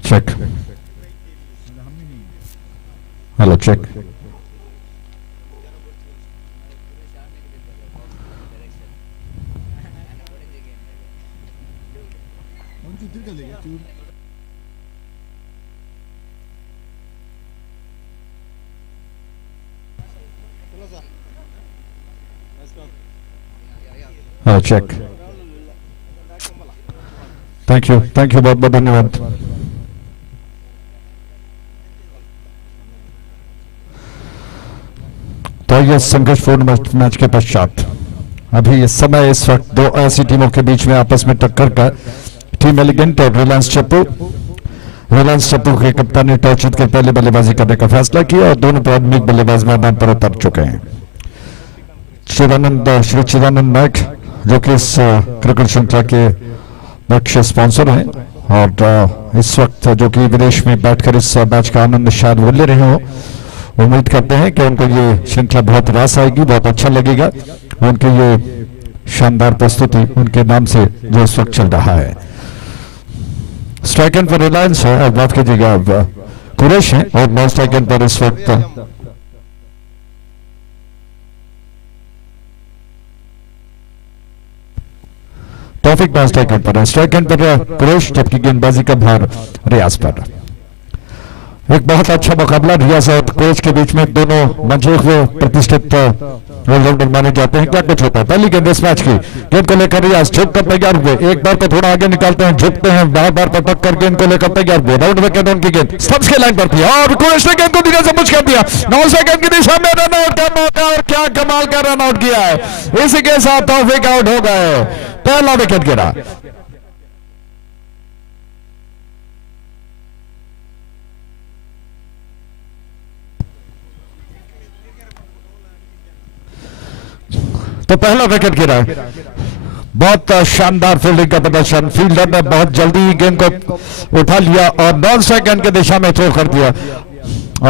check hello check hello check thank you बहुत बहुत धन्यवाद। तो ये संघर्षपूर्ण मैच के पश्चात अभी इस समय इस वक्त दो ऐसी टीमों के बीच में आपस में टक्कर का टीम एलिगेंट और रिलायंस चप्पू के कप्तान ने टॉस जीतकर पहले बल्लेबाजी करने का फैसला किया और दोनों प्राथमिक बल्लेबाज मैदान पर उतर चुके हैं। श्री चिदानंद नायक जो कि इस क्रिकेट श्रृंखला के मुख्य स्पॉन्सर हैं और इस वक्त जो कि विदेश में बैठकर इस मैच का आनंद शायद वो ले रहे हो, उम्मीद करते हैं कि उनको ये श्रृंखला बहुत रास आएगी, बहुत अच्छा लगेगा। उनकी ये शानदार प्रस्तुति उनके नाम से जो इस वक्त चल रहा है। स्ट्राइक एंड पर रिलायंस है, अब बात कीजिएगा अब कुरैश है और नॉन स्ट्राइक एंड पर इस वक्त टॉपिक नॉन स्ट्राइक एंड पर है। स्ट्राइक एंड पर कुरैश जबकि गेंदबाजी का भार रियाज पर। एक बहुत अच्छा मुकाबला रियाज और कुरैश के बीच में, दोनों मंजे हुए प्रतिष्ठित ऑलराउंडर माने जाते हैं। क्या कुछ होता है पहली गेंद इस मैच की, गेंद को लेकर रियाज झुक कर तैयार हुए, एक बार को थोड़ा आगे निकालते हैं, झुकते हैं, बार बार पटक कर गेंद को लेकर तैयार हुए। राउंड विकेट उनकी गेंद स्टंप्स के लाइन पर थी और कुरैश ने गेंद को धीरे से पुश कर दिया। 9 सेकंड की दिशा में रन आउट का मौका और क्या कमाल का रन आउट किया है। इसी के साथ टॉपिक आउट हो गए, पहला विकेट गिरा। तो पहला विकेट गिरा है। बहुत शानदार फील्डिंग का प्रदर्शन, फील्डर ने बहुत जल्दी ही गेंद को उठा लिया और 9 सेकंड की दिशा में थ्रो कर दिया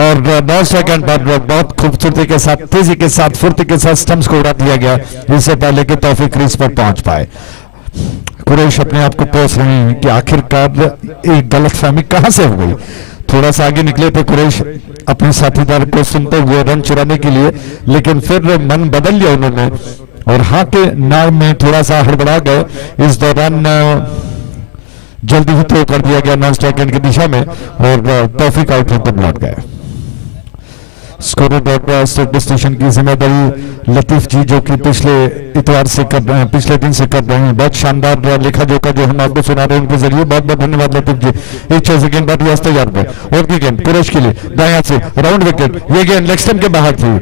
और 9 सेकंड पर बहुत खूबसूरती के साथ, तेजी के साथ, फुर्ती के साथ स्टंप्स को उड़ा दिया गया इससे पहले कि तौफीक क्रीज पर पहुंच पाए। कुरैश अपने आप को कोस रहे हैं कि आखिरकार एक गलतफहमी कहां से हो गई। थोड़ा सा आगे निकले थे कुरैश अपने साथीदार को सुनते हुए रन चुराने के लिए, लेकिन फिर मन बदल लिया उन्होंने और हाँ के नाम में थोड़ा सा हड़बड़ा गए। इस दौरान जल्दी ही थ्रो कर दिया गया नॉन स्ट्राइक एंड की दिशा में और तौफीक आउट होकर लौट गए। स्कोर स्टेशन की जिम्मेदारी लतीफ जी जो कि पिछले इतवार से कर रहे हैं, पिछले दिन से कर रहे हैं। बहुत शानदार लेखा जोखा जो हम आपको सुना रहे हैं उनके जरिए, बहुत बहुत धन्यवाद लतीफ जी। एक 6 सेकंड बाद रियाज तैयार हुए और भी गेंद कुरैश के लिए दाएं से राउंड विकेट, ये गेंद लेग स्टंप के बाहर थी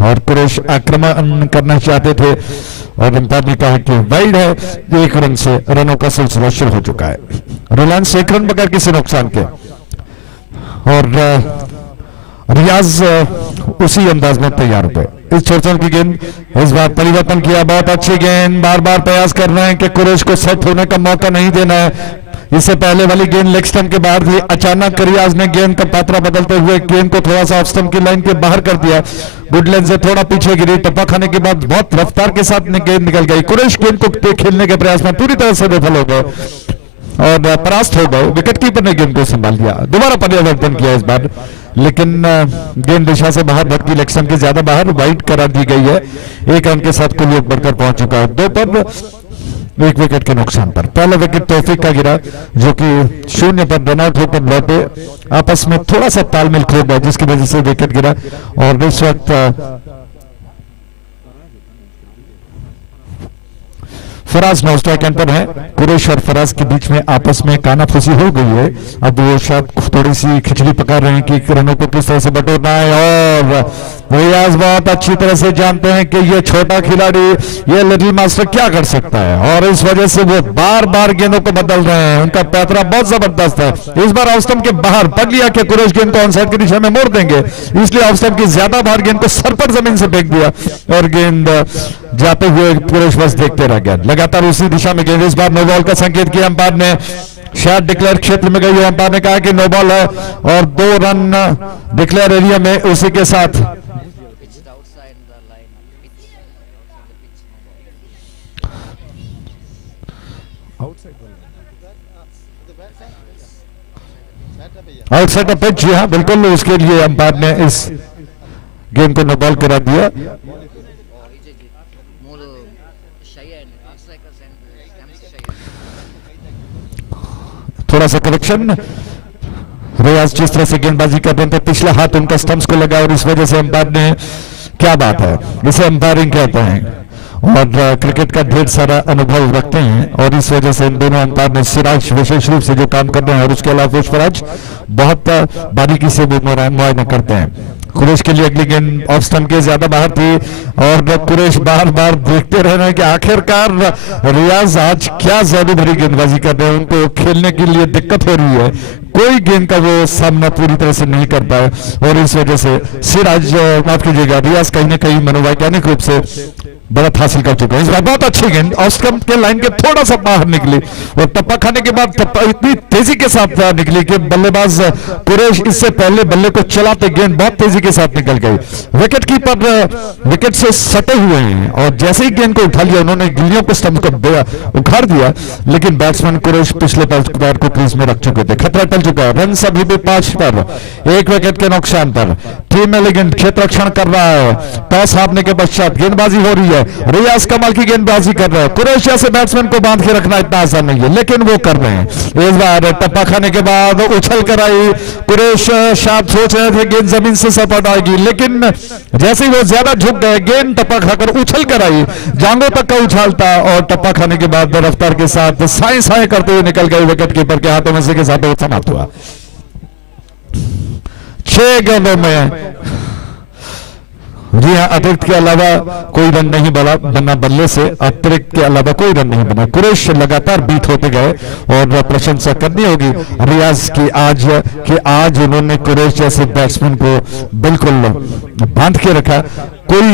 और कुरैश आक्रमण करना चाहते थे और अंपायर ने कहा कि वाइड है। 1 रन से रनों का सिलसिला शुरू हो चुका है। रिलायंस 1 रन बगैर किसी नुकसान के और रियाज उसी अंदाज में तैयार हुए। इस छोटे की गेंद इस बार परिवर्तन किया, बहुत अच्छी गेंद, बार बार प्रयास कर रहे हैं कि कुरैश को सेट होने का मौका नहीं देना है। इससे पहले वाली गेंद लेग स्टंप के बाहर थी, अचानक रियाज ने गेंद का पात्रा बदलते हुए गेंद को थोड़ा सा ऑफ स्टंप की लाइन के बाहर कर दिया। गुड लेंथ से थोड़ा पीछे गिरी, टप्पा खाने के बाद बहुत रफ्तार के साथ गेंद निकल गई। कुरैश गेंद को खेलने के प्रयास में पूरी तरह से विफल हो गए और परास्त हो गए। विकेट कीपर ने गेंद को संभाल लिया, दोबारा परिवर्तन किया इस बार, लेकिन गेंद दिशा से बाहर भटकी, लेग स्टंप के ज्यादा बाहर, वाइड करार दी गई है। 1 रन के साथ कुल योग बढ़कर पहुंच चुका है 2 पर 1 विकेट के नुकसान पर। पहला विकेट तौफीक का गिरा जो कि 0 पर रन आउट होकर लौटे, आपस में थोड़ा सा तालमेल खो गया जिसकी वजह से विकेट गिरा और इस वक्त फराज नो स्ट्राइक एंड पर है। कुरैश और फराज के बीच में आपस में कानाफूसी हो गई है। अब वो शायद थोड़ी सी खिचड़ी पका रहे हैं कि रनों को किस तरह से बटोरना है, और रियाज बहुत अच्छी तरह से जानते हैं कि ये छोटा खिलाड़ी, ये लिटिल मास्टर क्या कर सकता है, और इस वजह से वो बार बार गेंदों को बदल रहे हैं। उनका पैतरा बहुत जबरदस्त है। इस बार ऑफ स्टंप के बाहर पढ़ लिया कि कुरैश गेंद को ऑन साइड की दिशा में मोड़ देंगे, इसलिए ऑफ स्टंप की ज्यादा बाहर गेंद को सर पर जमीन से फेंक दिया और गेंद जाते हुए कुरैश बस देखते रह गया। लगातार उसी दिशा में गेंद, इस बार नो बॉल का संकेत किया अंपायर ने, शायद डिक्लेयर क्षेत्र में गई। अंपायर ने कहा कि नो बॉल है और 2 रन डिक्लेयर एरिया में। उसी के साथ आउटसाइड ऑफ पिच, जी हाँ बिल्कुल, उसके लिए अंपायर ने इस गेम को नो बॉल करा दिया। थोड़ा सा करेक्शन, रियाज जिस तरह से गेंदबाजी कर रहे थे, पिछला हाथ उनका स्टंप्स को लगा और इस वजह से अंपायर ने, क्या बात है, इसे अंपायरिंग कहते हैं और क्रिकेट का ढेर सारा अनुभव रखते हैं, और इस वजह से इन दोनों अंपायर ने, सिराज विशेष रूप से जो काम कर रहे हैं और उसके अलावा पुष्पराज बहुत बारीकी से भी मुआयना करते हैं। कुरैश के लिए अगली गेंद ऑफ स्टंप के ज्यादा बाहर थी और कुरैश बार बार देखते रह रहे हैं कि आखिरकार रियाज आज क्या ज्यादा भरी गेंदबाजी कर रहे हैं, उनको खेलने के लिए दिक्कत हो रही है, कोई गेंद का वो सामना पूरी तरह से नहीं कर पाए, और इस वजह से सिराज, माफ कीजिएगा, रियाज कहीं ना कहीं मनोवैज्ञानिक रूप से बढ़त हासिल कर चुके हैं। इस बार बहुत अच्छी गेंद ऑफ स्टंप के लाइन के थोड़ा सा बाहर निकली और टप्पा खाने के बाद टप्पा इतनी तेजी के साथ निकली कि बल्लेबाज कुरैश इससे पहले बल्ले को चलाते गेंद बहुत तेजी के साथ निकल गई। विकेट कीपर विकेट से सटे हुए हैं और जैसे ही गेंद को उठा लिया उन्होंने गिल्लियों को स्टंप को उखाड़ दिया, लेकिन बैट्समैन कुरैश पिछले पैर को क्रीज में रख चुके थे। खतरा टल चुका है, रन अभी भी 5 पर, 1 विकेट के नुकसान पर। टीम एलिगेंट क्षेत्र रक्षण कर रहा है, टॉस हारने के पश्चात गेंदबाजी हो रही है, रियाज कमाल की गेंदबाजी कर रहे हैं। कुरैश जैसे बैट्समैन को बांध के रखना इतना आसान नहीं है, लेकिन वो कर रहे हैं। इस बार टप्पा खाने के बाद उछल कर आई, कुरैश शायद सोच रहे थे गेंद जमीन से सपाट आएगी, लेकिन जैसे ही वो ज्यादा झुक गए, गेंद टप्पा खाकर उछल कर आई, जांघों तक का उछालता और टप्पा खाने के बाद रफ्तार के साथ साए साए करते हुए निकल गए विकेट कीपर के हाथों में से, के साथ समाप्त हुआ। 6 गेंदों में, जी हाँ, अतिरिक्त के अलावा कोई रन नहीं बना, बल्ले से अतिरिक्त के अलावा कोई रन नहीं बना। कुरैश लगातार बीट होते गए और प्रशंसा करनी होगी रियाज की आज उन्होंने कुरैश जैसे बैट्समैन को बिल्कुल बांध के रखा, कोई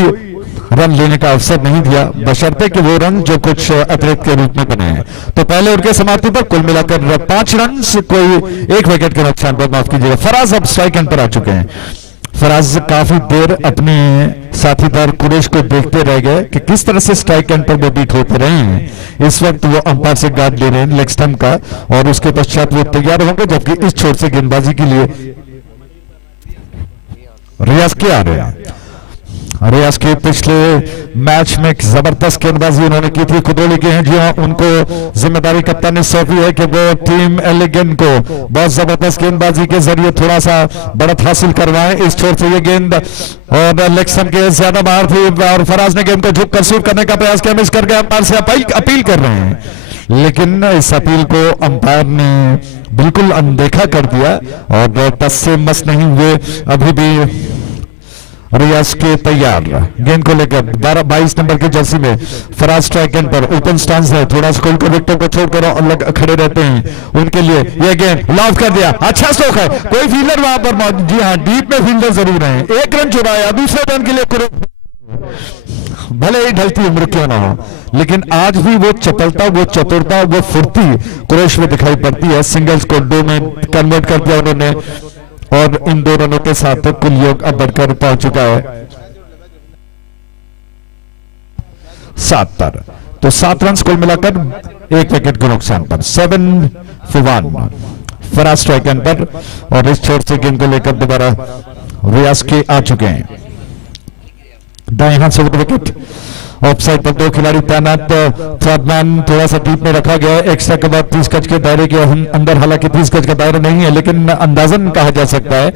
रन लेने का अवसर नहीं दिया, बशर्ते कि वो रन जो कुछ अतिरिक्त के रूप में बने हैं। तो पहले उनके समाप्ति पर कुल मिलाकर 5 रन, कोई 1 विकेट के नुकसान पर, माफ कीजिएगा। फराज अब स्ट्राइक एंड पर आ चुके हैं। फराज काफी देर अपने साथीदार कुरैश को देखते रह गए कि किस तरह से स्ट्राइक एंड पर वो बीट होते रहे हैं। इस वक्त वो अंपायर से गार्ड ले रहे हैं लेग स्टंप का, और उसके पश्चात वो तैयार होंगे, जबकि इस छोर से गेंदबाजी के लिए रियाज के आ रहे हैं। रियाज के पिछले मैच में जबरदस्त गेंदबाजी उन्होंने की थी, खुदोली के हैं, जी हाँ, उनको जिम्मेदारी कप्तान ने सौंपी है कि वो टीम एलिगेंट को बहुत जबरदस्त गेंदबाजी के जरिए थोड़ा सा बढ़त हासिल करवाएं। इस छोर से ये गेंद और लेग स्टंप के ज्यादा बाहर थी और फराज ने गेंद को झुक कर स्वीप करने का प्रयास किया, मिस कर गया। अंपायर से अपील कर रहे हैं, लेकिन इस अपील को अंपायर ने बिल्कुल अनदेखा कर दिया और टस से मस नहीं हुए। अभी भी रियाज के तैयार, गेंद को लेकर 22 नंबर की जर्सी में फराज स्ट्राइक एंड पर, ओपन स्टांस है, थोड़ा स्कूल के विकेटों को छोड़कर अलग खड़े रहते हैं, उनके लिए यह गेंद लॉफ कर दिया। अच्छा स्ट्रोक है, कोई फील्डर वहां पर मौजूद, जी हाँ, डीप में फील्डर जरूर है। 1 रन चुराया, दूसरे रन के लिए भले ही ढलती उम्र क्यों ना हो, लेकिन आज भी वो चपलता, वो चतुरता, वो फुर्ती कुरैश में दिखाई पड़ती है। सिंगल्स को 2 में कन्वर्ट कर दिया उन्होंने और इन 2 रनों के साथ कुल योग अब बढ़कर पहुंच चुका है 7 पर। तो 7 रन कुल मिलाकर 1 विकेट के नुकसान पर, 7 for 1 फराज स्ट्राइक एंड पर, और इस छोर से गेंद को लेकर दोबारा रियाज के आ चुके हैं। दाएं हाथ से विकेट, ऑफसाइड पर 2 खिलाड़ी तैनात, थर्ड मैन थोड़ा सा डीप में रखा गया है। एक्स्ट्रा के बाद 30 गज के दायरे के अंदर, हालांकि 30 गज का दायरा नहीं है, लेकिन अंदाजन कहा जा सकता है।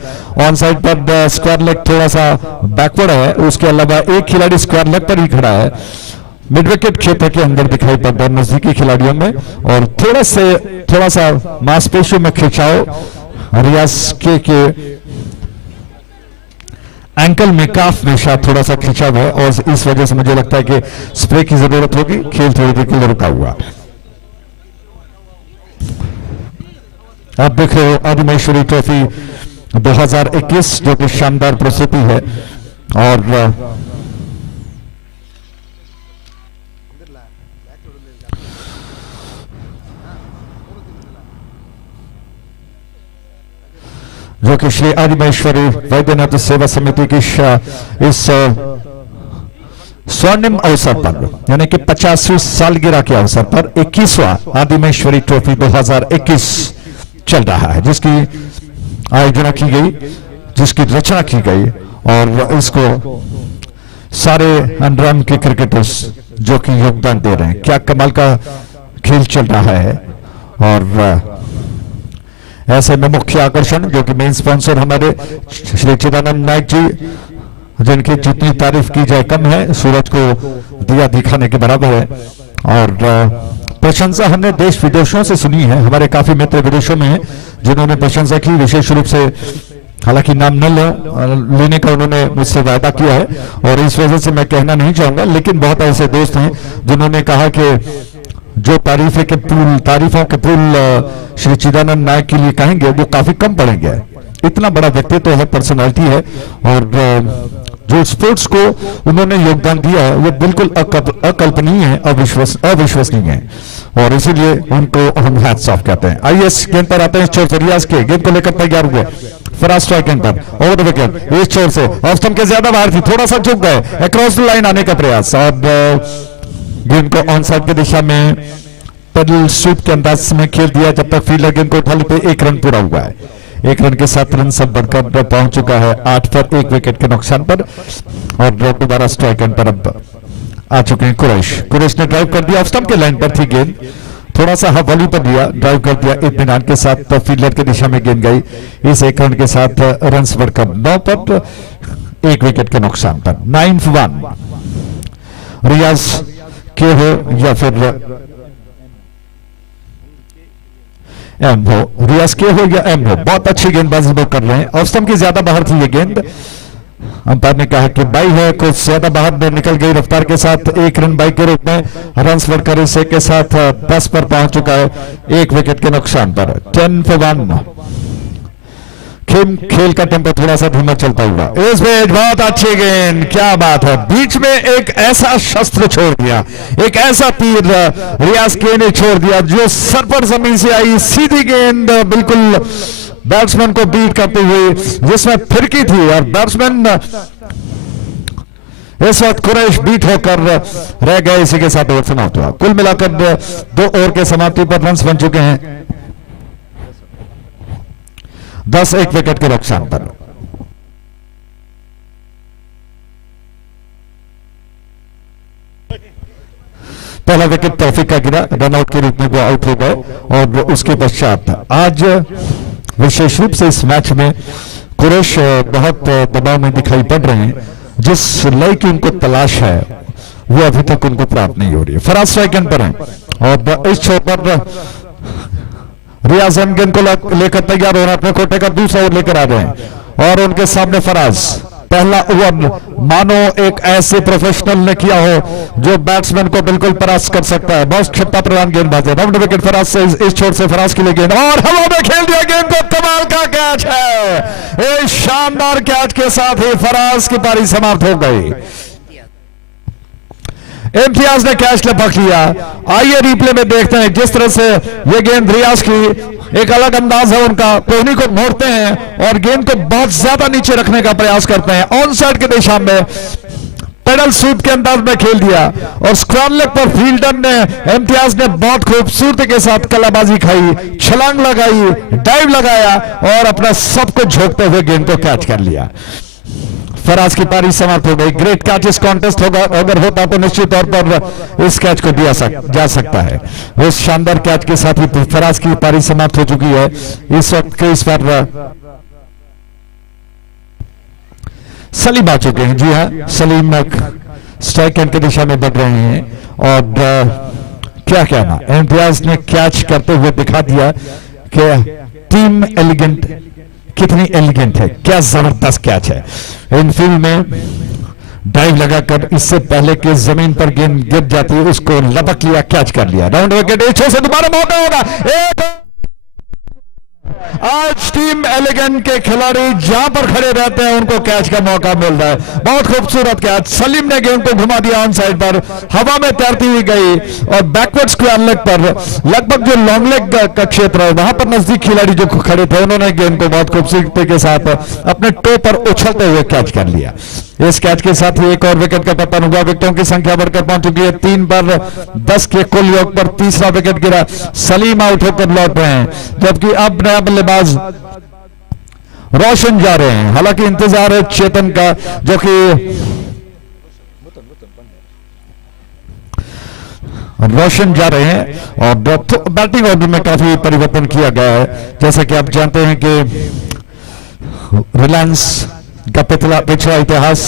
ऑन साइड पर स्क्वायर लेग थोड़ा सा बैकवर्ड है, उसके अलावा 1 खिलाड़ी स्क्वायर लेग पर ही खड़ा है। मिड विकेट क्षेत्र के अंदर दिखाई पड़ता है नजदीकी खिलाड़ियों में, और थोड़ा सा मांसपेशियों में खिंचाव रियाज के एंकल में, काफ में शायद थोड़ा सा खिंचाव है, और इस वजह से मुझे लगता है कि स्प्रे की जरूरत होगी। खेल थोड़ी देर के लिए रुका हुआ। आप देख रहे हो आदिमहेश्वरी ट्रॉफी 2021 जो कि शानदार प्रस्तुति है, और जो कि श्री आदिमहेश्वरी वैद्यनाथ सेवा समिति की इस स्वर्णिम अवसर पर, यानी कि 50वीं सालगिरह के अवसर पर 21वां आदिमहेश्वरी ट्रॉफी 2021 चल रहा है, जिसकी आयोजना की गई, जिसकी रचना की गई, और इसको सारे अंडरआर्म के क्रिकेटर्स जो कि योगदान दे रहे हैं। क्या कमाल का खेल चल रहा है। और ऐसे में मुख्य आकर्षण जो कि मेन स्पॉन्सर हमारे श्री चिदानंद नायक जी, जिनकी जितनी तारीफ की जाए कम है, सूरज को दिया दिखाने के बराबर है। और प्रशंसा हमने देश विदेशों से सुनी है, हमारे काफी मित्र विदेशों में हैं जिन्होंने प्रशंसा की, विशेष रूप से, हालांकि नाम न लेने का उन्होंने मुझसे वायदा किया है, और इस वजह से मैं कहना नहीं चाहूंगा, लेकिन बहुत ऐसे दोस्त हैं जिन्होंने कहा कि जो तारीफों के पुल श्री चिदानंद नायक के लिए कहेंगे वो काफी कम पड़ेंगे। इतना बड़ा व्यक्तित्व है, पर्सनालिटी है, और जो स्पोर्ट्स को उन्होंने योगदान दिया है वो बिल्कुल अकल्पनीय है, अविश्वसनीय है, और इसीलिए उनको हम हैट्स ऑफ कहते हैं। आइए इस गेंद पर आते हैं, छोर से रियाज के गेंद को लेकर तैयार हुए, फराज स्ट्राइक एंड पर, ओवर द विकेट, इस छोर से ऑफ स्टंप के ज्यादा बाहर थी, थोड़ा सा झुक गए, अक्रॉस द लाइन आने का प्रयास, और गेंद को ऑन साइड की दिशा में पेडल स्वीप के अंदाज में खेल दिया। जब तक फील्डर गेंद को उठा लेते, 1 रन पूरा हुआ है। 1 रन के साथ रन सब बढ़कर पहुंच चुका है 8 पर, 1 विकेट के नुकसान पर, और दोबारा स्ट्राइक एंड पर अब आ चुके हैं कुरैश ने ड्राइव कर दिया, ऑफ स्टंप के लाइन पर थी गेंद, थोड़ा सा हवाली पर दिया, ड्राइव कर दिया इत्मीनान के साथ, तो फील्डर की दिशा में गेंद गई। इस 1 रन के साथ रन बढ़कर 9 पर, 1 विकेट के नुकसान पर। 9 for 1 रियाज के हो या फिर एम हो, रियाज के हो या एम हो, बहुत अच्छी गेंदबाजी वो कर रहे हैं। ऑफ स्टंप की ज्यादा बाहर थी ये गेंद, अंपायर ने कहा कि बाई है, कुछ ज्यादा बाहर निकल गई रफ्तार के साथ, 1 रन बाई के रूप में, रन बढ़कर इस के साथ 10 पर पहुंच चुका है, 1 विकेट के नुकसान पर। 10 for 1 खेल का टेम्पो थोड़ा सा धीमा चलता हुआ, इस बीच बहुत अच्छी गेंद, क्या बात है, बीच में एक ऐसा शस्त्र छोड़ दिया, एक ऐसा तीर रियाज के ने छोड़ दिया जो सर पर जमीन से आई, सीधी गेंद बिल्कुल बैट्समैन को बीट करते हुए, जिसमें फिरकी थी, और बैट्समैन इस वक्त कुरैश बीट होकर रह गए। इसी के साथ ओवर समाप्त हुआ। कुल मिलाकर 2 ओवर के समाप्ति पर रन बन चुके हैं 10, 1 विकेट के नुकसान पर। पहला विकेट तौफीक का गिरा, रनआउट के रूप में वो आउट हो गए, और उसके पश्चात आज विशेष रूप से इस मैच में कुरैश बहुत दबाव में दिखाई पड़ रहे हैं। जिस लय की उनको तलाश है वो अभी तक उनको प्राप्त नहीं हो रही है। फराज स्ट्राइक एंड पर है, और इस छोर पर रियाज गेंद को लेकर तैयार हो रहे हैं, अपने कोटे का दूसरा ओवर लेकर आ रहे हैं, और उनके सामने फराज। पहला ओवर मानो एक ऐसे प्रोफेशनल ने किया हो जो बैट्समैन को बिल्कुल परास्त कर सकता है। बहुत छप्पा प्रधान गेंदबाज है। राउंड विकेट फराज से, इस छोर से फराज के लिए गेंद, और हवा में खेल दिया गेंद को, कमाल का कैच है। इस शानदार कैच के साथ ही फराज की पारी समाप्त हो गई। इम्तियाज ने कैच लपक लिया। आइए रिप्ले में देखते हैं जिस तरह से ये गेंद, रियाज की एक अलग अंदाज है उनका, कोहनी को मोड़ते हैं और गेंद को बहुत ज्यादा नीचे रखने का प्रयास करते हैं। ऑन साइड की दिशा में पेडल स्वीप के अंदाज में खेल दिया, और स्क्वायर लेग पर फील्डर ने, इम्तियाज ने बहुत खूबसूरती के साथ कलाबाजी खाई, छलांग लगाई, डाइव लगाया, और अपना सबको झोंकते हुए गेंद को कैच कर लिया। फराज की पारी समाप्त हो गई। ग्रेट कैच इस कॉन्टेस्ट होगा, अगर होता तो निश्चित तौर पर इस कैच को दिया जा सकता है। उस शानदार कैच के साथ ही फराज की पारी समाप्त हो चुकी है। इस वक्त के इस पर सलीम आ चुके हैं। जी हाँ, सलीम स्ट्राइक एंड की दिशा में बढ़ रहे हैं। और क्या कहना, इम्तियाज ने कैच करते हुए दिखा दिया कि टीम एलिगेंट कितनी एलिगेंट है, क्या जबरदस्त कैच है। इनफील्ड में डाइव लगाकर इससे पहले कि जमीन पर गेंद गिर जाती उसको लपक लिया, कैच कर लिया। राउंड विकेट, एक से दोबारा मौका होगा। एक आज टीम एलिगेंट के खिलाड़ी जहां पर खड़े रहते हैं उनको कैच का मौका मिल रहा है। बहुत खूबसूरत कैच, सलीम ने गेंद को घुमा दिया ऑन साइड पर, हवा में तैरती हुई गई और बैकवर्ड स्क्वायर लेग पर, लगभग जो लॉन्ग लेग का क्षेत्र है वहां पर नजदीक खिलाड़ी जो खड़े थे उन्होंने गेंद को बहुत खूबसूरती के साथ अपने टो पर उछलते हुए कैच कर लिया। इस कैच के साथ ही एक और विकेट का पतन हुआ। विकेटों की संख्या बढ़कर पहुंच चुकी है 3 पर 10 के कुल योग पर तीसरा विकेट गिरा। सलीम आउट होकर लौट रहे हैं, जबकि अब नया बल्लेबाज रोशन जा रहे हैं। हालांकि इंतजार है चेतन का, जो कि रोशन जा रहे हैं। और बैटिंग ऑर्डर में काफी परिवर्तन किया गया है। जैसा कि आप जानते हैं कि रिलायंस का पिछला इतिहास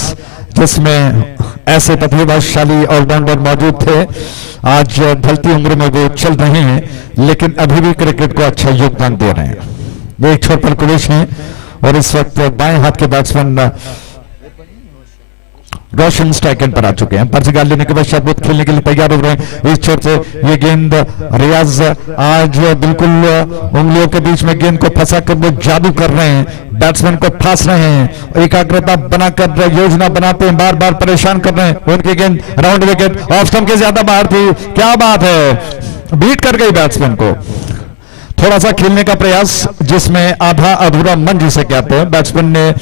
जिसमें ऐसे प्रतिभाशाली ऑलराउंडर मौजूद थे, आज ढलती उम्र में वो चल रहे हैं, लेकिन अभी भी क्रिकेट को अच्छा योगदान दे रहे हैं। एक छोर पर कुरेश हैं और इस वक्त बाएं हाथ के बैट्समैन रोशन स्ट्राइक एंड पर आ चुके हैं। पर्चिगाल लेने के बाद वो खेलने के लिए तैयार हो रहे हैं। इस छोर से ये गेंद रियाज आज बिल्कुल उंगलियों के बीच में गेंद को फंसा कर वो जादू कर रहे हैं, बैट्समैन को फांस रहे हैं, एकाग्रता बनाकर योजना बनाते हैं, बार बार परेशान कर रहे हैं। उनकी गेंद राउंड विकेट, ऑफ स्टंप के ज्यादा बाहर थी। क्या बात है, बीट कर गई बैट्समैन को। थोड़ा सा खेलने का प्रयास जिसमें आधा अधूरा मन जिसे कहते हैं, बैट्समैन ने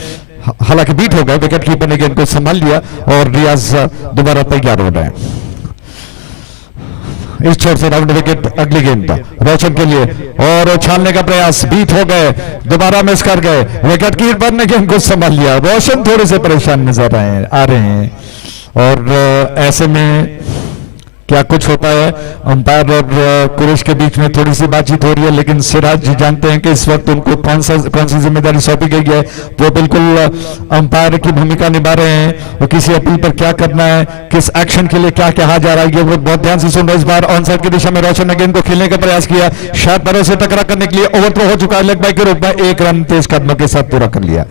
हालांकि बीट हो गए, विकेट कीपर ने गेंद को संभाल लिया और रियाज दोबारा तैयार हो रहे हैं। इस छोर से राउंड विकेट, अगली गेंद रोशन के लिए और उछालने का प्रयास, बीट हो गए, दोबारा मिस कर गए, विकेट कीपर ने गेंद को संभाल लिया। रोशन थोड़े से परेशान नजर आ रहे हैं और ऐसे में क्या कुछ होता है, अंपायर और कुरेश के बीच में थोड़ी सी बातचीत हो रही है, लेकिन सिराज जी जानते हैं कि इस वक्त उनको कौन सी जिम्मेदारी सौंपी गई है। वो बिल्कुल अंपायर की भूमिका निभा रहे हैं। वो किसी अपील पर क्या करना है, किस एक्शन के लिए क्या कहा जा रहा है, वो बहुत ध्यान से सुन रहे हैं। इस बार ऑन साइड की दिशा में रोशन ने गेंद को खेलने का प्रयास किया, शायद पैरों से टकरा करने के लिए ओवरथ्रो हो चुका है। लेग बाई के रूप में 1 रन तेज कदमों के साथ पूरा कर लिया।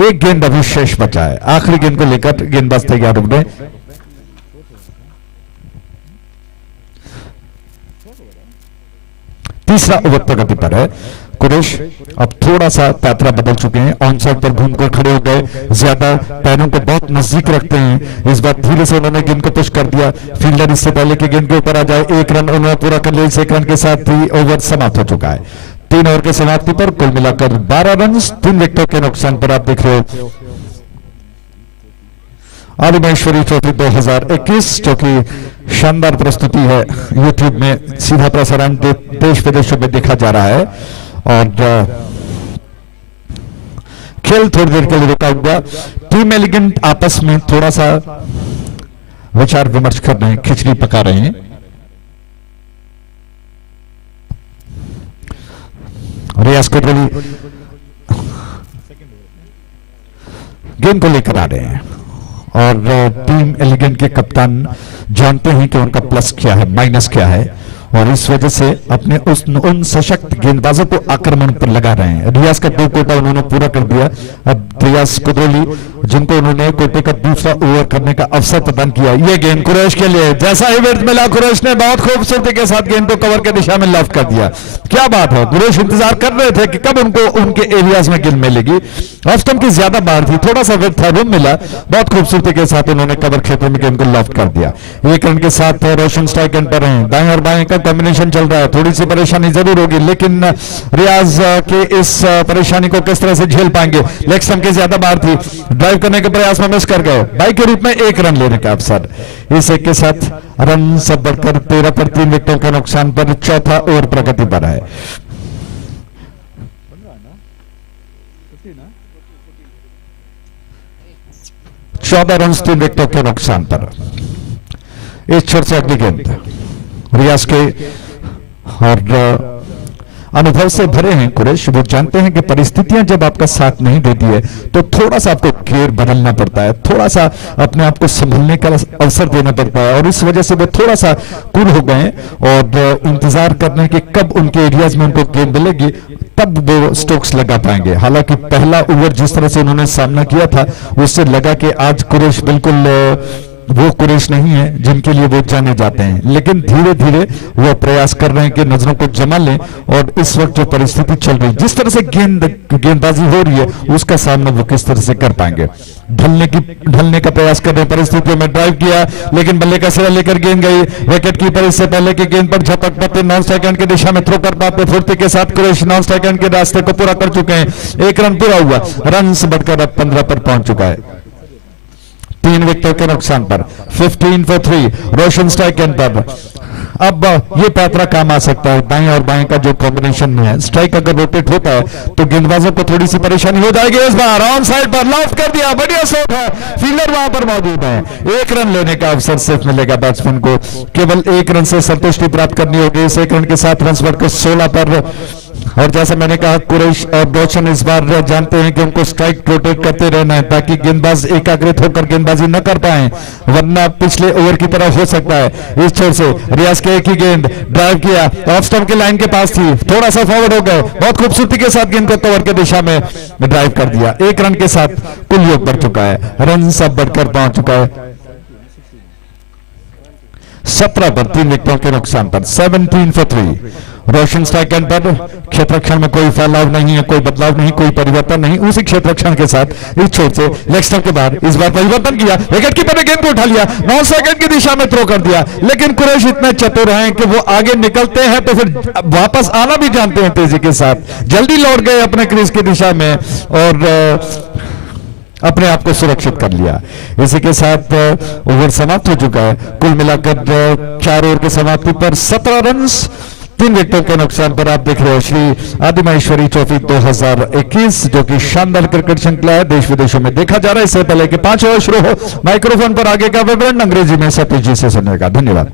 एक गेंद अभी शेष बचा है, आखिरी गेंद को लेकर गेंदबाज तैयार हो गए। तीसरा ओवर प्रगति पर है। कुरेश अब थोड़ा सा पैतरा बदल चुके हैं, ऑन साइड पर घूमकर खड़े हो गए, ज्यादा पैरों को बहुत नजदीक रखते हैं। इस बार धीरे से उन्होंने गेंद को पुश कर दिया, फील्डर इससे पहले कि गेंद के ऊपर आ जाए। 1 रन उन्होंने पूरा कर लिया। इस 1 रन के साथ ही ओवर समाप्त हो चुका है। 3 ओवर के समाप्ति पर कुल मिलाकर 12 रन 3 विकेटों के नुकसान पर आप देख रहे हो आदिमाहेश्वरी ट्रॉफी 2021, जो कि शानदार प्रस्तुति है। यूट्यूब में सीधा प्रसारण देश विदेशों में देखा जा रहा है और खेल थोड़ी देर के लिए रुका हुआ। टीम एलिगेंट आपस में थोड़ा सा विचार विमर्श कर रहे हैं, खिचड़ी पका रहे हैं। रियाज कोटली गेंद को लेकर आ रहे हैं और टीम एलिगेंट के कप्तान जानते हैं कि उनका प्लस क्या है, माइनस क्या है, और इस वजह से अपने उन सशक्त गेंदबाजों को आक्रमण पर लगा रहे हैं। रियाज का 2 कोटा उन्होंने पूरा कर दिया। अब रियाज कोटली जिनको उन्होंने कोटे का दूसरा ओवर करने का अवसर प्रदान किया। ये गेंद कुरैश के लिए, जैसा ही विकेट मिला कुरैश ने बहुत खूबसूरती के साथ गेंद को कवर के दिशा में लॉफ्ट कर दिया। क्या बात है, कुरैश इंतजार कर रहे थे कि कब उनको उनके एरियाज में गेंद मिलेगी। ऑफ स्टंप की ज्यादा बाहर थी, थोड़ा सा विकेट था, रूम मिला, बहुत खूबसूरती के साथ उन्होंने कवर क्षेत्र में गेंद को लॉफ्ट कर दिया। 1 रन के साथ रोशन स्ट्राइक एंड पर हैं। दाएं और बाएं का कॉम्बिनेशन चल रहा है, थोड़ी सी परेशानी जरूर होगी, लेकिन रियाज के इस परेशानी को किस तरह से झेल पाएंगे। लेग स्टंप के ज्यादा बाहर थी, ड्राइव करने के प्रयास में मिस कर गए। बाई के रूप में 1 रन लेने का अवसर। इस एक के साथ रन सब बढ़कर 13 पर 3 विकेटों के नुकसान पर चौथा ओवर प्रगति पर है। चौदह रन 3 विकेटों के नुकसान पर। इस छोर से अगली गेंद रियाज के और अनुभव से भरे हैं कुरैश, वो जानते हैं कि परिस्थितियां जब आपका साथ नहीं देती है तो थोड़ा सा आपको गियर बदलना पड़ता है, थोड़ा सा अपने आप को संभलने का अवसर देना पड़ता है, और इस वजह से वो थोड़ा सा कूल हो गए और इंतजार कर रहे हैं कि कब उनके एरियाज में उनको गेंद मिलेगी तब वो स्ट्रोक्स लगा पाएंगे। हालांकि पहला ओवर जिस तरह से उन्होंने सामना किया था उससे लगा कि आज कुरैश बिल्कुल वो कुरैश नहीं है जिनके लिए वो जाने जाते हैं, लेकिन धीरे धीरे वो प्रयास कर रहे हैं कि नजरों को जमा लें, और इस वक्त जो परिस्थिति चल रही, जिस तरह से गेंदबाजी हो रही है उसका सामना वो किस तरह से कर पाएंगे। ढलने का प्रयास कर रहे हैं, परिस्थितियों में ड्राइव किया लेकिन बल्ले का सिरा लेकर गेंद गई विकेट कीपर, इससे पहले कि गेंद पर झपक पाते नॉन स्ट्राइक एंड की दिशा में थ्रो कर पाते, फुर्ती के साथ कुरैश नॉन स्ट्राइक एंड के रास्ते को पूरा कर चुके हैं। 1 रन पूरा हुआ, रन बढ़कर अब 15 पर पहुंच चुका है, 3 विकेटों के नुकसान पर 15 for 3 रोशन स्ट्राइक एंड पर। अब ये पैतरा काम आ सकता है, दाएं और बाएं का जो कॉम्बिनेशन में है, स्ट्राइक अगर रोटेट होता है तो गेंदबाजों को थोड़ी सी परेशानी हो जाएगी। इस बार ऑन साइड पर लॉफ्ट कर दिया, बढ़िया शॉट है, फील्डर वहां पर मौजूद है, 1 रन लेने का अवसर सिर्फ मिलेगा बैट्समैन को, केवल 1 रन से संतुष्टि प्राप्त करनी होगी। इस 1 रन के साथ रन बढ़कर 16 पर, और जैसा मैंने कहा कुरैश और रोशन इस बार जानते हैं कि उनको स्ट्राइक रोटेट करते रहना है ताकि गेंदबाज एकाग्रित होकर गेंदबाजी न कर पाए, वरना पिछले ओवर की तरह हो सकता है। इस छोर से रियाज के एक ही गेंद ड्राइव किया, ऑफ स्टंप के लाइन के पास थी, थोड़ा सा फॉरवर्ड हो गए, बहुत खूबसूरती के साथ गेंद को कवर के दिशा में ड्राइव कर दिया। 1 रन के साथ कुल योग बढ़ चुका है, रन सब बढ़कर पहुंच चुका है 17 पर, 3 विकेटों के नुकसान पर 17 for 3 रोशन स्ट्राइक एंड पर। क्षेत्ररक्षण में कोई फैलाव नहीं है, कोई बदलाव नहीं, कोई परिवर्तन नहीं, उसी क्षेत्ररक्षण के साथ इस छोर से लेग स्टंप के बाद इस बार परिवर्तन किया, विकेट कीपर ने गेंद को उठा लिया, 9 सेकंड की दिशा में थ्रो कर दिया, लेकिन कुरैश इतने चतुर हैं कि वो आगे निकलते हैं तो फिर वापस आना भी जानते हैं तेजी के साथ, जल्दी लौट गए अपने क्रीज की दिशा में और अपने आप को सुरक्षित कर लिया। इसी के साथ ओवर समाप्त हो चुका है, कुल मिलाकर 4 ओवर की समाप्ति पर 17 रन 3 विकेटों के नुकसान पर। आप देख रहे हो श्री आदिमाहेश्वरी ट्रॉफी 2021, जो कि शानदार क्रिकेट श्रृंखला है, देश विदेशों में देखा जा रहा है। इससे पहले कि 5 ओवर शुरू हो, माइक्रोफोन पर आगे का विवरण अंग्रेजी में सतीश जी से सुनेगा। धन्यवाद।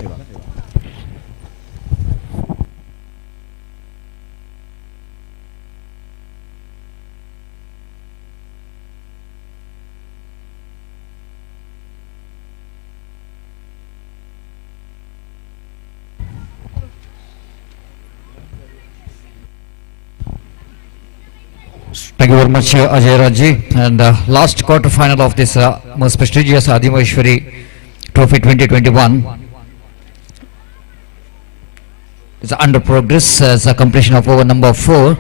Thank you very much, Ajay Raji. And last quarter final of this most prestigious Adimaheshwari Trophy 2021 is under progress as a completion of over number 4.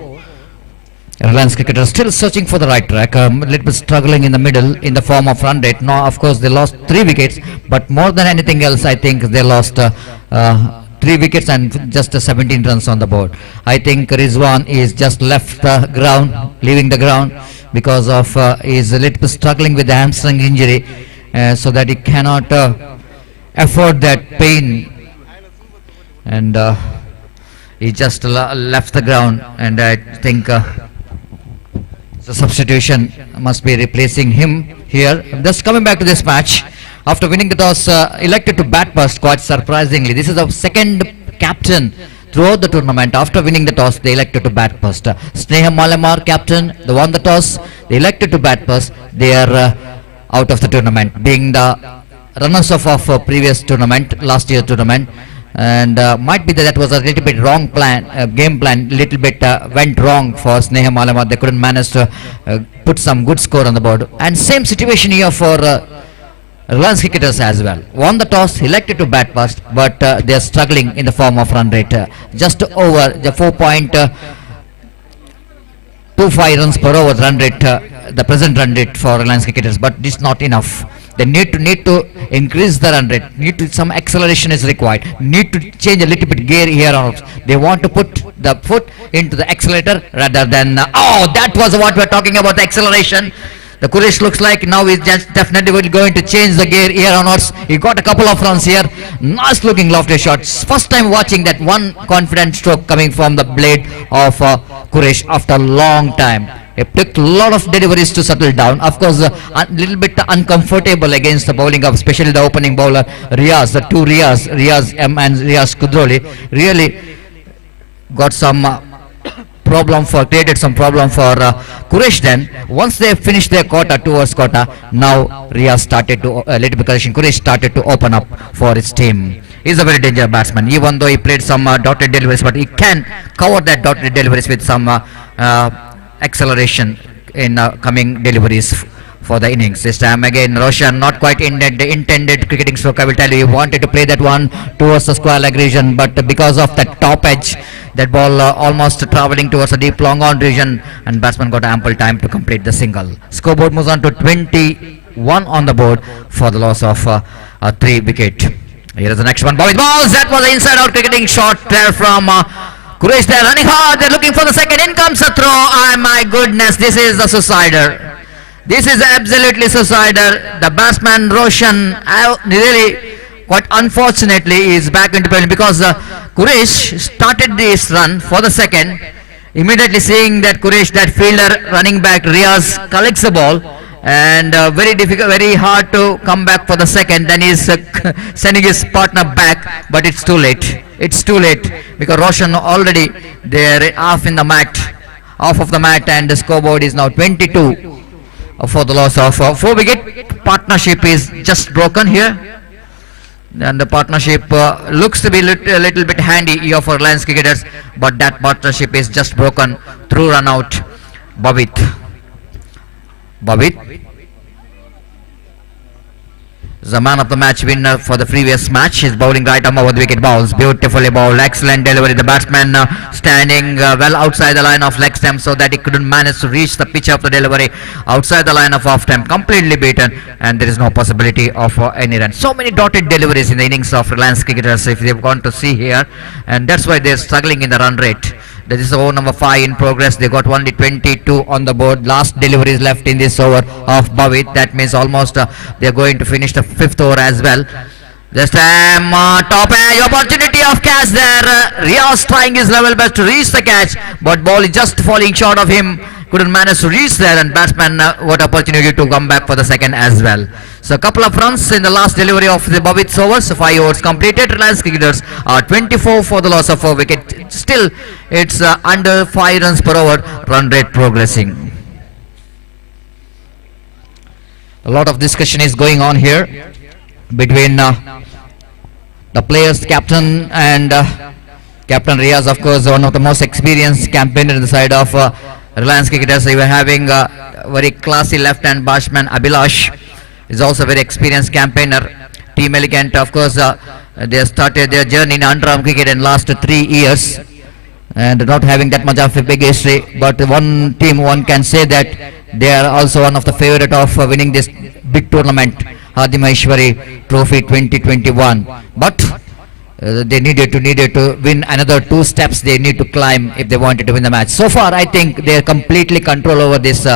Reliance cricketers still searching for the right track, a little bit struggling in the middle in the form of run rate. Now, of course, they lost 3 wickets, but more than anything else, I think they lost 3 wickets and just 17 runs on the board. I think Rizwan is just left the ground, leaving the ground because of is a little bit struggling with the hamstring injury, so that he cannot afford that pain, and he just left the ground, and I think the substitution must be replacing him here. Just coming back to this match, after winning the toss, elected to bat first, quite surprisingly. This is the second captain throughout the tournament. After winning the toss, they elected to bat first. Sneha Malamar, captain, they won the toss, they elected to bat first. They are out of the tournament, being the runners-up of previous tournament, last year's tournament. And might be that was a little bit wrong plan, game plan, little bit went wrong for Sneha Malamar. They couldn't manage to put some good score on the board. And same situation here for Reliance cricketers as well. Won the toss, elected to bat first, but they are struggling in the form of run rate. Just over the 4.25 runs per over run rate, the present run rate for Reliance cricketers, but this is not enough. They need to increase the run rate. Some acceleration is required. Need to change a little bit gear here on. They want to put the foot into the accelerator rather than that was what we're talking about, the acceleration. The Kuresh looks like now is just definitely going to change the gear here onwards. He got a couple of runs here. Nice looking lofty shots. First time watching that one confident stroke coming from the blade of Kuresh after a long time. It took a lot of deliveries to settle down. Of course, a little bit uncomfortable against the bowling of especially the opening bowler Riaz, the two Riaz M and Riaz Kudroli. Really got some created some problem for Quraysh. Then once they finished their quarter, 2 overs quarter, now Riyaz started to little bit correction. Quraysh started to open up for his team. He's a very dangerous batsman. Even though he played some dotted deliveries, but he can cover that dotted deliveries with some acceleration in coming deliveries for the innings. This time again, Roshan not quite intended cricketing stroke. I will tell you, he wanted to play that one towards the square leg region, but because of that top edge, that ball almost travelling towards a deep long on region, and batsman got ample time to complete the single. Scoreboard moves on to 21 on the board for the loss of 3 wicket. Here is the next one. Bobby's balls. That was an inside-out cricketing shot there from Quraysh. They're running hard. They're looking for the second. In comes a throw. Oh my goodness, this is the suicider. This is absolutely suicider. The batsman Roshan really, quite unfortunately, is back into play because Quraysh started this run for the second. Immediately seeing that Quraysh, that fielder running back, Riyaz collects the ball, and very difficult, very hard to come back for the second. Then he's sending his partner back, but it's too late. It's too late because Roshan already they're off of the mat, and the scoreboard is now 22 for the loss of 4 wicket. Partnership is just broken here, and the partnership looks to be a little bit handy here for Reliance cricketers, but that partnership is just broken through run out. Bobit is the man of the match winner for the previous match. He's bowling right arm over the wicket. Balls beautifully bowled, excellent delivery. The batsman standing well outside the line of leg stump, so that he couldn't manage to reach the pitch of the delivery outside the line of off stump. Completely beaten, and there is no possibility of any run. So many dotted deliveries in the innings of Reliance cricketers, if they've gone to see here, and that's why they're struggling in the run rate. That is over number 5 in progress. They got only 22 on the board. Last delivery is left in this over of Bhavit. That means almost they're going to finish the 5th over as well. This time top edge opportunity of catch there. Riyaz trying his level best to reach the catch, but ball is just falling short of him. Couldn't manage to reach there, and batsman got opportunity to come back for the second as well. So a couple of runs in the last delivery of the Bhavit's overs. 5 overs completed. Reliance cricketers are 24 for the loss of 4 wicket. Still, it's under 5 runs per over. Run rate progressing. A lot of discussion is going on here between the players, captain and Captain Riyaz, of course, one of the most experienced campaigner in the side of Reliance cricketers. We were having a very classy left-hand batsman, Abhilash, is also a very experienced campaigner. Team Elegant, of course, they started their journey in underarm cricket in last 3 years, and not having that much of a big history. But one team, one can say that they are also one of the favorite of winning this big tournament, Adimaheshwari Trophy 2021. But they needed to win another 2 steps. They need to climb if they wanted to win the match. So far, I think they are completely control over this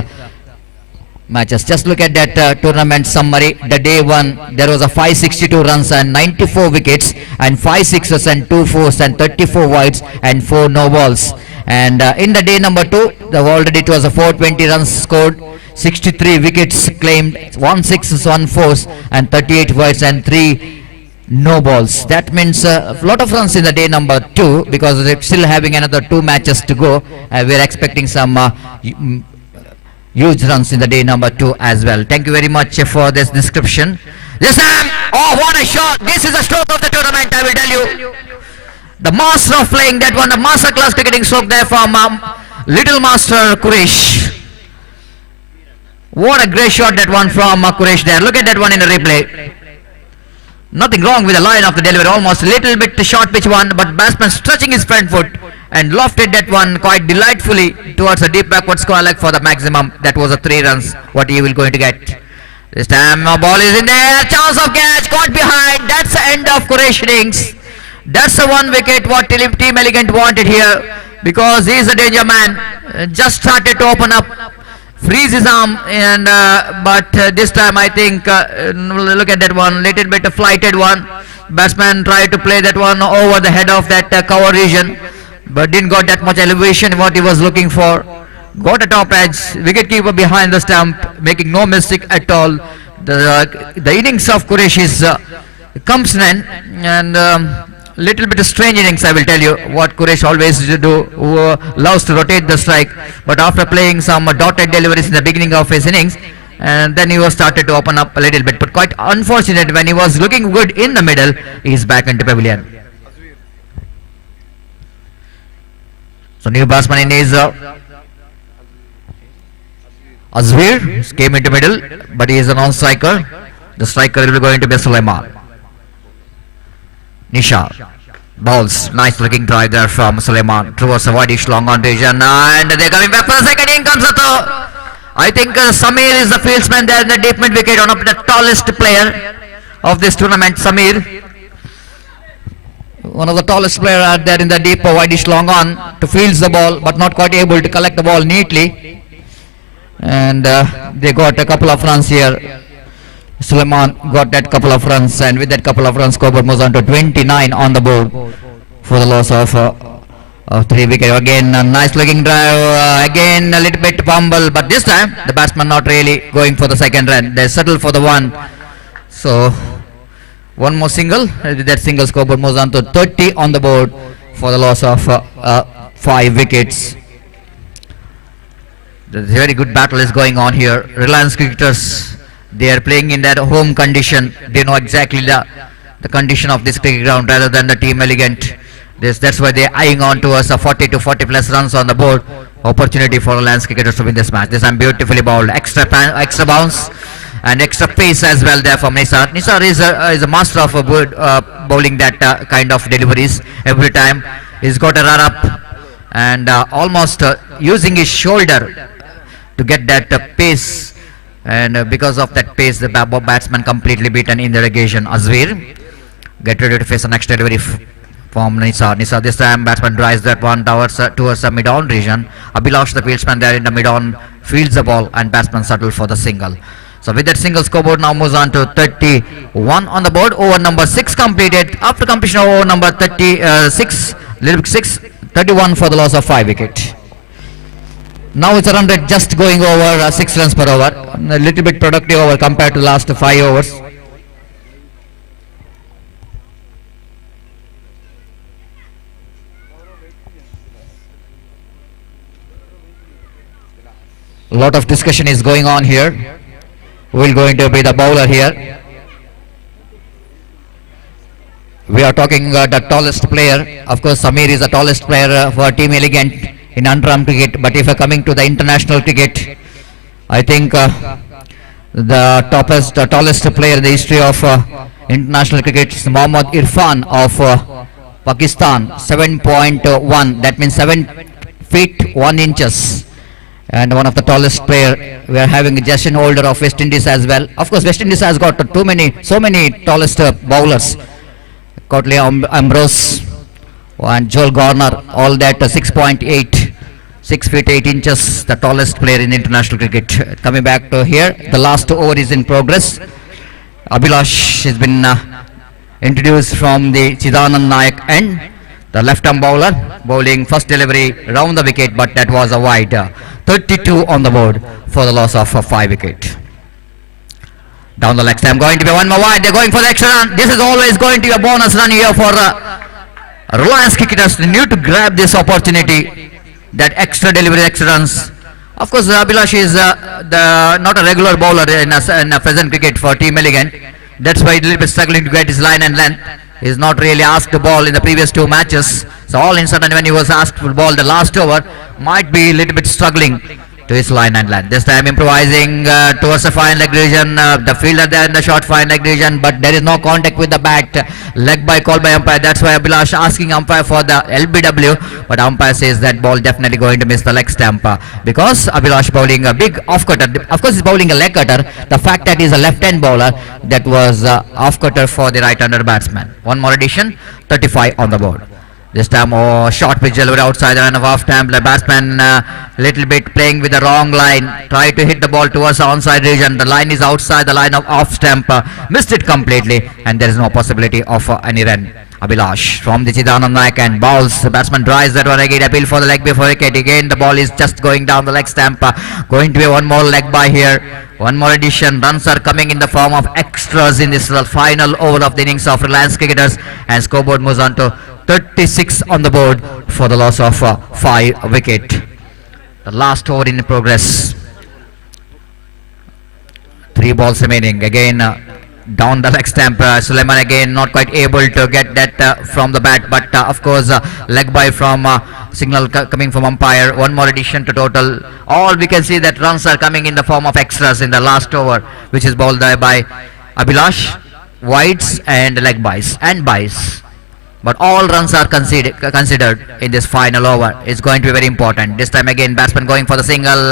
matches. Just look at that tournament summary. The day 1, there was a 562 runs and 94 wickets, and 5 sixes and 2 fours and 34 wides and 4 no balls. And in the day number 2, already it was a 420 runs scored, 63 wickets claimed, 1 sixes, 1 fours and 38 wides and 3 no balls. That means a lot of runs in the day number 2, because they're still having another 2 matches to go. We're expecting some huge runs in the day number 2 as well. Thank you very much for this description. This time, oh, what a shot! This is the stroke of the tournament, I will tell you. The master of playing that one, the master class cricketing stroke there from Little Master Quraysh. What a great shot that one from Quraysh there. Look at that one in the replay. Nothing wrong with the line of the delivery, almost a little bit short pitch one, but batsman stretching his front foot and lofted that one quite delightfully towards a deep backward square leg for the maximum. That was a 3 runs, what he will going to get. This time ball is in there, chance of catch, caught behind. That's the end of Quraysh innings. That's the 1 wicket what Team Elegant wanted here, because he is a danger man. Just started to open up, freeze his arm, and but this time I think look at that one, little bit of flighted one. Batsman tried to play that one over the head of that cover region, but didn't got that much elevation what he was looking for. Got a top edge, wicketkeeper behind the stump, making no mistake at all. The innings of Quraysh is comes in, and little bit strange innings, I will tell you. What Quresh always do, who loves to rotate the strike, but after playing some dotted deliveries in the beginning of his innings, and then he was started to open up a little bit. But quite unfortunate, when he was looking good in the middle, he's back into pavilion. So new batsman in is Azvir came into middle, but he is a non-striker. The striker will be going to be Sulaiman. Nisha bowls, nice looking drive there from Sulaiman towards a wideish long on region, and they're coming back for the second. In comes the throw. I think Samir is the fieldsman there in the deep mid wicket, one of the tallest player of this tournament. Samir, one of the tallest player out there in the deep wideish long on, to fields the ball but not quite able to collect the ball neatly, and they got a couple of runs here. Suleiman got that couple of runs, and with that couple of runs, scoreboard moves on to 29 on the board for the loss of 3 wickets. Again, a nice looking drive, again a little bit fumble, but this time the batsman not really going for the second run. They settle for the one. So one more single. With that single, scoreboard moves on to 30 on the board for the loss of 5 wickets. The very good battle is going on here. Reliance cricketers, they are playing in their home condition. They know exactly the condition of this cricket ground rather than the Team Elegant. That's why they are eyeing on towards a 40 to 40 plus runs on the board. Opportunity for Reliance cricketers to win this match. This time beautifully bowled. Extra bounce and extra pace as well there from Nisar. Nisar is a master of bowling that kind of deliveries every time. He's got a run up and almost using his shoulder to get that pace. And because of that pace, the batsman completely beaten in the relegation. Azvir get ready to face the next delivery from Nisar. Nisar this time batsman drives that one towards the mid-on region. Abhilash, the fieldsman there in the mid-on, fields the ball and batsman settle for the single. So with that single, scoreboard now moves on to 31 on the board. Over number 6 completed. After completion of over number 31 for the loss of 5 wickets. Now it's a run rate just going over 6 runs per over. A little bit productive over compared to last 5 overs. A lot of discussion is going on here. Who will going to be the bowler here? We are talking the tallest player. Of course, Samir is the tallest player for Team Elegant in under-arm cricket, but if you're coming to the international cricket, I think the tallest player in the history of international cricket is Mohammad Irfan of Pakistan, 7.1, that means 7 feet 1 inches, and one of the tallest player. We are having Justin Holder of West Indies as well. Of course, West Indies has got so many tallest bowlers. Cotley Ambrose and Joel Garner, all that 6.8, 6 feet 8 inches, the tallest player in international cricket. Coming back to here, the last over is in progress. Abhilash has been introduced from the Chidanand Nayak end. The left-arm bowler bowling first delivery round the wicket, but that was a wide. 32 on the board for the loss of 5 wicket. Down the leg stamp, going to be one more wide. They're going for the extra run. This is always going to be a bonus run here for Reliance cricketers. They need to grab this opportunity, that extra delivery, extra runs. Of course, Abhilash is not a regular bowler in a present cricket for Team Elegant. That's why he's a little bit struggling to get his line and length. He's not really asked to ball in the previous 2 matches. So all in sudden, when he was asked to ball the last over, might be a little bit struggling to his line and land. This time improvising towards the fine leg region. The fielder there in the short fine leg region, but there is no contact with the bat. Leg by call by umpire. That's why Abhilash asking umpire for the LBW, but umpire says that ball definitely going to miss the leg stamp because Abhilash bowling a big off cutter. Of course, he's bowling a leg cutter. The fact that he's a left-hand bowler, that was off cutter for the right-hander batsman. One more addition, 35 on the board. This time, short pitch delivery outside the line of off stamp. The batsman little bit playing with the wrong line. Try to hit the ball towards the onside region. The line is outside the line of off stamp. Missed it completely, and there is no possibility of any run. Abhilash from the Chidanand Naik and balls. The batsman drives that one again. Appeal for the leg before wicket. Again the ball is just going down the leg stamp. Going to be one more leg by here. One more addition. Runs are coming in the form of extras in this final over of the innings of Reliance Cricketers, and scoreboard moves on to 36 on the board for the loss of 5 wicket. The last over in progress. 3 balls remaining. Again down the leg stamp. Suleiman again not quite able to get that from the bat, but of course leg by from signal coming from umpire. One more addition to total. All we can see that runs are coming in the form of extras in the last over, which is bowled by Abhilash, wides and leg buys and buys. But all runs are considered in this final over. It's going to be very important. This time again, batsman going for the single.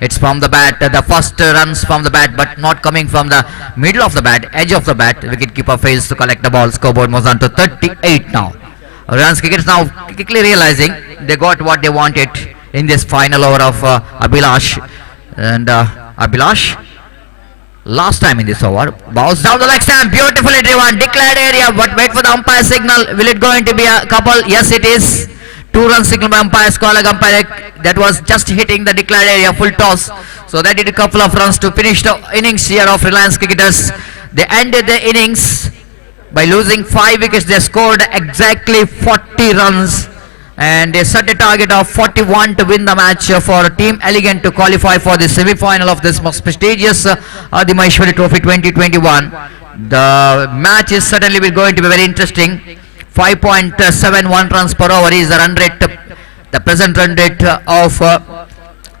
It's from the bat. The first runs from the bat, but not coming from the middle of the bat, edge of the bat. Wicketkeeper fails to collect the ball. Scoreboard moves on to 38 now. Reliance Cricketers now quickly realizing they got what they wanted in this final over of Abhilash. And Abhilash, last time in this over, bounce down the leg stamp, beautifully driven, declared area, but wait for the umpire signal. Will it going to be a couple? Yes, it is. 2-run signal by umpire, score like umpire. That was just hitting the declared area, full toss. So that did a couple of runs to finish the innings here of Reliance Cricketers. They ended the innings by losing 5 wickets. They scored exactly 40 runs. And they set a target of 41 to win the match for Team Elegant to qualify for the semi-final of this most prestigious Adimaheshwari Trophy 2021. The match is certainly going to be very interesting. 5.71 runs per over is the run rate, the present run rate of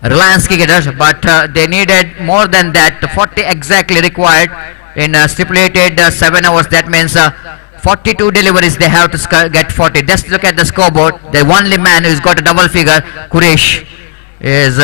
Reliance Cricketers, but they needed more than that. 40 exactly required in stipulated 7 hours. That means 42 deliveries they have to get 40. Just look at the scoreboard. The only man who's got a double figure, Quresh, is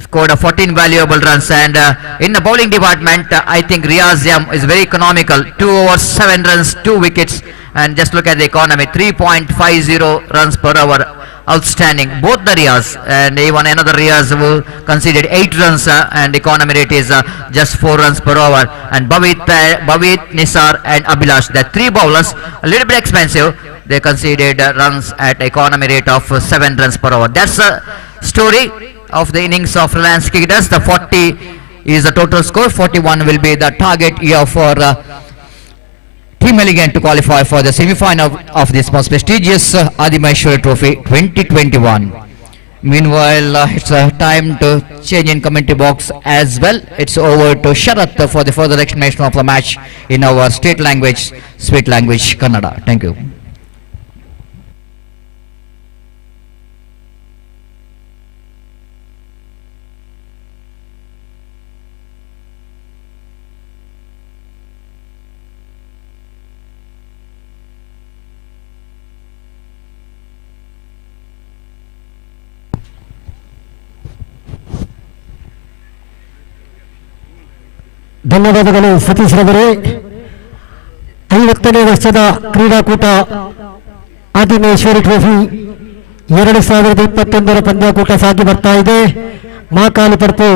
scored a 14 valuable runs. And in the bowling department, I think Riaz Yam is very economical. 2 overs, 7 runs, 2 wickets. And just look at the economy, 3.50 runs per over. Outstanding, both the Riaz and even another Riaz who conceded 8 runs and economy rate is just 4 runs per over. And Bhavit, Nisar and Abhilash, the 3 bowlers, a little bit expensive. They conceded runs at economy rate of 7 runs per over. That's the story of the innings of Reliance Cricketers. The 40 is the total score, 41 will be the target here for Team Elegant to qualify for the semi-final of this most prestigious Adimaheshwari Trophy 2021. Meanwhile, it's time to change in commentary box as well. It's over to Sharath for the further explanation of the match in our state language, sweet language, Kannada. Thank you. ಧನ್ಯವಾದಗಳು ಸತೀಶ್ ರವರೇ. 50ನೇ ವರ್ಷದ ಕ್ರೀಡಾಕೂಟ ಆದಿಮೇಶ್ವರಿ trophy 2021 ಪಂದ್ಯಾಕೂಟ ಸಾಗಿ ಬರ್ತಾ ಇದೆ. ಮಹಾಕಾಲಿಪರ್ಪು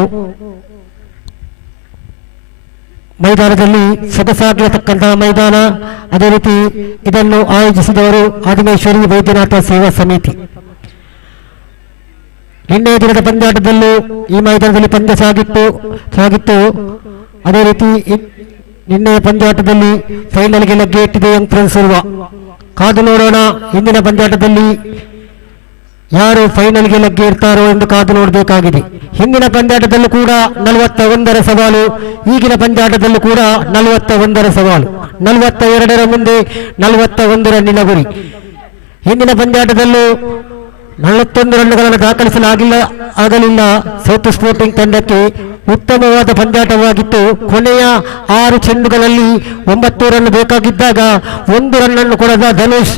ಮೈದಾನದಲ್ಲಿ ಸೊಗಸಾಗಿರತಕ್ಕಂತಹ ಮೈದಾನ. ಅದೇ ರೀತಿ ಇದನ್ನು ಆಯೋಜಿಸಿದವರು ಆದಿಮೇಶ್ವರಿ ವೈದ್ಯನಾಥ ಸೇವಾ ಸಮಿತಿ. ನಿನ್ನೆಯ ದಿನದ ಪಂದ್ಯಾಟದಲ್ಲೂ ಈ ಮೈದಾನದಲ್ಲಿ ಪಂದ್ಯ ಸಾಗಿತ್ತು. ಅದೇ ರೀತಿ ನಿನ್ನೆಯ ಪಂದ್ಯಾಟದಲ್ಲಿ ಫೈನಲ್ಗೆ ಲಗ್ಗೆ ಇಟ್ಟಿದೆ ಯಂತ್ರನ್ಸುರುವ. ಕಾದು ನೋಡೋಣ ಇಂದಿನ ಪಂದ್ಯಾಟದಲ್ಲಿ ಯಾರು ಫೈನಲ್ಗೆ ಲಗ್ಗೆ ಇರ್ತಾರೋ ಎಂದು ಕಾದು ನೋಡಬೇಕಾಗಿದೆ. ಹಿಂದಿನ ಪಂದ್ಯಾಟದಲ್ಲೂ ಕೂಡ 41ರ ಸವಾಲು, ಈಗಿನ ಪಂದ್ಯಾಟದಲ್ಲೂ ಕೂಡ 41ರ ಸವಾಲು. 42ರ ಮುಂದೆ 41 ರನ್ನಿನ ಗುರಿ. ಹಿಂದಿನ ಪಂದ್ಯಾಟದಲ್ಲೂ 41 ರನ್ನುಗಳನ್ನು ದಾಖಲಿಸಲಾಗಲಿಲ್ಲ ಸೌತ್ ಸ್ಪೋರ್ಟಿಂಗ್ ತಂಡಕ್ಕೆ. ಉತ್ತಮವಾದ ಪಂದ್ಯಾಟವಾಗಿತ್ತು. ಕೊನೆಯ 6 ಚೆಂಡುಗಳಲ್ಲಿ 9 ರನ್ ಬೇಕಾಗಿದ್ದಾಗ 1 ರನ್ನನ್ನು ಕೊಡದ ಧನುಷ್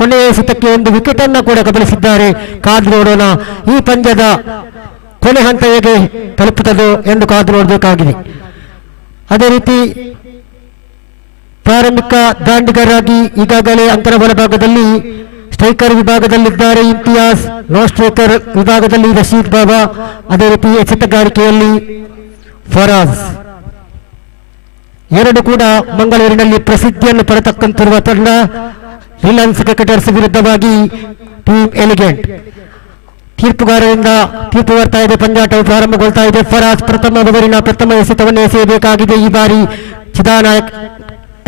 ಕೊನೆಯ ಸುತ್ತಕ್ಕೆ 1 ವಿಕೆಟ್ ಅನ್ನು ಕೂಡ ಕಬಳಿಸಿದ್ದಾರೆ. ಕಾದು ನೋಡೋಣ ಈ ಪಂದ್ಯದ ಕೊನೆ ಹಂತ ಹೇಗೆ ತಲುಪುತ್ತದೆ ಎಂದು ಕಾದು ನೋಡಬೇಕಾಗಿದೆ. ಅದೇ ರೀತಿ ಪ್ರಾರಂಭಿಕ ದಾಂಡಿಗರಾಗಿ ಈಗಾಗಲೇ ಅಂತರ ಬಲಭಾಗದಲ್ಲಿ ಸ್ಟ್ರೈಕರ್ ವಿಭಾಗದಲ್ಲಿದ್ದಾರೆ ಇಮ್ತಿಯಾಜ್, ನಾನ್ ಸ್ಟ್ರೈಕರ್ ವಿಭಾಗದಲ್ಲಿ ರಶೀದ್ ಬಾಬಾ, ಅದೇ ರೀತಿ ಎಸೆತಗಾರಿಕೆಯಲ್ಲಿ ಫರಾಜ್. ಎರಡು ಕೂಡ ಮಂಗಳೂರಿನಲ್ಲಿ ಪ್ರಸಿದ್ಧಿಯನ್ನು ಪಡೆತಕ್ಕಂತಿರುವ ತಂಡ. ರಿಲಯನ್ಸ್ ಕ್ರಿಕೆಟರ್ಸ್ ವಿರುದ್ಧವಾಗಿ ಟೀಮ್ ಎಲಿಗೆಂಟ್. ತೀರ್ಪುಗಾರರಿಂದ ತೀರ್ಪು ಬರ್ತಾ ಇದೆ. ಪಂದ್ಯಾಟವು ಪ್ರಾರಂಭಗೊಳ್ತಾ ಇದೆ. ಫರಾಜ್ ಪ್ರಥಮ ಓವರಿನ ಪ್ರಥಮ ಎಸೆತವನ್ನು ಎಸೆಯಬೇಕಾಗಿದೆ. ಈ ಬಾರಿ ಚಿದಾನಾಯಕ್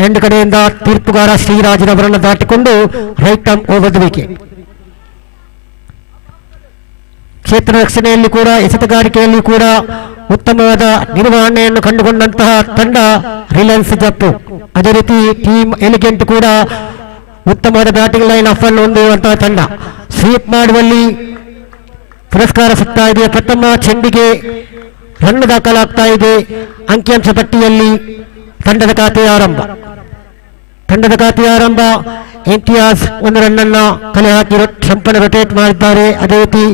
ಎಂಡ್ ಕಡೆಯಿಂದ ತೀರ್ಪುಗಾರ ಶ್ರೀರಾಜ್ರವರನ್ನು ದಾಟಿಕೊಂಡು right arm over the wicket. ಕ್ಷೇತ್ರ ರಕ್ಷಣೆಯಲ್ಲಿ ಕೂಡ ಎಸೆತಗಾರಿಕೆಯಲ್ಲಿ ಕೂಡ ಉತ್ತಮವಾದ ನಿರ್ವಹಣೆಯನ್ನು ಕಂಡುಕೊಂಡಂತಹ ತಂಡ ರಿಲಯನ್ಸ್ ಜಪ್ಪು. ಅದೇ ರೀತಿ ಟೀಮ್ ಎಲಿಗೆಂಟ್ ಕೂಡ ಉತ್ತಮವಾದ ಬ್ಯಾಟಿಂಗ್ ಲೈನ್ ಅಪ್ ಅನ್ನು ಹೊಂದಿರುವಂತಹ ತಂಡ. ಸ್ವೀಪ್ ಮಾಡುವಲ್ಲಿ ಪುರಸ್ಕಾರ ಸಿಗ್ತಾ ಇದೆ. ಪ್ರಥಮ ಚೆಂಡಿಗೆ ರನ್ ದಾಖಲಾಗ್ತಾ ಇದೆ. ಅಂಕಿಅಂಶ ಪಟ್ಟಿಯಲ್ಲಿ ತಂಡದ ಖಾತೆ ಆರಂಭ. ಇಂತಿಯಾಜ್ ಒಂದು ರನ್ ಅನ್ನ ಕಲೆ ಹಾಕಿ ಸ್ಟಂಪನ್ನು ರೊಟೇಟ್ ಮಾಡಿದ್ದಾರೆ. ಅದೇ ರೀತಿ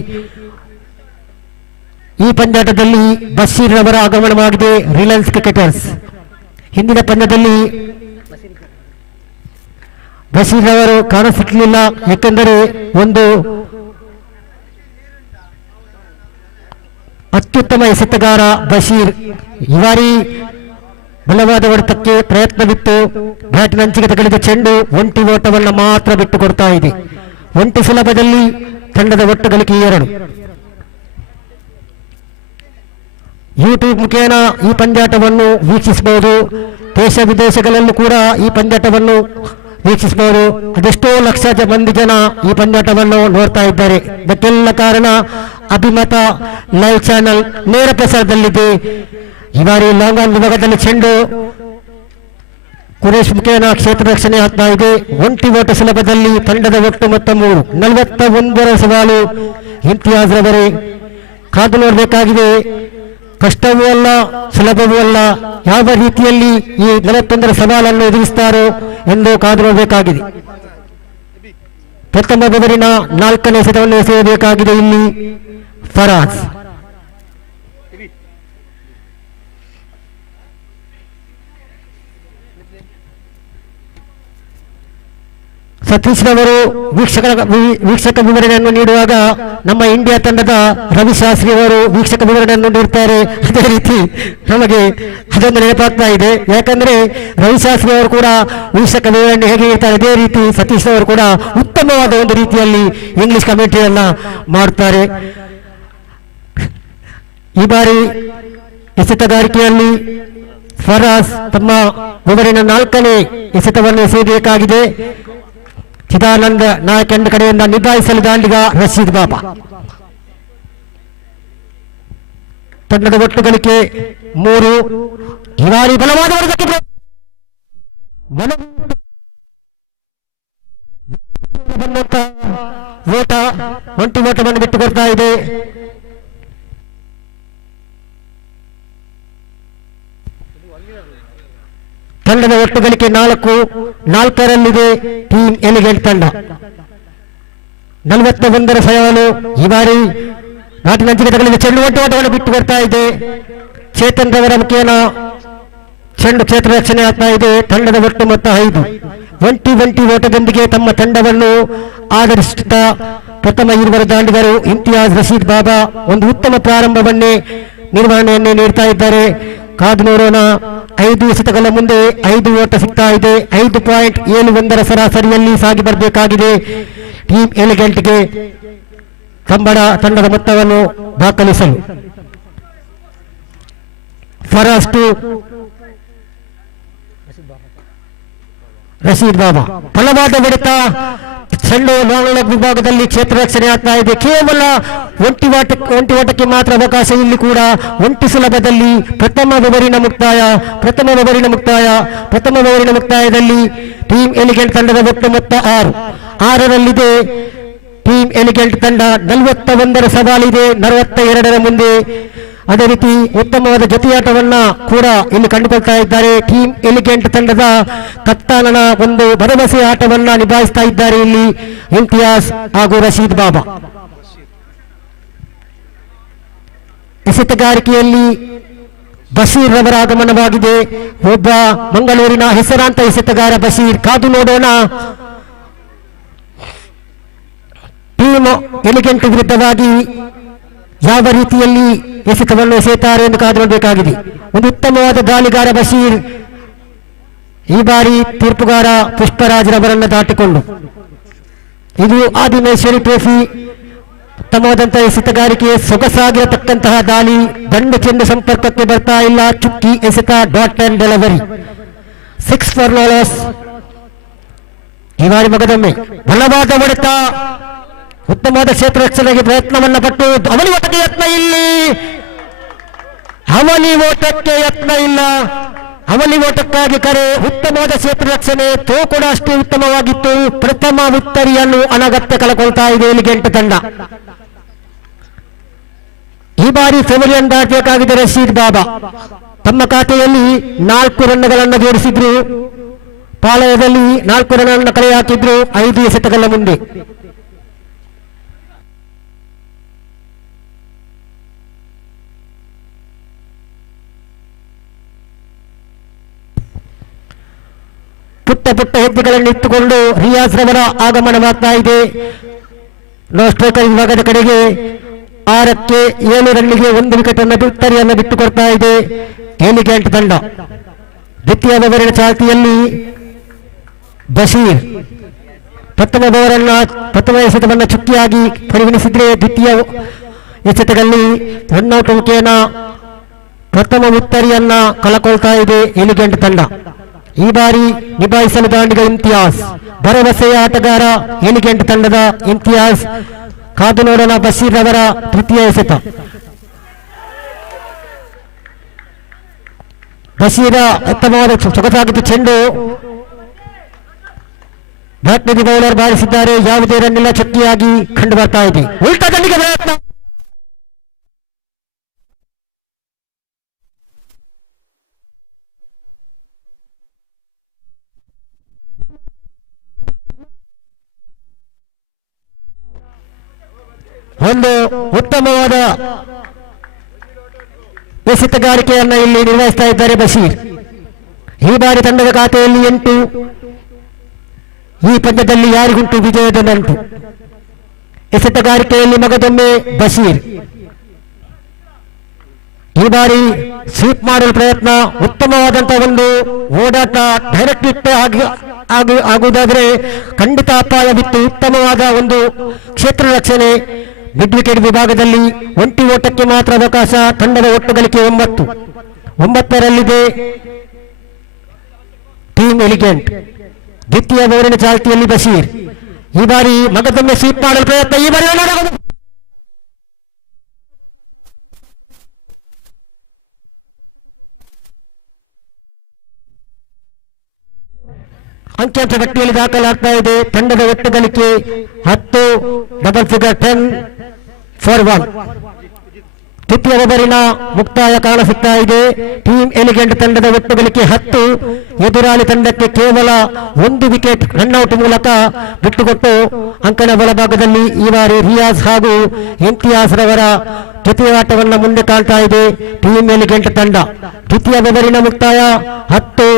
ಈ ಪಂದ್ಯಾಟದಲ್ಲಿ ಬಶೀರ್ ರವರ ಆಗಮನವಾಗಿದೆ ರಿಲಯನ್ಸ್ ಕ್ರಿಕೆಟರ್ಸ್. ಹಿಂದಿನ ಪಂದ್ಯದಲ್ಲಿ ಬಶೀರ್ ರವರು ಕಾಣಸಿಕ್ಕಲಿಲ್ಲ, ಏಕೆಂದರೆ ಒಂದು ಅತ್ಯುತ್ತಮ ಎಸೆತಗಾರ ಬಶೀರ್. ಈ ಬಾರಿ ಬಲವಾದ ಹೊಡೆತಕ್ಕೆ ಪ್ರಯತ್ನವಿತ್ತು. ಬ್ಯಾಟಿನಂಚಿಗೆ ತಗುಲಿದ ಚೆಂಡು ಒಂಟಿ ಓಟವನ್ನು ಮಾತ್ರ ಬಿಟ್ಟುಕೊಡ್ತಾ ಇದೆ. ಒಂಟಿ ಸುಲಭದಲ್ಲಿ ತಂಡದ ಒಟ್ಟು ಗಳಿಕೆ 2. ಯೂಟ್ಯೂಬ್ ಮುಖೇನ ಈ ಪಂದ್ಯಾಟವನ್ನು ವೀಕ್ಷಿಸಬಹುದು. ದೇಶ ವಿದೇಶಗಳಲ್ಲೂ ಕೂಡ ಈ ಪಂದ್ಯಾಟವನ್ನು ವೀಕ್ಷಿಸಬಹುದು. ಅದೆಷ್ಟೋ ಲಕ್ಷ ಮಂದಿ ಜನ ಈ ಪಂದ್ಯಾಟವನ್ನು ನೋಡ್ತಾ ಇದ್ದಾರೆ. ಇದಕ್ಕೆಲ್ಲ ಕಾರಣ ಅಭಿಮತ ಲೈವ್ ಚಾನೆಲ್ ನೇರ ಪ್ರಸಾರದಲ್ಲಿದೆ. ಈ ಬಾರಿ ಲಾಂಗ್ ಆನ್ ವಿಭಾಗದಲ್ಲಿ ಚೆಂಡು ಕುರೇಶ್ ಮುಖೇನ ಕ್ಷೇತ್ರ ರಕ್ಷಣೆ ಆಗ್ತಾ ಇದೆ. ಒಂಟಿ ಓಟ ಸುಲಭದಲ್ಲಿ ತಂಡದ ಒಟ್ಟು ಮೊತ್ತ 3. 41 ಸವಾಲು ಇಂತಿಯಾಜ್ ರವರೇ. ಕಾದು ನೋಡಬೇಕಾಗಿದೆ. ಕಷ್ಟವೂ ಅಲ್ಲ, ಸುಲಭವೂ ಅಲ್ಲ. ಯಾವ ರೀತಿಯಲ್ಲಿ ಈ 41 ಸವಾಲನ್ನು ಎದುರಿಸುತ್ತಾರೋ ಎಂದು ಕಾದು ನೋಡಬೇಕಾಗಿದೆ. ಪ್ರಥಮ ಓವರಿನ 4ನೇ ಎಸೆತವನ್ನು ಎಸೆಯಬೇಕಾಗಿದೆ ಇಲ್ಲಿ ಫರಾಜ್. ಸತೀಶ್ ರವರು ವೀಕ್ಷಕ ವಿವರಣೆಯನ್ನು ನೀಡುವಾಗ ನಮ್ಮ ಇಂಡಿಯಾ ತಂಡದ ರವಿಶಾಸ್ತ್ರಿ ಅವರು ವೀಕ್ಷಕ ವಿವರಣೆಯನ್ನು ನೀಡುತ್ತಾರೆ. ಅದೇ ರೀತಿ ನಮಗೆ ಅದೊಂದು ನೆನಪಾಗ್ತಾ ಇದೆ. ಯಾಕಂದ್ರೆ ರವಿಶಾಸ್ತ್ರಿ ಅವರು ಕೂಡ ವೀಕ್ಷಕ ವಿವರಣೆ ಹೇಗೆ ನೀಡ್ತಾರೆ, ಅದೇ ರೀತಿ ಸತೀಶ್ ಅವರು ಕೂಡ ಉತ್ತಮವಾದ ಒಂದು ರೀತಿಯಲ್ಲಿ ಇಂಗ್ಲಿಷ್ ಕಮೆಂಟ್ರಿಯನ್ನ ಮಾಡುತ್ತಾರೆ. ಈ ಬಾರಿ ಎಸೆತಗಾರಿಕೆಯಲ್ಲಿ ಫರಾಜ್ ತಮ್ಮ ಓವರಿನ 4ನೇ ಎಸೆತವನ್ನು ಎಸೆಯಬೇಕಾಗಿದೆ. ಚಿದಾನಂದ ನಾಯಕ್ ಎಂಡ್ ಕಡೆಯಿಂದ ನಿಭಾಯಿಸಲು ದಾಂಡಿಗ ರಶೀದ್ ಬಾಬಾ. ತಂಡದ ಒಟ್ಟು ಗಳಿಕೆ 3. ಈ ಬಾರಿ ಬಲವಾದ ಓಟ ಒಂಟಿ ಓಟವನ್ನು ಬಿಟ್ಟುಕೊಡ್ತಾ ಇದೆ. ತಂಡದ ಒಟ್ಟು ಗಳಿಕೆ 4ರಲ್ಲಿದೆ ಟೀಮ್ ಎಲಿಗೆಂಟ್ ತಂಡ. 41 ಸವಾಲು. ಈ ಬಾರಿ ನಾಟಿನಂಚಿಗೆ ತಗಲಿದ ಚೆಂಡು ಒಂಟಿ ಓಟವನ್ನು ಬಿಟ್ಟು ಬರ್ತಾ ಇದೆ. ಚೇತನ್ ರವರ ಮುಖೇನ ಚೆಂಡು ಕ್ಷೇತ್ರ ರಕ್ಷಣೆ ಆಗ್ತಾ ಇದೆ. ತಂಡದ ಒಟ್ಟು ಮೊತ್ತ 5. ಒಂಟಿ ಓಟದೊಂದಿಗೆ ತಮ್ಮ ತಂಡವನ್ನು ಆಧರಿಸುತ್ತಾ ಪ್ರಥಮ ಇರುವರು ದಾಂಡಿಗರು ಇಂತಿಯಾಜ್ ರಶೀದ್ ಬಾಬಾ ಒಂದು ಉತ್ತಮ ಪ್ರಾರಂಭವನ್ನೇ ನಿರ್ವಹಣೆಯನ್ನೇ ನೀಡ್ತಾ ಇದ್ದಾರೆ. ಕಾದು ನೋಡೋಣ. 5 ಎಸೆತಗಳ ಮುಂದೆ 5 ಓಟ ಸಿಗ್ತಾ ಇದೆ. 5.71 ಸರಾಸರಿಯಲ್ಲಿ ಸಾಗಿ ಬರಬೇಕಾಗಿದೆ ಟೀಮ್ ಎಲಿಗೆಂಟ್ಗೆ ಕಂಬಳ ತಂಡದ ಮೊತ್ತವನ್ನು ದಾಖಲಿಸಲು. ಫರಾಜ್ ಟು ರಶೀದ್ ಬಾಬಾ. ಬಲವಾದ ಹೊಡೆತ. ಚೆಂಡು ಲಾಂಗ್ ಲೆಗ್ ವಿಭಾಗದಲ್ಲಿ ಕ್ಷೇತ್ರ ರಕ್ಷಣೆ ಆಗ್ತಾ ಇದೆ. ಕೇವಲ ಒಂಟಿ ಓಟಕ್ಕೆ ಮಾತ್ರ ಅವಕಾಶ. ಇಲ್ಲಿ ಕೂಡ ಒಂಟಿ ಸುಲಭದಲ್ಲಿ ಪ್ರಥಮ ಓವರಿನ ಮುಕ್ತಾಯದಲ್ಲಿ ಟೀಮ್ ಎಲಿಗೆಂಟ್ ತಂಡದ ಒಟ್ಟು ಮೊತ್ತ 6ರಲ್ಲಿದೆ ಟೀಮ್ ಎಲಿಗೆಂಟ್ ತಂಡ. 41 ಸವಾಲಿದೆ 42ರ ಮುಂದೆ. ಅದೇ ರೀತಿ ಉತ್ತಮವಾದ ಜೊತೆಯಾಟವನ್ನ ಕೂಡ ಇಲ್ಲಿ ಕಂಡುಕೊಳ್ತಾ ಇದ್ದಾರೆ. ಟೀಮ್ ಎಲಿಗೆಂಟ್ ತಂಡದ ಕಪ್ತಾನನ ಒಂದು ಭರವಸೆ ಆಟವನ್ನ ನಿಭಾಯಿಸ್ತಾ ಇದ್ದಾರೆ ಇಲ್ಲಿ ಇಂತಿಯಾಜ್ ಹಾಗೂ ರಶೀದ್ ಬಾಬಾ. ಎಸೆತಗಾರಿಕೆಯಲ್ಲಿ ಬಶೀರ್ ರವರ ಆಗಮನವಾಗಿದೆ. ಒಬ್ಬ ಮಂಗಳೂರಿನ ಹೆಸರಾಂತ ಎಸೆತಗಾರ ಬಶೀರ್. ಕಾದು ನೋಡೋಣ ಟೀಮ್ ಎಲಿಗೆಂಟ್ ವಿರುದ್ಧವಾಗಿ ಯಾವ ರೀತಿಯಲ್ಲಿ ಎಸೆತವನ್ನು ಎಸೆಯುತ್ತಾರೆ ಎಂದು ಕಾದು ನೋಡಬೇಕಾಗಿದೆ. ಒಂದು ಉತ್ತಮವಾದ ಗಾಳಿಗಾರ ಬಶೀರ್. ಈ ಬಾರಿ ತೀರ್ಪುಗಾರ ಪುಷ್ಪರಾಜ್ರವರನ್ನು ದಾಟಿಕೊಂಡು ಇದು ಆದಿಮೇಶ್ವರಿ ಟ್ರೋಫಿ ಉತ್ತಮವಾದಂತಹ ಎಸೆತಗಾರಿಕೆ, ಸೊಗಸಾಗಿರತಕ್ಕಂತಹ ದಾಳಿ, ದಂಡು ಚೆಂಡು ಸಂಪರ್ಕಕ್ಕೆ ಬರ್ತಾ ಇಲ್ಲ, ಚುಕ್ಕಿ ಎಸೆತ, dot and delivery, 6 for loss. ಈ ಬಾರಿ ಮಗದೊಮ್ಮೆ ಬಲವಾದ ಹೊಡೆತ, ಉತ್ತಮವಾದ ಕ್ಷೇತ್ರ ರಕ್ಷಣೆಗೆ ಪ್ರಯತ್ನವನ್ನ ಪಟ್ಟು ಅವನಿ ಓಟಕ್ಕೆ ಯತ್ನ, ಇಲ್ಲಿ ಅವನಿ ಓಟಕ್ಕೆ ಯತ್ನ ಇಲ್ಲ, ಅವನಿ ಓಟಕ್ಕಾಗಿ ಕರೆ, ಉತ್ತಮವಾದ ಕ್ಷೇತ್ರ ರಕ್ಷಣೆ, ತೋ ಕೂಡ ಅಷ್ಟೇ ಉತ್ತಮವಾಗಿತ್ತು. ಪ್ರಥಮ ಉತ್ತರಿಯನ್ನು ಅನಗತ್ಯ ಕಳಕೊಳ್ತಾ ಇದೆ ಎಲಿಗೆಂಟ್ ತಂಡ. ಈ ಬಾರಿ ಫೆಮಿಲಿಯನ್ ದಾಟಬೇಕಾಗಿದೆ ರಶೀದ್ ಬಾಬಾ. ತಮ್ಮ ಖಾತೆಯಲ್ಲಿ 4 ರನ್ಗಳನ್ನು ಜೋಡಿಸಿದ್ರು, ಪಾಳಯದಲ್ಲಿ 4 ರನ್ ಕಲೆ ಹಾಕಿದ್ರು 5 ಎಸೆತಗಳ ಮುಂದೆ. ಪುಟ್ಟ ಪುಟ್ಟ ಹೆಜ್ಜೆಗಳನ್ನು ಇಟ್ಟುಕೊಂಡು ರಿಯಾಜ್ ರವರ ಆಗಮನವಾಗ್ತಾ ಇದೆ. ನೋ ಸ್ಟ್ರೈಕರ್ ವಿಭಾಗದ ಕಡೆಗೆ 6ಕ್ಕೆ 7 ರನ್ನಿಗೆ 1 ವಿಕೆಟ್ ಅನ್ನು ಉತ್ತರಿಯನ್ನು ಬಿಟ್ಟುಕೊಡ್ತಾ ಇದೆ ಎಲಿಗೆಂಟ್ ತಂಡ. ದ್ವಿತೀಯ ಓವರಿನ ಚಾಲ್ತಿಯಲ್ಲಿ ಬಶೀರ್ ಪ್ರಥಮ ಎಸೆತವನ್ನು ಚುಕ್ಕಿಯಾಗಿ ಪರಿಗಣಿಸಿದ್ರೆ, ದ್ವಿತೀಯ ಎಸೆತದಲ್ಲಿ ರನ್ಔಟ್ ಮುಖೇನ ಪ್ರಥಮ ಉತ್ತರಿಯನ್ನ ಕಳಕೊಳ್ತಾ ಇದೆ ಎಲಿಗೆಂಟ್ ತಂಡ. ಈ ಬಾರಿ ನಿಭಾಯಿಸಲು ದಾಂಡಿಗ ಇಮ್ತಿಯಾಜ್, ಭರವಸೆಯ ಆಟಗಾರ ಎಲಿಗೆಂಟ್ ತಂಡದ ಇಮ್ತಿಯಾಜ್. ಕಾದು ನೋಡೋಣ ಬಶೀರ್ ಅವರ ತೃತೀಯ ಎಸೆತ. ಬಶೀರ ಉತ್ತಮವಾದ ಸೊಗಸಾಗಿದ್ದು ಚೆಂಡು, ಬ್ಯಾಟ್ ಮಿಡಿ ಬೌಲರ್ ಬಾರಿಸಿದ್ದಾರೆ, ಯಾವುದೇ ರನ್ನಿಲ್ಲ, ಚುಕ್ಕಿಯಾಗಿ ಕಂಡು ಬರ್ತಾ ಇದೆ. ಉಲ್ಟಾ ದಂಡಿಗೆ ಪ್ರಯತ್ನ, ಒಂದು ಉತ್ತಮವಾದ ಎಸೆತಗಾರಿಕೆಯನ್ನು ಇಲ್ಲಿ ನಿರ್ವಹಿಸ್ತಾ ಇದ್ದಾರೆ ಬಶೀರ್. ಈ ಬಾರಿ ತಂಡದ ಖಾತೆಯಲ್ಲಿ 8. ಈ ಪಂದ್ಯದಲ್ಲಿ ಯಾರಿಗುಂಟು ವಿಜಯದ ನಂಟು. ಎಸೆತಗಾರಿಕೆಯಲ್ಲಿ ಮಗದೊಮ್ಮೆ ಬಶೀರ್. ಈ ಬಾರಿ ಸ್ವೀಪ್ ಮಾಡಲು ಪ್ರಯತ್ನ, ಉತ್ತಮವಾದಂತಹ ಒಂದು ಓಡಾಟ, ಡೈರೆಕ್ಟ್ ಹಿಟ್ ಆಗುವುದಾದರೆ ಖಂಡಿತ ಅಪಾಯವಿತ್ತು. ಉತ್ತಮವಾದ ಒಂದು ಕ್ಷೇತ್ರ ರಕ್ಷಣೆ. ಮಿಡ್ ವಿಕೆಟ್ ವಿಭಾಗದಲ್ಲಿ 1 ಓಟಕ್ಕೆ ಮಾತ್ರ ಅವಕಾಶ. ತಂಡದ ಒಟ್ಟು ಗಳಿಕೆ 9. 9ರಲ್ಲಿದೆ ಟೀಮ್ ಎಲಿಗೆಂಟ್. ದ್ವಿತೀಯ ಓವರಿನ ಚಾಲ್ತಿಯಲ್ಲಿ ಬಶೀರ್. ಈ ಬಾರಿ ಮಗದೊಮ್ಮೆ ಸ್ವೀಪ್ ಮಾಡಲು ಪ್ರಯತ್ನ. ಈ ಬಾರಿ ಅಂಕಿಅಂಶ ಪಟ್ಟಿಯಲ್ಲಿ ದಾಖಲಾಗ್ತಾ ಇದೆ. ತಂಡದ ಒಟ್ಟು ಗಳಿಕೆ 10, ಡಬಲ್ ಫಿಗರ್ 10 ಫಾರ್ 1. ತೃತೀಯ ಓವರಿನ ಮುಕ್ತಾಯ ಕಾಣಸಿಗ್ತಾ ಇದೆ. ಟೀಮ್ ಎಲಿಗೆಂಟ್ ತಂಡದ ಒಟ್ಟು ಗಳಿಕೆ 10, ಎದುರಾಳಿ ತಂಡಕ್ಕೆ ಕೇವಲ 1 ವಿಕೆಟ್ ರನ್ಔಟ್ ಮೂಲಕ ಬಿಟ್ಟುಕೊಟ್ಟು ಅಂಕಣ ಬಲಭಾಗದಲ್ಲಿ ಈ ಬಾರಿ ರಿಯಾಜ್ ಹಾಗೂ ಇಮ್ತಿಯಾಜ್ ರವರ ಜೊತೆಯ ಆಟವನ್ನು ಮುಂದೆ ಕಾಣ್ತಾ ಇದೆ ಟೀಮ್ ಎಲಿಗೆಂಟ್ ತಂಡ. ದ್ವಿತೀಯ ಓವರಿನ ಮುಕ್ತಾಯ 10,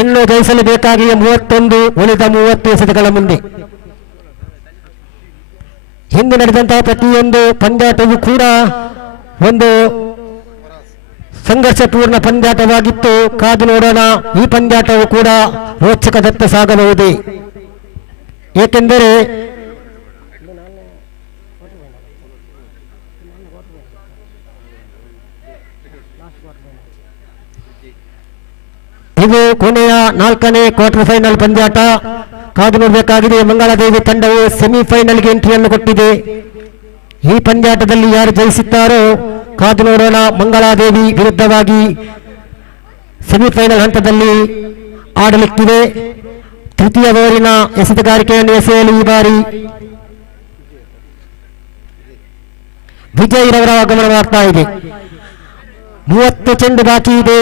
ಇನ್ನು ಜಯಿಸಲು ಬೇಕಾಗಿಯೇ 31, ಉಳಿದ 30 ಎಸೆತಗಳ ಮುಂದೆ. ಹಿಂದೆ ನಡೆದಂತಹ ಪ್ರತಿಯೊಂದು ಪಂದ್ಯಾಟವೂ ಕೂಡ ಒಂದು ಸಂಘರ್ಷಪೂರ್ಣ ಪಂದ್ಯಾಟವಾಗಿತ್ತು. ಕಾದು ನೋಡೋಣ, ಈ ಪಂದ್ಯಾಟವು ಕೂಡ ರೋಚಕದತ್ತ ಸಾಗಬಹುದೇ. ಏಕೆಂದರೆ ಇದು ಕೊನೆಯ 4ನೇ ಕ್ವಾರ್ಟರ್ ಫೈನಲ್ ಪಂದ್ಯಾಟ. ಕಾದು ನೋಡಬೇಕಾಗಿದೆ. ಮಂಗಳಾದೇವಿ ತಂಡವು ಸೆಮಿಫೈನಲ್ಗೆ ಎಂಟ್ರಿಯನ್ನು ಕೊಟ್ಟಿದೆ. ಈ ಪಂದ್ಯಾಟದಲ್ಲಿ ಯಾರು ಜಯಿಸುತ್ತಾರೋ ಕಾದು ನೋಡೋಣ. ಮಂಗಳಾದೇವಿ ವಿರುದ್ಧವಾಗಿ ಸೆಮಿಫೈನಲ್ ಹಂತದಲ್ಲಿ ಆಡಲಿಕ್ಕಿದೆ. ತೃತೀಯ ಓವರಿನ ಎಸೆತಗಾರಿಕೆಯನ್ನು ಎಸೆಯಲು ಈ ಬಾರಿ ವಿಜಯ್ ರವರ ಆಗಮನವಾಗ್ತಾ ಇದೆ. 30 ಚೆಂಡು ಬಾಕಿ ಇದೆ,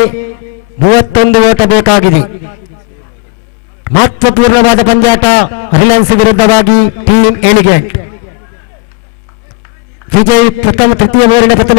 31 ಓಟ ಬೇಕಾಗಿದೆ. ಮಹತ್ವಪೂರ್ಣವಾದ ಪಂದ್ಯಾಟ ರಿಲಯನ್ಸ್ ವಿರುದ್ಧವಾಗಿ ಟೀಮ್ ಎಲಿಗೆಂಟ್. ವಿಜಯ್ ತೃತೀಯ ಓವರಿನ ಪ್ರಥಮ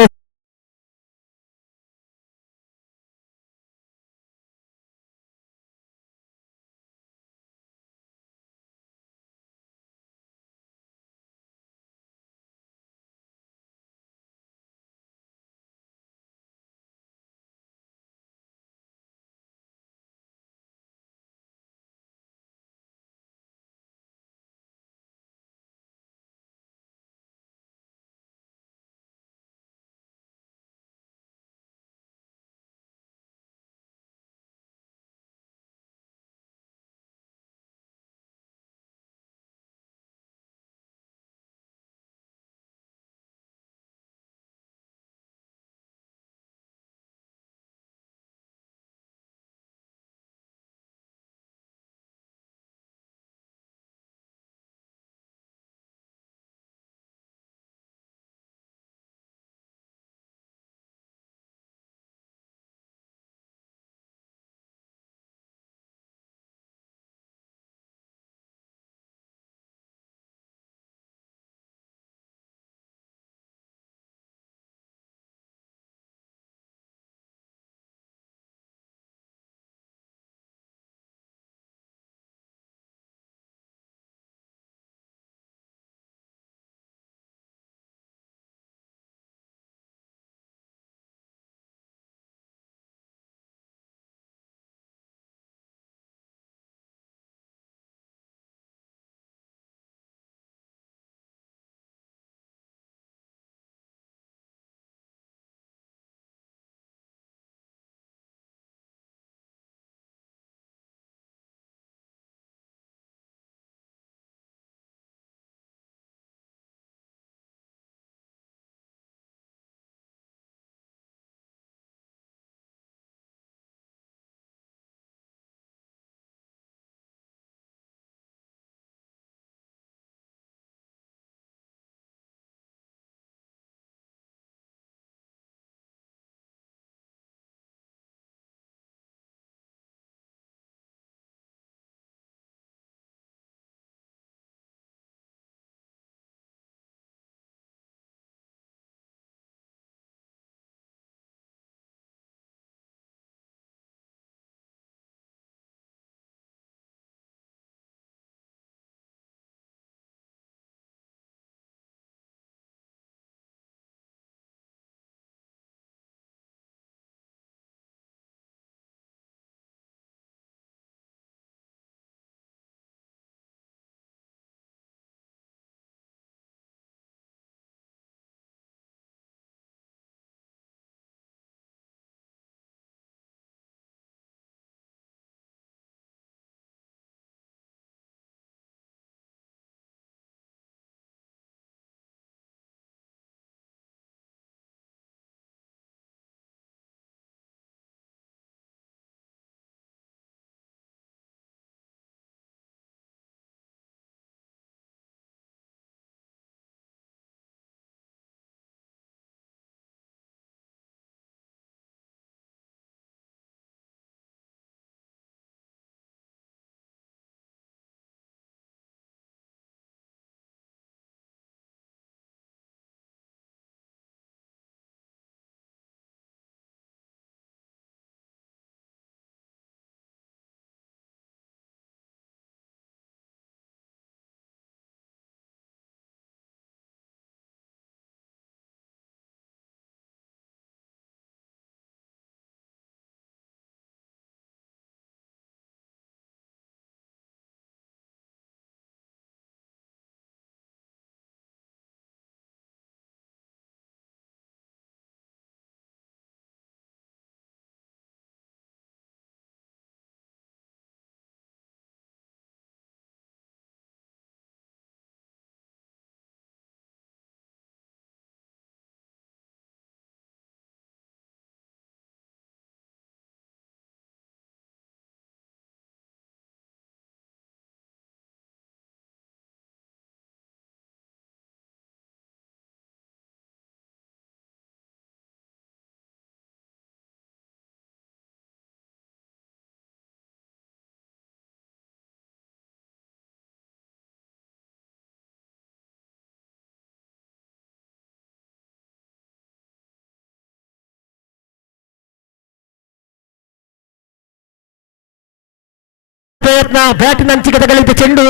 ಪ್ರಯತ್ನ, ಬ್ಯಾಟಿನ ಅಂಚಿಗೆ ತಗಲಿದ್ದ ಚೆಂಡು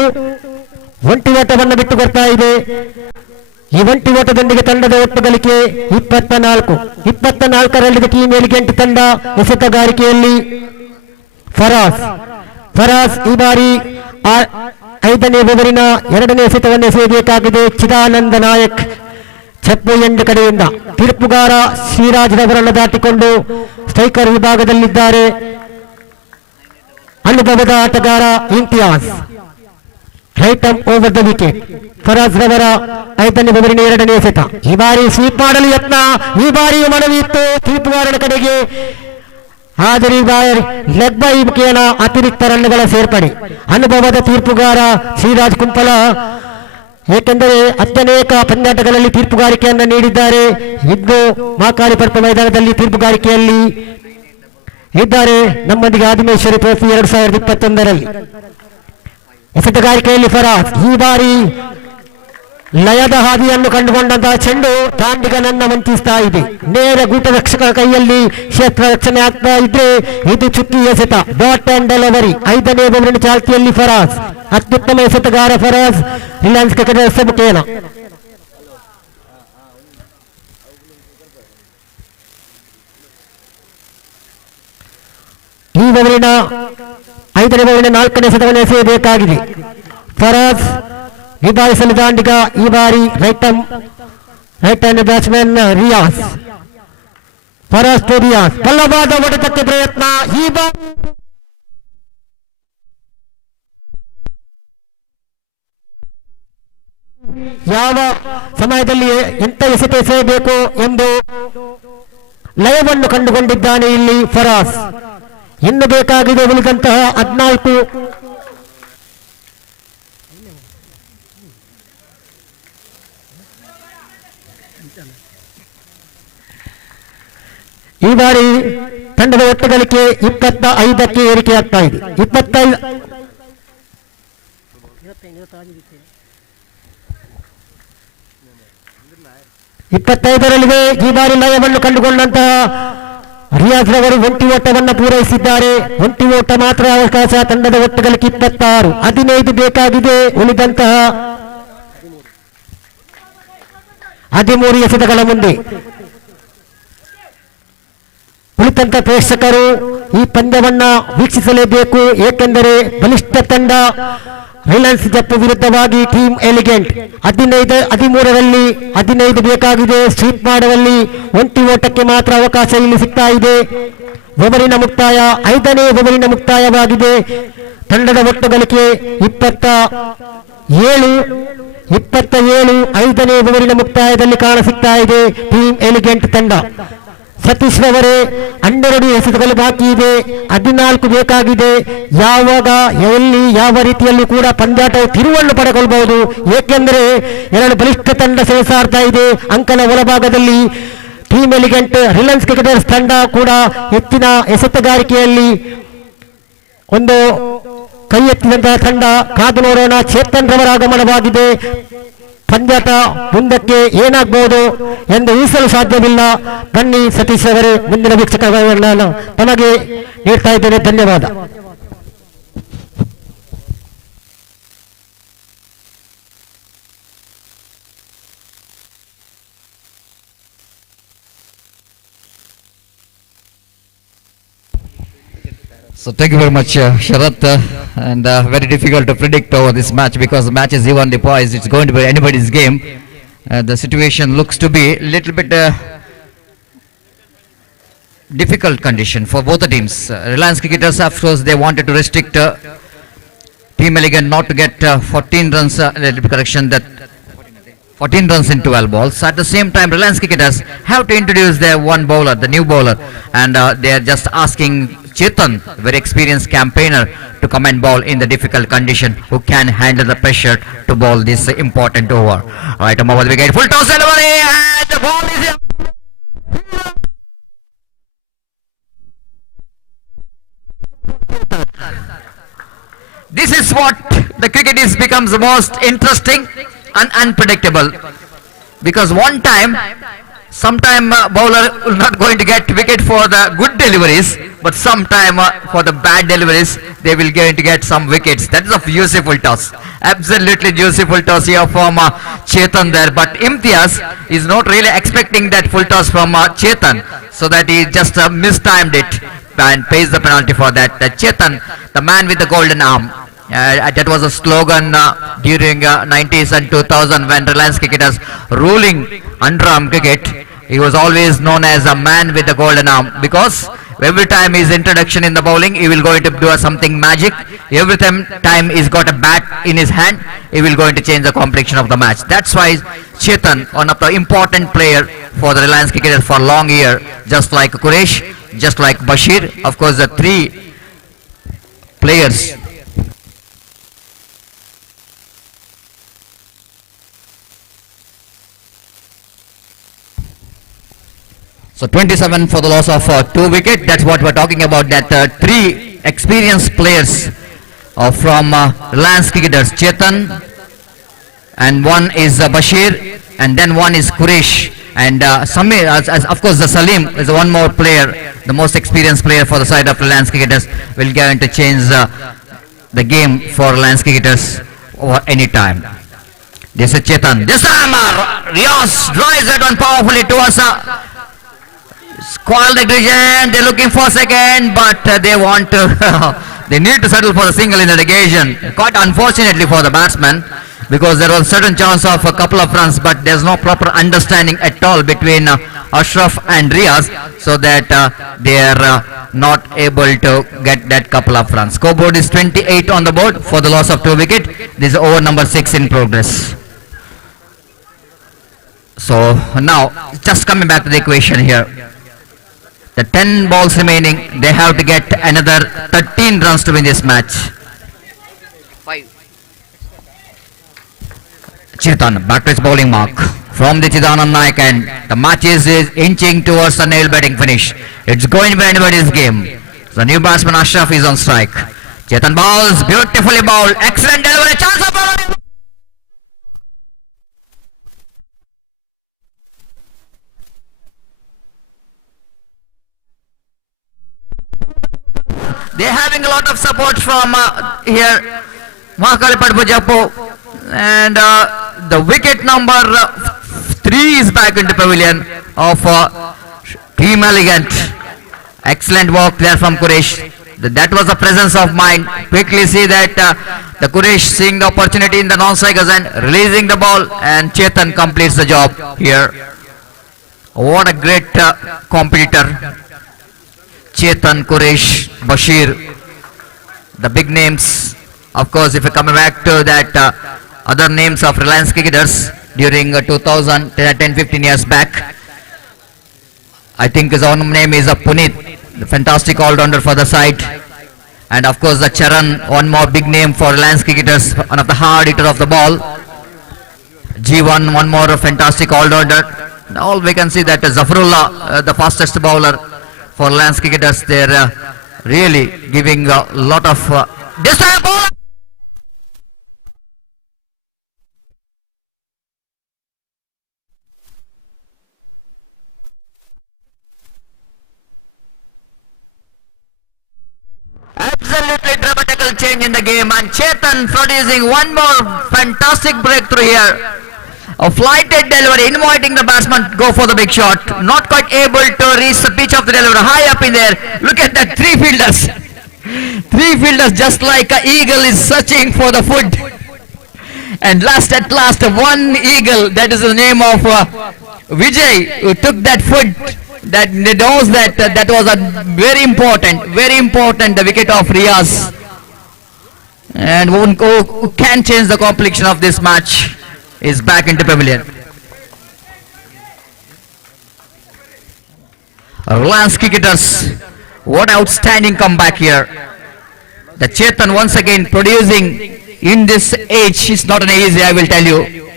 ಒಂಟಿ ಓಟವನ್ನು ಬಿಟ್ಟು ಬರ್ತಾ ಇದೆ. ಈ ಒಂಟಿ ಓಟದೊಂದಿಗೆ ತಂಡದ ಒಟ್ಟು ಗಳಿಕೆ 24. ಟೀಮ್ ಎಲಿಗೆಂಟ್ ತಂಡ ಎಸೆತಗಾರಿಕೆಯಲ್ಲಿ ಫರಾಸ್ ಈ ಬಾರಿ 5ನೇ ಓವರಿನ 2ನೇ ಎಸೆತವನ್ನು ಎಸೆಯಬೇಕಾಗಿದೆ. ಚಿದಾನಂದ ನಾಯಕ್ ಚಪ್ಪು ಎಂಡ್ ಕಡೆಯಿಂದ ತೀರ್ಪುಗಾರ ಶ್ರೀರಾಜ್ ರವರನ್ನು ದಾಟಿಕೊಂಡು ಸ್ಟ್ರೈಕರ್ ವಿಭಾಗದಲ್ಲಿದ್ದಾರೆ ಅನುಭವದ ಆಟಗಾರ Imtiaz. Right arm over the wicket. Faraj ರವರ 5ನೇ ಓವರಿನ 2ನೇ ಎಸೆತ. ಈ ಬಾರಿ ಸ್ವೀಪ್ ಮಾಡಲು ಯತ್ನ, ಈ ಬಾರಿಯೂ ಮನವಿ ಇತ್ತು ತೀರ್ಪುಗಾರನ ಕಡೆಗೆ, ಆದರೆ ಈ ಬಾರಿ ಲೆಗ್ ಬೈ ಮುಖೇನ ಅತಿರಿಕ್ತ ರನ್ಗಳ ಸೇರ್ಪಡೆ. ಅನುಭವದ ತೀರ್ಪುಗಾರ ಶ್ರೀರಾಜ್ ಕುಂಪಲ, ಏಕೆಂದರೆ ಅತ್ಯನೇಕ ಪಂದ್ಯಾಟಗಳಲ್ಲಿ ತೀರ್ಪುಗಾರಿಕೆಯನ್ನು ನೀಡಿದ್ದಾರೆ. ಇಂದು ಮಾಕಾಳಿ ಪರ್ಪ ಮೈದಾನದಲ್ಲಿ ತೀರ್ಪುಗಾರಿಕೆಯಲ್ಲಿ ಇದ್ದಾರೆ. ನಮ್ಮೊಂದಿಗೆ ಆದಿಮೇಶ್ವರಿ ಟ್ರೋಫಿ 2021ರಲ್ಲಿ ಎಸೆತಗಾರಿಕೆಯಲ್ಲಿ ಫರಾಜ್. ಈ ಬಾರಿ ಲಯದ ಹಾದಿಯನ್ನು ಕಂಡುಕೊಂಡಂತಹ ಚೆಂಡು ತಾಂಡಿಗನನ್ನ ವಂಚಿಸ್ತಾ ಇದೆ. ನೇರ ಗೂಟ ರಕ್ಷಕರ ಕೈಯಲ್ಲಿ ಕ್ಷೇತ್ರ ರಕ್ಷಣೆ ಆಗ್ತಾ ಇದ್ರೆ ಇದು ಚುಕ್ಕಿ ಎಸೆತ. Dot and delivery. 5ನೇ ಓವರಿನ ಚಾಲ್ತಿಯಲ್ಲಿ ಫರಾಜ್, ಅತ್ಯುತ್ತಮ ಎಸೆತಗಾರ ಫರಾಜ್ ರಿಲಯನ್ಸ್ ಕ್ರಿಕೆಟರ್ಸ್ ಮುಖೇನ. ಈ ಓವರಿನ 5ನೇ ಓವರಿನ 4ನೇ ಎಸೆತವನ್ನು ಎಸೆಯಬೇಕಾಗಿದೆ. ಫರಾಜ್ ನಿಭಾಯಿಸಲು ದಾಂಡಿಗ. ಈ ಬಾರಿ right hand batsman Riyaz. Faraz to Riyaz, ಬಲವಾದ ಹೊಡೆತಕ್ಕೆ ಪ್ರಯತ್ನ. ಈ ಬಾರಿ ಯಾವ ಸಮಯದಲ್ಲಿ ಎಂತ ಎಸೆತ ಎಸೆಯಬೇಕು ಎಂದು ಲಯವನ್ನು ಕಂಡುಕೊಂಡಿದ್ದಾನೆ ಇಲ್ಲಿ ಫರಾಜ್. ಇನ್ನು ಬೇಕಾಗಿದೆ ಉಳಿದಂತಹ 14. ಈ ಬಾರಿ ತಂಡದ ಒಟ್ಟು ಗಳಿಕೆ 25ಕ್ಕೆ ಏರಿಕೆಯಾಗ್ತಾ ಇದೆ. 25ರಲ್ಲಿದೆ. ಈ ಬಾರಿ ಲಯವನ್ನು ಕಂಡುಕೊಂಡಂತಹ ರಿಯಾಜ್ ರವರು ಒಂಟಿ ಓಟವನ್ನು ಪೂರೈಸಿದ್ದಾರೆ. ಒಂಟಿ ಓಟ ಮಾತ್ರ ಅವಕಾಶ. ತಂಡದ ಒಟ್ಟು ಗಳಿಕೆ 26. 15 ಬೇಕಾಗಿದೆ ಉಳಿದಂತಹ 13 ಎಸೆತಗಳ ಮುಂದೆ. ಉಳಿದಂತ ಪ್ರೇಕ್ಷಕರು ಈ ಪಂದ್ಯವನ್ನ ವೀಕ್ಷಿಸಲೇಬೇಕು, ಏಕೆಂದರೆ ಬಲಿಷ್ಠ ತಂಡ ರಿಲಯನ್ಸ್ ಜಪ್ಪು ವಿರುದ್ಧವಾಗಿ ಟೀಮ್ ಎಲಿಗೆಂಟ್ 13ರಲ್ಲಿ 15 ಬೇಕಾಗಿದೆ. ಸ್ವೀಪ್ ಮಾಡುವಲ್ಲಿ ಒಂಟಿ ಓಟಕ್ಕೆ ಮಾತ್ರ ಅವಕಾಶ ಇಲ್ಲಿ ಸಿಗ್ತಾ ಇದೆ. ಓವರಿನ ಮುಕ್ತಾಯ 5ನೇ ಓವರಿನ ಮುಕ್ತಾಯವಾಗಿದೆ. ತಂಡದ ಒಟ್ಟು ಗಳಿಕೆ 27. 5ನೇ ಓವರಿನ ಮುಕ್ತಾಯದಲ್ಲಿ ಕಾಣಸಿಗ್ತಾ ಇದೆ ಟೀಮ್ ಎಲಿಗೆಂಟ್ ತಂಡ. ಸತೀಶ್ ರವರೇ 12 ಎಸೆತಗಳು ಬಾಕಿ ಇದೆ. 14 ಬೇಕಾಗಿದೆ. ಯಾವಾಗ ಎಲ್ಲಿ ಯಾವ ರೀತಿಯಲ್ಲೂ ಕೂಡ ಪಂದ್ಯಾಟವು ತಿರುವನ್ನು ಪಡೆದುಕೊಳ್ಳಬಹುದು, ಏಕೆಂದರೆ 2 ಬಲಿಷ್ಠ ತಂಡ ಸೆಣಸಾಡ್ತಾ ಇದೆ. ಅಂಕನ ಒಳಭಾಗದಲ್ಲಿ ಟೀಮ್ ಎಲಿಗೆಂಟ್ ರಿಲಯನ್ಸ್ ಕ್ರಿಕೆಟರ್ಸ್ ತಂಡ ಕೂಡ ಹೆಚ್ಚಿನ ಎಸೆತಗಾರಿಕೆಯಲ್ಲಿ ಒಂದು ಕೈ ಎತ್ತಿದಂತಹ ತಂಡ. ಕಾದು ನೋಡೋಣ. ಚೇತನ್ ರವರ ಆಗಮನವಾಗಿದೆ. ಪಂದ್ಯಾಟ ಮುಂದಕ್ಕೆ ಏನಾಗಬಹುದು ಎಂದು ಊಹಿಸಲು ಸಾಧ್ಯವಿಲ್ಲ. ಬನ್ನಿ ಸತೀಶ್ ಅವರೇ, ಮುಂದಿನ ವೀಕ್ಷಕರನ್ನು ತಮಗೆ ನೀಡ್ತಾ ಇದ್ದೇನೆ. ಧನ್ಯವಾದ. So thank you very much, Sharat, and very difficult to predict over this match because the match is evenly poised. It's going to be anybody's game. The situation looks to be a little bit difficult condition for both the teams. Reliance Cricketers, of course, they wanted to restrict Team Elegant not to get 14 runs, correction, that 14 runs in 12 balls. At the same time, Reliance Cricketers have to introduce their one bowler, the new bowler, and they are just asking Chetan, very experienced campaigner, to come and bowl in the difficult condition, who can handle the pressure to bowl this important over. Right, over the wicket, full toss delivery, and the ball is in. This is what the cricket is becomes the most interesting and unpredictable, because one time Sometime bowler will not going to get wicket for the good deliveries, but sometime for the bad deliveries they will going to get some wickets. That is a useful toss. Absolutely useful toss here from Chetan there. But Imtiaz is not really expecting that full toss from Chetan, so that he just mistimed it and pays the penalty for that. Chetan, the man with the golden arm. That was a slogan during 90s and 2000 when Reliance Cricketers ruling underarm cricket. He was always known as a man with the golden arm because every time his introduction in the bowling, he will going to do something magic. Every time he's got a bat in his hand, he will going to change the complexion of the match. That's why Chetan, one of the important player for the Reliance Cricketers for long year, just like Quresh, just like Bashir. Of course, the three players. So 27 for the loss of 2 wickets. That's what we're talking about. That three experienced players from Reliance Cricketers, Chetan, and one is Bashir, and then one is Quresh, and Samir. Of course, the Salim is one more player, the most experienced player for the side of Reliance Cricketers. Will going to change the game for Reliance Cricketers over any time. This is Chetan. This time Rios drives that one powerfully towards Squall Division. They're looking for second, but they want to they need to settle for the single in the negation. Quite unfortunately for the batsman, because there was a certain chance of a couple of runs, but there's no proper understanding at all between Ashraf and Riaz, so that they are not able to get that couple of runs. Scoreboard is 28 on the board for the loss of 2 wickets. This is over number 6 in progress. So now, just coming back to the equation here. The 10 balls remaining, they have to get another 13 runs to win this match. Chetan, back to his bowling mark from the Chidanand Naik, and the match is inching towards a nail-biting finish. It's going to be anybody's game. The new batsman Ashraf is on strike. Chetan bowls, beautifully bowled, excellent delivery, chance of bowling. They're having a lot of support from here, Mahakalipadpu Japo, and the wicket number 3 is back into pavilion of Team Elegant. Excellent work there from Quresh. That was a presence of mind. Quickly see that the Quresh seeing the opportunity in the non-strikers and releasing the ball, and Chetan completes the job here. What a great competitor. Chetan, Quresh, Bashir, the big names. Of course, if you come back to that other names of Reliance Cricketers during 2000, 10-15 years back, I think his own name is Puneet, the fantastic all-rounder for the side. And of course, the Charan, one more big name for Reliance Cricketers, one of the hard hitter of the ball. G1, one more fantastic all-rounder. All we can see that Zafrullah, the fastest bowler for Reliance Cricketers, they're really giving a lot of this time ball. Absolutely dramatical change in the game, and Chetan producing one more fantastic breakthrough here. A flighted delivery, inviting the batsman to go for the big shot. Not quite able to reach the pitch of the delivery, high up in there. Look at that, 3 fielders. 3 fielders, just like an eagle is searching for the food. And at last, one eagle, that is the name of Vijay, who took that food. That knows that that was a very important the wicket of Riaz. And who can change the complexion of this match is back into pavilion. Reliance Cricketers, what outstanding comeback here. The Chetan once again producing in this age is not an easy, I will tell you.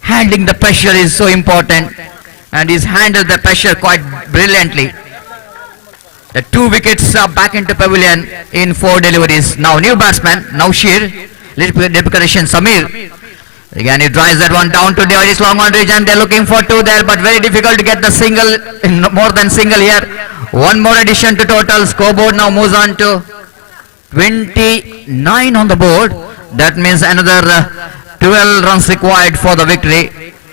Handling the pressure is so important, and he's handled the pressure quite brilliantly. The 2 wickets are back into pavilion in 4 deliveries. Now new batsman, Naushir, Samir. Again, he drives that one down to the long on region. They're looking for two there, but very difficult to get the single, more than single here. One more addition to total. Scoreboard now moves on to 29 on the board. That means another 12 runs required for the victory.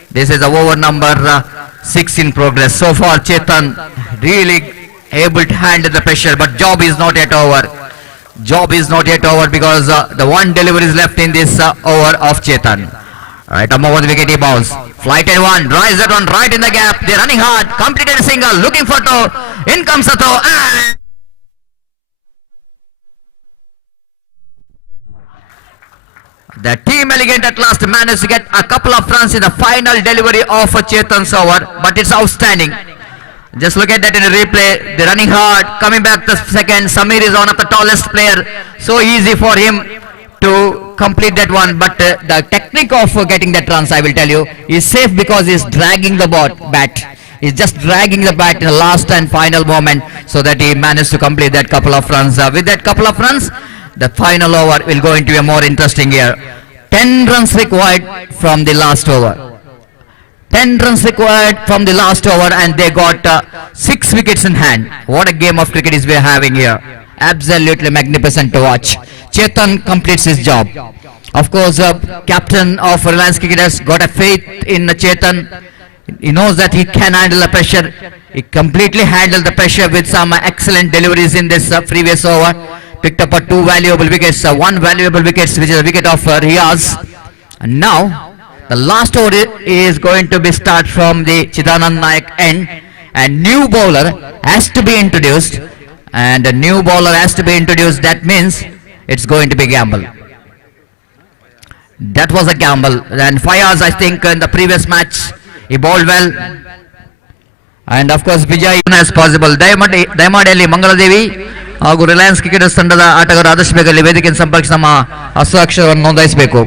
This is the over number 6 in progress. So far, Chetan really able to handle the pressure, but job is not yet over. Job is not yet over because the one delivery is left in this over of Chetan. Right, over the wicket he bounce. Flighted one, drives that one right in the gap. They're running hard, completed a single, looking for two. In comes the throw, and the team elegant at last managed to get a couple of runs in the final delivery of Chetan's over, but it's outstanding. Just look at that in a replay. They're running hard, coming back the second. Samir is one of the tallest player, so easy for him to complete that one, but the technique of getting that runs, I will tell you, is safe because he's dragging the bat. He's just dragging the bat in the last and final moment so that he managed to complete that couple of runs. With that couple of runs, the final over will go into a more interesting year. 10 runs required from the last over. 10 runs required from the last over, and they got 6 wickets in hand. What a game of cricket is we are having here. Absolutely magnificent to watch. Chetan completes his job. Of course, captain of Reliance Cricketers got a faith in Chetan. He knows that he can handle the pressure. He completely handled the pressure with some excellent deliveries in this previous over. Picked up 2 valuable wickets, 1 valuable wicket, which is a wicket of Riaz. And now, the last over is going to be start from the Chidanand Nayak end. And new bowler has to be introduced. And a new bowler has to be introduced. That means it's going to be gamble. That was a gamble. And Fayaz, I think, in the previous match, he bowled well. And of course, Vijay as possible. ದಯಮಾಡಿ ಮಂಗಳದೇವಿ ಹಾಗೂ Reliance cricketers ತಂಡದ ಆಟಗಾರ ಆದಷ್ಟು ಬೇಗ ವೇದಿಕೆಯನ್ನು ಸಂಪರ್ಕಿಸಿ ನಮ್ಮ ಹಸ್ತಾಕ್ಷರವನ್ನು ನೋಂದಾಯಿಸಬೇಕು.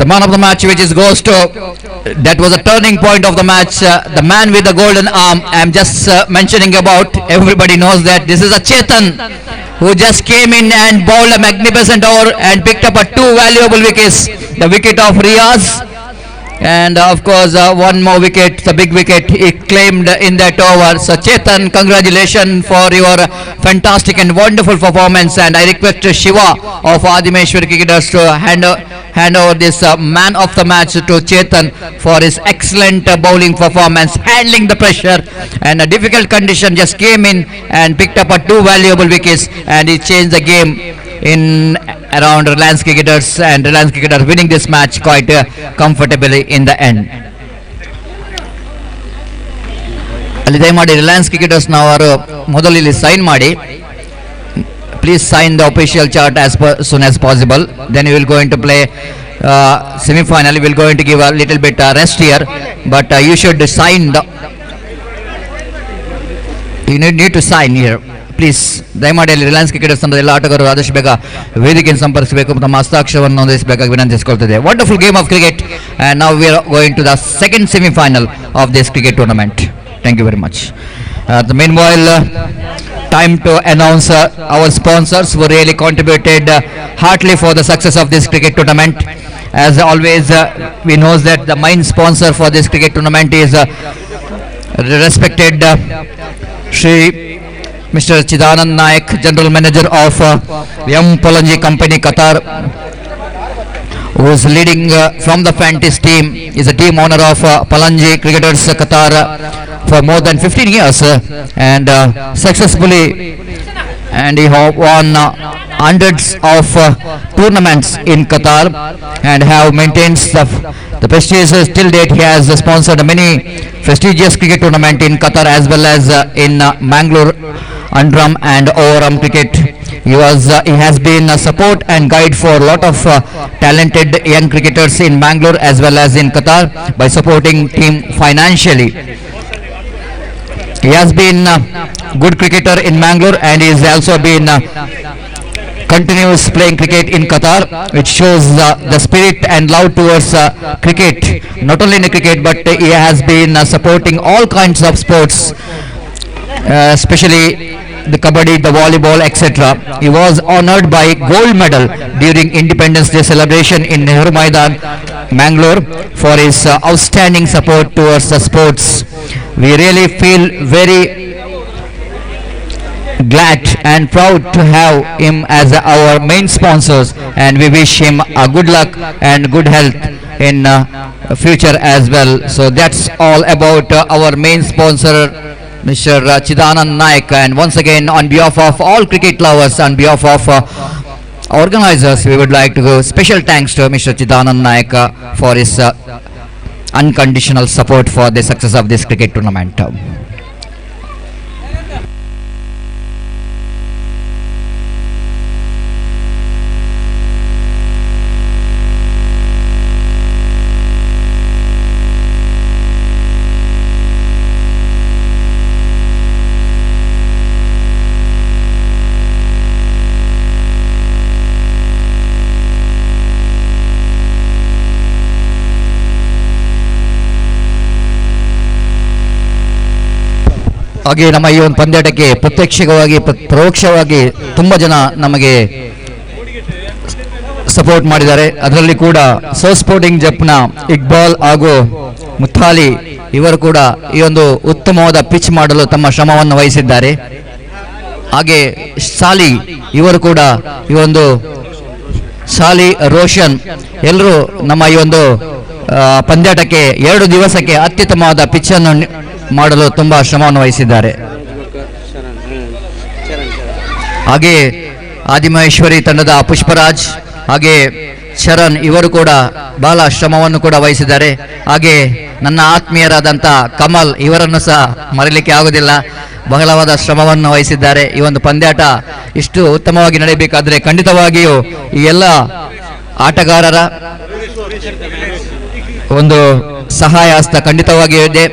The man of the match, which is goes to, that was a turning point of the match, the man with the golden arm. I am just mentioning about, everybody knows that this is a Chetan who just came in and bowled a magnificent over and picked up 2 valuable wickets. The wicket of Riaz, and of course one more wicket, the big wicket he claimed in that over. So Chetan, congratulations for your fantastic and wonderful performance, and I request Shiva of Adimaheshwari Cricketers to hand over this man of the match to Chetan for his excellent bowling performance, handling the pressure and a difficult condition, just came in and picked up 2 valuable wickets, and he changed the game in around Reliance Cricketers, and Reliance Cricketers winning this match quite comfortably in the end. ಅಲ್ಲಿ ದಯಮಾಡಿ Reliance cricketers ಅವರು ಮೊದಲು ಇಲ್ಲಿ sign ಮಾಡಿ. Please sign the official chart as soon as possible. Then you will going to play semi-final. We will going to give a little bit rest here, but you should sign the. You need to sign here. Please, ದಯಮಾಡಿ ಅಲ್ಲಿ Reliance cricketers ತಂಡದ ಎಲ್ಲ ಆಟಗಾರರು ಆದಷ್ಟು ಬೇಗ ವೇದಿಕೆಯನ್ನು ಸಂಪರ್ಕಿಸಬೇಕು, ತಮ್ಮ ಹಸ್ತಾಕ್ಷರವನ್ನು ನೋಂದಾಯಿಸಬೇಕಾಗಿ ವಿನಂತಿಸಿಕೊಳ್ತಿದೆ. Wonderful game of cricket, and now we are going to the second semi-final of this cricket tournament. Thank you very much. Meanwhile, time to announce our sponsors who really contributed heartily for the success of this cricket tournament. As always, we know that the main sponsor for this cricket tournament is respected Shri Mr. Chidanand Naik, General Manager of M. Polanji Company, Qatar, who is leading from the Fantasy team, is a team owner of Polanji Cricketers Qatar for more than 15 years and successfully, and he have won hundreds of tournaments in Qatar and have maintained the prestige till date. He has sponsored many prestigious cricket tournament in Qatar as well as in Mangalore, Andhram and Overham cricket. He has been a support and guide for a lot of talented young cricketers in Mangalore as well as in Qatar by supporting team financially. He has been a good cricketer in Mangalore and he has also been continuous playing cricket in Qatar, which shows the spirit and love towards cricket. Not only in cricket, but he has been supporting all kinds of sports, especially the kabaddi, the volleyball, etc. He was honored by gold medal during Independence Day celebration in Nehru Maidan, Mangalore, for his outstanding support towards the sports. We really feel very glad and proud to have him as our main sponsors, and we wish him a good luck and good health in future as well. So that's all about our main sponsor, Mr. Chidanand Naik, and once again on behalf of all cricket lovers, on behalf of organizers, we would like to give special thanks to Mr. Chidanand Naik for his unconditional support for the success of this cricket tournament. ಹಾಗೆ ನಮ್ಮ ಈ ಒಂದು ಪಂದ್ಯಾಟಕ್ಕೆ ಪ್ರತ್ಯಕ್ಷವಾಗಿ ಪರೋಕ್ಷವಾಗಿ ತುಂಬ ಜನ ನಮಗೆ support ಮಾಡಿದ್ದಾರೆ. ಅದರಲ್ಲಿ ಕೂಡ ಸೋ ಸ್ಪೋರ್ಟಿಂಗ್ ಜಪ್ನ ಇಕ್ಬಾಲ್ ಹಾಗೂ ಮುಥಾಲಿ ಇವರು ಕೂಡ ಈ ಒಂದು ಉತ್ತಮವಾದ ಪಿಚ್ ಮಾಡಲು ತಮ್ಮ ಶ್ರಮವನ್ನು ವಹಿಸಿದ್ದಾರೆ. ಹಾಗೆ ಸಾಲಿ ಇವರು ಕೂಡ ಈ ಒಂದು ಸಾಲಿ ರೋಷನ್ ಎಲ್ಲರೂ ನಮ್ಮ ಈ ಒಂದು ಪಂದ್ಯಾಟಕ್ಕೆ 2 ದಿವಸಕ್ಕೆ ಅತ್ಯುತ್ತಮವಾದ ಪಿಚ್ ಅನ್ನು ಮಾಡಲು ತುಂಬಾ ಶ್ರಮವನ್ನು ವಹಿಸಿದ್ದಾರೆ. ಹಾಗೆ ಆದಿಮಹೇಶ್ವರಿ ತಂಡದ ಪುಷ್ಪರಾಜ್ ಹಾಗೆ ಶರಣ್ ಇವರು ಕೂಡ ಬಹಳ ಶ್ರಮವನ್ನು ಕೂಡ ವಹಿಸಿದ್ದಾರೆ. ಹಾಗೆ ನನ್ನ ಆತ್ಮೀಯರಾದಂಥ ಕಮಲ್ ಇವರನ್ನು ಸಹ ಮರೆಯಲಿಕ್ಕೆ ಆಗುವುದಿಲ್ಲ, ಬಹಳವಾದ ಶ್ರಮವನ್ನು ವಹಿಸಿದ್ದಾರೆ. ಈ ಒಂದು ಪಂದ್ಯಾಟ ಇಷ್ಟು ಉತ್ತಮವಾಗಿ ನಡೆಯಬೇಕಾದ್ರೆ ಖಂಡಿತವಾಗಿಯೂ ಈ ಎಲ್ಲ ಆಟಗಾರರ ಒಂದು ಸಹಾಯ ಹಸ್ತ ಖಂಡಿತವಾಗಿಯೂ ಇದೆ.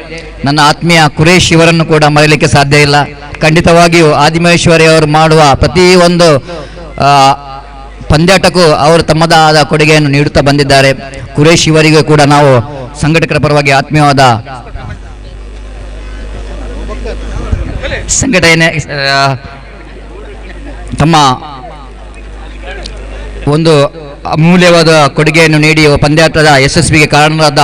ನನ್ನ ಆತ್ಮೀಯ ಕುರೇಶ್ ಇವರನ್ನು ಕೂಡ ಮರೆಯಲಿಕ್ಕೆ ಸಾಧ್ಯ ಇಲ್ಲ. ಖಂಡಿತವಾಗಿಯೂ ಆದಿಮಹೇಶ್ವರಿ ಅವರು ಮಾಡುವ ಪ್ರತಿಯೊಂದು ಪಂದ್ಯಾಟಕ್ಕೂ ಅವರು ತಮ್ಮದಾದ ಕೊಡುಗೆಯನ್ನು ನೀಡುತ್ತಾ ಬಂದಿದ್ದಾರೆ. ಕುರೇಶ್ ಇವರಿಗೂ ಕೂಡ ನಾವು ಸಂಘಟಕರ ಪರವಾಗಿ ಆತ್ಮೀಯವಾದ ಸಂಘಟನೆ ತಮ್ಮ ಒಂದು ಅಮೂಲ್ಯವಾದ ಕೊಡುಗೆಯನ್ನು ನೀಡಿ ಪಂದ್ಯಾಟದ ಯಶಸ್ವಿಗೆ ಕಾರಣರಾದ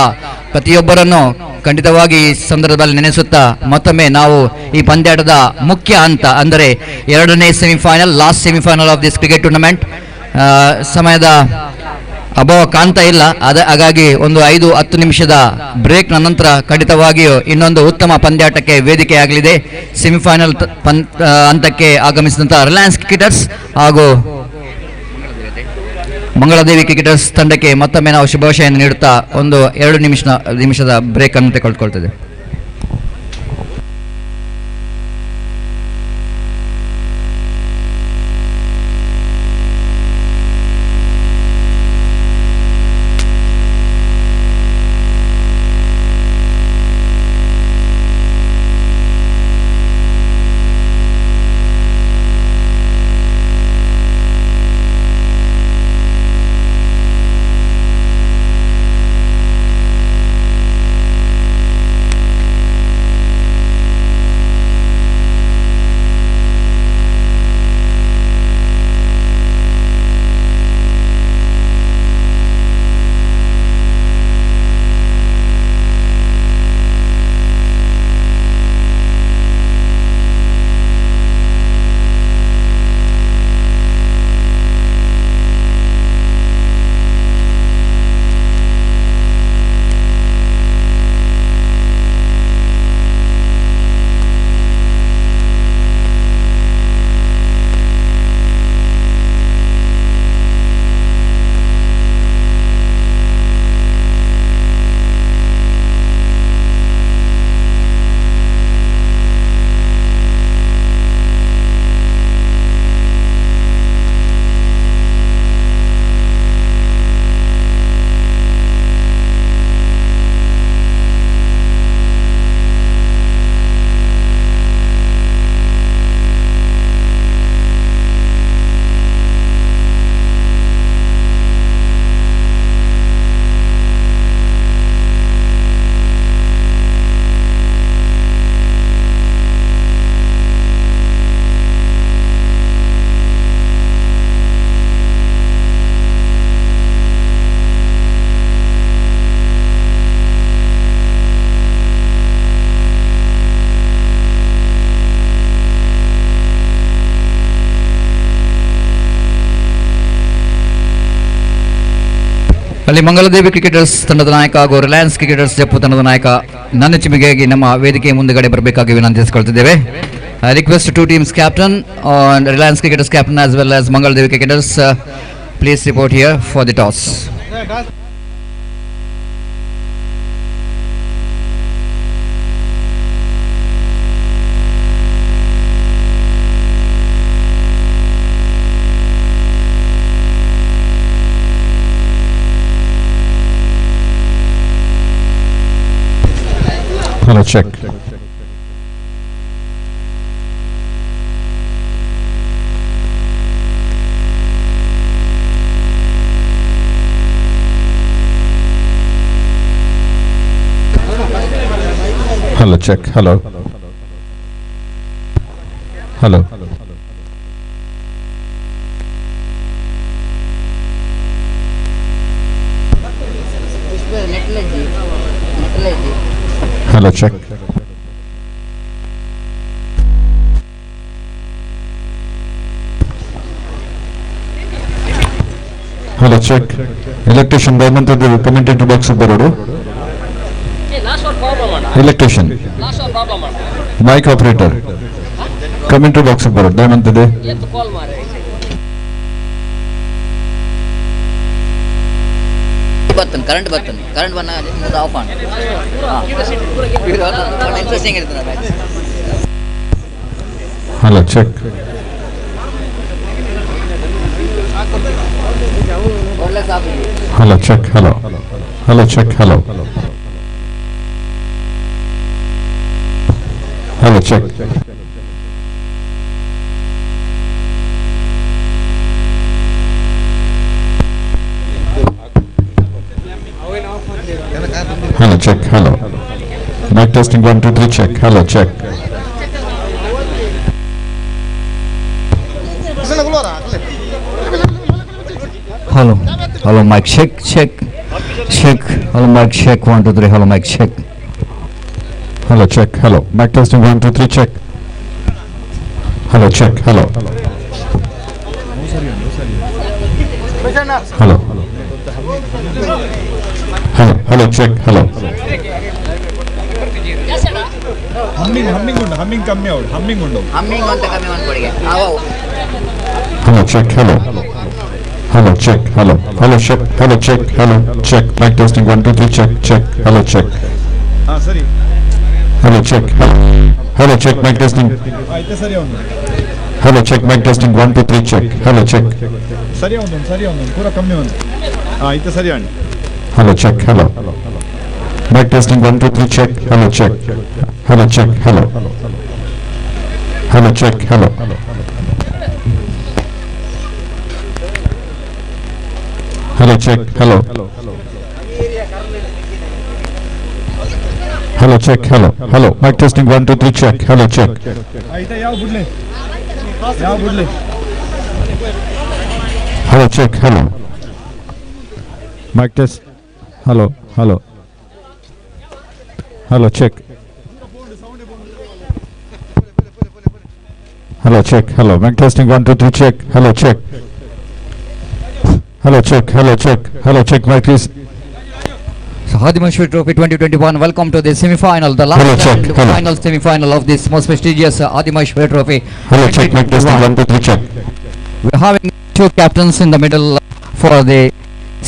ಪ್ರತಿಯೊಬ್ಬರನ್ನು ಖಂಡಿತವಾಗಿ ಈ ಸಂದರ್ಭದಲ್ಲಿ ನೆನೆಸುತ್ತಾ ಮತ್ತೊಮ್ಮೆ ನಾವು ಈ ಪಂದ್ಯಾಟದ ಮುಖ್ಯ ಹಂತ ಅಂದರೆ 2ನೇ semifinal, last semifinal of this cricket tournament ಸಮಯದ ಅಭಾವ ಕಾಣ್ತಾ ಇಲ್ಲ. ಹಾಗಾಗಿ ಒಂದು 5-10 ನಿಮಿಷದ ಬ್ರೇಕ್ ನಂತರ ಖಂಡಿತವಾಗಿಯೂ ಇನ್ನೊಂದು ಉತ್ತಮ ಪಂದ್ಯಾಟಕ್ಕೆ ವೇದಿಕೆಯಾಗಲಿದೆ. ಸೆಮಿಫೈನಲ್ ಹಂತಕ್ಕೆ ಆಗಮಿಸಿದಂಥ ರಿಲಯನ್ಸ್ ಕ್ರಿಕೆಟರ್ಸ್ ಹಾಗೂ ಮಂಗಳದೇವಿ ಕ್ರಿಕೆಟರ್ಸ್ ತಂಡಕ್ಕೆ ಮತ್ತೊಮ್ಮೆ ನಾವು ಶುಭಾಶಯನ್ನು ನೀಡುತ್ತಾ ಒಂದು 2 ನಿಮಿಷದ ಬ್ರೇಕ್ ಅನ್ನು ತೆಗೆದುಕೊಳ್ತದೆ. ಅಲ್ಲಿ ಮಂಗಲದೇವಿ ಕ್ರಿಕೆಟರ್ಸ್ ತಂಡದ ನಾಯಕ ಹಾಗೂ ರಿಲಯನ್ಸ್ ಕ್ರಿಕೆಟರ್ಸ್ ಜಪ್ಪು ತಂಡದ ನಾಯಕ ನನ್ನ ಚಿಮಿಗೆಯಾಗಿ ನಮ್ಮ ವೇದಿಕೆ ಮುಂದುಗಡೆ ಬರಬೇಕಾಗಿ ವಿನಂತಿಸಿಕೊಳ್ತಿದ್ದೇವೆ. I request two teams captain and Reliance Cricketers captain as well as Mangaldevi Cricketers please report here for the toss. Hello, check. Hello, check. Hello. Hello. Hello, check. Hello, check. Electrician Abhimatha will come into box of Barodo. Electrician. Mic operator. Come into box of Barodo. Abhimatha. ಬರ್ತನೆ current ಬಂದು off ಮಾಡಿ interesting ಇರ್ತದೆ. Hello, check. Hello, check. Hello. Hello, check. Hello. Hello, check. Hello, check. Hello. Mic testing 1 2 3 check. Hello, check. Hello. Hello, mic check. Hello, mic check 1 2 3. Hello, mic check. Hello, check. Hello. Mic testing 1 2 3 check. Hello, check. Hello. Hello. Hello, check. Hello. Humming ಅಂತ ಕಮ್ಮಿ ಮಾಡ್ಕೊಡಿಗೆ Hello, check. Hello. Hello, check. Hello. Hello, check. Hello, check. Hello, check. Mic testing 1 2 3 check. Check. Hello, check. ಸರಿ Hello, check. Hello, check. Mic testing. ಆಯ್ತು ಸರಿ ಒಂದು Hello, check. Mic testing 1 2 3 check. Hello, check. ಸರಿ ಒಂದು ಪೂರ ಕಮ್ಮಿ ಒಂದು ಆಯ್ತು ಸರಿ ಅಣ್ಣ. Hello, check. Hello. Mic testing 1 2 3 check. Hello, check. Hello, check. Hello. Hello, check. Hello. Hello, check. Hello. Hello, check. Hello. Hello. Mic testing 1 2 3 check. Hello, check. ಆಯ್ತಾ ಯಾವ ಬಿಡ್ಲಿ Hello, check. Hello. Mic test. Hello. Hello. Hello, check. Hello, check. Hello. Mic testing 1 2 3 check. Hello, check. Hello, check. Hello, check. Hello, check. Mic is. So Adimaheshwari Trophy 2021. Welcome to the semi-final, the last Hello, check. and Hello. final semi-final of this most prestigious Adimaheshwari Trophy. Hello, check. Mic testing 1 2 3 check. We're having two captains in the middle for the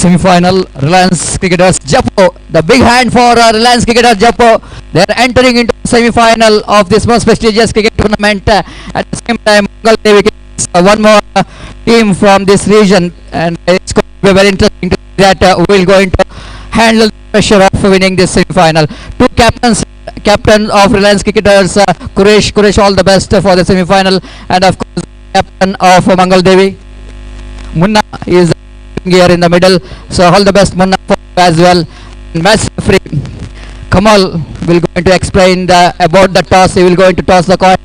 semi-final. Reliance Cricketers Jappo, the big hand for Reliance Cricketers Jappo. They're entering into the semi-final of this most prestigious cricket tournament. At the same time, Mangaldevi Cricketers, one more team from this region, and it's going to be very interesting to see that we're going to handle the pressure of winning this semi-final. Two captains of Reliance Cricketers, Kuresh, all the best for the semi-final, and of course captain of Mangaldevi, Munna is here in the middle. So all the best Munna for you as well. Match referee Kamal will going to explain about the toss. He will going to toss the coin.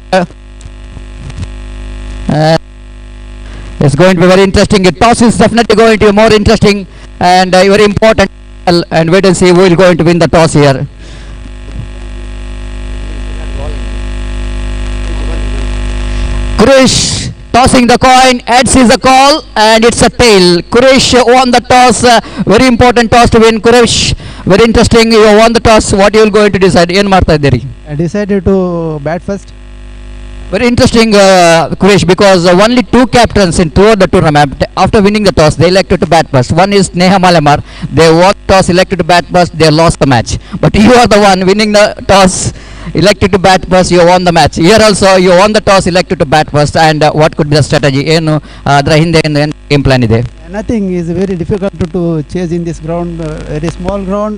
It's going to be very interesting. The toss is definitely going to be more interesting and very important. And wait and see who is going to win the toss here. Kuresh tossing the coin. Heads is a call, and it's a tail. Kuresh won the toss. Very important toss to win. Kuresh, very interesting. You won the toss. What you will going to decide? ಏನು ಮಾಡ್ತಾ ಇದ್ದೀರಿ? I decided to bat first. Very interesting, Kuresh, because only two captains in throughout the tournament, after winning the toss, they elected to bat first. One is Neha Malamar. They won the toss, elected to bat first. They lost the match. But you are the one winning the toss, elected to bat first. You won the match. Here also, you won the toss, elected to bat first. And what could be the strategy? ಏನು ಅದರ ಹಿಂದೆ ಏನು game plan ಇದೆ? Nothing is very difficult to chase in this ground. Very small ground.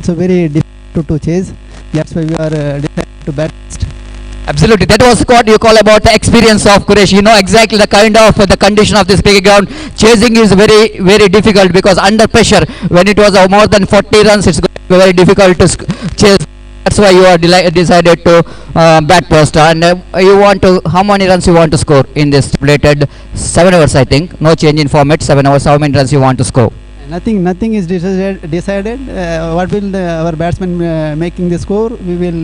It's very difficult to chase. That's why we are decided to bat first. Absolutely, that was what you call about the experience of Quresh. You know exactly the kind of the condition of this cricket ground. Chasing is very, very difficult because under pressure, when it was more than 40 runs, it's going to be very difficult to chase. That's why you are decided to bat first. And you want to, how many runs you want to score in this stipulated 7 overs? I think no change in format. 7 overs. How many runs you want to score? Nothing is decided. What will our batsman making the score? We will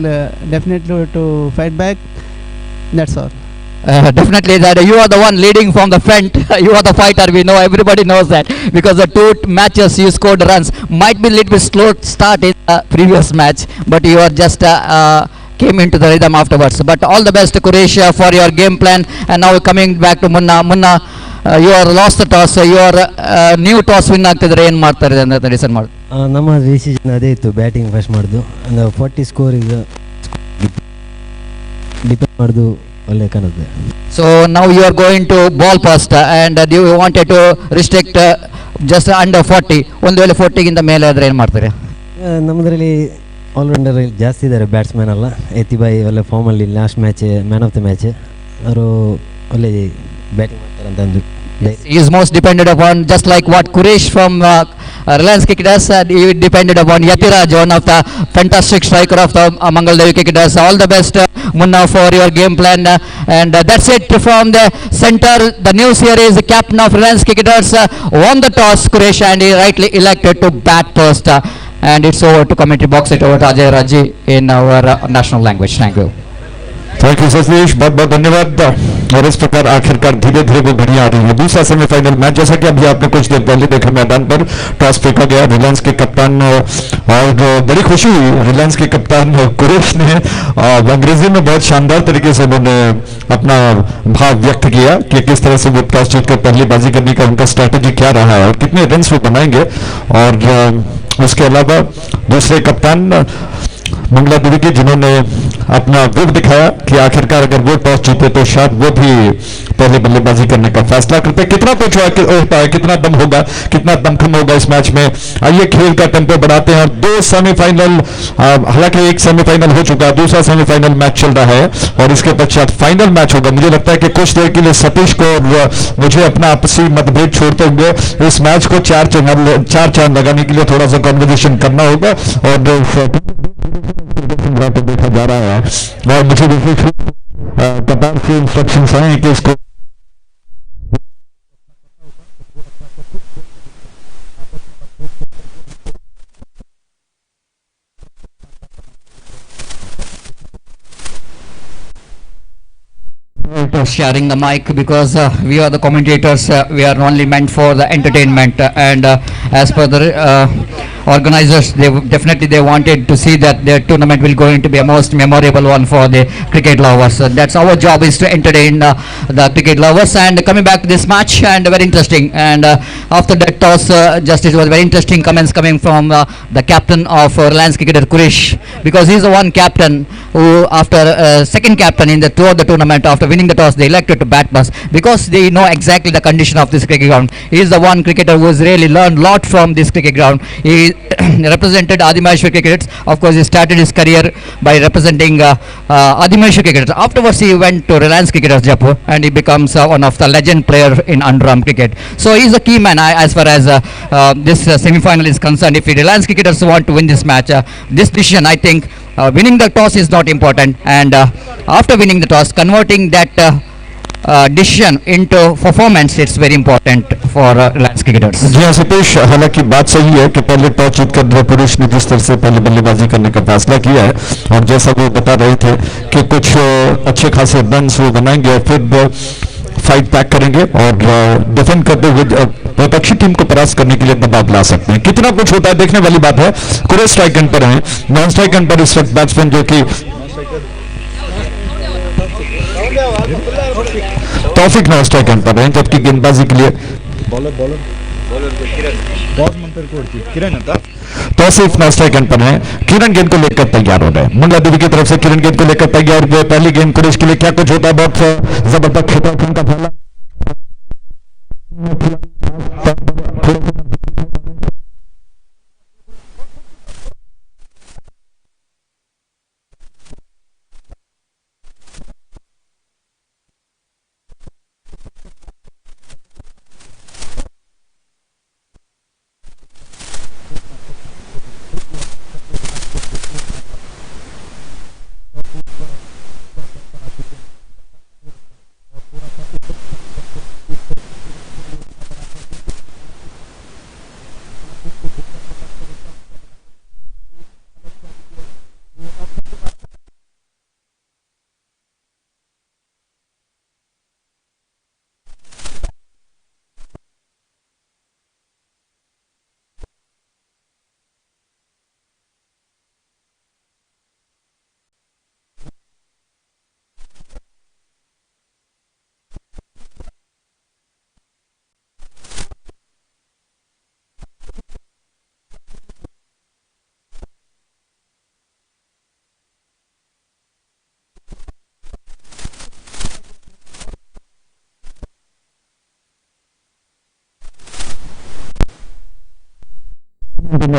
definitely to fight back. That's all. Definitely that you are the one leading from the front. You are the fighter. We know, everybody knows that, because the two matches you scored runs. Might be a little bit slow start in the previous match, but you are just came into the rhythm afterwards. But all the best, Quresh, for your game plan. And now coming back to Munna, you are lost the toss. You are new toss win ಆಗ್ತಿದ್ರೆ ಏನು ಮಾಡ್ತಾರೆ ಅಂತ decide ಮಾಡಿ? ನಮ್ಮ decision ಅದೇ ಇತ್ತು, batting first ಮಾಡೋದು. ಒಂದು 40 ಸ್ಕೋರಿಗೆ ಡಿಪೆಂಡ್ ಮಾಡೋದು ಒಳ್ಳೆ ಕಾಣುತ್ತೆ. So now you are going to ball first, and you wanted to restrict just under 40. ಒಂದು ವೇಳೆ 40 ಗಿಂತ ಮೇಲೆ ಆದ್ರೆ ಏನು ಮಾಡ್ತಾರೆ? ನಮ್ಮದ್ರಲ್ಲಿ ಆಲ್ರೌಂಡರ್ ಜಾಸ್ತಿ ಇದ್ದಾರೆ, ಬ್ಯಾಟ್ಸ್ಮನ್ ಅಲ್ಲ. ಯತಿಬಾಯಿ ಒಳ್ಳೆ ಫಾರ್ಮಲ್ಲಿ last match man of the match, ಅವರು ಒಳ್ಳೆ ಬ್ಯಾಟಿಂಗ್ ಮಾಡ್ತಾರೆ ಅಂತ ಅಂದು. He is most dependent upon, just like what Quresh from Reliance Cricketers, he depended upon Yatiraj, one of the fantastic striker of the Mangal Devi Cricketers. All the best, Munna, for your game plan. And that's it from the center. The news here is the captain of Reliance Cricketers won the toss, Quresh, and he rightly elected to bat first. And it's over to commentary box. It over to Ajay Raji in our national language. Thank you. Thank you Satish, बहुत बहुत धन्यवाद। और इस प्रकार आखिरकार धीरे धीरे वो घड़ी आ रही है। दूसरा सेमीफाइनल मैच, जैसा कि अभी आपने कुछ देर पहले देखा, मैदान पर टॉस फेंका गया। रिलायंस के कप्तान, और बड़ी खुशी हुई, रिलायंस के कप्तान कुरेश ने अंग्रेजी में बहुत शानदार तरीके से उन्होंने अपना भाव व्यक्त किया कि किस तरह से वो टॉस जीतकर पहली बाजी करने का उनका स्ट्रैटेजी क्या रहा है और कितने रन वो बनाएंगे। और उसके अलावा दूसरे कप्तान मंगला देवी की, जिन्होंने अपना विव दिखाया कि आखिरकार अगर वो टॉस जीते तो शायद वो भी पहले बल्लेबाजी करने का फैसला करते। कितना कुछ होता है, कितना दम होगा, कितना दमखम होगा इस मैच में। आइए खेल का टेंपो बढ़ाते हैं। दो सेमीफाइनल, हालांकि एक सेमीफाइनल हो चुका है, दूसरा सेमीफाइनल मैच चल रहा है और इसके पश्चात फाइनल मैच होगा। मुझे लगता है कि कुछ देर के लिए सतीश को और मुझे अपना आपसी मतभेद छोड़ते हुए इस मैच को चार चांद लगाने के लिए थोड़ा सा कॉन्वर्सेशन करना होगा। और देखा जा रहा है और मुझे कतार से इंस्ट्रक्शंस आए हैं कि इसको Sharing the mic, because we are the commentators. We are only meant for the entertainment, and as per the organizers, they wanted to see that their tournament will going to be a most memorable one for the cricket lovers. That's our job, is to entertain the cricket lovers. And coming back to this match, and very interesting, and after that toss, just it was very interesting comments coming from the captain of Reliance Cricketer, Quresh, because he's the one captain who, after second captain in the throughout the tournament, after winning the toss, they elected to bat first because they know exactly the condition of this cricket ground. He is the one cricketer who has really learned lot from this cricket ground. He represented Adimaheshwari Cricketers. Of course, he started his career by representing Adimaheshwari Cricketers. Afterwards, he went to Reliance Cricketers, Jaipur, and he becomes one of the legend player in underarm cricket. So he is a key man as far as this semi-final is concerned. If the Reliance Cricketers want to win this match, this decision, I think, winning the toss is not important, and after winning the toss, converting that decision into performance, it's very important for Reliance cricketers. जी हाँ सतीश, हालांकि बात सही है कि पहले toss जीतकर पुरुष ने जिस तरह से पहले बल्लेबाजी करने का फैसला किया है, और जैसा वो बता रहे थे कि कुछ अच्छे खासे रन वो बनाएंगे और फिर फाइट पैक करेंगे और डिफेंड करते हुए विपक्षी टीम को परास्त करने के लिए दबाव ला सकते हैं। कितना कुछ होता है देखने वाली बात है। कुरेश स्ट्राइक एंड पर हैं, नॉन स्ट्राइक एंड पर इस वक्त बैट्समैन जो कि तौफिक नॉन स्ट्राइक एंड पर हैं, जबकि गेंदबाजी के लिए तौसीफ नॉन स्ट्राइक एंड पर हैं। किरण गेंद को लेकर तैयार हो रहे हैं, मुंडला देवी की तरफ से किरण गेंद को लेकर तैयार हुए। पहली गेंद कुरेश के लिए क्या कुछ होता है, बहुत जबरदस्त खिताब का फैला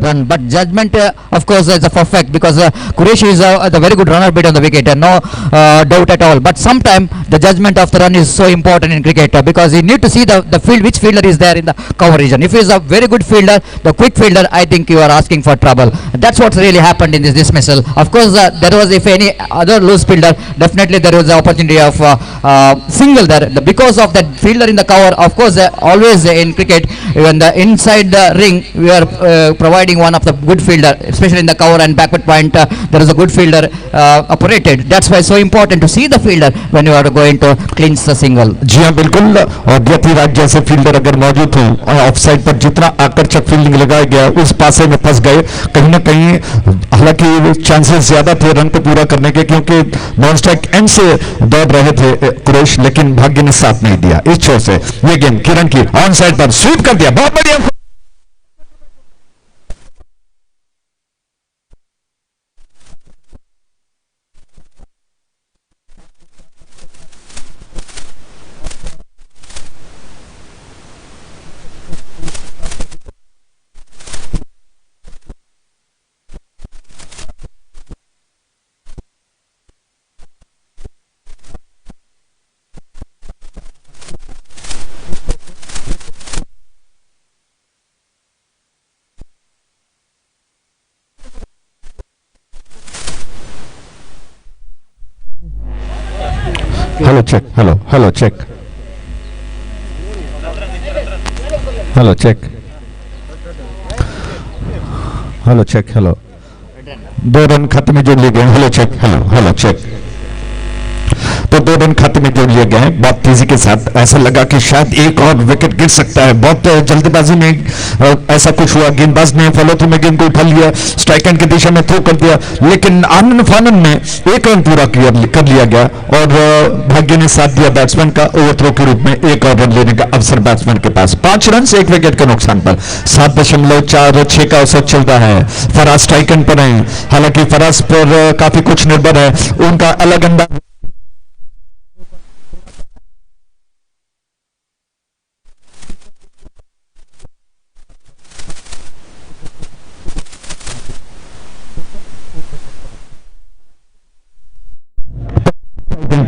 run, but judgment of course is a perfect, because Qureshi is the very good runner bit on the wicket, no doubt at all. But sometimes the judgment of the run is so important in cricket, because you need to see the field, which fielder is there in the cover region. If he is a very good fielder, the quick fielder, I think you are asking for trouble. That's what really happened in this dismissal. Of course there was, if any other loose fielder, definitely there was the opportunity of single there. Because of that fielder in the cover, of course always in cricket, when the inside the ring we are providing one of the good fielder, especially in the cover and backward point, there is a good fielder operated. That's why it's so important to see the fielder when you are going to clinch the single. जी हाँ बिल्कुल, और यतिराज जैसे fielder अगर मौजूद हो of side पर, जितना आकर्षक फील्डिंग लगाया गया उस पासे में फंस गए कहीं ना कहीं। हालांकि चांसेस ज्यादा थे रन को पूरा करने के, क्योंकि नॉन स्ट्राइक एंड से दौड़ रहे थे कुरैश, लेकिन भाग्य ने साथ नहीं दिया। इस छोर से ये गेंद किरण की ऑन साइड पर स्वीप कर दिया, बहुत बढ़िया। Hello check, hello check, hello check, hello check, hello 2 रन खाते में जोड़ लिए गए। हेलो चेक, हेलो चेक, तो 2 रन खाते में जोड़ लिए गए हैं बहुत तेजी के साथ। ऐसा लगा कि शायद एक और विकेट गिर सकता है, बहुत जल्दबाजी में ऐसा कुछ हुआ। गेंदबाज ने फॉलो थ्रू में गेंद को उठा लिया, स्ट्राइक एंड की दिशा में थ्रो कर दिया, लेकिन आनंद फानंद में 1 रन पूरा कर लिया गया और भाग्य ने साथ दिया बैट्समैन का। ओवरथ्रो के रूप में 1 और रन लेने का अवसर बैट्समैन के पास। 5 रन से 1 विकेट के नुकसान पर 7.46 का औसत चल रहा है। फराज स्ट्राइक एंड पर हैं, हालांकि फराज पर काफी कुछ निर्भर है, उनका अलग अंदाज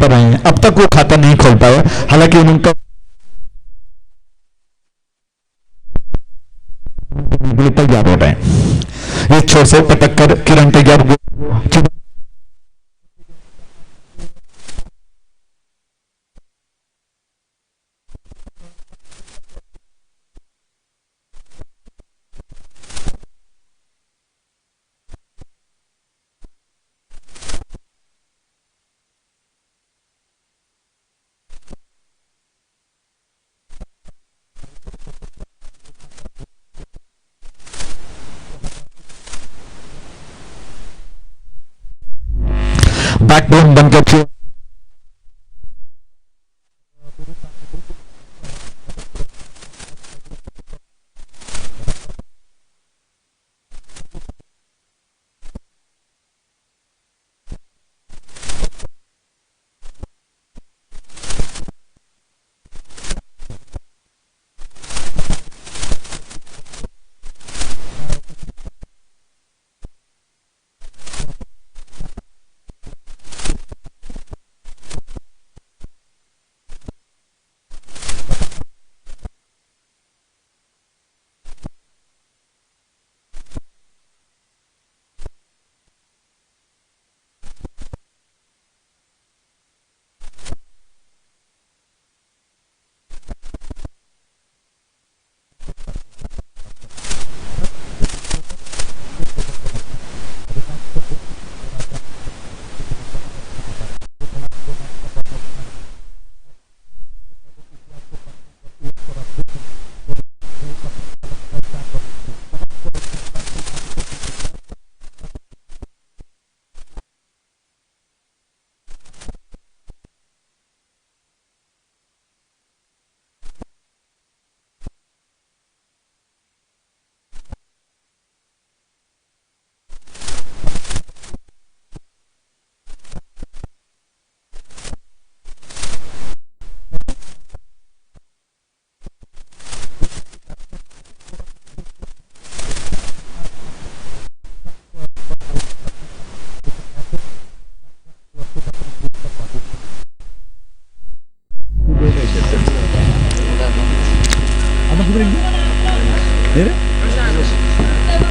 पर आए हैं। अब तक वो खाता नहीं खोल पाया, हालांकि उनका तैयार हो रहे हैं। इस छोर से पटक कर किरण तैयार हुए। बैकबोन बनकर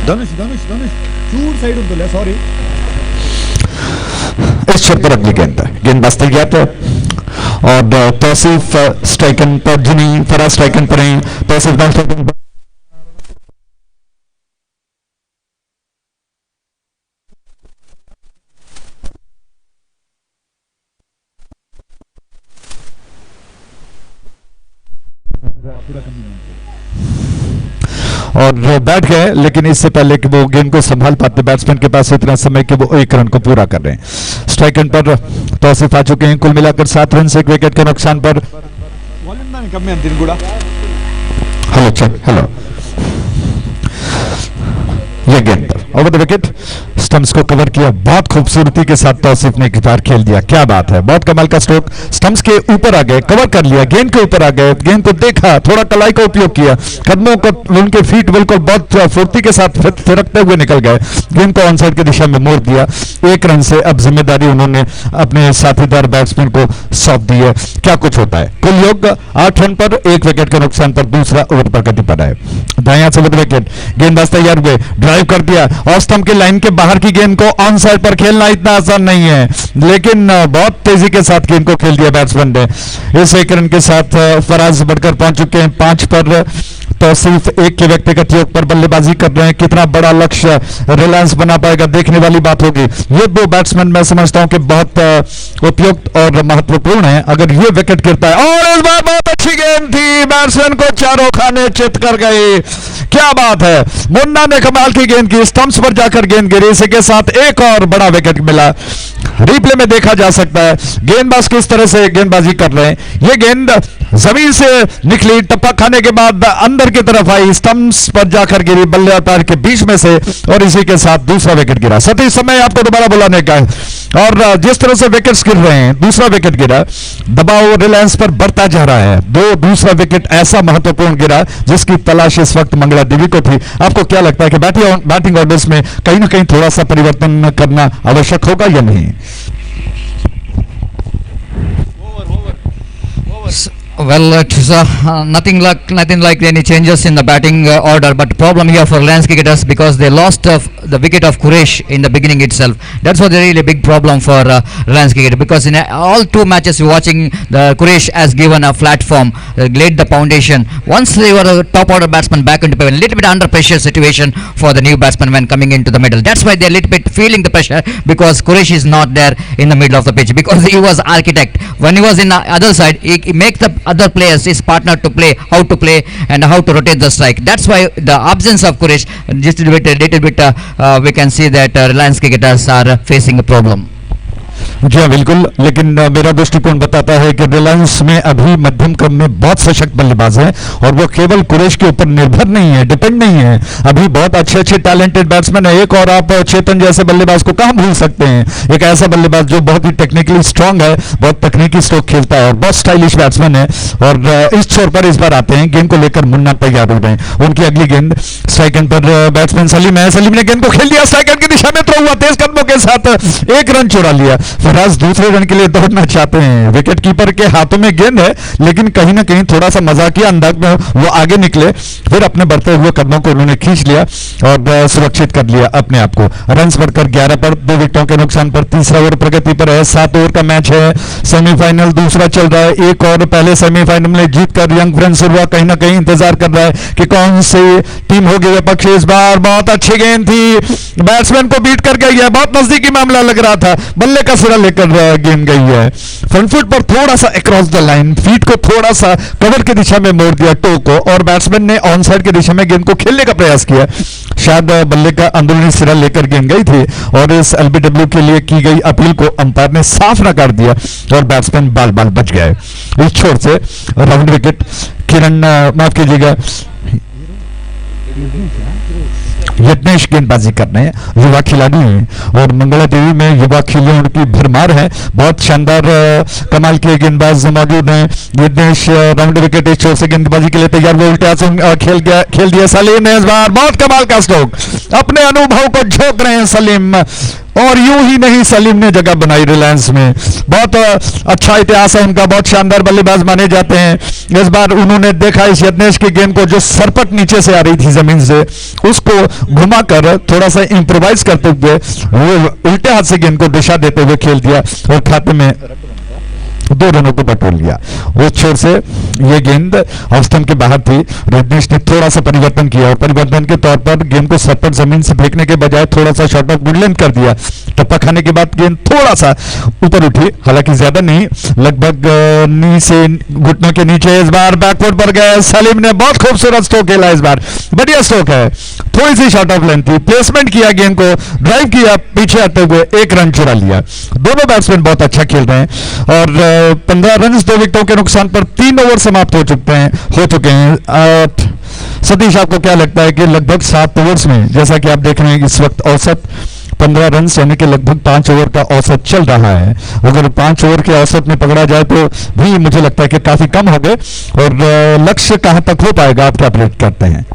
धनुष धनुष धनुष चूर साइड उंटुले सॉरी इस छत पर अगली गेंद गेंदबाज तैयार है और तौसीफ स्ट्राइकन पर जिनी फराज स्ट्राइकन पर हैं तौसीफ डाउन स्ट्राइकन पर और बैठ गए, लेकिन इससे पहले कि वो गेंद को संभाल पाते बैट्समैन के पास इतना समय कि वो एक रन को पूरा कर रहे हैं। स्ट्राइक एंड पर तौसीफ आ चुके हैं, कुल मिलाकर 7 रन से एक विकेट के नुकसान पर। हेलो चेक हेलो ये गेंद ओवर द विकेट स्टंप्स को कवर किया, बहुत खूबसूरती के साथ तौसीफ ने गिटार खेल दिया, क्या बात है, बहुत कमाल का स्ट्रोक। स्टंप्स के ऊपर आ गए, कवर कर लिया, गेंद के ऊपर आ गए, गेंद को देखा, थोड़ा कलाई का उपयोग किया, कदमों को उनके फीट बिल्कुल बहुत फुर्ती के साथ थिरकते हुए निकल गए, गेंद को ऑन साइड की दिशा में मोड़ दिया। 1 रन से अब जिम्मेदारी उन्होंने अपने साथीदार बैट्समैन को सौंप दी है। क्या कुछ होता है, कुल योग 8 रन पर 1 विकेट के नुकसान पर दूसरा ओवर प्रगति पर है। दायां से विकेट, गेंदबाज तैयार हुए, ड्राइव कर दिया और स्टंप के लाइन के बाहर की गेंद को ऑन साइड पर खेलना इतना आसान नहीं है, लेकिन बहुत तेजी के साथ गेंद को खेल दिया बैट्समैन ने। इस 1 रन के साथ फराज बढ़कर पहुंच चुके हैं 5 पर। तो सिर्फ 1 के व्यक्तिगत योग पर बल्लेबाजी कर रहे हैं, कितना बड़ा लक्ष्य रिलायंस बना पाएगा देखने वाली बात होगी। ये 2 बैट्समैन मैं समझता हूं कि बहुत उपयुक्त और महत्वपूर्ण है। अगर ये विकेट गिरता है, और इस बार बहुत अच्छी गेंद थी, बैट्समैन को चारों खाने चित कर गई, क्या बात है, मुन्ना ने कमाल की गेंद की, स्टंप्स पर जाकर गेंद गिरी, इसी के साथ एक और बड़ा विकेट मिला। रिप्ले में देखा जा सकता है गेंदबाज किस तरह से गेंदबाजी कर रहे हैं। ये गेंद जमीन से निकली, टप्पा खाने के बाद अंदर की तरफ आई, स्टंप्स पर जाकर गिरी बल्ले और पैर के बीच में से, और इसी के साथ दूसरा विकेट गिरा। सतीश समय आपको दोबारा बुलाने का है। और जिस तरह से विकेट्स गिर रहे हैं, दूसरा विकेट गिरा, दबाव रिलायंस पर बढ़ता जा रहा है। दूसरा विकेट ऐसा महत्वपूर्ण गिरा जिसकी तलाश इस वक्त मंगला देवी को थी। आपको क्या लगता है कि बैटिंग ऑर्डर्स में कहीं ना कहीं थोड़ा सा परिवर्तन करना आवश्यक होगा या नहीं? Well, it's nothing like any changes in the batting order, but problem here for Reliance cricketers because they lost the wicket of Quresh in the beginning itself. That's what really a big problem for Reliance cricket, because in all 2 matches we're watching, the Quresh has given a platform, laid the foundation. Once they were a top order batsman back into a little bit under pressure situation for the new batsman when coming into the middle. That's why they're a little bit feeling the pressure, because Quresh is not there in the middle of the pitch, because he was architect. When he was in the other side, he makes the other players, his partner, to play, how to play and how to rotate the strike. That's why the absence of Quresh, just a little bit we can see that Reliance cricketers are facing a problem. जी हाँ बिल्कुल, लेकिन मेरा दृष्टिकोण बताता है कि रिलायंस में अभी मध्यम क्रम में बहुत सशक्त बल्लेबाज हैं और वो केवल कुरैश के ऊपर निर्भर नहीं है, डिपेंड नहीं है। अभी बहुत अच्छे अच्छे टैलेंटेड बैट्समैन है। एक और आप चेतन जैसे बल्लेबाज को कहाँ भूल सकते हैं, एक ऐसा बल्लेबाज जो बहुत ही टेक्निकली स्ट्रांग है, बहुत तकनीकी स्ट्रोक खेलता है और बहुत स्टाइलिश बैट्समैन है। और इस छोर पर इस बार आते हैं, गेंद को लेकर मुन्ना तैयार हो रहे हैं। उनकी अगली गेंद स्ट्राइक एंड पर बैट्समैन सलीम है। सलीम ने गेंद को खेल दिया, स्ट्राइक एंड की दिशा में थ्रो हुआ, तेज कदमों के साथ एक रन चुरा लिया। फिराज दूसरे रन के लिए दौड़ना चाहते हैं। विकेट कीपर के हाथों में गेंद है, लेकिन कहीं ना कहीं थोड़ा सा मजाकिया अंदाज में वो आगे निकले, फिर अपने बढ़ते हुए कदमों को उन्होंने खींच लिया और सुरक्षित कर लिया अपने आप को। रन बढ़कर 11 पर, 2 विकेटों के नुकसान पर। तीसरा ओवर प्रगति पर है, 7 ओवर का मैच है, सेमीफाइनल दूसरा चल रहा है। एक और पहले सेमीफाइनल में जीतकर यंग फ्रेंड्स कहीं ना कहीं इंतजार कर रहा है कि कौन सी टीम होगी विपक्ष। इस बार बहुत अच्छी गेंद थी, बैट्समैन को बीट कर गई है, बहुत नजदीकी मामला लग रहा था, बल्ले का सिरा लेकर गेंद गई है फ्रंट फुट पर, थोड़ा सा अक्रॉस द लाइन, फीट को थोड़ा सा कवर की दिशा में मोड़ दिया टो को, और बैट्समैन ने ऑन साइड की दिशा में गेंद को खेलने का प्रयास किया। शायद बल्ले का अंदरूनी सिरा लेकर गेंद गई थी और इस एलबीडब्ल्यू के लिए की गई अपील को अंपायर ने साफ नकार दिया और बैट्समैन बाल बाल बच गए। इस छोर से राउंड विकेट किरण, माफ कीजिएगा, यज्ञेश गेंदबाजी कर रहे हैं, युवा खिलाड़ी हैं और मंगला देवी में युवा खिलाड़ियों की भरमार है। बहुत शानदार कमाल के गेंदबाज मौजूद हैं। यज्ञेश राउंड विकेट इस छोर से गेंदबाजी के लिए तैयार, वो उल्टे हाथ से खेल दिया सलीम ने। इस बार बहुत कमाल का स्ट्रोक, अपने अनुभव को झोंक रहे हैं सलीम, और यूं ही नहीं सलीम ने जगह बनाई रिलायंस में। बहुत अच्छा इतिहास है उनका, बहुत शानदार बल्लेबाज माने जाते हैं। इस बार उन्होंने देखा इस यज्ञेश की गेंद को जो सरपट नीचे से आ रही थी जमीन से, उसको घुमाकर थोड़ा सा इंप्रोवाइज करते हुए वो उल्टे हाथ से गेंद को दिशा देते हुए खेल दिया और खाते में 2 रनों को बटोर लिया। उस छोर से ये गेंद ऑफ स्टंप के बाहर थी। रजनीश ने थोड़ा सा परिवर्तन किया और परिवर्तन के तौर पर गेंद को सरपट जमीन से फेंकने के बजाय थोड़ा सा शॉर्ट ऑफ मिड लेंथ कर दिया। टप्पा खाने के बाद गेंद थोड़ा सा ऊपर उठी, हालांकि ज्यादा नहीं, लगभग नी से घुटनों के नीचे। इस बार बैकवर्ड पर गए सलीम ने, बहुत खूबसूरत स्ट्रोक खेला इस बार, बढ़िया स्ट्रोक है, थोड़ी सी शॉर्ट ऑफ लेंथ थी, प्लेसमेंट किया, गेंद को ड्राइव किया, पीछे आते हुए 1 रन चुरा लिया। दोनों बैट्समैन बहुत अच्छा खेल रहे हैं और 15 रन 2 विकेटों के नुकसान पर 3 ओवर समाप्त हो चुके हैं। सतीश, आपको क्या लगता है कि लगभग 7 ओवर्स में, जैसा कि आप देख रहे हैं इस वक्त औसत 15 रन यानी कि लगभग 5 ओवर का औसत चल रहा है, अगर 5 ओवर के औसत में पकड़ा जाए तो भी मुझे लगता है कि काफी कम हो गए, और लक्ष्य कहां तक हो पाएगा, आप क्या प्रेडिक्ट करते हैं?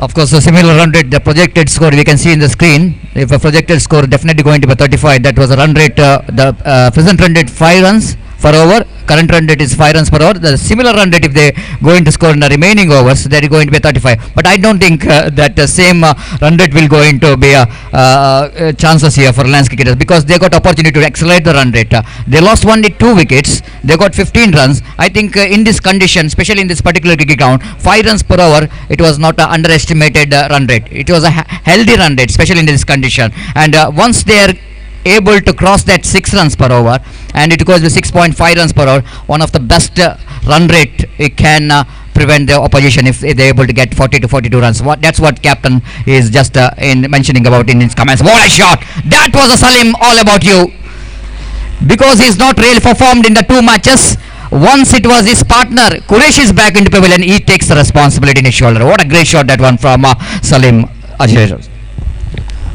Of course, a similar run rate, the projected score we can see in the screen. If a projected score definitely going to be 35, that was a run rate, the present run rate 5 runs per over, current run rate is 5 runs per hour. The similar run rate, if they going to score in the remaining overs, that is going to be 35. But I don't think that the same run rate will going to be chances here for Reliance cricketers, because they got opportunity to accelerate the run rate. They lost only 2 wickets. They got 15 runs. I think in this condition, especially in this particular cricket ground, 5 runs per hour, it was not an underestimated run rate. It was a healthy run rate, especially in this condition. And once they are able to cross that 6 runs per over, and it goes to 6.5 runs per hour, one of the best run rate it can prevent the opposition if they're able to get 40 to 42 runs. That's what captain is just in mentioning about in his comments. What a shot! That was a Salim, all about you, because he's not really performed in the 2 matches. Once it was his partner Quresh is back into pavilion, he takes the responsibility in his shoulder. What a great shot that one from Salim. Ajay.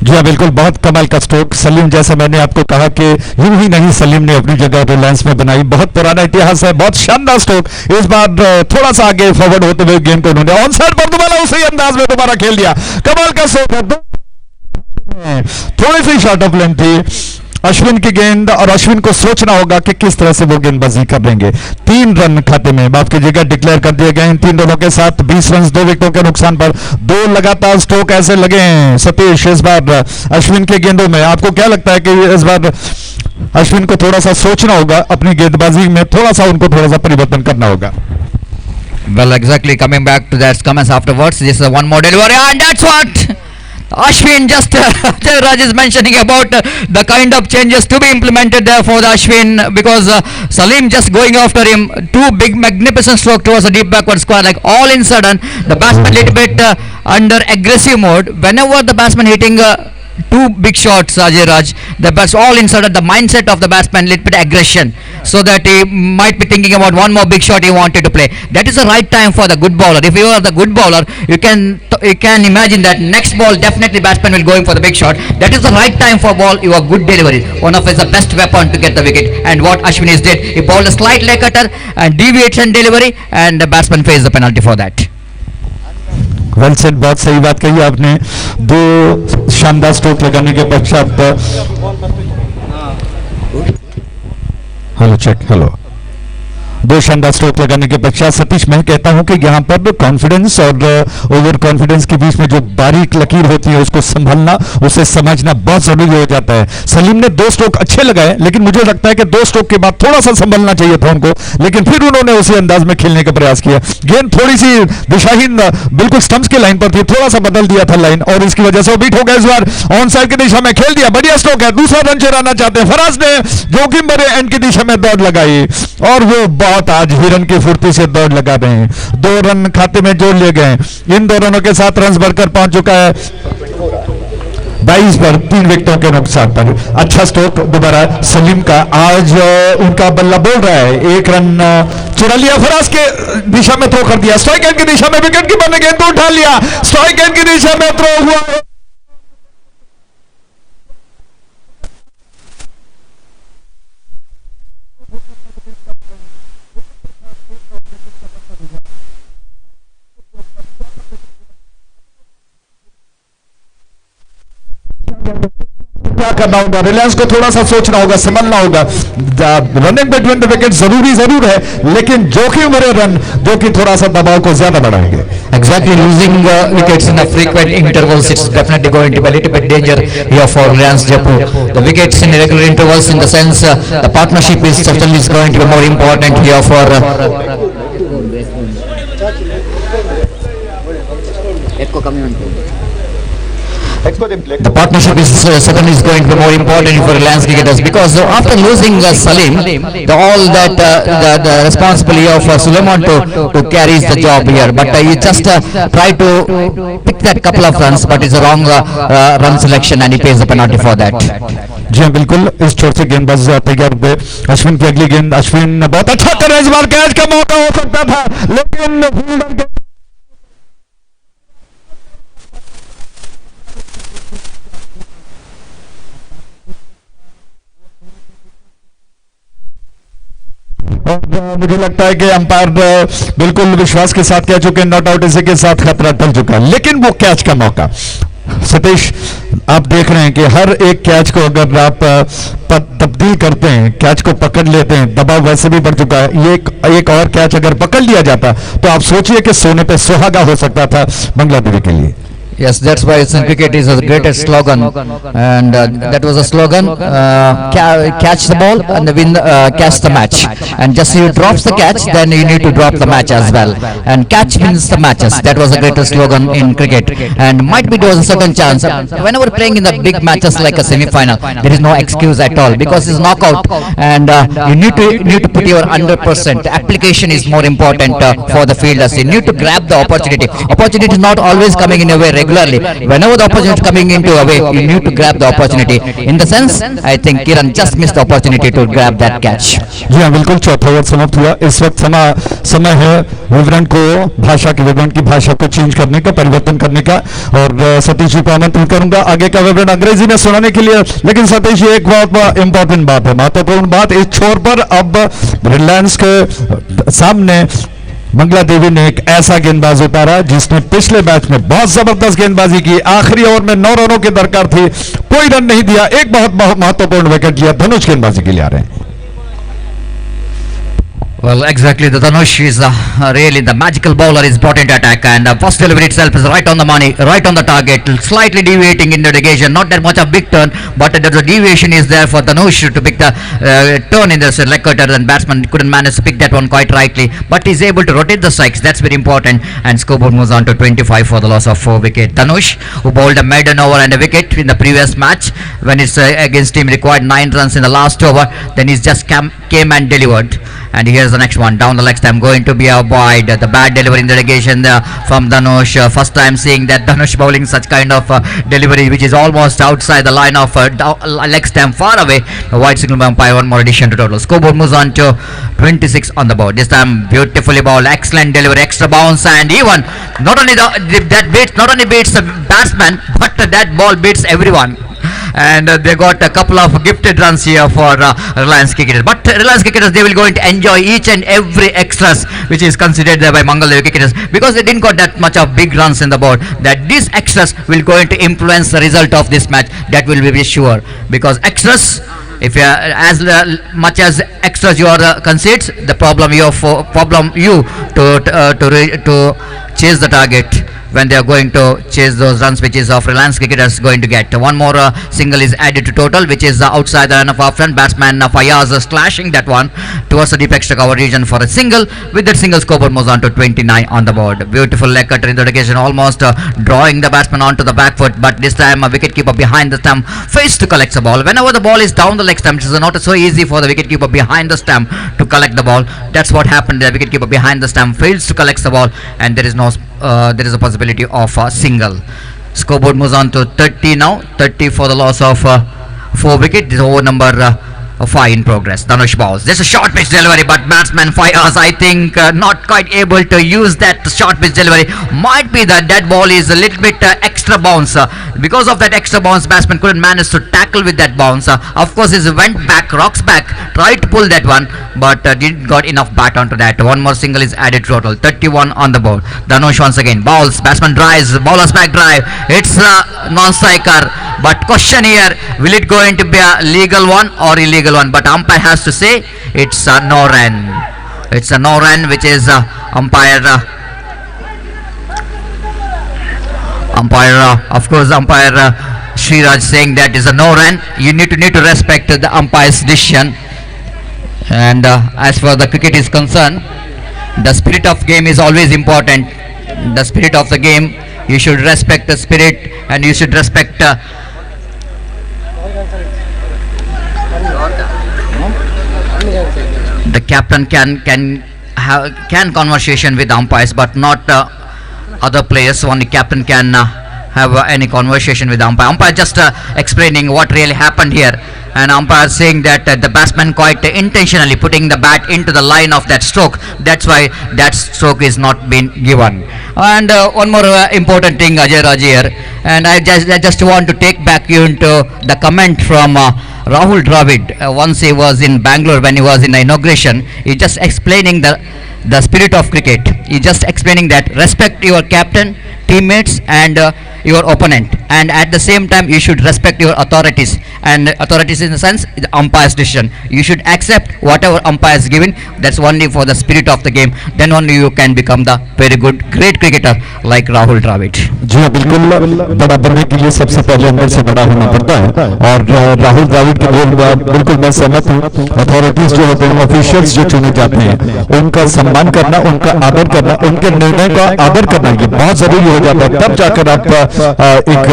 जी हाँ बिल्कुल, बहुत कमाल का stroke Salim, जैसा मैंने आपको कहा कि यूं ही नहीं सलीम ने अपनी जगह रिलायंस में बनाई, बहुत पुराना इतिहास है, बहुत शानदार स्ट्रोक। इस बार थोड़ा सा आगे फॉरवर्ड होते हुए गेंद को उन्होंने ऑन साइड पर दोबारा उसी अंदाज में दोबारा खेल दिया, कमाल का स्ट्रोक है। थोड़ी सी शॉर्ट ऑफ लेंथ थी अश्विन की गेंद, और अश्विन को सोचना होगा कि किस तरह से वो गेंदबाजी कर देंगे। 3 रन खाते में, माफ कीजिएगा, डिक्लेयर कर दिए गए इन 3 रनों के साथ 20 रन 2 विकेटों के नुकसान पर। 2 लगातार स्ट्रोक ऐसे लगे हैं सतीश इस बार अश्विन के गेंदों में। आपको क्या लगता है कि इस बार अश्विन को थोड़ा सा सोचना होगा, अपनी गेंदबाजी में थोड़ा सा उनको थोड़ा सा परिवर्तन करना होगा? Well, exactly, coming back to that comments afterwards, this is one more delivery, and that's what Ashwin just Raj is mentioning about the kind of changes to be implemented there for the Ashwin, because Salim just going after him, 2 big magnificent stroke towards the deep backward square, like all in sudden the batsman little bit under aggressive mode. Whenever the batsman hitting two big shots, Ajay Raj. That's all inside of the mindset of the batsman, little bit aggression, so that he might be thinking about one more big shot he wanted to play. That is the right time for the good bowler. If you are the good bowler, you can imagine that next ball definitely batsman will going for the big shot. That is the right time for ball your good delivery. One of his the best weapon to get the wicket. And what Ashwin is did, he bowled a slight leg cutter and deviates and delivery, and the batsman faced the penalty for that. Well said, बहुत सही बात कही आपने। दो शानदार stroke लगाने के पश्चात हेलो चेक, हेलो, दो शानदार स्ट्रोक लगाने के पश्चात सतीश, मैं कहता हूं कि यहाँ पर कॉन्फिडेंस और ओवर कॉन्फिडेंस के बीच में जो बारीक लकीर होती है उसको संभलना, उसे समझना बहुत जरूरी हो जाता है। सलीम ने दो स्ट्रोक अच्छे लगाए, लेकिन मुझे लगता है कि दो स्ट्रोक के बाद थोड़ा सा संभलना चाहिए था उनको, लेकिन फिर उन्होंने उसी अंदाज में खेलने का प्रयास किया। गेंद थोड़ी सी दिशाहीन बिल्कुल स्टंप्स की लाइन पर थी, थोड़ा सा बदल दिया था लाइन, और इसकी वजह से वो बीट हो गया। इस बार ऑन साइड की दिशा में खेल दिया, बढ़िया स्ट्रोक है, दूसरा रन चुराना चाहते हैं फराज ने, जोखिम भरे एंड की दिशा में दौड़ लगाई, और वो बहुत आज हिरन की फुर्ती से दौड़ लगा रहे हैं। 2 रन खाते में जोड़ लिए गए। इन 2 रनों के साथ रन बढ़कर पहुंच चुका है 22 पर, 3 विकेटों के नुकसान पर। अच्छा स्ट्रोक दोबारा सलीम का, आज उनका बल्ला बोल रहा है। 1 रन चुरा लिया, फराज के दिशा में थ्रो कर दिया, स्ट्राइक एंड की दिशा में विकेट कीपर ने गेंद को उठा लिया, स्ट्राइक एंड की दिशा में थ्रो हुआ है। क्या करना होगा, रिलायंस को थोड़ा सा सोचना होगा, समझना होगा। रनिंग बिटवीन द विकेट जरूर है, लेकिन जोखिम भरे रन जो कि थोड़ा सा दबाव को ज्यादा बढ़ाएंगे। Exactly, losing wickets in a frequent intervals, it's definitely going to be a little bit danger here for Reliance Jaipur. The wickets in irregular intervals, in the sense the partnership is certainly is going to be more important here for the partnership is certainly is going to be more important for Reliance cricketers, because after losing Salim, all that the responsibility of Suleiman to carry the job here, but he just tried to pick that couple of runs, but it's a wrong run selection, and he pays the penalty for that. जी हाँ बिल्कुल, इस छोर से गेंदबाज तैयार हुए। अश्विन की अगली गेंद, अश्विन बहुत अच्छा कर रहे हैं, इस बार कैच का मौका हो सकता था, लेकिन फील्डर के और मुझे लगता है कि अंपायर बिल्कुल विश्वास के साथ कह चुके, नॉट आउट इसी के साथ खतरा टल चुका, लेकिन वो कैच का मौका। सतीश, आप देख रहे हैं कि हर एक कैच को अगर आप तब्दील करते हैं, कैच को पकड़ लेते हैं, दबाव वैसे भी बढ़ चुका है, ये एक और कैच अगर पकड़ लिया जाता तो आप सोचिए कि सोने पे सुहागा हो सकता था बांग्लादेश के लिए। Yes, that's why in cricket is the greatest slogan, and that was a slogan: catch the ball and win, catch the match. And just you drops the catch, then you need to drop the match as well. And catch wins the matches. That was the greatest slogan in cricket. And might be there was a certain chance. Whenever playing in the big matches like a semi-final, there is no excuse at all, because it's knockout, and you need to put your 100%. Application is more important for the fielders. You need to grab the opportunity. Opportunity is not always coming in a way regularly. Whenever the opportunity is coming into a way, you need to grab the opportunity. In the sense, I think Kiran just missed the opportunity to grab that catch. जी हाँ बिल्कुल, चौथा over समाप्त हुआ। इस वक्त समय है विवरण को, विवरण की भाषा को चेंज करने का, परिवर्तन करने का, और सतीश जी को आमंत्रित करूंगा आगे का विवरण अंग्रेजी में सुनाने के लिए। लेकिन सतीश जी, एक बहुत इंपॉर्टेंट बात है, महत्वपूर्ण बात, इस छोर पर अब रिलायंस के सामने बांग्लादेवी ने एक ऐसा गेंदबाज उतारा जिसने पिछले मैच में बहुत जबरदस्त गेंदबाजी की, आखिरी ओवर में 9 रनों की दरकार थी, कोई रन नहीं दिया, एक बहुत महत्वपूर्ण विकेट लिया। धनुष गेंदबाजी के लिए आ रहे हैं। Well, exactly. The Dhanush is really the magical bowler is brought into attack, and first delivery itself is right on the money, right on the target, slightly deviating in the negation. Not that much of big turn, but the deviation is there for Dhanush to pick the turn in the leg cutter, and batsman couldn't manage to pick that one quite rightly, but he's able to rotate the strikes. That's very important, and scoreboard moves on to 25 for the loss of 4 wickets. Dhanush, who bowled a maiden over and a wicket in the previous match when it's against him required 9 runs in the last over, then he's just came and delivered. And here's the next one down the leg stamp, going to be a wide. The bad delivery in the delegation from Dhanush. First time seeing that Dhanush bowling such kind of delivery which is almost outside the line of leg stamp, far away. A wide signal by umpire, one more addition to total. Scoreboard moves on to 26 on the board. This time beautifully bowled, excellent delivery, extra bounce, and even not only beats the batsman, but that ball beats everyone. And they got a couple of gifted runs here for Reliance Cricketers. But Reliance Cricketers, they will going to enjoy each and every extras which is considered there by Mangalore Cricketers, because they didn't got that much of big runs in the board. That these extras will going to influence the result of this match. That will be sure, because extras, if you are as much as extras you are concedes, the problem you to chase the target when they are going to chase those runs which is of Reliance Cricketers going to get. One more single is added to total, which is outside the run of our front batsman Fayaz slashing that one towards the deep extra cover region for a single. With that single, scoreboard moves on to 29 on the board. Beautiful leg cutter in the occasion, almost drawing the batsman onto the back foot, but this time a wicket keeper behind the stump fails to collect the ball. Whenever the ball is down the leg stump, it is not so easy for the wicket keeper behind the stump to collect the ball. That's what happened. The wicket keeper behind the stump fails to collect the ball, and there is a possibility of a single. Scoreboard moves on to 30 now. 30 for the loss of 4 wickets. This is over number 5 in progress. Dhanush bowls. There's a short pitch delivery, but batsman Fayaz, I think, not quite able to use that short pitch delivery. Might be that that ball is a little bit extra bounce. Because of that extra bounce, batsman couldn't manage to tackle with that bounce. Of course, he went back, rocks back, tried to pull that one, but didn't got enough bat onto that. One more single is added total. 31 on the board. Dhanush once again bowls. Batsman drives. Bowler's back drive. It's a non-striker. But question here, will it going to be a legal one or illegal one? But umpire has to say it's a no run. It's a no run, which is umpire. Of course, umpire Sriraj saying that is a no run. You need to respect the umpire's decision. And as far the cricket is concerned, the spirit of game is always important. The spirit of the game, you should respect the spirit, and you should respect the captain can conversation with umpires, but not other players. Only captain can have any conversation with umpire. Umpire just explaining what really happened here, and umpire saying that the batsman quite intentionally putting the bat into the line of that stroke. That's why that stroke is not been given. And one more important thing, Ajay Raj here, and I just want to take back you into the comment from Rahul Dravid. Once he was in Bangalore when he was in the inauguration, he just explaining the spirit of cricket. He just explaining that respect your captain, teammates, and your opponent, and at the same time you should respect your authorities, and authorities in the sense the umpire's decision. You should accept whatever umpire is given. That's only for the spirit of the game. Then only you can become the very good, great cricketer like Rahul Dravid. जी हाँ, बिल्कुल बड़ा बनने के लिए सबसे पहले अंदर से बड़ा होना पड़ता है, और राहुल द्रविड़ के बोल बिल्कुल मैं सहमत हूँ. अथॉरिटीज जो होते हैं, ऑफिशियल्स जो चुने जाते हैं, उनका सम्मान करना, उनका आदर करना, उनके निर्णय का आदर करना, ये बहुत जरूरी हो जाता है. तब जाकर आप एक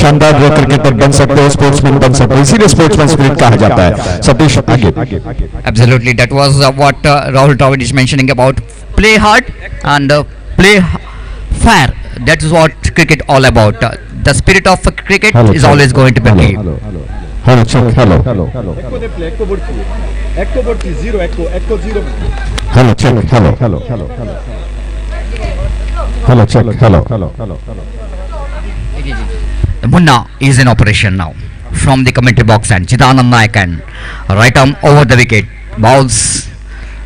शानदार क्रिकेटर बन सकते हो, स्पोर्ट्समैन बन सकते हो. इसीलिए स्पोर्ट्समैन स्पिरिट कहा जाता है. सतीश आगे. Absolutely, that was what Rahul Dravid is mentioning about play hard and play fair. That is what cricket all about. The spirit of cricket is always going to be key. Hello, check. Hello. Ecco de play, ecco borti. Ecco borti, zero, ecco zero. Hello, check. Hello. Hello, check. Hello. Munna is in operation now from the commentary box, and Chidanand Naik and right arm over the wicket bowls.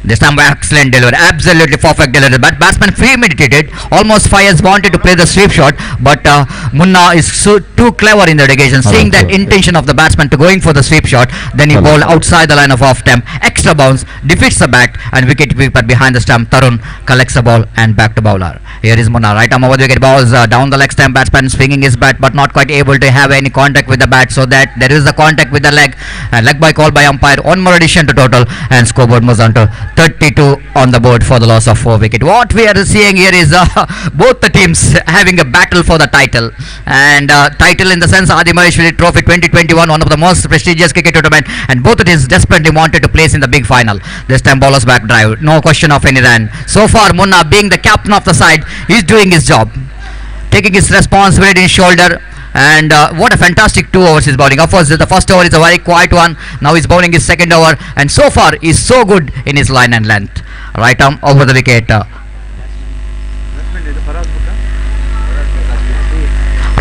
This time by excellent delivery, absolutely perfect delivery, but batsman premeditated. Almost Fayaz wanted to play the sweep shot, but Munna is so too clever in the negation, seeing that intention of the batsman to going for the sweep shot. Then he bowled outside the line of off stump, extra bounce, defeats the bat, and wicket keeper behind the stump Tarun collects the ball and back to bowler. Here is Munna, right arm over the wicket, balls down the leg stump. Batsman swinging his bat, but not quite able to have any contact with the bat, so that there is a contact with the leg. Leg by call by umpire. One more addition to total, and scoreboard moves on to 32 on the board for the loss of 4 wicket. What we are seeing here is both the teams having a battle for the title, and title in the sense Adimaheshwari Trophy 2021, one of the most prestigious cricket tournament, and both the teams desperately wanted to place in the big final. This time bowlers back drive, no question of any run. So far Munna, being the captain of the side, is doing his job, taking his responsibility in shoulder. And what a fantastic 2 overs he's bowling. Of course, the first over is a very quiet one. Now he's bowling his second over, and so far he's so good in his line and length. Right arm over the wicket.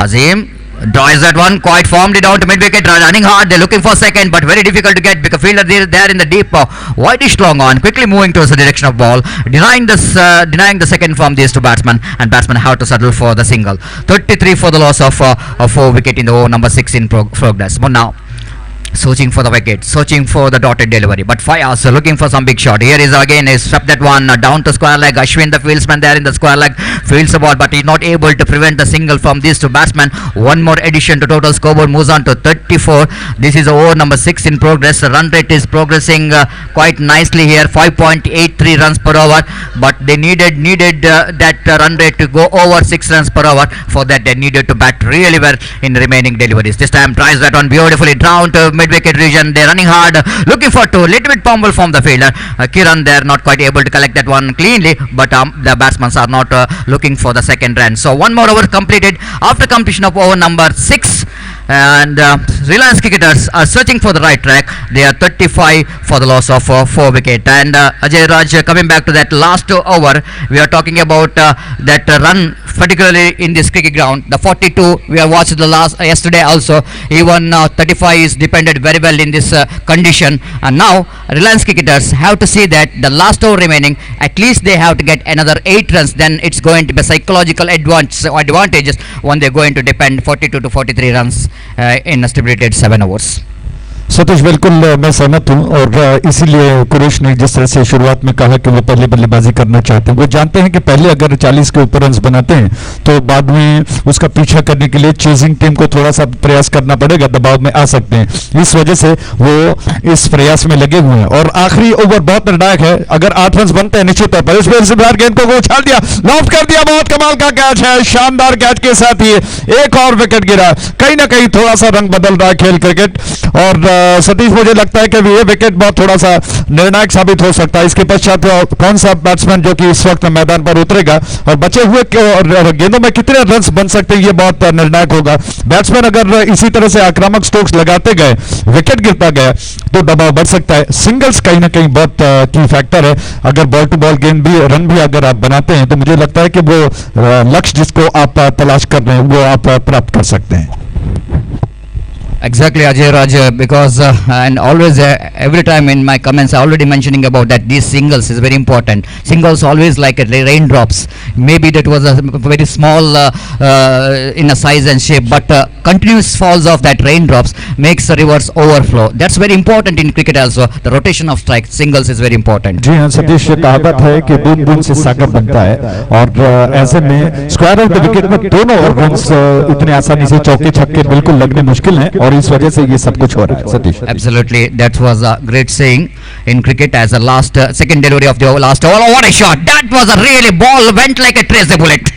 Azim drives that one quite firmly down to mid wicket, running hard. They're looking for second, but very difficult to get because fielder there in the deep whitish long on, quickly moving towards the direction of ball, denying the second from these two batsmen, and batsmen have to settle for the single. 33 for the loss of 4 wicket in the over number 6 in progress. But now searching for the wicket, searching for the dotted delivery, but Fayaz looking for some big shot. Here is again, he swept that one down to square leg. Ashwin, the fieldsman there in the square leg, fields the ball, but he's not able to prevent the single from these two batsmen. One more addition to total scoreboard, moves on to 34. This is over number 6 in progress. The run rate is progressing quite nicely here, 5.83 runs per over, but they needed that run rate to go over 6 runs per hour. For that they needed to bat really well in the remaining deliveries. This time tries that one beautifully down to mid wicket region. They're running hard, looking for 2, little bit fumble from the fielder. Kiran there not quite able to collect that one cleanly, but the batsmen are not looking for the second run. So one more over completed after completion of over number 6, and Reliance cricketers are searching for the right track. They are 35 for the loss of 4 wicket. And Ajay Raj, coming back to that last over, we are talking about that run, particularly in this cricket ground. The 42 we have watched the last yesterday also. Even 35 is depended very well in this condition. And now Reliance cricketers have to see that the last over remaining, at least they have to get another 8 runs. Then it's going to be psychological advantages when they're going to depend 42 to 43 runs in a stipulated 7 overs. Satish बिल्कुल मैं सहमत हूँ, और इसीलिए कुरैश ने जिस तरह से शुरुआत में कहा कि वो पहले बल्लेबाजी करना चाहते हैं, वो जानते हैं कि पहले अगर 40 के ऊपर रन्स बनाते हैं तो बाद में उसका पीछा करने के लिए चेजिंग टीम को थोड़ा सा प्रयास करना पड़ेगा, दबाव में आ सकते हैं। इस वजह से वो इस प्रयास में लगे हुए हैं, और आखिरी ओवर बहुत निर्णायक है। अगर 8 रन बनते हैं निश्चित तौर पर, इस बार गेंद को उछाल दिया, लॉफ्ट कर दिया, बहुत कमाल का कैच है, शानदार कैच के साथ ही एक और विकेट गिरा। कहीं ना कहीं थोड़ा सा रंग बदल रहा है खेल क्रिकेट, और सतीश मुझे लगता है कि ये विकेट बहुत थोड़ा सा निर्णायक साबित हो सकता है। इसके पश्चात कौन सा बैट्समैन जो कि इस वक्त मैदान पर उतरेगा और बचे हुए गेंदों में कितने रन्स बन सकते हैं, ये बहुत निर्णायक होगा। बैट्समैन अगर इसी तरह से आक्रामक स्ट्रोक्स लगाते गए, विकेट गिरता गया, तो दबाव बढ़ सकता है। सिंगल्स कहीं ना कहीं बहुत की फैक्टर है। अगर बॉल टू बॉल गेंद भी, रन भी अगर आप बनाते हैं, तो मुझे लगता है कि वो लक्ष्य जिसको आप तलाश कर रहे हैं वो आप प्राप्त कर सकते हैं। Exactly, Ajay Raj, because and always every time in my comments I already mentioning about that these singles is very important. Singles always like raindrops. Maybe that was a very small in a size and shape, but continuous falls of that raindrops makes the rivers overflow. That's very important in cricket also. The rotation of strike, singles is very important. जी हाँ सतीश, ये कहावत है कि बूंद बूंद से सागर बनता है, और ऐसे में स्क्वायर ऑफ द विकेट में दोनों रन्स इतने आसानी से चौके छक्के बिल्कुल लगने मुश्किल हैं, और इस वजह से ये सब कुछ हो रहा है। Satish, absolutely, that was a great saying in cricket as a last second delivery of the last over. Oh, what a shot! That was a really ball went like a tracer bullet.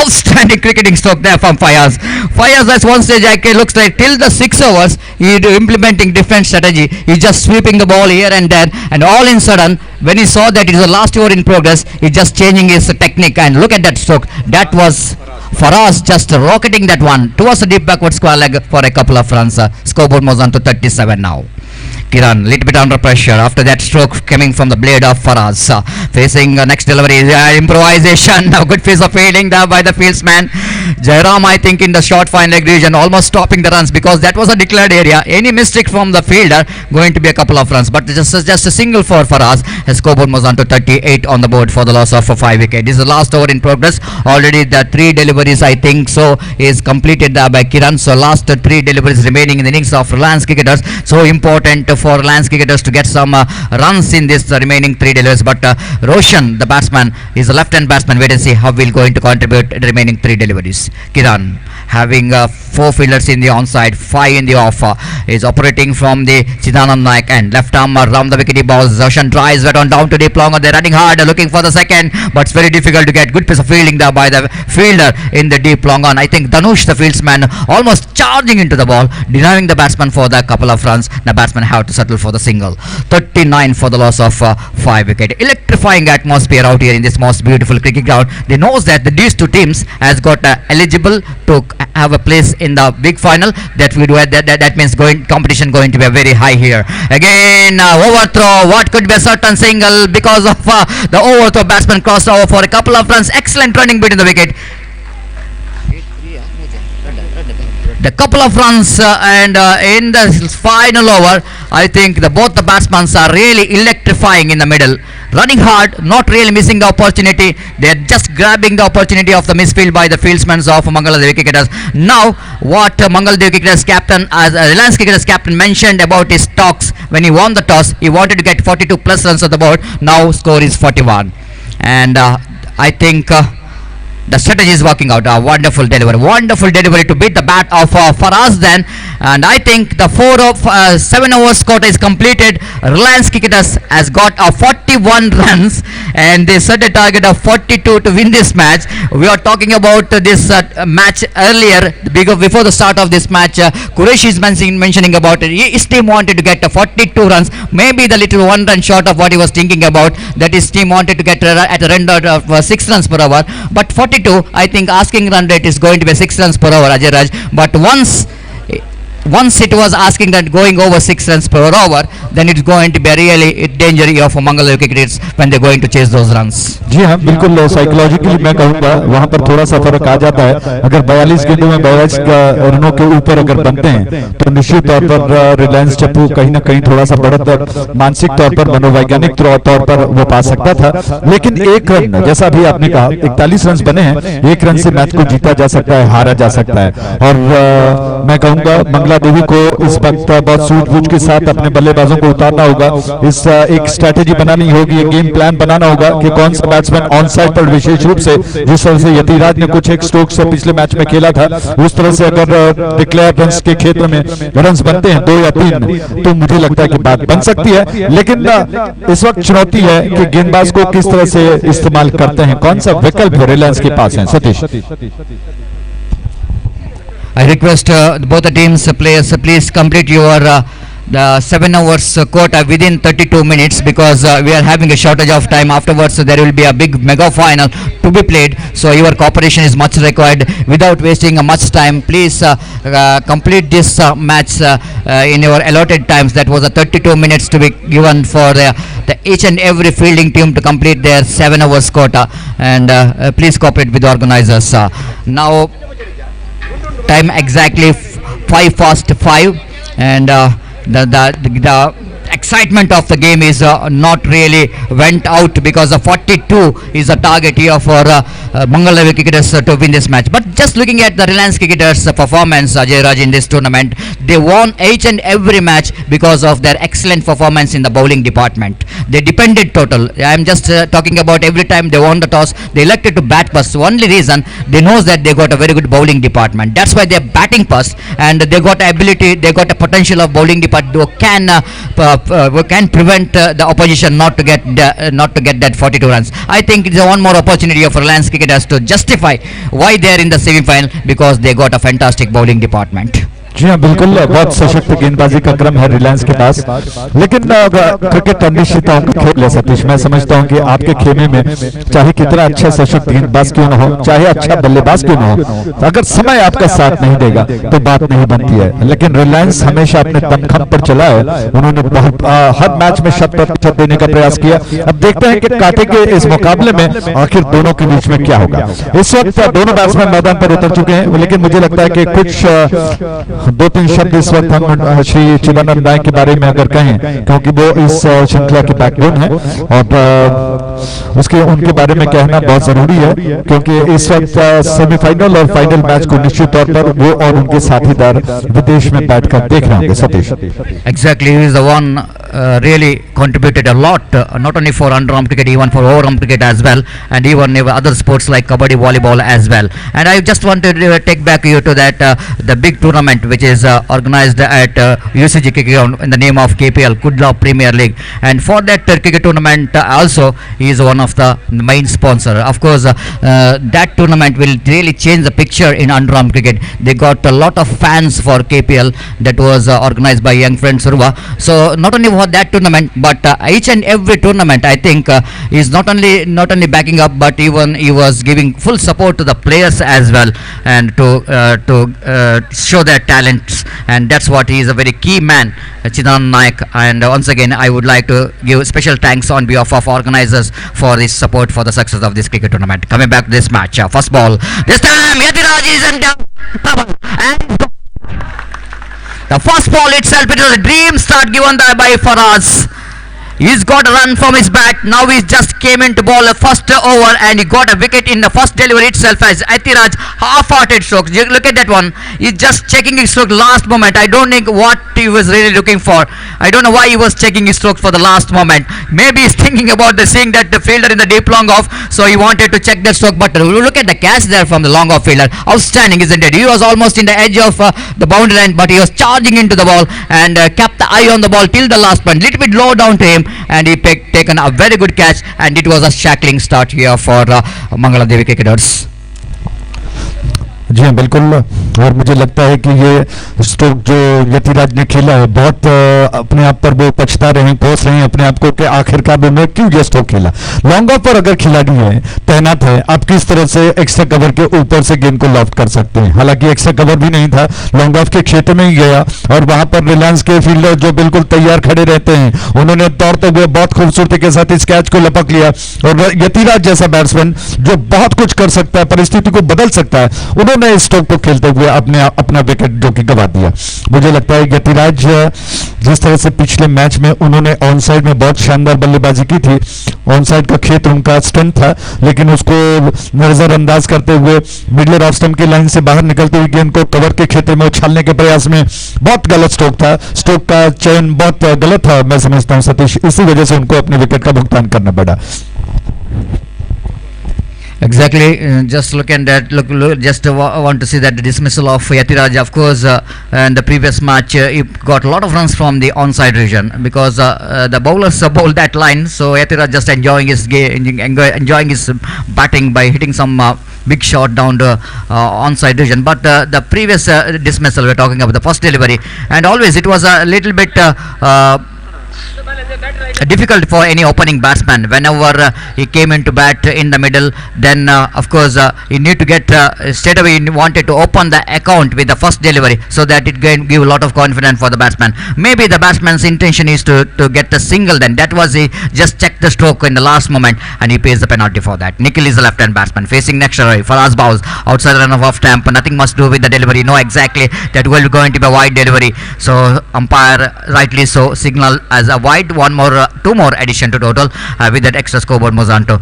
Outstanding cricketing stroke there from Fayaz. Fayaz at one stage looks like till the 6 overs he implementing different strategy. He's just sweeping the ball here and there, and all in sudden when he saw that it is the last over in progress, he's just changing his technique, and look at that stroke. That was for us just rocketing that one towards the deep backward square leg for a couple of runs. Scoreboard moves on to 37 now. Kiran, little bit under pressure after that stroke coming from the blade of Faraz. Facing next delivery, improvisation. Now good piece of fielding there by the fieldsman. Jairam, I think in the short fine leg region, almost stopping the runs because that was a declared area. Any mistake from the fielder going to be a couple of runs, but just a single for Faraz. His scoreboard was on to 38 on the board for the loss of 5 wicket. This is the last over in progress. Already the 3 deliveries, I think so, is completed there by Kiran. So last 3 deliveries remaining in the innings of Reliance cricketers. So important for Reliance cricketers to get some runs in this remaining 3 deliveries. But Roshan, the batsman, is a left-hand batsman. Wait and see how we'll going to contribute the remaining 3 deliveries. Kiran, having 4 fielders in the onside, 5 in the off, is operating from the Chidanand Naik end. Left arm around the wickety balls. Roshan tries, but on down to deep long. They're running hard, looking for the second, but it's very difficult to get. Good piece of fielding there by the fielder in the deep long on. I think Dhanush, the fieldsman, almost charging into the ball, denying the batsman for the couple of runs. The batsman have to settle for the single. 39 for the loss of 5 wicket. Electrifying atmosphere out here in this most beautiful cricket ground. They knows that these 2 teams has got eligible to have a place in the big final. That means competition going to be very high here. Again, overthrow. What could be a certain single because of the overthrow. Batsman crossed over for a couple of runs. Excellent running between the wicket. The couple of runs and in the final over, I think both the batsmen are really electrifying in the middle. Running hard, not really missing the opportunity. They're just grabbing the opportunity of the misfield by the fieldsmen of Mangaladevi cricketers. Now, what Mangaladevi cricketers captain, as Reliance cricketers captain mentioned about his talks when he won the toss, he wanted to get 42 plus runs on the board. Now score is 41, and I think. The strategy is working out. A wonderful delivery to beat the bat of Faraz then, and I think the 7 overs quota is completed. Reliance cricketers has got 41 runs and they set a target of 42 to win this match. We are talking about this match earlier before the start of this match. Qureshi is mentioning about it. His team wanted to get 42 runs, maybe the little 1 run short of what he was thinking about. That his team wanted to get at a run rate of 6 runs per hour, but 42, I think asking run rate is going to be 6 runs per hour, Ajay Raj. But once it was asking that going over 6 runs per hour, then it's going to be a really danger of Mangaladevi cricketers when they're going to chase those runs. जी हाँ, बिल्कुल psychologically मैं कहूँगा वहाँ पर थोड़ा सा फर्क आ जाता है. अगर 42 गेंदों में 42 रनों के ऊपर अगर बनते हैं तो निश्चित तौर पर रिलायंस चप्पू कहीं ना कहीं थोड़ा सा बढ़त मानसिक तौर पर, मनोवैज्ञानिक तौर पर वो पा सकता था. लेकिन 1 रन, जैसा भी आपने कहा, 41 रन बने हैं, 1 रन से मैच को जीता जा सकता है, हारा जा सकता है. और मैं कहूँगा मंगलादेवी को इस वक्त बहुत सूझबूझ के साथ अपने बल्लेबाजों को उतारना होगा. इस एक स्ट्रैटेजी बनानी होगी, एक गेम प्लान बनाना होगा कि कौन सा बैट्समैन ऑन साइड पर, विशेष रूप से जिस तरह से यतिराज ने कुछ एक स्ट्रोक्स से पिछले मैच में खेला था, उस तरह से अगर डिक्लेयर रन्स के क्षेत्र में रन्स बनते हैं 2 या 3, तो मुझे लगता है कि बात बन सकती है. लेकिन इस वक्त चुनौती है कि गेंदबाज को किस तरह से इस्तेमाल करते हैं, कौन सा विकल्प रिलायंस के पास है. Satish, I request both the teams players please complete your the 7 hours quota within 32 minutes because we are having a shortage of time. Afterwards there will be a big mega final to be played, so your cooperation is much required. Without wasting much time, please complete this match in your allotted times. That was 32 minutes to be given for the each and every fielding team to complete their 7 hours quota, and please cooperate with the organizers. Now time exactly 5:05, and the excitement of the game is not really went out because 42 is the target here for Mangaladevi cricketers to win this match. But just looking at the Reliance cricketers performance, Ajay Raj, in this tournament, they won each and every match because of their excellent performance in the bowling department. They depended total. I am just talking about every time they won the toss, they elected to bat first. The only reason, they knows that they got a very good bowling department. That's why they are batting first, and they got ability, they got a potential of bowling department who can prevent the opposition not to get that 42 runs. I think it's one more opportunity for Reliance cricketers to justify why they are in the semi-final, because they got a fantastic bowling department. जी हाँ, बिल्कुल बहुत सशक्त गेंदबाजी का क्रम है रिलायंस के पास. लेकिन क्रिकेट अनिश्चितताओं का खेल है सतीश. मैं समझता हूँ कि आपके खेमे में चाहे कितना अच्छा सशक्त गेंदबाज क्यों न हो, चाहे अच्छा बल्लेबाज क्यों न हो, अगर समय आपका साथ नहीं देगा तो बात नहीं बनती है. लेकिन रिलायंस हमेशा अपने दमखम पर चला है. उन्होंने बहुत हर मैच में 100% देने का प्रयास किया. अब देखते हैं कि कांटे के इस मुकाबले में आखिर दोनों के बीच में क्या होगा. इस वक्त दोनों बैट्समैन मैदान पर उतर चुके हैं, लेकिन मुझे लगता है कि कुछ 2-3 शब्द इस वक्त हम श्री चिदानंद नायक के बारे में अगर कहें, क्योंकि वो इस श्रृंखला के बैकबोन है और उसके उनके बारे में कहना बहुत जरूरी है, क्योंकि इस वक्त सेमीफाइनल और फाइनल मैच को निश्चित तौर पर वो और उनके साथीदार विदेश में बैठकर देख रहे होंगे। Satish, Exactly, he is the one really contributed a lot, not only for underarm cricket, even for overarm cricket as well, and even other sports like kabaddi, volleyball as well. And I just wanted to take back you to that the big tournament which is organized at UCG cricket ground in the name of KPL, Kudla Premier League. And for that cricket tournament also, he is one of the main sponsor. Of course, that tournament will really change the picture in underarm cricket. They got a lot of fans for KPL that was organized by young friend Surva. So not only for that tournament, but each and every tournament, I think is not only backing up, but even he was giving full support to the players as well, and to show their talents. And that's what he is a very key man, Chidan Naik. And once again, I would like to give special thanks on behalf of organizers for his support for the success of this cricket tournament. Coming back to this match, first ball. This time, Yatiraj is in trouble. And the first ball itself, it was a dream start given by Faraz. He's got a run from his bat. Now he just came in to bowl a first over, and he got a wicket in the first delivery itself as Atiraj half-hearted strokes. You look at that one. He's just checking his stroke last moment. I don't think what he was really looking for. I don't know why he was checking his strokes for the last moment. Maybe he's thinking about seeing that the fielder in the deep long off, so he wanted to check that stroke. But look at the catch there from the long off fielder. Outstanding, isn't it? He was almost in the edge of the boundary line, but he was charging into the ball and kept the eye on the ball till the last point. Little bit low down to him, and he taken a very good catch, and it was a shackling start here for Mangala Devi cricketers. जी हाँ बिल्कुल, और मुझे लगता है कि ये stroke जो यतिराज ने खेला है, बहुत अपने आप पर वो पछता रहे हैं, कोस रहे हैं अपने आप को कि आखिरकार उन्होंने क्यों ये स्ट्रोक खेला। लॉन्ग ऑफ पर अगर खिलाड़ी है, तैनात है, आप किस तरह से एक्स्ट्रा कवर के ऊपर से गेंद को लॉफ्ट कर सकते हैं। हालांकि एक्स्ट्रा कवर भी नहीं था, लॉन्ग ऑफ के क्षेत्र में ही गया, और वहां पर रिलायंस के फील्डर जो बिल्कुल तैयार खड़े रहते हैं, उन्होंने दौड़ते हुए बहुत खूबसूरती के साथ इस कैच को लपक लिया। और यतिराज जैसा बैट्समैन जो बहुत कुछ कर सकता है, परिस्थिति को बदल सकता है, उन्होंने इस स्ट्रोक को खेलते हुए अपना विकेट जो कि गंवा दिया। मुझे लगता है यतिराज जिस तरह से पिछले मैच में उन्होंने ऑन साइड में बहुत शानदार बल्लेबाजी की थी, ऑन साइड का क्षेत्र उनका स्ट्रेंथ था, लेकिन उसको नजरअंदाज करते हुए मिडल ऑफ स्टंप की लाइन से बाहर निकलते हुए गेंद को कवर के क्षेत्र में उछालने के प्रयास में बहुत गलत स्ट्रोक था। स्ट्रोक का चयन बहुत गलत था, मैं समझता हूं सतीश, इसी वजह से उनको अपने विकेट का भुगतान करना पड़ा। Exactly, just look at that. Just want to see that the dismissal of Yatiraj. Of course, in the previous match, he got a lot of runs from the onside region because the bowlers bowled that line. So Yatiraj just enjoying his batting by hitting some big shot down to onside region. But the previous dismissal, we're talking about the first delivery, and always it was a little bit difficult for any opening batsman. Whenever he came into bat in the middle, then of course he need to get straight away, he wanted to open the account with the first delivery so that it can give a lot of confidence for the batsman. Maybe the batsman's intention is to get a single, then that was he just checked the stroke in the last moment, and he pays the penalty for that. Nikhil is the left hand batsman facing next to Faraz bowls outside run off stamp, nothing much to do with the delivery. No, exactly, that will going to be a wide delivery, so umpire rightly so signal as a wide. One more two more addition to total with that extra scoreboard moves on to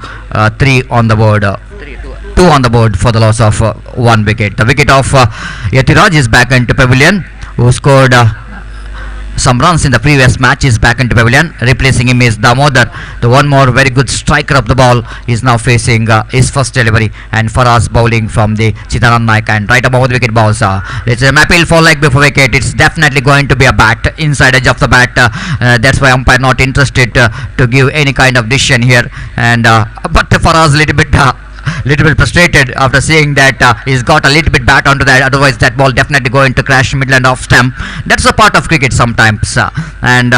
3 on the board, 2 on the board for the loss of 1 wicket. The wicket of Yatiraj is back into pavilion, who scored some runs in the previous match, is back into pavilion. Replacing him is Damodar, the one more very good striker of the ball, is now facing his first delivery, and Faraz bowling from the Chidanand Naik, and right above the wicket balls. It's an appeal for leg before wicket. It's definitely going to be a bat, inside edge of the bat. That's why umpire not interested to give any kind of decision here, and but Faraz little bit frustrated after seeing that he's got a little bit bat onto that, otherwise that ball definitely going to crash midland off stump. That's a part of cricket sometimes, and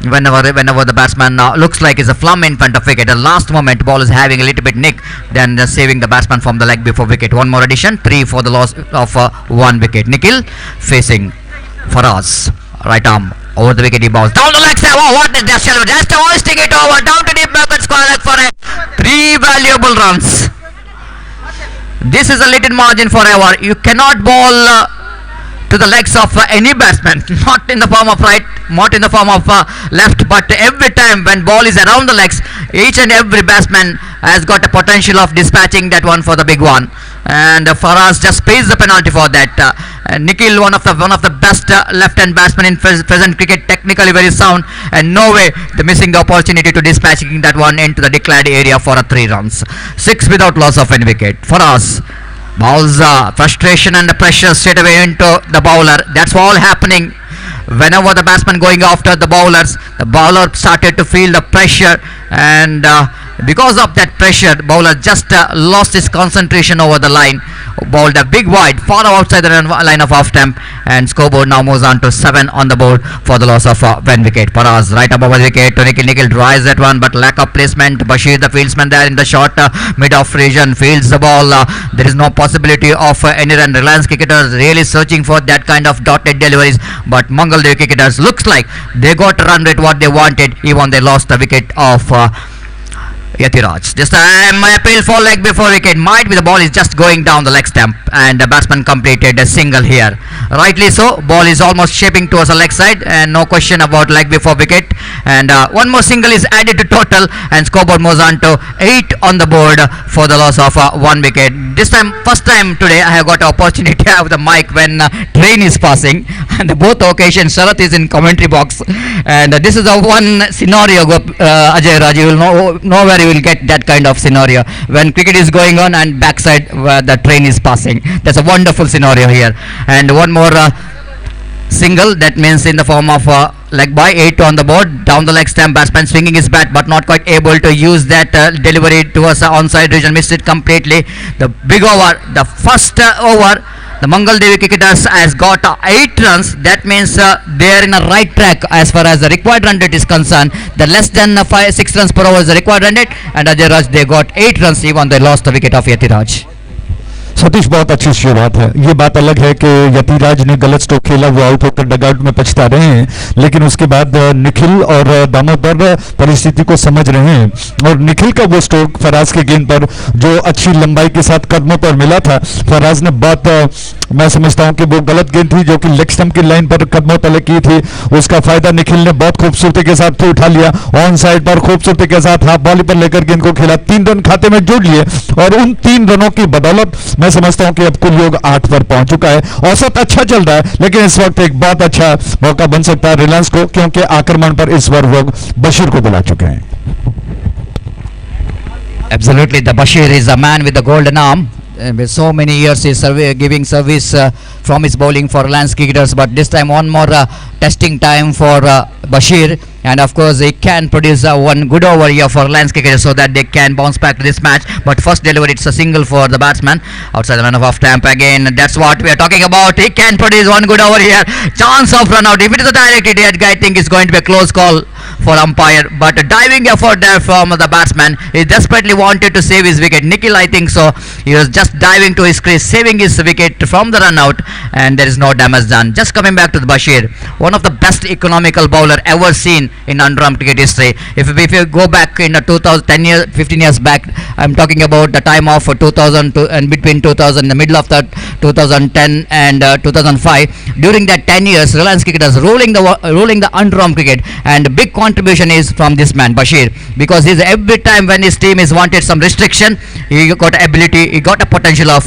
whenever the batsman looks like is a flum in front of wicket, the last moment ball is having a little bit nick, then saving the batsman from the leg before wicket. One more addition, 3 for the loss of 1 wicket. Nikhil facing Faraz, right arm over the wicket, he bounces down the leg side. Oh, what is that? Just hoisting it over down to deep market square leg for 3 valuable runs. This is a little margin forever. You cannot bowl to the legs of any batsman, not in the form of right, not in the form of left, but every time when ball is around the legs, each and every batsman has got a potential of dispatching that one for the big one. And Faraz just pays the penalty for that. Nikhil, one of the best left-hand batsmen in present cricket, technically very sound, and no way the missing the opportunity to dispatching that one into the declared area for a 3 runs. 6 without loss of any wicket. Faraz bowls frustration and the pressure straight away into the bowler. That's all happening. Whenever the batsman going after the bowlers, the bowler started to feel the pressure, and because of that pressure, bowler just lost his concentration over the line, bowled a big wide far outside the line of off stump, and scoreboard now moves on to 7 on the board for the loss of 1 wicket. Faraz right above the wicket to Nikhil drives that one, but lack of placement. Bashir, the fieldsman there in the short mid-off region, fields the ball. There is no possibility of any run. Reliance cricketers really searching for that kind of dotted deliveries, but Mangaldev cricketers looks like they got a run rate what they wanted, even they lost the wicket of Yatiraj. This time my appeal for leg before wicket might be the ball is just going down the leg stump, and the batsman completed a single here. Rightly so, ball is almost shaping towards the leg side, and no question about leg before wicket. And one more single is added to total, and scoreboard moves on to 8 on the board for the loss of 1 wicket. This time, first time today, I have got an opportunity to have the mic when train is passing, and both occasions Sharath is in commentary box, and this is the one scenario. Ajay Raj, you will know where you will get that kind of scenario when cricket is going on and backside where the train is passing. That's a wonderful scenario here. And one more single, that means in the form of leg by 8 on the board, down the leg stump, batsman swinging his bat but not quite able to use that delivery towards the onside region, missed it completely. The big over, the first over, the Mangaldevi cricketers has got 8 runs. That means they are in a right track as far as the required run rate is concerned. The less than 6 runs per over is the required run rate, and Ajay Raj they got 8 runs even they lost the wicket of Yatiraj. Satish, बहुत अच्छी शुरुआत है. ये बात अलग है कि यतिराज ने गलत स्ट्रोक खेला, वो आउट होकर डगआउट में पछता रहे हैं, लेकिन उसके बाद निखिल और दामोदर परिस्थिति को समझ रहे हैं, और निखिल का वो स्ट्रोक फराज के गेंद पर जो अच्छी लंबाई के साथ कदमों पर मिला था, फराज ने बहुत, मैं समझता हूं कि वो गलत गेंद थी जो कि लेग स्टंप की लाइन पर कदमों तले की थी, उसका फायदा निखिल ने बहुत खूबसूरती के साथ तो उठा लिया, ऑन साइड पर खूबसूरती के साथ हाफ बॉली पर लेकर गेंद को खेला, 3 रन खाते में जोड़ लिए, और उन 3 रनों की बदौलत मैं समझता हूं कि अब कुल योग 8 पर पहुंच चुका है. औसत अच्छा चल रहा है, लेकिन इस वक्त एक बहुत अच्छा मौका बन सकता है रिलायंस को, क्योंकि आक्रमण पर इस बार वो बशीर को बुला चुके हैं. Absolutely, the Bashir is a man with the golden arm. With so many years he's giving service from his bowling for Reliance cricketers, but this time one more testing time for Bashir, and of course he can produce one good over here for Reliance cricketers so that they can bounce back to this match. But first delivery, it's a single for the batsman outside the man of off stump again. That's what we are talking about. He can produce one good over here, chance of run out. If it is a direct hit, I think it's going to be a close call for umpire, but a diving effort there from the batsman. He desperately wanted to save his wicket. Nikhil, I think so, he was just diving to his crease, saving his wicket from the run out, and there is no damage done. Just coming back to the Bashir, one of the best economical bowler ever seen in under-arm cricket history. If you go back in 2010 years, 15 years back, I'm talking about the time of 2002 and between 2000, the middle of the 2010 and 2005. During that 10 years, Reliance cricketers ruling the under-arm cricket, and big contribution is from this man Bashir, because he's every time when his team is wanted some restriction, he got ability, he got a potential of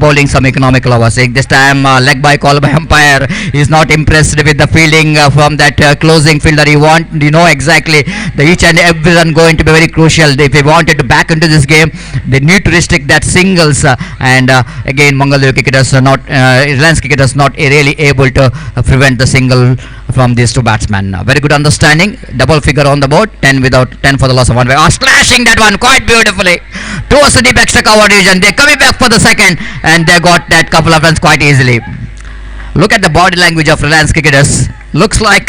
bowling some economical overs. This time leg by call by umpire. He's not impressed with the fielding from that closing fielder. You know exactly the each and every run going to be very crucial. If he wanted to back into this game, they need to restrict that singles, and again Mangaldev cricketers are not Reliance cricketers not really able to prevent the single from these two batsmen. Very good understanding. Double figure on the board. 10 for the loss of 1 wicket. Slashing that one quite beautifully towards the deep extra cover region. They're coming back for the second, and they got that couple of runs quite easily. Look at the body language of Reliance cricketers. looks like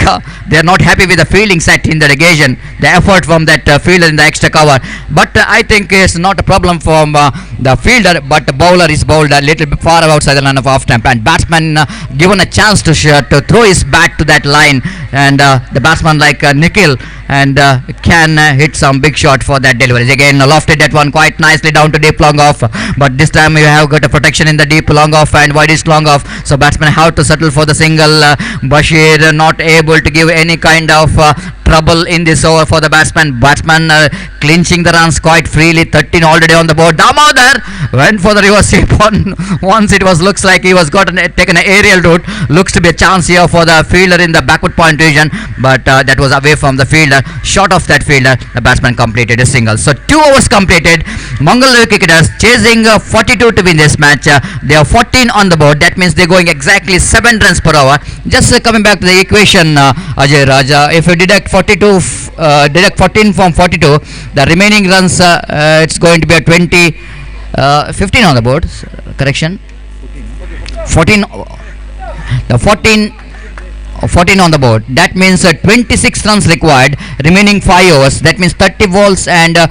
they are not happy with the fielding set in the occasion, the effort from that fielder in the extra cover. But I think it's not a problem from the fielder, but the bowler is bowled a little bit far outside the line of off stump, and batsman given a chance to throw his bat to that line, and the batsman like Nikhil and can hit some big shot for that delivery. Again lofted that one quite nicely down to deep long off, but this time you have got a protection in the deep long off and widest long off, so batsman have to settle for the single. Bashir not able to give any kind of trouble in this over for the batsman. Clinching the runs quite freely. 13 already on the board. Damodar went for the reverse sweep once it was looks like he was taken an aerial route. Looks to be a chance here for the fielder in the backward point region, but that was away from the fielder. Short of that fielder, the batsman completed a single. So 2 overs completed. Mangalore cricketers chasing 42 to win this match. They are 14 on the board. That means they're going exactly 7 runs per hour. Just coming back to the equation, Ajay Raja, if you deduct 14 from 42, the remaining runs, it's going to be a 15 on the board. Correction. 14. The 14 on the board. That means 26 runs required. Remaining 5 overs. That means 30 balls and 8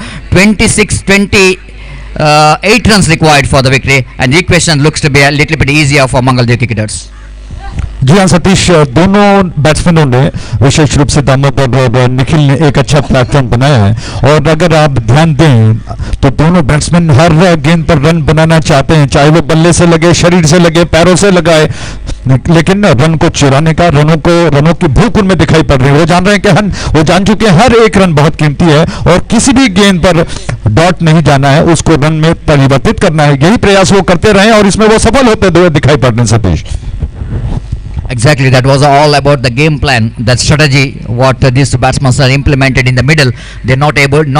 runs required for the victory. And the equation looks to be a little bit easier for Mangalore cricketers. जी हाँ सतीश, दोनों बैट्समैनों ने विशेष रूप से दामोदर और निखिल ने एक अच्छा platform बनाया है, और अगर आप ध्यान दें तो दोनों बैट्समैन हर गेंद पर रन बनाना चाहते हैं, चाहे वो बल्ले से लगे, शरीर से लगे, पैरों से लगाए, लेकिन रन को चुराने का, रनों की भूख उनमें दिखाई पड़ रही है। वो जान रहे हैं कि वो जान चुके हैं हर एक रन बहुत कीमती है और किसी भी गेंद पर डॉट नहीं जाना है, उसको रन में परिवर्तित करना है। यही प्रयास वो करते रहे और इसमें वो सफल होते हुए दिखाई पड़ रहे हैं Satish. Exactly, that was all about the game plan, that strategy, what these batsmen are implemented in the middle. They're not even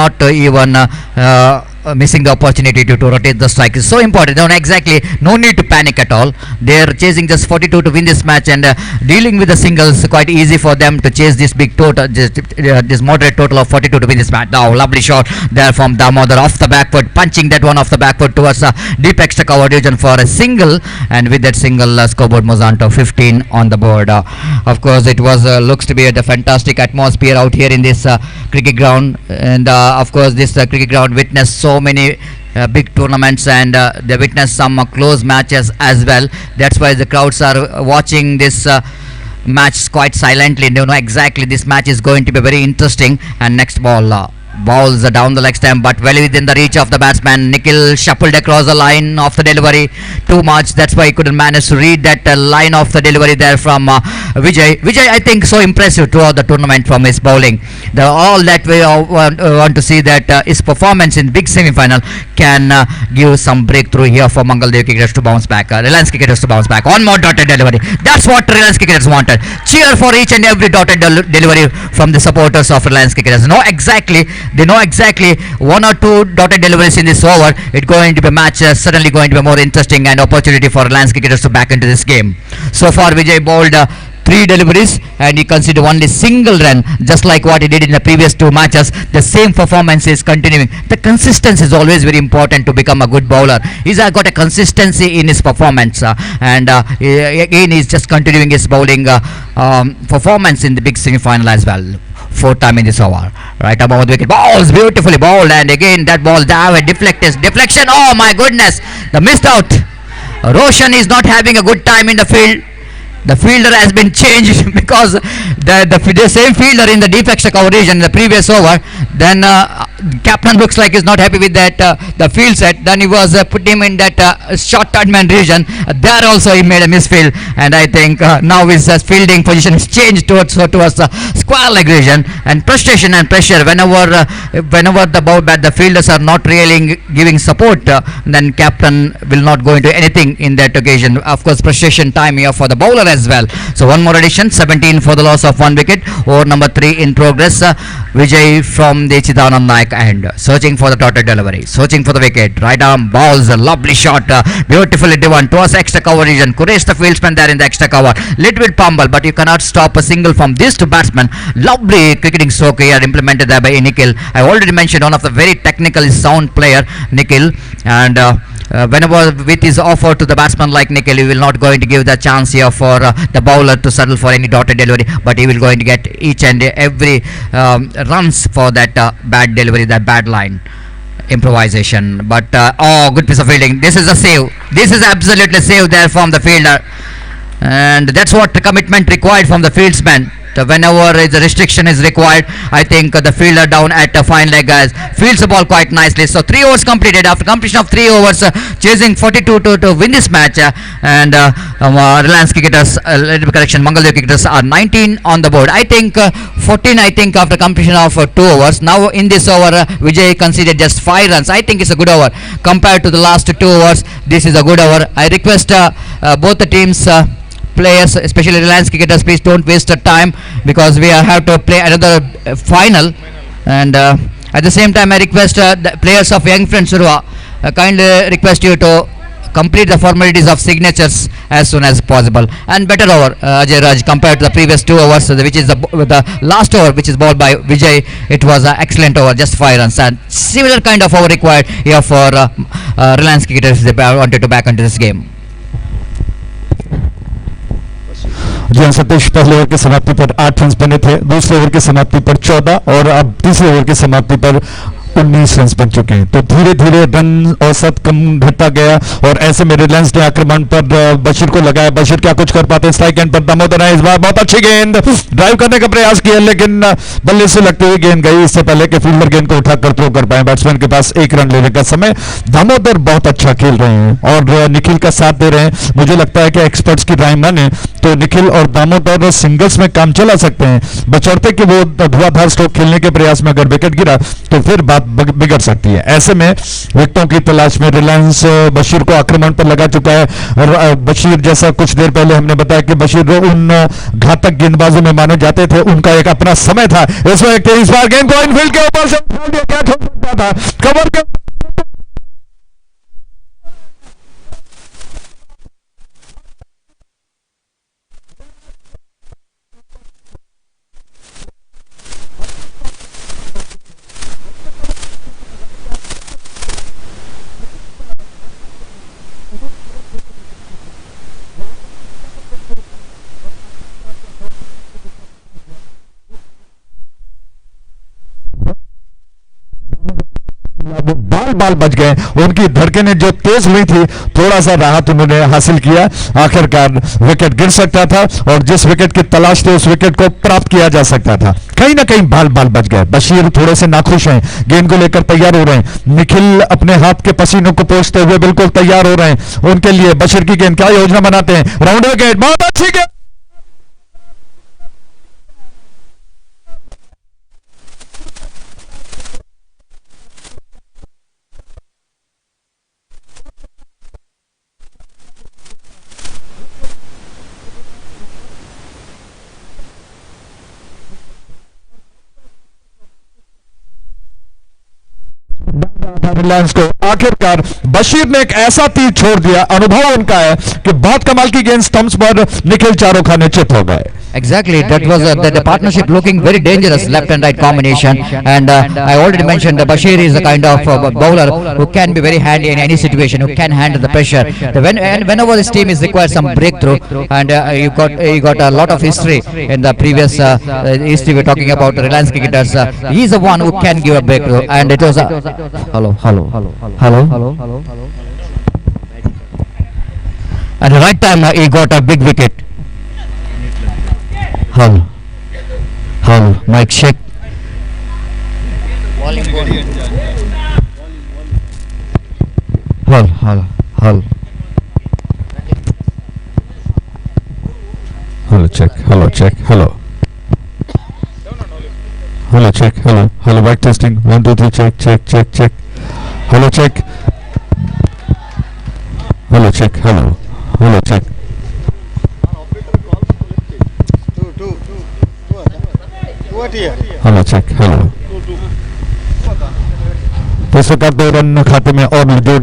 missing the opportunity to rotate the strike is so important. No need to panic at all. They're chasing just 42 to win this match, and dealing with the singles quite easy for them to chase this big total, this moderate total of 42 to win this match. Now lovely shot there from Damodar off the back foot, punching that one off the back foot towards a deep extra cover region for a single, and with that single scoreboard moves on to 15 on the board. Of course it was looks to be a fantastic atmosphere out here in this cricket ground, and of course this cricket ground witnessed so many big tournaments, and they witnessed some close matches as well. That's why the crowds are watching this match quite silently. They know exactly this match is going to be very interesting. And next ball balls down the leg stump, but well within the reach of the batsman. Nikhil shuffled across the line of the delivery too much. That's why he couldn't manage to read that line of the delivery there from Vijay. Vijay, I think, so impressive throughout the tournament from his bowling. All that we want to see that his performance in big semi-final can give some breakthrough here for Mangalore cricketers to bounce back. Reliance cricketers to bounce back. One more dotted delivery. That's what Reliance cricketers wanted. Cheer for each and every dotted delivery from the supporters of Reliance cricketers. They know exactly 1 or 2 dotted deliveries in this over. It's going to be a match certainly going to be more interesting, and opportunity for Reliance cricketers to back into this game. So far Vijay bowled 3 deliveries and he conceded only single run, just like what he did in the previous 2 matches. The same performance is continuing. The consistency is always very important to become a good bowler. He's got a consistency in his performance, and again he's just continuing his bowling performance in the big semi-final as well. 4th time in this over. Right above the wicket. Balls beautifully bowled, and again that ball deflection. Oh my goodness, the missed out. Roshan is not having a good time in the field. The fielder has been changed because the same fielder in the deep extra cover region in the previous over. Then captain looks like he's not happy with that the field set. Then he was put him in that short third man region. There also he made a misfield, and I think now his fielding position is changed towards square leg region. And frustration and pressure whenever the fielders are not really giving support, then captain will not go into anything in that occasion. Of course, frustration time here for the bowler as well. So one more addition, 17 for the loss of 1 wicket. Over number 3 in progress. Vijay from the Chidanand Naik end, searching for the dotted delivery, searching for the wicket. Right arm balls, a lovely shot, beautifully driven towards extra cover region. Kuresh the fieldsman there in the extra cover. Little bit pumble, but you cannot stop a single from these 2 batsmen. Lovely cricketing stroke here implemented there by Nikhil. I already mentioned one of the very technically sound player, Nikhil, and whenever with is offered to the batsman like Nikhil, he will not going to give the chance here for the bowler to settle for any dotted delivery, but he will going to get each and every runs for that bad delivery, that bad line improvisation. But oh, good piece of fielding. This is a save. This is absolutely save there from the fielder, and that's what the commitment required from the fieldsman. Whenever the restriction is required, I think the fielder down at fine leg fields the ball quite nicely. So 3 overs completed. After completion of 3 overs, chasing 42 to win this match, and Reliance cricketers, correction, Mangalore cricketers are 19 on the board. I think 14. I think after completion of 2 overs. Now in this over, Vijay conceded just 5 runs. I think it's a good over compared to the last 2 overs. This is a good over. I request both the teams. Players, especially Reliance cricketers, please don't waste the time, because we have to play another final. And at the same time, I request the players of Young Friends Surva, kindly request you to complete the formalities of signatures as soon as possible. And better over, Ajay Raj, compared to the previous 2 overs, which is the last over, which is bowled by Vijay. It was an excellent over, just 5 runs. And similar kind of over required here for Reliance cricketers if they wanted to back into this game. जी हाँ सतीश, पहले over की समाप्ति पर 8 run बने थे, दूसरे over की समाप्ति पर 14 और अब तीसरे ओवर की समाप्ति पर 19 रन बन चुके हैं। तो धीरे धीरे रन औसत कम घटता गया और ऐसे में रिलायंस ने आक्रमण पर बशीर को लगाया। बशीर क्या कुछ कर पाते हैं? स्ट्राइक एंड पर दामोदर है इस बार, बहुत अच्छी गेंद, ड्राइव करने का प्रयास किया लेकिन बल्ले से लगते हुए गेंद गई, इससे पहले कि फील्डर गेंद को उठाकर थ्रो कर पाए। बैट्समैन के पास 1 रन लेने का समय। दामोदर बहुत अच्छा खेल रहे हैं और निखिल का साथ दे रहे हैं। मुझे लगता है कि एक्सपर्ट्स की राय माने तो निखिल और दामोदर सिंगल्स में काम चला सकते हैं, बशर्ते कि वो धुआंधार स्ट्रोक खेलने के प्रयास में अगर विकेट गिरा तो फिर बात बिगड़ सकती है। ऐसे में विकेटों की तलाश में रिलायंस बशीर को आक्रमण पर लगा चुका है। बशीर, जैसा कुछ देर पहले हमने बताया कि बशीर उन घातक गेंदबाजों में माने जाते थे, उनका एक अपना समय था। इस बार गेंद को इनफील्ड के ऊपर से कैच हो सकता था, कवर के बाल बच गए। उनकी धड़कनें जो तेज हुई थी, थोड़ा सा राहत उन्होंने हासिल किया। आखिरकार विकेट गिर सकता था और जिस विकेट की तलाश थी उस विकेट को प्राप्त किया जा सकता था। कहीं ना कहीं बाल बच गए। बशीर थोड़े से नाखुश हैं, गेंद को लेकर तैयार हो रहे हैं। निखिल अपने हाथ के पसीनों को पोंछते हुए बिल्कुल तैयार हो रहे हैं। उनके लिए बशीर की गेंद क्या योजना बनाते हैं? राउंड विकेट, बहुत अच्छी गेंद। रिलायंस को आखिरकार बशीर ने एक ऐसा तीर छोड़ दिया, अनुभव उनका है कि बहुत कमाल की गेंद स्टंप्स पर निखिल चारों खाने चित हो गए। Exactly, that was the partnership looking very dangerous, left and right combination, and I already mentioned that Bashir is the kind of bowler who can be very handy in any situation, who can handle the pressure. Whenever this team is required some breakthrough, and you got a lot of history in the previous history we're talking about the Reliance cricketers. He's the one who can give a breakthrough, and it was a hello. At the right time he got a big wicket. Hello, mic check. Hello. Hello, check. Hello, check. Hello, mic testing. 1 2 3, check. Hello, check. Hello, check. Hello, check. Hello check, hello. तो इस प्रकार 2 रन खाते में और जोड़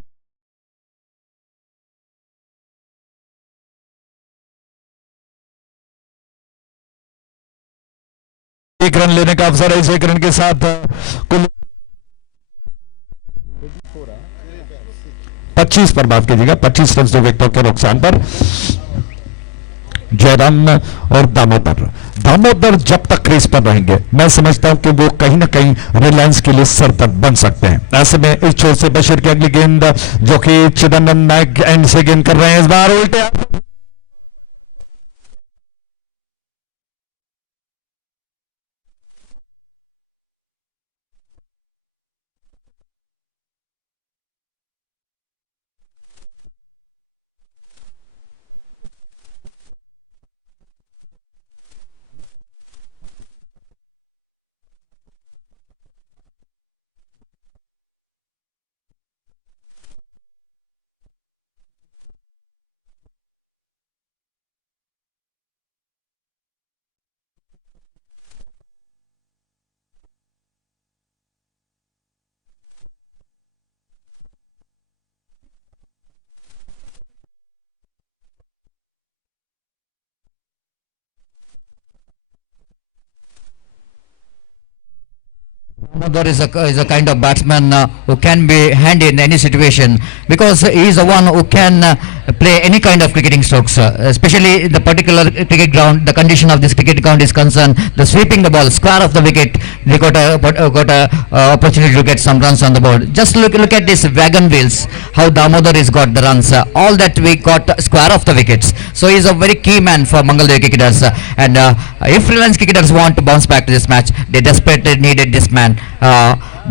एक run लेने का अवसर है। इस 1 रन के साथ कुल 25 पर माफ कीजिएगा, 25 रन जो विकेटों के नुकसान पर जयराम और दामोदर। दामोदर जब तक क्रीज पर रहेंगे मैं समझता हूं कि वो कहीं ना कहीं रिलायंस के लिए सरदर्द बन सकते हैं। ऐसे में इस छोर से बशीर की अगली गेंद जो कि चिदंबरम नायक एंड से गेंद कर रहे हैं, इस बार उल्टे There is a kind of batsman who can be handy in any situation because he is the one who can play any kind of cricketing strokes, especially the particular cricket ground. The condition of this cricket ground is concerned. The sweeping the ball square of the wicket, they got a opportunity to get some runs on the board. Just look at this wagon wheels. How Damodar has got the runs. All that we got square of the wickets. So he is a very key man for Mangalore cricketers. And if Reliance cricketers want to bounce back to this match, they desperately needed this man.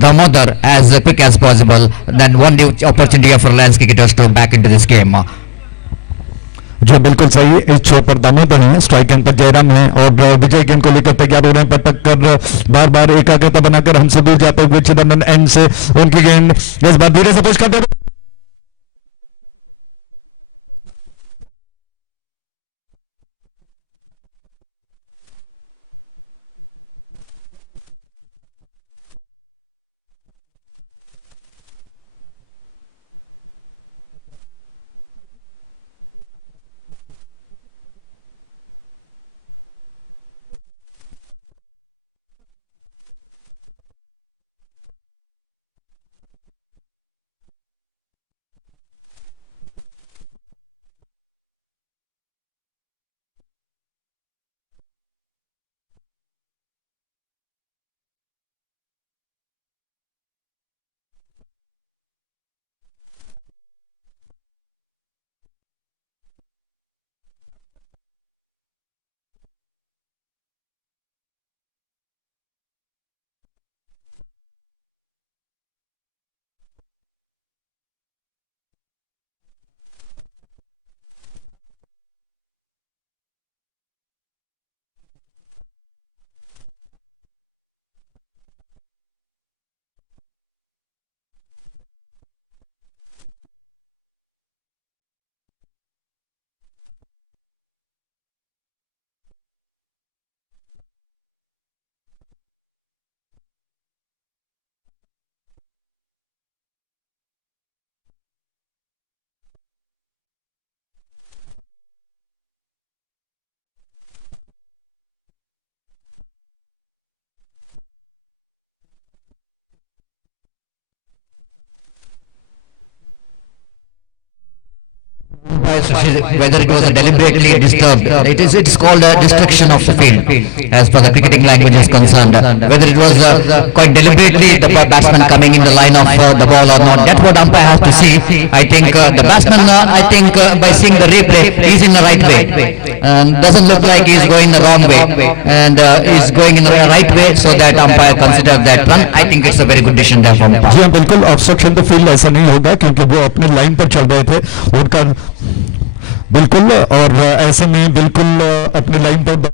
Damodar as quick as possible, then one new opportunity for Reliance cricketers to back into this game. जो बिल्कुल सही है। इस छोर पर दामोदर है, strike and पर जयराम है और विजय गेंद को लेकर तैयार हो रहे हैं, पटक कर बार बार एकाग्रता बनाकर हमसे दूर जाते हुए चिदंबरम एंड से उनकी गेंद इस बार धीरे से पुश करते हुए Whether it was deliberately disturbed, it is called a destruction of the field, as per the cricketing language is concerned. Whether it was quite deliberately the batsman coming in the line of the ball or not, that's what umpire has to see. I think the batsman, by seeing the replay, is in the right way, and doesn't look like he's going the wrong way, and is going in the right way, so that umpire considers that run. I think it's a very good decision there from umpire. जी हाँ बिल्कुल, obstruction the field ऐसा नहीं होगा क्योंकि वो अपने line पर चल रहे थे उनका बिल्कुल, और ऐसे में बिल्कुल अपने लाइन पर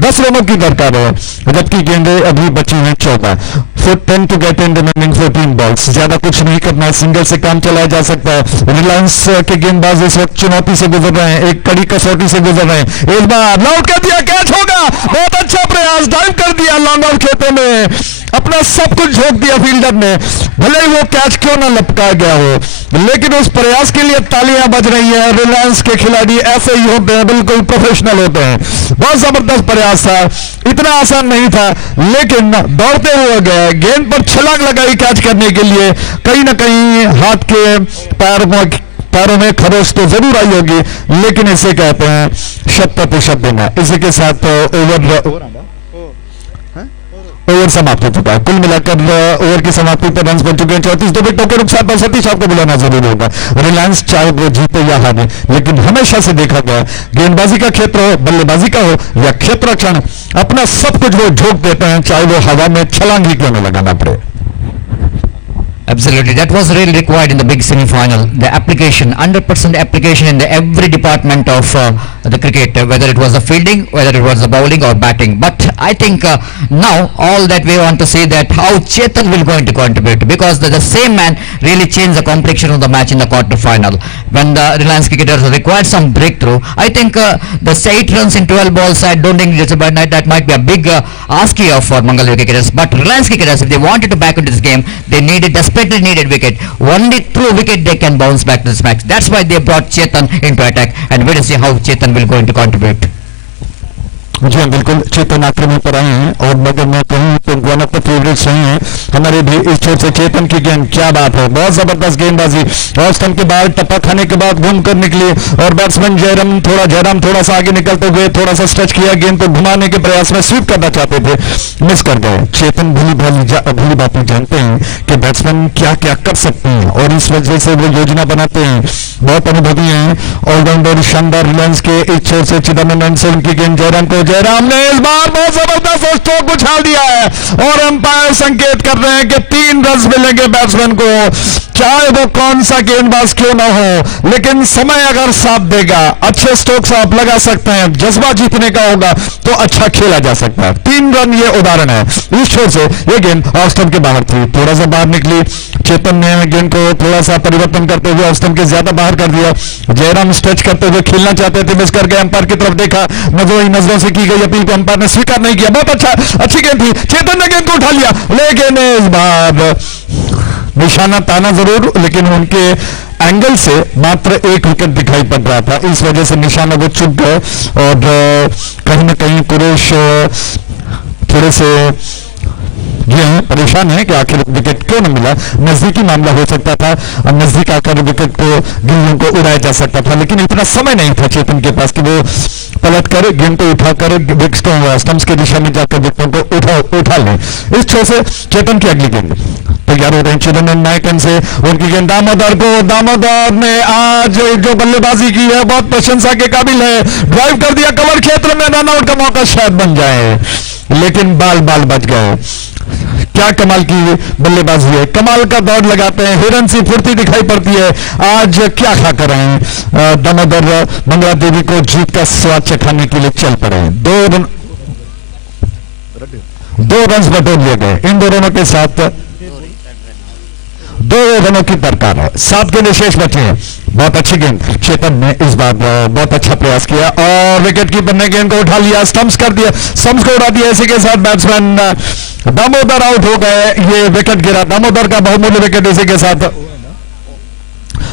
10 रनों की दरकार है, जबकि गेंदें अभी बची हैं 14. For 10 to get in remaining 14 balls. ज्यादा कुछ नहीं करना है, सिंगल से काम चलाया जा सकता है. रिलायंस के गेंदबाज इस वक्त चुनौती से गुजर रहे हैं, एक कड़ी कसौटी से गुजर रहे हैं. इस बार आउट कर दिया, कैच होगा. बहुत अच्छा प्रयास, डाइव कर दिया लॉन्ग आउट खेतों में, अपना सब कुछ झोंक दिया फील्डर ने. भले ही वो कैच क्यों ना लपका गया हो, लेकिन उस प्रयास के लिए तालियां बज रही हैं. रिलायंस के खिलाड़ी ऐसे ही होते हैं, बिल्कुल प्रोफेशनल होते हैं. बहुत जबरदस्त प्रयास था, इतना आसान नहीं था, लेकिन दौड़ते हुए गए, गेंद पर छलांग लगाई कैच करने के लिए. कहीं ना कहीं हाथ के पैरों में खरोच तो जरूर आई होगी, लेकिन इसे कहते हैं 100% देना. इसी के साथ ओवर समाप्त हो चुका है. कुल मिलाकर ओवर की समाप्ति पर रन बन चुके हैं 34. 2 विकेटों के नुकसान पर सतीश आपको बुलाना जरूरी होगा. रिलायंस चाहे वो जीते या हारे, लेकिन हमेशा से देखा गया गेंदबाजी का क्षेत्र हो, बल्लेबाजी का हो या क्षेत्र रक्षण, अपना सब कुछ वो झोंक देते हैं, चाहे वो हवा में छलांग ही क्यों न लगाना पड़े. Absolutely, that was really required in the big semi-final. The application, 100% application in every department of the cricket, whether it was the fielding, whether it was the bowling or batting. But I think now all that we want to see that how Chetan will going to contribute, because the same man really changed the complexion of the match in the quarter-final. When the Reliance cricketers required some breakthrough, I think the 8 runs in 12 balls, I don't think that might be a big ask here for Mangalore cricketers. But Reliance cricketers, if they wanted to back into this game, they desperately needed wicket. Only through wicket they can bounce back to this match. That's why they brought Chetan into attack, and we'll see how Chetan will going to contribute. जी हाँ, बिल्कुल चेतन आक्रमण पर आए हैं, और मगर मैं कहूँ तो वन ऑफ द फेवरेट्स रहे हैं हमारे भी इस छोर से. चेतन की गेंद, क्या बात है, बहुत जबरदस्त गेंदबाजी. और स्टंप के बाद टप्पा खाने के बाद घूम कर निकली, और बैट्समैन जयराम थोड़ा सा आगे निकलते हुए थोड़ा सा स्ट्रेच किया, गेंद को घुमाने के प्रयास में स्वीप करना चाहते थे, मिस कर गए. चेतन भली बातें जानते हैं कि बैट्समैन क्या क्या कर सकते हैं, और इस वजह से वो योजना बनाते हैं. बहुत अनुभवी हैं, ऑलराउंडर शानदार. रिलायंस के इस छोर से चिदम्बरम से उनकी गेंद जयराम ने इस बार बहुत जबरदस्त स्ट्रोक उछाल दिया है, और अंपायर संकेत कर रहे हैं कि 3 रन मिलेंगे बैट्समैन को, चाहे वो कौन सा गेंदबाज क्यों ना हो. लेकिन समय अगर साथ देगा, अच्छे स्ट्रोक्स आप लगा सकते हैं, जज्बा जीतने का होगा तो अच्छा खेला जा सकता है. 3 रन ये उदाहरण है. इस छोर से ये गेंद ऑफ स्टंप के बाहर थी, थोड़ा सा बाहर निकली. चेतन ने गेंद को थोड़ा सा परिवर्तन करते हुए ऑफ स्टंप के ज्यादा बाहर कर दिया. जयराम स्ट्रेच करते हुए खेलना चाहते थे, मिस कर गए. अंपायर की तरफ देखा, नजरों से की गई अपील को अंपायर ने स्वीकार नहीं किया. बहुत अच्छी गेंद थी, चेतन ने गेंद को उठा लिया, लेकिन इस बार निशाना ताना जरूर, लेकिन उनके एंगल से मात्र 1 विकेट दिखाई पड़ रहा था, इस वजह से निशाना वो चुक गए. और कहीं ना कहीं कुरेश थोड़े से ये परेशान है कि आखिर विकेट क्यों न मिला. नजदीकी मामला हो सकता था, और नजदीक आकर विकेट को गिल्लियों को उड़ाया जा सकता था, लेकिन इतना समय नहीं था चेतन के पास कि वो पलट कर गेंद को उठाकर विकेटों स्टंप्स की दिशा में जाकर विकेटों को उठा लें. इस छोर से चेतन की अगली गेंद तैयार हो रहे हैं चिदम्बरम नायकन से. उनकी गेंद दामोदर ने आज जो बल्लेबाजी की है बहुत प्रशंसा के काबिल है. ड्राइव कर दिया कवर क्षेत्र में, रन आउट का मौका शायद बन जाए, लेकिन बाल बच गए. क्या कमाल की बल्लेबाजी है, कमाल का दौड़ लगाते हैं, हिरन सी फुर्ती दिखाई पड़ती है. आज क्या खा कर रहे हैं दामोदर, मंगला देवी को जीत का स्वाद चखाने के लिए चल पड़े. 2 रन बटोर लिए गए. इन 2 रनों के साथ 2 रनों की दरकार है, 7 गेंदें शेष बचे हैं. बहुत अच्छी गेंद, चेतन ने इस बार बहुत अच्छा प्रयास किया, और विकेट कीपर ने गेंद को उठा लिया, स्टंप्स कर दिया, स्टंप्स को उड़ा दिया. इसी के साथ बैट्समैन दामोदर आउट हो गए. ये विकेट गिरा, दामोदर का बहुमूल्य विकेट. इसी के साथ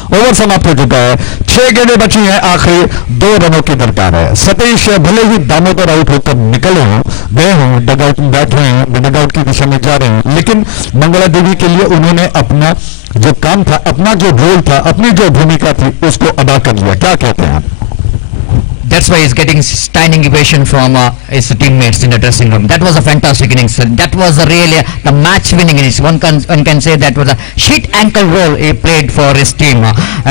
ओवर समाप्त हो चुका है. 6 गेंदें बची हैं, आखिरी 2 रनों की दरकार है. सतीश भले ही दामोदर आउट होकर निकले हों, गए हों, डगआउट में बैठ रहे हैं, डगआउट की दिशा में जा रहे हैं, लेकिन मंगला देवी के लिए उन्होंने अपना जो काम था, अपना जो रोल था, अपनी जो भूमिका थी, उसको अदा कर लिया. क्या कहते हैं आप? That's why he's getting standing ovation from his teammates in the dressing room. That was a fantastic innings. That was really the match-winning innings. One can say that was a sheet ankle role he played for his team.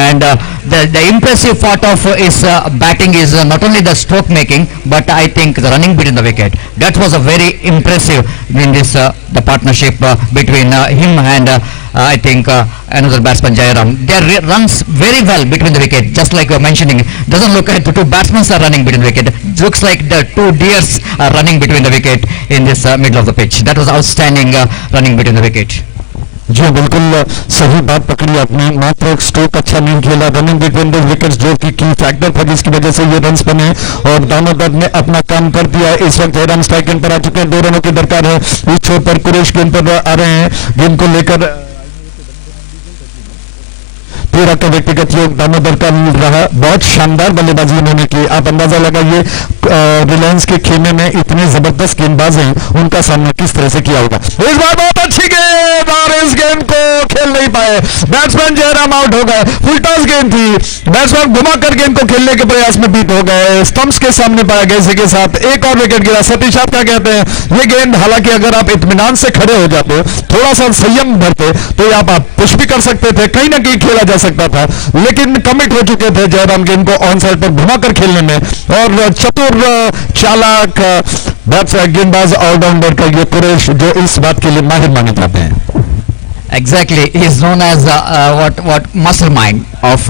And the impressive part of his batting is not only the stroke making, but I think the running between the wicket. That was a very impressive in this the partnership between him and I think another batsman Jayaram. Their runs very well between the wicket, just like you're mentioning. Doesn't look like the two batsmen are running between the wicket. Looks like the two deers are running between the wicket in this middle of the pitch. That was outstanding running between the wicket. जी बिल्कुल सही बात पकड़ी आपने, मात्र एक stroke अच्छा नहीं खेला रनिंग बिटवीन द विकेट्स जो कि की फैक्टर था जिसकी वजह से ये रन्स बने और दामोदर ने अपना काम कर दिया है। इस वक्त जयराम स्ट्राइक एंड पर आ चुके हैं, 2 रनों की दरकार है। इस छोर पर कुरैश गेंद पर आ रहे हैं, गेंद को लेकर 13 का व्यक्तिगत योग दामोदर का रहा। बहुत शानदार बल्लेबाजी उन्होंने की। आप अंदाजा लगाइए रिलायंस के खेमे में इतने जबरदस्त गेंदबाज हैं, उनका सामना किस तरह से किया होगा। इस बार बहुत अच्छी गेंद और इस गेंद को खेल नहीं पाए, बैट्समैन जयराम आउट हो गए। फुल टॉस गेंद थी, बैट्समैन घुमाकर गेंद को खेलने के प्रयास में बीट हो गए, स्टंप्स के सामने पाया गया। इसी के साथ एक और विकेट गिरा। सतीश आप क्या कहते हैं, ये गेंद हालांकि अगर आप इत्मीनान से खड़े हो जाते, थोड़ा सा संयम भरते तो आप पुश भी कर सकते थे, कहीं ना कहीं खेला जा सकता था, लेकिन कमिट हो चुके थे जयराम गेंद को ऑन साइड पर घुमाकर खेलने में। और चतुर चालाक गेंदबाज ऑलराउंडर का ये कुरैश जो इस बात के लिए माहिर माने जाते हैं। Exactly, he is known as what mastermind of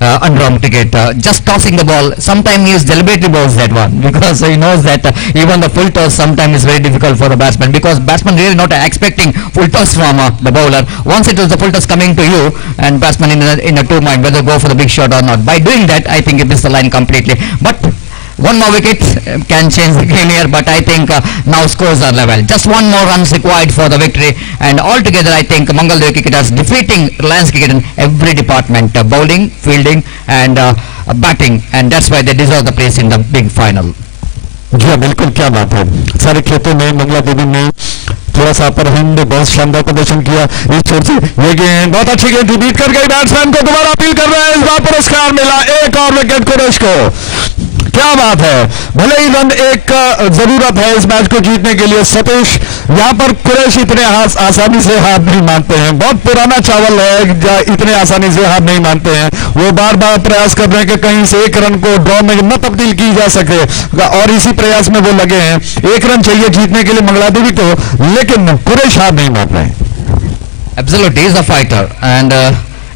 underarm cricket. Just tossing the ball. Sometimes he is deliberately bowls that one because he knows that even the full toss sometimes is very difficult for the batsman because batsman really not expecting full toss from the bowler. Once it is the full toss coming to you and batsman in a two mind whether go for the big shot or not. By doing that, I think it is the line completely. But one more wicket can change the game here, but I think now scores are level. Just one more runs required for the victory, and altogether I think Mangal Dev cricketers defeating Reliance Cricket in every department, bowling, fielding and batting, and that's why they deserve the place in the big final. जी हाँ बिल्कुल, क्या बात है। सारे खेतों में मंगला देवी ने थोड़ा सा अपर हैंड बहुत शानदार प्रदर्शन किया। इस छोर से ये गेंद बहुत अच्छी गेंद थी, बीट कर गई, बैट्समैन को दोबारा अपील कर रहे हैं। इस बार पुरस्कार मिला, एक और विकेट कुरैश को। क्या बात है, भले ही रन एक जरूरत है इस मैच को जीतने के लिए। सतीश, यहाँ पर कुरैश इतने आसानी से हार नहीं मानते हैं, बहुत पुराना चावल है, इतने आसानी से हार नहीं मानते हैं। वो बार बार प्रयास कर रहे हैं कि कहीं से एक रन को ड्रॉ में न तब्दील की जा सके और इसी प्रयास में वो लगे हैं। एक रन चाहिए जीतने के लिए मंगलादेवी को, लेकिन कुरैश हार नहीं मान रहे हैं। Absolutely, he is a fighter and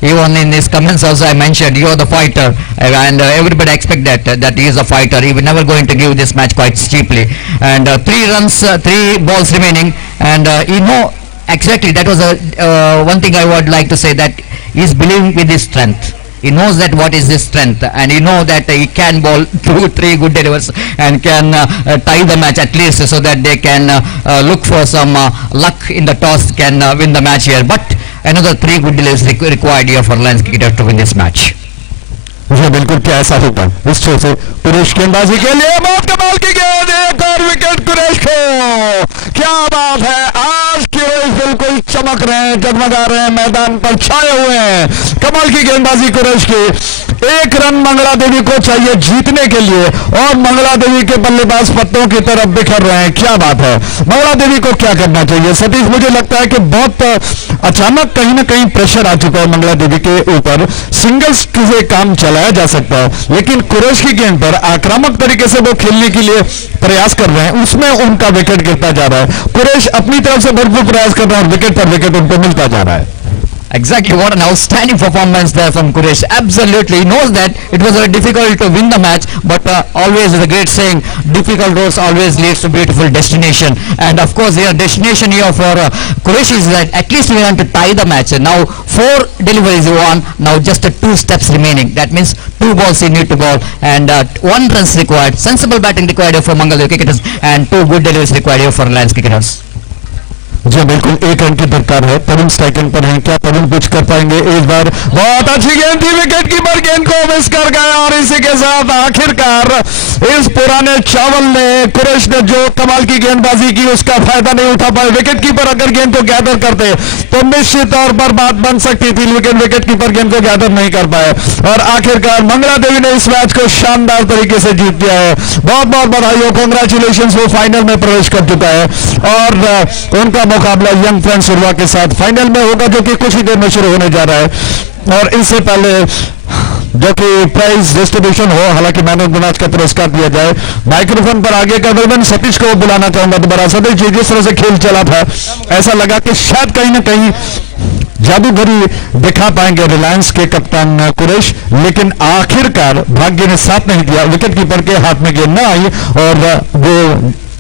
even in his comments also I mentioned you are the fighter and everybody expect that he is a fighter. He will never going to give this match quite cheaply and 3 runs, 3 balls remaining and you know exactly that was one thing I would like to say, that he is believing with his strength. He knows that what is his strength and he know that he can bowl 2-3 good delivers and can tie the match at least so that they can look for some luck in the toss, can win the match here. But another 3 good deliveries required here for Reliance Cricket to win this match. जी बिल्कुल, क्या ऐसा होगा इस छोर से कुरैश गेंदबाजी के लिए बहुत कमाल की गेंद, एक और विकेट कुरैश को। क्या बात है, आज कुरैश बिल्कुल चमक रहे हैं, जगमगा रहे हैं, मैदान पर छाए हुए हैं। कमाल की गेंदबाजी कुरैश की। 1 रन मंगला देवी को चाहिए जीतने के लिए और मंगला देवी के बल्लेबाज पत्तों की तरफ बिखर रहे हैं। क्या बात है, मंगला देवी को क्या करना चाहिए। सतीश, मुझे लगता है कि बहुत अचानक कहीं ना कहीं प्रेशर आ चुका है मंगला देवी के ऊपर। सिंगल्स से काम चलाया जा सकता है, लेकिन कुरैश की गेंद पर आक्रामक तरीके से वो खेलने के लिए प्रयास कर रहे हैं, उसमें उनका विकेट गिरता जा रहा है। कुरैश अपनी तरफ से भरपूर प्रयास कर रहा है और विकेट पर विकेट उनको मिलता जा रहा है। Exactly, what an outstanding performance there from Kuresh. Absolutely, he knows that it was very difficult to win the match, but always the great saying, difficult roads always leads to beautiful destination. And of course, your destination here for Kuresh is that at least we want to tie the match. And now 4 deliveries you won, now just 2 steps remaining. That means 2 balls you need to bowl and 1 runs required. Sensible batting required here for Mangal Dev cricketers and 2 good deliveries required here for Reliance cricketers. जी बिल्कुल, 1 run की दरकार है। तरुण striking पर हैं, क्या तरुण कुछ कर पाएंगे इस बार। बहुत अच्छी गेंद थी, विकेट कीपर गेंद को मिस कर गया और इसी के साथ आखिरकार इस पुराने चावल ने, कुरैश ने जो कमाल की गेंदबाजी की उसका फायदा नहीं उठा पाए। विकेट कीपर अगर गेंद को गैदर करते तो निश्चित तौर पर बात बन सकती थी, लेकिन विकेट कीपर गेंद को गैदर नहीं कर पाए और आखिरकार मंगला देवी ने इस मैच को शानदार तरीके से जीत दिया है। बहुत बहुत बधाई हो, कांग्रेचुलेशंस, वो फाइनल में प्रवेश कर चुका है और उनका मुकाबला यंग फ्रेंड्स सुरवा के साथ फाइनल में होगा, जो कि कुछ ही देर में शुरू होने जा रहा है। और इससे पहले जो कि प्राइज डिस्ट्रीब्यूशन हो, हालांकि मैन ऑफ द मैच का पुरस्कार दिया जाए, माइक्रोफोन पर आगे का दरमियान सतीश को बुलाना चाहूंगा दोबारा। सतीश जी, जिस तरह से खेल चला था, ऐसा लगा कि शायद कहीं ना कहीं जादूगरी दिखा पाएंगे रिलायंस के कप्तान कुरैश, लेकिन आखिरकार भाग्य ने साथ नहीं दिया, विकेट कीपर के हाथ में गेंद न आई और वो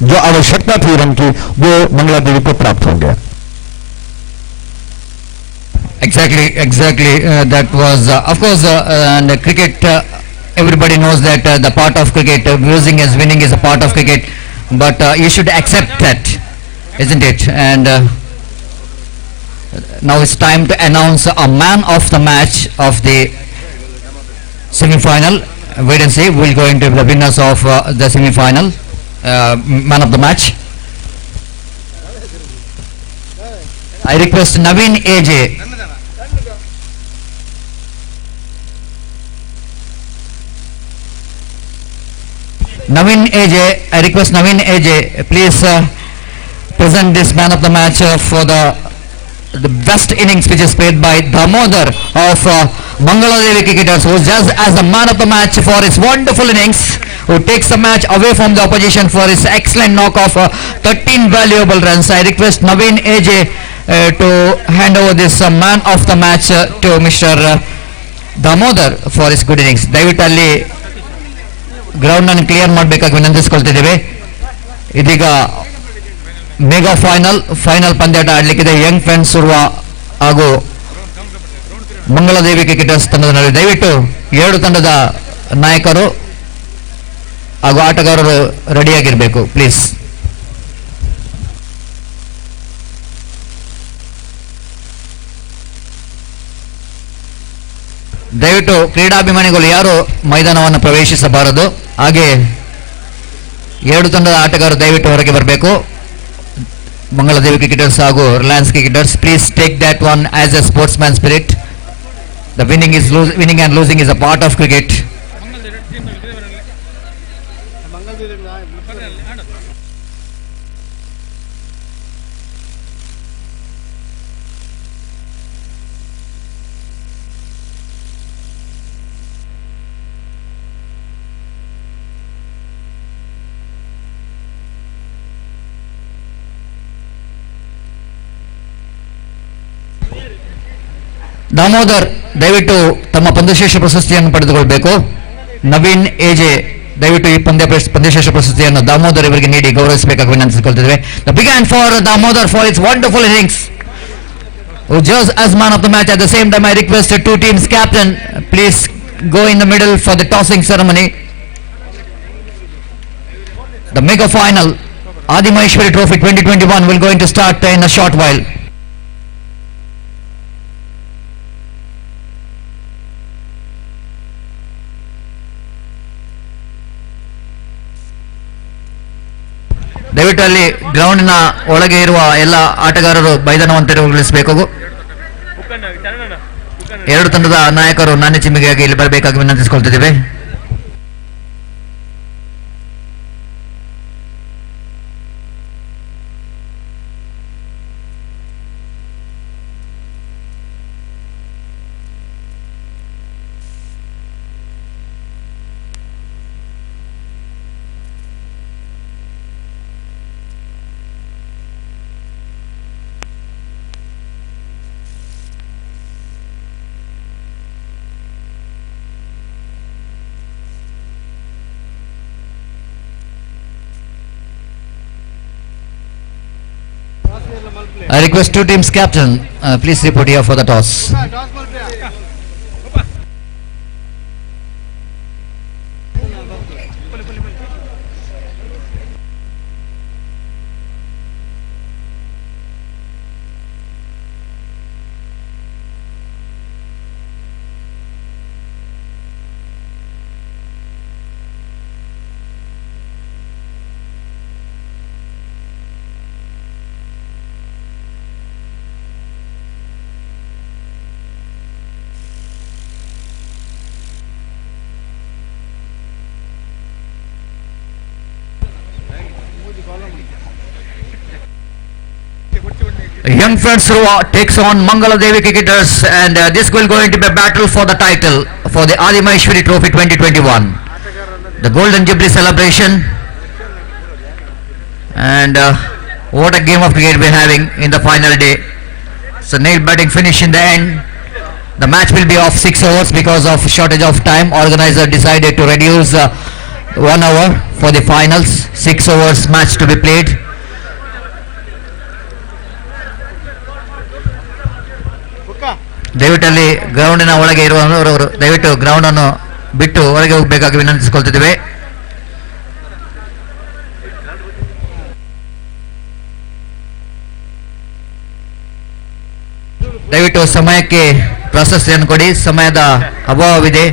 जो आवश्यकता थी रन की वो मंगला देवी को प्राप्त हो गया. Exactly. That was, of course, and cricket. Everybody knows that the part of cricket, losing as winning is a part of cricket, but you should accept that, isn't it? And now it's time to announce a man of the match of the semi-final. Wait and see. We'll go into the winners of the semi-final. Man of the match. I request Naveen AJ. Naveen AJ, I request Naveen AJ, please present this man of the match for the best innings which is played by Damodar of Mangala Devi Cricketers, who is just as the man of the match for his wonderful innings, who takes the match away from the opposition for his excellent knock of 13 valuable runs. I request Naveen AJ to hand over this man of the match to Mr. Damodar for his good innings. ದಯವಿಟ್ಟಲ್ಲಿ ground ಅನ್ನು clear ಮಾಡಬೇಕಾಗಿ ವಿನಂತಿಸಿಕೊಳ್ತಿದ್ದೇವೆ. ಇದೀಗ mega final ಪಂದ್ಯಾಟ ಆಡಲಿಕ್ಕಿದೆ young friends ಸುರುವ ಹಾಗೂ Mangaladevi cricketers ತಂಡದ ನಡುವೆ. ದಯವಿಟ್ಟು ಎರಡು ತಂಡದ ನಾಯಕರು ಹಾಗೂ ಆಟಗಾರರು ರೆಡಿಯಾಗಿರಬೇಕು ಪ್ಲೀಸ್. ದಯವಿಟ್ಟು ಕ್ರೀಡಾಭಿಮಾನಿಗಳು ಯಾರು ಮೈದಾನವನ್ನು ಪ್ರವೇಶಿಸಬಾರದು. ಹಾಗೆ ಎರಡು ತಂಡದ ಆಟಗಾರರು ದಯವಿಟ್ಟು ಹೊರಗೆ ಬರಬೇಕು. ಮಂಗಳದೇವಿ ಕ್ರಿಕೆಟರ್ಸ್ ಹಾಗೂ Reliance cricketers, please take that one as A sports man spirit. The winning and losing is a part of cricket. Damodar ದಯವಿಟ್ಟು ತಮ್ಮ ಪಂದ್ಯಶ್ರೇಷ್ಠ ಪ್ರಶಸ್ತಿಯನ್ನು ಪಡೆದುಕೊಳ್ಬೇಕು. ನವೀನ್ ಎಜೆ ದಯವಿಟ್ಟು ಈ ಪಂದ್ಯಶ್ರೇಷ್ಠ ಪ್ರಶಸ್ತಿಯನ್ನು ದಾಮೋದರ್ ಇವರಿಗೆ ನೀಡಿ ಗೌರವಿಸಬೇಕಾಗಿ ವಿನಂತಿಸಿಕೊಳ್ತಿದ್ದೇವೆ. The big hand for Damodar for its wonderful innings. Just as man of the match, at the same time I request two teams captain, please go in the middle for the tossing ceremony. The mega final Adimaheshwari Trophy 2021 will going to start in a short while. ದಯವಿಟ್ಟು ಅಲ್ಲಿ ಗ್ರೌಂಡಿನ ಒಳಗೆ ಇರುವ ಎಲ್ಲ ಆಟಗಾರರು ಮೈದಾನವನ್ನು ತೆರವುಗೊಳಿಸಬೇಕು. ಎರಡು ತಂಡದ ನಾಯಕರು ನಾಣ್ಯ ಚಿಮ್ಮಿಗೆಯಾಗಿ ಇಲ್ಲಿ ಬರಬೇಕಾಗಿ ವಿನಂತಿಸಿಕೊಳ್ತಿದ್ದೇವೆ. I request two teams captain, please report here for the toss. Young Friends Ruwa takes on Mangala Devi Cricketers, and this will going to be a battle for the title for the Adimaheshwari Trophy 2021. The Golden Jubilee celebration, and what a game of cricket we're having in the final day. So nail batting finish in the end. The match will be of 6 overs because of shortage of time. Organizer decided to reduce 1 hour for the finals. 6 overs match to be played. ದಯವಿಟ್ಟು ಅಲ್ಲಿ ಗ್ರೌಂಡಿನ ಒಳಗೆ ಇರುವವರು ದಯವಿಟ್ಟು ground ಅನ್ನು ಬಿಟ್ಟು ಹೊರಗೆ ಹೋಗಬೇಕಾಗಿ ವಿನಂತಿಸಿಕೊಳ್ತಿದ್ದೇವೆ. ದಯವಿಟ್ಟು ಸಮಯಕ್ಕೆ ಪ್ರಾಶಸ್ತ್ಯವನ್ನು ಕೊಡಿ, ಸಮಯದ ಅಭಾವವಿದೆ.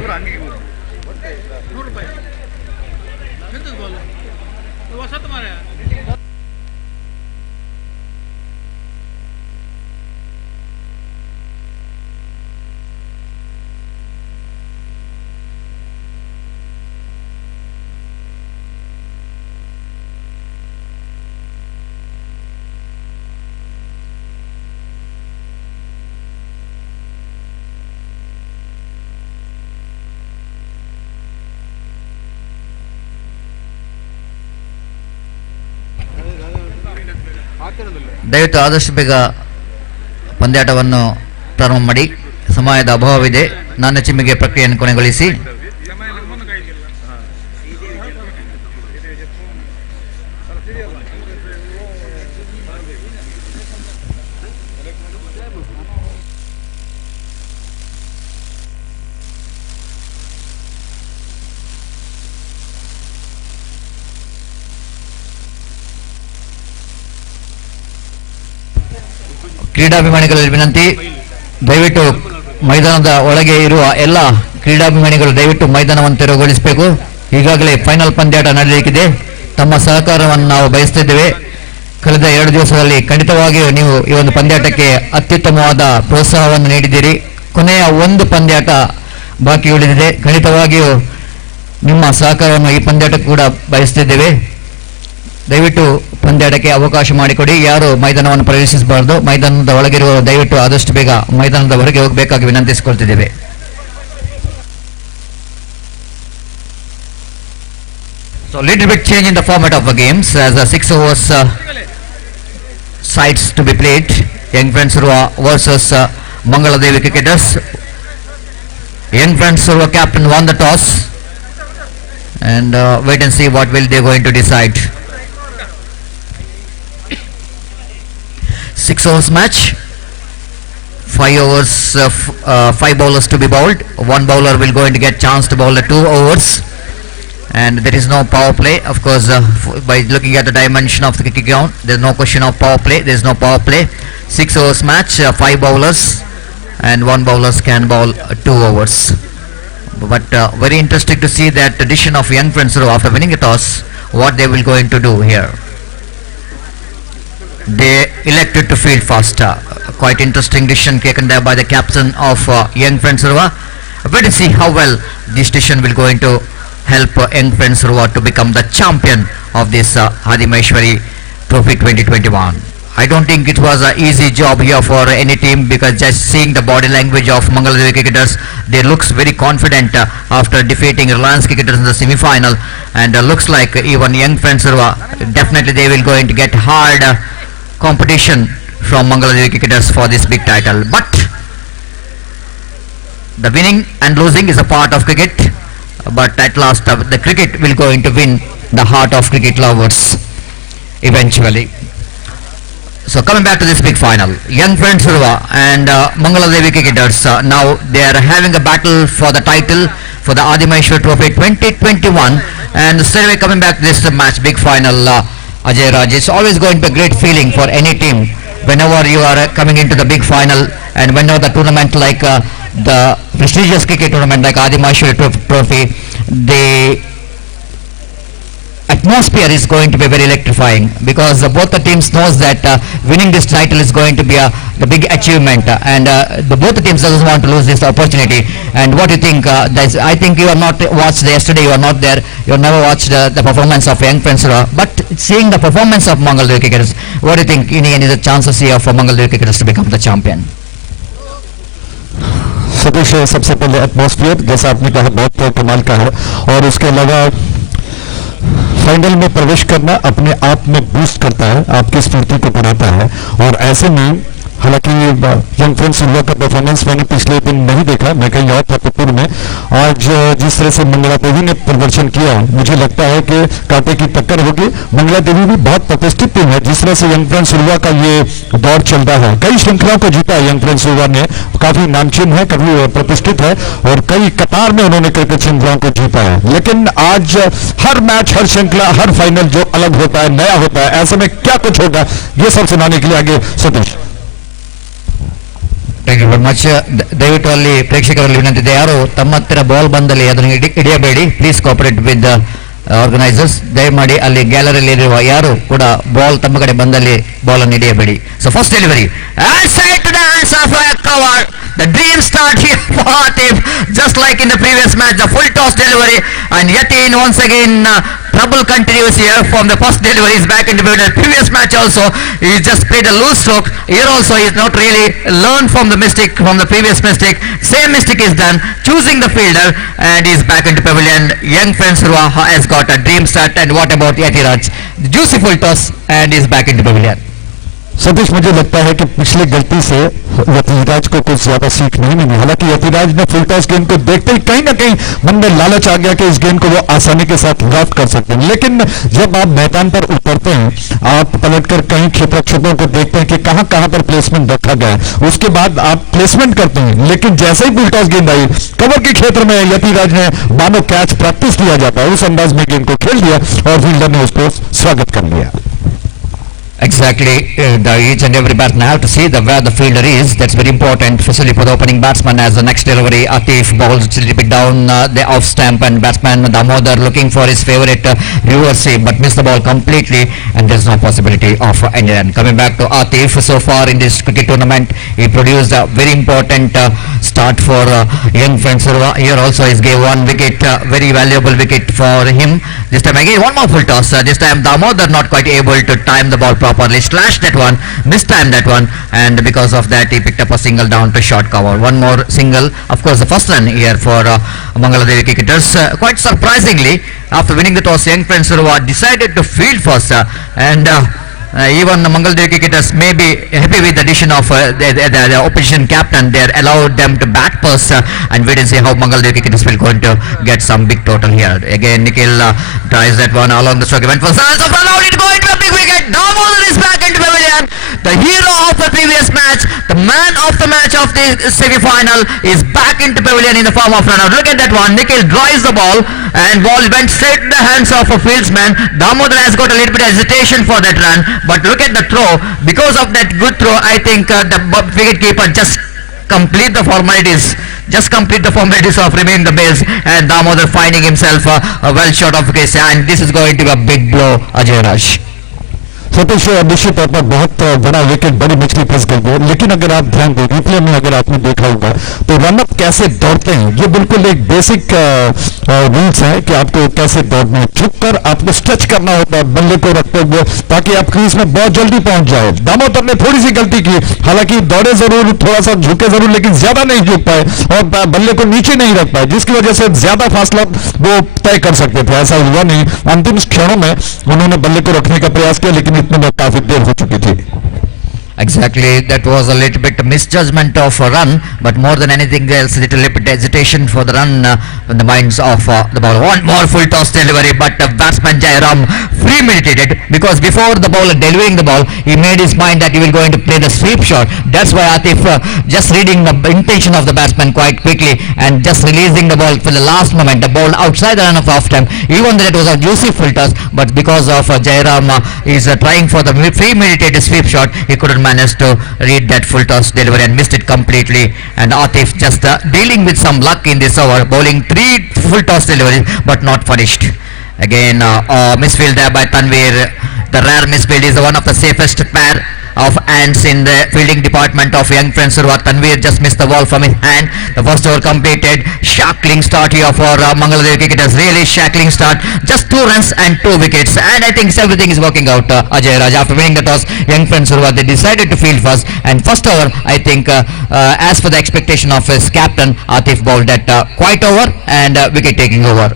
ದಯವಿಟ್ಟು ಆದಷ್ಟು ಬೇಗ ಪಂದ್ಯಾಟವನ್ನು ಪ್ರಾರಂಭ ಮಾಡಿ, ಸಮಯದ ಅಭಾವವಿದೆ. ನನ್ನ ಚಿಮ್ಮಿಗೆ ಪ್ರಕ್ರಿಯೆಯನ್ನು ಕೊನೆಗೊಳಿಸಿ. ಕ್ರೀಡಾಭಿಮಾನಿಗಳಲ್ಲಿ ವಿನಂತಿ, ದಯವಿಟ್ಟು ಮೈದಾನದ ಒಳಗೆ ಇರುವ ಎಲ್ಲ ಕ್ರೀಡಾಭಿಮಾನಿಗಳು ದಯವಿಟ್ಟು ಮೈದಾನವನ್ನು ತೆರವುಗೊಳಿಸಬೇಕು. ಈಗಾಗಲೇ ಫೈನಲ್ ಪಂದ್ಯಾಟ ನಡೆಯಲಿಕ್ಕಿದೆ. ತಮ್ಮ ಸಹಕಾರವನ್ನು ನಾವು ಬಯಸುತ್ತಿದ್ದೇವೆ. ಕಳೆದ 2 ದಿವಸದಲ್ಲಿ ಖಂಡಿತವಾಗಿಯೂ ನೀವು ಈ ಒಂದು ಪಂದ್ಯಾಟಕ್ಕೆ ಅತ್ಯುತ್ತಮವಾದ ಪ್ರೋತ್ಸಾಹವನ್ನು ನೀಡಿದ್ದೀರಿ. ಕೊನೆಯ ಒಂದು ಪಂದ್ಯಾಟ ಬಾಕಿ ಉಳಿದಿದೆ. ಖಂಡಿತವಾಗಿಯೂ ನಿಮ್ಮ ಸಹಕಾರವನ್ನು ಈ ಪಂದ್ಯಾಟಕ್ಕೆ ಕೂಡ ಬಯಸುತ್ತಿದ್ದೇವೆ. ದಯವಿಟ್ಟು ಪಂದ್ಯಾಟಕ್ಕೆ ಅವಕಾಶ ಮಾಡಿಕೊಡಿ. ಯಾರು ಮೈದಾನವನ್ನು ಪ್ರವೇಶಿಸಬಾರದು. ಮೈದಾನದ ಒಳಗಿರುವ ದಯವಿಟ್ಟು ಆದಷ್ಟು ಬೇಗ ಮೈದಾನದ ಹೊರಗೆ ಹೋಗಬೇಕಾಗಿ ವಿನಂತಿಸಿಕೊಳ್ತಿದ್ದೇವೆ. So little bit change in the format of the games as the 6 overs sides to be played. Young Friends Surva versus Mangaladevi cricketers. Young Friends Surva captain won the toss and wait and see what will they going to decide. 6 overs match, 5 overs, 5 bowlers to be bowled. One bowler will going to get chance to bowl the 2 overs, and there is no power play. Of course, by looking at the dimension of the cricket ground, there is no question of power play. There is no power play. 6 overs match, 5 bowlers, and 1 bowlers can bowl 2 overs. But very interesting to see that addition of Young Friends after winning the toss, what they will going to do here. They elected to field faster. Quite interesting decision taken there by the captain of Young Friends Surva. But to see how well this decision will going to help Young Friends Surva to become the champion of this Adimaheshwari Trophy 2021. I don't think it was an easy job here for any team, because just seeing the body language of Mangaladevi cricketers, they looks very confident after defeating Reliance cricketers in the semi-final, and looks like even Young Friends Surva definitely they will going to get hard competition from Mangaladevi cricketers for this big title. But the winning and losing is a part of cricket, but at last the cricket will going to win the heart of cricket lovers eventually. So coming back to this big final, Young Friends Surva and Mangaladevi cricketers, now they are having a battle for the title for the Adimaheshwari Trophy 2021, and straight away coming back to this match, big final, Ajay Raj, it's always going to be a great feeling for any team whenever you are coming into the big final, and whenever the tournament like the prestigious cricket tournament like Adimaheshwari Trophy, the atmosphere is going to be very electrifying, because both the teams knows that winning this title is going to be the big achievement, and both the teams doesn't want to lose this opportunity. And what do you think? I think you have not watched yesterday, you are not there, you have never watched the performance of Young Friends, but seeing the performance of Mangaladevi cricketers, what do you think in the end is a chance to see for Mangaladevi cricketers to become the champion? Satish, सबसे पहले atmosphere जैसा आपने कहा बहुत कमाल का है, और उसके अलावा फाइनल में प्रवेश करना अपने आप में बूस्ट करता है, आपकी स्फूर्ति को बढ़ाता है, और ऐसे में हालांकि यंग फ्रेंड्स इंडिया का परफॉर्मेंस मैंने पिछले दिन नहीं देखा, मैं कहीं और था पुपुर में। आज जिस तरह से मंगला देवी ने प्रदर्शन किया, मुझे लगता है कि कांटे की टक्कर होगी। मंगला देवी भी बहुत प्रतिष्ठित टीम है। जिस तरह से यंग फ्रेंड्स इंडिया का ये दौर चल रहा है, कई श्रृंखलाओं को जीता है यंग फ्रेंड्स इंडिया ने, काफी नामचीन है, काफी प्रतिष्ठित है और कई कतार में उन्होंने क्रिकेट श्रृंखलाओं को जीता है। लेकिन आज हर मैच, हर श्रृंखला, हर फाइनल जो अलग होता है, नया होता है, ऐसे में क्या कुछ होगा, ये सब सुनाने के लिए आगे Satish. Thank you very much. ದಯವಿಟ್ಟು ಅಲ್ಲಿ ಪ್ರೇಕ್ಷಕರಲ್ಲಿ ವಿನಂತಿದೆ, ಯಾರು ತಮ್ಮ ಹತ್ತಿರ ಬಾಲ್ ಬಂದಲ್ಲಿ ಅದನ್ನು ಹಿಡಿಯಬೇಡಿ. Please cooperate with organisers. ದಯಮಾಡಿ ಅಲ್ಲಿ ಗ್ಯಾಲರಿಯಲ್ಲಿರುವ ಯಾರು ಕೂಡ ಬಾಲ್ ತಮ್ಮ ಕಡೆ ಬಂದಲ್ಲಿ ಬಾಲ್ ಅನ್ನು ಹಿಡಿಯಬೇಡಿ. So first delivery the dream start here for Atif, just like in the previous match, the full toss delivery, and Yatin once again trouble continues here from the first delivery. Is back in the middle. Previous match also he just played a loose stroke. Here also he is not really learned from the mistake, from the previous mistake. Same mistake is done, choosing the fielder, and he is back into pavilion. Young friend Surwa has got a dream start. And what about Yatiraj? Juicy full toss, and he is back into pavilion. Satish, मुझे लगता है कि पिछले गलती से यतिराज को कुछ ज्यादा सीख नहीं मिली। हालांकि यतिराज ने फुल टॉस गेंद को देखते ही कहीं ना कहीं मन में लालच आ गया कि इस गेंद को वो आसानी के साथ ड्राफ्ट कर सकते हैं। लेकिन जब आप मैदान पर उतरते हैं, आप पलटकर कहीं क्षेत्रक्षकों को देखते हैं कि कहां कहां पर प्लेसमेंट रखा गया है, उसके बाद आप प्लेसमेंट करते हैं। लेकिन जैसे ही फुल टॉस गेंद आई, कवर के क्षेत्र में यतिराज ने मानो कैच प्रैक्टिस किया जाता है, उस अंदाज में गेंद को खेल दिया और फील्डर ने उसको स्वागत कर लिया। Exactly, each and every batsman have to see where the fielder is. That's very important, especially for the opening batsman. As the next delivery, Atif bowls a little bit down the off stamp, and batsman Damodar looking for his favorite reverse sweep, but missed the ball completely, and there's no possibility of any run. Coming back to Atif, so far in this cricket tournament, he produced a very important start for young friends. Here also he gave one wicket, very valuable wicket for him. This time again one more full toss. This time Damodar not quite able to time the ball properly, slashed that one, mistimed that one, and because of that he picked up a single down to short cover. One more single, of course the first run here for Mangaladevi cricketers. Quite surprisingly, after winning the toss, young friends decided to field first, and even the Mangaladevi cricketers may be happy with the addition of the opposition captain. They allowed them to bat first, and wait and see how Mangaladevi cricketers will going to get some big total here. Again Nikhil tries that one along the stroke, went for Sans of allowed it, going to a big wicket. Damodar is back into pavilion. The hero of the previous match, the man of the match of the semi-final, is back into pavilion in the form of run out. Look at that one. Nikhil drives the ball, and ball went straight to the hands of a fieldsman. Damodar has got a little bit of hesitation for that run, but look at the throw. Because of that good throw, I think the wicket keeper just complete the formalities of remaining the base, and Damodar finding himself well short of wicket, and this is going to be a big blow, Ajay Raj. Satish, निश्चित तौर पर बहुत बड़ा wicket, बड़ी मछली फंस गई है। लेकिन अगर आप ध्यान दें, रिप्ले में अगर आपने देखा होगा तो रनअप कैसे दौड़ते हैं, ये बिल्कुल एक बेसिक रूल्स है कि आपको कैसे दौड़ना है। झुककर आपको स्ट्रेच करना होता है बल्ले को रखते हुए, ताकि आप क्रीज में बहुत जल्दी पहुंच जाए। दामोदर ने थोड़ी सी गलती की, हालांकि दौड़े जरूर, थोड़ा सा झुके जरूर, लेकिन ज्यादा नहीं झुक पाए और बल्ले को नीचे नहीं रख पाए, जिसकी वजह से ज्यादा फासला वो तय कर सकते थे। ऐसा हुआ नहीं। अंतिम क्षणों में उन्होंने बल्ले को रखने का प्रयास किया, लेकिन इतने में काफी देर हो चुकी थी। Exactly, that was a little bit misjudgment of a run, but more than anything else, little bit hesitation for the run in the minds of the ball. One more full toss delivery, but batsman Jairam premeditated, because before the bowler delivering the ball, he made his mind that he will going to play the sweep shot. That's why Atif just reading the intention of the batsman quite quickly and just releasing the ball for the last moment. The ball outside the run of off time, even though it was a juicy full toss, but because of Jairam is trying for the premeditated sweep shot, he couldn't manage to read that full toss delivery and missed it completely. And Atif just dealing with some luck in this over, bowling 3 full toss deliveries but not finished. Again misfield there by Tanvir. The rare misfield is one of the safest pair of hands in the fielding department of young friends. Tanvir just missed the ball from his hand. The first over completed. Shackling start here for Mangaladevi cricketers. Really shackling start. Just 2 runs and 2 wickets, and I think everything is working out. Ajay Raj, after winning the toss, young friends they decided to field first, and first over I think as for the expectation of his captain, Atif bowled that quite over and wicket taking over.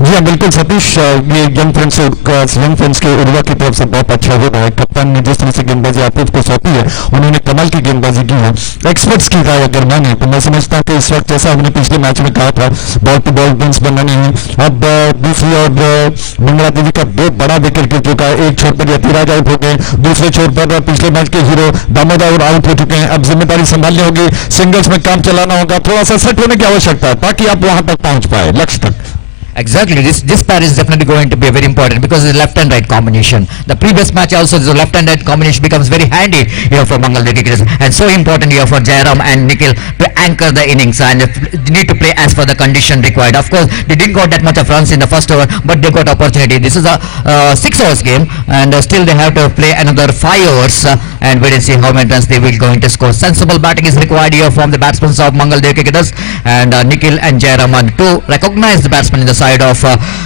जी हाँ बिल्कुल सतीश, ये young friends के उर्वा की तरफ से बहुत अच्छा हो रहा है। कप्तान ने जिस तरह से गेंदबाजी आतिफ को सौंपी है, उन्होंने कमाल की गेंदबाजी की है। एक्सपर्ट्स की राय अगर माने तो मैं समझता हूँ कि इस वक्त जैसा हमने पिछले मैच में कहा था, बॉल टू बॉल रन्स बनाने हैं। अब दूसरी ओर मंगला देवी का बहुत बड़ा विकेट गिर चुका है। एक छोर पर यतिराज आउट हो गए, दूसरे छोर पर पिछले मैच के हीरो दामोदर आउट हो चुके हैं। अब जिम्मेदारी संभालनी होगी, सिंगल्स में काम चलाना होगा, थोड़ा सा सेट होने की आवश्यकता है ताकि आप वहां तक पहुंच पाए लक्ष्य तक। Exactly, this pair is definitely going to be very important because it's a left and right combination. The previous match also, the left and right combination becomes very handy here for Mangal cricketers, and so important here for Jairam and Nikhil to anchor the innings and need to play as per the condition required. Of course, they didn't got that much of runs in the first over, but they got opportunity. This is a 6 hours game, and still they have to play another 5 overs, and wait and see how many runs they will going to score. Sensible batting is required here from the batsmen of Mangal cricketers, and Nikhil and Jairam are to recognize the batsman in the side of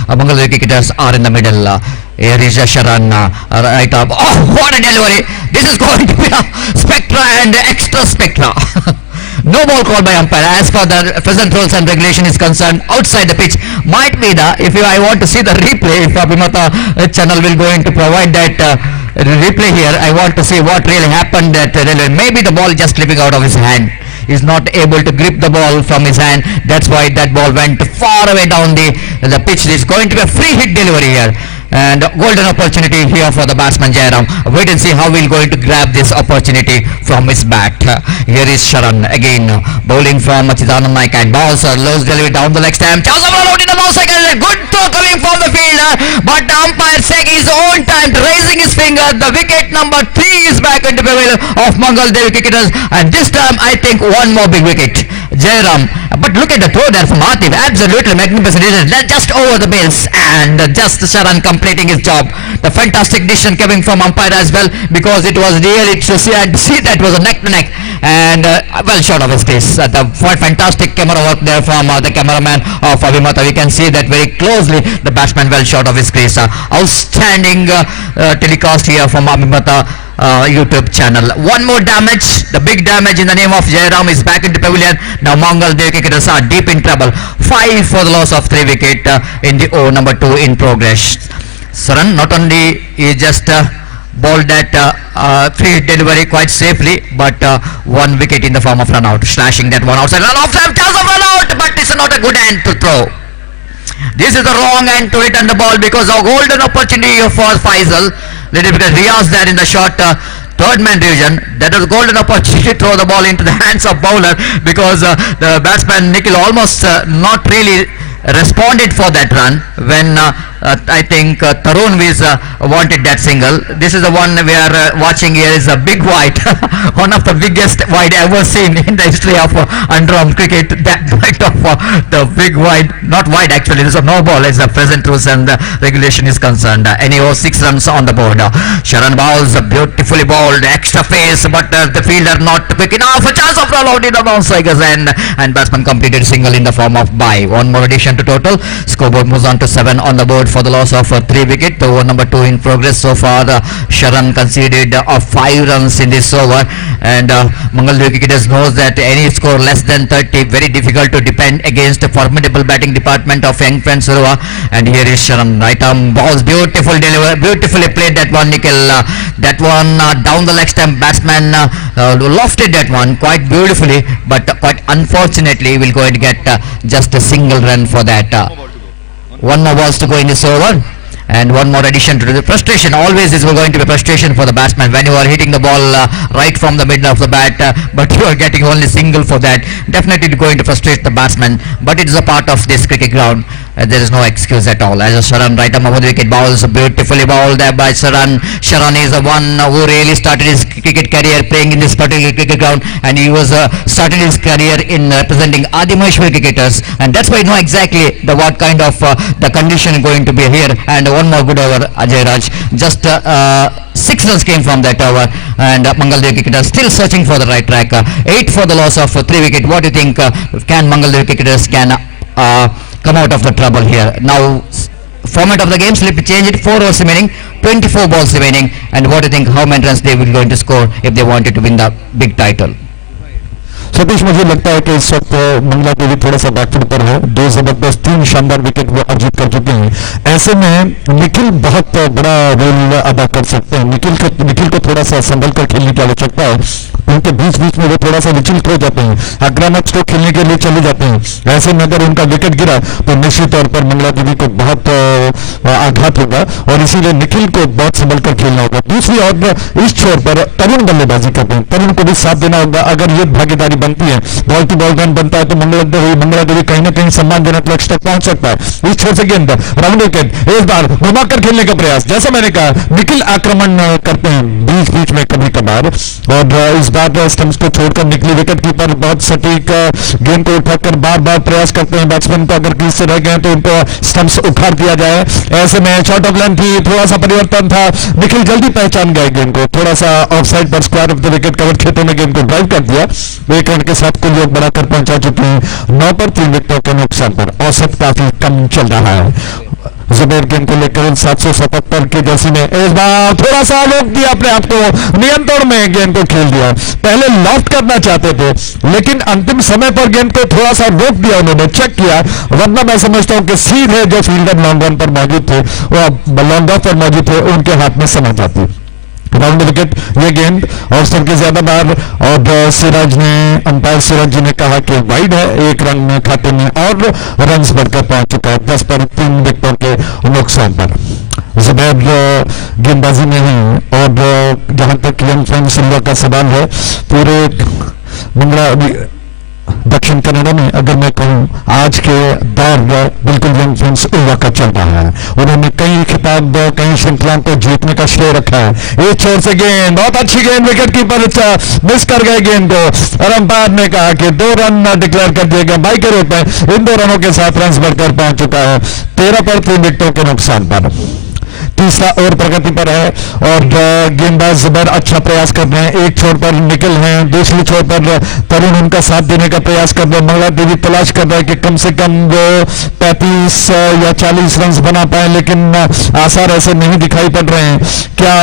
Mangal cricketers are in the middle. Here is Sharan right up. Oh, what a delivery! This is going to be a spectra and extra spectra. No ball called by umpire. As for the present rules and regulation is concerned, outside the pitch might be the. I want to see the replay, if Abhimatha channel will going to provide that replay here, I want to see what really happened. That maybe the ball just slipping out of his hand. Is not able to grip the ball from his hand. That's why that ball went far away down the pitch. It's going to be a free hit delivery here. And golden opportunity here for the batsman Jairam. Wait and see how he'll going to grab this opportunity from his bat. Here is Sharan again bowling from Chidanand Naik, and balls are low delivery down the leg stamp. Chance of run out in the bounce cycle. Good throw coming from the field, but the umpire taking his own time, raising his finger. The wicket number 3 is back into the will of Mangal Devi cricketers, and this time I think one more big wicket. Jairam, but look at the throw there from Atif, absolutely magnificent. Just over the bills, and just Sharan completing his job. The fantastic decision coming from umpire as well, because it was really to see that was a neck to neck, and well short of his face. The fantastic camera work there from the cameraman of Abhimatha. We can see that very closely. The batsman well short of his crease. Outstanding telecast here from Abhimatha YouTube channel. One more damage, the big damage in the name of Jairam is back into pavilion. Now Mangal Dev cricketers are deep in trouble. 5 for the loss of 3 wicket in the over number 2 in progress. Saran not only is just bowled that free delivery quite safely, but 1 wicket in the form of run out, slashing that one outside. Run off, chance of run out, but it's not a good end to throw. This is the wrong end to return the ball, because of golden opportunity for Faisal. Little bit of Riaz there in the short third man division. That was golden opportunity to throw the ball into the hands of bowler, because the batsman Nikhil almost not really responded for that run when I think Tarun wanted that single. This is the one we are watching here, is a big wide, one of the biggest wide ever seen in the history of underarm cricket. That height of the big wide, not wide actually, this is a no ball as the present rules and regulation is concerned. Anyhow, 6 runs on the board. Sharan bowls, beautifully bowled, extra pace, but the fielder not quick enough. A chance of run out in the bounce cycles, and batsman completed single in the form of bye. One more addition to total. Scoreboard moves on to 7 on the board for the loss of 3 wicket. The over number 2 in progress so far. Sharan conceded 5 runs in this over, and Mangal Dev cricketers knows that any score less than 30 very difficult to defend against a formidable batting department of young friends Surua. And here is Sharan, right arm balls, beautiful delivery, beautifully played that one. Nikhil, that one down the leg stump, batsman lofted that one quite beautifully, but quite unfortunately will going to get just a single run for that. 1 more balls to go in this over, and one more addition to the frustration. Always is going to be frustration for the batsman when you are hitting the ball right from the middle of the bat, but you are getting only single for that. Definitely going to frustrate the batsman, but it is a part of this cricket ground. There is no excuse at all. As a Sharan right arm over the wicket, bowls beautifully bowled there by Sharan. Sharan is the one who really started his cricket career playing in this particular cricket ground, and he was started his career in representing Adimaheshwari cricketers, and that's why you know exactly what kind of the condition going to be here. And one more good over, Ajay Raj. Just 6 runs came from that over, and Mangal Dev cricketers still searching for the right track. 8 for the loss of 3 wicket. What do you think? Can Mangal Dev cricketers come out of the trouble here? Now format of the game, slip change it, 4 overs remaining, 24 balls remaining, and what do you think how many runs they will going to score if they wanted to win the big title? Satish, मुझे लगता है कि इस वक्त मंगला देवी थोड़ा सा back foot पर है। 2 जबरदस्त 3 शानदार विकेट वो अर्जित कर चुके हैं। ऐसे में निखिल बहुत बड़ा रोल अदा कर सकते हैं। निखिल को थोड़ा सा संभल कर खेलने की आवश्यकता है, उनके बीच बीच में वो थोड़ा सा विचलित हो जाते हैं, आक्रामक स्ट्रोक खेलने के लिए चले जाते हैं। ऐसे में अगर उनका विकेट गिरा तो निश्चित तौर पर मंगला देवी को बहुत आघात होगा और इसीलिए निखिल को बहुत संभल कर खेलना होगा। दूसरी ओर इस छोर पर तरुण बल्लेबाजी करते हैं, तरुण को भी साथ देना होगा। अगर ये भागीदारी बनती है, बॉल टू बॉल रन बनता है, तो मंगला देवी कहीं ना कहीं सम्मानजनक लक्ष्य तक पहुंच सकता है। इस छोर से गेंद राउंड विकेट, इस बार घुमाकर खेलने का प्रयास। जैसा मैंने कहा, निखिल आक्रमण करते हैं बीच बीच में कभी कभार, और इस बार स्टंप्स को छोड़कर निकली विकेट कीपर बहुत सटीक गेंद को उठाकर बार बार प्रयास करते हैं। बैट्समैन को अगर क्रीज से रह गए तो उनको स्टंप्स उखाड़ दिया जाए। ऐसे में शॉर्ट ऑफ लेंथ थी, थोड़ा सा परिवर्तन था, निखिल जल्दी पहचान गए गेंद को, थोड़ा सा ऑफ साइड पर square of the wicket cover क्षेत्र में गेंद को ड्राइव कर दिया। एक रन के साथ कुल योग बढ़ाकर पहुंचा चुके हैं 9 पर 3 विकेटों के नुकसान पर। औसत काफी कम चल रहा है। जुबैर गेंद को लेकर 777 के जर्सी में इस बार थोड़ा सा रोक दिया, अपने आप को नियंत्रण में गेंद को खेल दिया। पहले लॉफ्ट करना चाहते थे, लेकिन अंतिम समय पर गेंद को थोड़ा सा रोक दिया, उन्होंने चेक किया। वरना मैं समझता हूं कि सीधे जो फील्डर लॉन्ग रन पर मौजूद थे, वो लॉन्ग ऑफ पर मौजूद थे, उनके हाथ में समा जाती। राउंड विकेट ये गेंद और सबके ज्यादा बार, और सिराज ने, अंपायर सिराज जी ने कहा कि वाइड है, 1 रन में खाते में और रन्स बढ़कर पहुंच चुका है 10 पर 3 विकेटों के नुकसान पर। जुबैर गेंदबाजी में है, और जहां तक यंग फ्रेंड सिल्वा का सवाल है, पूरे मंगला दक्षिण कन्नड़ में अगर मैं कहूं, आज के दौर बिल्कुल यंग फ्रेंड्स उल्वा का चल रहा है। उन्होंने कई खिताब, कई श्रृंखलाओं को जीतने का श्रेय रखा है। एक छोर से गेंद, बहुत अच्छी गेंद, विकेट कीपर मिस कर गए गेंद को, और अंपायर ने कहा कि 2 रन डिक्लेयर कर दिए गए। 22 के रूप में इन 2 रनों के साथ रन बढ़कर पहुंच चुका है 13 पर 3 विकेटों के नुकसान पर। तीसरा ओवर प्रगति पर है, और गेंदबाज जुबैर अच्छा प्रयास कर रहे हैं। एक छोर पर निखिल हैं, दूसरी छोर पर तरुण उनका साथ देने का प्रयास कर रहे हैं। मंगला देवी तलाश कर रहा है कि कम से कम वो 35 या 40 रन बना पाए, लेकिन आसार ऐसे नहीं दिखाई पड़ रहे हैं। क्या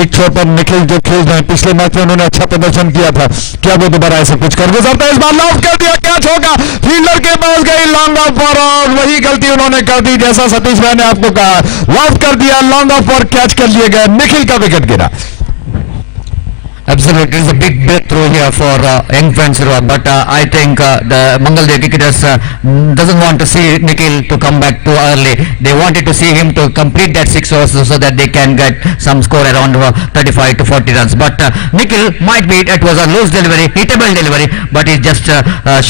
एक छोर पर निखिल जो खेल रहे हैं, पिछले मैच में उन्होंने अच्छा प्रदर्शन किया था, क्या वो दोबारा ऐसा कुछ कर गुजरता है? इस बार लॉक कर दिया, क्या होगा, फील्डर के पास गई लॉन्ग ऑफ पर, और वही गलती उन्होंने कर दी जैसा सतीश भाई ने आपको कहा। लॉक कर दिया, लॉन्ग ऑफ पर कैच कर लिए गए, निखिल का विकेट गिरा। Absolutely, it's a big breakthrough here for young friends, but I think the Mangal Dev cricketers doesn't want to see Nikhil to come back too early. They wanted to see him to complete that 6 overs so that they can get some score around 35 to 40 runs. But Nikhil might be, it was a loose delivery, hittable delivery, but it's just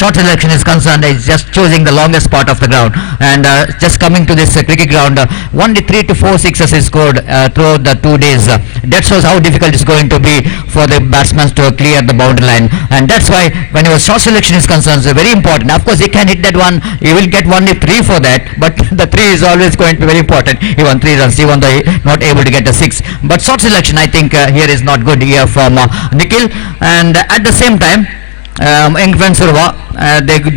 short selection is concerned, he's just choosing the longest part of the ground. And just coming to this cricket ground, only 3 to 4 sixes is scored throughout the 2 days. That shows how difficult it's going to be for the batsmen to clear the boundary line, and that's why whenever short selection is concerned, it's very important. Of course, he can hit that one, he will get only 3 for that, but the 3 is always going to be very important. He won 3 runs, even though he not able to get a 6. But short selection, I think here is not good here from Nikhil, and at the same time, young friends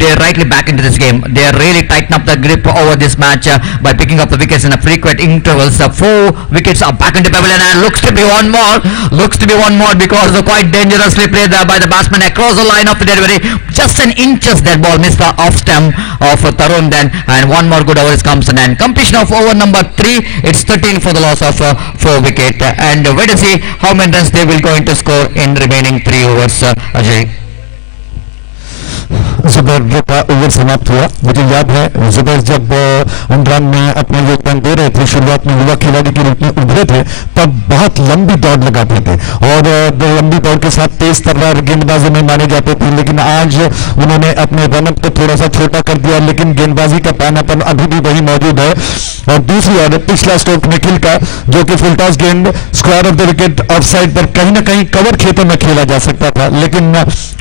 they're rightly back into this game. They are really tighten up the grip over this match by picking up the wickets in a frequent intervals. 4 wickets are back into pavilion, and looks to be one more because quite dangerously played by the batsman across the line of the delivery. Just an inches that ball missed the off stump of Tarun then, and one more good over comes in, and completion of over number 3. It's 13 for the loss of 4 wicket, and wait to see how many runs they will going to score in remaining 3 overs. Ajay. Zubair का over समाप्त हुआ। मुझे याद है जुबैर जब अंडरान में अपना योगदान दे रहे थे, शुरुआत में युवा खिलाड़ी के रूप में उभरे थे, तब बहुत लंबी दौड़ लगाते थे, और लंबी दौड़ के साथ तेज तर्रार गेंदबाजी में माने जाते थे। लेकिन आज उन्होंने अपने रनअप को थोड़ा सा छोटा कर दिया, लेकिन गेंदबाजी का पानापन अभी भी वही मौजूद है। और दूसरी ओर पिछला स्ट्रोक निखिल का, जो कि फुल टॉस गेंद square of the wicket of side पर कहीं ना कहीं कवर खेतों में खेला जा सकता था, लेकिन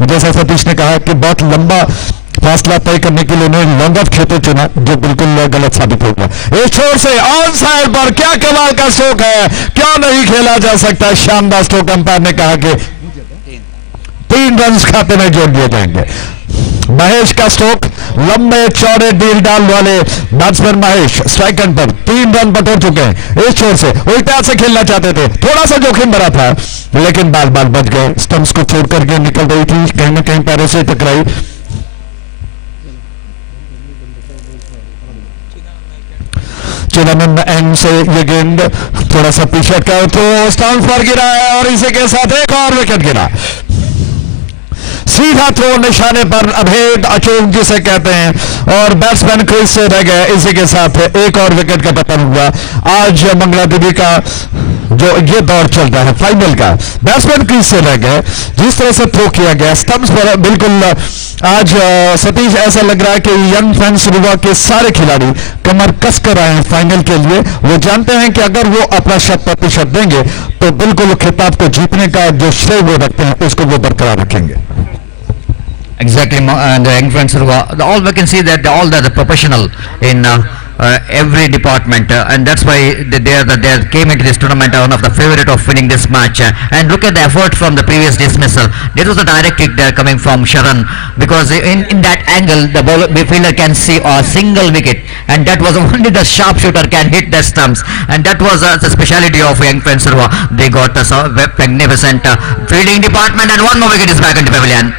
जैसा सतीश ने कहा कि बहुत लंबा फासला तय करने के लिए उन्होंने लॉन्ग ऑफ खेतों चुना, जो बिल्कुल गलत साबित हो गया। इस छोर से ऑन साइड पर क्या कमाल का स्ट्रोक है, क्यों नहीं खेला जा सकता? शानदार स्ट्रोक। अंपायर ने कहा कि 3 रन खाते में जोड़ दिए जाएंगे। महेश का स्ट्रोक, लंबे चौड़े डील डाल वाले बैट्समैन महेश स्ट्राइक एंड पर 3 रन बटोर चुके हैं। इस छोर से उल्टे हाथ से खेलना चाहते थे, थोड़ा सा जोखिम भरा था, लेकिन बाल बाल बच गए। स्टंप्स को छोड़ करके निकल रही थी, कहीं ना कहीं पैरों से टकराई। चिदानंद एंड से ये गेंद थोड़ा सा पीछे कर तो स्टंप पर गिरा है और इसी के साथ एक और विकेट गिरा। सीधा थ्रो निशाने पर, अभेद अचूक जिसे कहते हैं, और बैट्समैन क्रीज से रह गए। इसी के साथ एक और विकेट का पतन हुआ। आज मंगला देवी का जो ये दौर चल रहा है फाइनल का, बैट्समैन क्रीज से रह गए। जिस तरह से थ्रो किया गया स्टंप्स पर, बिल्कुल आज सतीश ऐसा लग रहा है कि यंग फैंस रुवा के सारे खिलाड़ी कमर कस कर आए हैं फाइनल के लिए। वो जानते हैं कि अगर वो अपना 100% देंगे तो बिल्कुल खिताब को जीतने का जो श्रेय वो रखते हैं उसको वो बरकरार रखेंगे। Exactly, and the young friends who are, all we can see that all the professional in every department, and that's why they came into this tournament one of the favorite of winning this match. And look at the effort from the previous dismissal. This was a direct kick there coming from Sharan, because in that angle the fielder can see a single wicket, and that was only the sharpshooter can hit the stumps, and that was the speciality of young friends. They got a magnificent fielding department, and one more wicket is back into pavilion.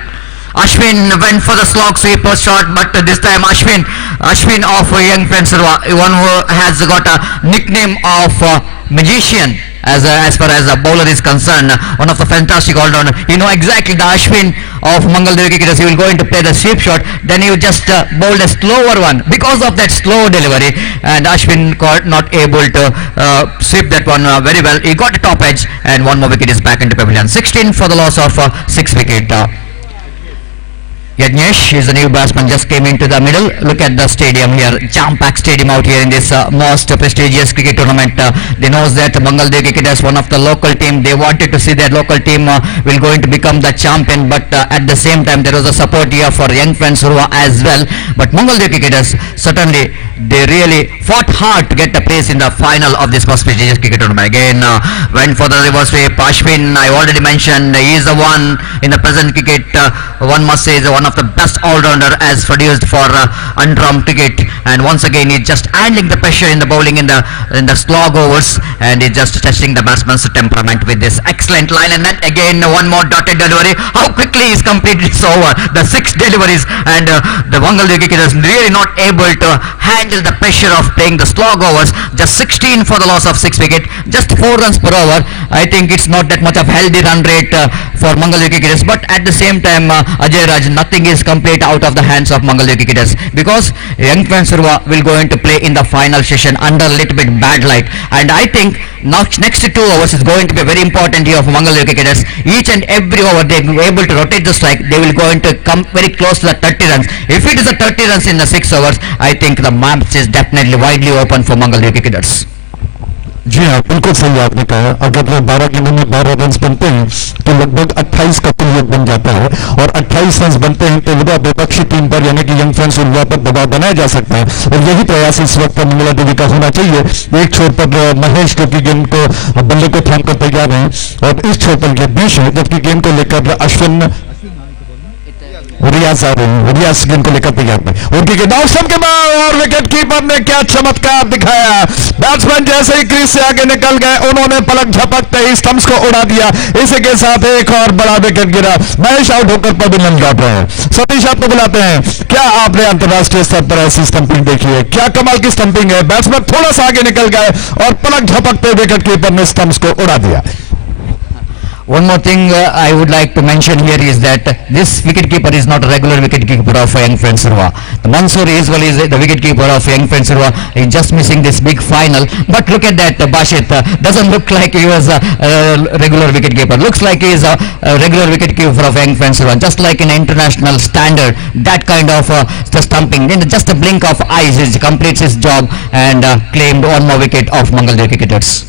Ashwin went for the slog sweeper shot, but this time Ashwin of young friends, one who has got a nickname of magician as far as the bowler is concerned, one of the fantastic all-rounder. You know exactly the Ashwin of Mangal Devi cricketers. He will go in to play the sweep shot, then he will just bowl a slower one because of that slow delivery, and Ashwin not able to sweep that one very well. He got a top edge, and one more wicket is back into pavilion. 16 for the loss of 6 wicket. Yajnesh is the new batsman, just came into the middle. Look at the stadium here, jam-packed stadium out here in this most prestigious cricket tournament. They know that Mangal Dev cricketers, one of the local team, they wanted to see their local team will going to become the champion, but at the same time there was a support here for young friends Surua as well. But Mangal Dev cricketers, certainly they really fought hard to get the place in the final of this most prestigious cricket tournament. Again went for the reverse sweep. Ashwin, I already mentioned, he is the one in the present cricket, one must say is one of the best all-rounder as produced for undrummed cricket, and once again he's just handling the pressure in the bowling in the slog overs, and he's just testing the batsman's temperament with this excellent line. And then again one more dotted delivery. How quickly is completed, it's over. The 6 deliveries, and the Mangal Dev cricketers really not able to handle the pressure of playing the slog overs. Just 16 for the loss of 6 wicket, just 4 runs per over. I think it's not that much of healthy run rate for Mangal Dev cricketers, but at the same time Ajay Raj, nothing is complete out of the hands of Mangal Dev cricketers, because young friends will go into play in the final session under a little bit bad light, and I think next 2 overs is going to be very important here for Mangal Dev cricketers. Each and every over they will be able to rotate the strike, they will going to come very close to the 30 runs. If it is a 30 runs in the 6 overs, I think the match is definitely widely open for Mangal Dev cricketers. जी हाँ, बिल्कुल सही आपने कहा। अगर वो 12 गेंदों में 12 run बनते हैं तो लगभग 28 का कुल योग बन जाता है, और 28 रन बनते हैं तो विपक्षी टीम पर यानी कि यंग फैंस उर्वा पर दबाव बनाया जा सकता है, और यही प्रयास इस वक्त मंगला देवी का होना चाहिए। एक छोर पर महेश जो कि गेंद को बल्ले को थाम कर तैयार हैं, और इस छोर पर बीच है, जबकि गेंद को लेकर अश्विन रियाज आ रहे हैं, रियाज गेंद को लेकर तैयार है, उनकी गेंद के बाद, और विकेट कीपर ने क्या चमत्कार दिखाया। बैट्समैन जैसे ही क्रीज से आगे निकल गए, उन्होंने पलक झपकते ही स्टंप्स को उड़ा दिया। इसी के साथ एक और बड़ा विकेट गिरा। महेश आउट होकर पवेलियन लौट रहे हैं। सतीश आपको बुलाते हैं, क्या आपने अंतर्राष्ट्रीय स्तर पर ऐसी स्टंपिंग देखी है? क्या कमाल की स्टंपिंग है। बैट्समैन थोड़ा सा आगे निकल गए और पलक झपकते विकेट कीपर ने स्टंप्स को उड़ा दिया। One more thing I would like to mention here is that this wicketkeeper is not a regular wicketkeeper of young friends Surwa. The Mansoor Iswal is the wicketkeeper of young friends Surwa. He's just missing this big final. But look at that, Bashit doesn't look like he was a regular wicketkeeper. Looks like he is a regular wicketkeeper of young friends Surwa. Just like an international standard, that kind of stumping. In just a blink of eyes, he completes his job and claimed one more wicket of Mangal Dev cricketers.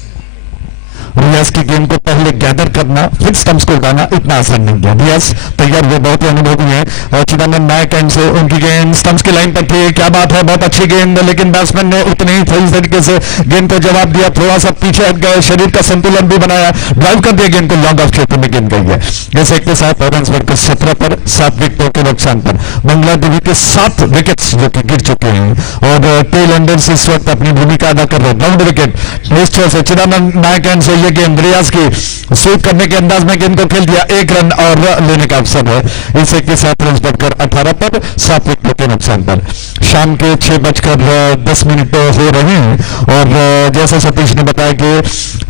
रियाज की game को पहले gather करना फिर stumps को उठाना इतना आसान नहीं है। रियाज तैयार हुए, बहुत ही अनुभवी है। और चिदानंद नायक एंड से उनकी गेंद स्टंप्स की लाइन पर थी, क्या बात है, बहुत अच्छी गेंद, लेकिन बैट्समैन ने उतने ही सही तरीके से गेंद को जवाब दिया, थोड़ा सा पीछे हट गए, शरीर का संतुलन भी बनाया, ड्राइव कर दिया गेंद को, लॉन्ग ऑफ क्षेत्र में गेंद गई है। इस एक के साथ रन बढ़कर 17 पर 7 विकेटों के नुकसान पर बांग्लादेश के 7 विकेट्स जो कि गिर चुके हैं और टेल एंडर्स इस वक्त अपनी भूमिका अदा कर रहे हैं। राउंड विकेट इस छह से चिदानंद नायक एंड से ये गेंद रियाज की स्वीप करने के अंदाज में गेंद को खेल दिया, 1 रन और लेने का अवसर है। इस एक के साथ रन बढ़कर 18 पर 7 विकेटों के नुकसान पर। शाम के 6:10 हो रहे हैं और जैसा सतीश ने बताया कि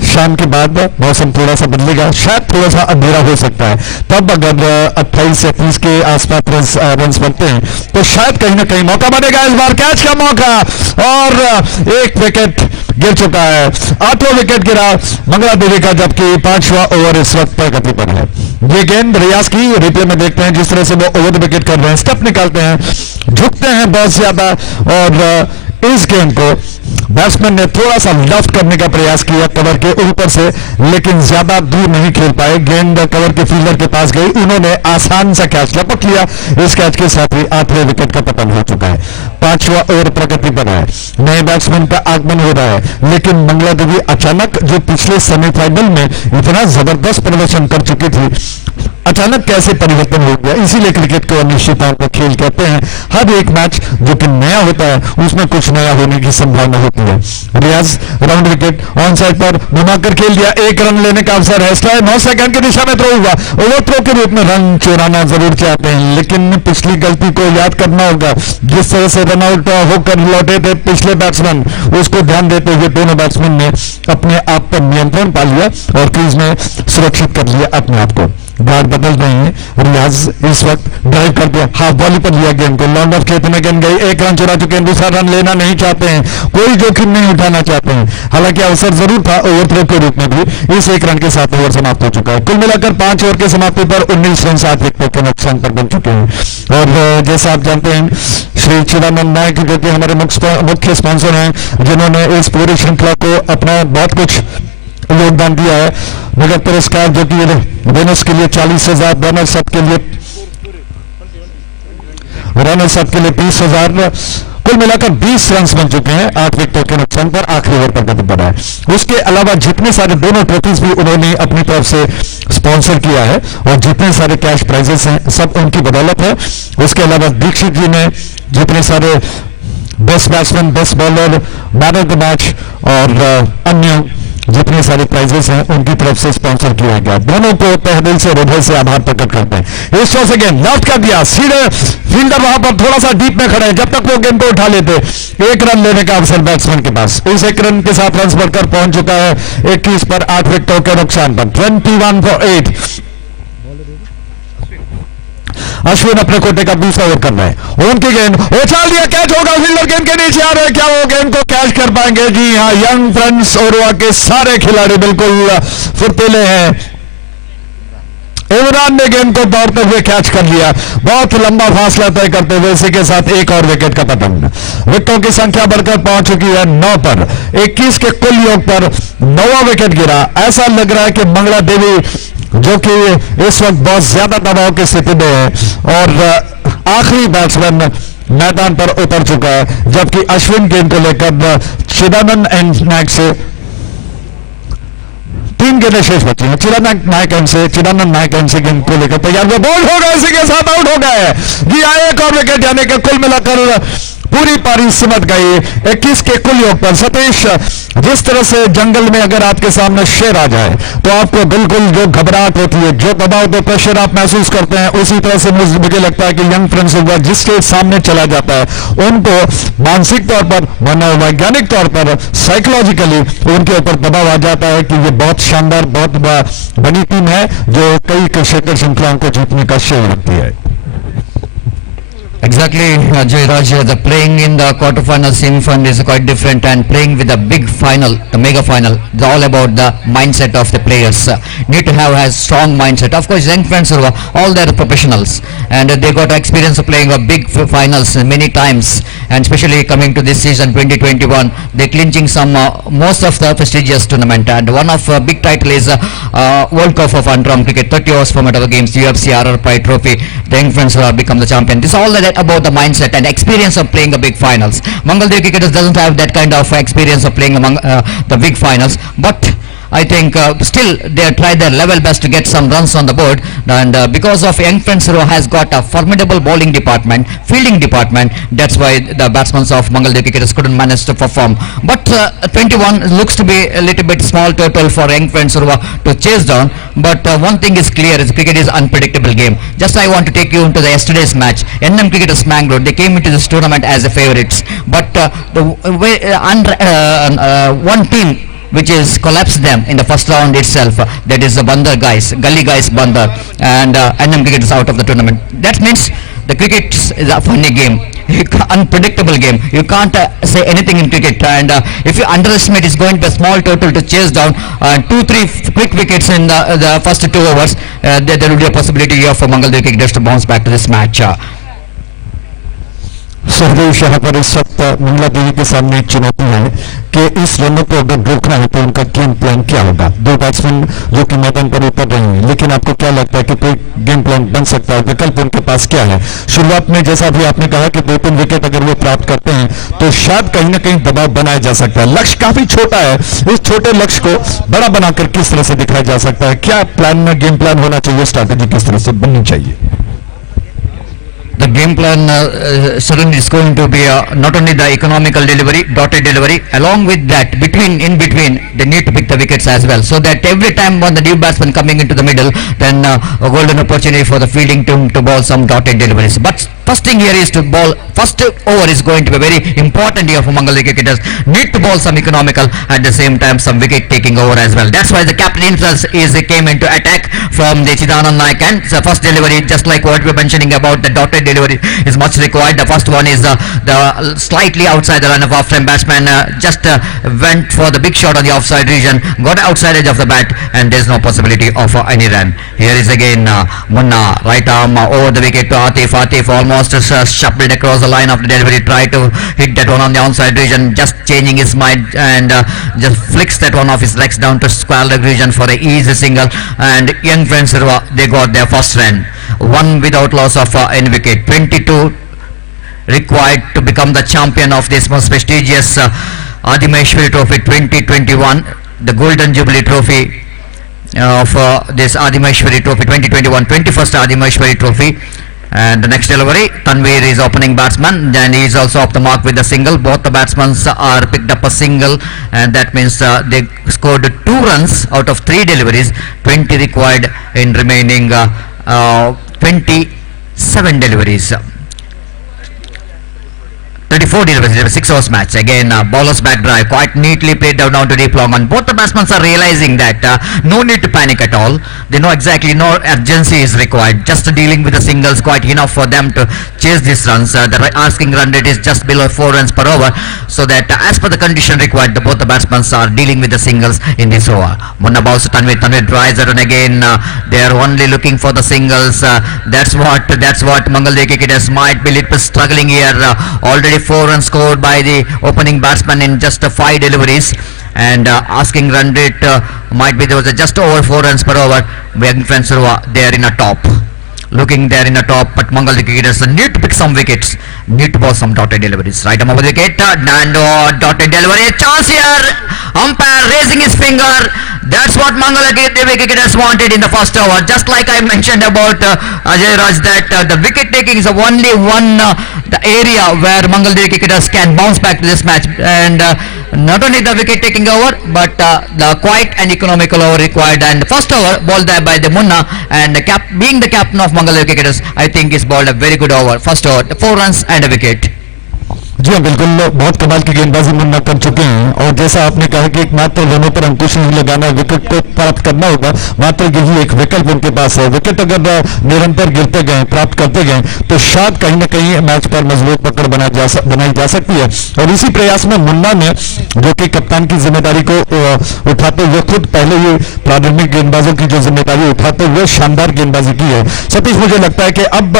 शाम के बाद मौसम थोड़ा सा बदलेगा, शायद थोड़ा सा अंधेरा हो सकता है, तब अगर 28 से 30 के आसपास रन बनते हैं तो शायद कहीं ना कहीं मौका बनेगा। इस बार कैच का मौका और 1 विकेट गिर चुका है, 8वां विकेट गिरा बांग्लादेश का, जबकि 5वां ओवर इस वक्त प्रगति पर है। ये गेंद रियाज की रिप्ले में देखते हैं जिस तरह से वो ओवर द विकेट कर रहे हैं, स्टेप निकालते हैं, झुकते हैं बहुत ज्यादा और इस गेंद को बैट्समैन ने थोड़ा सा लफ्ट करने का प्रयास किया कवर के ऊपर से, लेकिन ज्यादा दूर नहीं खेल पाए, गेंद कवर के फील्डर के पास गई, उन्होंने आसान सा कैच लपक लिया। इस कैच के साथ ही 8वें विकेट का पतन हो चुका है, 5वां ओवर प्रगति पर है, नए बैट्समैन का आगमन हो रहा है, लेकिन बांग्लादेश अचानक जो पिछले सेमीफाइनल में इतना जबरदस्त प्रदर्शन कर चुकी थी, अचानक कैसे परिवर्तन हो गया। इसीलिए क्रिकेट को अनिश्चितताओं का खेल कहते हैं। हर एक मैच जो कि नया होता है उसमें कुछ नया होने की संभावना होती है। रियाज राउंड विकेट ऑन साइड पर घुमाकर खेल दिया, 1 रन लेने का अवसर है, 9 सेकंड की दिशा में थ्रो हुआ, ओवर थ्रो के रूप में रन चुराना जरूर चाहते हैं, लेकिन पिछली गलती को याद करना होगा। जिस तरह से रन आउट होकर लौटे थे पिछले बैट्समैन, उसको ध्यान देते हुए दोनों बैट्समैन ने अपने आप पर नियंत्रण पा लिया और क्रीज में सुरक्षित कर लिया अपने आप को। गार्ड बदल रहे हैं, रियाज इस वक्त ड्राइव कर दिया, हाफ बॉली पर लिया गेंद को, लॉन्ग ऑफ क्षेत्र में गेंद गई, 1 रन चुरा चुके हैं, दूसरा रन लेना नहीं चाहते हैं, कोई जोखिम नहीं उठाना चाहते हैं। हालांकि अवसर जरूर था ओवर थ्रो के रूप में भी। इस 1 रन के साथ ओवर समाप्त हो चुका है। कुल मिलाकर 5 ओवर के समाप्ति पर 19 रन 7 विकेटों के नुकसान पर बन चुके हैं। और जैसा आप जानते हैं श्री चिदानंद नायक जो कि हमारे मुख्य स्पॉन्सर हैं, जिन्होंने इस पूरी श्रृंखला को अपना बहुत कुछ योगदान दिया है। नगद पुरस्कार जो कि बोनस के लिए 40,000, बोनस सब के लिए 20,000, कुल मिलाकर 20 रन बन चुके हैं 8 विकेटों के नुकसान पर, आखिरी ओवर पर कदम बढ़ा है। उसके अलावा जितने सारे दोनों ट्रॉफीज भी उन्होंने अपनी तरफ से स्पॉन्सर किया है और जितने सारे कैश प्राइजेस हैं सब उनकी बदौलत है। उसके अलावा दीक्षित जी ने जितने सारे best batsman, best bowler, man of the match और अन्य जितने सारे प्राइजेस हैं उनकी तरफ से स्पॉन्सर किया गया, दोनों को तहे दिल से हृदय से आभार प्रकट करते हैं। इस शॉट से गेंद लेफ्ट कर दिया, सीधे फील्डर वहां पर थोड़ा सा डीप में खड़े हैं, जब तक वो गेंद को उठा लेते 1 रन लेने का अवसर बैट्समैन के पास। इस 1 रन के साथ रन बढ़कर पहुंच चुका है 21 पर 8 विकेटों के नुकसान पर, 21 for 8। अश्विन अपने कोटे का दूसरा ओवर कर रहे हैं, उनकी गेंद उछाल दिया, कैच होगा, फील्डर गेंद के नीचे आ रहे हैं, क्या वो गेंद को कैच कर पाएंगे? जी हाँ, यंग फ्रेंड्स ओरवा के सारे खिलाड़ी बिल्कुल फुर्तीले हैं। इमरान ने गेंद को दौड़ते हुए कैच कर लिया, बहुत लंबा फासला तय करते हुए। इसी के साथ 1 और विकेट का पतन, विकेटों की संख्या बढ़कर पहुंच चुकी है 9 पर, 21 के कुल योग पर 9वां विकेट गिरा। ऐसा लग रहा है कि बांग्लादेश जो कि इस वक्त बहुत ज्यादा दबाव की स्थिति में है और आखिरी बैट्समैन मैदान पर उतर चुका है, जबकि अश्विन गेंद को लेकर चिदानंद एंड नायक से 3 गेंदें शेष बची हैं। चिदानंद नायक एंड से गेंद को लेकर तैयार हुआ, बोल्ड हो गया, इसी के साथ आउट हो गए। जी आए 1 और विकेट, यानी कि कुल मिलाकर पूरी पारी सिमट गई 21 के कुल योग पर। सतीश, जिस तरह से जंगल में अगर आपके सामने शेर आ जाए तो आपको बिल्कुल जो घबराहट होती है, जो दबाव, जो प्रेशर आप महसूस करते हैं, उसी तरह से मुझे लगता है कि यंग फ्रेंड्स हुआ जिसके सामने चला जाता है उनको मानसिक तौर पर, मनोवैज्ञानिक तौर पर, साइकोलॉजिकली उनके ऊपर दबाव आ जाता है कि ये बहुत शानदार, बहुत बड़ी टीम है जो कई क्रिकेट श्रृंखलाओं को जीतने का श्रेय रखती है। Exactly, Jayraj, the playing in the quarterfinal, semi-final is quite different, and playing with the big final, the mega final, it's all about the mindset of the players. Need to have a strong mindset. Of course, young friends all they're professionals, and they got experience of playing a big finals many times, and especially coming to this season 2021, they're clinching some most of the prestigious tournament, and one of big title is World Cup of Underarm Cricket, 30 hours format of the games, UFC RR Pride Trophy. The young friends will become the champion. This is all that about the mindset and experience of playing a big finals. Mangaldev cricketers doesn't have that kind of experience of playing among the big finals, but I think still they try their level best to get some runs on the board, and because of young friends who has got a formidable bowling department, fielding department, that's why the batsmen of Mangaldev cricketers couldn't manage to perform. But 21 looks to be a little bit small total for young friends to chase down. But one thing is clear: is cricket is unpredictable game. Just I want to take you into the yesterday's match. NM Cricketers Mangalore, they came into this tournament as a favorites, but one team which is collapsed them in the first round itself, that is the Bandar guys, gully guys Bandar, and NM Cricket is out of the tournament. That means the cricket is a funny game, unpredictable game. You can't say anything in cricket, and if you underestimate, it's going to be a small total to chase down 2-3 quick wickets in the first 2 overs. There will be a possibility here for Mangaldev cricketers to bounce back to this match. Sahdev Shah पर इस वक्त मंगला देवी के सामने एक चुनौती है कि इस रनों को अगर रोकना है तो उनका गेम प्लान क्या होगा। दो बैट्समैन जो कि मैदान पर उतर रहे हैं, लेकिन आपको क्या लगता है कि कोई गेम प्लान बन सकता है, विकल्प उनके पास क्या है? शुरुआत में जैसा भी आपने कहा कि 2-3 विकेट अगर वो प्राप्त करते हैं तो शायद कहीं ना कहीं दबाव बनाया जा सकता है। लक्ष्य काफी छोटा है, इस छोटे लक्ष्य को बड़ा बनाकर किस तरह से दिखाया जा सकता है? क्या प्लान में गेम प्लान होना चाहिए, स्ट्रैटेजी किस तरह से बननी चाहिए? The game plan certainly is going to be not only the economical delivery, dotted delivery, along with that, in between, they need to pick the wickets as well, so that every time when the new batsman coming into the middle, then a golden opportunity for the fielding team to bowl some dotted deliveries. But first thing here is to bowl, first over is going to be very important here for Mangaldev cricketers. Need to bowl some economical, at the same time some wicket taking over as well. That's why the captain himself came into attack from the Chidanand Naik, and the first delivery, just like what we were mentioning about the dotted delivery, is much required. The first one is the slightly outside the line of off-frame batsman, just went for the big shot on the offside region, got outside edge of the bat, and there's no possibility of any run. Here is again Munna, right arm over the wicket to Atif. Atif almost shuffled across the line of the delivery, tried to hit that one on the onside region, just changing his mind and just flicks that one off his legs down to square leg region for an easy single, and young friends they got their first run. One without loss of any wicket. 22 required to become the champion of this most prestigious Adimaheshwari Trophy 2021, the Golden Jubilee Trophy of this Adimaheshwari Trophy 2021, 21st Adimaheshwari Trophy. And the next delivery, Tanveer is opening batsman, and he is also off the mark with a single. Both the batsmen are picked up a single, and that means they scored 2 runs out of 3 deliveries. 20 required in remaining 27 deliveries. 34 deliveries, 6 overs match. Again, bowler's back drive, quite neatly played down to deep long, and both the batsmen are realizing that no need to panic at all. They know exactly no urgency is required. Just dealing with the singles quite enough for them to chase these runs. The asking run rate is just below 4 runs per over, so that as per the condition required, both the batsmen are dealing with the singles in this over. Munna bows to Tanveer. Tanveer drives it, and again they are only looking for the singles. That's what Mangaldev cricketers might be little struggling here. Already 4 runs scored by the opening batsman in just 5 deliveries, and asking run rate might be there was just over 4 runs per over. Young friends they are in a top, looking there in a top, but Mangaldev cricketers need to pick some wickets, need to bowl some dotted deliveries. Right arm over the wicket, Nando dotted delivery, chance here, umpire raising his finger. That's what Mangaldev cricketers wanted in the first over. Just like I mentioned about Ajay Raj, that the wicket taking is only one the area where Mangaldev cricketers can bounce back to this match, and not only the wicket taking over, but the quiet and economical over required. And the first over bowled there by the Munna, and being the captain of Mangaldev cricketers, I think is bowled a very good over. First over, 4 runs and a wicket. जी हाँ, बिल्कुल बहुत कमाल की गेंदबाजी मुन्ना कर चुके हैं, और जैसा आपने कहा कि एक मात्र रनों पर अंकुश नहीं लगाना, विकेट को प्राप्त करना होगा, मात्र यही एक विकल्प उनके पास है। विकेट अगर निरंतर गिरते गए, प्राप्त करते गए, तो शायद कहीं ना कहीं मैच पर मजबूत पकड़ बनाई जा सकती है। और इसी प्रयास में मुन्ना ने, जो कि कप्तान की जिम्मेदारी को उठाते हुए, खुद पहले ही प्रारंभिक गेंदबाजों की जो जिम्मेदारी उठाते हुए शानदार गेंदबाजी की है। सतीश, मुझे लगता है कि अब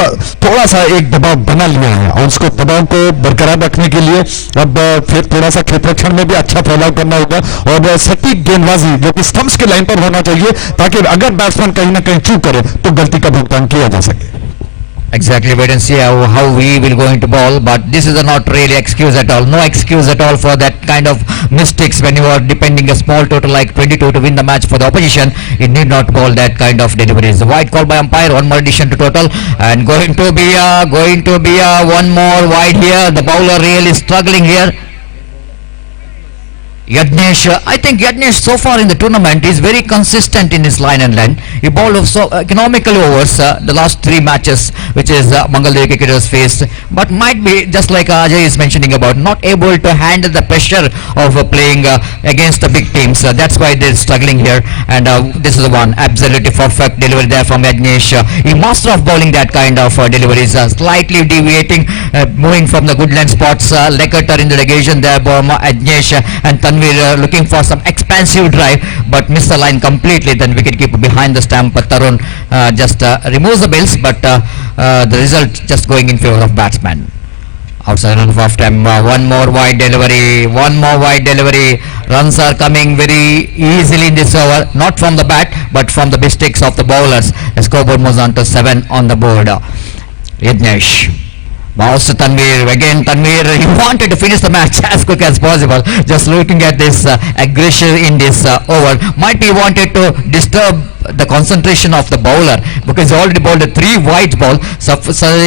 थोड़ा सा एक दबाव बना लिया है, और उसको दबाव को बरकरार रखने के लिए अब फिर थोड़ा सा क्षेत्ररक्षण में भी अच्छा फैलाव करना होगा और सटीक गेंदबाजी जो कि स्टंप्स के लाइन पर होना चाहिए, ताकि अगर बैट्समैन कहीं ना कहीं चूक करे तो गलती का भुगतान किया जा सके. Exactly, wait and see how we will going to ball, but this is not really excuse at all. No excuse at all for that kind of mistakes when you are depending a small total like 22 to win the match for the opposition. You need not ball that kind of deliveries. The wide call by umpire, one more addition to total, and going to be one more wide here. The bowler really struggling here. Yadnesh, I think Yadnesh so far in the tournament is very consistent in his line and length. He bowled so economical overs the last 3 matches which is Mangaldev cricketers faced, but might be just like Ajay is mentioning about, not able to handle the pressure of playing against the big teams. That's why they're struggling here, and this is the one absolutely perfect delivery there from Yadnesh. He master of bowling that kind of deliveries, slightly deviating, moving from the good length spots. Lekatar in the negation there, Yadnesh and Tanvir looking for some expansive drive, but missed the line completely. Then wicketkeeper behind the stump, Tarun just removes the bills, but the result just going in favor of batsman. Outside run of time, one more wide delivery. Runs are coming very easily in this over, not from the bat but from the mistakes of the bowlers. The scoreboard moves on to 7 on the board. Yadnesh bows to Tanvir. Again Tanvir, he wanted to finish the match as quick as possible. Just looking at this aggression in this over, might be wanted to disturb the concentration of the bowler, because he already bowled a 3 wide ball, so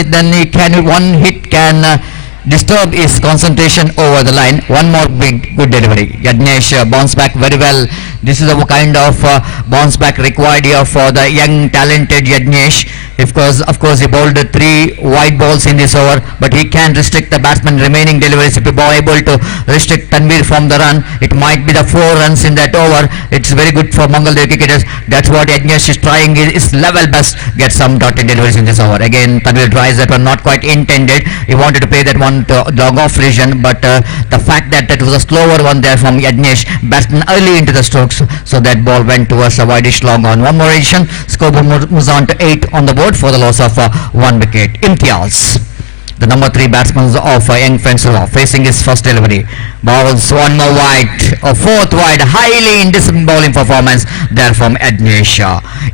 then he can, one hit can disturb his concentration over the line. One more big good delivery. Yadnesh bounce back very well. This is the kind of bounce back required here for the young talented Yadnesh. Of course he bowled 3 wide balls in this over, but he can restrict the batsman remaining deliveries. If he be able to restrict Tanvir from the run, it might be the 4 runs in that over. It's very good for Mangaldev cricketers. That's what Yadnesh is trying his level best, get some dotted deliveries in this over. Again Tanvir tries that one, not quite intended. He wanted to play that one to log off region, but the fact that it was a slower one there from Yadnesh, batsman early into the strokes, so that ball went towards a wideish long on. One more addition, scoreboard moves on to 8 on the board for the loss of 1 wicket. Imtiaz, the number 3 batsman of young Fencer, facing his first delivery, bowls one more wide, a 4th wide, highly indisciplined bowling performance there from Yadnesh.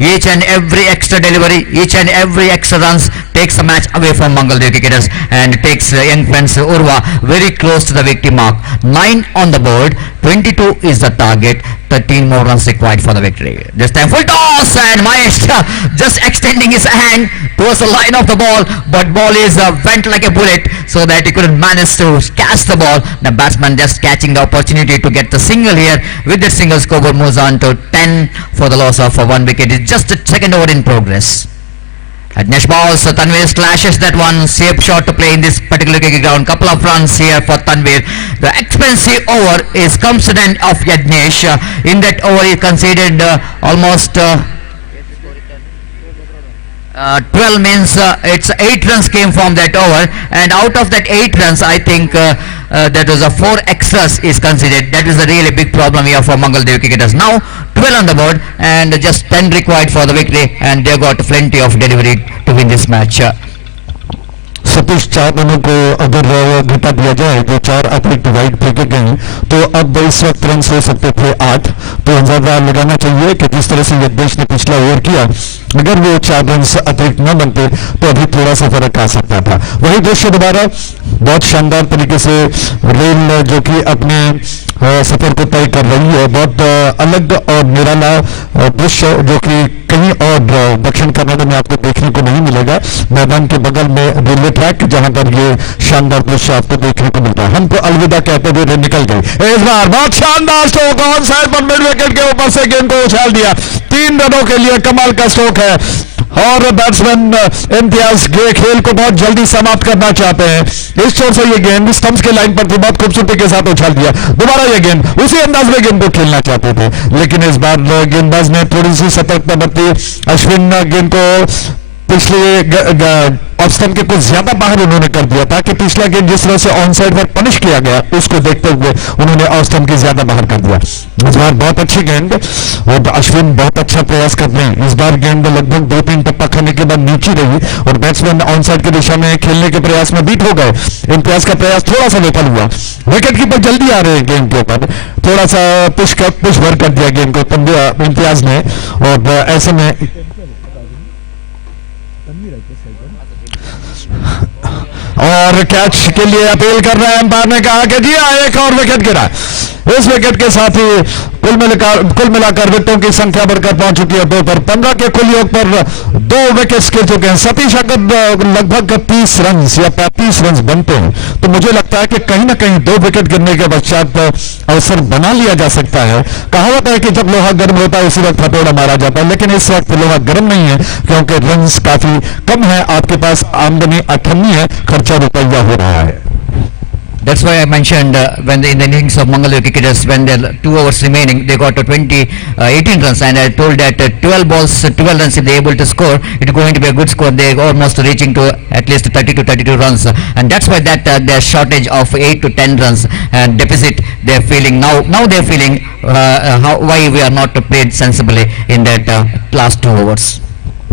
Each and every extra delivery, each and every extra runs takes the match away from Mangaldev cricketers and takes young Fencer Urva very close to the victory mark. 9 on the board, 22 is the target, 13 more runs required for the victory. This time full toss, and Mahesh just extending his hand towards the line of the ball, but ball is went like a bullet, so that he couldn't manage to catch the ball. The batsman just catching the opportunity to get the single here. With that single, scoreboard moves on to 10 for the loss of 1 wicket. It's just a second over in progress. Yadnesh balls, Tanvir slashes that one, safe shot to play in this particular cricket ground. Couple of runs here for Tanvir. The expensive over is comes to the end of Yadnesh. In that over he conceded almost 12, means it's 8 runs came from that over, and out of that 8 runs I think that was a 4 extras is considered. That is a really big problem here for Mangaldev cricketers. Now 12 on the board and just 10 required for the victory, and they got plenty of delivery to win this match. Satish 4 रनों को अगर घटा दिया जाए, जो 4 अतिरिक्त wide फेंके गए, तो अब इस वक्त रन हो सकते थे 8. तो अंदाजा लगाना चाहिए कि जिस तरह से यज्ञेश ने पिछला ओवर किया, अगर वो 4 रन अतिरिक्त न बनते तो अभी थोड़ा सा फर्क आ सकता था. वही दृश्य दोबारा बहुत शानदार तरीके से रेल जो कि अपने सफर को तय कर रही है, बहुत अलग और निराला दृश्य जो कि कहीं और दक्षिण कन्नड़ में आपको देखने को नहीं मिलेगा. मैदान के बगल में रेलवे ट्रैक, जहां पर ये शानदार दृश्य आपको देखने को मिलता है. हमको अलविदा कहते हुए निकल गई. इस बार बहुत शानदार स्ट्रोक ऑन साइड पर मिड विकेट के ऊपर से गेंद को उछाल दिया. 3 रनों के लिए कमाल का स्ट्रोक है, और बैट्समैन इम्तियाज खेल को बहुत जल्दी समाप्त करना चाहते हैं. इस छोर से ये गेंद स्टंप्स के लाइन पर थी, बहुत खूबसूरती के साथ उछाल दिया. दोबारा ये गेंद उसी अंदाज में गेंद को खेलना चाहते थे, लेकिन इस बार गेंदबाज ने थोड़ी सी सतर्कता बरती. अश्विन गेंद को पिछले ऑफ स्टंप के कुछ ज्यादा बाहर उन्होंने कर दिया था कि पिछला गेंद जिस तरह से ऑन साइड पर पनिश किया गया उसको देखते हुए उन्होंने ऑफ स्टंप की ज्यादा बाहर कर दिया। इस बार बहुत अच्छी गेंद और अश्विन बहुत अच्छा प्रयास कर रहे हैं। इस बार गेंद लगभग 2-3 टप्पा खाने के बाद नीचे रही और बैट्समैन ऑन साइड की दिशा में खेलने के प्रयास में बीट हो गए। इम्तियाज का प्रयास थोड़ा सा विफल हुआ। विकेट कीपर जल्दी आ रहे हैं गेंद के ऊपर, थोड़ा सा पुश भर कर दिया गेंद को इम्तियाज ने और ऐसे में और कैच के लिए अपील कर रहे हैं अंपायर ने कहा कि जी एक और विकेट गिरा। इस विकेट के साथ ही कुल मिलाकर विकेटों की संख्या बढ़कर पहुंच चुकी है 2 पर। 15 के कुल योग पर 2 विकेट्स गिर चुके हैं। सतीश अगर लगभग 30 रन या 35 रन बनते हैं तो मुझे लगता है कि कहीं ना कहीं 2 विकेट गिरने के पश्चात अवसर बना लिया जा सकता है। कहावत है कि जब लोहा गर्म होता है उसी वक्त हथौड़ा मारा जाता है, लेकिन इस वक्त लोहा गर्म नहीं है क्योंकि रन काफी कम है। आपके पास आमदनी 98 है, खर्चा रुपया हो रहा है। That's why I mentioned when in the innings of Mangalore cricketers, when there are 2 overs remaining, they got 18 runs, and I told that 12 balls, 12 runs if they are able to score, it is going to be a good score. They are almost reaching to at least 30 to 32 runs, and that's why that their shortage of 8 to 10 runs and deficit they are feeling now. Now they are feeling why we are not played sensibly in that last 2 overs.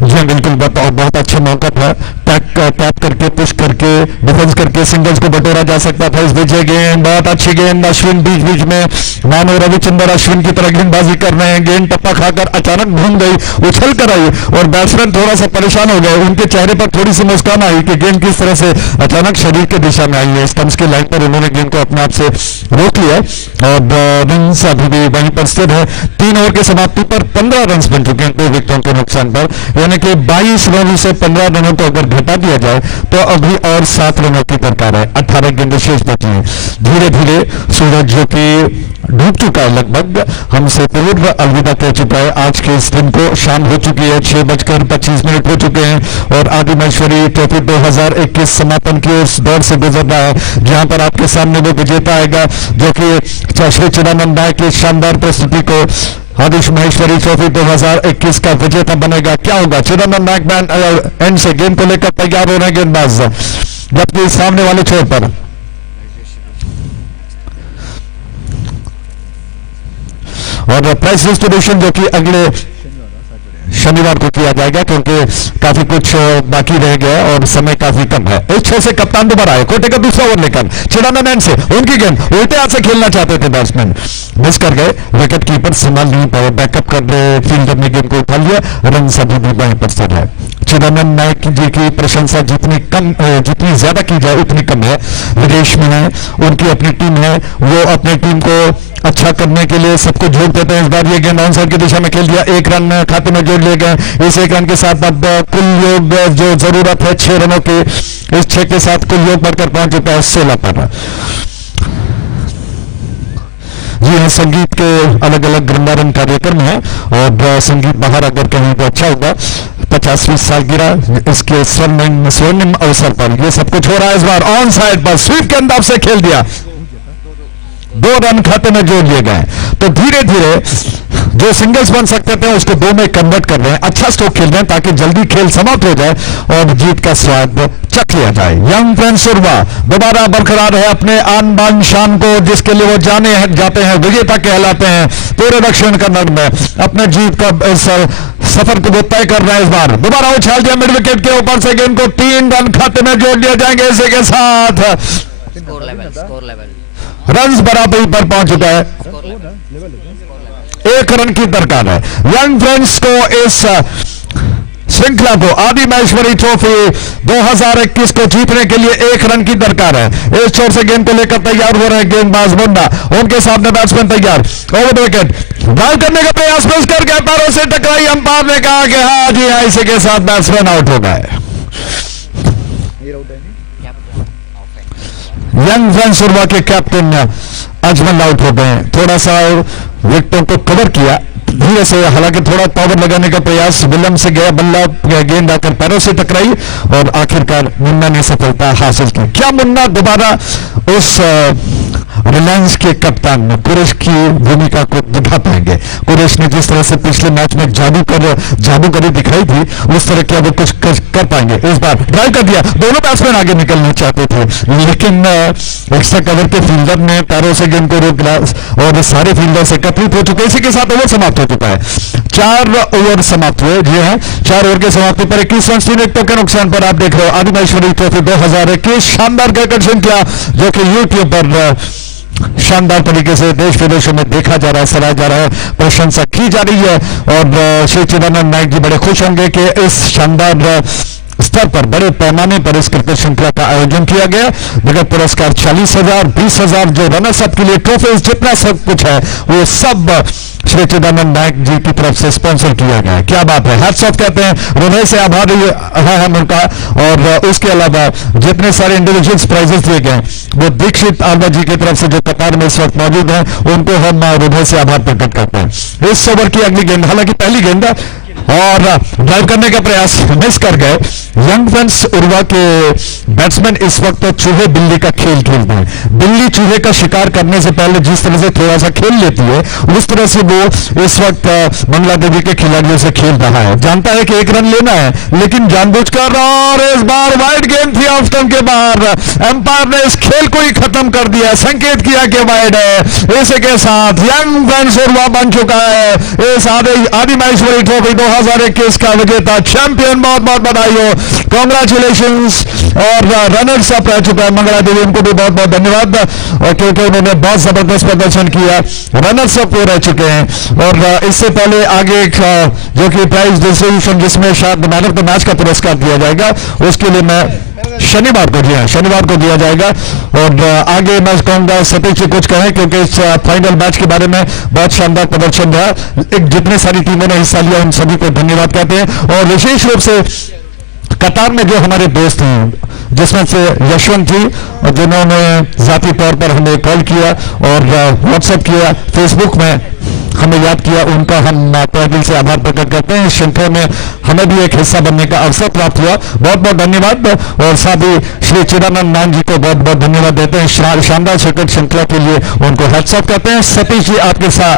जी बिल्कुल, बहुत अच्छा मौका था। Tap करके push करके defence करके singles को बटोरा जा सकता था। इस बीच गेंद बहुत अच्छी गेंद, अश्विन बीच में मानो रविचंद्र अश्विन की तरह गेंदबाजी कर रहे हैं। गेंद टप्पा खाकर अचानक घूम गई, उछल कर आई और बैट्समैन थोड़ा सा परेशान हो गए। उनके चेहरे पर थोड़ी सी मुस्कान आई कि गेंद किस तरह से अचानक शरीर की दिशा में आई है। स्टंप्स की लाइन पर उन्होंने गेंद को अपने आप से रोक लिया और रन अभी भी वहीं पर स्थिर है। 3 ओवर की समाप्ति पर 15 रन बन चुके हैं 2 विकेटों के नुकसान पर, यानी कि 22 रनों से 15 रनों को अगर घटा दिया जाए तो अभी और 7 रनों की दरकार है। 18 गेंदें शेष बची हैं। धीरे धीरे सूरज जो कि डूब चुका है, लगभग हमसे पूर्व अलविदा कह चुका है। आज के इस दिन को शाम हो चुकी है, 6:25 हो चुके हैं और आदिमाहेश्वरी ट्रॉफी 2021 समापन की उस दौर से गुजर रहा है जहां पर आपके सामने वो विजेता आएगा जो कि श्री चिदानंद नायक की शानदार प्रस्तुति को आदिमाहेश्वरी ट्रॉफी 2021 का विजेता बनेगा। क्या होगा? चिदानंद नायक एंड से गेंद को लेकर तैयार हो रहे हैं गेंदबाज, जबकि सामने वाले छोर पर और प्राइस डिस्ट्रीब्यूशन जो कि अगले शनिवार को किया जाएगा क्योंकि काफी कुछ बाकी रह गया और समय काफी कम है। इस 6 से कप्तान दोबारा आए, कोटे का दूसरा ओवर लेकर चिदानंद एंड से उनकी गेंद उल्टे हाथ से खेलना चाहते थे बैट्समैन, मिस कर गए। विकेट कीपर संभाल नहीं पाए, बैकअप कर रहे फील्डर ने गेंद को उठा लिया। रन अभी भी वहीं पर स्थिर है। चिदानंद नायक जी की प्रशंसा जितनी ज्यादा की जाए उतनी कम है। विदेश में है, उनकी अपनी टीम है, वो अपनी टीम को अच्छा करने के लिए सबको झोंक देते हैं। इस बार ये गेंद ऑन साइड की दिशा में खेल दिया, 1 रन खाते में जोड़ लिए गए। इस 1 रन के साथ अब कुल योग जो जरूरत है 6 रनों की, इस 6 के साथ कुल योग बढ़कर पहुंच चुका है 16 पर। जी हाँ, संगीत के अलग अलग रंगारंग कार्यक्रम है और संगीत बाहर अगर कहीं तो अच्छा होगा। 50वीं सालगिरह इसके स्वर्णिम अवसर पर ये सब कुछ हो रहा है। इस बार ऑन साइड पर स्वीप के अंदाज से खेल दिया, 2 रन खाते में जोड़ लिए गए। तो धीरे धीरे जो सिंगल्स बन सकते थे उसको 2 में कन्वर्ट कर रहे हैं। अच्छा स्ट्रोक खेल रहे हैं ताकि जल्दी खेल समाप्त हो जाए और जीत का स्वाद चख लिया जाए। यंग फ्रेंड्स सुरवा दोबारा बरकरार है अपने आन बान शान को, जिसके लिए वो जाने जाते हैं, विजेता कहलाते हैं। पूरे दक्षिण कन्नड़ में अपने जीत का सफर को वो तय कर रहे हैं। इस बार दोबारा उछाल दिया मिड विकेट के ऊपर से, गेंद को 3 रन खाते में जोड़ दिए जाएंगे। इसी के साथ Score level. रन्स बराबरी पर पहुंच चुका है। 1 रन की दरकार है। यंग फ्रेंड्स को इस श्रृंखला को आदिमाहेश्वरी ट्रॉफी 2021 को जीतने के लिए 1 रन की दरकार है। इस छोर से गेंद को लेकर तैयार हो रहे हैं गेंदबाज मुन्ना, उनके सामने बैट्समैन तैयार। ओवर द विकेट ड्राइव करने का प्रयास मिस कर गया, पैरों से टकराई। अंपायर ने कहा कि हाँ जी हाँ, इसी के साथ बैट्समैन आउट हो गए। यंग फ्रेंड्स सुरवा के कैप्टन अजमल आउट हो गए। थोड़ा सा विकेटों को कवर किया धीरे से, हालांकि थोड़ा पावर लगाने का प्रयास विलंब से गया, बल्ला गेंद आकर पैरों से टकराई और आखिरकार मुन्ना ने सफलता हासिल की। क्या मुन्ना दोबारा उस रिलायंस के कप्तान कुरैश की भूमिका को दिखा पाएंगे। कुरैश ने जिस तरह से पिछले मैच में जादूगरी दिखाई थी, उस तरह क्या वो कुछ कर पाएंगे। इस बार ड्राइव कर दिया, दोनों बैट्समैन आगे निकलना चाहते थे, लेकिन एक्स्ट्रा कवर के फील्डर ने पैरों से गेंद को रोक दिया और सारे फील्डर एकत्रित हो चुके। इसी के साथ ओवर समाप्त हो चुका है। 4 ओवर समाप्त हुए। जी हाँ, 4 ओवर के समाप्ति पर 21 रन 3 विकेटों के नुकसान पर आप देख रहे हो आदिमाहेश्वरी ट्रॉफी 2021 शानदार क्रिकेट श्रृंखला, जो कि यूट्यूब पर शानदार तरीके से देश विदेशों में देखा जा रहा है, सराहा जा रहा है, प्रशंसा की जा रही है। और श्री चिदानंद नायक जी बड़े खुश होंगे कि इस शानदार स्तर पर बड़े पैमाने पर इस क्रिकेट श्रृंखला का आयोजन किया गया। नगद पुरस्कार 40,000, 20,000 जो रनर्स अप के लिए ट्रॉफीज, जितना सब कुछ है वो सब श्री चिदानंद नायक जी की तरफ से स्पॉन्सर किया गया है। क्या बात है, हैट्स ऑफ कहते हैं, हृदय से आभार है हम उनका। और उसके अलावा जितने सारे इंडिविजुअल्स प्राइजेस दिए गए वो दीक्षित आलवा जी की तरफ से जो कतार में इस वक्त मौजूद हैं, उनको हम हृदय से आभार प्रकट करते हैं। इस ओवर की अगली गेंद, हालांकि पहली गेंद और ड्राइव करने का प्रयास मिस कर गए। यंग फ्रेंड्स उर्वा के बैट्समैन इस वक्त चूहे बिल्ली का खेल खेलते हैं। बिल्ली चूहे का शिकार करने से पहले जिस तरह से थोड़ा सा खेल लेती है, उस तरह से वो इस वक्त मंगला देवी के खिलाड़ियों से खेल रहा है। जानता है कि 1 रन लेना है, लेकिन जानबूझकर, और इस बार वाइड गेंद थी ऑफ स्टंप के बाहर। एम्पायर ने इस खेल को ही खत्म कर दिया, संकेत किया कि वाइड है। इसी के साथ यंग फ्रेंड्स उर्वा बन चुका है इस आदिमाहेश्वरी ट्रॉफी 2021 का विजेता चैंपियन। बहुत बहुत बधाई हो, कॉन्ग्रेचुलेशंस। और रनर्स अप रह चुका है मंगला देवी, उनको भी बहुत बहुत धन्यवाद, और क्योंकि उन्होंने बहुत जबरदस्त प्रदर्शन किया, रनर्स अप हो रह चुके हैं। और इससे पहले आगे जो कि प्राइज डिस्ट्रीब्यूशन, जिसमें शायद मैन ऑफ द मैच का पुरस्कार दिया जाएगा, उसके लिए मैं शनिवार को, जी हाँ, शनिवार को दिया जाएगा। और आगे मैं कहूंगा सतीश जी कुछ कहें, क्योंकि इस फाइनल मैच के बारे में बहुत शानदार प्रदर्शन रहा। एक जितने सारी टीमों ने हिस्सा लिया उन सभी को धन्यवाद कहते हैं। और विशेष रूप से कतार में जो हमारे दोस्त हैं, जिसमें से यशवंत जी, जिन्होंने जाती तौर पर हमें कॉल किया और व्हाट्सएप किया, फेसबुक में हमें याद किया, उनका हम तहे दिल से आभार प्रकट करते हैं। इस श्रृंखला में हमें भी एक हिस्सा बनने का अवसर प्राप्त हुआ, बहुत बहुत धन्यवाद। और साथ ही श्री चिदानंद नायक जी को बहुत बहुत धन्यवाद देते हैं, शानदार क्रिकेट श्रृंखला के लिए उनको हैट्स ऑफ कहते हैं। सतीश जी आपके साथ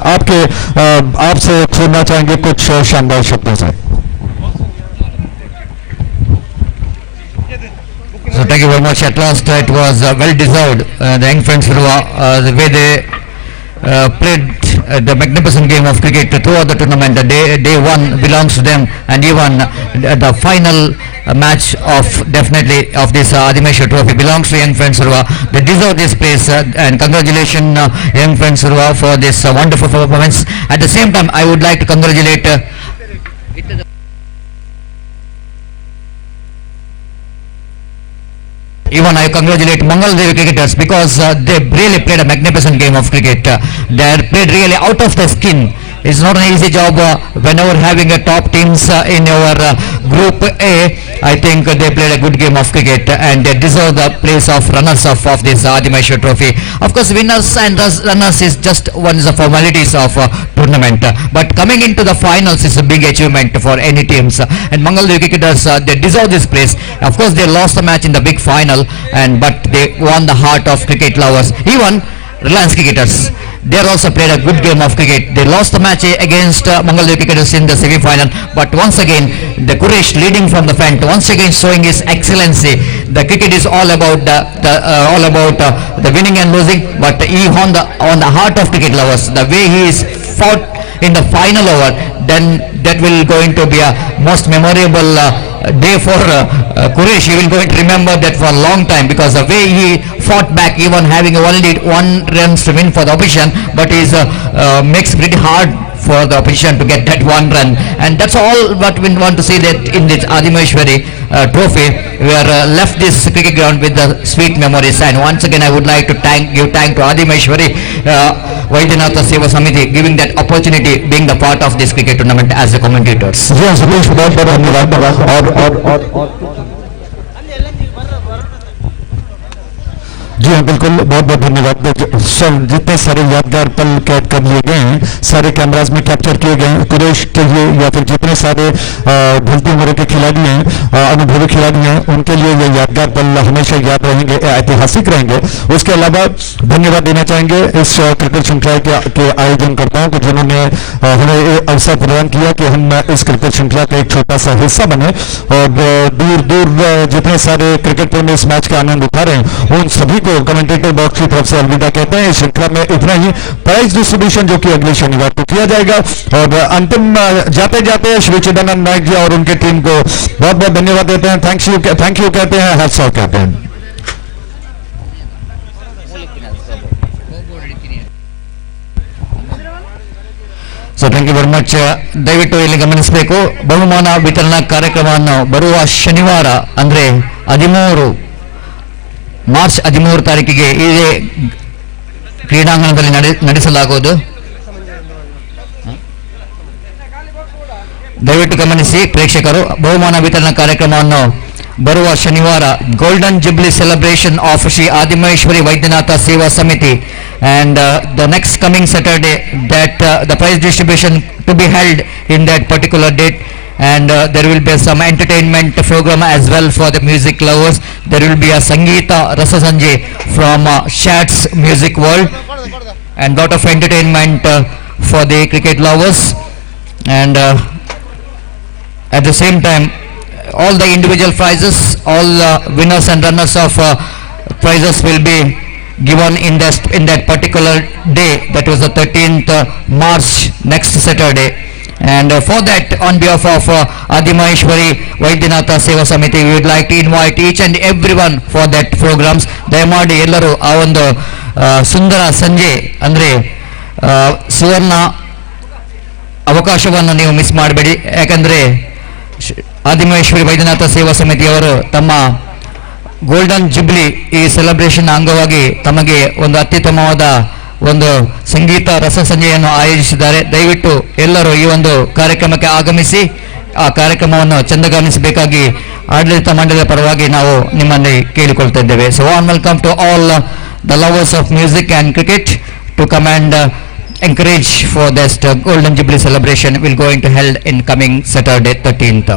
आपसे सुनना चाहेंगे कुछ शानदार शब्दों से। So thank you very much. At last, it was well deserved. The young friends, the way they played the magnificent game of cricket throughout the tournament. Day one belongs to them, and even the final match of definitely of this Adimaheshwari trophy belongs to young friends Surva. They deserve this place, and congratulations, young friends Surva, for this wonderful performance. At the same time, I would like to congratulate. Even I congratulate Mangal Devi cricketers, because they really played a magnificent game of cricket. They played really out of the skin. It's not an easy job whenever having a top teams in your group A. I think they played a good game of cricket, and they deserve the place of runners-up of this Adimaheshwari trophy. Of course, winners and runners is just one of the formalities of tournament. But coming into the finals is a big achievement for any teams. And Mangal Devi cricketers, they deserve this place. Of course, they lost the match in the big final, but they won the heart of cricket lovers. Even Reliance cricketers, they also played a good game of cricket. They lost the match against Mangal Devi cricketers in the semi-final, but once again the Quraysh leading from the front, once again showing his excellency. The cricket is all about the winning and losing, but he on the heart of cricket lovers. The way he is fought in the final over, then that will going to be a most memorable day for Quraysh. He will going to remember that for a long time, because the way he fought back, even having only 1 run to win for the opposition, but he makes pretty hard for the opposition to get that 1 run. And that's all what we want to see, that in this Adimaheshwari trophy, we are left this cricket ground with the sweet memories. And once again, I would like to give thanks to Adimaheshwari Abhimatha Seva Samiti, giving that opportunity, being the part of this cricket tournament as the commentators. जी सुरेश, बहुत बहुत धन्यवाद। और जी हाँ बिल्कुल, बहुत बहुत धन्यवाद। सब जितने सारे यादगार पल कैद कर लिए गए हैं, सारे कैमराज में कैप्चर किए गए हैं। कुरैश के लिए या फिर जितने सारे ढलती उम्र के खिलाड़ी हैं, अनुभवी खिलाड़ी हैं, उनके लिए ये यादगार पल हमेशा याद रहेंगे, ऐतिहासिक रहेंगे। उसके अलावा धन्यवाद देना चाहेंगे इस क्रिकेट श्रृंखला के आयोजनकर्ताओं को, जिन्होंने हमें ये अवसर प्रदान किया कि हम इस क्रिकेट श्रृंखला का एक छोटा सा हिस्सा बने, और दूर दूर जितने सारे क्रिकेट प्रेमी इस मैच का आनंद उठा रहे हैं, उन सभी को कमेंटेटर बॉक्स की तरफ से अलविदा कहते हैं। इस श्रृंखला में इतना ही। प्राइज डिस्ट्रीब्यूशन जो कि अगले शनिवार को किया जाएगा। और अंतिम जाते जाते श्री चिदानंद नायक जी और उनके टीम को बहुत बहुत धन्यवाद देते हैं। थैंक यू कहते हैं, हैट्स ऑफ कहते हैं। So thank you very much. ದಯವಿಟ್ಟು ಇಲ್ಲಿ ಗಮನಿಸಬೇಕು, ಬಹುಮಾನ ವಿತರಣಾ ಕಾರ್ಯಕ್ರಮವನ್ನು ಬರುವ ಶನಿವಾರ ಅಂದರೆ 13 ಮಾರ್ಚ್ 13 ತಾರೀಕಿಗೆ ಇದೇ ಕ್ರೀಡಾಂಗಣದಲ್ಲಿ ನಡೆಸಲಾಗುವುದು. ದಯವಿಟ್ಟು ಗಮನಿಸಿ ಪ್ರೇಕ್ಷಕರು, ಬಹುಮಾನ ವಿತರಣಾ ಕಾರ್ಯಕ್ರಮವನ್ನು ಬರುವ ಶನಿವಾರ golden jubilee celebration of Shri Adimaheshwari Vaidyanatha Seva Samiti, and the next coming Saturday that the prize distribution to be held in that particular date, and there will be some entertainment program as well for the music lovers. There will be a Sangeeta Rasa Sanjay from Shats Music World, and lot of entertainment for the cricket lovers. And at the same time, all the individual prizes, all winners and runners of prizes will be given in that particular day, that was the 13th March, next Saturday. And for that, on behalf of Adimaheshwari Vaidyanath Seva Samiti, we would like to invite each and everyone for that programs. ದಯಮಾಡಿ ಎಲ್ಲರೂ ಆ ಒಂದು ಸುಂದರ ಸಂಜೆ ಅಂದರೆ ಸುವರ್ಣ ಅವಕಾಶವನ್ನು ನೀವು miss ಮಾಡಬೇಡಿ. ಯಾಕಂದರೆ ಆದಿಮಹೇಶ್ವರಿ ವೈದ್ಯನಾಥ ಸೇವಾ ಸಮಿತಿಯವರು ತಮ್ಮ ಗೋಲ್ಡನ್ ಜುಬ್ಲಿ ಈ ಸೆಲೆಬ್ರೇಷನ್ ಅಂಗವಾಗಿ ತಮಗೆ ಒಂದು ಅತ್ಯುತ್ತಮವಾದ ಒಂದು ಸಂಗೀತ ರಸ ಸಂಜೆಯನ್ನು ಆಯೋಜಿಸಿದ್ದಾರೆ. ದಯವಿಟ್ಟು ಎಲ್ಲರೂ ಈ ಒಂದು ಕಾರ್ಯಕ್ರಮಕ್ಕೆ ಆಗಮಿಸಿ ಆ ಕಾರ್ಯಕ್ರಮವನ್ನು ಚಂದಗಾನಿಸಬೇಕಾಗಿ ಆಡಳಿತ ಮಂಡಳಿಯ ಪರವಾಗಿ ನಾವು ನಿಮ್ಮಲ್ಲಿ ಕೇಳಿಕೊಳ್ತಾ ಇದ್ದೇವೆ. So warm welcome to all the lovers of music and cricket to come and encourage for this golden jubilee celebration will going to held in coming Saturday 13th.